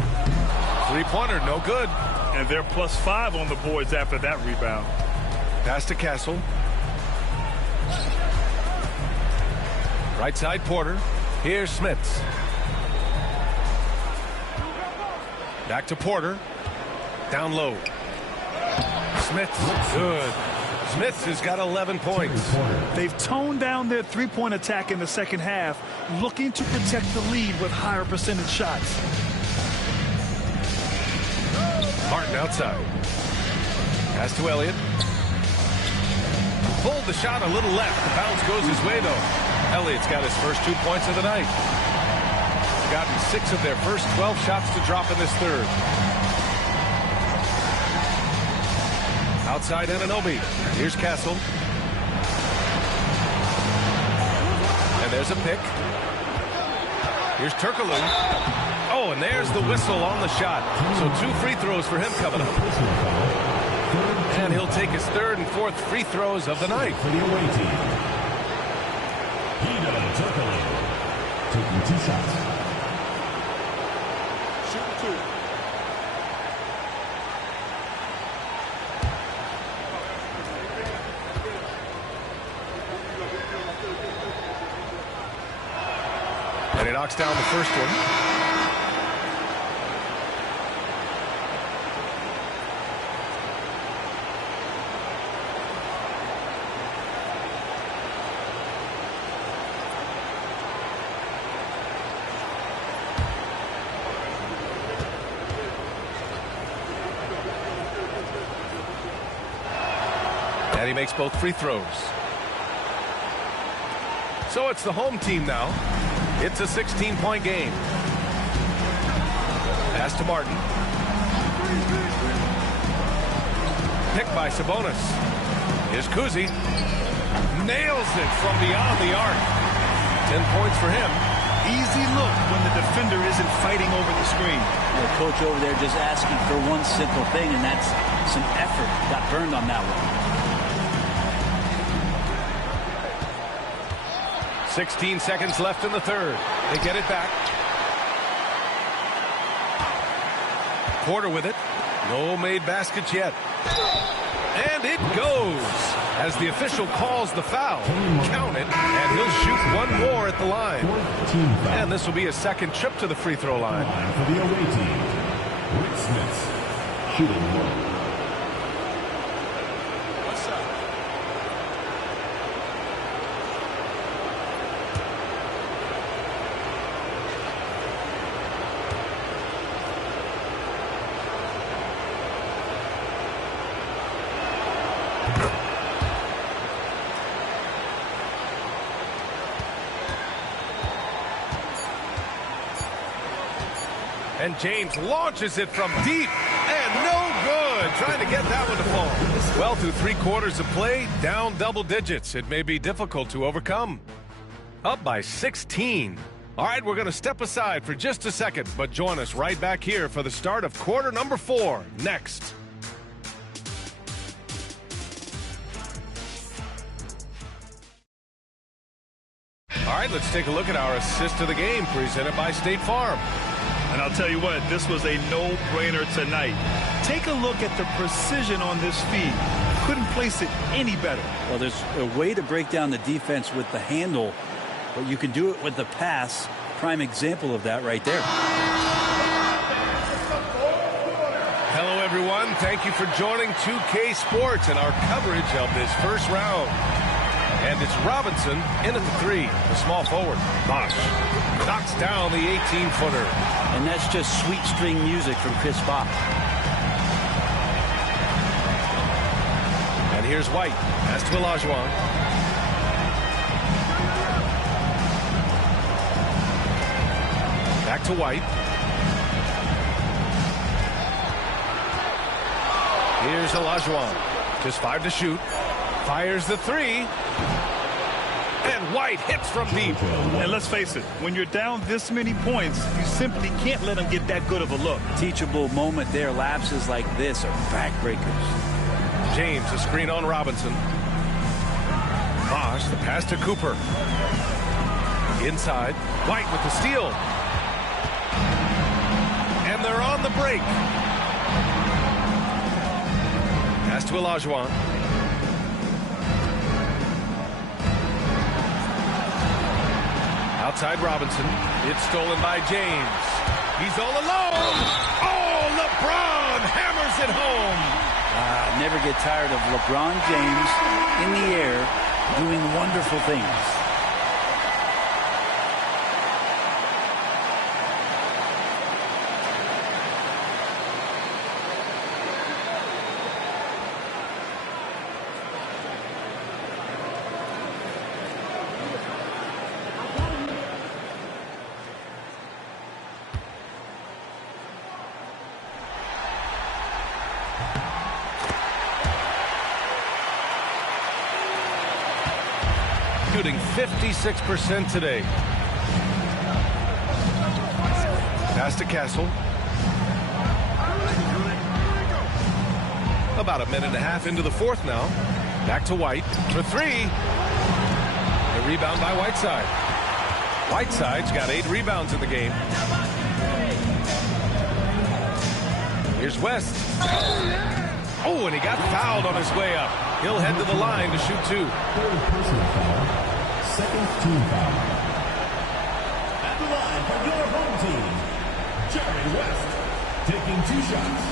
3-pointer, no good. And they're +5 on the boards after that rebound. Pass to Castle. Right side Porter. Here's Smits. Back to Porter. Down low. Smits, good. Smits has got 11 points. They've toned down their three-point attack in the second half, looking to protect the lead with higher percentage shots. Martin outside. Pass to Elliott. Pulled the shot a little left. The bounce goes his way, though. Elliott's got his first 2 points of the night. Gotten 6 of their first 12 shots to drop in this third. Outside Anunoby. Here's Castle. And there's a pick. Here's Turkoglu. Oh, and there's the whistle on the shot. So 2 free throws for him coming up. And he'll take his 3rd and 4th free throws of the night. For the away team. Hedo Turkoglu taking 2 shots. Shooting 2. And he knocks down the first one. And he makes both free throws. So it's the home team now. It's a 16-point game. Pass to Martin. Picked by Sabonis. Here's Kuzi. Nails it from beyond the arc. 10 points for him. Easy look when the defender isn't fighting over the screen. The coach over there just asking for one simple thing, and that's some effort. Got burned on that one. 16 seconds left in the third. They get it back. Porter with it. No made baskets yet. And it goes as the official calls the foul. Count it, and he'll shoot one more at the line. And this will be a second trip to the free throw line. For the away team, Rick Smith, shooting one. And James launches it from deep, and no good. Trying to get that one to fall. Well, through 3 quarters of play, down double digits. It may be difficult to overcome. Up by 16. All right, we're going to step aside for just a second, but join us right back here for the start of quarter number 4 next. All right, let's take a look at our assist of the game presented by State Farm. And I'll tell you what, this was a no-brainer tonight. Take a look at the precision on this feed. Couldn't place it any better. Well, there's a way to break down the defense with the handle, but you can do it with the pass. Prime example of that right there. Hello, everyone. Thank you for joining 2K Sports and our coverage of this first round. And it's Robinson in at the 3, the small forward. Bosch knocks down the 18-footer. And that's just sweet string music from Chris Bosch. And here's White. Pass to Olajuwon. Back to White. Here's Olajuwon. Just 5 to shoot. Fires the 3. And White hits from deep. And let's face it, when you're down this many points, you simply can't let them get that good of a look. Teachable moment there. Lapses like this are backbreakers. James, a screen on Robinson. Bosch, the pass to Cooper. Inside. White with the steal. And they're on the break. Pass to Olajuwon. Outside Robinson. It's stolen by James. He's all alone. Oh, LeBron hammers it home. Never get tired of LeBron James in the air doing wonderful things. Shooting 56% today. Pass to Castle. About a minute and a half into the fourth now. Back to White for 3. A rebound by Whiteside. Whiteside's got 8 rebounds in the game. Here's West. Oh, and he got fouled on his way up. He'll head to the line to shoot 2. Personal foul. Second team foul. At the line for your home team, Jerry West, taking 2 shots.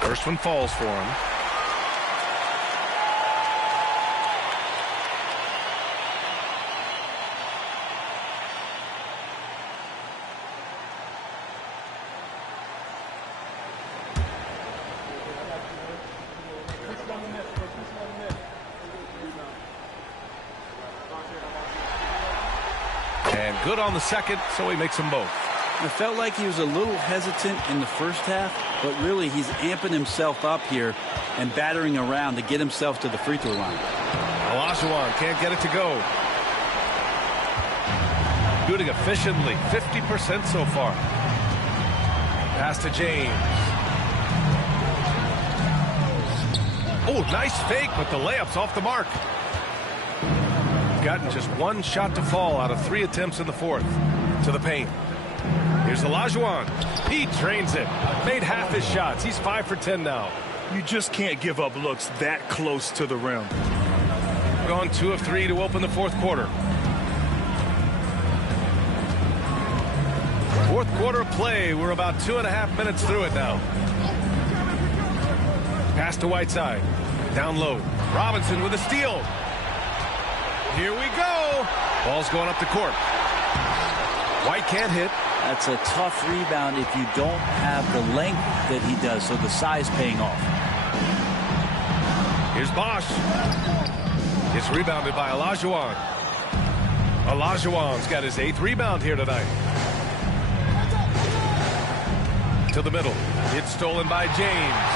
First one falls for him. And good on the second, so he makes them both. I felt like he was a little hesitant in the first half, but really he's amping himself up here and battering around to get himself to the free throw line. Olajuwon can't get it to go. Shooting efficiently, 50% so far. Pass to James. Oh, nice fake, but the layup's off the mark. Gotten just one shot to fall out of 3 attempts in the fourth. To the paint. Here's Olajuwon. He drains it. Made half his shots. He's 5 for 10 now. You just can't give up looks that close to the rim. Gone 2 of 3 to open the fourth quarter. Fourth quarter play. We're about 2.5 minutes through it now. Pass to Whiteside. Down low. Robinson with a steal. Here we go. Ball's going up the court. White can't hit. That's a tough rebound if you don't have the length that he does, so the size paying off. Here's Bosch. It's rebounded by Olajuwon. Olajuwon's got his 8th rebound here tonight. To the middle. It's stolen by James.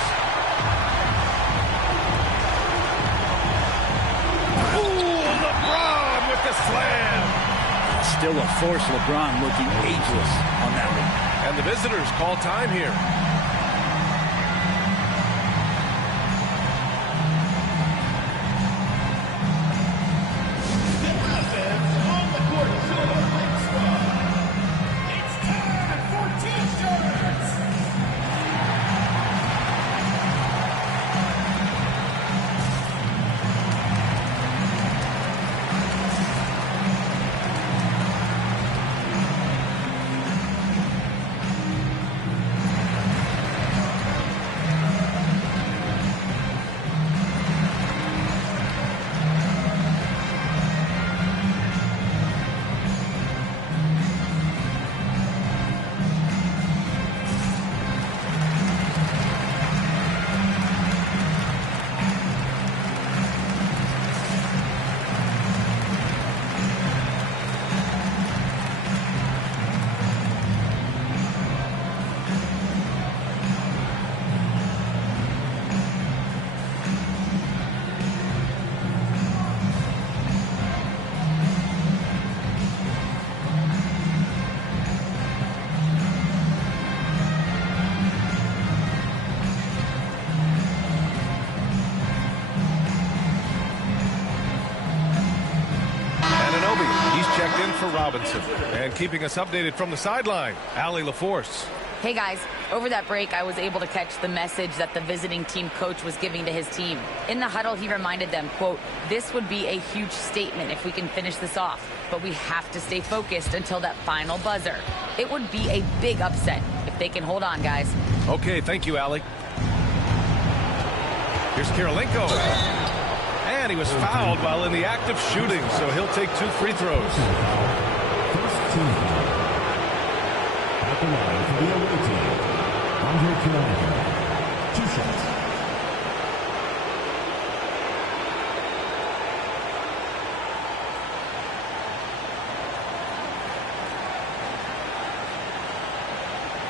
Ooh, LeBron with the slam. Still a force. LeBron looking ageless on that one. And the visitors call time here. For Robinson. And keeping us updated from the sideline, Allie LaForce. Hey guys, over that break I was able to catch the message that the visiting team coach was giving to his team. In the huddle he reminded them, quote, "This would be a huge statement if we can finish this off, but we have to stay focused until that final buzzer. It would be a big upset if they can hold on, guys." Okay, thank you, Allie. Here's Kirilenko. And he was fouled while in the act of shooting, so he'll take 2 free throws. First team foul. At the line for the away team, Andre Kirilenko. 2 shots.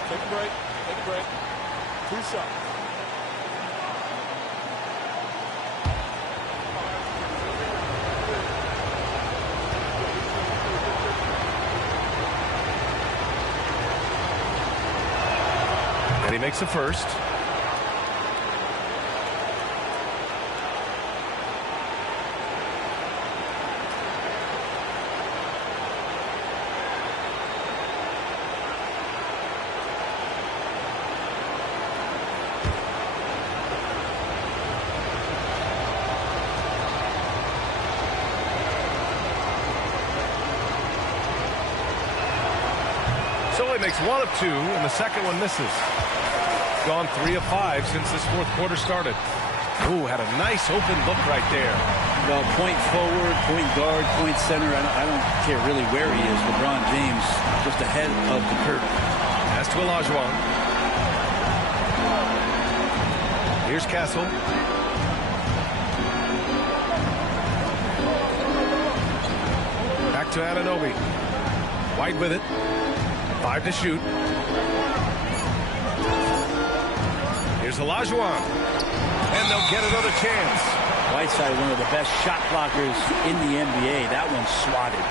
Take a break. Take a break. 2 shots. And he makes the first. So he makes 1 of 2, and the second one misses. Gone 3 of 5 since this fourth quarter started. Ooh, had a nice open look right there. Well, point forward, point guard, point center. I don't care really where he is. LeBron James just ahead of the curve. Pass to Olajuwon. Here's Castle. Back to Anunoby. White with it. 5 to shoot. Here's Olajuwon. And they'll get another chance. Whiteside, one of the best shot blockers in the NBA. That one swatted.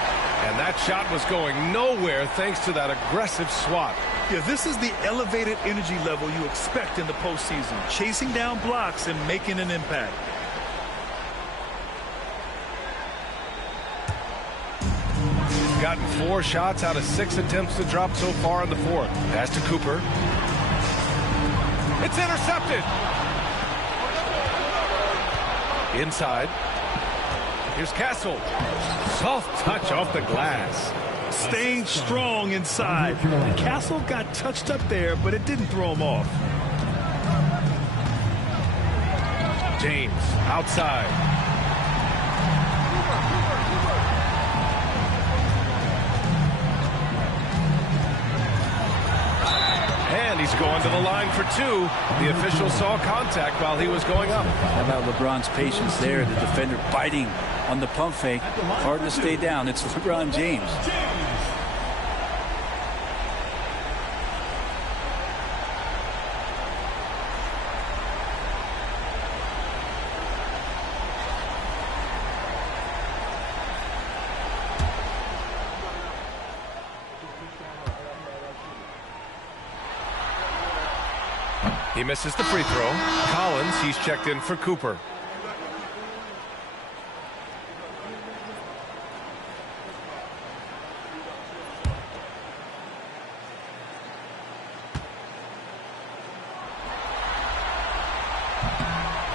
And that shot was going nowhere thanks to that aggressive swat. Yeah, this is the elevated energy level you expect in the postseason. Chasing down blocks and making an impact. He's gotten 4 shots out of 6 attempts to drop so far in the fourth. Pass to Cooper. It's intercepted. Inside. Here's Castle. Soft touch off the glass. Staying strong inside. Castle got touched up there, but it didn't throw him off. James outside. And he's going to the line for 2. The official saw contact while he was going up. How about LeBron's patience there? The defender biting on the pump fake. Hard to stay down. It's LeBron James. He misses the free throw. Collins, he's checked in for Cooper.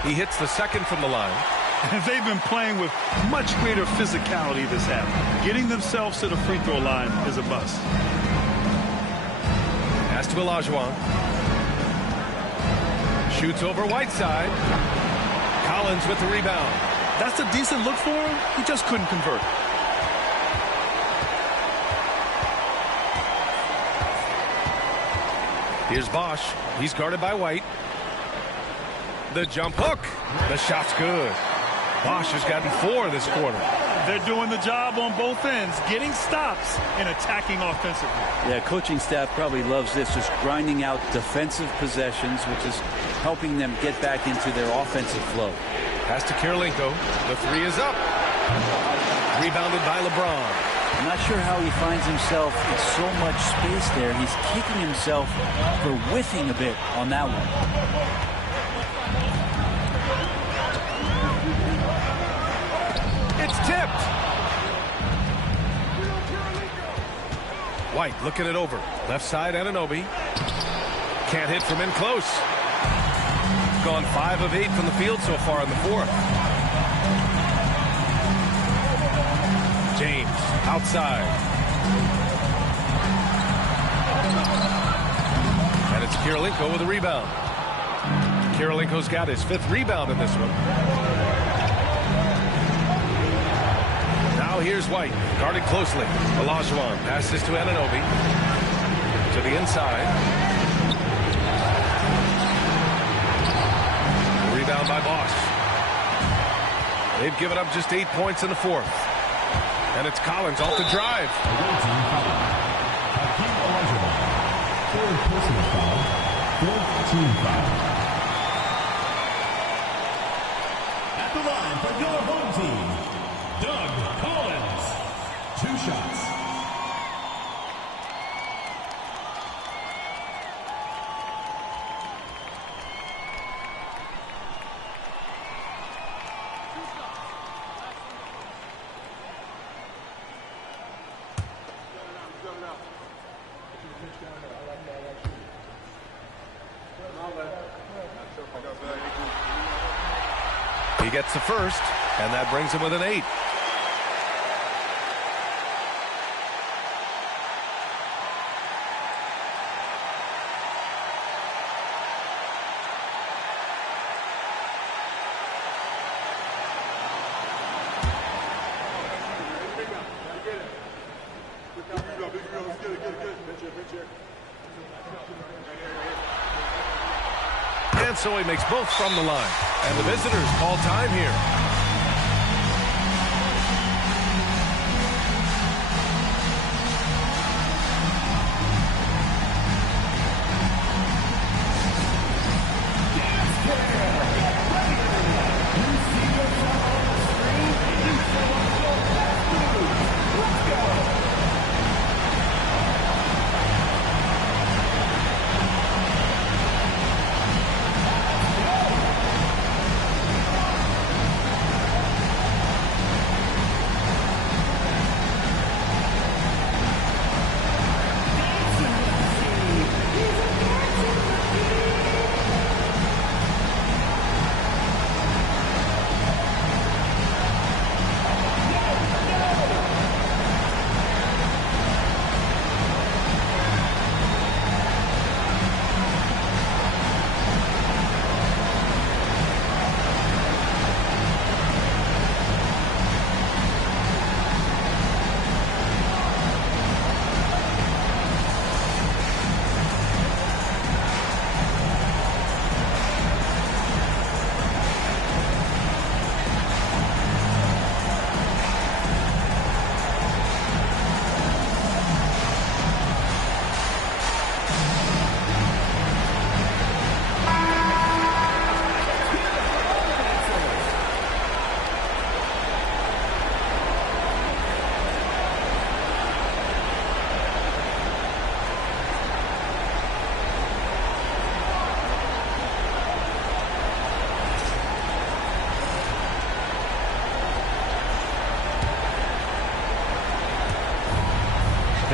He hits the second from the line. They've been playing with much greater physicality this half. Getting themselves to the free throw line is a must. Pass to Olajuwon. Shoots over Whiteside. Collins with the rebound. That's a decent look for him. He just couldn't convert. Here's Bosch. He's guarded by White. The jump hook. The shot's good. Bosch has gotten 4 this quarter. They're doing the job on both ends, getting stops and attacking offensively. Yeah, coaching staff probably loves this, just grinding out defensive possessions, which is helping them get back into their offensive flow. Pass to Kirilenko. The 3 is up. Rebounded by LeBron. I'm not sure how he finds himself in so much space there. He's kicking himself for whiffing a bit on that one. It's tipped. White looking it over. Left side, Anunoby. Can't hit from in close. Gone 5 of 8 from the field so far in the fourth. James outside. And it's Kirilenko with a rebound. Kirilenko's got his 5th rebound in this one. Now here's White, guarded closely. Olajuwon passes to Anunoby. To the inside. Rebound by Bosch. They've given up just 8 points in the fourth. And it's Collins off the drive. Third personal foul. 4th team foul. At the line for your home team, Doug Collins. 2 shots. He gets the first, and that brings him with an 8. And so he makes both from the line. And the visitors call time here.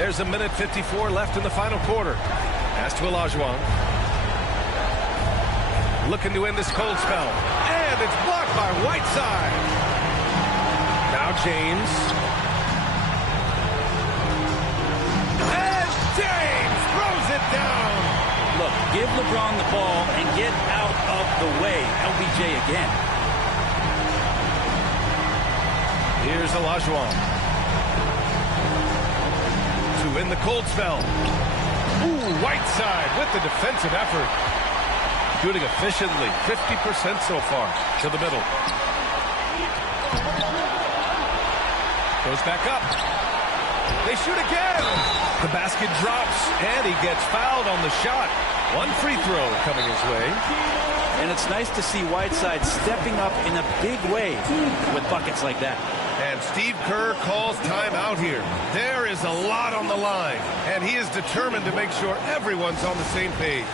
There's a minute 54 left in the final quarter. Pass to Olajuwon. Looking to end this cold spell. And it's blocked by Whiteside. Now James. And James throws it down. Look, give LeBron the ball and get out of the way. LBJ again. Here's Olajuwon. To win the cold spell. Ooh, Whiteside with the defensive effort. Shooting efficiently, 50% so far. To the middle. Goes back up. They shoot again. The basket drops, and he gets fouled on the shot. One free throw coming his way. And it's nice to see Whiteside stepping up in a big way with buckets like that. And Steve Kerr calls timeout here. There is a lot on the line, and he is determined to make sure everyone's on the same page.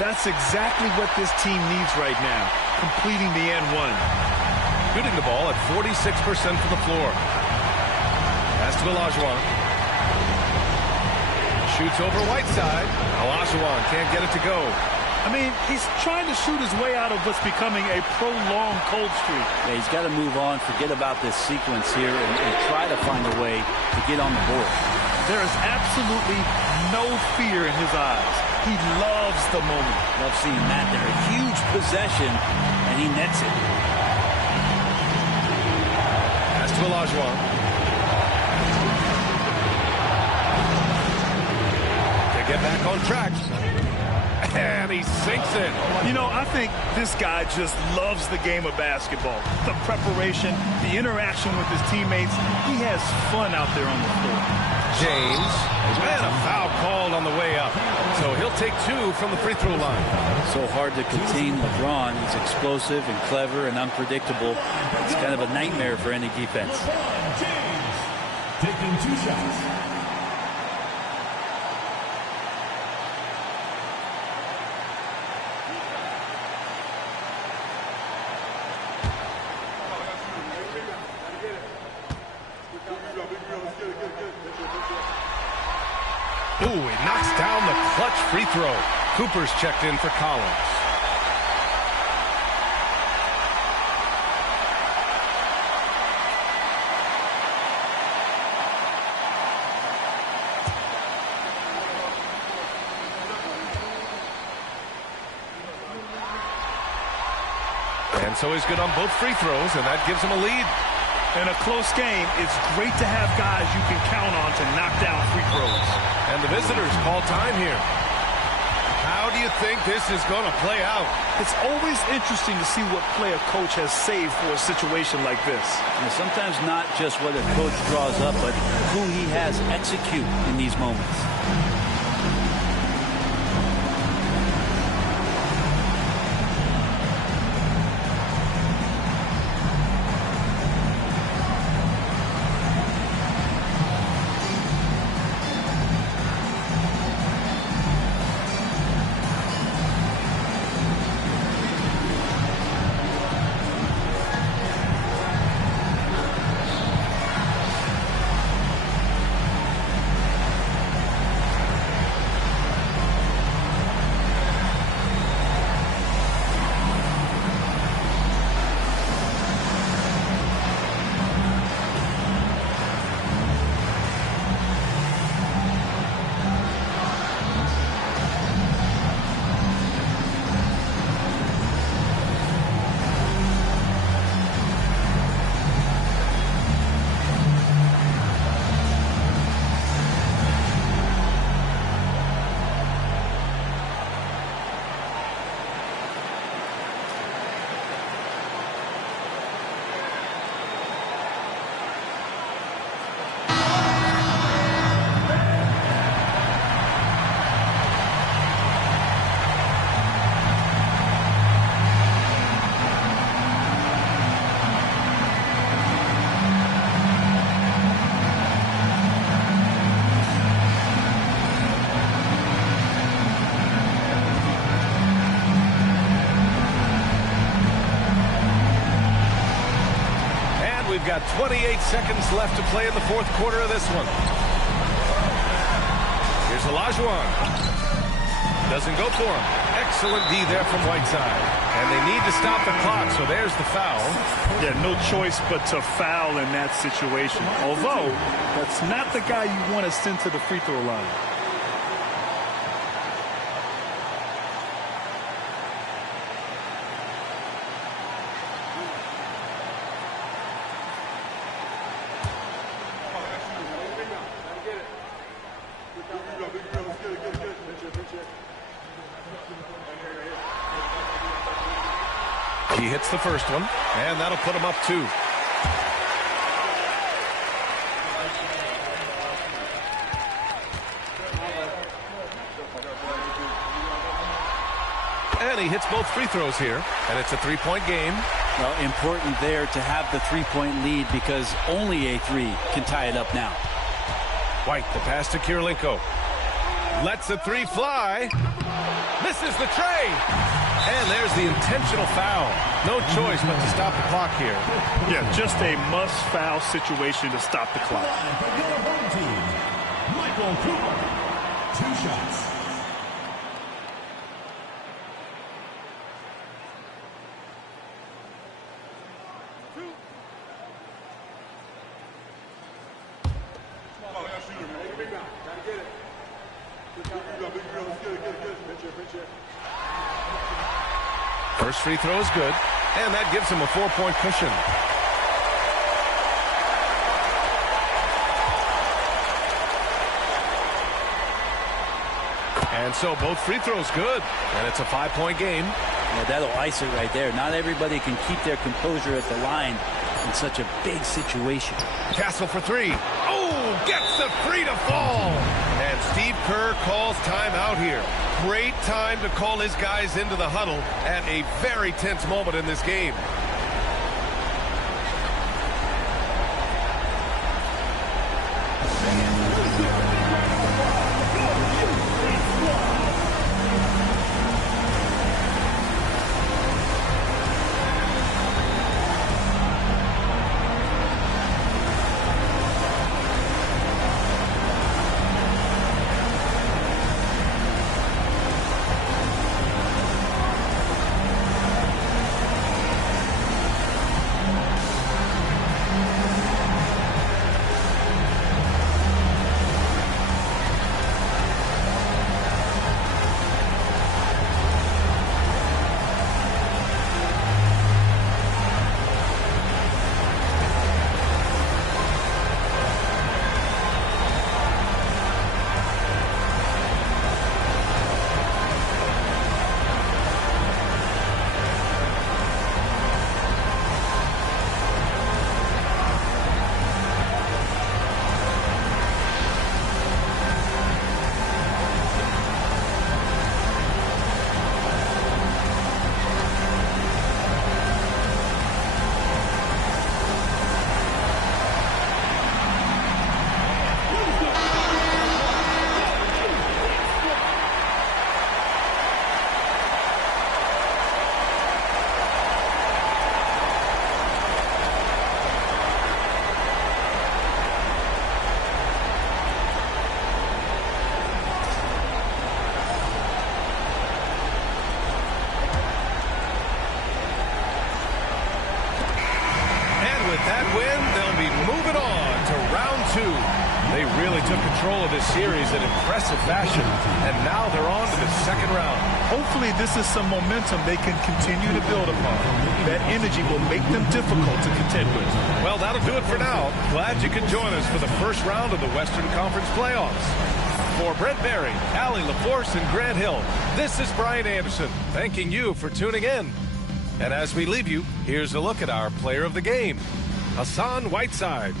That's exactly what this team needs right now, completing the and one. Shooting the ball at 46% from the floor. Pass to Olajuwon. Shoots over Whiteside. Olajuwon can't get it to go. I mean, he's trying to shoot his way out of what's becoming a prolonged cold streak. Yeah, he's got to move on, forget about this sequence here, and try to find a way to get on the board. There is absolutely no fear in his eyes. He loves the moment. Love seeing that there. A huge possession, and he nets it. Pass to Olajuwon. To get back on track. And he sinks it. You know, I think this guy just loves the game of basketball. The preparation, the interaction with his teammates. He has fun out there on the floor. James, and a foul called on the way up. So he'll take two from the free throw line. So hard to contain LeBron. He's explosive and clever and unpredictable. It's kind of a nightmare for any defense. James taking 2 shots. Ooh, he knocks down the clutch free throw. Cooper's checked in for Collins. And so he's good on both free throws, and that gives him a lead. In a close game, it's great to have guys you can count on to knock down free throws. And the visitors call time here. How do you think this is going to play out? It's always interesting to see what play a coach has saved for a situation like this. And sometimes not just what a coach draws up, but who he has execute in these moments. We've got 28 seconds left to play in the fourth quarter of this one. Here's Olajuwon. Doesn't go for him. Excellent D there from Whiteside. And they need to stop the clock, so there's the foul. Yeah, no choice but to foul in that situation. Although, that's not the guy you want to send to the free throw line. He hits the first one, and that'll put him up 2. And he hits both free throws here, and it's a 3-point game. Well, important there to have the 3-point lead because only a 3 can tie it up now. White, the pass to Kirilenko. Lets the 3 fly. Misses the tray. And there's the intentional foul. No choice but to stop the clock here. Yeah, just a must-foul situation to stop the clock. Michael Cooper, 2 shots. First free throw is good, and that gives him a 4-point cushion. And so both free throws good, and it's a 5-point game. Yeah, that'll ice it right there. Not everybody can keep their composure at the line in such a big situation. Castle for 3. Oh, gets the free to fall. And Steve Kerr calls timeout here. Great time to call his guys into the huddle at a very tense moment in this game. really took control of this series in impressive fashion, and now they're on to the second round. Hopefully this is some momentum they can continue to build upon. That energy will make them difficult to contend with. Well, that'll do it for now. Glad you could join us for the first round of the Western Conference playoffs. For Brent Barry, Allie LaForce, and Grant Hill, this is Brian Anderson, thanking you for tuning in. And as we leave you, here's a look at our player of the game, Hassan Whiteside.